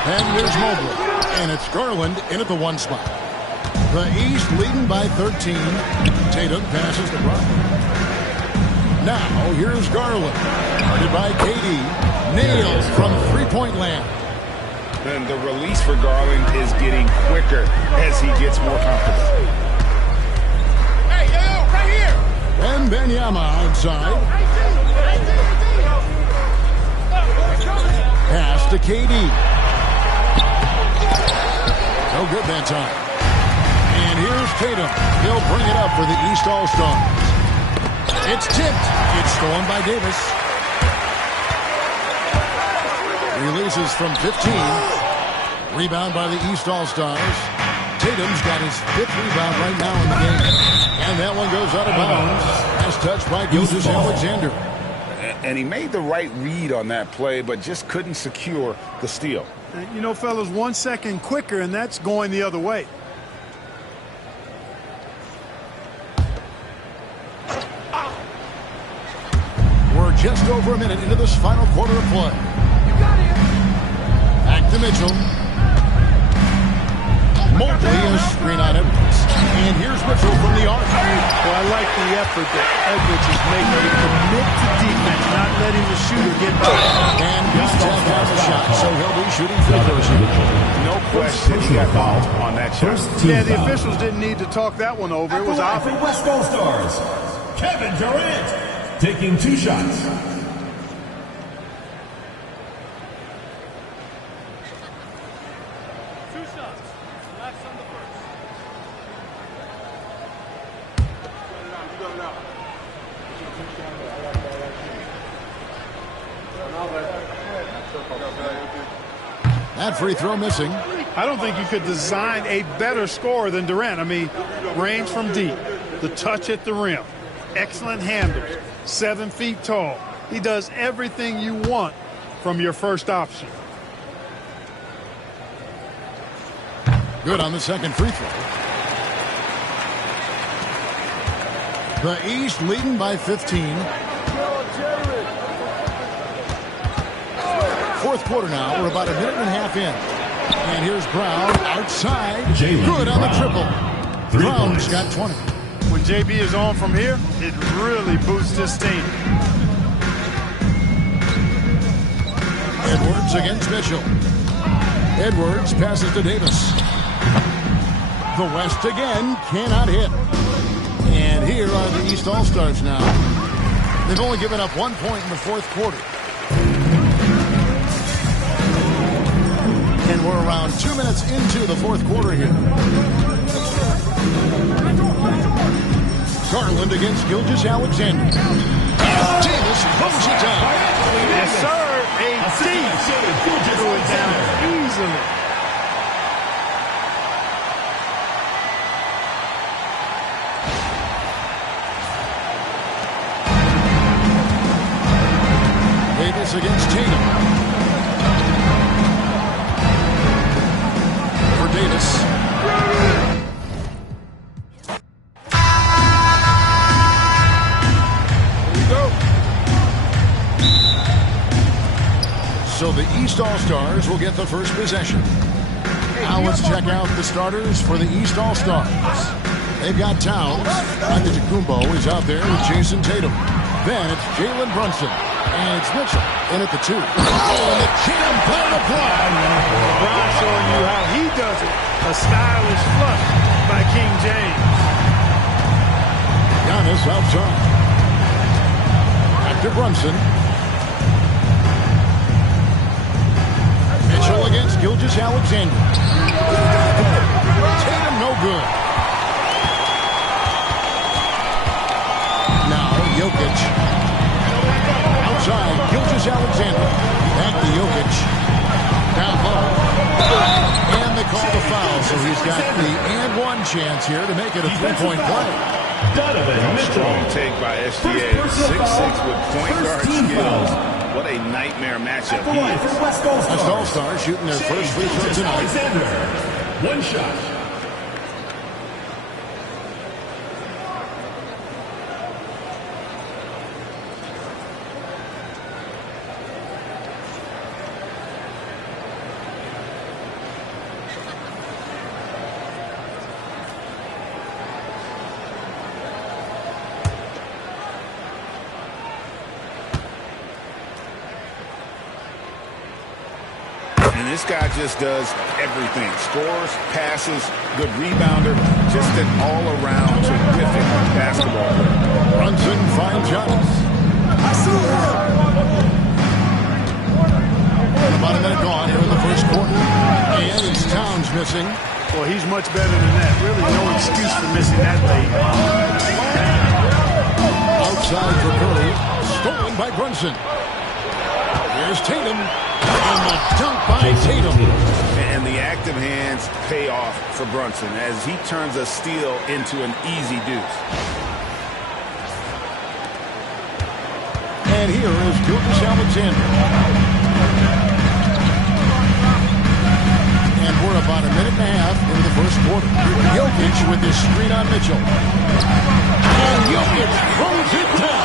And here's Mobley. And it's Garland in at the 1 spot. The East leading by 13. Tatum passes to Brown. Now, here's Garland. Guarded by KD. Nails from three-point land. And the release for Garland is getting quicker as he gets more comfortable. Hey, yo, right here! Wembanyama outside. Pass to KD. No good that time. And here's Tatum. He'll bring it up for the East All-Stars. It's tipped. It's stolen by Davis. Releases from 15. Rebound by the East All-Stars. Tatum's got his 5th rebound right now in the game. And that one goes out of bounds. As touched by Gilgeous-Alexander. And he made the right read on that play, but just couldn't secure the steal. You know, fellas, 1 second quicker, and that's going the other way. We're just over a minute into this final quarter of play. Back to Mitchell. Mobley is screen on Edwards. And here's Mitchell from the arc. Well, I like the effort that Edwards is making to commit to defense, not letting the shooter get by. And contact on the shot, so he'll be shooting free throws here. No question he got called on that shot. Yeah, the officials didn't need to talk that one over. It was obvious. For West All-Stars, Kevin Durant taking 2 shots. That free throw missing. I don't think you could design a better scorer than Durant. I mean, range from deep, the touch at the rim, excellent handles, 7 feet tall. He does everything you want from your first option. Good on the second free throw. The East leading by 15. Fourth quarter now. We're about a minute and a half in. And here's Brown outside. Good on the triple. Brown's got 20. When JB is on from here, it really boosts his team. Edwards against Mitchell. Edwards passes to Davis. The West again cannot hit. And here are the East All-Stars now. They've only given up 1 point in the fourth quarter. And we're around 2 minutes into the fourth quarter here. Garland against Gilgeous-Alexander. Davis throws it down. Yes, sir. AD threw it down easily. Davis against Tatum. For Davis. So the East All-Stars will get the first possession. Now let's check out the starters for the East All-Stars. They've got Towns. Antetokounmpo is out there with Jason Tatum. Then it's Jalen Brunson. And it's Mitchell in at the 2. Oh, and the jam by LeBron. LeBron showing you how he does it. A stylish flush by King James. Giannis outside. Back to Brunson. Mitchell against Gilgeous-Alexander. Tatum no good. Now Jokic. Outside, Gilgeous-Alexander. Back to Jokic. Down low. And they call the foul, so he's got the and one chance here to make it a 3-point play. Strong take by SGA. 6'6" with point guard skills. What a nightmare matchup he is. West All-Stars shooting their first free throw tonight. 1 shot. This guy just does everything. Scores, passes, good rebounder, just an all-around terrific basketball player. Brunson finds Giannis. About a minute gone here in the first quarter. And it's Towns missing. Well, he's much better than that. Really no excuse for missing that late. Outside for Curry. Stolen by Brunson. Here's Tatum. And the dunk by Tatum. And the active hands pay off for Brunson as he turns a steal into an easy deuce. And here is Gilgeous-Alexander. And we're about a minute and a half into the first quarter. Jokic with his screen on Mitchell. And Jokic throws it down.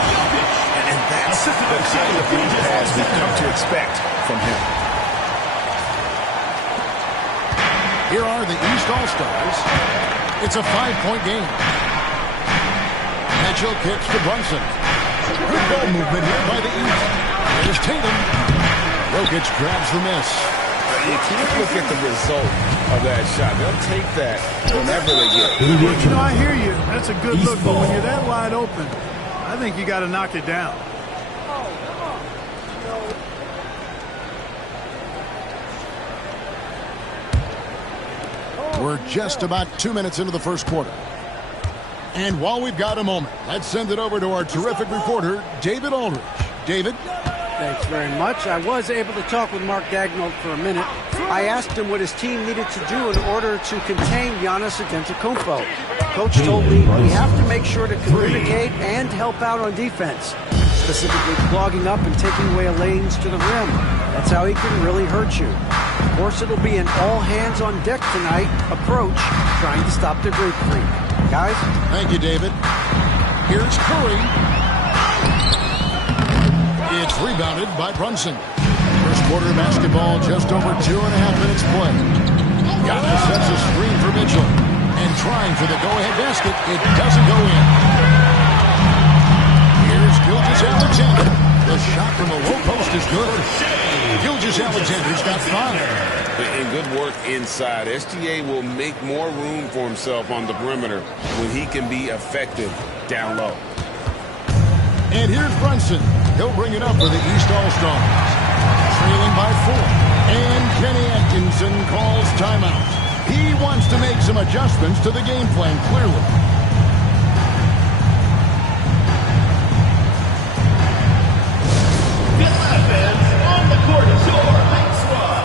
And that's the kind of lead pass we've come to expect from him. Here are the East All-Stars. It's a 5-point game. Mitchell kicks to Brunson. Good ball movement here by the East. Here's Tatum. Jokic grabs the miss. You can't look at the result of that shot. They'll take that whenever they get it. You know, I hear you. That's a good look, but when you're that wide open, I think you got to knock it down. We're just about 2 minutes into the first quarter. And while we've got a moment, let's send it over to our terrific reporter, David Aldridge. David? Thanks very much. I was able to talk with Mark Daigneault for a minute. I asked him what his team needed to do in order to contain Giannis Antetokounmpo. Coach told me we have to make sure to communicate and help out on defense, specifically clogging up and taking away lanes to the rim. That's how he can really hurt you. Of course, it'll be an all-hands-on-deck tonight approach, trying to stop the Greek Freak. Guys? Thank you, David. Here's Curry. It's rebounded by Brunson. First quarter basketball, just over 2.5 minutes play. Giannis sets a screen for Mitchell. And trying for the go-ahead basket, it doesn't go in. Here's Gilgeous-Alexander. The shot from the low post is good. Gilgeous-Alexander's got 5. And good work inside. SGA will make more room for himself on the perimeter when he can be effective down low. And here's Brunson. He'll bring it up for the East All-Stars. Trailing by 4. And Kenny Atkinson calls timeout. He wants to make some adjustments to the game plan, clearly. Get live, fans. On the court is your big squad.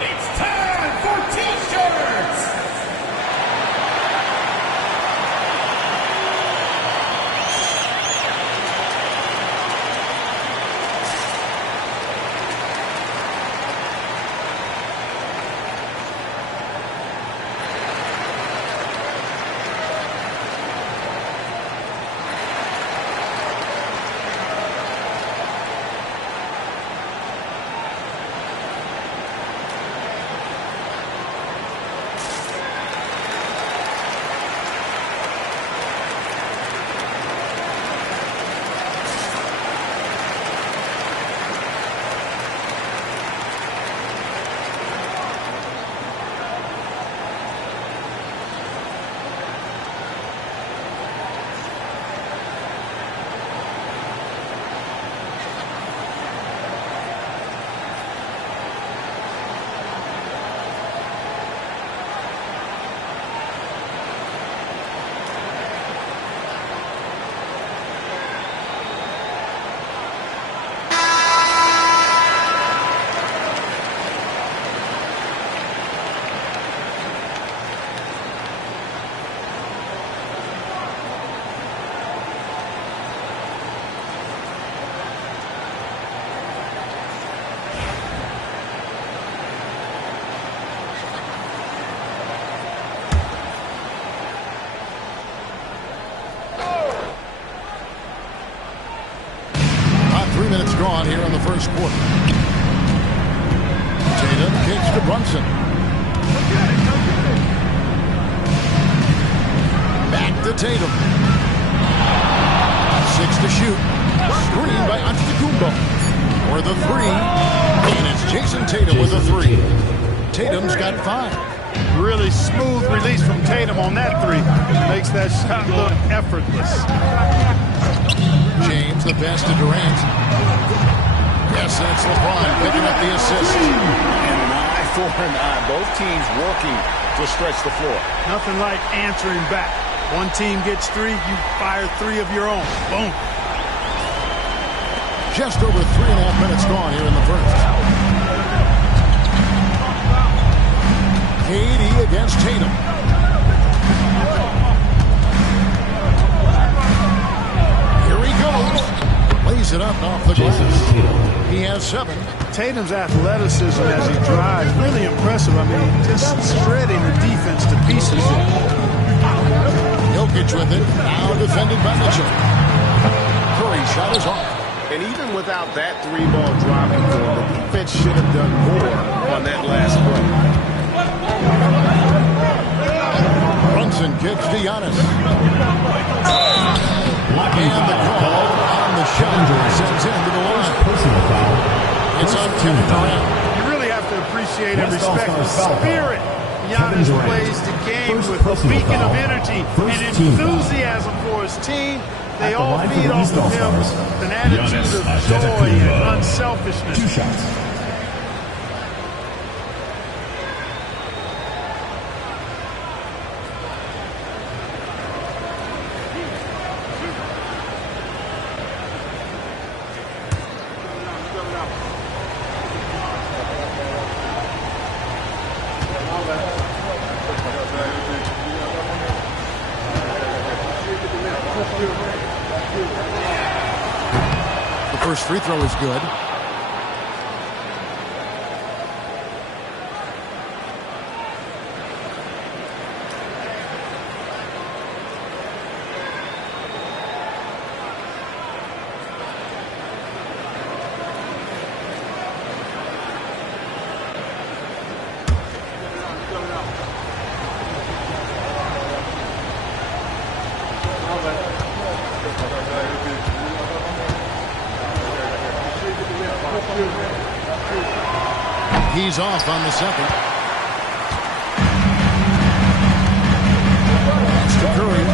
It's time for T-shirts. Minutes gone here in the first quarter. Tatum kicks to Brunson. Back to Tatum. 6 to shoot. Screen by Antetokounmpo. For the 3. And it's Jason Tatum with the 3. Tatum's got 5. Really smooth release from Tatum on that 3. Makes that shot look effortless. James, the pass to Durant. Yes, and it's LeBron picking up the assist. And an eye for an eye. Both teams working to stretch the floor. Nothing like answering back. One team gets 3, you fire 3 of your own. Boom. Just over 3.5 minutes gone here in the first. KD against Tatum. Lays it up off the glass. He has 7. Tatum's athleticism as he drives, really impressive. I mean, just shredding the defense to pieces. Jokic with it. Now defended by Mitchell. Curry shot is off. And even without that 3-ball dropping for him, the defense should have done more on that last play. Brunson kicks to Giannis. Kevin Durant. You really have to appreciate and respect the spirit Giannis plays the game with, a beacon of energy and enthusiasm for his team. They all feed off of him with an attitude of joy and unselfishness. 2 shots. The first free throw is good. He's off on the second. It's to Curry.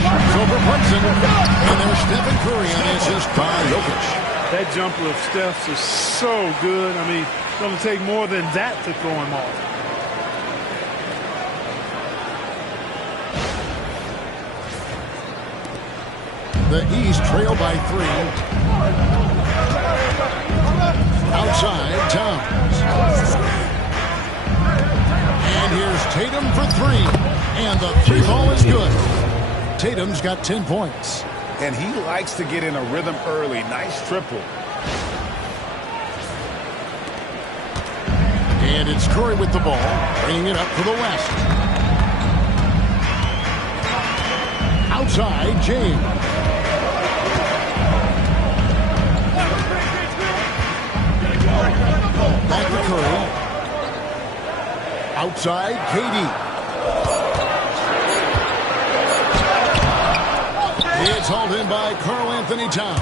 Shoots over Brunson. And there's Stephen Curry on the assist by Jokic. That jumper of Steph's is so good. I mean, it's going to take more than that to throw him off. The East trail by 3. Outside, Towns. And here's Tatum for 3. And the 3 ball is good. Tatum's got 10 points. And he likes to get in a rhythm early. Nice triple. And it's Curry with the ball, bringing it up for the West. Outside, James. Back to Curry. Outside, KD. It's hauled in by Karl Anthony Towns.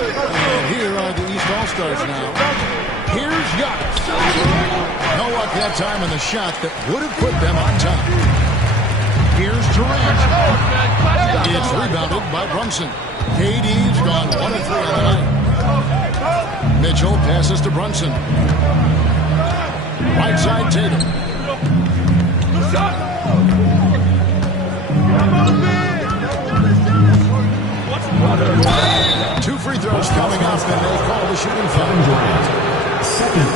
And here are the East All-Stars now. Here's Giannis. No luck that time in the shot that would have put them on top. Here's Durant. It's rebounded by Brunson. KD's gone 1 of 3 on the night. Mitchell passes to Brunson. Right side, Tatum. 2 free throws coming up, and they call the shooting foul.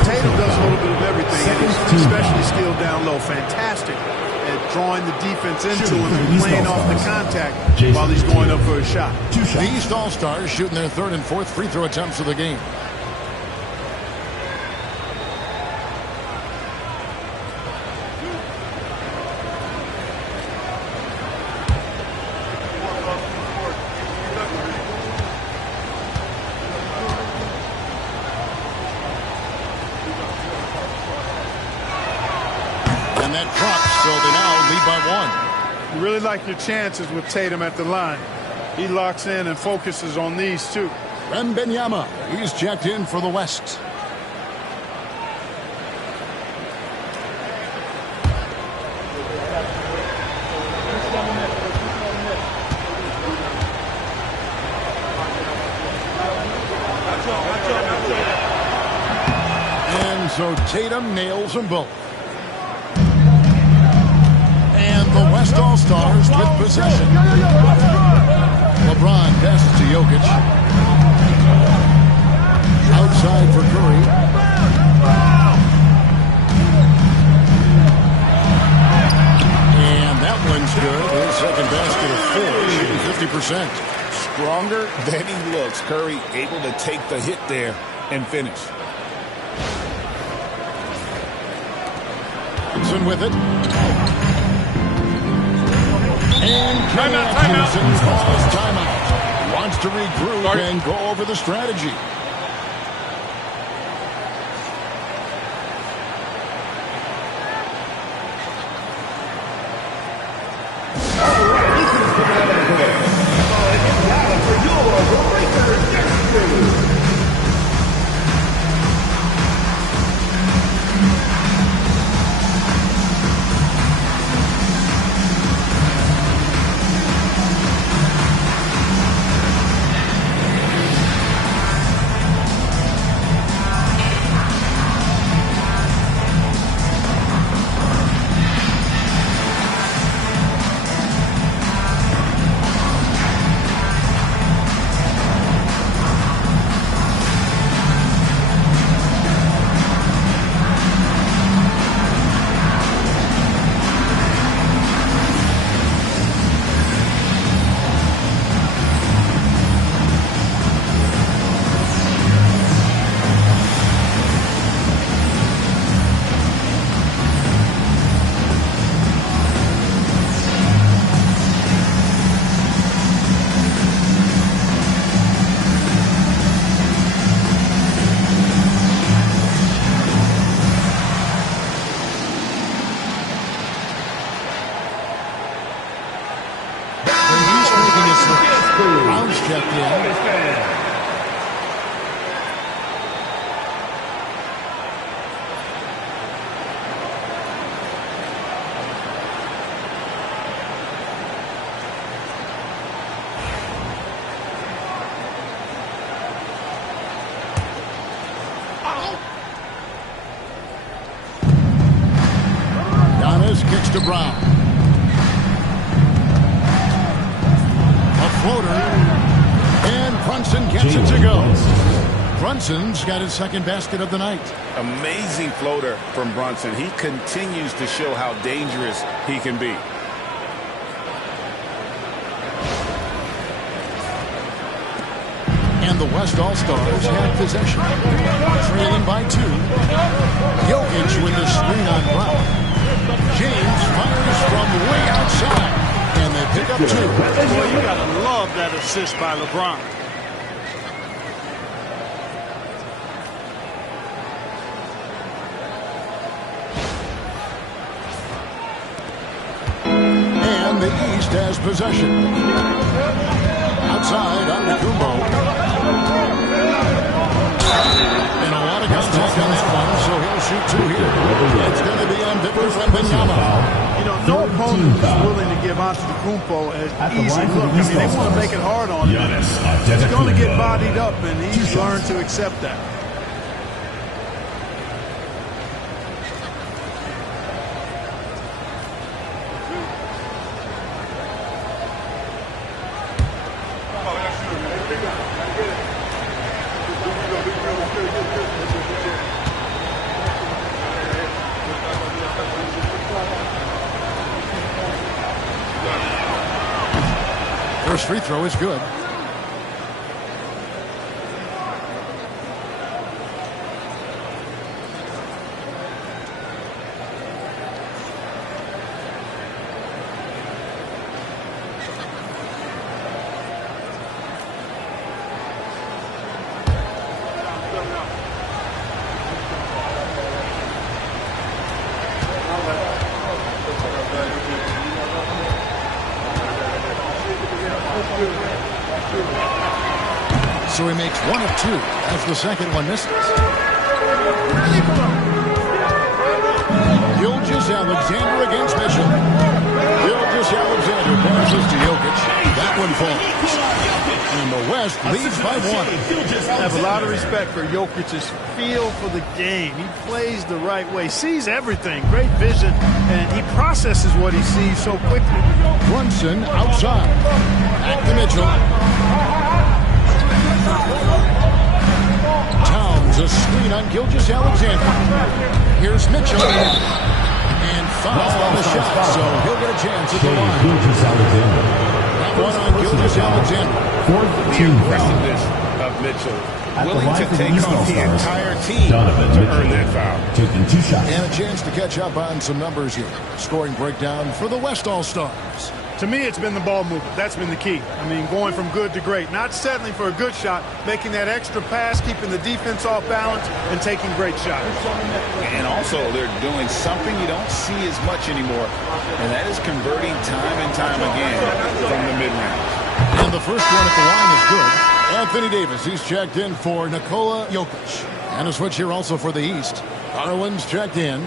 Tatum does a little bit of everything, and he's especially skilled down low. Fantastic at drawing the defense into him and playing off the contact while he's going up for a shot. The East All-Stars shooting their 3rd and 4th free throw attempts of the game. And that drops, so they now lead by 1. You really like your chances with Tatum at the line. He locks in and focuses on these 2. Wembanyama, he's checked in for the West. And so Tatum nails them both. And the West All-Stars with possession. LeBron passes to Jokic. Outside for Curry. And that one's good. His second basket of 4, shooting 50%. Stronger than he looks. Curry able to take the hit there and finish. Gibson with it. And timeout. Calls timeout. Wants to regroup and go over the strategy. checked in. Kicks to Brown. A floater. And Brunson gets it to go. Brunson's got his second basket of the night. Amazing floater from Brunson. He continues to show how dangerous he can be. And the West All-Stars have possession. Trailing by 2. Jokic with the screen on Brown. James fires from way outside, and they pick up 2. Boy, you gotta love that assist by LeBron. And the East has possession. Outside, Antetokounmpo. And a lot of contact on that one, so he'll shoot 2 here. It's going to be on Victor Wembanyama. You know, no opponent is willing to give Antetokounmpo an easy look. I mean, they want to make it hard on him. He's going to get bodied up, and he's learned to accept that. First free throw is good. So he makes 1 of 2 as the second one misses. Gilgeous-Alexander against Mitchell. Gilgeous-Alexander passes to Jokic. That one falls. And the West leads by 1. I have a lot of respect for Jokic's feel for the game. He plays the right way, sees everything, great vision, and he processes what he sees so quickly. Brunson outside. Back to Mitchell. Towns a screen on Gilgeous-Alexander. Here's Mitchell. And foul on the shot, so he'll get a chance at the line. That one on Gilgeous-Alexander. The aggressiveness of Mitchell. Willing to take on the entire team to earn that foul. Taking 2 shots. And a chance to catch up on some numbers here. Scoring breakdown for the West All-Stars. To me, it's been the ball movement. That's been the key. I mean, going from good to great. Not settling for a good shot, making that extra pass, keeping the defense off balance, and taking great shots. And also, they're doing something you don't see as much anymore, and that is converting time and time again from the mid-range. And the first one at the line is good. Anthony Davis, he's checked in for Nikola Jokic. And a switch here also for the East. Harlan's checked in.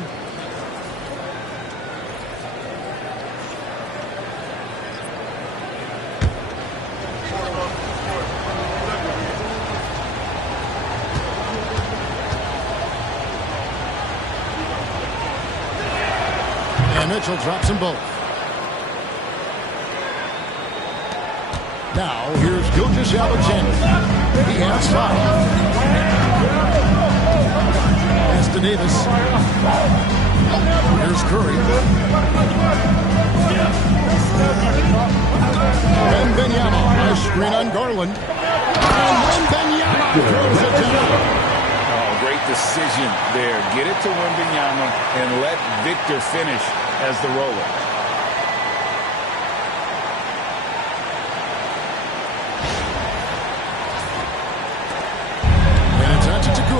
And Mitchell drops them both. Now, here's Gilgeous-Alexander. He has 5. Pass to Davis. Here's Curry. Wembanyama. Nice screen on Garland. And Wembanyama throws it down. Oh, great decision there. Get it to Wembanyama and let Victor finish as the roller.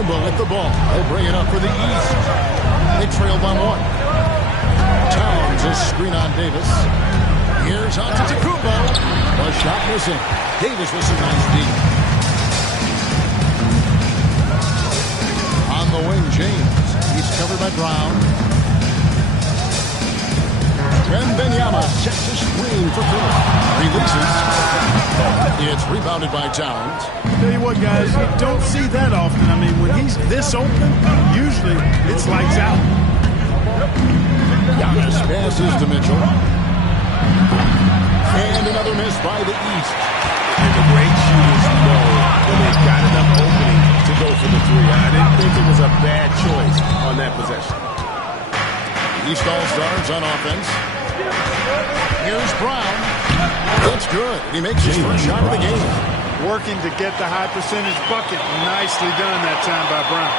With the ball. They'll bring it up for the East. They trail by 1. Towns a screen on Davis. Here's Antetokounmpo. A shot missing. Davis with some nice deep. On the wing, James. He's covered by Brown. Wembanyama sets a screen for Curry. Releases. It's rebounded by Towns. Tell you what, guys, you don't see that often. I mean, when he's this open, usually it's lights out. Giannis passes to Mitchell. And another miss by the East. And the great shooters know when they've got enough opening to go for the three. I didn't think it was a bad choice on that possession. East All-Stars on offense. Here's Brown. That's good. He makes his first shot of the game. Working to get the high percentage bucket. Nicely done that time by Brown.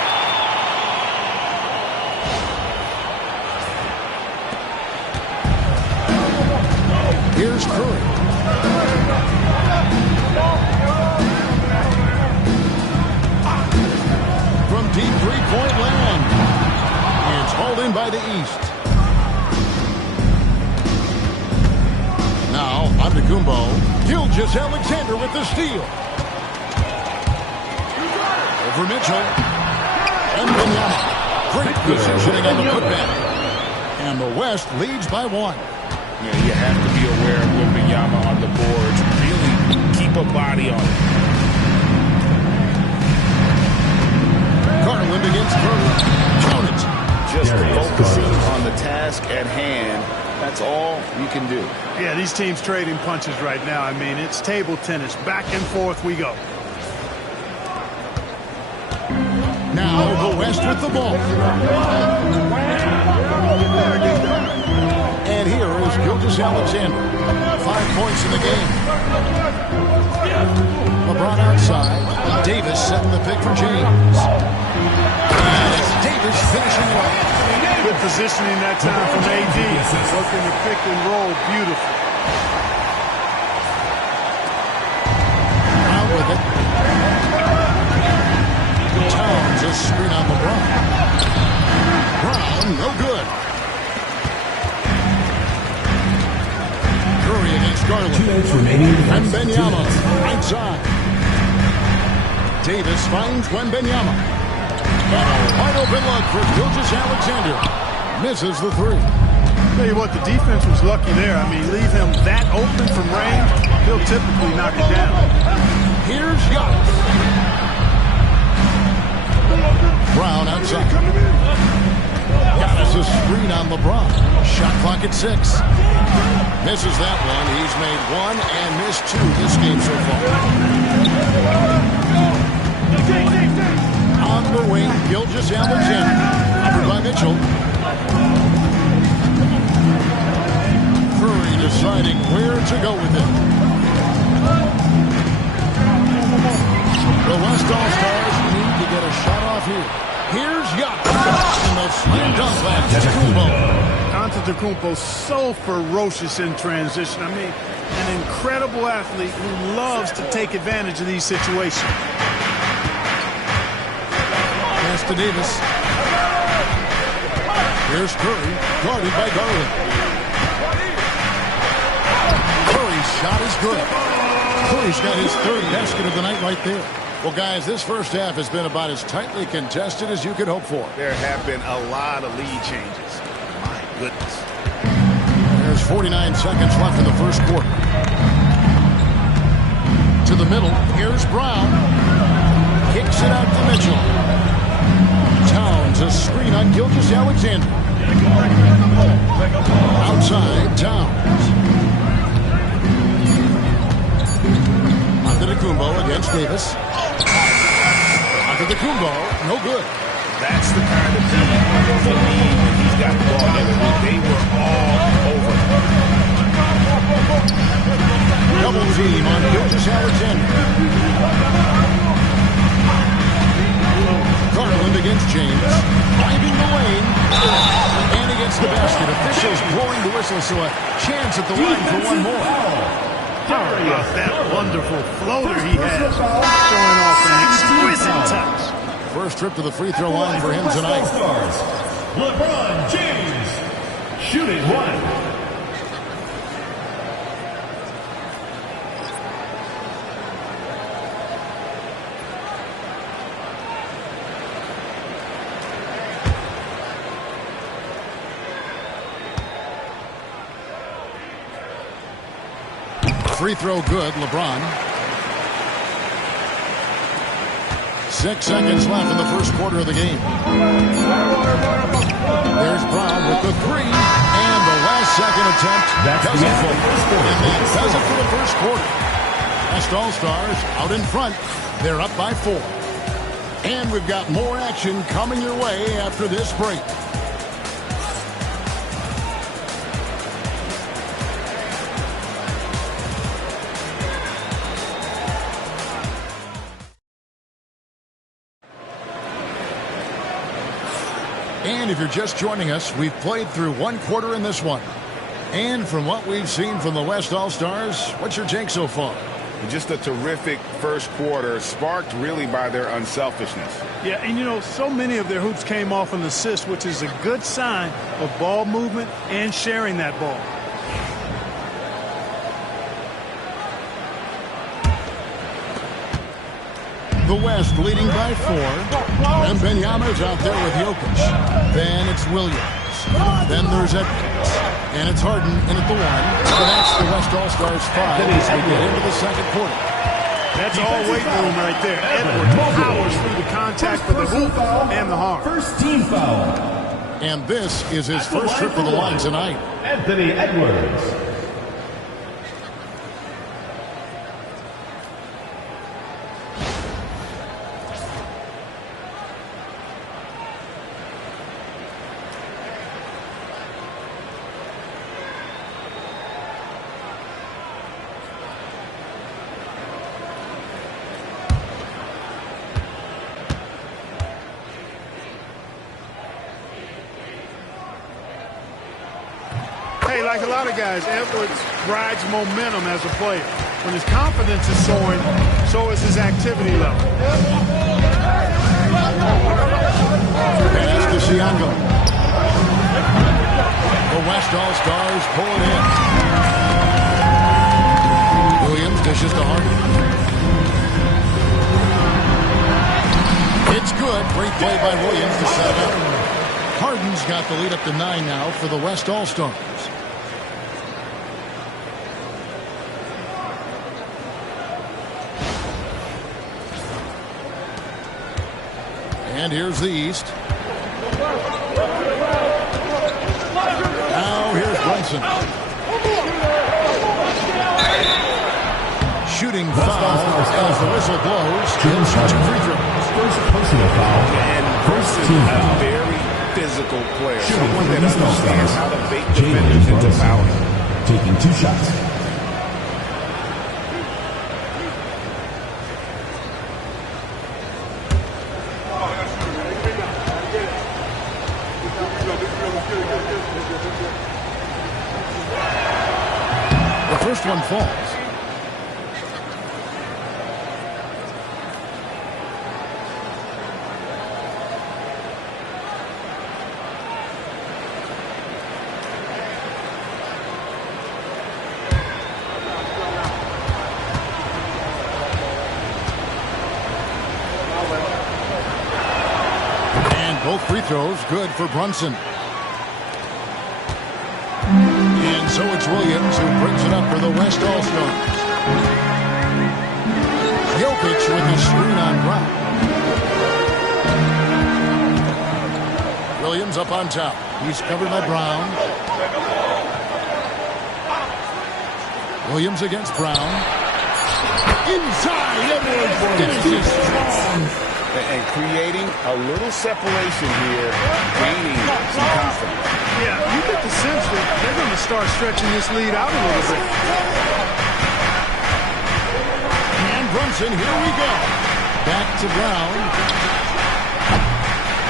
Here's Curry. From deep three-point land. It's hauled in by the East. Now, Antetokounmpo. Gilgeous-Alexander with the steal. Over Mitchell. And Wembanyama. Great positioning on the putback. And the West leads by 1. Yeah, you have to be aware of Wembanyama on the boards. Really keep a body on it. Garland against Curry. Count it. Just focusing on the task at hand. That's all you can do. Yeah, these teams trading punches right now. I mean, it's table tennis. Back and forth we go. Now the West with the ball. And here is Gilgeous-Alexander. 5 points in the game. LeBron outside. Davis setting the pick for James. And it's Davis finishing well. Good positioning that time from AD. Working the pick and roll. Beautiful. Out with it. Towns a screen on LeBron. Brown, no good. Curry against Garland. 2 minutes remaining. Wembanyama right side. Davis finds Wembanyama. And a wide open look for Gilgeous-Alexander. Misses the three. Tell you what, the defense was lucky there. I mean, leave him that open from range, he'll typically knock it down. Here's Giannis. Brown outside. Giannis a screen on LeBron. Shot clock at 6. Misses that one. He's made 1 and missed 2 this game so far. On the wing, Gilgeous-Alexander. Covered by Mitchell. Curry deciding where to go with it. The West All-Stars need to get a shot off here. Here's Giannis. And the slam dunk by Antetokounmpo. Antetokounmpo so ferocious in transition. I mean, an incredible athlete who loves to take advantage of these situations. Pass to Davis. Here's Curry, guarded by Garland. Curry's shot is good. Curry's got his 3rd basket of the night right there. Well, guys, this first half has been about as tightly contested as you could hope for. There have been a lot of lead changes. My goodness. There's 49 seconds left in the first quarter. To the middle. Here's Brown. Kicks it out to Mitchell. Towns a screen on Gilgeous-Alexander. Outside, Towns. Antetokounmpo against Davis. Antetokounmpo, no good. That's the kind of team to me when he's got the ball together. They were all over. Double team on Gilgeous-Alexander. Garland against James. Driving the lane. And against the basket. Officials blowing the whistle, so a chance at the line for one more. How about that wonderful floater he has? Showing off an exquisite touch. First trip to the free throw line for him tonight. LeBron James, shooting 1. Free throw good, LeBron. 6 seconds left in the first quarter of the game. There's Brown with the three. And the last second attempt does it for the first quarter. West All-Stars out in front. They're up by 4. And we've got more action coming your way after this break. And if you're just joining us, we've played through one quarter in this one. And from what we've seen from the West All-Stars, what's your take so far? Just a terrific first quarter, sparked really by their unselfishness. Yeah, and you know, so many of their hoops came off an assist, which is a good sign of ball movement and sharing that ball. The West leading by 4. And Benyama's out there with Jokic. Then it's Williams. Then there's Edwards. And it's Harden in at the 1. So that's the West All-Stars 5 as we get into the second quarter. That's all weight room right there. Edwards powers through the contact with the hoop and the harm. First team foul. And this is his first trip to the line tonight. Anthony Edwards. Like a lot of guys, Edwards rides momentum as a player. When his confidence is soaring, so is his activity level. Pass to Siakam. The West All-Stars pull it in. Williams dishes to Harden. It's good. Great play by Williams to set it up. Harden's got the lead up to 9 now for the West All-Stars. And here's the East. Now here's Brunson. Shooting foul as the whistle blows. James shoots 2 free throws. First personal foul. And Brunson, a very physical player. Someone that understands how to bait defenders into fouling. Taking 2 shots. First one falls. And both free throws good for Brunson. And so it's Williams who brings it up for the West All-Stars. Jokic with the screen on Brown. Williams up on top. He's covered by Brown. Williams against Brown. Inside, Edwards finishes strong. And creating a little separation here, gaining some confidence. Yeah, you get the sense that they're going to start stretching this lead out a little bit. And Brunson, here we go. Back to Brown.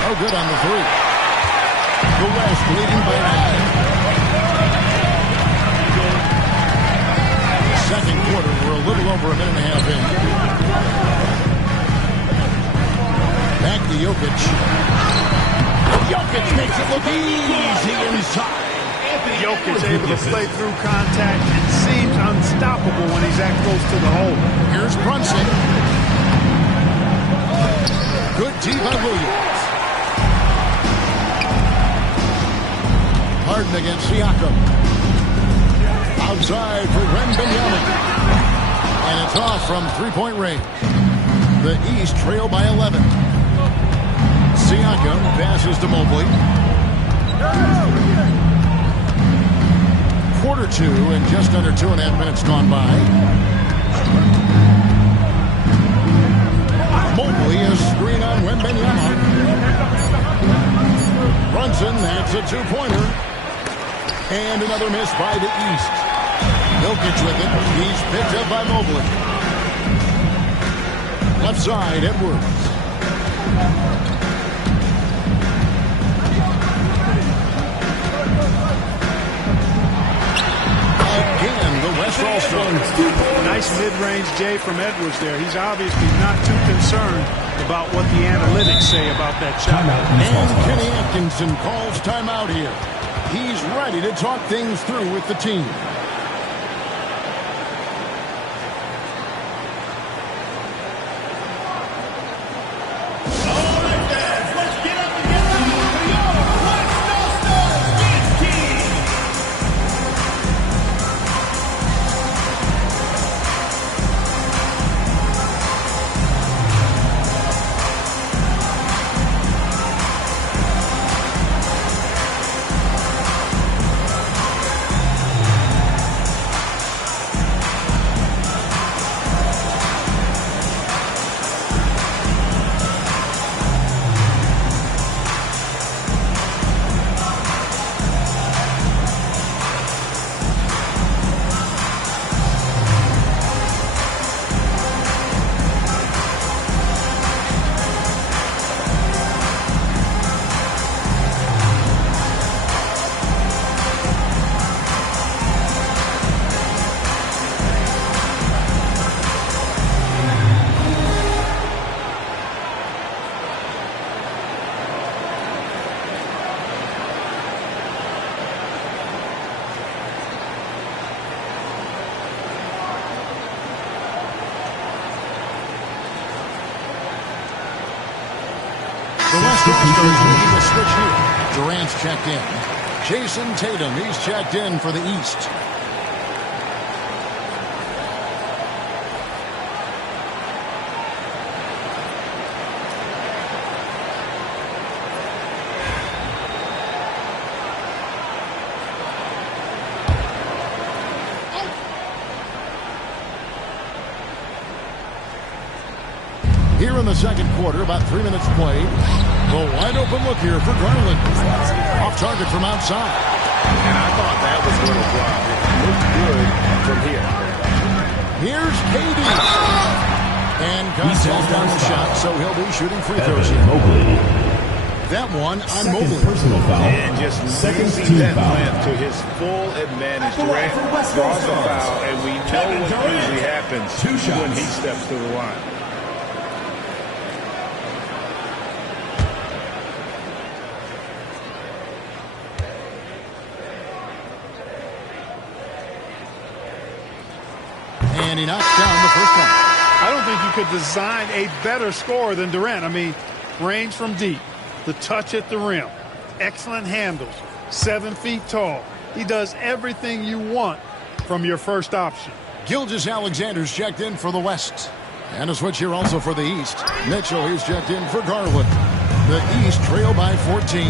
Oh, good on the 3. The West leading by 9. Second quarter, we're a little over a minute and a half in. Back to Jokic. Jokic makes it look easy inside. Jokic able to play through contact and seems unstoppable when he's that close to the hole. Here's Brunson. Good D by Williams. Harden against Siakam. Outside for Wembanyama. And it's off from three-point range. The East trail by 11. Siakam passes to Mobley. Quarter two and just under 2.5 minutes gone by. Mobley a screen on Wembanyama. Brunson, that's a two-pointer. And another miss by the East. Jokic with it. He's picked up by Mobley. Left side, Edwards. Again, the West All-Stars. Nice mid-range J from Edwards there. He's obviously not too concerned about what the analytics say about that shot. And Kenny Atkinson calls timeout here. He's ready to talk things through with the team. The West All-Stars making a switch here. Durant's checked in. Jason Tatum, he's checked in for the East. Here in the second quarter, about 3 minutes played. The wide open look here for Garland. Off target from outside. And I thought that was going to drop. It looked good from here. Here's KD. And contact on the shot, so he'll be shooting free throws here. That one on Mobley. Personal foul. And just using that plant to his full advantage. Durant draws the foul, and we know what usually happens when he steps to the line. And he knocks down the first one. I don't think you could design a better scorer than Durant. I mean, range from deep, the touch at the rim, excellent handles, 7 feet tall. He does everything you want from your first option. Gilgeous-Alexander's checked in for the West. And a switch here also for the East. Mitchell, he's checked in for Garland. The East trail by 14.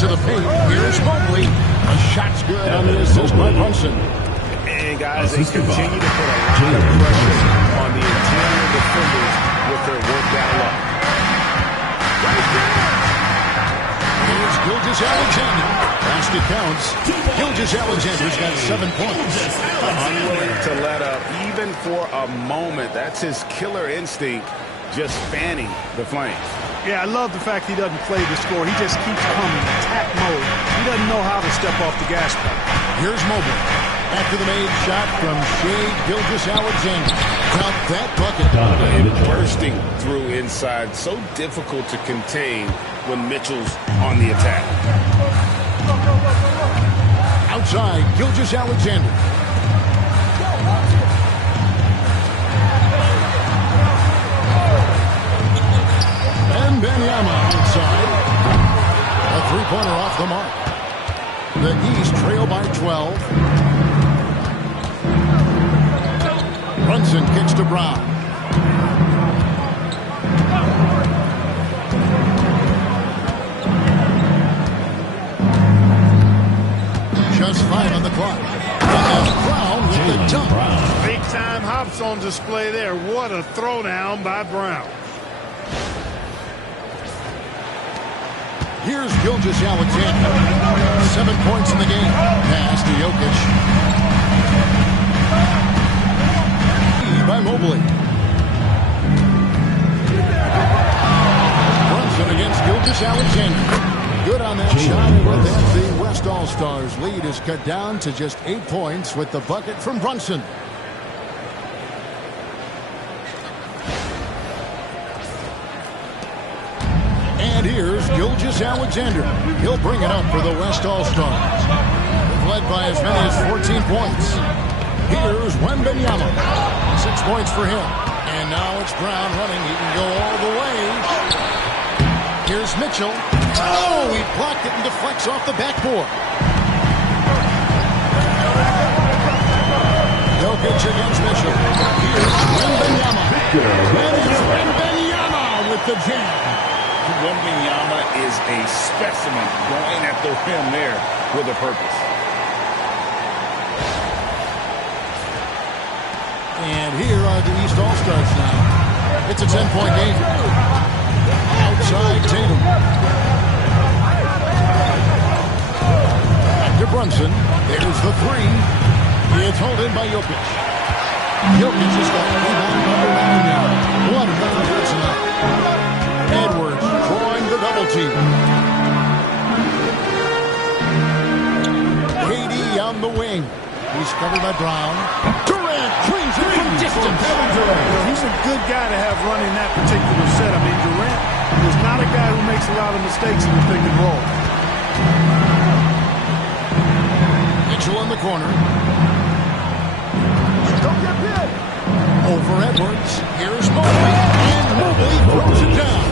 To the paint, here's Mobley. A shot's good on the assist by Brunson. And guys, they continue to put a lot of pressure on the interior defenders with their work down low. Here's Gilgeous-Alexander. Basket counts. Gilgeous-Alexander's got 7 points. Unwilling to let up even for a moment. That's his killer instinct, just fanning the flames. Yeah, I love the fact he doesn't play the score. He just keeps coming, attack mode. He doesn't know how to step off the gas pedal. Here's Mobley. After the made shot from Shai Gilgeous-Alexander. Count that bucket. And bursting through inside. So difficult to contain when Mitchell's on the attack. Outside, Gilgeous-Alexander. And Wembanyama outside. A three-pointer off the mark. The East trail by 12. Brunson kicks to Brown. Just 5 on the clock. Brown with the dunk. Big time hops on display there. What a throwdown by Brown. Here's Gilgeous-Alexander. 7 points in the game. Pass to Jokic. By Mobley. Brunson against Gilgeous-Alexander. Good on that shot, and with that, the West All-Stars lead is cut down to just 8 points with the bucket from Brunson. And here's Gilgeous-Alexander. He'll bring it up for the West All-Stars. They've led by as many as 14 points. Here's Wembanyama. 6 points for him. And now it's Brown running. He can go all the way. Here's Mitchell. Oh, he blocked it and deflects off the backboard. Jokic against Mitchell. Here's Wembanyama. And it's Wembanyama with the jam. Wembanyama is a specimen going at the rim there with a purpose. And here are the East All-Stars now. It's a 10-point game. Outside Tatum. Back to Brunson. There's the 3. It's held in by Jokic. Jokic has got rebound number 9 now. 1-0 personal. Edwards drawing the double team. KD on the wing. He's covered by Brown. Durant cleans it from distance. He's a good guy to have running that particular set. I mean, Durant is not a guy who makes a lot of mistakes in the pick and roll. Mitchell in the corner. Don't get hit. Over Edwards. Here's Mobley. And Mobley throws it down.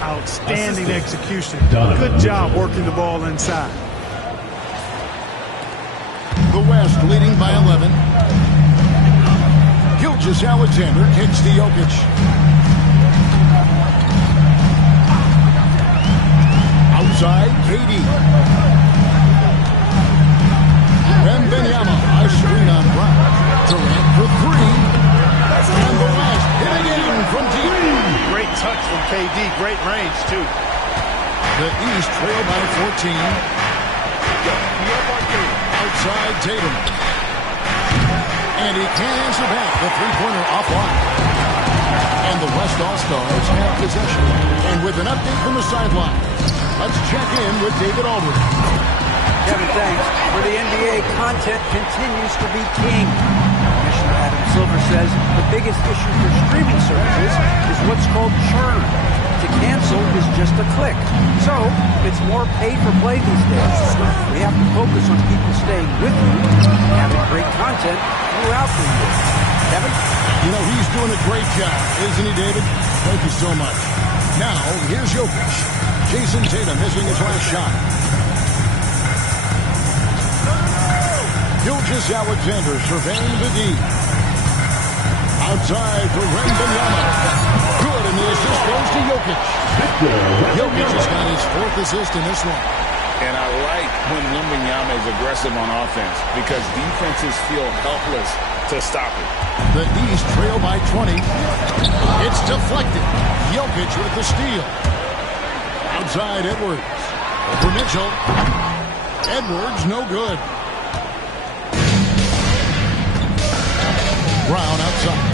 Outstanding execution. Good job working the ball inside. The West leading by 11. Gilgeous-Alexander kicks to Jokic. Outside, KD. Wembanyama, a screen on Brown. Durant for 3. And the West hitting in from deep. Great touch from KD. Great range, too. The East trail by 14. Outside Tatum. And he can't answer back. The three-pointer offline. And the West All-Stars have possession. And with an update from the sideline, let's check in with David Aldridge. Kevin, thanks. For the NBA, content continues to be king. Commissioner Adam Silver says the biggest issue for streaming services is what's called churn. To cancel is just a click. So, it's more pay-for-play these days. We have to focus on people staying with you and having great content throughout the year. Kevin? You know, he's doing a great job, isn't he, David? Thank you so much. Now, here's Jokic. Jason Tatum missing his last shot. Gilgeous-Alexander surveying the D. Outside for Wembanyama. Good, and the assist goes to Jokic. Jokic has got his 4th assist in this one. And I like when Wembanyama is aggressive on offense because defenses feel helpless to stop it. The East trail by 20. It's deflected. Jokic with the steal. Outside Edwards. For Mitchell. Edwards, no good. Brown outside.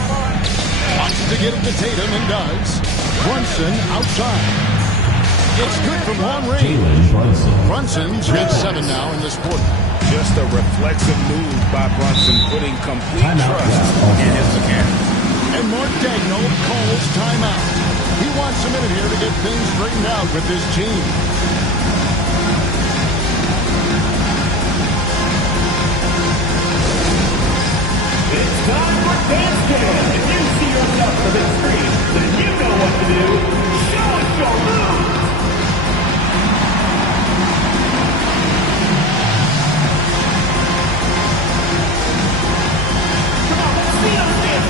Wants to get it to Tatum and does. Brunson outside. It's good from long range. Brunson's hit 7 now in this quarter. Just a reflexive move by Brunson, putting complete trust in his mechanics. And Mark Daigneault calls timeout. He wants a minute here to get things straightened out with his team. It's time for Dance Cam. If you see yourself on the big screen, then you know what to do. Show us your moves. Come on, let's see those dance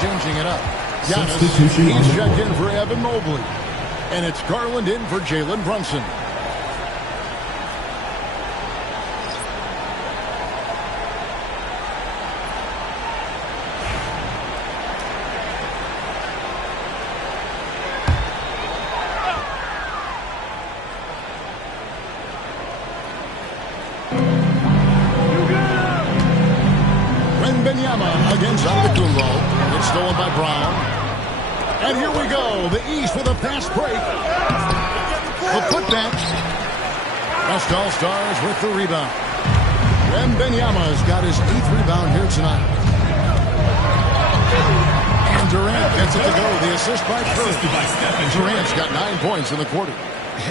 changing it up. Giannis, he's checked in for Evan Mobley. And it's Garland in for Jalen Brunson. Wembanyama against Antetokounmpo. It's stolen by Brown. And here we go. The East with a fast break. The putback. West All-Stars with the rebound. Wembanyama's got his 8th rebound here tonight. And Durant gets it to go. The assist by Curry. Durant's got 9 points in the quarter.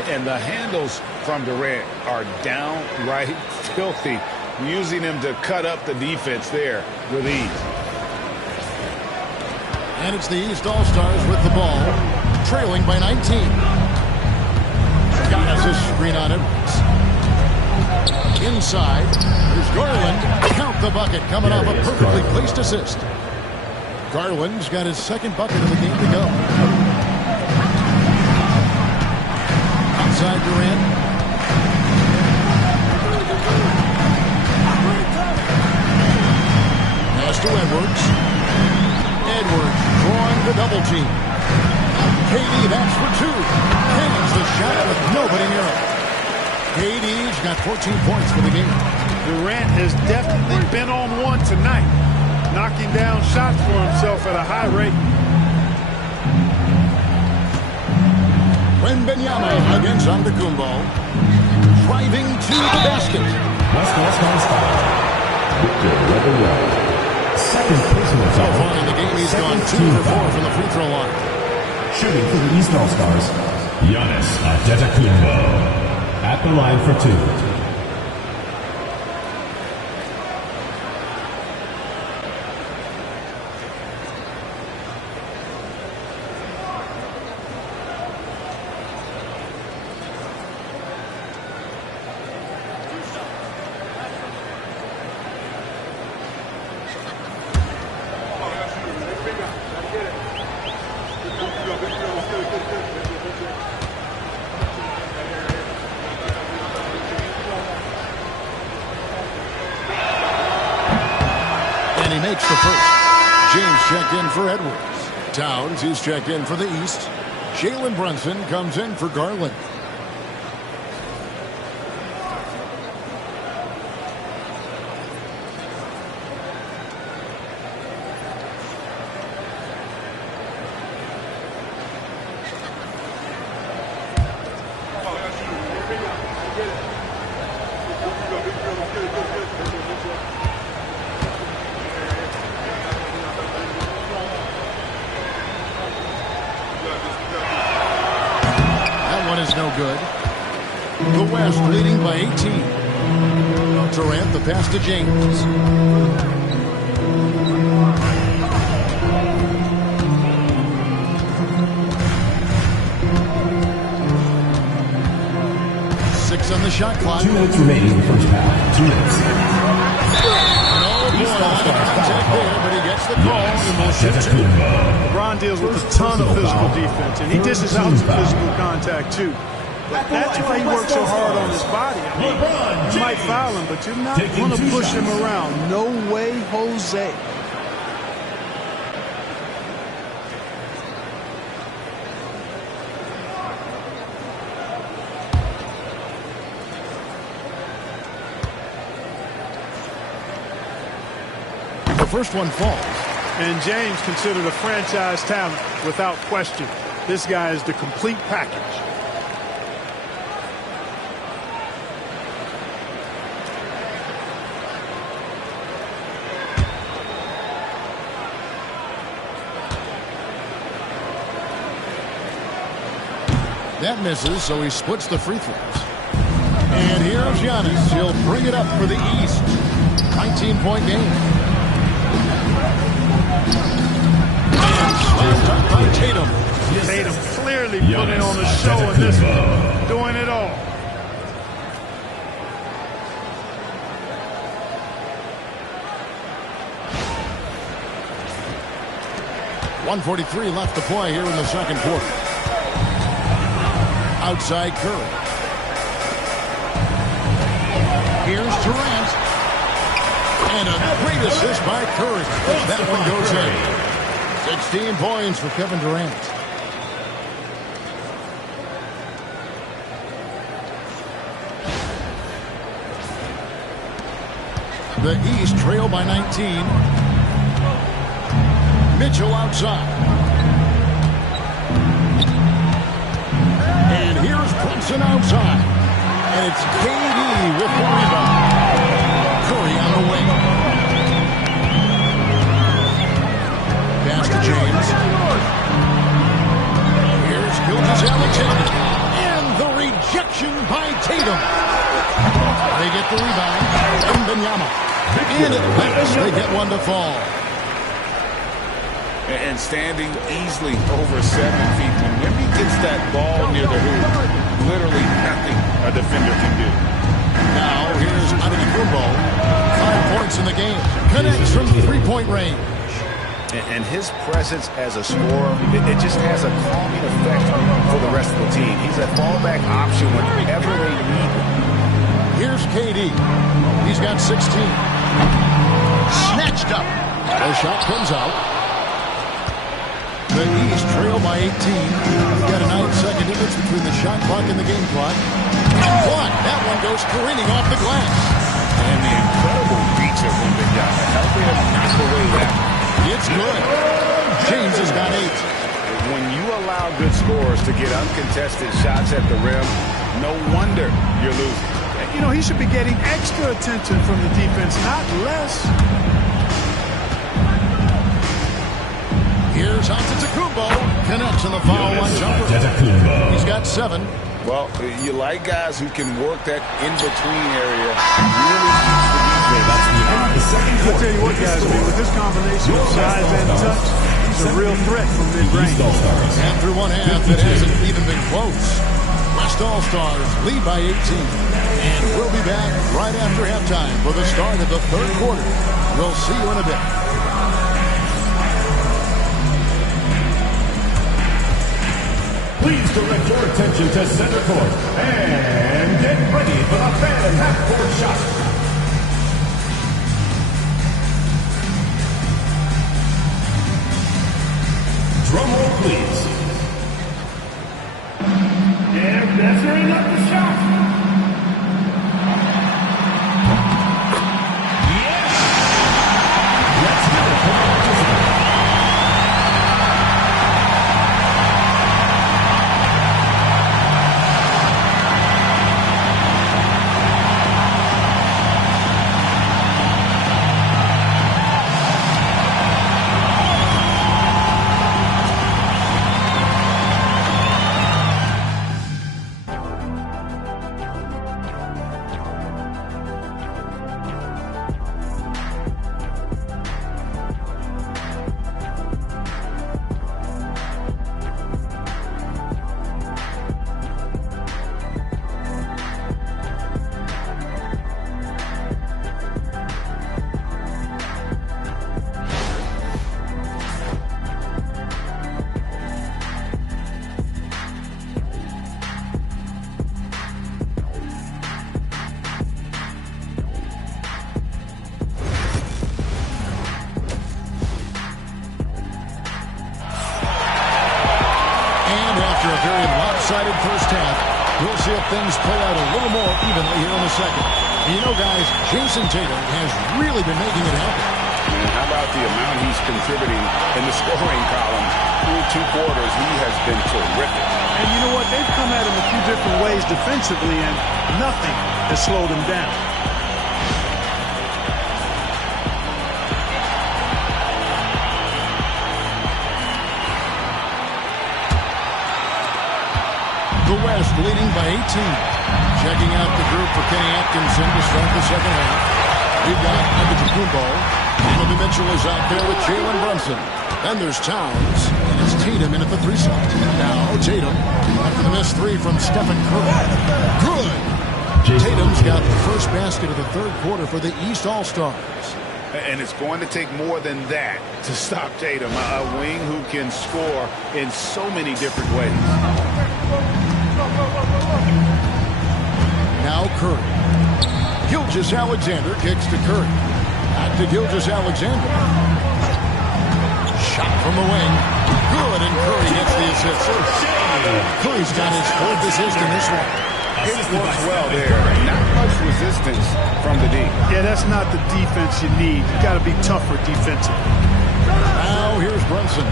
And the handles from Durant are downright filthy, using him to cut up the defense there with ease. And it's the East All-Stars with the ball, trailing by 19. Giannis a screen on it. Inside, there's Garland. Count the bucket, coming off a perfectly placed assist. Garland's got his 2nd bucket of the game to go. Outside Durant. Pass to Edwards. Edwards drawing the double team. KD, that's for 2. Hangs the shot with nobody near him. KD's got 14 points for the game. Durant has definitely been on one tonight, knocking down shots for himself at a high rate. Wembanyama against Antetokounmpo. Driving to the basket. West All-Stars foul. Victor Wembanyama. 2nd personal foul. So far in the game, he's gone 2 for 4 from the free throw line. Shooting for the East All-Stars, Giannis Antetokounmpo. At the line for 2. Makes the first. James checked in for Edwards. Towns, he's checked in for the East. Jalen Brunson comes in for Garland. No good. The West leading by 18. Durant, the pass to James. Six on the shot clock. 2 minutes remaining in the first half. 2 minutes. No contact there, but he gets the call. LeBron deals with a ton of physical defense, and he dishes out some physical contact too. But that's why he works so hard on his body. I mean, you might foul him, but you're not going to push him around. No way, Jose. The first one falls. And James considered a franchise talent without question. This guy is the complete package. That misses, so he splits the free throws. And here's Giannis. He'll bring it up for the East. 19-point game. Slammed up by Tatum. Tatum clearly putting on a show in this one, doing it all. 1:43 left to play here in the second quarter. Outside Curry. Here's Durant. And a great assist by Curry. That one goes in. 16 points for Kevin Durant. The East trail by 19. Mitchell outside. And here's Brunson outside. And it's KD with the rebound. Curry on the wing. Pass to James. Here's Gilgeous-Alexander. And the rejection by Tatum. They get the rebound. Wembanyama. And at last they get one to fall. And standing easily over 7 feet. When Wemby gets that ball near the hoop, literally nothing a defender can do. Now here's Antetokounmpo. 5 points in the game. Connects from 3-point range. And his presence as a scorer, it just has a calming effect for the rest of the team. He's a fallback option whenever they need him. Here's KD. He's got 16. Snatched up. The shot comes out. The East trail by 18. We've got a 9-second difference between the shot clock and the game clock. And blocked. That one goes careening off the glass. And the incredible reach of Wembanyama. Helping him knock away that. It's good. James has got 8. When you allow good scorers to get uncontested shots at the rim, no wonder you're losing. You know, he should be getting extra attention from the defense, not less. Here's Antetokounmpo. Connects in the foul line jumper. He's got 7. Well, you like guys who can work that in-between area. Really keeps the defense. I'll tell you what, guys, I mean, with this combination of size and touch, he's a real threat from mid-range. After one half, it hasn't even been close. West All-Stars lead by 18. And we'll be back right after halftime for the start of the third quarter. We'll see you in a bit. Please direct your attention to center court and get ready for the fan half-court shot. Drum roll, please. And measuring up the shot. Yes! Let's go for the participant. First half. We'll see if things play out a little more evenly here in the second. And you know, guys, Jason Tatum has really been making it happen. And how about the amount he's contributing in the scoring column? Through 2 quarters, he has been terrific. And you know what? They've come at him a few different ways defensively, and nothing has slowed him down. The West leading by 18. Checking out the group for Kenny Atkinson to start the second half. We've got Antetokounmpo. Donovan Mitchell is out there with Jalen Brunson. Then there's Towns, and it's Tatum in at the 3 slot. Now Tatum after the missed 3 from Stephen Curry. Good. Tatum's got the first basket of the third quarter for the East All-Stars. And it's going to take more than that to stop Tatum, a wing who can score in so many different ways. Now Curry. Gilgeous-Alexander kicks to Curry. Back to Gilgeous-Alexander. Shot from the wing. Good, and Curry gets the assist. Curry's got his 4th assist in this one. It works well there. Not much resistance from the D. Yeah, that's not the defense you need. You got to be tougher defensively. Now here's Brunson.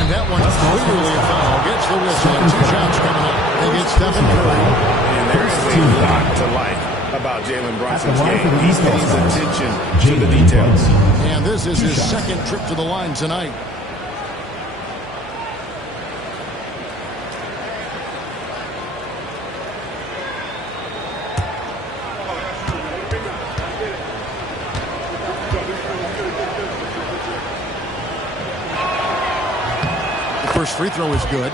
And that one's clearly a foul. Gets the whistle. 2 shots coming up. They get Stephen Curry. And there's a lot to like about Jalen Brunson's game. He pays attention to the details. And this is his 2nd trip to the line tonight. The first free throw is good.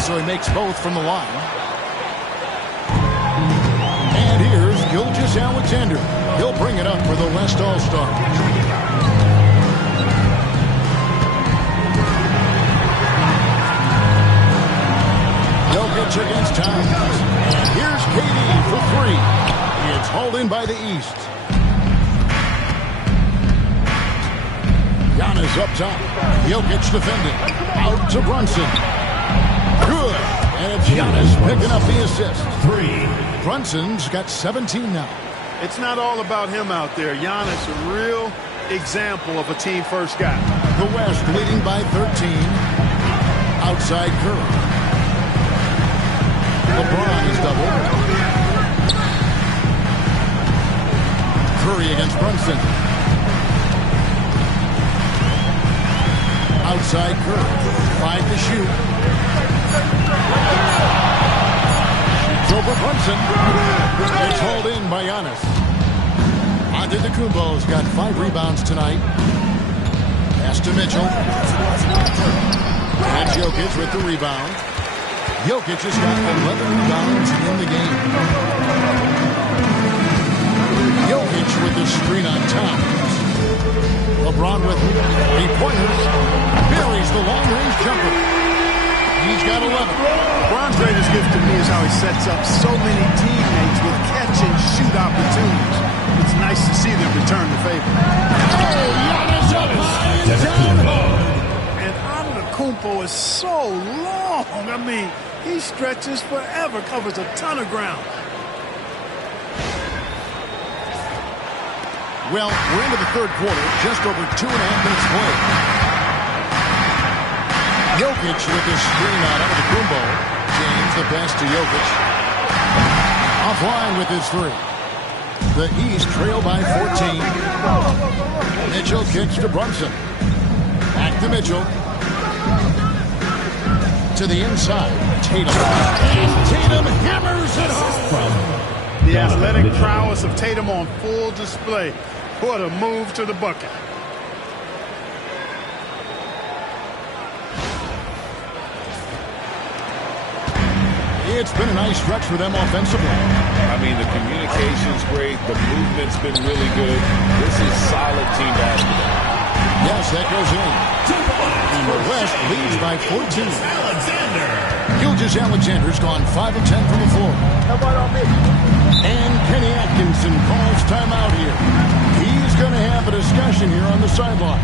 So he makes both from the line. And here's Gilgeous-Alexander. He'll bring it up for the West All-Stars. Jokic against Towns. And here's KD for 3. It's hauled in by the East. Giannis up top. Jokic defending. Out to Brunson. Good. And it's Giannis picking up the assist. 3. Brunson's got 17 now. It's not all about him out there. Giannis, a real example of a team-first guy. The West leading by 13. Outside Curry. LeBron is doubled. Curry against Brunson. Outside Curry. 5 to shoot. Shoots over Brunson. It's hauled in by Giannis. Antetokounmpo's got 5 rebounds tonight. Pass to Mitchell. And Jokic with the rebound. Jokic has got 11 rebounds in the game. Jokic with the screen on Towns. LeBron with 3-pointers. Buries the long-range jumper. He's got 11. LeBron's greatest gift to me is how he sets up so many teammates with catch-and-shoot opportunities. It's nice to see them return the favor. Giannis up high and down. And Antetokounmpo is so long. I mean, he stretches forever, covers a ton of ground. Well, we're into the 3rd quarter, just over 2.5 minutes played. Jokic with his screen on Antetokounmpo. James the pass to Jokic. Offline with his 3. The East trail by 14. Mitchell kicks to Brunson. Back to Mitchell. To the inside. Tatum. And Tatum hammers it home. The athletic prowess of Tatum on full display. What a move to the bucket. It's been a nice stretch for them offensively. I mean, the communication's great. The movement's been really good. This is solid team basketball. Yes, that goes in. And the West leads by 14. Gilgeous-Alexander's gone 5 of 10 from the floor. How about on me? And Kenny Atkinson calls timeout here. He's going to have a discussion here on the sideline.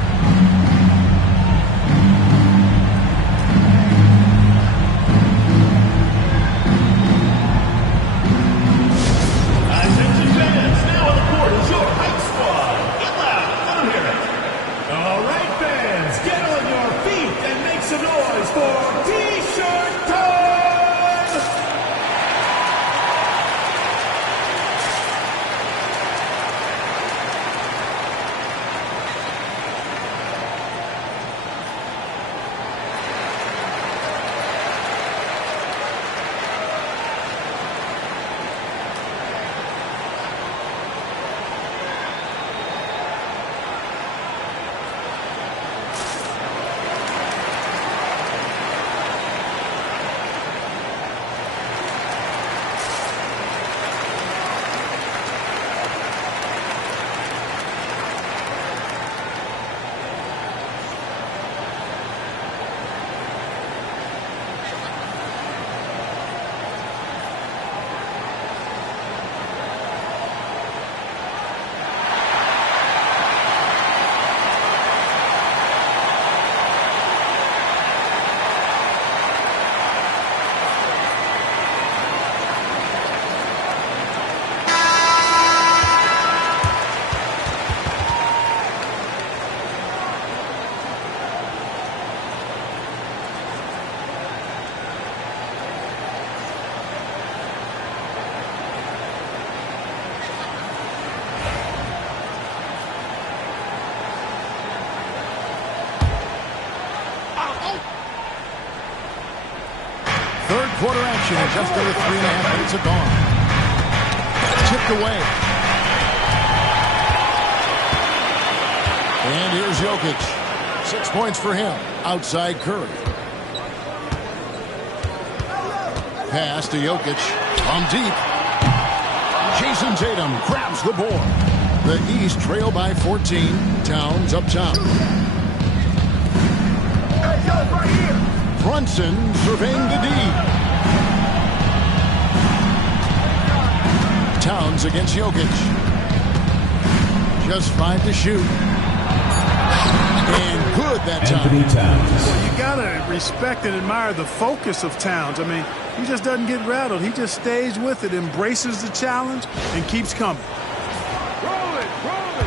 Third-quarter action in just under 3.5 minutes are gone. Tipped away. And here's Jokic. 6 points for him. Outside Curry. Pass to Jokic. From deep. Jason Tatum grabs the board. The East trail by 14. Towns up top. Brunson surveying the D. Towns against Jokic. Just 5 to shoot. And good that time. Anthony Towns. Well, you got to respect and admire the focus of Towns. I mean, he just doesn't get rattled. He just stays with it, embraces the challenge, and keeps coming. Roll it, roll it.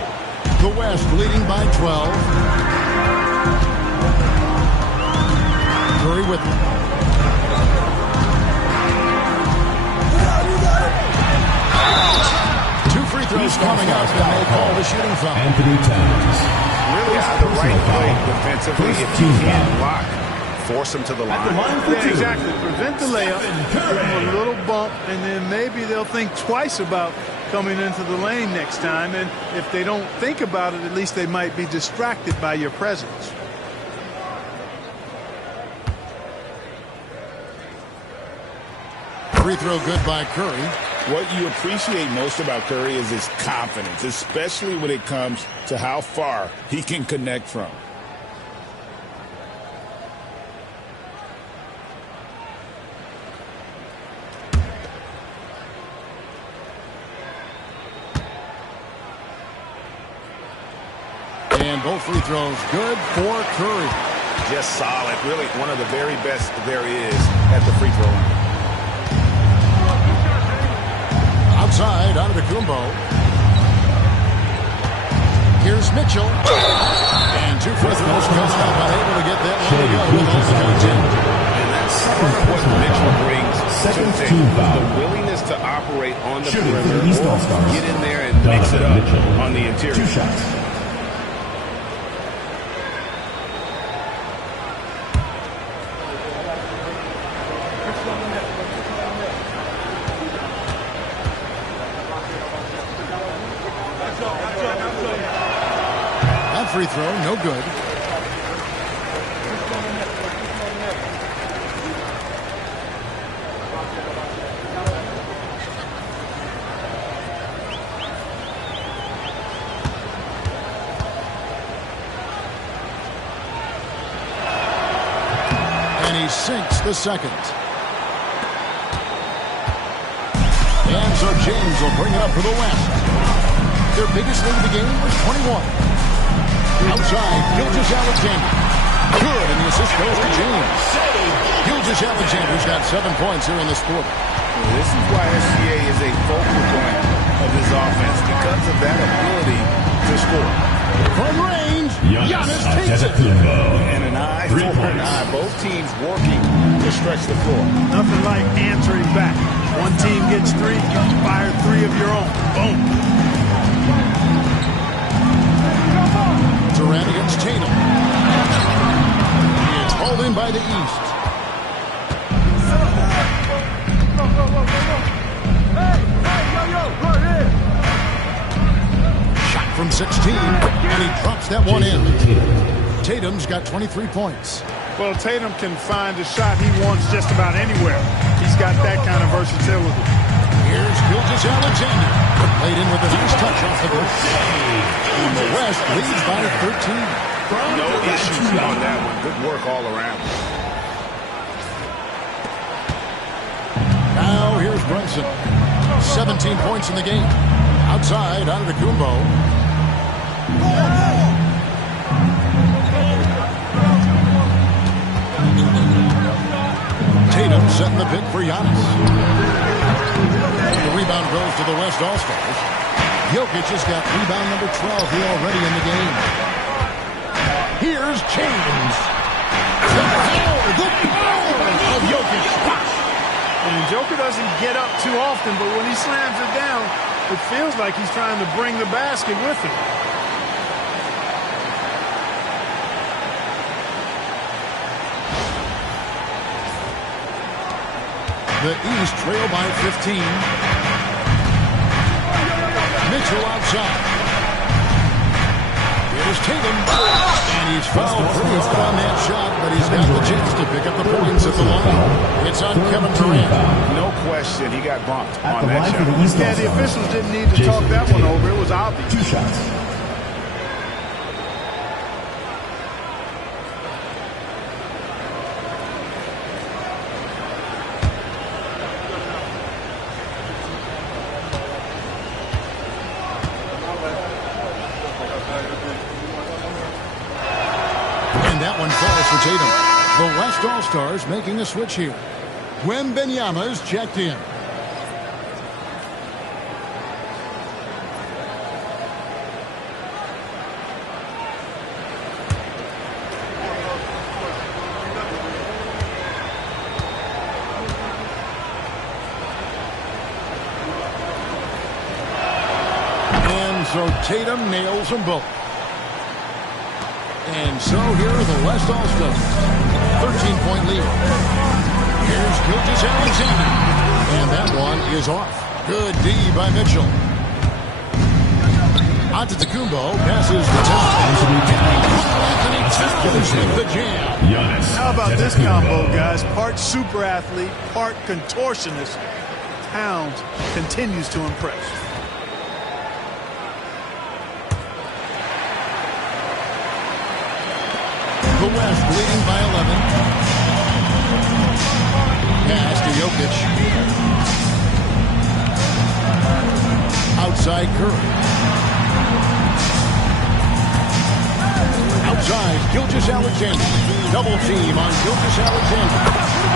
The West leading by 12. Curry with it. 2 free throws coming up, and they call the shooting foul. Anthony Towns. Really out of the right play defensively. If you can't block, force him to the line. Yeah, exactly. Prevent the layup, give him a little bump, and then maybe they'll think twice about coming into the lane next time. And if they don't think about it, at least they might be distracted by your presence. Free throw good by Curry. What you appreciate most about Curry is his confidence, especially when it comes to how far he can connect from. And both free throws good for Curry. Just solid. Really one of the very best there is at the free throw line. Outside, Antetokounmpo. Here's Mitchell. And 2 free throws. Coach not unable to get that one to go. And that's what Mitchell brings to things. The willingness to operate on the perimeter. Get in there and mix it up on the interior. 2 shots. Free throw, no good. And he sinks the second. And so James will bring it up for the West. Their biggest lead of the game was 21. Outside, Gilgeous-Alexander. Good, and the assist goes to James. Gilgeous-Alexander's got 7 points here in this quarter. This is why SGA is a focal point of this offense, because of that ability to score. From range, Giannis takes it. And an eye for an eye. Both teams working to stretch the floor. Nothing like answering back. One team gets 3, you fire 3 of your own. Boom. Durant against Tatum. He is hauled in by the East. Shot from 16, and he drops that one in. Tatum's got 23 points. Well, Tatum can find a shot he wants just about anywhere. He's got that kind of versatility. Here's Gilgeous-Alexander. Played in with a nice touch off the glass. And the West leads by 13. No issues on that one. Good work all around. Now here's Brunson. 17 points in the game. Outside, Antetokounmpo. Tatum setting the pick for Giannis. The rebound goes to the West All-Stars. Jokic has got rebound number 12 here already in the game. Here's James. The power of Jokic. And Joker doesn't get up too often, but when he slams it down, it feels like he's trying to bring the basket with him. The East trail by 15. Mitchell outside. Here's Tatum. And he's fouled pretty hard on that shot, but he's got the chance to pick up the points at the line. It's on Kevin Durant. No question, he got bumped on that shot. Yeah, the officials didn't need to talk that one over. It was obvious. 2 shots. And that one falls for Tatum. The West All-Stars making a switch here. Wembanyama's checked in. And so Tatum nails them both. And so here are the West All-Stars. 13-point lead. Here's Gilgeous-Alexander. And that one is off. Good D by Mitchell. Antetokounmpo passes the top. Anthony Towns with the jam. How about this combo, guys? Part super athlete, part contortionist. Towns continues to impress. The West leading by 11. Pass to Jokic. Outside Curry. Outside Gilgeous-Alexander. Double team on Gilgeous-Alexander.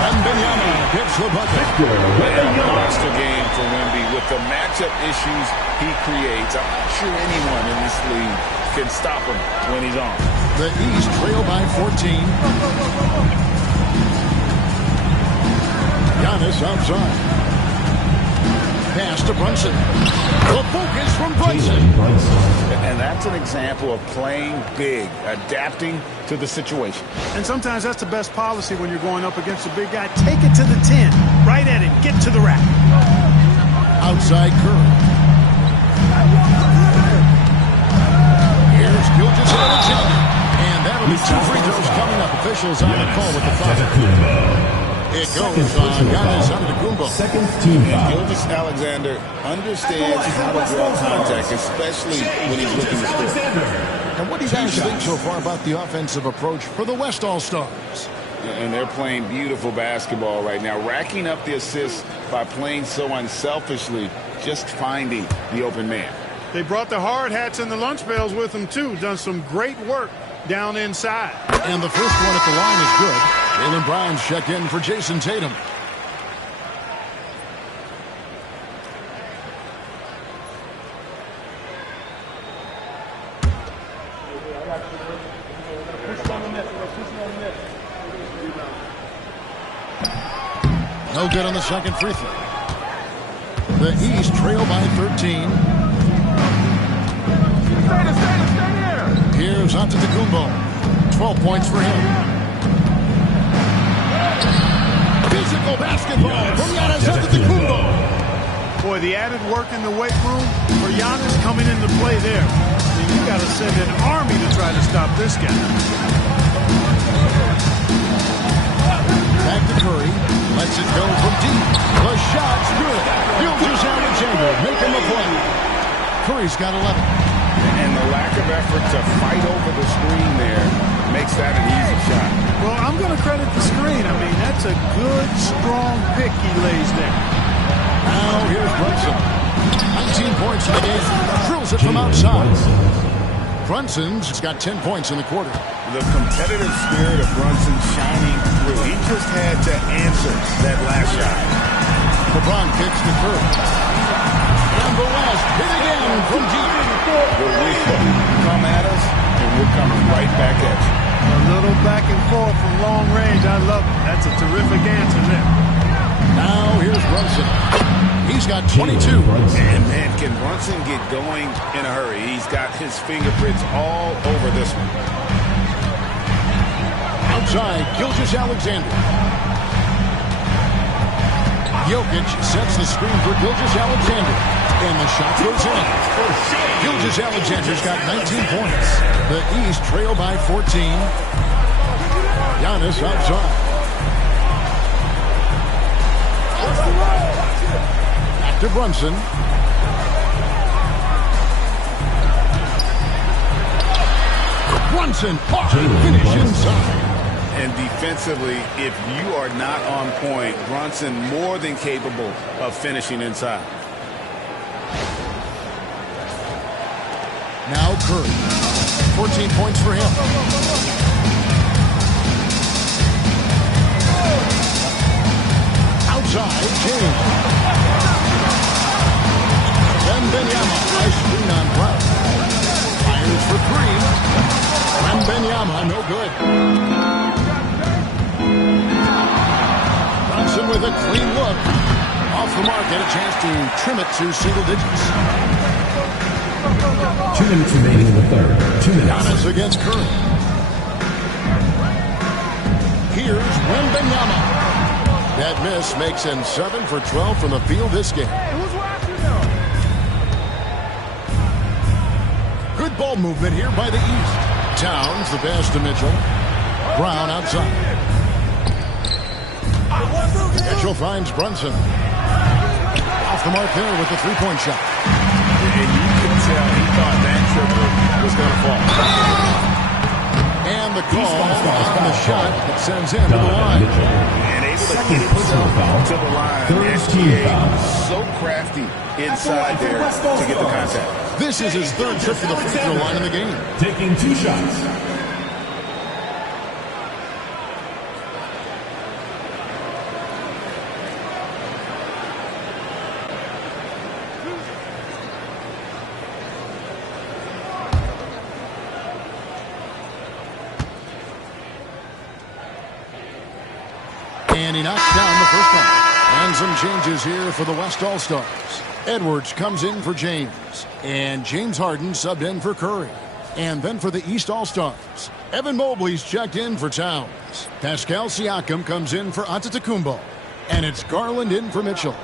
Wembanyama gets the bucket. A monster game for Wemby with the matchup issues he creates. I'm not sure anyone in this league can stop him when he's on. The East trail by 14. Giannis outside. Pass to Brunson. The focus from Brunson. And that's an example of playing big, adapting to the situation. And sometimes that's the best policy when you're going up against a big guy. Take it to the 10. Right at him. Get to the rack. Outside Curry. Here's Gilgeous-Alexander. And that'll be 2 free throws coming up. Officials on the call with the foul. It goes on Giannis Antetokounmpo. Second team foul. Gilgeous-Alexander understands how to draw contact, especially when he's looking to score. And what do you guys think so far about the offensive approach for the West All-Stars? And they're playing beautiful basketball right now, racking up the assists by playing so unselfishly, just finding the open man. They brought the hard hats and the lunch pails with them, too. Done some great work down inside. And the first one at the line is good. Jaylen Brown's check in for Jason Tatum. No good on the second free throw. The East trail by 13. Here's Antetokounmpo. 12 points for him. Physical basketball from Giannis Antetokounmpo. Boy, the added work in the weight room for Giannis coming into play there. I mean, you got to send an army to try to stop this guy. Back to Curry. Lets it go from deep. The shot's good. Gilgeous-Alexander making the play. Curry's got 11. And the lack of effort to fight over the screen there makes that an easy shot. Well, I'm going to credit the screen. I mean, that's a good, strong pick he lays there. Now here's Brunson. 19 points in the game. Drills it from outside. Brunson's got 10 points in the quarter. The competitive spirit of Brunson shining through. He just had to answer that last shot. LeBron kicks to Curry. And the West hit again from deep. The wheel come at us, and we're coming right back at you. A little back and forth from long range. I love it. That's a terrific answer there. Now here's Brunson. He's got 22. And man, can Brunson get going in a hurry? He's got his fingerprints all over this one. Outside, Gilgeous-Alexander. Jokic sets the screen for Gilgeous-Alexander. And the shot goes in. Gilgeous-Alexander's got 19 points. The East trail by 14. Giannis outside. Back to Brunson. Brunson, finish inside. And defensively, if you are not on point, Brunson more than capable of finishing inside. Now Curry. 14 points for him. Outside, James. Wembanyama, nice screen on Brown. Fires for three. Wembanyama, no good. Brunson with a clean look. Off the mark, get a chance to trim it to single digits. 2 minutes remaining in the third. 2 minutes. Giannis against Curry. Here's Wembanyama. That miss makes him 7 for 12 from the field this game. Good ball movement here by the East. Towns the pass to Mitchell. Brown outside. Mitchell finds Brunson. Off the mark there with the three-point shot. And you can tell he thought that triple was going to fall. And the call on the shot that sends him to the line. And able to get himself to the line. SGA so crafty inside there to get the contact. This is his third trip to the free throw line in the game. Taking 2 shots. And he knocks down the first one. And some changes here for the West All-Stars. Edwards comes in for James. And James Harden subbed in for Curry. And then for the East All-Stars, Evan Mobley's checked in for Towns. Pascal Siakam comes in for Antetokounmpo. And it's Garland in for Mitchell.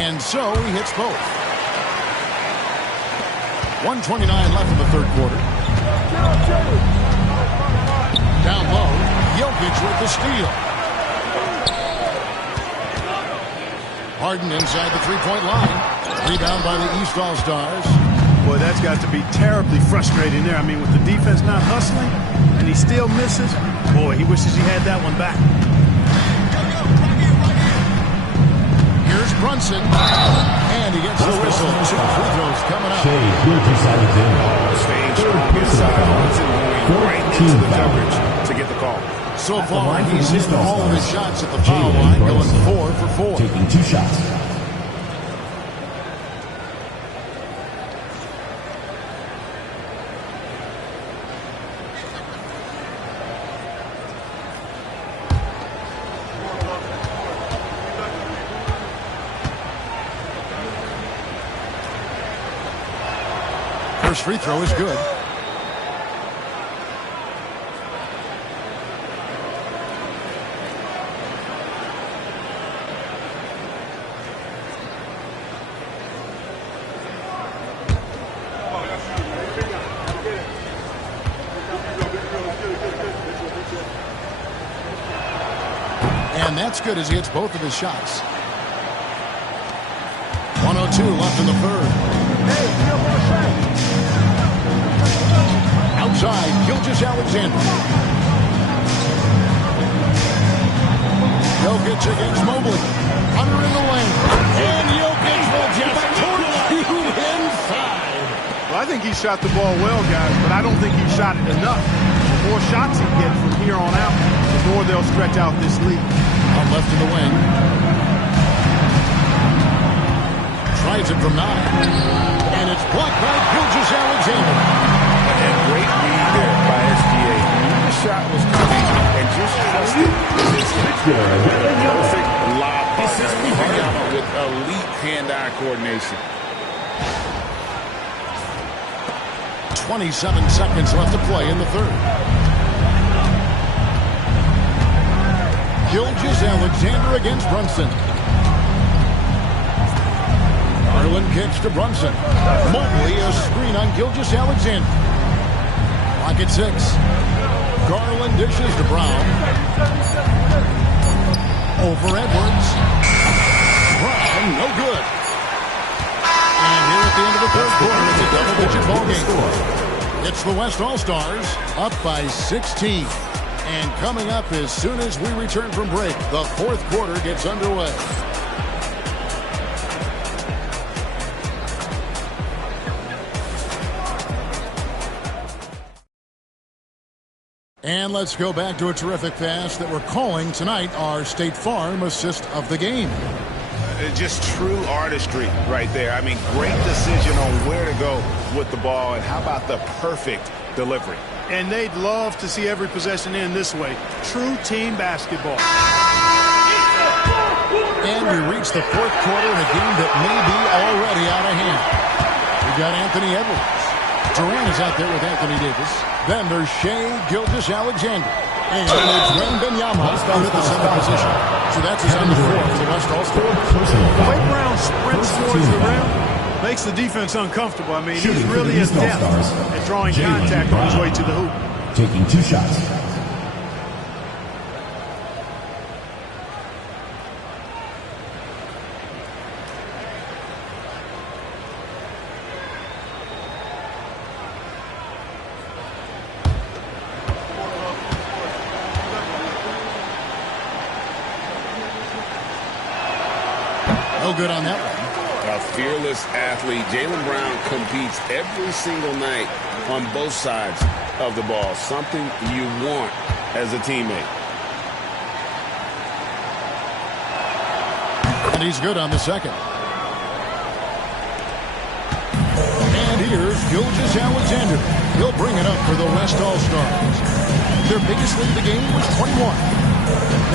And so he hits both. 1:29 left in the third quarter. Down low, Jokic with the steal. Harden inside the three-point line. Rebound by the East All-Stars. Boy, that's got to be terribly frustrating there. I mean, with the defense not hustling, and he still misses. Boy, he wishes he had that one back. Here's Brunson. And he gets the whistle. 2 free throws coming up. Staying strong inside. Brunson going right into the coverage to get the call. So far, he's hit all of his shots at the foul line, going 4 for 4. Taking 2 shots. First free throw is good. And that's good as he hits both of his shots. 1:02 left in the third. Outside, Gilgeous-Alexander. Jokic against Mobley. Under in the lane. And Jokic will just torch you inside. Well, I think he shot the ball well, guys, but I don't think he shot it enough. The more shots he gets from here on out, the more they'll stretch out this lead. On left in the wing. Tries it from 9. And it's blocked by Gilgeous-Alexander. And great read there by SGA. The shot was coming and just trusted his perfect lob partner with elite hand-eye coordination. 27 seconds left to play in the third. Gilgeous-Alexander against Brunson. Garland kicks to Brunson. Mobley, a screen on Gilgeous-Alexander. Clock at 6. Garland dishes to Brown. Over Edwards. Brown, no good. And here at the end of the third quarter, it's a double-digit ball game. It's the West All-Stars up by 16. And coming up as soon as we return from break, the fourth quarter gets underway. And let's go back to a terrific pass that we're calling tonight our State Farm assist of the game. Just true artistry right there. I mean, great decision on where to go with the ball, and how about the perfect delivery? And they'd love to see every possession end this way. True team basketball. And we reach the fourth quarter in a game that may be already out of hand. We've got Anthony Edwards. Durant is out there with Anthony Davis. Then there's Shai Gilgeous-Alexander. And it's Wembanyama out at the center position. So that's his number 4 for the West All-Star. The way Brown sprints towards the rim makes the defense uncomfortable. I mean, he's really adept at drawing contact on his way to the hoop. Taking 2 shots. No good on that one. A fearless athlete. Jaylen Brown competes every single night on both sides of the ball. Something you want as a teammate. And he's good on the second. And here's Gilgeous-Alexander. He'll bring it up for the West All-Stars. Their biggest lead of the game was 21.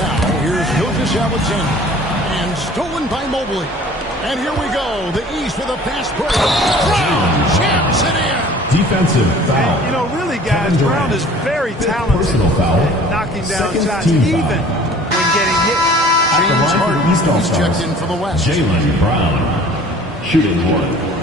Now here's Gilgeous-Alexander. And stolen by Mobley. And here we go. The East with a fast break. Brown jams it in. Defensive foul. And, you know, really, guys, Brown is very talented at knocking down shots, even when getting hit. James Harden, he's checked in for the West. Jaylen Brown, shooting 1.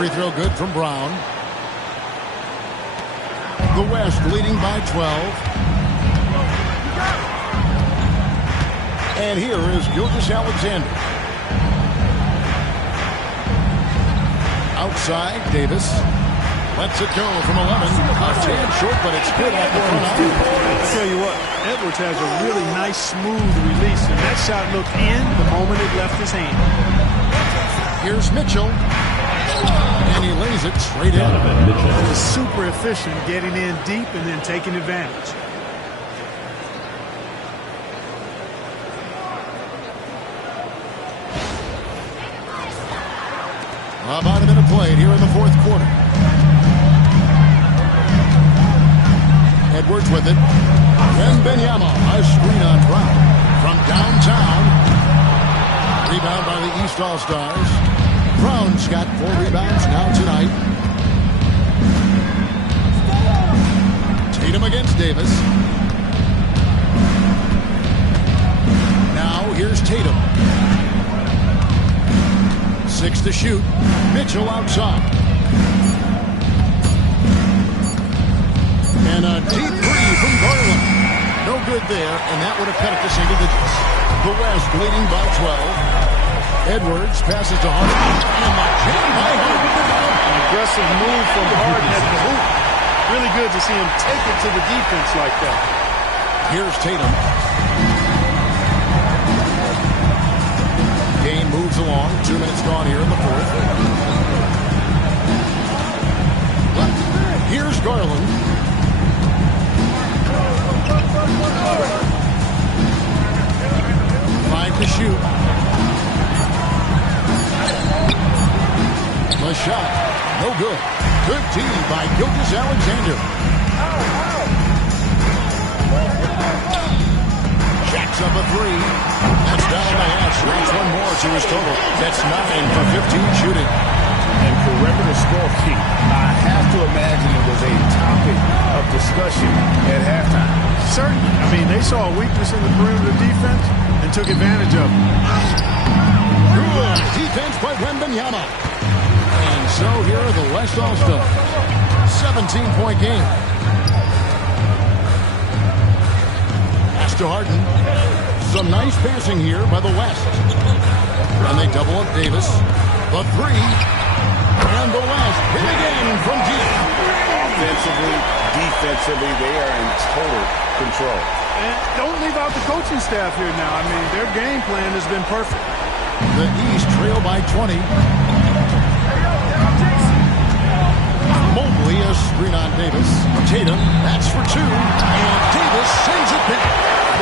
Free throw good from Brown. The West leading by 12. And here is Gilgeous-Alexander. Outside, Davis lets it go from 11. A tad short, but it's good at the front end. I'll tell you what, Edwards has a really nice, smooth release, and that shot looked in the moment it left his hand. Here's Mitchell. And he lays it straight in. He's super efficient getting in deep and then taking advantage. About a minute played here in the fourth quarter. Edwards with it. Wembanyama, a screen on Brown. From downtown. Rebound by the East All-Stars. Brown's got 4 rebounds now tonight. Tatum against Davis. Now here's Tatum. 6 to shoot. Mitchell outside. And a deep 3 from Garland. No good there, and that would have cut it to single digits. The West leading by 12. Edwards passes to Harden. And the jam by Harden. An aggressive move from Harden at the hoop. Really good to see him take it to the defense like that. Here's Tatum. Game moves along. 2 minutes gone here in the fourth. Here's Garland. Five to shoot. The shot, no good. Good D by Gilgeous-Alexander. Jacks up a three. That's down the hash. That's one more to his total. That's 9 for 15 shooting. And for record scoring, I have to imagine it was a topic of discussion at halftime. Certainly. I mean, they saw a weakness in the perimeter defense and took advantage of it. Good defense by Wembanyama. And so here are the West All-Stars. 17-point game. Pass to Harden. Some nice passing here by the West. And they double up Davis. The three. And the West hit again from deep. Offensively, defensively, they are in total control. And don't leave out the coaching staff here now. I mean, their game plan has been perfect. The East trail by 20. Mobley a screen on Davis. Tatum, that's for two. And Davis sends it back.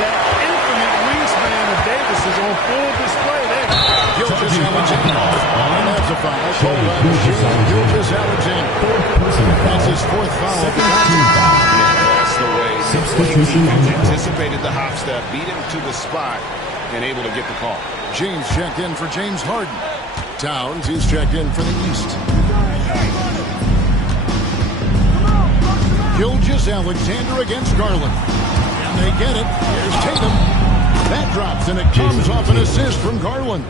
That infinite wingspan of Davis is on full display there. Gilgeous-Alexander. And that's a foul. Gilgeous-Alexander. That's his fourth foul. That's the way. Substitution. Anticipated the hop step, beat him to the spot, and able to get the call. James checked in for James Harden. Towns is checked in for the East. Gilgeous-Alexander against Garland. And they get it. Here's Tatum. That drops, and it comes off an assist from Garland.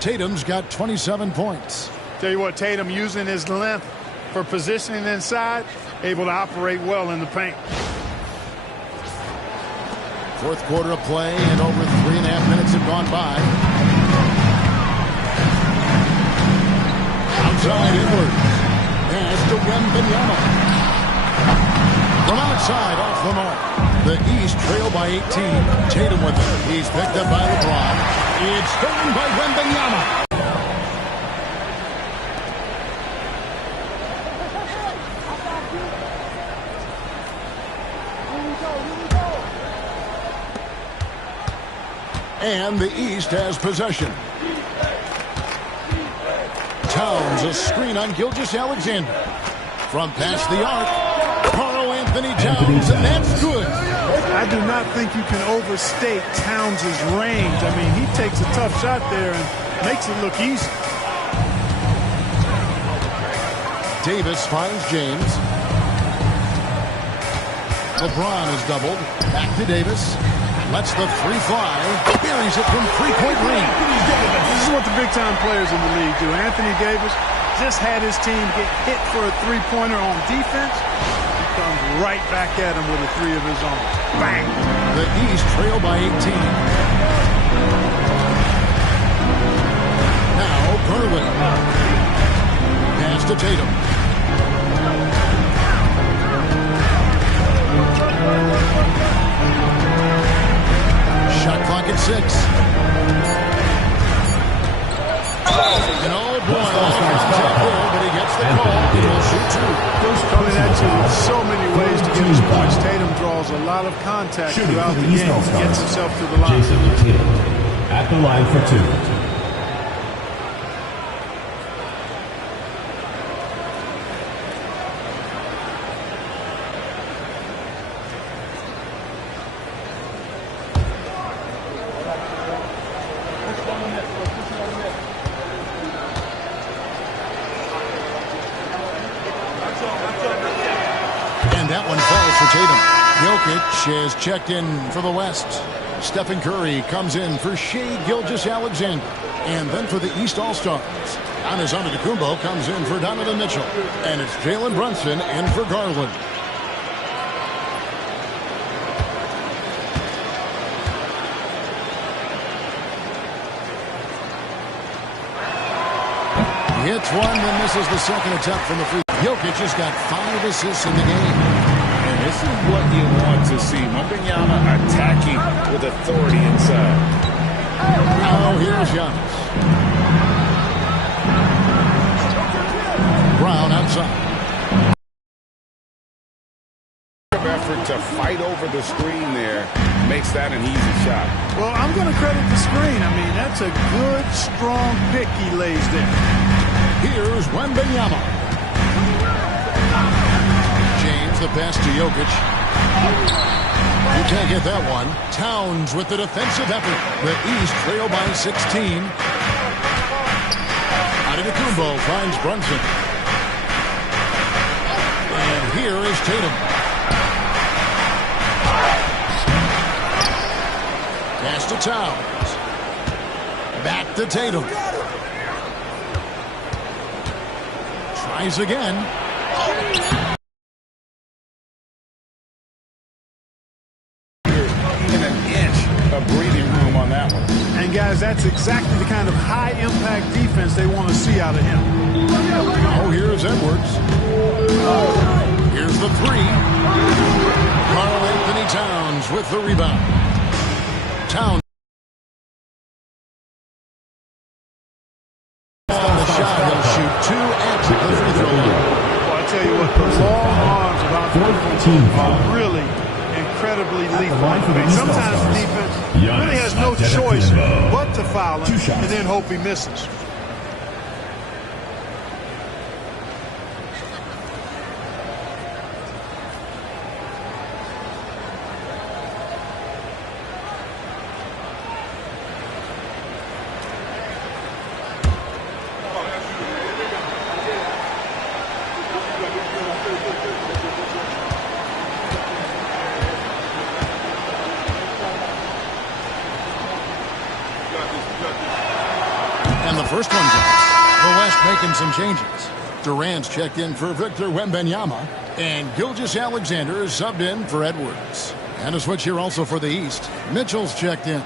Tatum's got 27 points. Tell you what, Tatum using his length for positioning inside, able to operate well in the paint. Fourth quarter of play, and over 3.5 minutes have gone by. Outside Edwards. Pass to Wembanyama. From outside, off the mark. The East trail by 18. Tatum with it. He's picked up by LeBron. It's stolen by Wembanyama. And the East has possession. Towns a screen on Gilgeous-Alexander. From past the arc, Karl-Anthony Towns, and that's good. I do not think you can overstate Towns' range. I mean, he takes a tough shot there and makes it look easy. Davis finds James. LeBron is doubled. Back to Davis. Lets the three fly. Buries it from three-point range. This is what the big-time players in the league do. Anthony Davis just had his team get hit for a three-pointer on defense. He comes right back at him with a three of his own. Bang! The East trail by 18. Now Garland. Pass to Tatum. Shot clock at 6. And oh boy, but he gets the call. He'll shoot two. Coming at you with so many ways to get his points. Tatum draws a lot of contact throughout the game. He gets himself to the line. At the line for two. Is checked in for the West. Stephen Curry comes in for Shai Gilgeous-Alexander. And then for the East All-Stars, Giannis Antetokounmpo comes in for Donovan Mitchell. And it's Jalen Brunson in for Garland. He hits one, then misses the second attempt from the free. Jokic has got 5 assists in the game. This is what you want to see. Wembanyama attacking with authority inside. Now here's Giannis. Brown outside. Effort to fight over the screen there makes that an easy shot. Well, I'm going to credit the screen. I mean, that's a good, strong pick he lays there. Here's Wembanyama. James, the pass to Jokic. You can't get that one. Towns with the defensive effort. The East trail by 16. Antetokounmpo finds Brunson. And here is Tatum. Pass to Towns. Back to Tatum. Tries again. Even an inch of breathing room on that one. And guys, that's exactly the kind of high-impact defense they want to see out of him. Oh, here's Edwards. Here's the three. Karl Anthony Towns with the rebound. Towns. On the shot, he'll shoot two at the free throw line. Well, I tell you what, the long arms of our defense are really incredibly lethal. Sometimes the defense really has no choice but to foul him and then hope he misses. And the first one's up. The West making some changes. Durant's checked in for Victor Wembanyama. And Gilgeous-Alexander is subbed in for Edwards. And a switch here also for the East. Mitchell's checked in.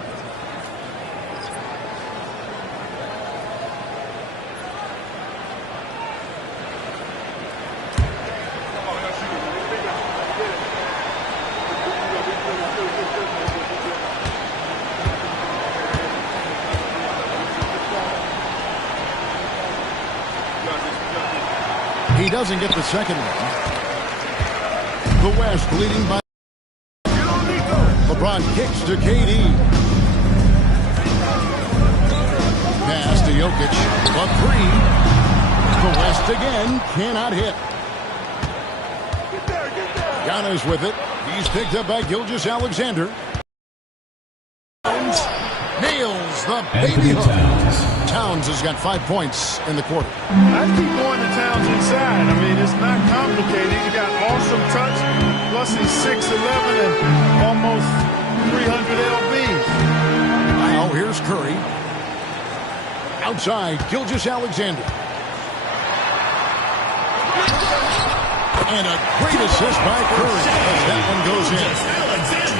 He doesn't get the second one. The West leading by. LeBron kicks to KD. Pass to Jokic. A three. The West again cannot hit. Giannis with it. He's picked up by Gilgeous-Alexander. Nails the baby hook. Towns has got 5 points in the quarter. I'd keep going to Towns inside. I mean, it's not complicated. He's got awesome touch, plus he's 6'11" and almost 300 lbs. Now here's Curry. Outside, Gilgeous-Alexander. And a great assist by Curry as that one goes in.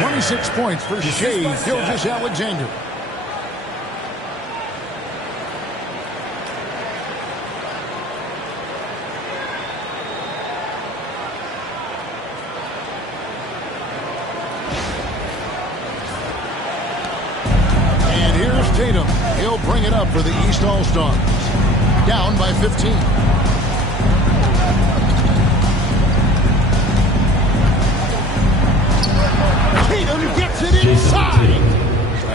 26 points for Shai Gilgeous-Alexander. Tatum, he'll bring it up for the East All-Stars. Down by 15. Tatum gets it inside.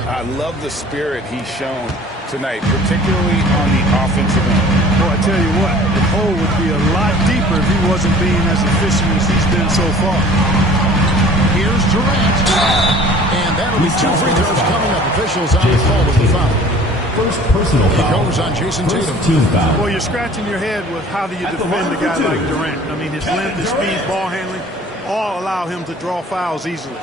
I love the spirit he's shown tonight, particularly on the offensive end. Boy, I tell you what, the hole would be a lot deeper if he wasn't being as efficient as he's been so far. Here's Durant. And that'll be 2 free throws coming up. Officials on the call with the foul. First personal foul. He goes on Jason Tatum. Team foul. Well, you're scratching your head with how do you defend a guy like Durant. I mean, his length, his speed, ball handling, all allow him to draw fouls easily.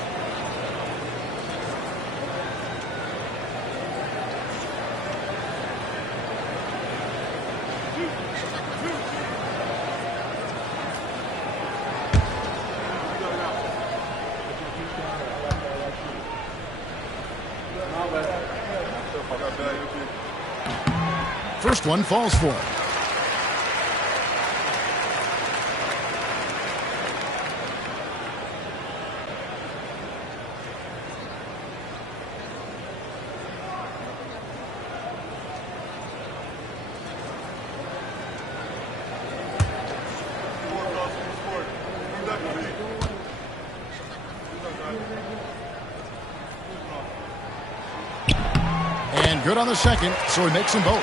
First one falls for him. And good on the second, so he makes them both.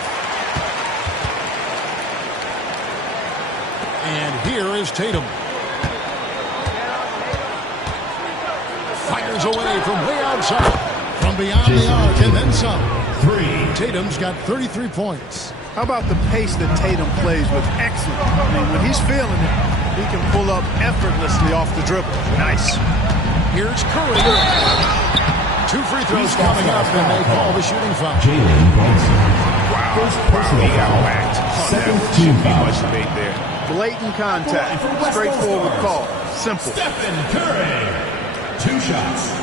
And here is Tatum. Fires away from way outside. From beyond the arc and then some. Tatum's got 33 points. How about the pace that Tatum plays with? Excellent. I mean, when he's feeling it, he can pull up effortlessly off the dribble. Nice. Here's Curry. 2 free throws coming up, and they call the shooting foul. Jalen Brunson. Wow. First personal foul. Second team foul. Blatant contact. Straightforward call. Simple. Stephen Curry. 2 shots.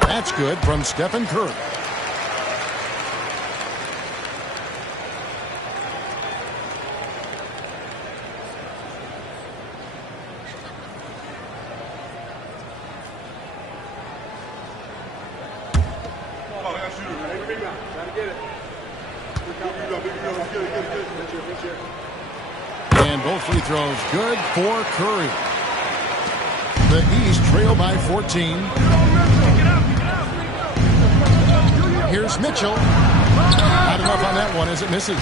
That's good from Stephen Curry. And both free throws good for Curry. The East trail by 14. Here's Mitchell. Not enough on that one as it misses.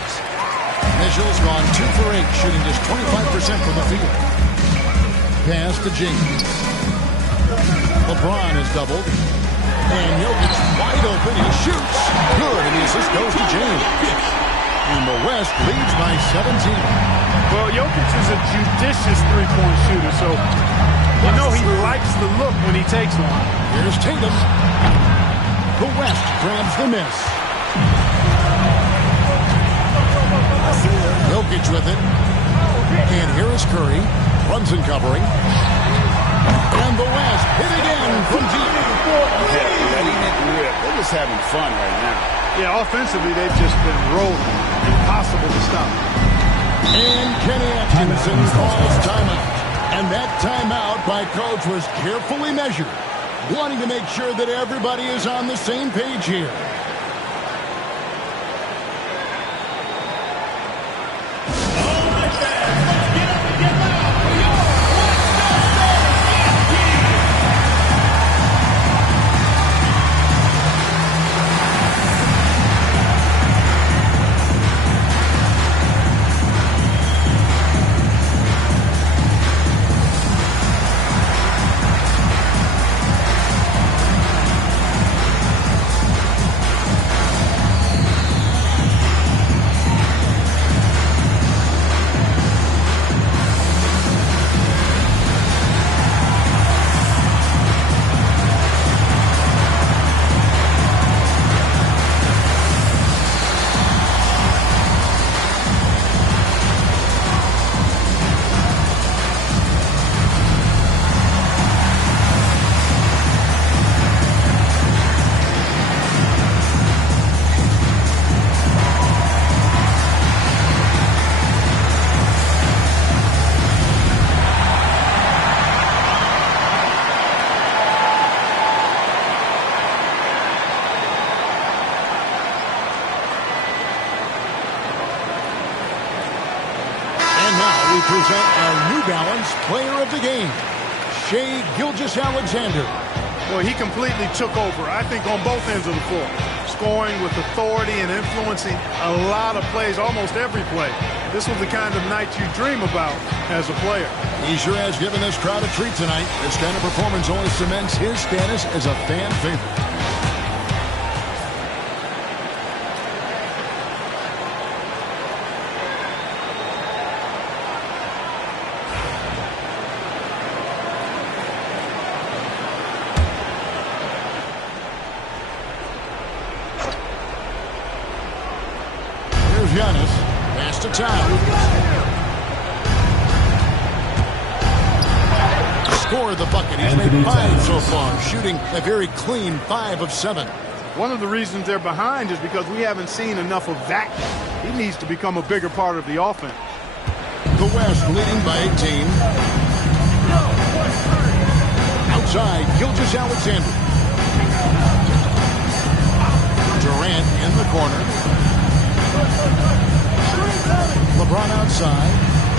Mitchell's gone 2 for 8, shooting just 25% from the field. Pass to James. LeBron is doubled. And Jokic wide open. He shoots. Good. And the assist goes to James. And the West leads by 17. Well, Jokic is a judicious three-point shooter, so you know he likes the look when he takes one. Here's Tatum. The West grabs the miss. Jokic with it. And here is Curry. Brunson covering. And the West hit again from deep. Letting it rip. They're just having fun right now. Yeah, offensively, they've just been rolling. Impossible to stop. And Kenny Atkinson calls timeout. And that timeout by coach was carefully measured, wanting to make sure that everybody is on the same page here. Present our New Balance Player of the Game, Shai Gilgeous-Alexander. Well, he completely took over, I think, on both ends of the floor. Scoring with authority and influencing a lot of plays, almost every play. This was the kind of night you dream about as a player. He sure has given this crowd a treat tonight. This kind of performance only cements his status as a fan favorite. Giannis, pass to Town. Scored the bucket. He's made 5 so far, shooting a very clean 5 of 7. One of the reasons they're behind is because we haven't seen enough of that. He needs to become a bigger part of the offense. The West leading by 18. Outside, Gilgeous-Alexander. Durant in the corner. LeBron outside.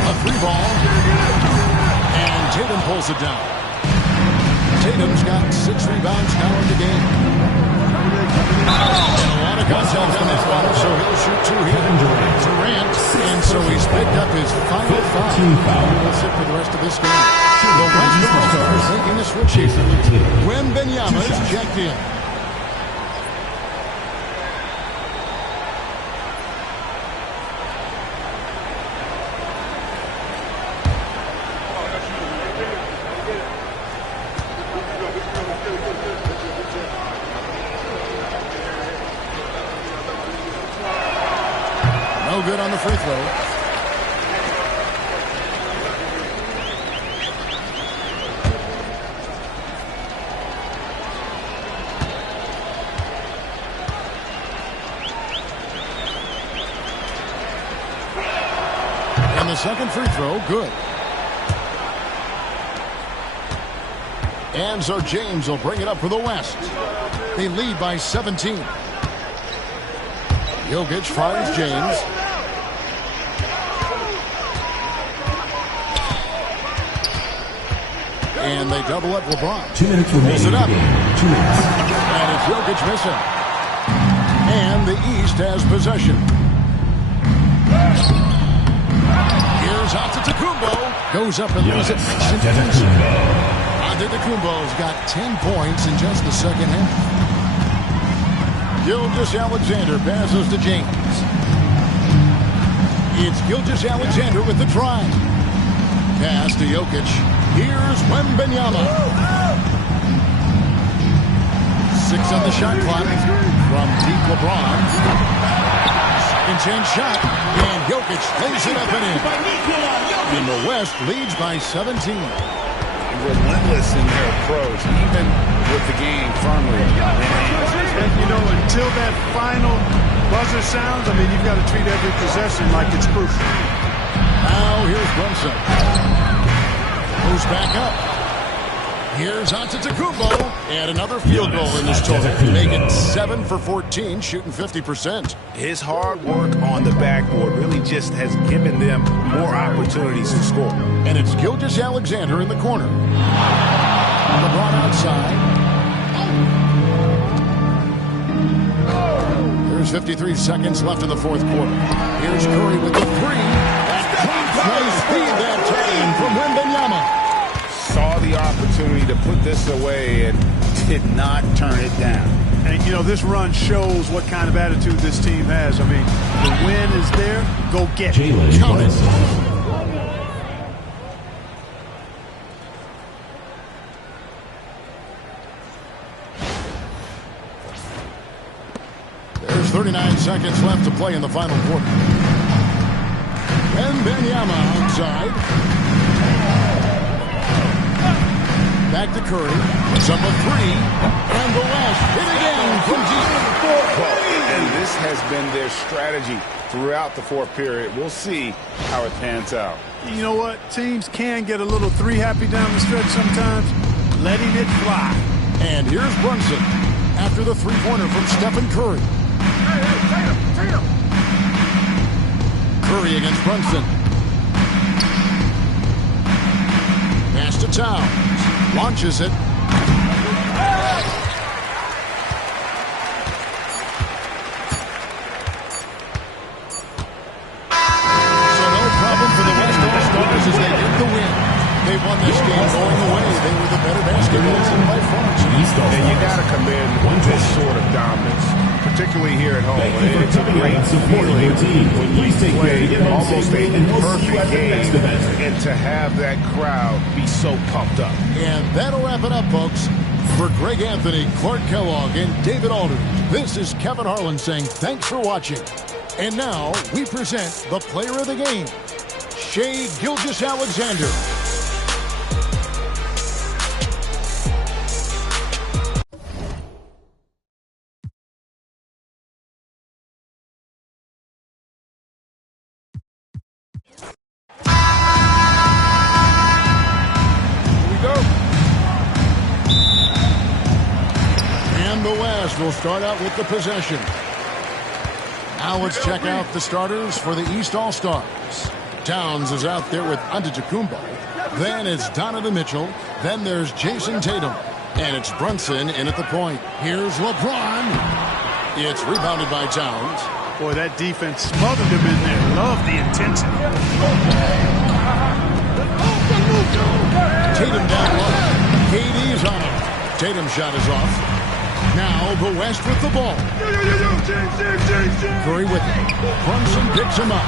A 3 ball. And Tatum pulls it down. Tatum's got 6 rebounds now in the game. And a lot of contact on this one, so he'll shoot 2 here. Durant, and so he's picked up his final foul. He'll sit for the rest of this game. The West All-Stars making the switch here. Wembanyama is checked in. No good on the free throw. And the second free throw, good. And so James will bring it up for the West. They lead by 17. Jokic finds James. And they double up LeBron. 2 minutes remaining. Pulls it up. 2 minutes. And it's Jokic missing. And the East has possession. Here's Antetokounmpo. Goes up and leaves it nice and easy. Antetokounmpo's got 10 points in just the second half. Gilgeous-Alexander passes to James. It's Gilgeous-Alexander with the drive. Pass to Jokic. Here's Wembanyama. 6 on the shot clock from deep LeBron. Second chance shot. And Jokic lays it up and in. And the West leads by 17. Relentless in their approach, even with the game firmly in hand. And, you know, until that final buzzer sounds, I mean, you've got to treat every possession like it's crucial. Now here's Brunson. Moves back up. Here's Antetokounmpo. And another field goal in this total. Making 7 for 14, shooting 50%. His hard work on the backboard really just has given them more opportunities to score. And it's Gilgeous-Alexander in the corner. LeBron outside. There's 53 seconds left in the fourth quarter. Here's Curry with the 3. Nice feed that time from Wembanyama. Saw the opportunity to put this away and did not turn it down. And, you know, this run shows what kind of attitude this team has. I mean, the win is there. Go get it. Jalen Brunson. There's 39 seconds left to play in the final quarter. Wembanyama outside. Back to Curry. It's up a 3. And the West hit again from deep. And this has been their strategy throughout the fourth period. We'll see how it pans out. You know what? Teams can get a little 3 happy down the stretch sometimes. Letting it fly. And here's Brunson after the 3-pointer from Stephen Curry. Tatum. Curry against Brunson. Pass to Towns. Launches it. So no problem for the West All-Stars as they get the win. They won this game going away. They were the better basketball team by far. And you got to commend this sort of dominance, particularly here at home. It's a great feeling when you play almost a perfect game and to have that crowd be so pumped up. And that'll wrap it up, folks. For Greg Anthony, Clark Kellogg, and David Aldridge, this is Kevin Harlan saying thanks for watching. And now we present the player of the game, Shai Gilgeous-Alexander. Will start out with the possession. Now let's check out the starters for the East All-Stars. Towns is out there with Antetokounmpo. Then it's Donovan Mitchell. Then there's Jason Tatum. And it's Brunson in at the point. Here's LeBron. It's rebounded by Towns. Boy, that defense smothered him in there. Love the intensity. Tatum down low. KD's on him. Tatum's shot is off. Now the West with the ball. Curry with it. Brunson picks him up.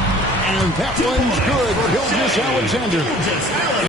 And that one's good. Gilgeous-Alexander.